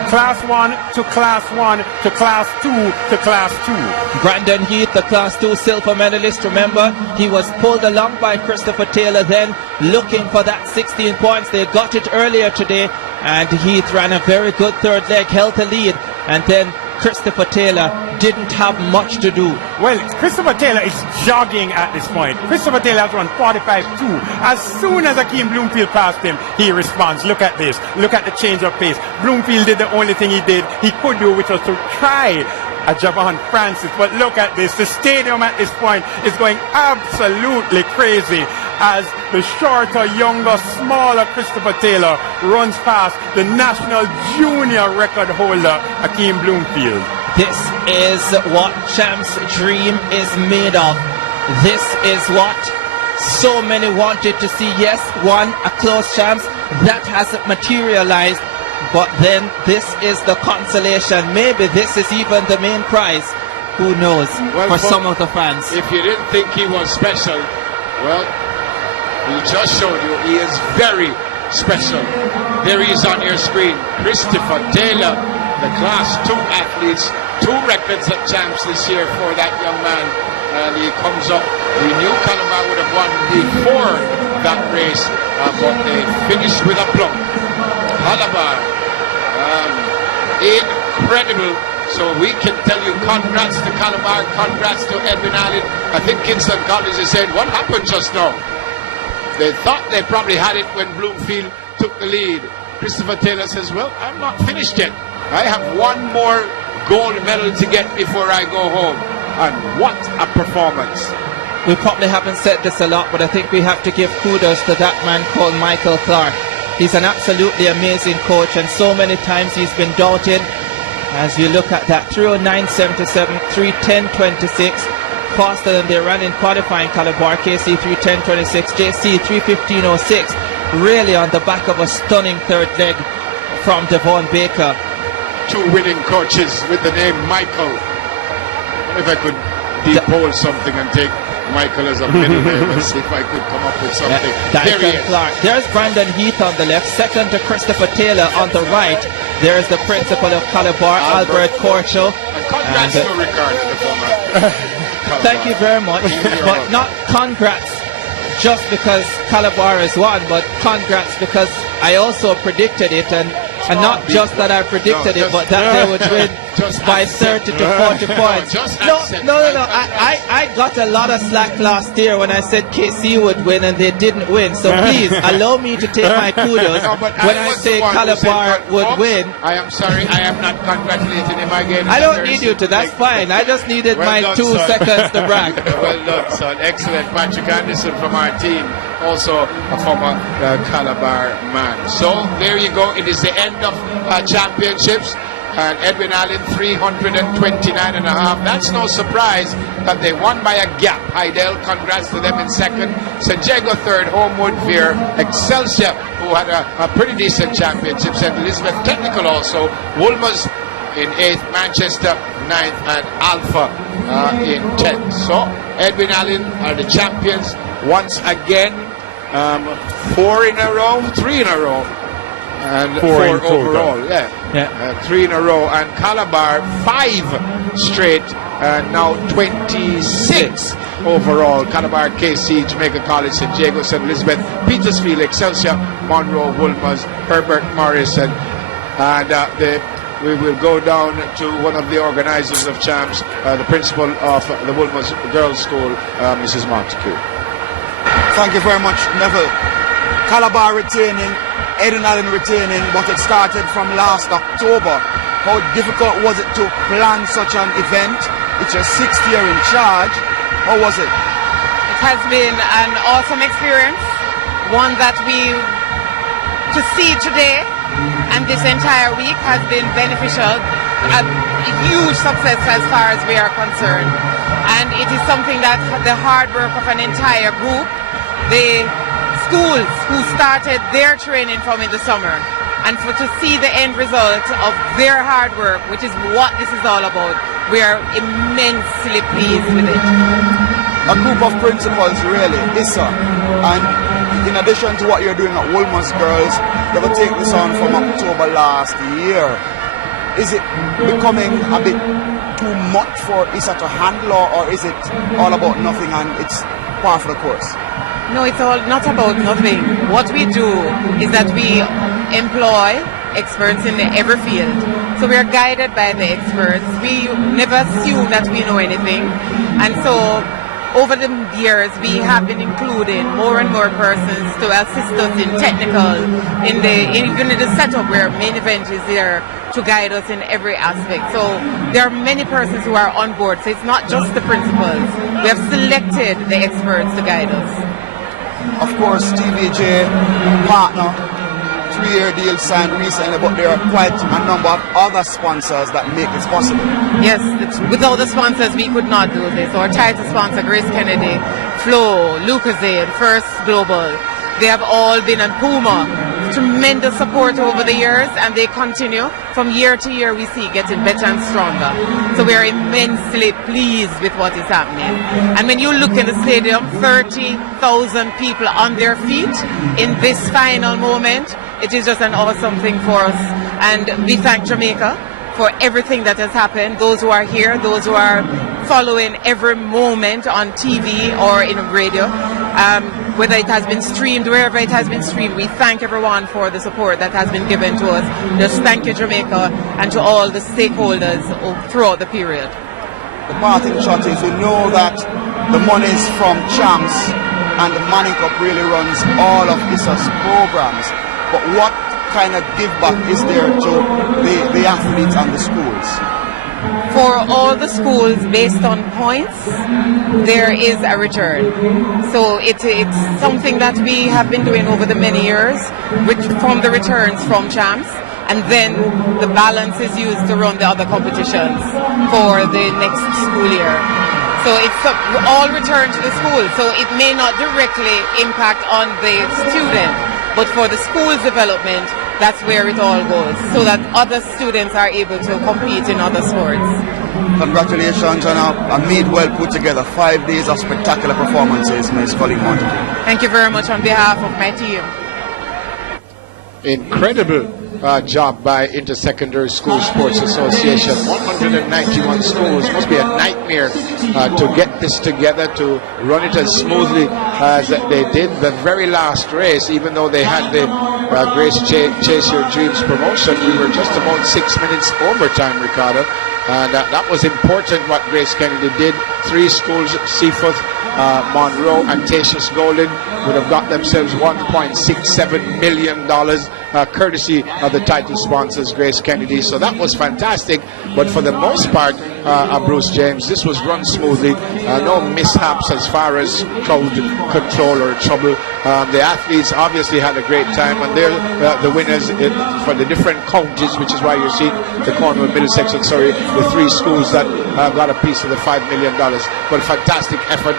class 1 to class 1 to class 2 to class 2. Brandon Heath, the class 2 silver medalist, remember, he was pulled along by Christopher Taylor then, looking for that 16 points. They got it earlier today, and Heath ran a very good third leg, held the lead, and then Christopher Taylor didn't have much to do. Well, Christopher Taylor is jogging at this point. Christopher Taylor has run 45.2. As soon as Akeem Bloomfield passed him, he responds. Look at this. Look at the change of pace. Bloomfield did the only thing he could do, which was to try a Javon Francis. But look at this. The stadium at this point is going absolutely crazy as the shorter, younger, smaller Christopher Taylor runs past the national junior record holder, Akeem Bloomfield. This is what Champs' dream is made of. This is what so many wanted to see. Yes, one, a close Champs. That hasn't materialized. But then this is the consolation. Maybe this is even the main prize. Who knows, for some of the fans. If you didn't think he was special, well, he just showed you he is very special. There he is on your screen. Christopher Taylor, the class 2 athletes, 2 records at Champs this year for that young man. And he comes up. We knew Calabar would have won before that race, but they finished with a plump. Calabar, incredible. So we can tell you congrats to Calabar, congrats to Edwin Allen. I think Kingston College has said, what happened just now? They thought they probably had it when Bloomfield took the lead. Christopher Taylor says, well, I'm not finished yet. I have one more gold medal to get before I go home. And what a performance. We probably haven't said this a lot, but I think we have to give kudos to that man called Michael Clark. He's an absolutely amazing coach, and so many times he's been doubted. As you look at that, 309.77, 310.26, faster than they ran in qualifying Calabar. KC 310.26, JC 315.06, really on the back of a stunning third leg from Devon Baker. 2 winning coaches with the name Michael. If I could depose something and take Michael as a middle name and see if I could come up with something. There he is. Clark. There's Brandon Heath on the left, second to Christopher Taylor on the right. There's the principal of Calabar, Albert Corcho. And congrats to Ricardo, the former. Thank you very much. But not congrats just because Calabar has won, but congrats because I also predicted it, and not just that I predicted it, but that they would win by 30 to 40 points. No. I got a lot of slack last year when I said KC would win and they didn't win. So please allow me to take my kudos when I say Calabar would win. I am sorry, I am not congratulating him again. I don't need you to, that's fine. I just needed my 2 seconds to brag. Well done, son. Excellent. Patrick Anderson from our team, also a former Calabar man. So there you go. It is the end of championships. And Edwin Allen 329.5. That's no surprise that they won by a gap. Heidel, congrats to them in second. St. Jago third, Homewood, Veer, Excelsior, who had a pretty decent championship. St. Elizabeth Technical also. Wolmer's in 8th, Manchester 9th, and Alpha in 10th. So Edwin Allen are the champions once again. 4 in a row, 3 in a row. And 4 overall, yeah. 3 in a row, and Calabar 5 straight, and now 26 overall. Calabar, KC, Jamaica College, St. Jago, St. Elizabeth, Petersfield, Excelsior, Monroe, Wolmer's, Herbert Morrison, and we will go down to one of the organizers of Champs, the principal of the Wolmer's Girls' School, Mrs. Montague. Thank you very much, Neville. Calabar retaining, Edwin Allen retaining, but it started from last October. How difficult was it to plan such an event? It's your 6th year in charge. How was it? It has been an awesome experience, one that to see today and this entire week has been beneficial a huge success as far as we are concerned. And it is something that the hard work of an entire group, the schools who started their training from in the summer, and to see the end result of their hard work, which is what this is all about, we are immensely pleased with it. A group of principals, really, Issa, and in addition to what you're doing at Wolmer's Girls, you're going to take this on from October last year. Is it becoming a bit too much for Issa to handle, or is it all about nothing and it's par for the course? No, it's all not about nothing. What we do is that we employ experts in every field. So we are guided by the experts. We never assume that we know anything. And so over the years, we have been including more and more persons to assist us in technical, even in the setup where main event is there to guide us in every aspect. So there are many persons who are on board. So it's not just the principals. We have selected the experts to guide us. Of course, TVJ partner, 3-year deal signed recently, but there are quite a number of other sponsors that make this possible. Yes, without the sponsors, we could not do this. Our title sponsor, Grace Kennedy, Flo, Lucozade, First Global, they have all been on Puma. Tremendous support over the years, and they continue. From year to year, we see getting better and stronger. So we are immensely pleased with what is happening. And when you look in the stadium, 30,000 people on their feet in this final moment, it is just an awesome thing for us. And we thank Jamaica for everything that has happened. Those who are here, those who are following every moment on TV or in radio, whether it has been streamed, wherever it has been streamed, we thank everyone for the support that has been given to us. Just thank you, Jamaica, and to all the stakeholders throughout the period. The parting shot is, we know that the monies from Champs and the Manning Cup really runs all of Issa's programs. But what kind of give back is there to the athletes and the schools? For all the schools, based on points, there is a return. So it's something that we have been doing over the many years, from the returns from Champs, and then the balance is used to run the other competitions for the next school year. So it's all return to the school. So it may not directly impact on the student, but for the school's development, that's where it all goes, so that other students are able to compete in other sports. Congratulations on a meet well put together. 5 days of spectacular performances, Ms. Colleen Montague. Thank you very much on behalf of my team. Incredible job by Intersecondary School Sports Association. 191 schools. Must be a nightmare to get this together, to run it as smoothly as they did. The very last race, even though they had the Grace Chase Your Dreams promotion, we were just about 6 minutes overtime, Ricardo. And that was important what Grace Kennedy did. 3 schools, Seaforth, Monroe and Tatius Golden, would have got themselves $1.67 million courtesy of the title sponsors, Grace Kennedy. So that was fantastic. But for the most part, Bruce James, this was run smoothly. No mishaps as far as crowd control or trouble. The athletes obviously had a great time, and they're the winners for the different counties, which is why you see the Cornwall, Middlesex and Surrey, the 3 schools that got a piece of the $5 million. But fantastic effort.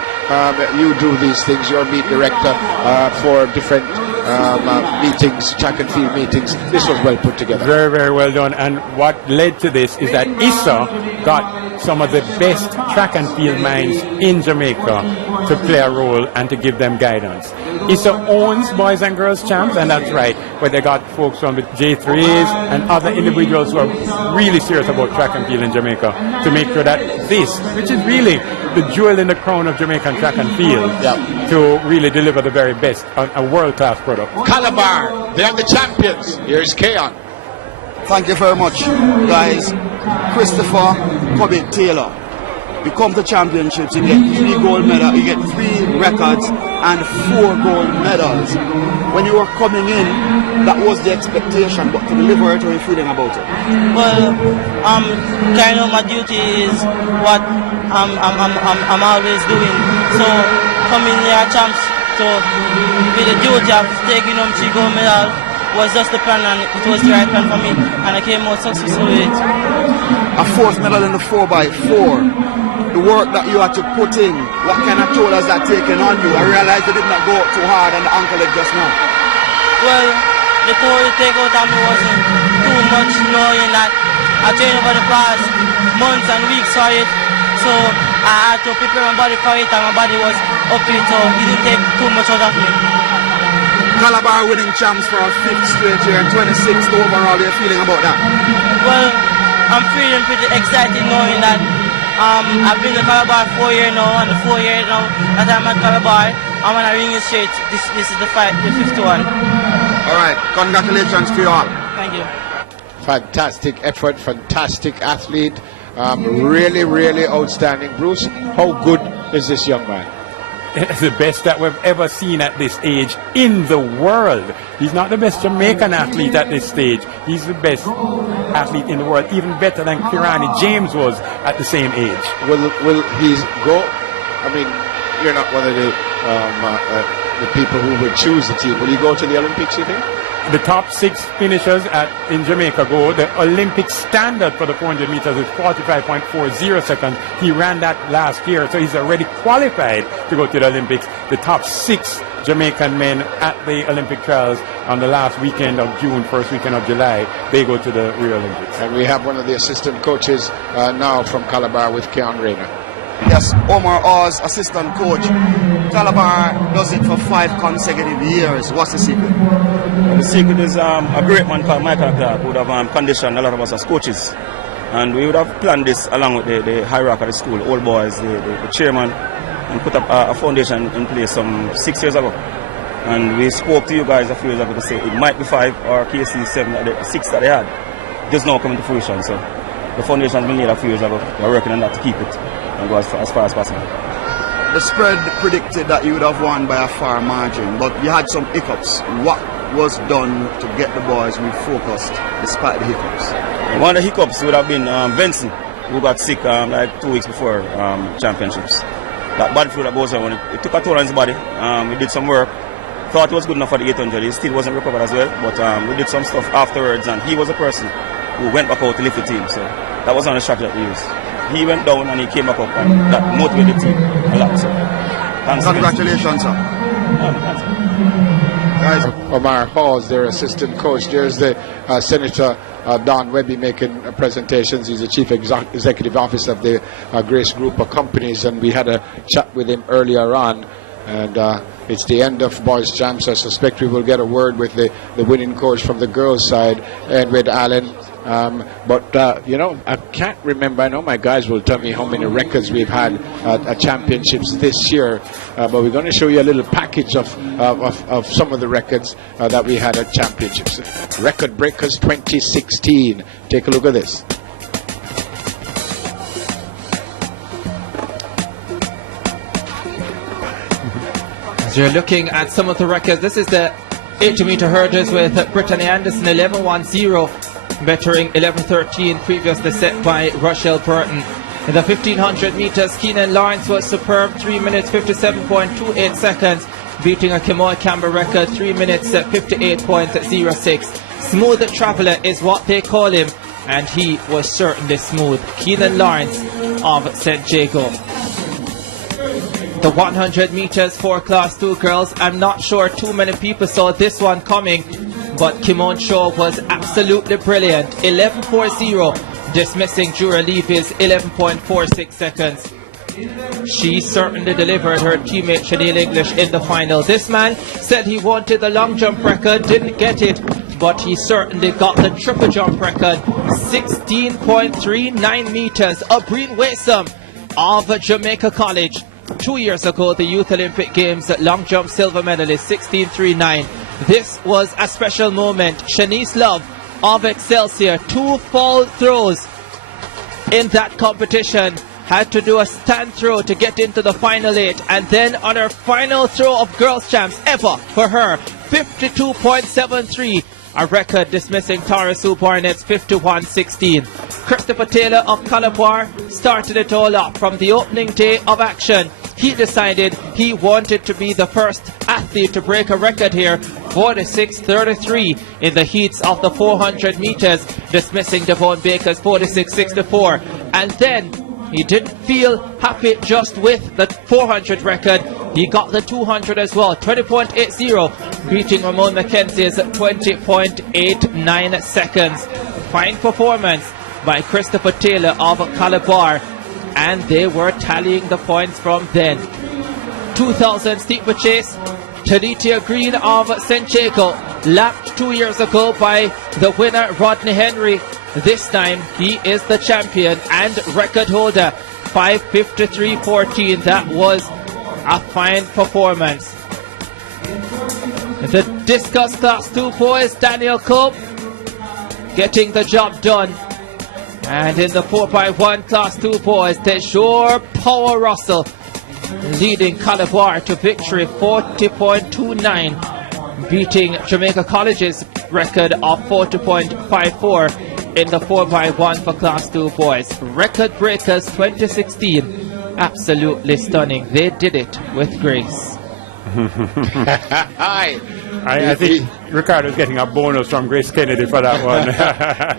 You do these things. You're meet director for different meetings, track and field meetings. This was well put together. Very, very well done. And what led to this is that Issa got some of the best track and field minds in Jamaica to play a role and to give them guidance. Issa owns Boys and Girls Champs, and that's right, but they got folks from the J3s and other individuals who are really serious about track and field in Jamaica to make sure that this, which is really the jewel in the crown of Jamaican track and field, to really deliver the very best, a world-class product. Calabar, they are the champions. Here's Keon. Thank you very much, guys. Christopher Kobe Taylor. You come to championships, you get 3 gold medals, you get 3 records and 4 gold medals. When you were coming in, that was the expectation, but to deliver it, how are you feeling about it? Well, kind of my duty is what I'm always doing. So coming here champs to be the duty of taking home 3 gold medals was just the plan, and it was the right plan for me, and I came out successful with it. A fourth medal in the 4x4. The work that you had to put in, what kind of toll has that taken on you? I realized you did not go too hard on the ankle leg just now. Well, the toll it take out on me wasn't too much, knowing that I trained over the past months and weeks for it, so I had to prepare my body for it, and my body was up to it, so it didn't take too much out of me. Calabar winning champs for a 5th straight year and 26th overall. How are you feeling about that? Well, I'm feeling pretty excited knowing that I've been to Calabar 4 years now, and the 4 years now that I'm at Calabar, I'm on a ringing straight. This is the 5th one. All right, congratulations to you all. Thank you. Fantastic effort, fantastic athlete. Really, really outstanding. Bruce, how good is this young man? It's the best that we've ever seen at this age in the world. He's not the best Jamaican athlete at this stage. He's the best athlete in the world, even better than Kirani James was at the same age. Will he go? I mean, you're not one of the people who would choose the team. Will he go to the Olympics, you think? The top 6 finishers in Jamaica go. The Olympic standard for the 400 meters is 45.40 seconds. He ran that last year, so he's already qualified to go to the Olympics. The top 6 Jamaican men at the Olympic trials on the last weekend of June, first weekend of July, they go to the Rio Olympics. And we have one of the assistant coaches now from Calabar with Keon Rayner. Yes, Omar Oz, assistant coach. Calabar does it for 5 consecutive years. What's the secret? The secret is a great man called Michael Clark would have conditioned a lot of us as coaches. And we would have planned this along with the hierarchy of the school, old boys, the chairman, and put up a foundation in place some 6 years ago. And we spoke to you guys a few years ago to say it might be 5 or KC 6 that they had. Just now coming to fruition. So the foundation has been laid a few years ago. We're working on that to keep it and go as far as possible. The spread predicted that you would have won by a far margin, but you had some hiccups. What was done to get the boys refocused despite the hiccups? One of the hiccups would have been Benson, who got sick like 2 weeks before championships. That bad flu that goes on, it took a toll on his body. We did some work. Thought it was good enough for the 800. He still wasn't recovered as well, but we did some stuff afterwards, and he was a person who went back out to lift the team. So that was on the strategy that we used. He went down and he came back up, and that motivated the team a lot. So congratulations, sir. Thanks. Guys. Omar Hawes, their assistant coach. There's the Senator Don Webby making presentations. He's the Chief Executive Officer of the Grace Group of Companies, and we had a chat with him earlier on. And it's the end of boys' champs. I suspect we will get a word with the winning coach from the girls' side, Edward Allen. But I can't remember. I know my guys will tell me how many records we've had at championships this year. But we're going to show you a little package of some of the records that we had at championships. Record Breakers 2016. Take a look at this. As you're looking at some of the records, this is the 80-meter hurdles with Brittany Anderson 11.10, bettering 11.13 previously set by Rochelle Burton. In the 1500 meters, Keenan Lawrence was superb, 3 minutes 57.28 seconds, beating a Kemoy Campbell record 3 minutes 58.06. Smooth traveller is what they call him, and he was certainly smooth. Keenan Lawrence of St. Jago. The 100 meters for Class 2 girls, I'm not sure too many people saw this one coming, but Kimon Shaw was absolutely brilliant. 11.40, dismissing Jura Levy's 11.46 seconds. She certainly delivered her teammate Chanel English in the final. This man said he wanted the long jump record, didn't get it, but he certainly got the triple jump record. 16.39 meters. O'Brien Wasom of Jamaica College. 2 years ago, the Youth Olympic Games long jump silver medalist, 16.39. This was a special moment. Shanice Love of Excelsior, 2 fall throws in that competition. Had to do a stand throw to get into the final 8, and then on her final throw of girls champs ever for her, 52.73. A record dismissing Tara Sue Barnett's 51.16. Christopher Taylor of Calabar started it all up from the opening day of action. he decided he wanted to be the first athlete to break a record here, 46.33 in the heats of the 400 meters, dismissing Devon Baker's 46.64. And then he didn't feel happy just with the 400 record. He got the 200 as well, 20.80, beating Ramon McKenzie's 20.89 seconds. Fine performance by Christopher Taylor of Calabar, and they were tallying the points from then. 2000 steeplechase, Talitia Green of Senchego, lapped 2 years ago by the winner Rodney Henry. This time he is the champion and record holder, 5:53.14. That was a fine performance. The discus class 2 boys, Daniel Cope getting the job done. And in the 4x1 class 2 boys, Tejor Power Russell leading Calabar to victory, 40.29, beating Jamaica College's record of 40.54 in the 4x1 for class 2 boys. Record breakers 2016, absolutely stunning. They did it with grace. I think Ricardo's getting a bonus from Grace Kennedy for that one.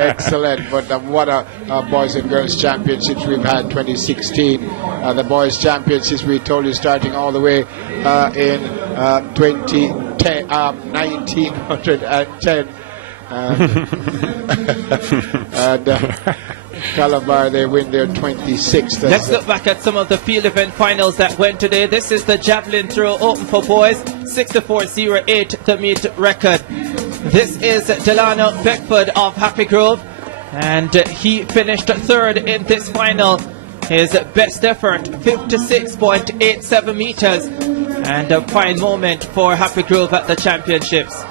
Excellent. But what a boys and girls championships we've had 2016. The boys championships we told you starting all the way in 1910. And Calabar, they win their 26th. Let's look back at some of the field event finals that went today. This is the javelin throw open for boys, 64.08 the meet record. This is Delano Beckford of Happy Grove, and he finished third in this final. His best effort, 56.87 meters, and a fine moment for Happy Grove at the championships.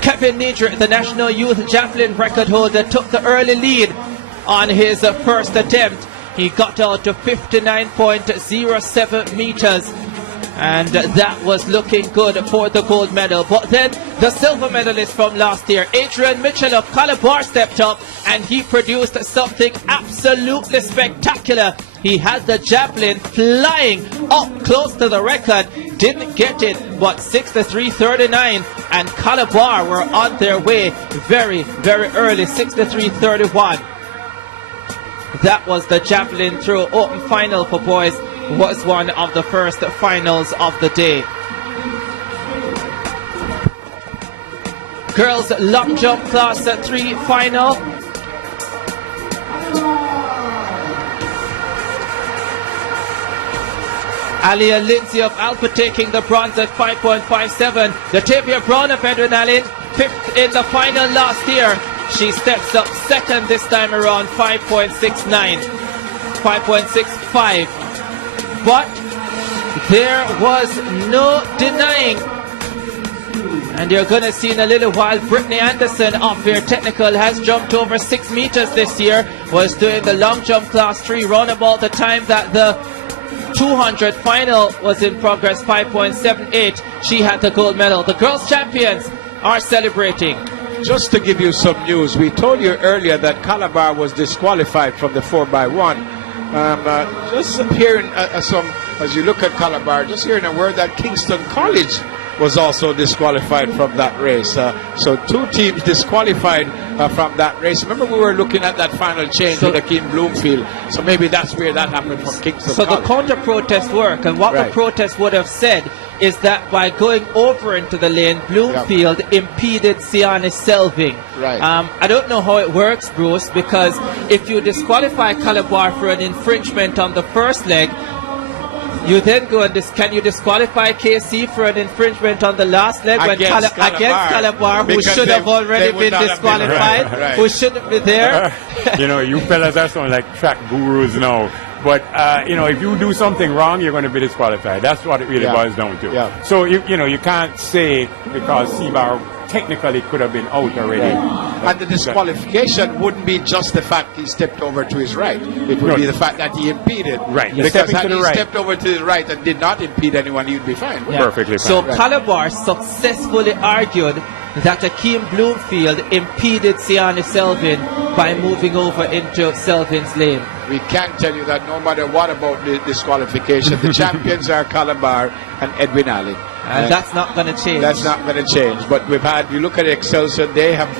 Kevin Nidra, the National Youth Javelin record holder, took the early lead on his first attempt. He got out to 59.07 meters, and that was looking good for the gold medal. But then the silver medalist from last year, Adrian Mitchell of Calabar, stepped up and he produced something absolutely spectacular. He had the javelin flying up close to the record, didn't get it, but 63.39, and Calabar were on their way very, very early, 63.31. That was the javelin throw open final for boys, was one of the first finals of the day. Girls long jump class 3 final. Alia Lindsay of Alpha taking the bronze at 5.57. Latavia Brown of Edwin Allen, 5th in the final last year. She steps up second this time around, 5.69, 5.65. But there was no denying, and you're going to see in a little while, Brittany Anderson of Fair Technical has jumped over 6 meters this year, was doing the long jump class 3 round about the time that the 200 final was in progress, 5.78. She had the gold medal. The girls champions are celebrating. Just to give you some news, we told you earlier that Calabar was disqualified from the 4x1. Just hearing as you look at Calabar, just hearing a word that Kingston College was also disqualified from that race. So 2 teams disqualified from that race. Remember, we were looking at that final change in the King Bloomfield. So maybe that's where that happened from Kingston So College. the counter-protest work, and what the protest would have said is that by going over into the lane, Bloomfield impeded Siani Selving. Right. I don't know how it works, Bruce, because if you disqualify Calabar for an infringement on the first leg, you then go and can you disqualify KC for an infringement on the last leg against Calabar, who should have already been disqualified, who shouldn't be there? You know, you fellas are sounding like track gurus now. But, you know, if you do something wrong, you're going to be disqualified. That's what it really boils down to. So, you know, you can't say because Seabar technically could have been out already. And the disqualification wouldn't be just the fact he stepped over to his right. It would be the fact that he impeded. Right. Because had he stepped over to his right and did not impede anyone, he would be fine. Perfectly fine. So Calabar successfully argued that Akeem Bloomfield impeded Siani Selvin by moving over into Selvin's lane. We can tell you that no matter what about the disqualification, the champions are Calabar and Edwin Allen. And that's not going to change. That's not going to change. But we've had, you look at Excelsior, they have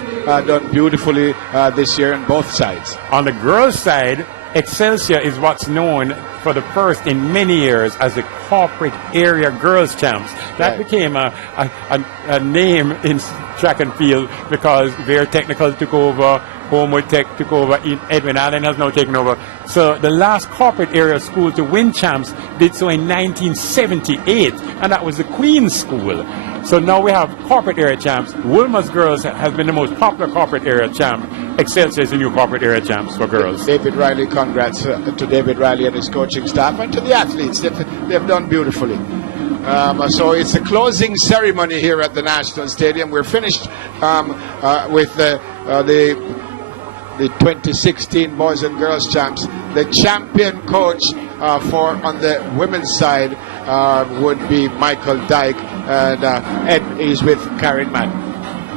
done beautifully this year on both sides. On the girls' side, Excelsior is what's known for the first in many years as the corporate area girls champs. That became a name in track and field because their technical took over, Homewood Tech took over, Edwin Allen has now taken over. So the last corporate area school to win champs did so in 1978, and that was the Queen's School. So now we have corporate area champs. Wilma's girls has been the most popular corporate area champ. Excelsior is the new corporate area champs for girls. David Riley, congrats to David Riley and his coaching staff and to the athletes. They've done beautifully. So it's a closing ceremony here at the National Stadium. We're finished with the 2016 boys and girls champs. The champion coach on the women's side would be Michael Dyke, and Ed is with Karen Madden.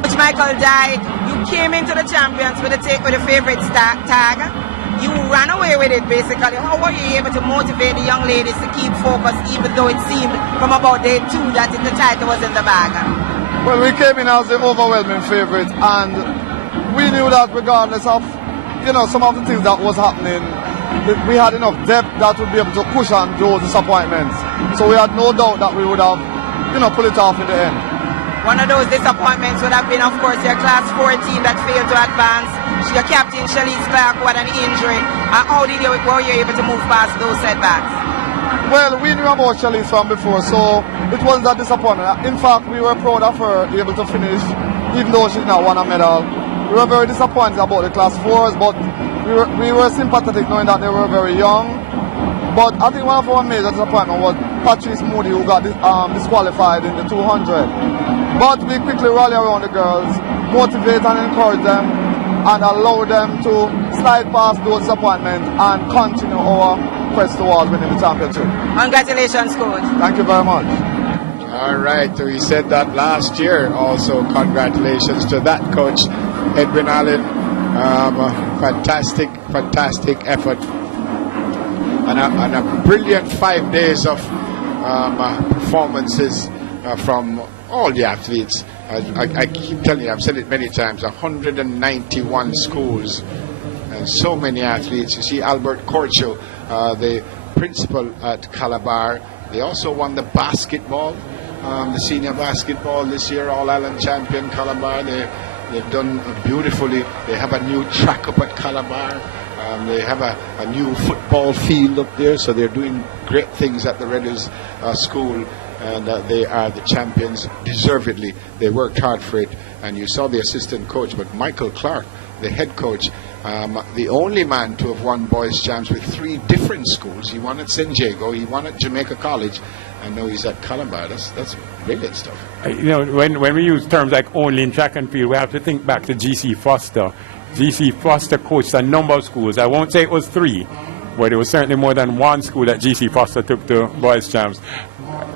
Coach Michael Dyke, you came into the champions with a favorite tag. You ran away with it basically. How were you able to motivate the young ladies to keep focused even though it seemed from about day 2 that the title was in the bag? Well, we came in as the overwhelming favorite, and we knew that regardless of, some of the things that was happening, we had enough depth that would be able to cushion those disappointments. So we had no doubt that we would have, pull it off in the end. One of those disappointments would have been, of course, your class 14 that failed to advance. Your captain, Shalise Clark, who had an injury. How were you able to move past those setbacks? Well, we knew about Shalise from before, so it wasn't that disappointing. In fact, we were proud of her able to finish, even though she did not won a medal. We were very disappointed about the class 4s, but we were sympathetic knowing that they were very young. But I think one of our major disappointments was Patrice Moody, who got disqualified in the 200. But we quickly rally around the girls, motivate and encourage them, and allow them to slide past those disappointments and continue our quest towards winning the championship. Congratulations, coach. Thank you very much. All right, we said that last year. Also, congratulations to that coach, Edwin Allen. Fantastic effort. And a brilliant 5 days of performances from all the athletes. I keep telling you, I've said it many times, 191 schools and so many athletes. You see Albert Corcho, the principal at Calabar. They also won the basketball, the senior basketball this year, All-Ireland champion Calabar. They've done beautifully. They have a new track up at Calabar. They have a new football field up there, so they're doing great things at the Redders school, and they are the champions deservedly. They worked hard for it, and you saw the assistant coach, but Michael Clark, the head coach, the only man to have won boys champs with 3 different schools. He won at San Diego, he won at Jamaica College, and now he's at Calabar. That's brilliant stuff. When we use terms like only in track and field, we have to think back to G.C. Foster. G.C. Foster coached a number of schools. I won't say it was 3, but it was certainly more than 1 school that G.C. Foster took to boys champs.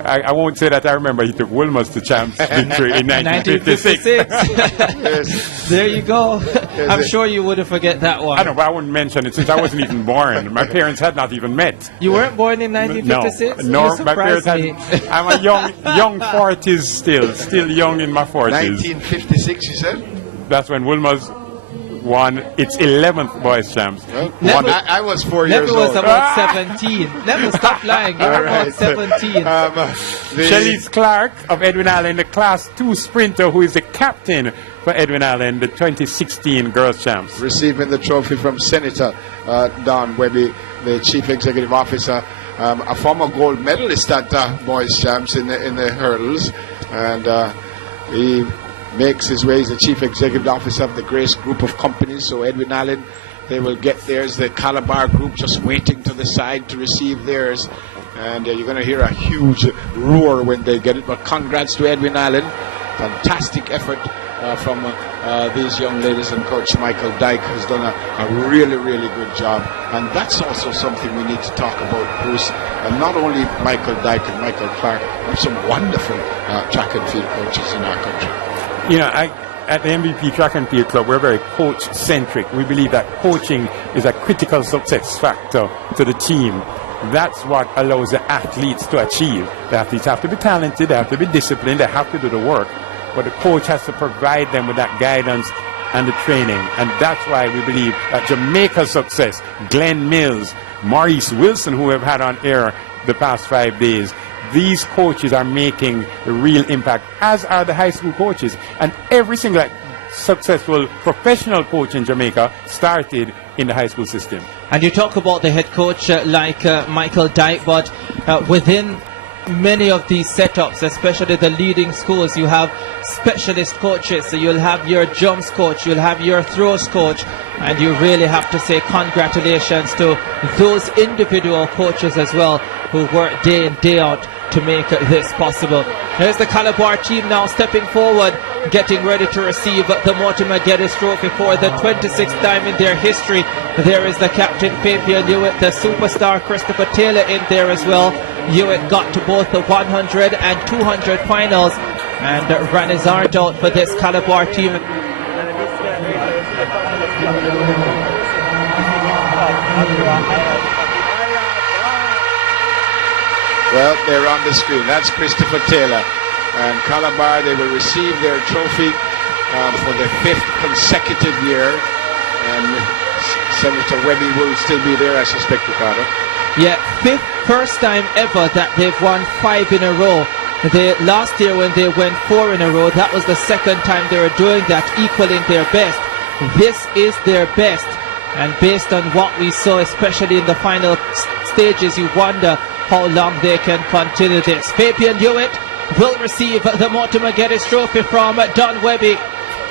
I won't say that I remember he took Wilmers to champs victory in 1956. Yes. There you go. Yes, I'm sure you wouldn't forget that one. I know, but I wouldn't mention it since I wasn't even born. My parents had not even met. You weren't born in 1956? No, my parents hadn't. I'm a young 40s still young in my 40s. 1956, you said? That's when Wilmers won its 11th boys champs. Well, I was 4 years old. Neville was about 17. Neville, stop lying. You were about 17. Shalise Clark of Edwin Allen, the Class 2 sprinter who is the captain for Edwin Allen, the 2016 girls champs. Receiving the trophy from Senator Don Webby, the Chief Executive Officer, a former gold medalist at boys champs in the hurdles, and he makes his way as the Chief Executive Officer of the Grace Group of Companies. So Edwin Allen, they will get theirs. The Calabar Group just waiting to the side to receive theirs. And you're going to hear a huge roar when they get it. But congrats to Edwin Allen. Fantastic effort from these young ladies, and Coach Michael Dyke has done a really, really good job. And that's also something we need to talk about, Bruce. And not only Michael Dyke and Michael Clark, but some wonderful track and field coaches in our country. You know, at the MVP Track and Field Club, we're very coach-centric. We believe that coaching is a critical success factor to the team. That's what allows the athletes to achieve. The athletes have to be talented, they have to be disciplined, they have to do the work. But the coach has to provide them with that guidance and the training. And that's why we believe that Jamaica's success, Glenn Mills, Maurice Wilson, who we've had on air the past 5 days, these coaches are making a real impact, as are the high school coaches. And every single successful professional coach in Jamaica started in the high school system. And you talk about the head coach like Michael Dyke, but within many of these setups, especially the leading schools, you have specialist coaches. So you'll have your jumps coach, you'll have your throws coach, and you really have to say congratulations to those individual coaches as well who work day in, day out to make this possible. Here's the Calabar team now stepping forward, getting ready to receive the Mortimer Geddes Trophy for the 26th time in their history. There is the captain Fabian Hewitt, the superstar Christopher Taylor in there as well. Hewitt got to both the 100 and 200 finals and ran his heart out for this Calabar team. Well, they're on the screen. That's Christopher Taylor. And Calabar, they will receive their trophy for the 5th consecutive year. And Senator Webby will still be there, I suspect, Ricardo. Yeah, first time ever that they've won 5 in a row. Last year when they went 4 in a row, that was the second time they were doing that, equaling their best. This is their best. And based on what we saw, especially in the final stages, you wonder how long they can continue this. Fabian Hewitt will receive the Mortimer Geddes Trophy from Don Webby.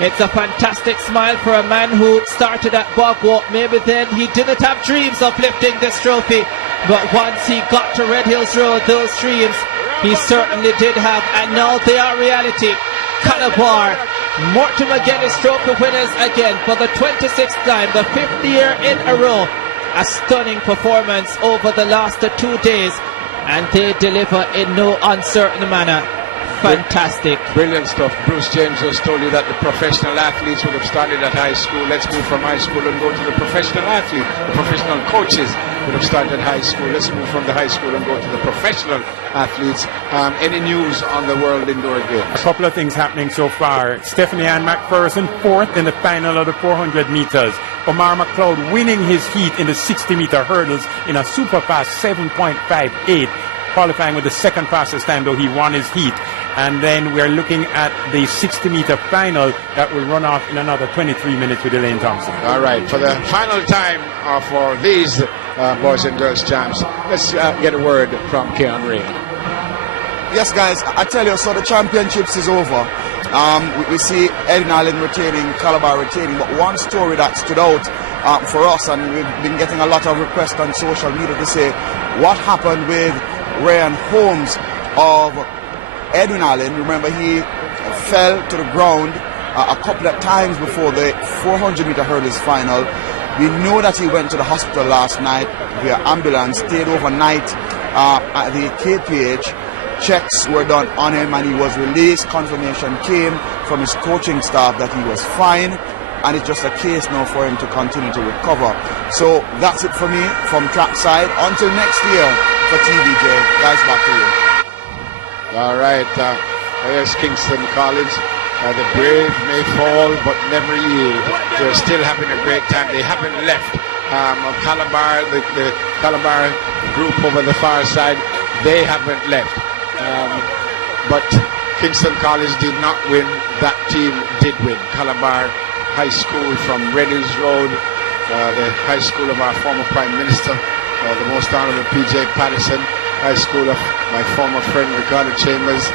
It's a fantastic smile for a man who started at Bogwalk. Maybe then he didn't have dreams of lifting this trophy, but once he got to Red Hills Road, those dreams he certainly did have, and now they are reality. Calabar, Mortimer Geddes Trophy winners again for the 26th time, the 5th year in a row. A stunning performance over the last 2 days, and they deliver in no uncertain manner. Fantastic. Brilliant stuff. Bruce James just told you that the professional athletes would have started at high school. Let's move from high school and go to the professional athlete. The professional coaches would have started at high school. Let's move from the high school and go to the professional athletes. Any news on the World Indoor Games? A couple of things happening so far. Stephanie Ann McPherson, 4th in the final of the 400 meters. Omar McLeod winning his heat in the 60-meter hurdles in a super fast 7.58. Qualifying with the second fastest time, though he won his heat. And then we're looking at the 60-meter final that will run off in another 23 minutes with Elaine Thompson. All right, for the final time for these boys and girls champs, let's get a word from Keon Ray. Yes, guys, I tell you, so the championships is over. We see Edwin Allen retaining, Calabar retaining, but one story that stood out for us, and we've been getting a lot of requests on social media to say what happened with Ryan Holmes of Edwin Allen. Remember, he fell to the ground a couple of times before the 400-meter hurdles final. We know that he went to the hospital last night via ambulance, stayed overnight at the KPH. Checks were done on him and he was released. Confirmation came from his coaching staff that he was fine, and it's just a case now for him to continue to recover. So that's it for me from trackside. Until next year for TVJ. Guys, back to you. All right, there's Kingston College. The brave may fall but never yield. They're still having a great time. They haven't left. Calabar, the Calabar group over the far side, they haven't left. But Kingston College did not win. That team did win. Calabar High School from Red Hills Road, the high school of our former Prime Minister, the most honorable P.J. Patterson, high school of my former friend Ricardo Chambers.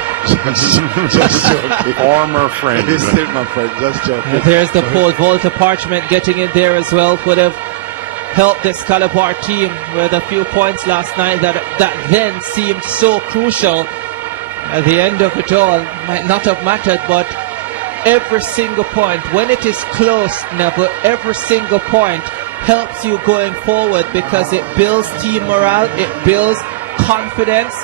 Just joking. Former friend. He's still my friend, just joking. And there's the Paul Volta Parchment getting in there as well. Would have helped this Calabar team with a few points last night that then seemed so crucial. At the end of it all, might not have mattered, but every single point, when it is close, Neville, every single point helps you going forward because it builds team morale, it builds confidence,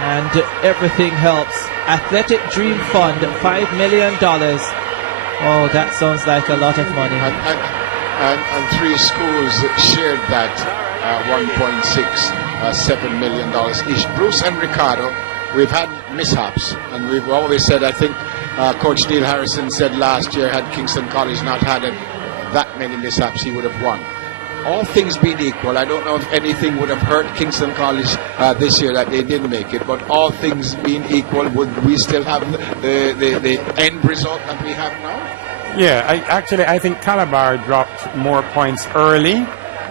and everything helps. Athletic Dream Fund, $5 million. Oh, that sounds like a lot of money. And 3 schools shared that $1.67 million each. Bruce and Ricardo, we've had mishaps, and we've always said, I think Coach Neil Harrison said last year, had Kingston College not had that many mishaps, he would have won. All things being equal, I don't know if anything would have hurt Kingston College this year that they didn't make it, but all things being equal, would we still have the end result that we have now? Yeah, I think Calabar dropped more points early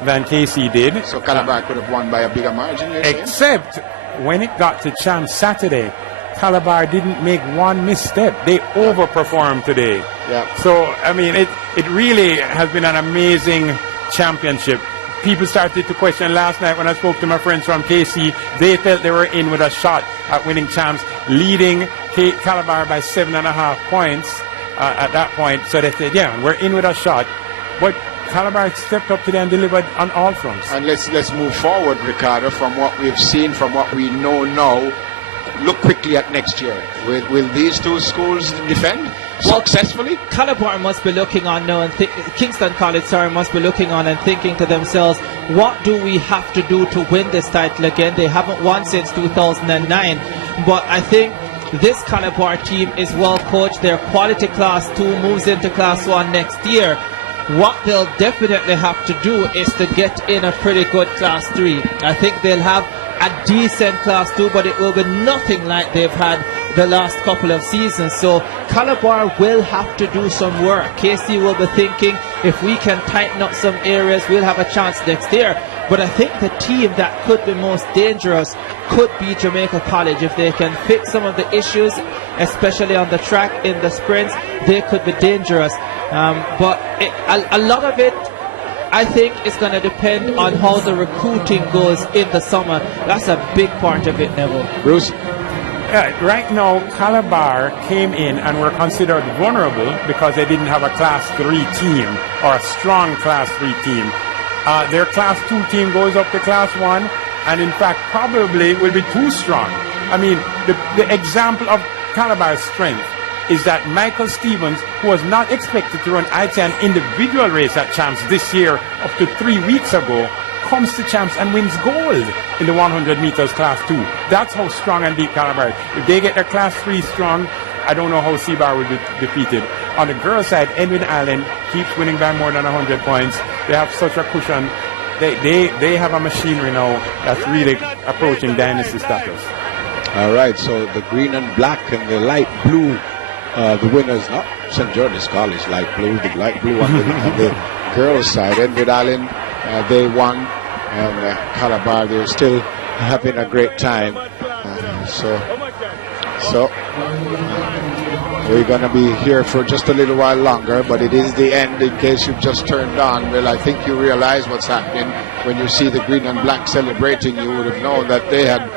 than KC did. So Calabar could have won by a bigger margin, you're saying? Except when it got to Champs Saturday, Calabar didn't make one misstep. They overperformed today. Yeah. So, I mean, it really has been an amazing championship. People started to question last night when I spoke to my friends from KC. They felt they were in with a shot at winning Champs, leading Calabar by 7.5 points at that point. So they said, yeah, we're in with a shot. But Calabar stepped up today and delivered on all fronts. And let's move forward, Ricardo, from what we've seen, from what we know now. Look quickly at next year. Will these 2 schools defend successfully? Calabar must be looking on now, and Kingston College, must be looking on and thinking to themselves, what do we have to do to win this title again? They haven't won since 2009, but I think this Calabar team is well coached. Their quality Class 2 moves into Class 1 next year. What they'll definitely have to do is to get in a pretty good Class 3. I think they'll have a decent Class 2, but it will be nothing like they've had the last couple of seasons. So Calabar will have to do some work. KC will be thinking, if we can tighten up some areas, we'll have a chance next year. But I think the team that could be most dangerous could be Jamaica College. If they can fix some of the issues, especially on the track in the sprints, they could be dangerous. But a lot of it, I think, is going to depend on how the recruiting goes in the summer. That's a big part of it, Neville. Bruce? Right now, Calabar came in and were considered vulnerable because they didn't have a Class 3 team or a strong Class 3 team. Their Class 2 team goes up to Class 1 and in fact probably will be too strong. I mean, the example of Calabar's strength is that Michael Stevens, who was not expected to run an individual race at Champs this year up to 3 weeks ago, comes to Champs and wins gold in the 100 meters Class 2. That's how strong and deep Calabar is. If they get their Class 3 strong, I don't know how Seabar will be defeated. On the girls' side, Edwin Allen keeps winning by more than 100 points. They have such a cushion. They have a machinery now that's really approaching dynasty status. All right, so the green and black and the light blue, the winners, not St. George's College, light blue on the girls' side. Edwin Allen, they won, and Calabar, they're still having a great time. So we're going to be here for just a little while longer, but it is the end. In case you've just turned on, well, I think you realize what's happening. When you see the green and black celebrating, you would have known that they had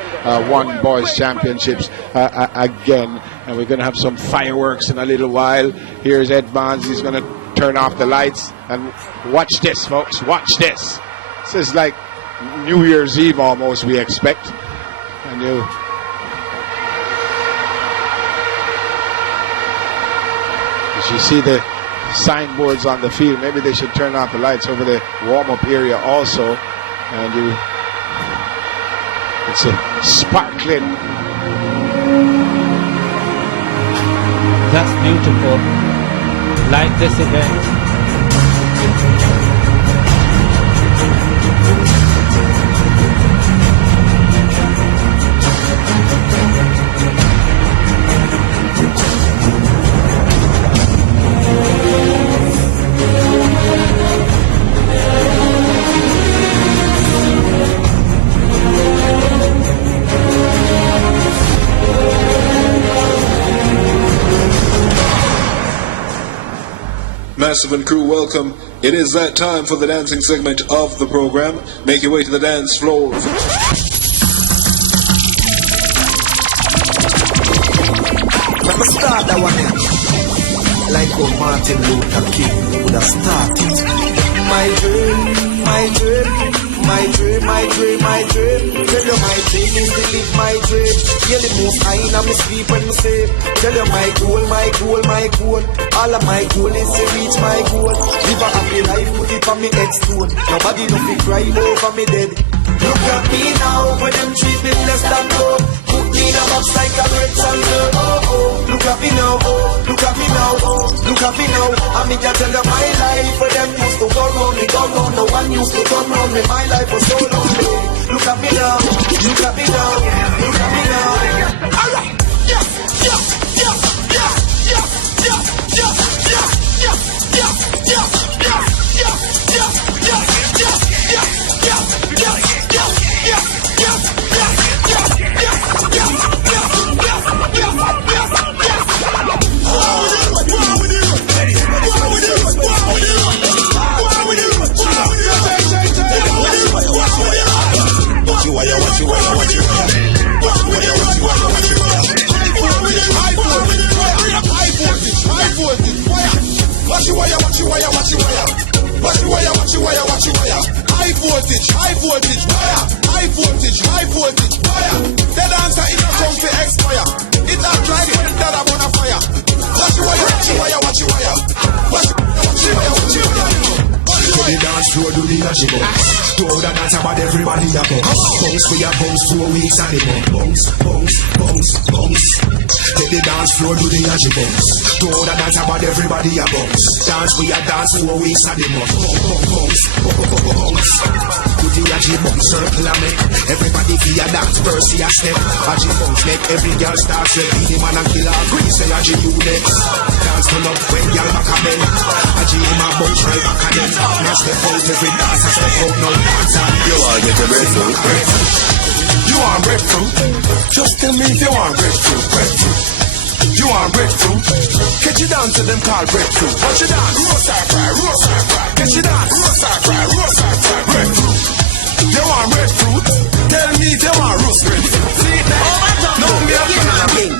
won boys championships again. And we're going to have some fireworks in a little while. Here's Ed Bonds. He's going to turn off the lights. And watch this, folks. Watch this. This is like New Year's Eve almost, we expect. And you see the signboards on the field. Maybe they should turn off the lights over the warm-up area also. And it's a sparkling. That's beautiful. Like this event. Massive and crew, welcome. It is that time for the dancing segment of the program. Make your way to the dance floor. Let me start that one here. Like how Martin Luther King would have started. My dream, my dream, my dream, my dream. Tell you my dream is to live my dream. Feel the most high in my sleep when me sleep. Tell you my goal, my goal, my goal. All of my goal is to reach my goal. Live a happy life, put it on me headstone. Nobody no fit cry over me dead. Look at me now, when them treat me less than gold. Put me in a box like a rectangle. Oh oh, look at me now, oh, look at me now, oh, look at me now. I mean, I tell you my life, for them used to go round me, go round. No one used to come round me. My life was so lonely. Look at me now, look at me now, look at me now. Alright, yeah, yeah, yeah, yeah, yeah, yeah, yeah, yeah, yeah, yeah, yeah, yeah, yeah, yeah, yeah, yeah, yeah, yeah. High voltage wire, high voltage wire. That answer is not come to expire. It act like that I'm on a fire. Watch your wire. To the dance floor, do the dodgy bounce. To the dance about everybody a bounce. Bounce for your bounce 4 weeks and the bounce. Take the dance floor, do the dodgy bounce. To the dance about everybody a bounce. Dance for your dance 4 weeks and the bounce. Do the dodgy bounce, circle and make everybody feel a dance. First see a step, dodgy bounce make every girl start to beat him and kill her. Green say dodgy you next. Dance turn up when girl back a bend. Dodgy him a bounce right back a them. Now step out every dance, I step out no dance. You want to get a breadfruit? You want breadfruit? Just tell me if you want breadfruit. You want breadfruit? Catch you down to them called breadfruit. Watch you dance. Roast or fry. Catch you dance. Roast or fry. Breadfruit. You want breadfruit? Tell me if you want roast breadfruit. See it now. No, me a king.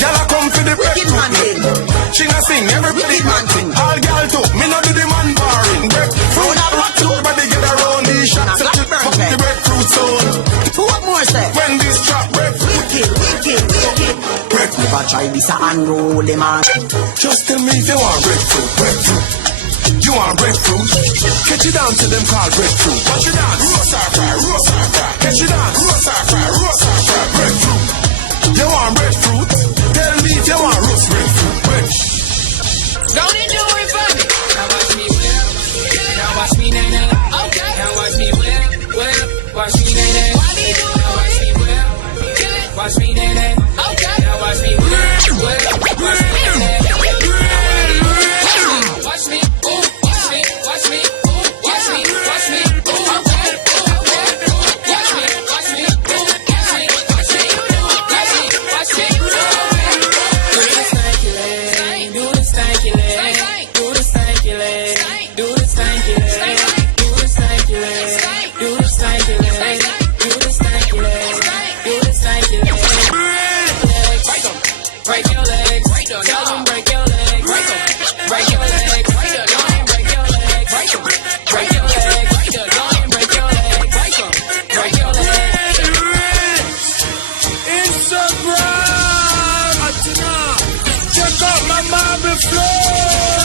Girl a come for the breadfruit. She a sing, everybody man sing. All girl too, me no do the man barring. Breadfruit, everybody get around these shots. Fuck the breadfruit zone. What more say? When this trap breadfruit. Wicked. Never try this and roll them on. Just tell me if you want breadfruit. You want breadfruit? Catch you down to them called breadfruit. Watch you dance. Roast or fry. Catch you dance. Roast or fry. Breadfruit. You want breadfruit? Tell me if you want roast breadfruit. Don't it do it for me? Now watch me whip. Now watch me nay. Okay. Now watch me whip. Watch me nay. Now watch me whip. Watch me nay. Okay. Now watch me whip. Watch me nay. Watch me. Ooh. Watch me. Watch me. Ooh. Watch me. Watch me. Ooh. Okay. Watch me. Watch me. Ooh. Watch me. Watch me. Watch me. Do the stanky leg. Do the stanky leg. Do the stanky leg. Do the stanky leg. Do the stanky leg. Do the stanky leg. Do the stanky leg. Do the stanky leg. Break your legs. Tell them break your legs. Break your legs. Break your legs. Break your legs. Break your legs. Break your legs. Instagram. Check out my marble floor.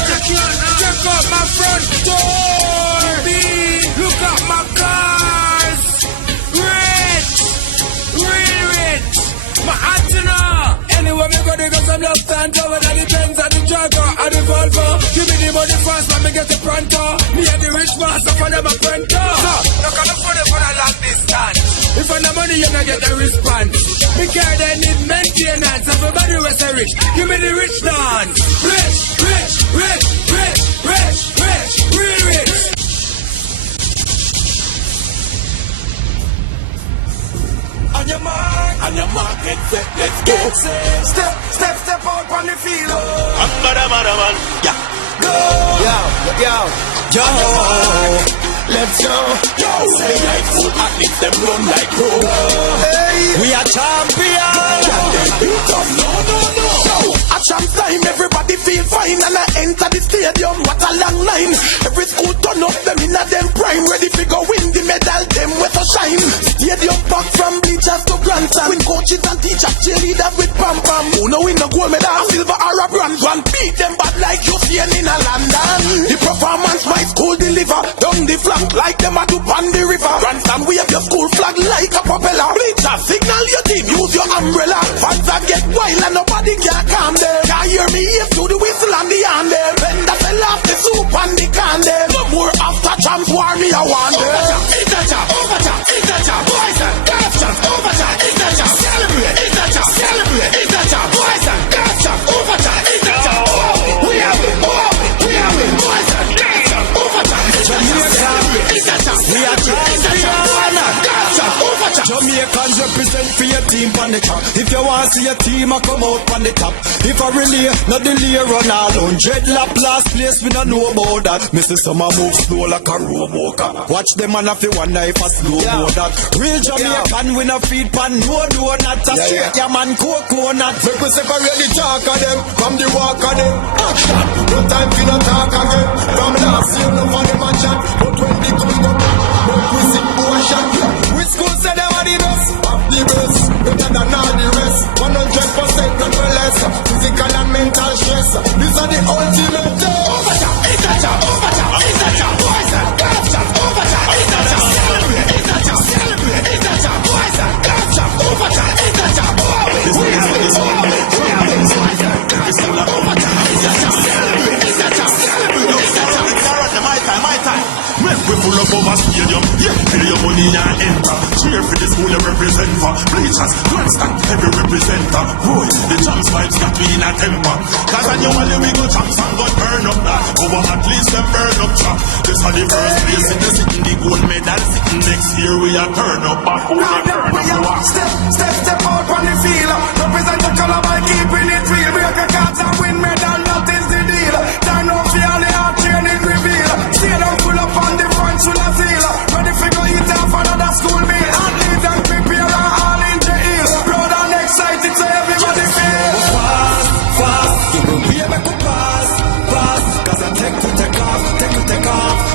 Check out my front door. Look at my cars. Rich. Real rich. My antenna. Anyway, me go dig up some love stand over the Benz and the Jaguar and the Volvo. Give me the money fast, let me get the pronto. Me and the rich master for them a pronto. So, look at the phone for a long distance. If I no money, you not get the response. Me care they need maintenance. Everybody was a rich. Give me the rich dance. Rich, real rich. On your mark, get set, let's go. Step out on the field. Yeah. Go. Yo. Let's go. Yo, say like full athletes, them run like pro. Hey, we are champions. Can they beat us? No, no, no. At champs time, everybody feel fine, and I enter the stadium. What a long line! Every school turn up, them in a them prime, ready to go win the medal. Them with a shine. Stadium packed from bleachers to grandstand. Win coaches and teachers, cheerleaders with pam pam. Who know win a gold medal, a silver or a bronze one. Beat them bad like you seen in a London. The performance my school deliver. Down the flank like them a do on the river. Grandstand wave your school flag like a propeller. Bleachers signal your team, use your umbrella. Fans that get wild and nobody can calm them. Can't hear me if to the whistle and the hand them. When the fell off the soup and the can them. No more after champs war me I want them. It's a job, overtime, it's a job, boys and girls champs, overtime, it's a job, celebrate, it's a job, celebrate, it's a job, boys and girls champs, overtime, it's a job, we are win, we are win, boys and girls champs, overtime, it's a job, celebrate, it's a job, we are champions, boys and girls champs, overtime. Jamaicans represent for your team on the top. If you want to see your team, I come out on the top. If I relay, not delay, run alone. Dreadlock last place, we don't know about that. Mr. Summer move slow like a robot. Watch them and if you wonder if I slow about that. Real Jamaican win a feed pan, no donut. A straight your man coconut. Make we separate the talk of them from the walk of them. Action, no time for no talk again. From last year, no for them a chat. But when they come up, make we sit ocean. We school say they are the best of the best. Better than all the rest. 100% not less. Physical and mental stress. These are the ultimate test. Overtime, it's a job, overtime, it's a job, boys and girls job, overtime, it's a job, celebrate, it's a job, celebrate, it's a job, boys and girls job, overtime, it's a job, boys and girls job, overtime, it's a job, celebrate, it's a job, celebrate, it's a job. It's alright, my time, my time. We full up over stadium, yeah, pay your money and enter. Cheer for the school you represent for. Bleachers, grandstand, every representer. Boy, the champs vibes got me in a temper. Cause annually we go champs and go burn up that. Over at least them burn up trap. This are the first place in the city, the gold medal sitting next year we are turn up back. We are turn up. Step out on the field. Represent the color by keeping it real. Break a cards and win medal, that is the deal. Turn off the all the hard training reveal. Stay down full up on the front full of zeal. Ready for go eat off another school meal. Athletes and prepare all in the heel. Proud and excited so everybody feel. Fast, you will be able to pass. Cause I take to take off.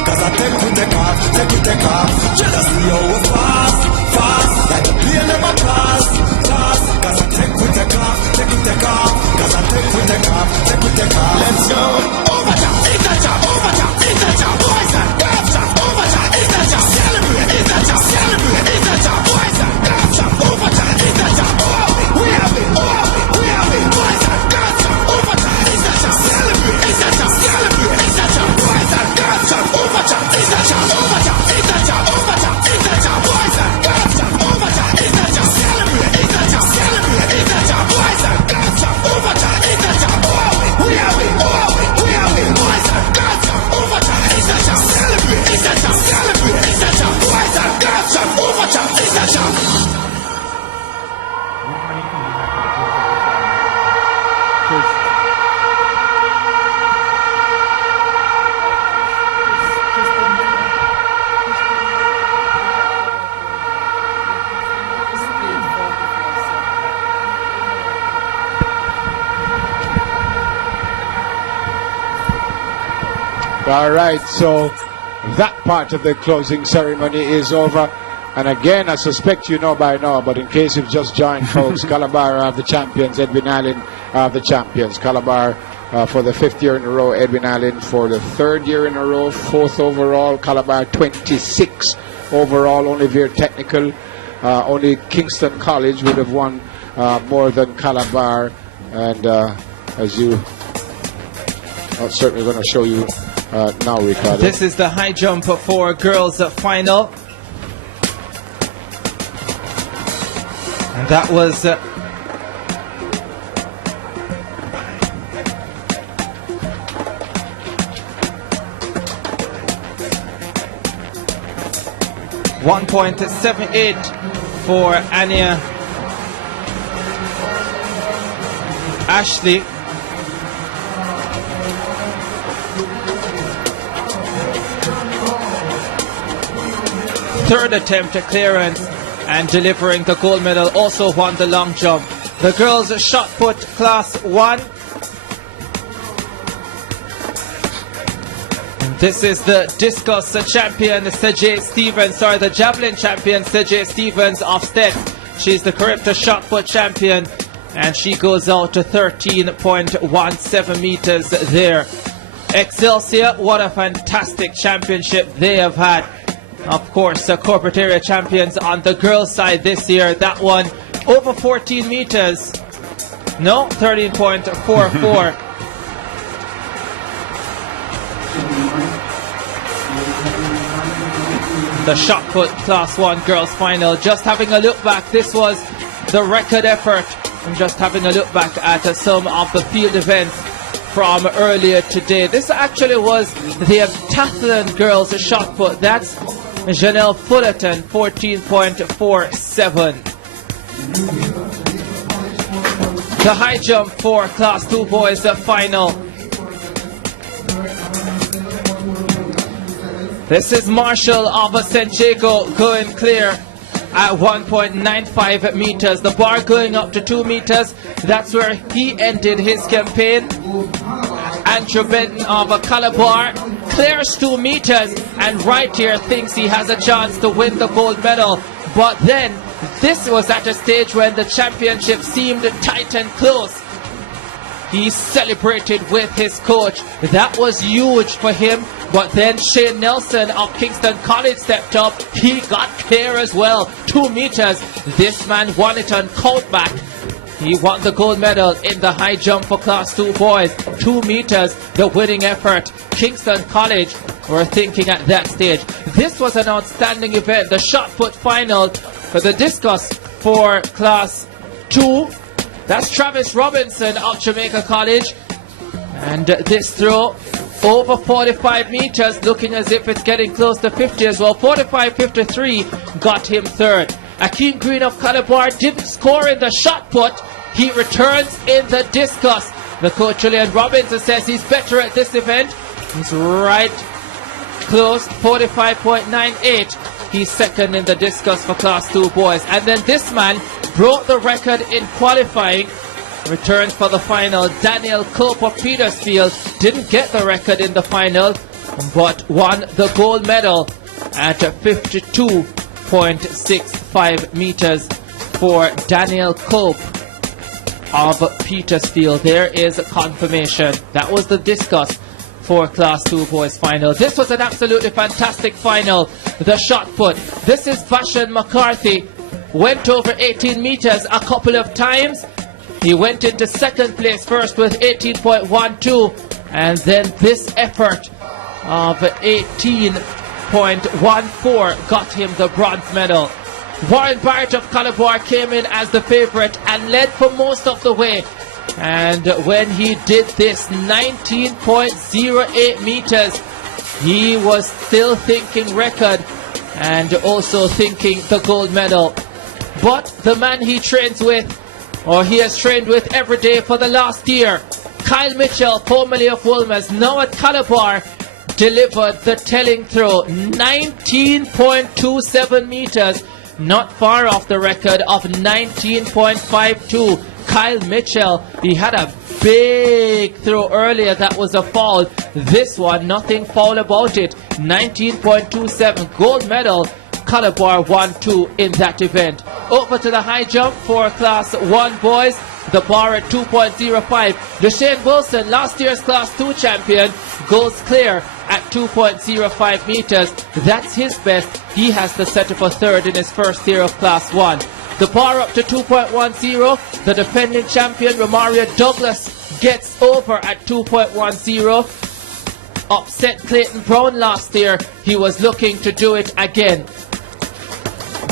Cause I take to take off. Just see how we fast. Like the plane never pass. Cause I take to take off. Cause I take to take off. Let's go. Overtime, it's a job, overtime, it's a job, boys and girls job, overtime, it's a job, celebrate, it's a job, it's a job, boys and girls job, overtime, it's a job, we are win, boys and girls job, overtime, it's a job, celebrate, it's a job, it's a job, boys and girls job, overtime, it's a job, it's a job, it's a job, boys and girls job, overtime, it's a job, celebrate, it's a job, it's a job, boys and girls job, overtime, it's a job, we are win, boys and girls job, overtime, it's a job, celebrate, it's a job, it's a job, boys and girls job, overtime, it's a job. All right, so that part of the closing ceremony is over. And again, I suspect you know by now, but in case you've just joined, folks, Calabar are the champions, Edwin Allen are the champions. Calabar for the 5th year in a row, Edwin Allen for the 3rd year in a row, 4th overall, Calabar 26 overall, only Veer Technical, only Kingston College would have won more than Calabar. And as you are certainly going to show you now, Ricardo. This is the high jump for girls final. And that was .78 for Anya Ashley. third attempt at clearance and delivering the gold medal. Also won the long jump. The girls shot put class 1. This is the discus champion, Sajay Stevens, the javelin champion, Sajay Stevens of Stead. She's the Caribta shot put champion, and she goes out to 13.17 meters there. Excelsior, what a fantastic championship they have had. Of course, the corporate area champions on the girls' side this year. That one over 14 meters. No, 13.44. The shot put class 1 girls final. Just having a look back, this was the record effort. I'm just having a look back at some of the field events from earlier today. This actually was the heptathlon girls shot put. That's Janelle Fullerton, 14.47. The high jump for class 2 boys, the final. This is Marshall of St. Jago going clear at 1.95 meters. The bar going up to 2 meters. That's where he ended his campaign. Andrew Benton of Calabar clears 2 meters and right here thinks he has a chance to win the gold medal. But then this was at a stage when the championship seemed tight and close. He celebrated with his coach. That was huge for him. But then Shane Nelson of Kingston College stepped up. He got clear as well. 2 meters. This man won it on countback. He won the gold medal in the high jump for class 2 boys. 2 meters, the winning effort. Kingston College were thinking at that stage. This was an outstanding event. The shot put final for the discus for class 2. That's Travis Robinson of Jamaica College. And this throw over 45 meters, looking as if it's getting close to 50 as well. 45.53 got him third. Akeem Green of Calabar didn't score in the shot put. He returns in the discus. The coach Julian Robinson says he's better at this event. He's right close, 45.98. He's second in the discus for class 2 boys. And then this man broke the record in qualifying. Returns for the final. Daniel Cope of Petersfield didn't get the record in the final, but won the gold medal at 52.65 meters for Daniel Cope of Petersfield. There is a confirmation. That was the discus for class 2 boys final. This was an absolutely fantastic final. The shot put. This is Vashon McCarthy. Went over 18 meters a couple of times. He went into second place first with 18.12, and then this effort of 18.14 got him the bronze medal. Warren Barrett of Calabar came in as the favorite and led for most of the way. And when he did this 19.08 meters, he was still thinking record and also thinking the gold medal. But the man he trains with, or he has trained with every day for the last year, Kyle Mitchell, formerly of Wolmer's, now at Calabar, delivered the telling throw, 19.27 meters, not far off the record of 19.52. Kyle Mitchell, he had a big throw earlier that was a foul. This one, nothing foul about it. 19.27, gold medal. Calabar 1-2 in that event. Over to the high jump for class 1 boys. The bar at 2.05. Deshane Wilson, last year's class 2 champion, goes clear at 2.05 meters. That's his best. He has to set up a third in his first year of class 1. The bar up to 2.10. The defending champion, Romario Douglas, gets over at 2.10. Upset Clayton Brown last year. He was looking to do it again.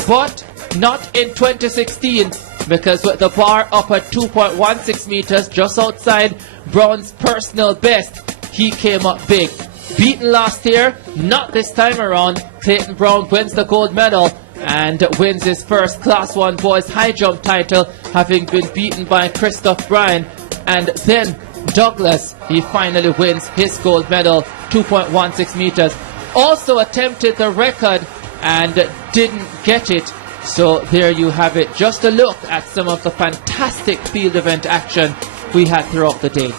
But not in 2016, because with the bar up at 2.16 meters, just outside Brown's personal best, he came up big. Beaten last year, not this time around. Clayton Brown wins the gold medal and wins his first class 1 boys high jump title, having been beaten by Christoph Bryan. And then Douglas, he finally wins his gold medal, 2.16 meters. Also attempted the record and didn't get it. So there you have it. Just a look at some of the fantastic field event action we had throughout the day.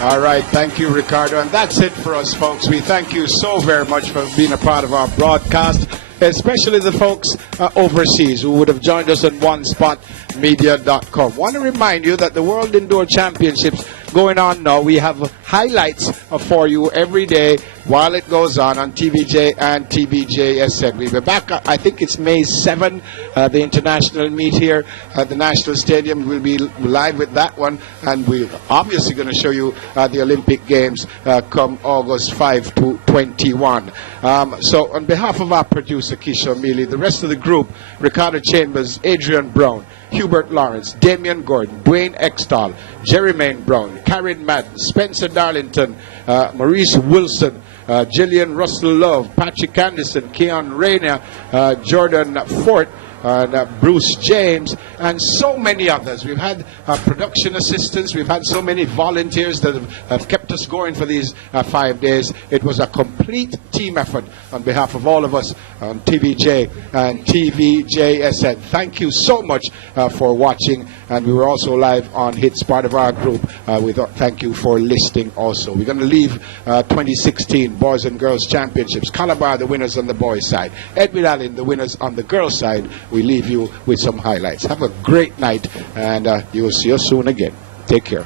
All right, thank you, Ricardo. And that's it for us, folks. We thank you so very much for being a part of our broadcast, especially the folks overseas who would have joined us on OneSpotMedia.com. Want to remind you that the World Indoor Championships going on now. We have highlights for you every day while it goes on TVJ and TVJSN. We'll be back, I think it's May 7, the international meet here at the National Stadium. We'll be live with that one, and we're obviously going to show you the Olympic Games come August 5 to 21. So on behalf of our producer, Keisha Mealy, the rest of the group, Ricardo Chambers, Adrian Brown, Hubert Lawrence, Damian Gordon, Dwayne Extall, Jermaine Brown, Karen Madden, Spencer Darlington, Maurice Wilson, Gillian Russell Love, Patrick Anderson, Keon Rayner, Jordan Fort, Bruce James, and so many others. We've had production assistants. We've had so many volunteers that have kept us going for these 5 days. It was a complete team effort on behalf of all of us on TVJ and TVJSN. Thank you so much for watching, and we were also live on Hits, part of our group. Thank you for listening also. We're going to leave 2016 Boys and Girls Championships. Calabar, the winners on the boys' side. Edwin Allen, the winners on the girls' side. We leave you with some highlights. Have a great night, and you will see us soon again. Take care.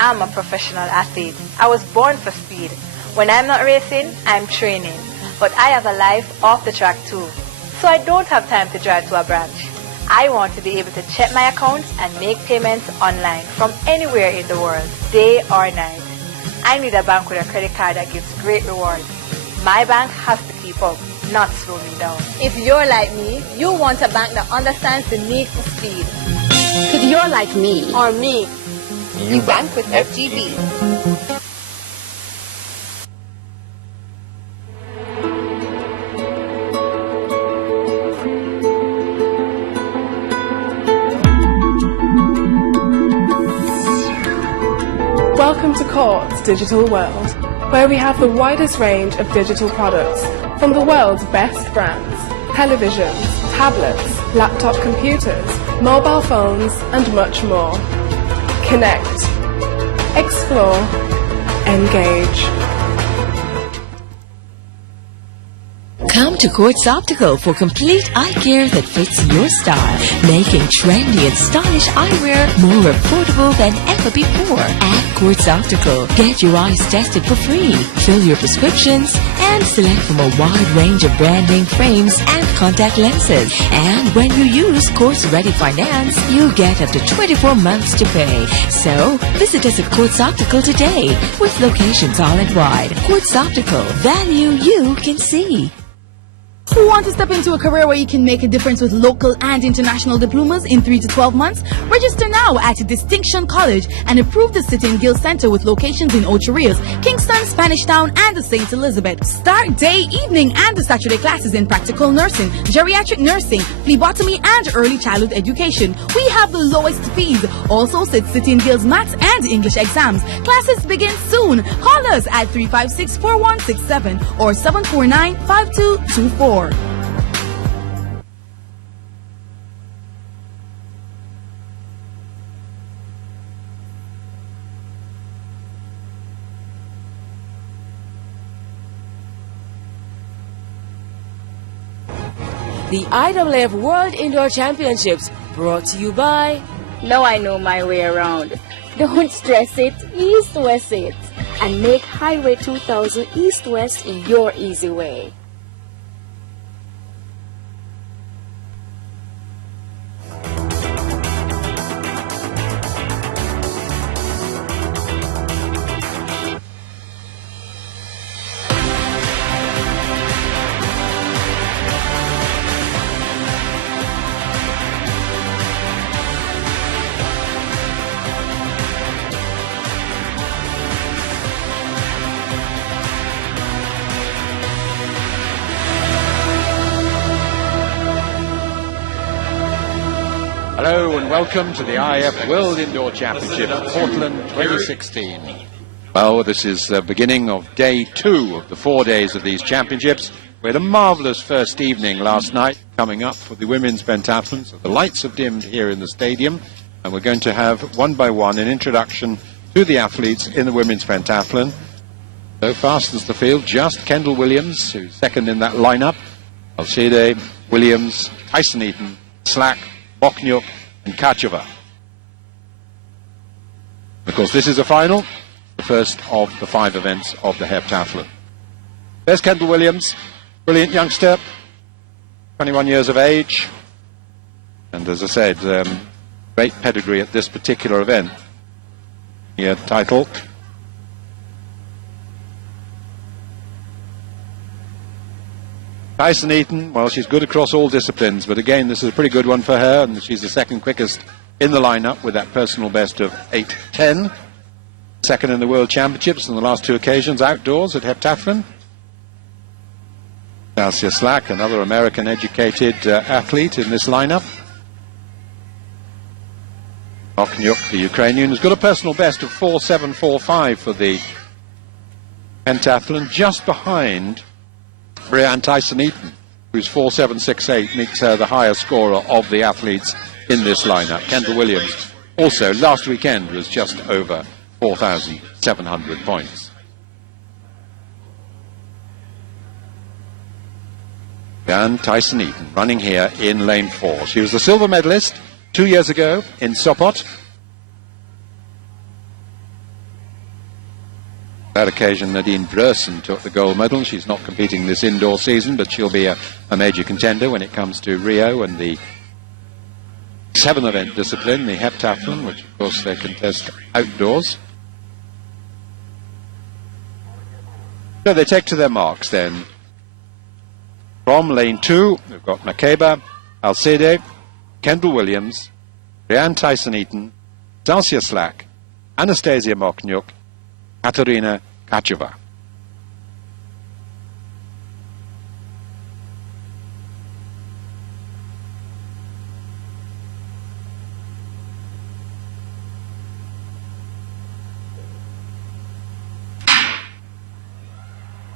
I'm a professional athlete. I was born for speed. When I'm not racing, I'm training. But I have a life off the track too. So I don't have time to drive to a branch. I want to be able to check my accounts and make payments online from anywhere in the world, day or night. I need a bank with a credit card that gives great rewards. My bank has to keep up, not slow me down. If you're like me, you want a bank that understands the need for speed. If you're like me, Or me, you bank with FGB. Welcome to Court's Digital World, where we have the widest range of digital products from the world's best brands, televisions, tablets, laptop computers, mobile phones, and much more. Connect, explore, engage. Come to Quartz Optical for complete eye care that fits your style, making trendy and stylish eyewear more affordable than ever before. At Quartz Optical, get your eyes tested for free, fill your prescriptions, and select from a wide range of brand name frames and contact lenses. And when you use Quartz Ready Finance, you get up to 24 months to pay. So, visit us at Quartz Optical today, with locations all and wide. Quartz Optical, value you can see. Who want to step into a career where you can make a difference with local and international diplomas in 3 to 12 months? Register now at Distinction College and approve the City and Guild Center with locations in Ocho Rios, Kingston, Spanish Town, and the St. Elizabeth. Start day, evening, and the Saturday classes in practical nursing, geriatric nursing, phlebotomy, and early childhood education. We have the lowest fees. Also sit City and Guild's maths and English exams. Classes begin soon. Call us at 356-4167 or 749-5224. The IAAF World Indoor Championships, brought to you by... Now I know my way around. Don't stress it, east-west it. And make Highway 2000 east-west your easy way. Hello and welcome to the IAAF World Indoor Championship, Portland 2016. Well, this is the beginning of day 2 of the 4 days of these championships. We had a marvellous first evening last night coming up for the women's pentathlon. So the lights have dimmed here in the stadium, and we're going to have one by one an introduction to the athletes in the women's pentathlon. So fastens the field, just Kendall Williams, who's second in that lineup. Alcide, Williams, Tyson Eaton, Slack, Bokniuk and Kachova. Of course, this is a final, the first of the 5 events of the heptathlon. There's Kendall Williams, brilliant youngster, 21 years of age, and as I said, great pedigree at this particular event. Here, title. Tyson Eaton, well, she's good across all disciplines, but again, this is a pretty good one for her, and she's the second quickest in the lineup with that personal best of 8:10. Second in the World Championships on the last 2 occasions outdoors at heptathlon. Alcia Slack, another American-educated athlete in this lineup. Oknyuk, the Ukrainian, has got a personal best of 4:7.45 for the pentathlon, just behind Brianne Tyson Eaton, whose 4.768 makes her the highest scorer of the athletes in this lineup. Kendall Williams also last weekend was just over 4,700 points. Brianne Tyson Eaton running here in lane 4. She was the silver medalist 2 years ago in Sopot. That occasion, Nadine Brerson took the gold medal. She's not competing this indoor season, but she'll be a major contender when it comes to Rio and the 7-event discipline, the heptathlon, which of course they contest outdoors. So they take to their marks then. From lane 2, we've got Makeba, Alcide, Kendall Williams, Brianne Tyson Eaton, Dalcia Slack, Anastasia Moknyuk, Katerina Kachova.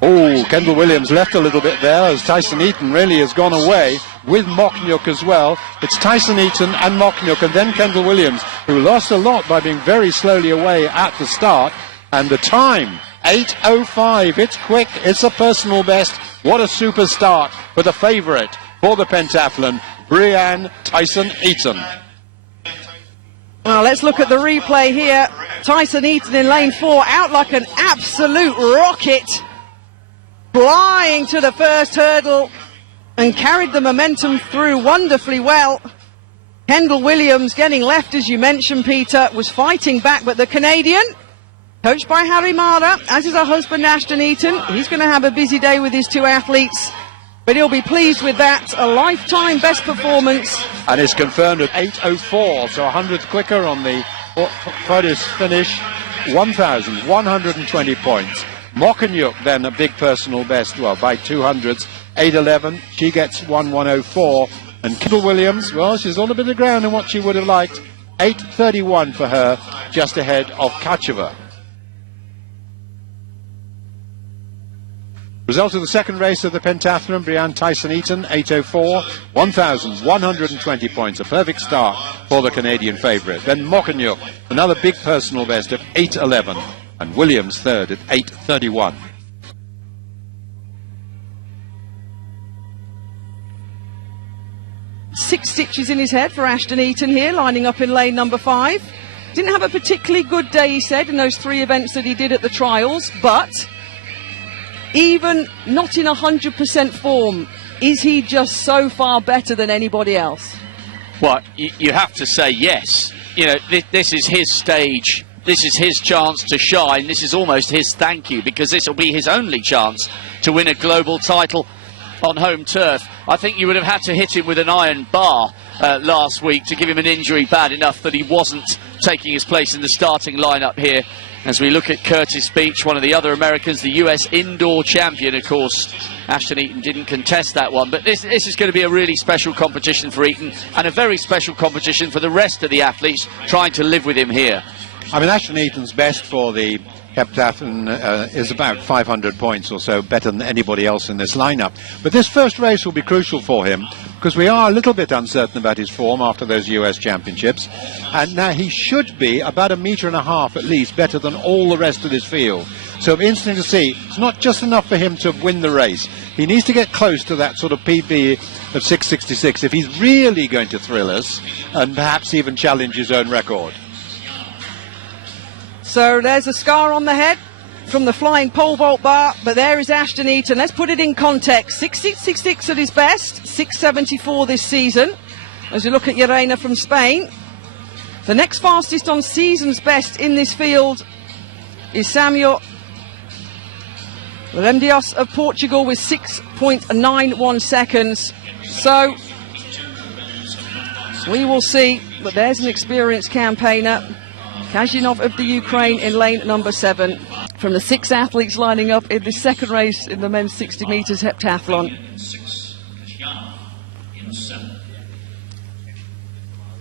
Oh, Kendall Williams left a little bit there as Tyson Eaton really has gone away with Moknyuk as well. It's Tyson Eaton and Moknyuk and then Kendall Williams, who lost a lot by being very slowly away at the start. And the time, 8:05. It's quick. It's a personal best. What a super start for the favourite for the pentathlon, Brianne Tyson Eaton. Well, let's look at the replay here. Tyson Eaton in lane 4, out like an absolute rocket, flying to the first hurdle and carried the momentum through wonderfully well. Kendall Williams getting left, as you mentioned, Peter, was fighting back, but the Canadian, coached by Harry Marder, as is her husband Ashton Eaton, he's going to have a busy day with his 2 athletes, but he'll be pleased with that. A lifetime best performance. And it's confirmed at 8:04, so 100th quicker on the Friday's finish, 1,120 points. Mokanyuk then a big personal best, well, by 200s, 8:11. She gets 1,104. And Kendall Williams, well, she's on a bit of ground in what she would have liked. 8:31 for her, just ahead of Kachova. Result of the second race of the pentathlon, Brianne Tyson Eaton, 8:04, 1,120 points, a perfect start for the Canadian favourite. Then Mokanyuk, another big personal best of 8:11, and Williams third at 8:31. 6 stitches in his head for Ashton Eaton here, lining up in lane number 5. Didn't have a particularly good day, he said, in those 3 events that he did at the trials, but even not in 100% form, is he just so far better than anybody else? Well, you have to say yes. You know, this is his stage. This is his chance to shine. This is almost his thank you, because this will be his only chance to win a global title on home turf. I think you would have had to hit him with an iron bar last week to give him an injury bad enough that he wasn't taking his place in the starting lineup here. As we look at Curtis Beach, one of the other Americans, the US indoor champion, of course. Ashton Eaton didn't contest that one, but this is going to be a really special competition for Eaton, and a very special competition for the rest of the athletes trying to live with him here. I mean, Ashton Eaton's best for the heptathlon is about 500 points or so better than anybody else in this lineup. But this first race will be crucial for him, because we are a little bit uncertain about his form after those US championships. And now he should be about 1.5 meters at least better than all the rest of his field. So it'll be interesting to see. It's not just enough for him to win the race. He needs to get close to that sort of PB of 6.66 if he's really going to thrill us and perhaps even challenge his own record. So there's a scar on the head from the flying pole vault bar, but there is Ashton Eaton. Let's put it in context. 6.66 at his best, 6.74 this season. As you look at Llerena from Spain, the next fastest on season's best in this field is Samuel Lemdios of Portugal with 6.91 seconds. So we will see, but there's an experienced campaigner. Kazyanov of the Ukraine in lane number 7. From the 6 athletes lining up in the second race in the men's 60 metres heptathlon.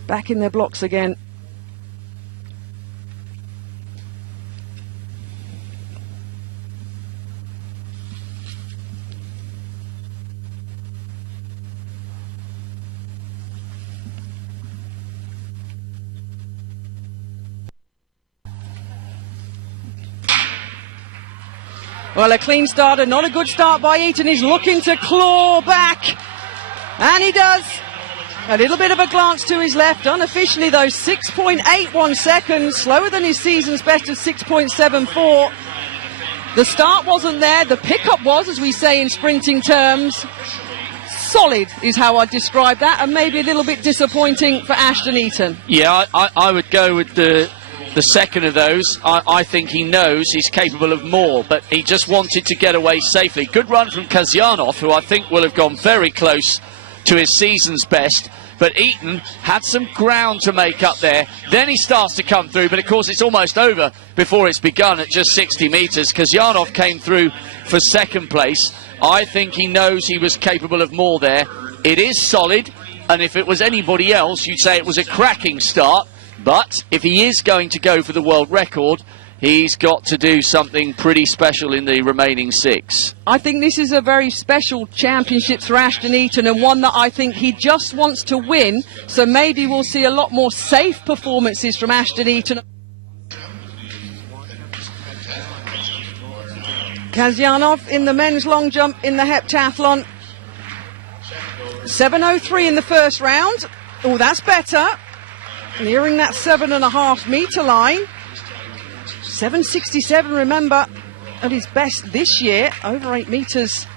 Back in their blocks again. Well, a clean starter, not a good start by Eaton. He's looking to claw back. And he does. A little bit of a glance to his left. Unofficially, though, 6.81 seconds. Slower than his season's best of 6.74. The start wasn't there. The pickup was, as we say in sprinting terms. Solid is how I'd describe that. And maybe a little bit disappointing for Ashton Eaton. Yeah, I would go with the second of those. I think he knows he's capable of more, but he just wanted to get away safely. Good run from Kazyanov, who I think will have gone very close to his season's best, but Eaton had some ground to make up there. Then he starts to come through, but of course it's almost over before it's begun at just 60 metres. Kazyanov came through for second place. I think he knows he was capable of more there. It is solid, and if it was anybody else, you'd say it was a cracking start. But if he is going to go for the world record, he's got to do something pretty special in the remaining 6. I think this is a very special championship for Ashton Eaton, and one that I think he just wants to win. So maybe we'll see a lot more safe performances from Ashton Eaton. Kazyanov in the men's long jump in the heptathlon. 7.03 in the first round. Oh, that's better. Nearing that 7.5 metre line. 7.67, remember, at his best this year, over 8 metres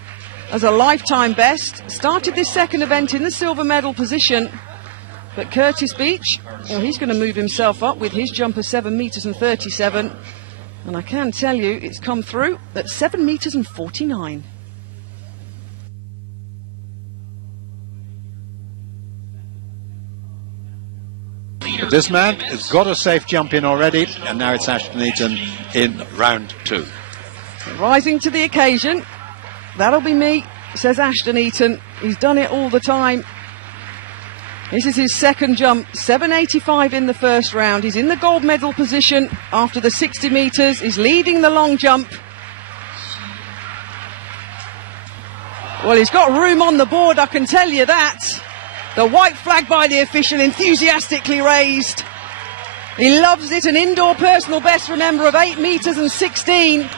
as a lifetime best. Started this second event in the silver medal position, but Curtis Beach, well, he's going to move himself up with his jump of 7 metres and 37, and I can tell you it's come through at 7 metres and 49. This man has got a safe jump in already, and now it's Ashton Eaton in round 2. Rising to the occasion. That'll be me, says Ashton Eaton. He's done it all the time. This is his second jump, 7.85 in the first round. He's in the gold medal position after the 60 metres. He's leading the long jump. Well, he's got room on the board, I can tell you that. The white flag by the official enthusiastically raised. He loves it. An indoor personal best, remember, of 8 metres and 16.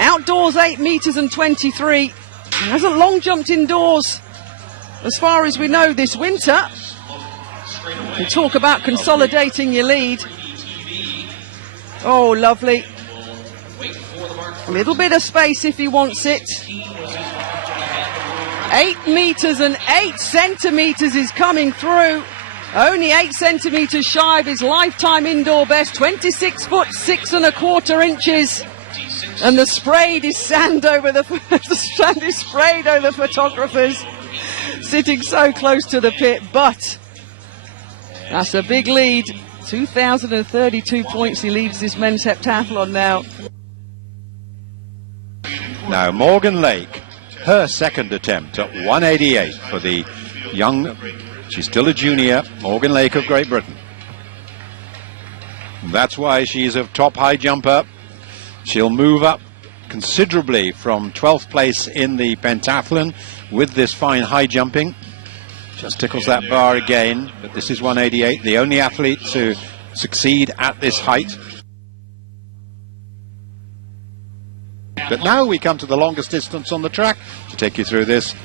Outdoors, 8 metres and 23. He hasn't long jumped indoors as far as we know this winter. You talk about consolidating your lead. Oh, lovely. A little bit of space if he wants it. 8 meters and 8 centimeters is coming through. Only 8 centimeters shy of his lifetime indoor best. 26 foot 6 1/4 inches. And the sprayed is sand over the sand is sprayed over the photographers sitting so close to the pit, but that's a big lead. 2,032 points he leads this men's heptathlon now. Now Morgan Lake, her second attempt at 188 for the young, she's still a junior, Morgan Lake of Great Britain. That's why she's a top high jumper. She'll move up considerably from 12th place in the pentathlon with this fine high jumping. Just tickles that bar again, but this is 188, the only athlete to succeed at this height. But now we come to the longest distance on the track to take you through this.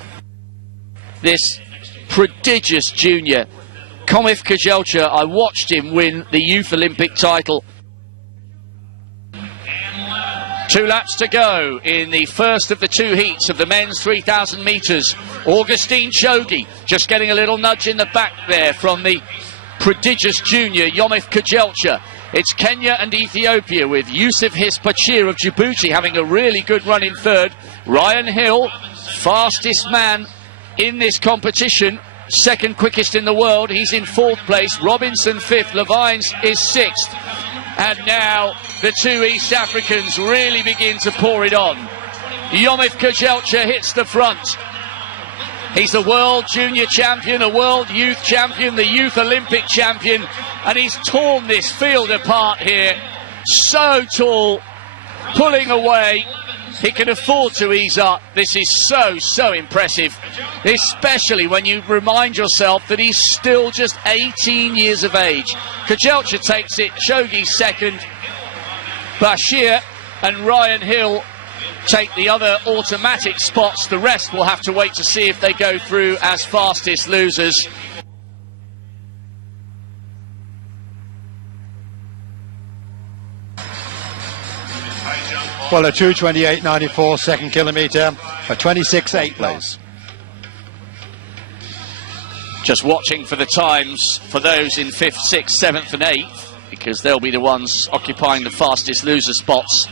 This prodigious junior, Cometh Kajelcha, I watched him win the Youth Olympic title. 2 laps to go in the first of the 2 heats of the men's 3,000 metres. Augustine Chogi just getting a little nudge in the back there from the prodigious junior Yomith Kajelcha. It's Kenya and Ethiopia with Yusuf Hispachir of Djibouti having a really good run in third. Ryan Hill, fastest man in this competition, second quickest in the world. He's in 4th place. Robinson 5th. Levines is 6th. And now the 2 East Africans really begin to pour it on. Yomith Kajelcha hits the front. He's the world junior champion, a world youth champion, the youth Olympic champion, and he's torn this field apart here. So tall, pulling away. He can afford to ease up. This is so impressive, especially when you remind yourself that he's still just 18 years of age. Kajelcha takes it, Chogi second, Bashir and Ryan Hill take the other automatic spots. The rest will have to wait to see if they go through as fastest losers. Well, a 2:28.94 second kilometre, a 26.8 place. Just watching for the times for those in 5th, 6th, 7th and 8th, because they'll be the ones occupying the fastest loser spots.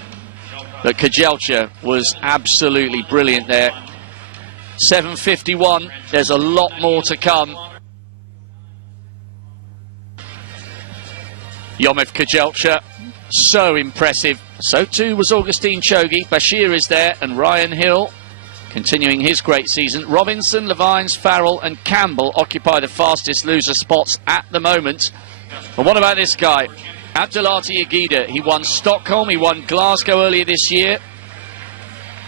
But Kajelcha was absolutely brilliant there. 7:51, there's a lot more to come. Yomith Kajelcha, so impressive. So too was Augustine Chogi. Bashir is there, and Ryan Hill continuing his great season. Robinson, Levines, Farrell and Campbell occupy the fastest loser spots at the moment. But what about this guy? Abdulati Agida. He won Stockholm, he won Glasgow earlier this year.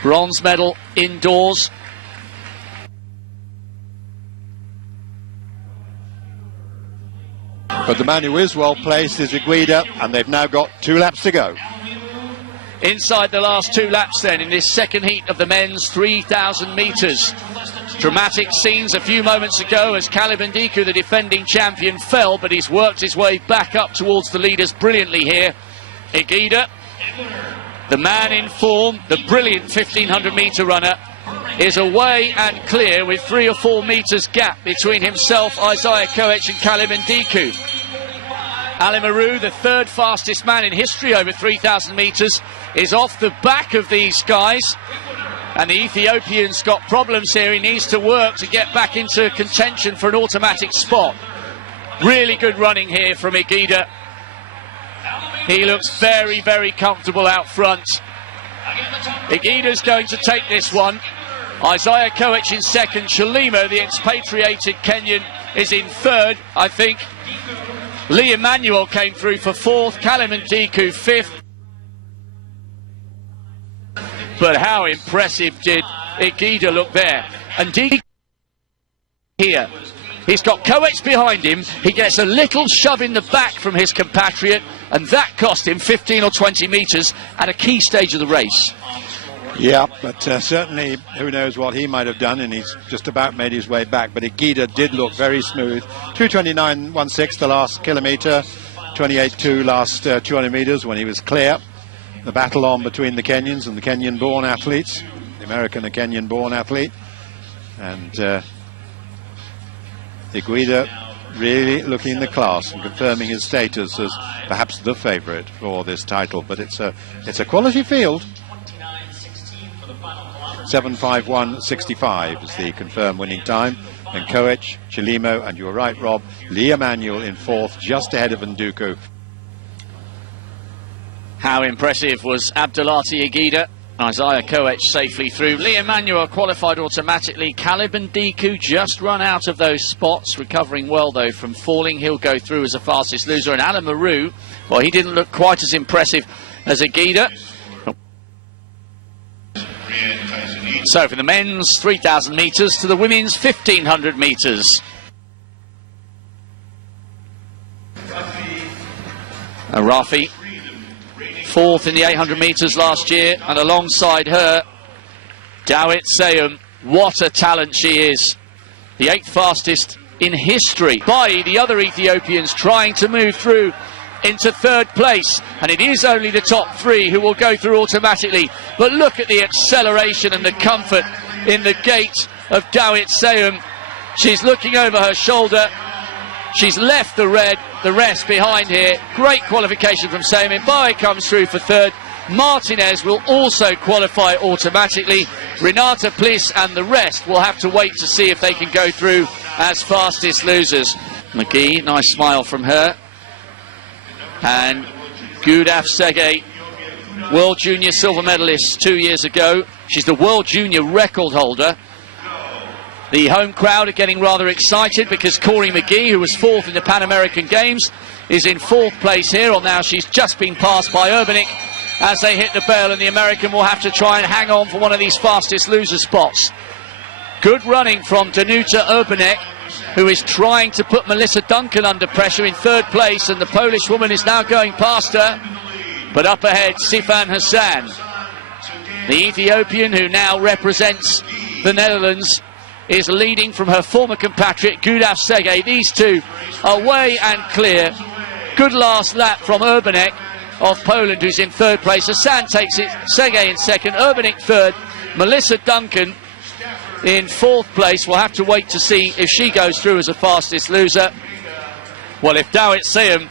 Bronze medal indoors. But the man who is well placed is Aguida, and they've now got 2 laps to go. Inside the last 2 laps then in this second heat of the men's 3,000 metres. Dramatic scenes a few moments ago as Caleb Ndiku, the defending champion, fell, but he's worked his way back up towards the leaders brilliantly here. Agida, the man in form, the brilliant 1,500 metre runner, is away and clear with 3 or 4 metres gap between himself, Isaiah Koech and Caleb Ndiku. Ali Maru, the 3rd fastest man in history over 3,000 metres, is off the back of these guys. And the Ethiopian's got problems here. He needs to work to get back into contention for an automatic spot. Really good running here from Agida. He looks very comfortable out front. Agida's going to take this one. Isaiah Koech in second. Shalima, the expatriated Kenyan, is in third, I think. Lee Emmanuel came through for 4th. Caleb Ndiku 5th. But how impressive did Agida look there? And Ndiku here. He's got Koech behind him. He gets a little shove in the back from his compatriot, and that cost him 15 or 20 metres at a key stage of the race. Yeah, but certainly who knows what he might have done, and he's just about made his way back. But Igida did look very smooth. 2:29.16 the last kilometre, 28.2 last 200 metres when he was clear. The battle on between the Kenyans and the Kenyan-born athletes, the American and Kenyan-born athlete. And Igida really looking the class and confirming his status as perhaps the favourite for this title. But it's a quality field. 7:51.65 is the confirmed winning time. And Koech, Chilimo, and you're right, Rob, Lee Emanuel in fourth, just ahead of Nduku. How impressive was Abdulati Igida? Isaiah Koech safely through. Lee Emanuel qualified automatically. Caleb Nduku just run out of those spots, recovering well though from falling. He'll go through as the fastest loser. And Alan Maru, well, he didn't look quite as impressive as Igida. So for the men's 3,000 metres to the women's 1,500 metres. Rafi, fourth in the 800 metres last year, and alongside her, Dawit Seyum. What a talent she is. The 8th fastest in history. Bai, the other Ethiopians, trying to move through into 3rd place, and it is only the top 3 who will go through automatically. But look at the acceleration and the comfort in the gait of Dawit Seyum. She's looking over her shoulder. She's left the rest behind here. Great qualification from Seyum. Bai comes through for 3rd. Martinez will also qualify automatically. Renata Pliss and the rest will have to wait to see if they can go through as fastest losers. McGee, nice smile from her. And Gudaf Sege, World Junior silver medalist 2 years ago. She's the World Junior record holder. The home crowd are getting rather excited because Corey McGee, who was 4th in the Pan American Games, is in 4th place here. Or now she's just been passed by Urbanik as they hit the bell, and the American will have to try and hang on for one of these fastest loser spots. Good running from Danuta Urbanek, who is trying to put Melissa Duncan under pressure in 3rd place, and the Polish woman is now going past her. But up ahead, Sifan Hassan, the Ethiopian who now represents the Netherlands, is leading from her former compatriot Gudaf Sege. These two are away and clear. Good last lap from Urbanek of Poland, who's in 3rd place. Hassan takes it, Sege in 2nd, Urbanek 3rd, Melissa Duncan in 4th place. We'll have to wait to see if she goes through as the fastest loser. Well, if Dawit Seyum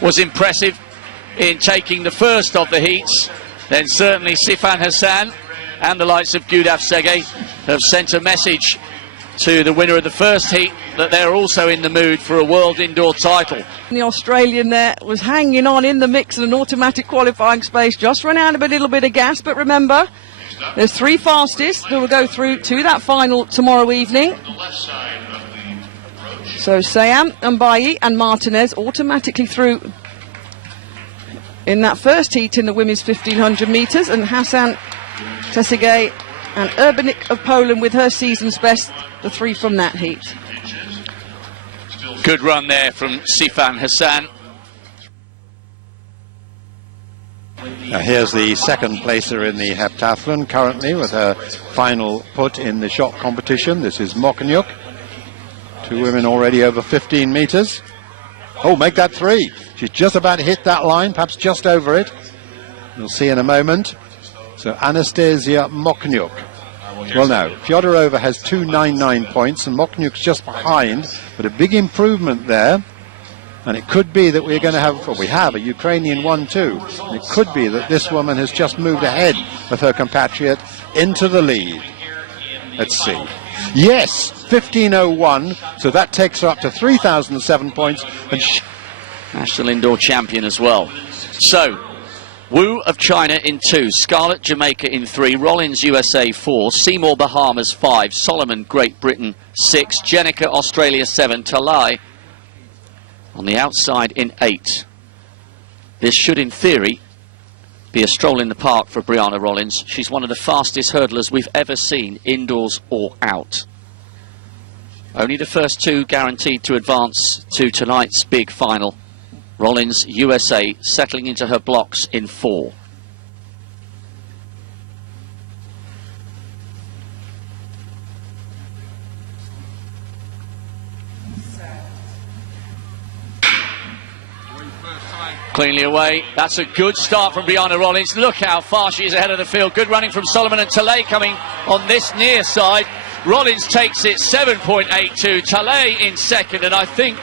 was impressive in taking the first of the heats, then certainly Sifan Hassan and the likes of Gudaf Sege have sent a message to the winner of the first heat that they're also in the mood for a world indoor title. The Australian there was hanging on in the mix in an automatic qualifying space, just run out of a little bit of gas, but remember, there's 3 fastest who will go through to that final tomorrow evening. So Seyum, Mbaye and Martinez automatically through in that first heat in the women's 1,500 metres, and Hassan Tesige and Urbanik of Poland with her season's best, the 3 from that heat. Good run there from Sifan Hassan. Now here's the 2nd placer in the heptathlon currently with her final put in the shot competition. This is Mokonyuk. 2 women already over 15 metres. Oh, make that 3. She's just about to hit that line, perhaps just over it. We'll see in a moment. So Anastasia Mokonyuk. Well, now, Fyodorova has 299 points and Mokonyuk's just behind, but a big improvement there. And it could be that we're going to have, well, we have a Ukrainian 1-2. And it could be that this woman has just moved ahead of her compatriot into the lead. Let's see. Yes, 15:01. So that takes her up to 3,007 points. And national indoor champion as well. So, Wu of China in 2, Scarlett Jamaica in 3, Rollins USA 4, Seymour Bahamas 5, Solomon Great Britain 6, Jenica Australia 7, Talai on the outside in 8. This should in theory be a stroll in the park for Brianna Rollins. She's one of the fastest hurdlers we've ever seen, indoors or out. Only the first 2 guaranteed to advance to tonight's big final. Rollins USA settling into her blocks in 4. Cleanly away. That's a good start from Brianna Rollins. Look how far she is ahead of the field. Good running from Solomon, and Talay coming on this near side. Rollins takes it 7.82. Talay in second, and I think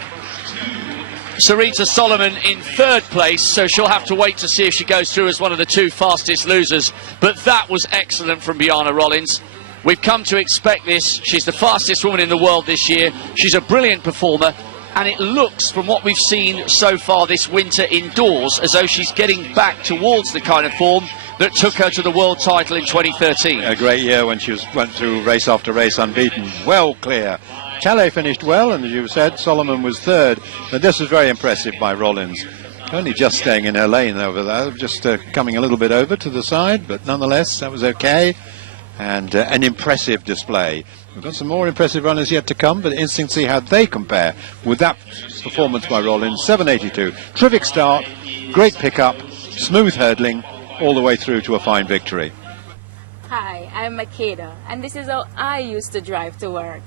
Sarita Solomon in third place, so she'll have to wait to see if she goes through as one of the two fastest losers. But that was excellent from Brianna Rollins. We've come to expect this. She's the fastest woman in the world this year. She's a brilliant performer. And it looks, from what we've seen so far this winter indoors, as though she's getting back towards the kind of form that took her to the world title in 2013. A great year when she went through race after race unbeaten. Well clear. Talay finished well, and as you said, Solomon was third. But this was very impressive by Rollins. Only just staying in her lane over there, just coming a little bit over to the side, but nonetheless, that was okay. And an impressive display. We've got some more impressive runners yet to come, but interesting to see how they compare with that performance by Rollins. 7.82. Terrific start, great pickup, smooth hurdling, all the way through to a fine victory. Hi, I'm Makeda, and this is how I used to drive to work.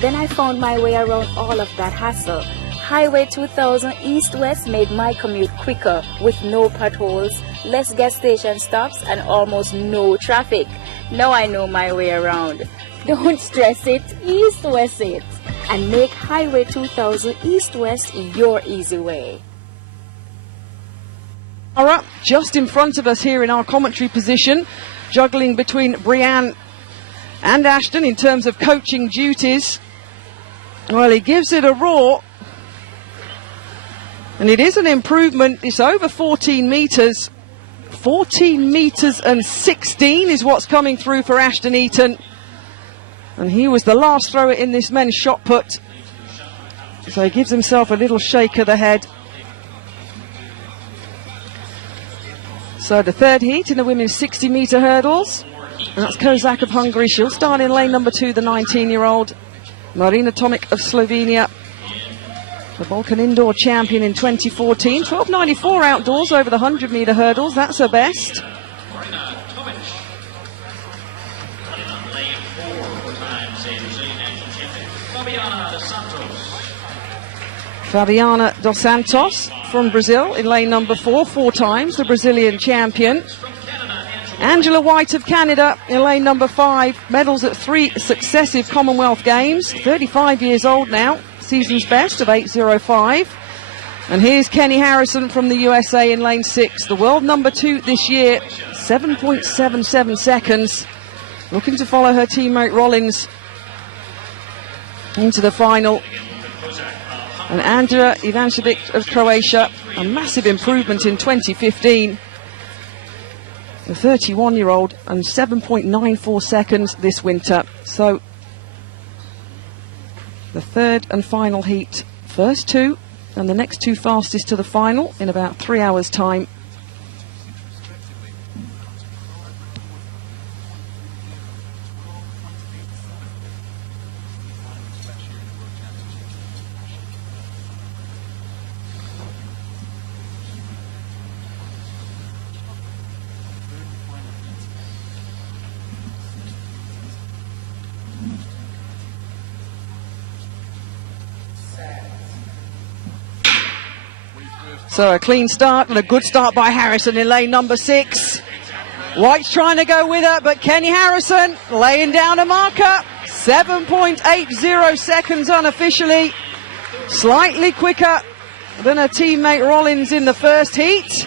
Then I found my way around all of that hassle. Highway 2000 East-West made my commute quicker with no potholes, less gas station stops, and almost no traffic. Now I know my way around. Don't stress it, East-West it, and make Highway 2000 East-West your easy way. Ara, just in front of us here in our commentary position, juggling between Brianne and Ashton in terms of coaching duties. Well, he gives it a roar. And it is an improvement. It's over 14 metres. 14 metres and 16 is what's coming through for Ashton Eaton. And he was the last thrower in this men's shot put. So he gives himself a little shake of the head. So the third heat in the women's 60-metre hurdles. And that's Kozak of Hungary. She'll start in lane number 2, the 19-year-old. Marina Tomic of Slovenia. The Balkan Indoor Champion in 2014. 12.94 outdoors over the 100-metre hurdles. That's her best. Fabiana dos Santos from Brazil in lane number 4, 4 times the Brazilian champion. Angela White of Canada in lane number 5. Medals at 3 successive Commonwealth Games. 35 years old now. Season's best of 8.05. And here's Kenny Harrison from the USA in lane 6, the world number 2 this year, 7.77 seconds, looking to follow her teammate Rollins into the final. And Andrea Ivancevic of Croatia, a massive improvement in 2015, the 31-year-old, and 7.94 seconds this winter. So the third and final heat, first 2 and the next 2 fastest to the final in about 3 hours' time. So a clean start and a good start by Harrison in lane number 6. White's trying to go with her, but Kenny Harrison laying down a marker. 7.80 seconds unofficially. Slightly quicker than her teammate Rollins in the first heat.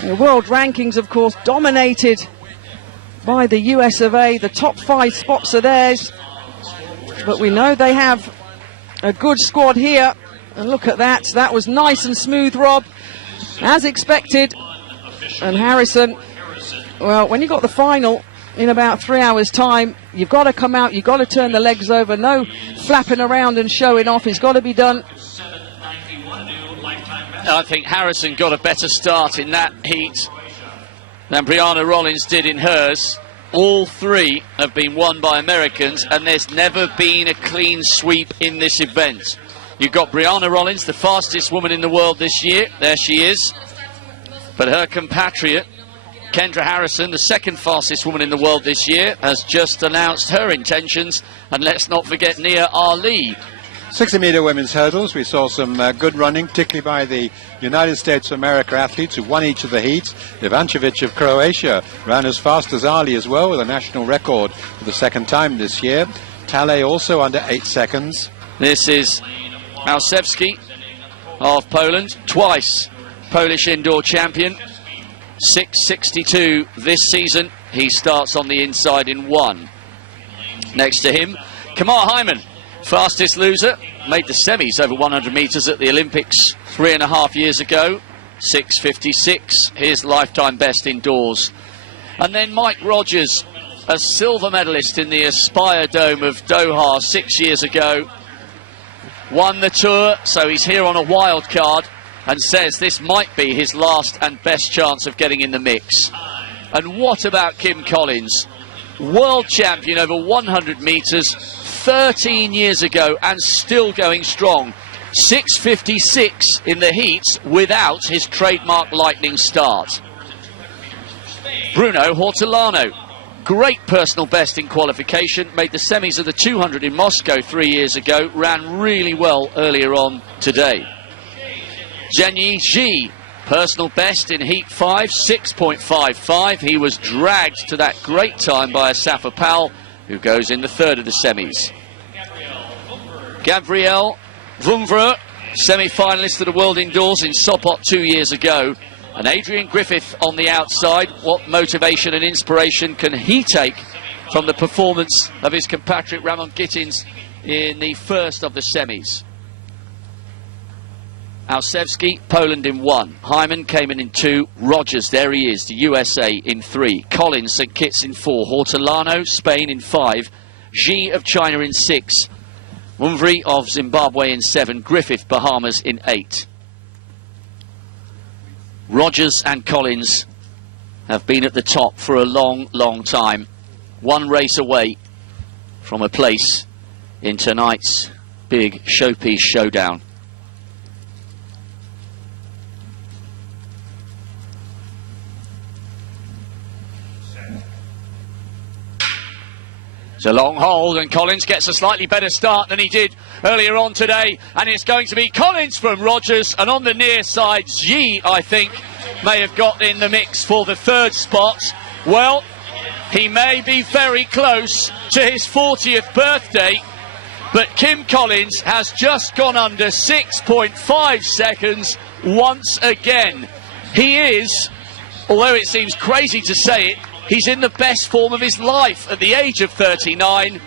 The world rankings, of course, dominated by the US of A. The top 5 spots are theirs. But we know they have a good squad here. And look at that, that was nice and smooth, Rob, as expected. And Harrison, well, when you've got the final in about 3 hours' time, you've got to come out, you've got to turn the legs over, no flapping around and showing off, it's got to be done. I think Harrison got a better start in that heat than Brianna Rollins did in hers. All 3 have been won by Americans, and there's never been a clean sweep in this event. You've got Brianna Rollins, the fastest woman in the world this year. There she is. But her compatriot, Kendra Harrison, the second fastest woman in the world this year, has just announced her intentions. And let's not forget Nia Ali. 60-metre women's hurdles, we saw some good running, particularly by the United States of America athletes who won each of the heats. Ivančević of Croatia ran as fast as Ali as well, with a national record for the second time this year. Tale also under 8 seconds. This is Malczewski of Poland, twice Polish indoor champion. 6:62 this season. He starts on the inside in 1. Next to him, Kamar Hyman, fastest loser, made the semis over 100 metres at the Olympics 3.5 years ago. 6:56, his lifetime best indoors. And then Mike Rogers, a silver medalist in the Aspire Dome of Doha 6 years ago. Won the Tour, so he's here on a wild card, and says this might be his last and best chance of getting in the mix. And what about Kim Collins? World champion over 100 metres 13 years ago and still going strong. 6:56 in the heats without his trademark lightning start. Bruno Hortolano, great personal best in qualification, made the semis of the 200 in Moscow 3 years ago, ran really well earlier on today. Zhenyi Ji, personal best in heat 5, 6.55. He was dragged to that great time by Asafa Powell, who goes in the third of the semis. Gabrielle Vumvre, semi-finalist of the World Indoors in Sopot 2 years ago. And Adrian Griffith on the outside. What motivation and inspiration can he take from the performance of his compatriot Ramon Gittins in the first of the semis? Malczewski, Poland in 1. Hyman came in 2. Rogers, there he is, the USA in 3. Collins, St Kitts in 4. Hortolano, Spain in 5. Xi of China in 6. Mumvri of Zimbabwe in 7. Griffith, Bahamas in 8. Rogers and Collins have been at the top for a long, long time. One race away from a place in tonight's big showpiece showdown. It's a long hold, and Collins gets a slightly better start than he did earlier on today. And it's going to be Collins from Rogers, and on the near side, Xi, I think, may have got in the mix for the third spot. Well, he may be very close to his 40th birthday, but Kim Collins has just gone under 6.5 seconds once again. He is, although it seems crazy to say it, he's in the best form of his life at the age of 39.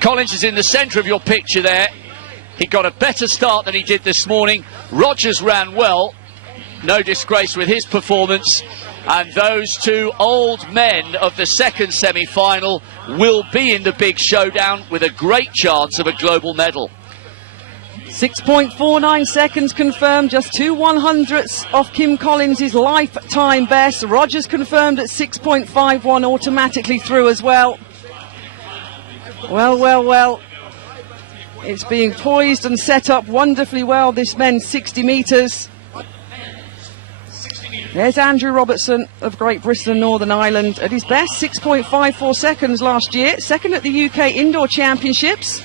Collins is in the centre of your picture there. He got a better start than he did this morning. Rogers ran well. No disgrace with his performance. And those two old men of the second semi-final will be in the big showdown with a great chance of a global medal. 6.49 seconds confirmed, just 2/100ths off Kim Collins' lifetime best. Rogers confirmed at 6.51, automatically through as well. Well. It's being poised and set up wonderfully well, this men's 60 metres. There's Andrew Robertson of Great Britain and Northern Ireland at his best, 6.54 seconds last year. Second at the UK Indoor Championships.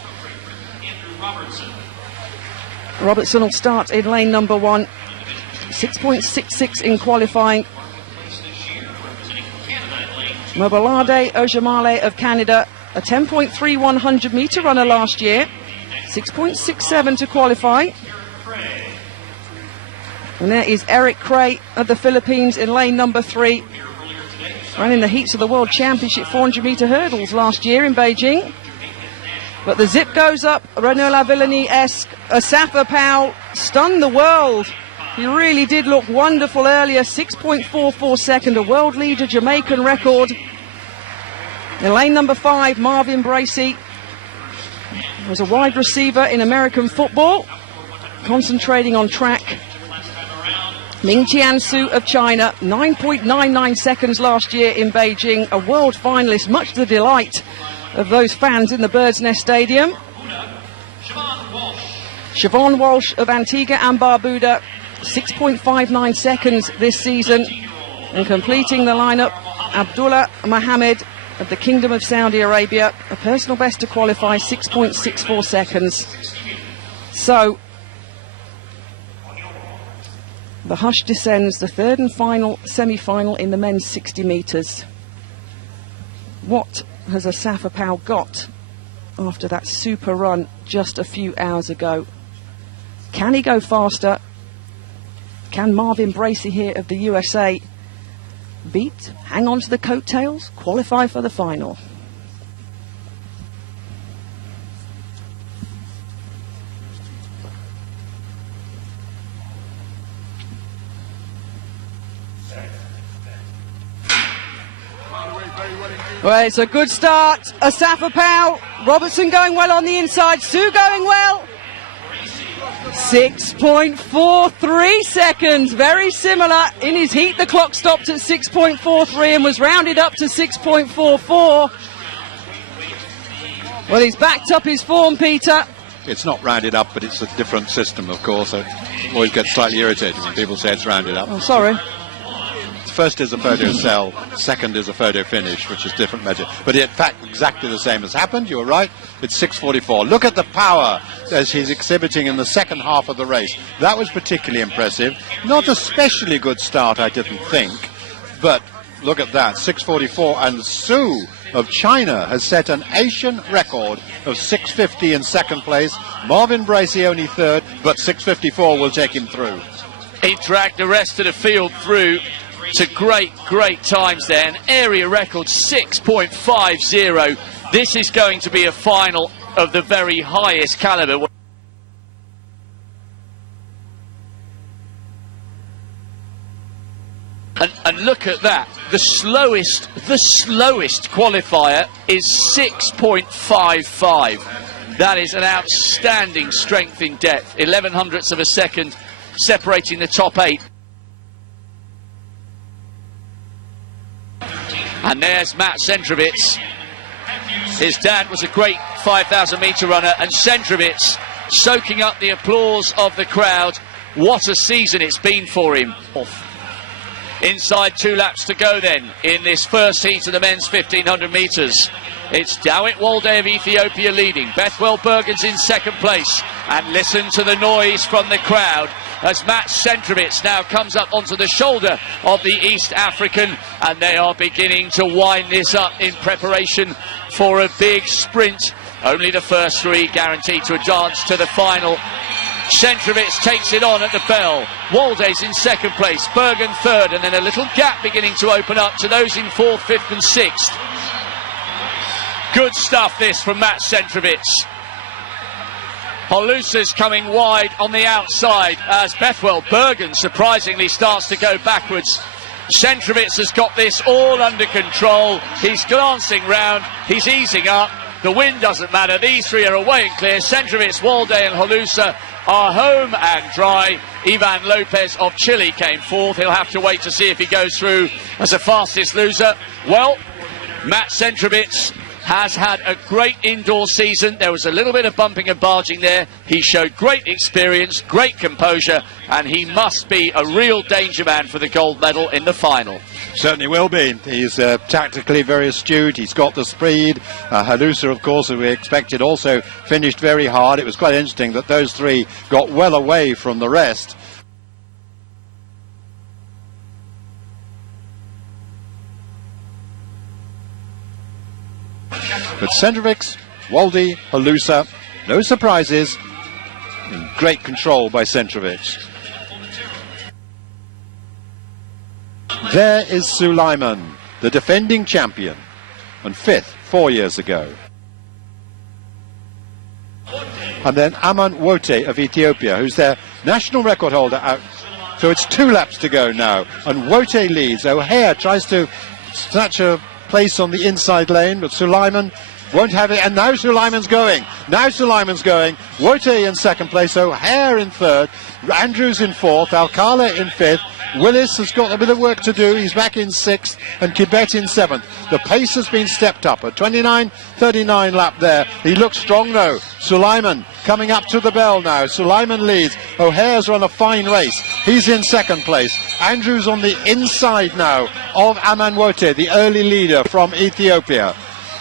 Robertson will start in lane number 1. 6.66 in qualifying. Mobolade Ojamale of Canada, a 10.3 100-metre runner last year. 6.67 to qualify. And there is Eric Cray of the Philippines in lane number 3. Ran in the heats of the World Championship 400-metre hurdles last year in Beijing. But the zip goes up. Renaud Lavillenie-esque. Asafa Powell stunned the world. He really did look wonderful earlier. 6.44 second, a world leader, Jamaican record. In lane number 5, Marvin Bracey was a wide receiver in American football, concentrating on track. Ming Jiansu of China, 9.99 seconds last year in Beijing, a world finalist, much to the delight of those fans in the Bird's Nest Stadium. Siobhan Walsh of Antigua and Barbuda, 6.59 seconds this season. And completing the lineup, Abdullah Mohammed of the Kingdom of Saudi Arabia, a personal best to qualify, 6.64 seconds. So the hush descends, the third and final semi-final in the men's 60 metres. What has Asaf Apau got after that super run just a few hours ago? Can he go faster? Can Marvin Bracey here of the USA hang on to the coattails, qualify for the final? Well, it's a good start. Asaf Apau, Robertson going well on the inside, Sue going well. 6.43 seconds, very similar. In his heat, the clock stopped at 6.43 and was rounded up to 6.44. Well, he's backed up his form, Peter. It's not rounded up, but it's a different system, of course. I always get slightly irritated when people say it's rounded up. Oh, sorry. First is a photo cell, second is a photo finish, which is different measure. But in fact, exactly the same has happened. You're right. It's 6:44. Look at the power as he's exhibiting in the second half of the race. That was particularly impressive. Not especially good start, I didn't think. But look at that, 6:44. And Su of China has set an Asian record of 6:50 in second place. Marvin Bracey only third, but 6:54 will take him through. He dragged the rest of the field through to great times there. An area record 6.50. This is going to be a final of the very highest caliber. And look at that. The slowest qualifier is 6.55. That is an outstanding strength in depth. 11/100ths of a second separating the top 8. And there's Matt Centrovitz. His dad was a great 5,000 metre runner, and Centrovitz soaking up the applause of the crowd. What a season it's been for him. Inside 2 laps to go then in this first heat of the men's 1,500 metres. It's Dawit Walde of Ethiopia leading. Bethwell Bergen's in second place. And listen to the noise from the crowd as Matt Centrovitz now comes up onto the shoulder of the East African, and they are beginning to wind this up in preparation for a big sprint. Only the first 3 guaranteed to advance to the final. Centrovitz takes it on at the bell. Walde's in second place, Bergen third, and then a little gap beginning to open up to those in 4th, 5th and 6th. Good stuff this from Matt Centrovitz. Holusa's coming wide on the outside as Bethwell Bergen surprisingly starts to go backwards. Centrovitz has got this all under control. He's glancing round, he's easing up. The wind doesn't matter. These 3 are away and clear. Centrovitz, Walde and Holusa are home and dry. Ivan Lopez of Chile came 4th. He'll have to wait to see if he goes through as the fastest loser. Well, Matt Centrovitz has had a great indoor season. There was a little bit of bumping and barging there. He showed great experience, great composure, and he must be a real danger man for the gold medal in the final. Certainly will be. He's tactically very astute. He's got the speed. Holusa, of course, as we expected, also finished very hard. It was quite interesting that those 3 got well away from the rest. But Centrovitz, Walde, Holusa, no surprises, in great control by Centrovitz. There is Suleiman, the defending champion, and 5th 4 years ago. And then Aman Wote of Ethiopia, who's their national record holder out. So it's 2 laps to go now, and Wote leads. O'Hare tries to snatch a place on the inside lane, but Suleiman won't have it, and now Suleiman's going. Wote in second place, O'Hare in third, Andrews in 4th, Alcala in 5th, Willis has got a bit of work to do. He's back in 6th and Kibet in 7th. The pace has been stepped up. A 29.39 lap there. He looks strong though. Sulaiman coming up to the bell now. Sulaiman leads. O'Hare's run a fine race. He's in 2nd place. Andrews on the inside now of Amanwote, the early leader from Ethiopia.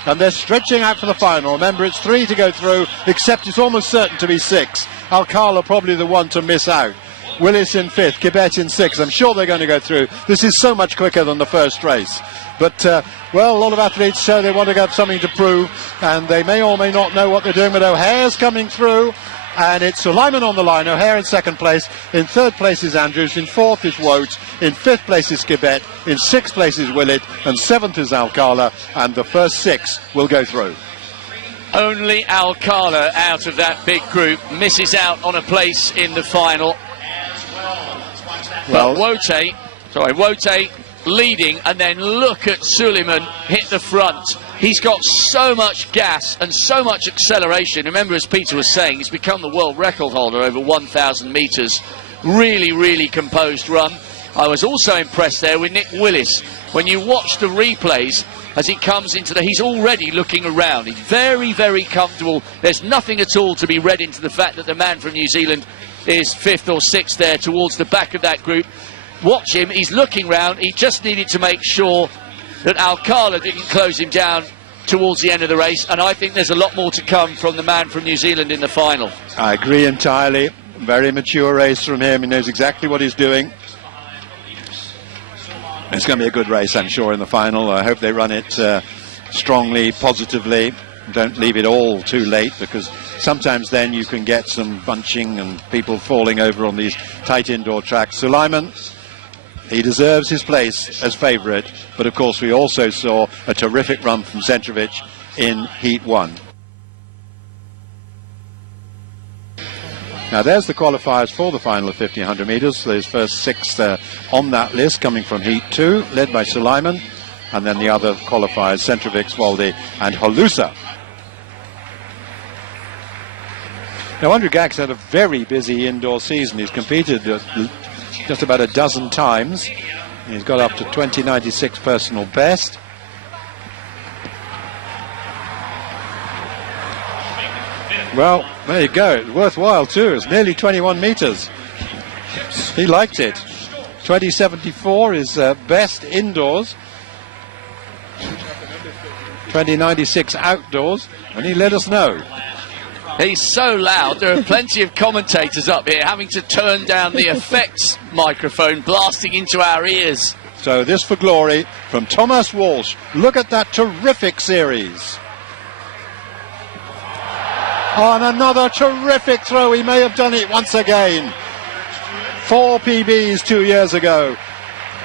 And they're stretching out for the final. Remember, it's 3 to go through, except it's almost certain to be 6. Alcala probably the one to miss out. Willis in 5th, Kibet in 6th. I'm sure they're going to go through. This is so much quicker than the first race. But, well, a lot of athletes show they want to have something to prove, and they may or may not know what they're doing. But O'Hare's coming through, and it's Sulaiman on the line. O'Hare in 2nd place. In 3rd place is Andrews. In 4th is Wout. In 5th place is Kibet. In 6th place is Willett. And 7th is Alcala. And the first 6 will go through. Only Alcala out of that big group misses out on a place in the final. Well, Wote leading, and then look at Suleiman hit the front. He's got so much gas and so much acceleration. Remember, as Peter was saying, he's become the world record holder over 1,000 metres. Really, really composed run. I was also impressed there with Nick Willis. When you watch the replays, as he comes into he's already looking around. He's very, very comfortable. There's nothing at all to be read into the fact that the man from New Zealand is 5th or 6th there towards the back of that group. Watch him, he's looking round. He just needed to make sure that Alcala didn't close him down towards the end of the race, and I think there's a lot more to come from the man from New Zealand in the final. I agree entirely. Very mature race from him. He knows exactly what he's doing. It's going to be a good race, I'm sure, in the final. I hope they run it strongly, positively. Don't leave it all too late, because sometimes then you can get some bunching and people falling over on these tight indoor tracks. Sulaiman, he deserves his place as favourite, but of course we also saw a terrific run from Centrovic in Heat 1. Now there's the qualifiers for the final of 1500 metres. Those first 6 on that list coming from Heat 2, led by Sulaiman, and then the other qualifiers, Centrovic, Svaldi and Holusa. Now Andrew Gag's had a very busy indoor season. He's competed just about a dozen times. He's got up to 20.96 personal best. Well, there you go. It's worthwhile too. It's nearly 21 metres. He liked it. 20.74 is best indoors. 20.96 outdoors, and he let us know. He's so loud, there are plenty of commentators up here having to turn down the effects microphone blasting into our ears. So this for glory from Thomas Walsh. Look at that terrific series. On another terrific throw, he may have done it once again. 4 PBs 2 years ago.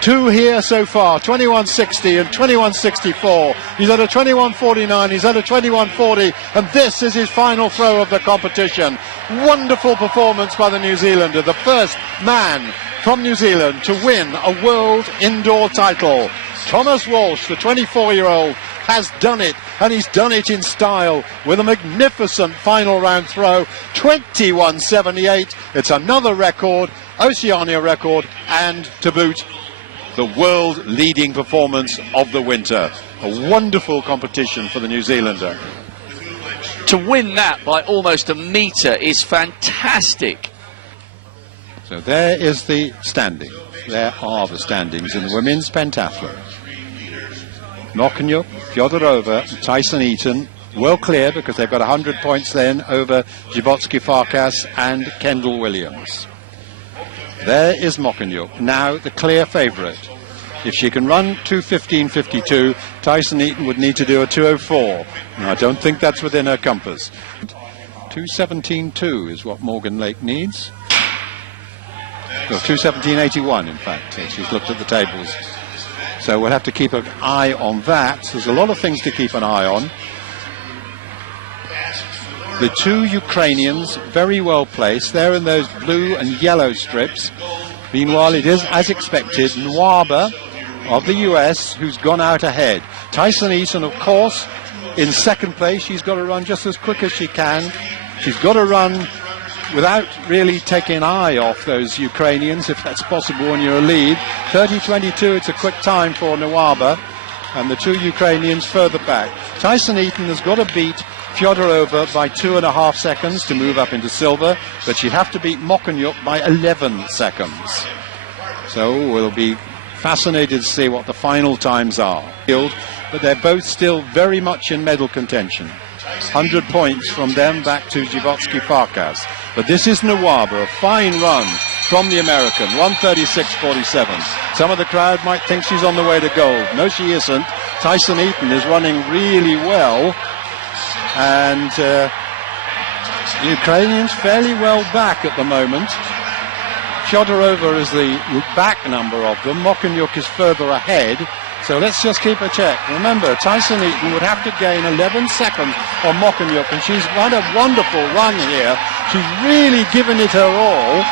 2 here so far, 21.60 and 21.64. He's at a 21.49, he's at a 21.40, and this is his final throw of the competition. Wonderful performance by the New Zealander, the first man from New Zealand to win a world indoor title. Thomas Walsh, the 24-year-old, has done it, and he's done it in style with a magnificent final round throw, 21.78. It's another record, Oceania record, and to boot, the world leading performance of the winter. A wonderful competition for the New Zealander. To win that by almost a metre is fantastic. So there is the standing. There are the standings in the women's pentathlon. Mokhanyuk, Fyodorova, Tyson Eaton, well clear because they've got 100 points then over Djibotsky Farkas and Kendall Williams. There is Mokhanyuk, now the clear favourite. If she can run 2:15.52, Tyson Eaton would need to do a 2:04. I don't think that's within her compass. 2:17.2 is what Morgan Lake needs. Well, 2:17.81 in fact, as she's looked at the tables. So we'll have to keep an eye on that. There's a lot of things to keep an eye on. The 2 Ukrainians, very well placed. They're in those blue and yellow strips. Meanwhile, it is, as expected, Nwaba of the US who's gone out ahead. Tyson Eaton, of course, in 2nd place. She's got to run just as quick as she can. She's got to run without really taking an eye off those Ukrainians, if that's possible when you're a lead. 30-22, it's a quick time for Nawaba, and the two Ukrainians further back. Tyson Eaton has got to beat Fyodorova by 2.5 seconds to move up into silver, but she'd have to beat Mokonyuk by 11 seconds. So we'll be fascinated to see what the final times are. But they're both still very much in medal contention. 100 points from them back to Zhivotsky Farkas. But this is Nawaba, a fine run from the American, 136.47. Some of the crowd might think she's on the way to gold. No, she isn't. Tyson Eaton is running really well. And the Ukrainians fairly well back at the moment. Fyodorova is the back number of them. Mokonyuk is further ahead. So let's just keep a check. Remember, Tyson Eaton would have to gain 11 seconds on Mokonyuk, and she's had a wonderful run here. She's really given it her all.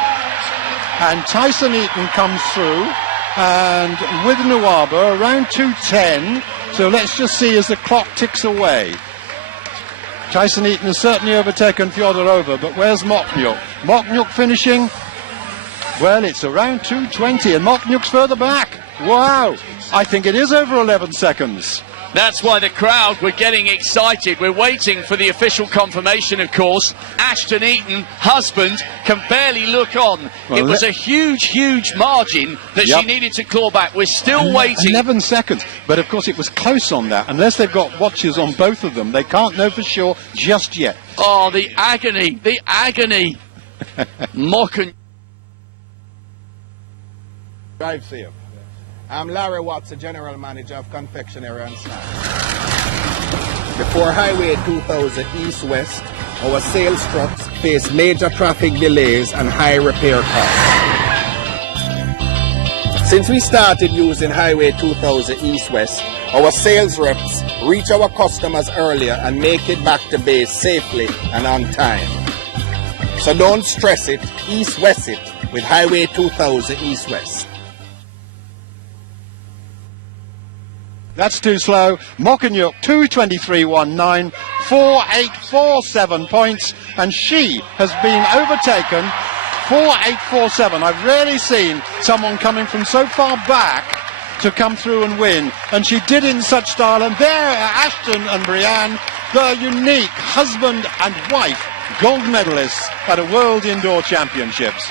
And Tyson Eaton comes through, and with Nawaba around 2:10. So let's just see as the clock ticks away. Tyson Eaton has certainly overtaken Fyodorova, but where's Mokonyuk? Mokonyuk finishing? Well, it's around 2:20, and Mokonyuk's further back. Wow! I think it is over 11 seconds. That's why the crowd were getting excited. We're waiting for the official confirmation, of course. Ashton Eaton, husband, can barely look on. Well, it was a huge, huge margin that she needed to claw back. We're still waiting. 11 seconds. But, of course, it was close on that. Unless they've got watches on both of them, they can't know for sure just yet. Oh, the agony, the agony. Mokonyuk. Drive safe. I'm Larry Watts, the General Manager of Confectionery and Snacks. Before Highway 2000 East-West, our sales trucks face major traffic delays and high repair costs. Since we started using Highway 2000 East-West, our sales reps reach our customers earlier and make it back to base safely and on time. So don't stress it, East-West it with Highway 2000 East-West. That's too slow. Mokonyuk, 2:23.19, 4.847 points, and she has been overtaken. 4.847. I've rarely seen someone coming from so far back to come through and win, and she did in such style. And there are Ashton and Brianne, the unique husband and wife gold medalists at a World Indoor Championships.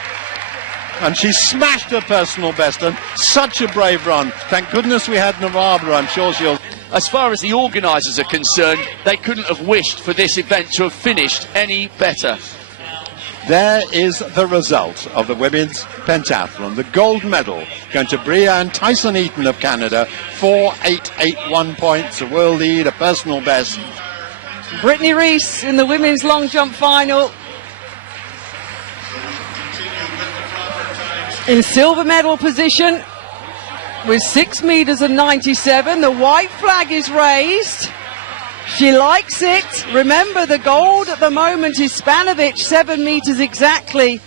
And she smashed her personal best, and such a brave run. Thank goodness we had Nawaba. I'm sure she'll... As far as the organisers are concerned, they couldn't have wished for this event to have finished any better. There is the result of the women's pentathlon. The gold medal going to Brianne Tyson Eaton of Canada. 4.881 points, a world lead, a personal best. Brittany Reese in the women's long jump final. In silver medal position with 6 meters and 97. The white flag is raised. She likes it. Remember, the gold at the moment is Spanovic, 7 meters exactly.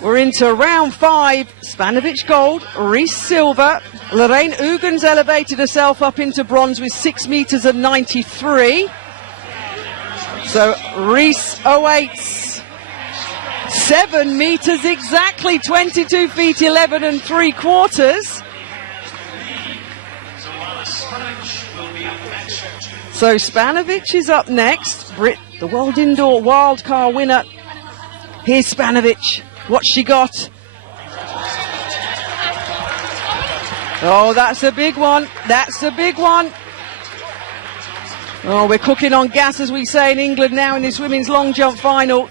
We're into round 5. Spanovic gold, Reese silver. Lorraine Ugens elevated herself up into bronze with 6 meters and 93. So Reese awaits 7 meters exactly, 22 feet 11 3/4. So Spanovic is up next. Brit, the World Indoor Wildcard winner. Here's Spanovic. What's she got? Oh, that's a big one. That's a big one. Oh, we're cooking on gas, as we say in England now, in this women's long jump final.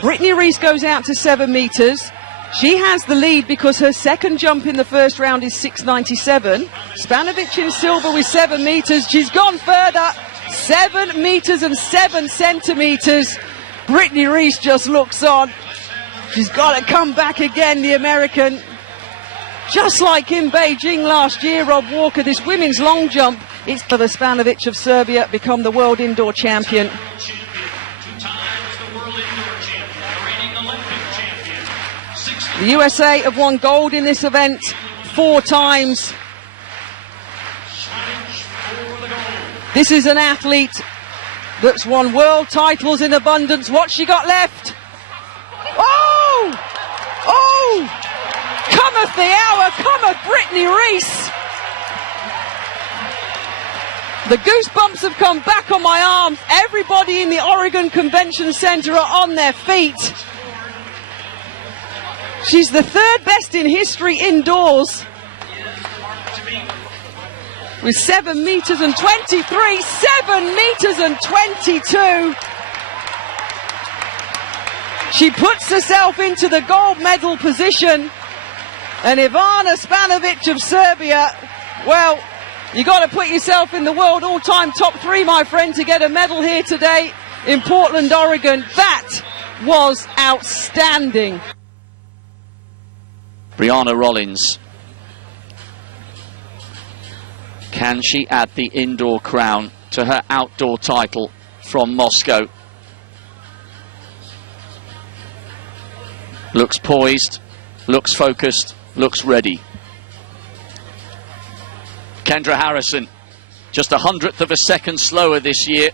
Brittany Reese goes out to 7 meters. She has the lead because her second jump in the first round is 6.97. Spanovic in silver with 7 meters. She's gone further. 7 meters and 7 centimeters. Brittany Reese just looks on. She's got to come back again, the American. Just like in Beijing last year, Rob Walker, this women's long jump, it's for the Spanovic of Serbia, become the world indoor champion. The USA have won gold in this event 4 times. This is an athlete that's won world titles in abundance. What's she got left? Oh! Cometh the hour, cometh Brittany Reese. The goosebumps have come back on my arms. Everybody in the Oregon Convention Center are on their feet. She's the third best in history indoors. With 7 meters and 23, 7 meters and 22. She puts herself into the gold medal position. And Ivana Spanovic of Serbia, well, you got to put yourself in the world all-time top 3, my friend, to get a medal here today in Portland, Oregon. That was outstanding. Brianna Rollins. Can she add the indoor crown to her outdoor title from Moscow? Looks poised, looks focused, looks ready. Kendra Harrison, just 100th of a second slower this year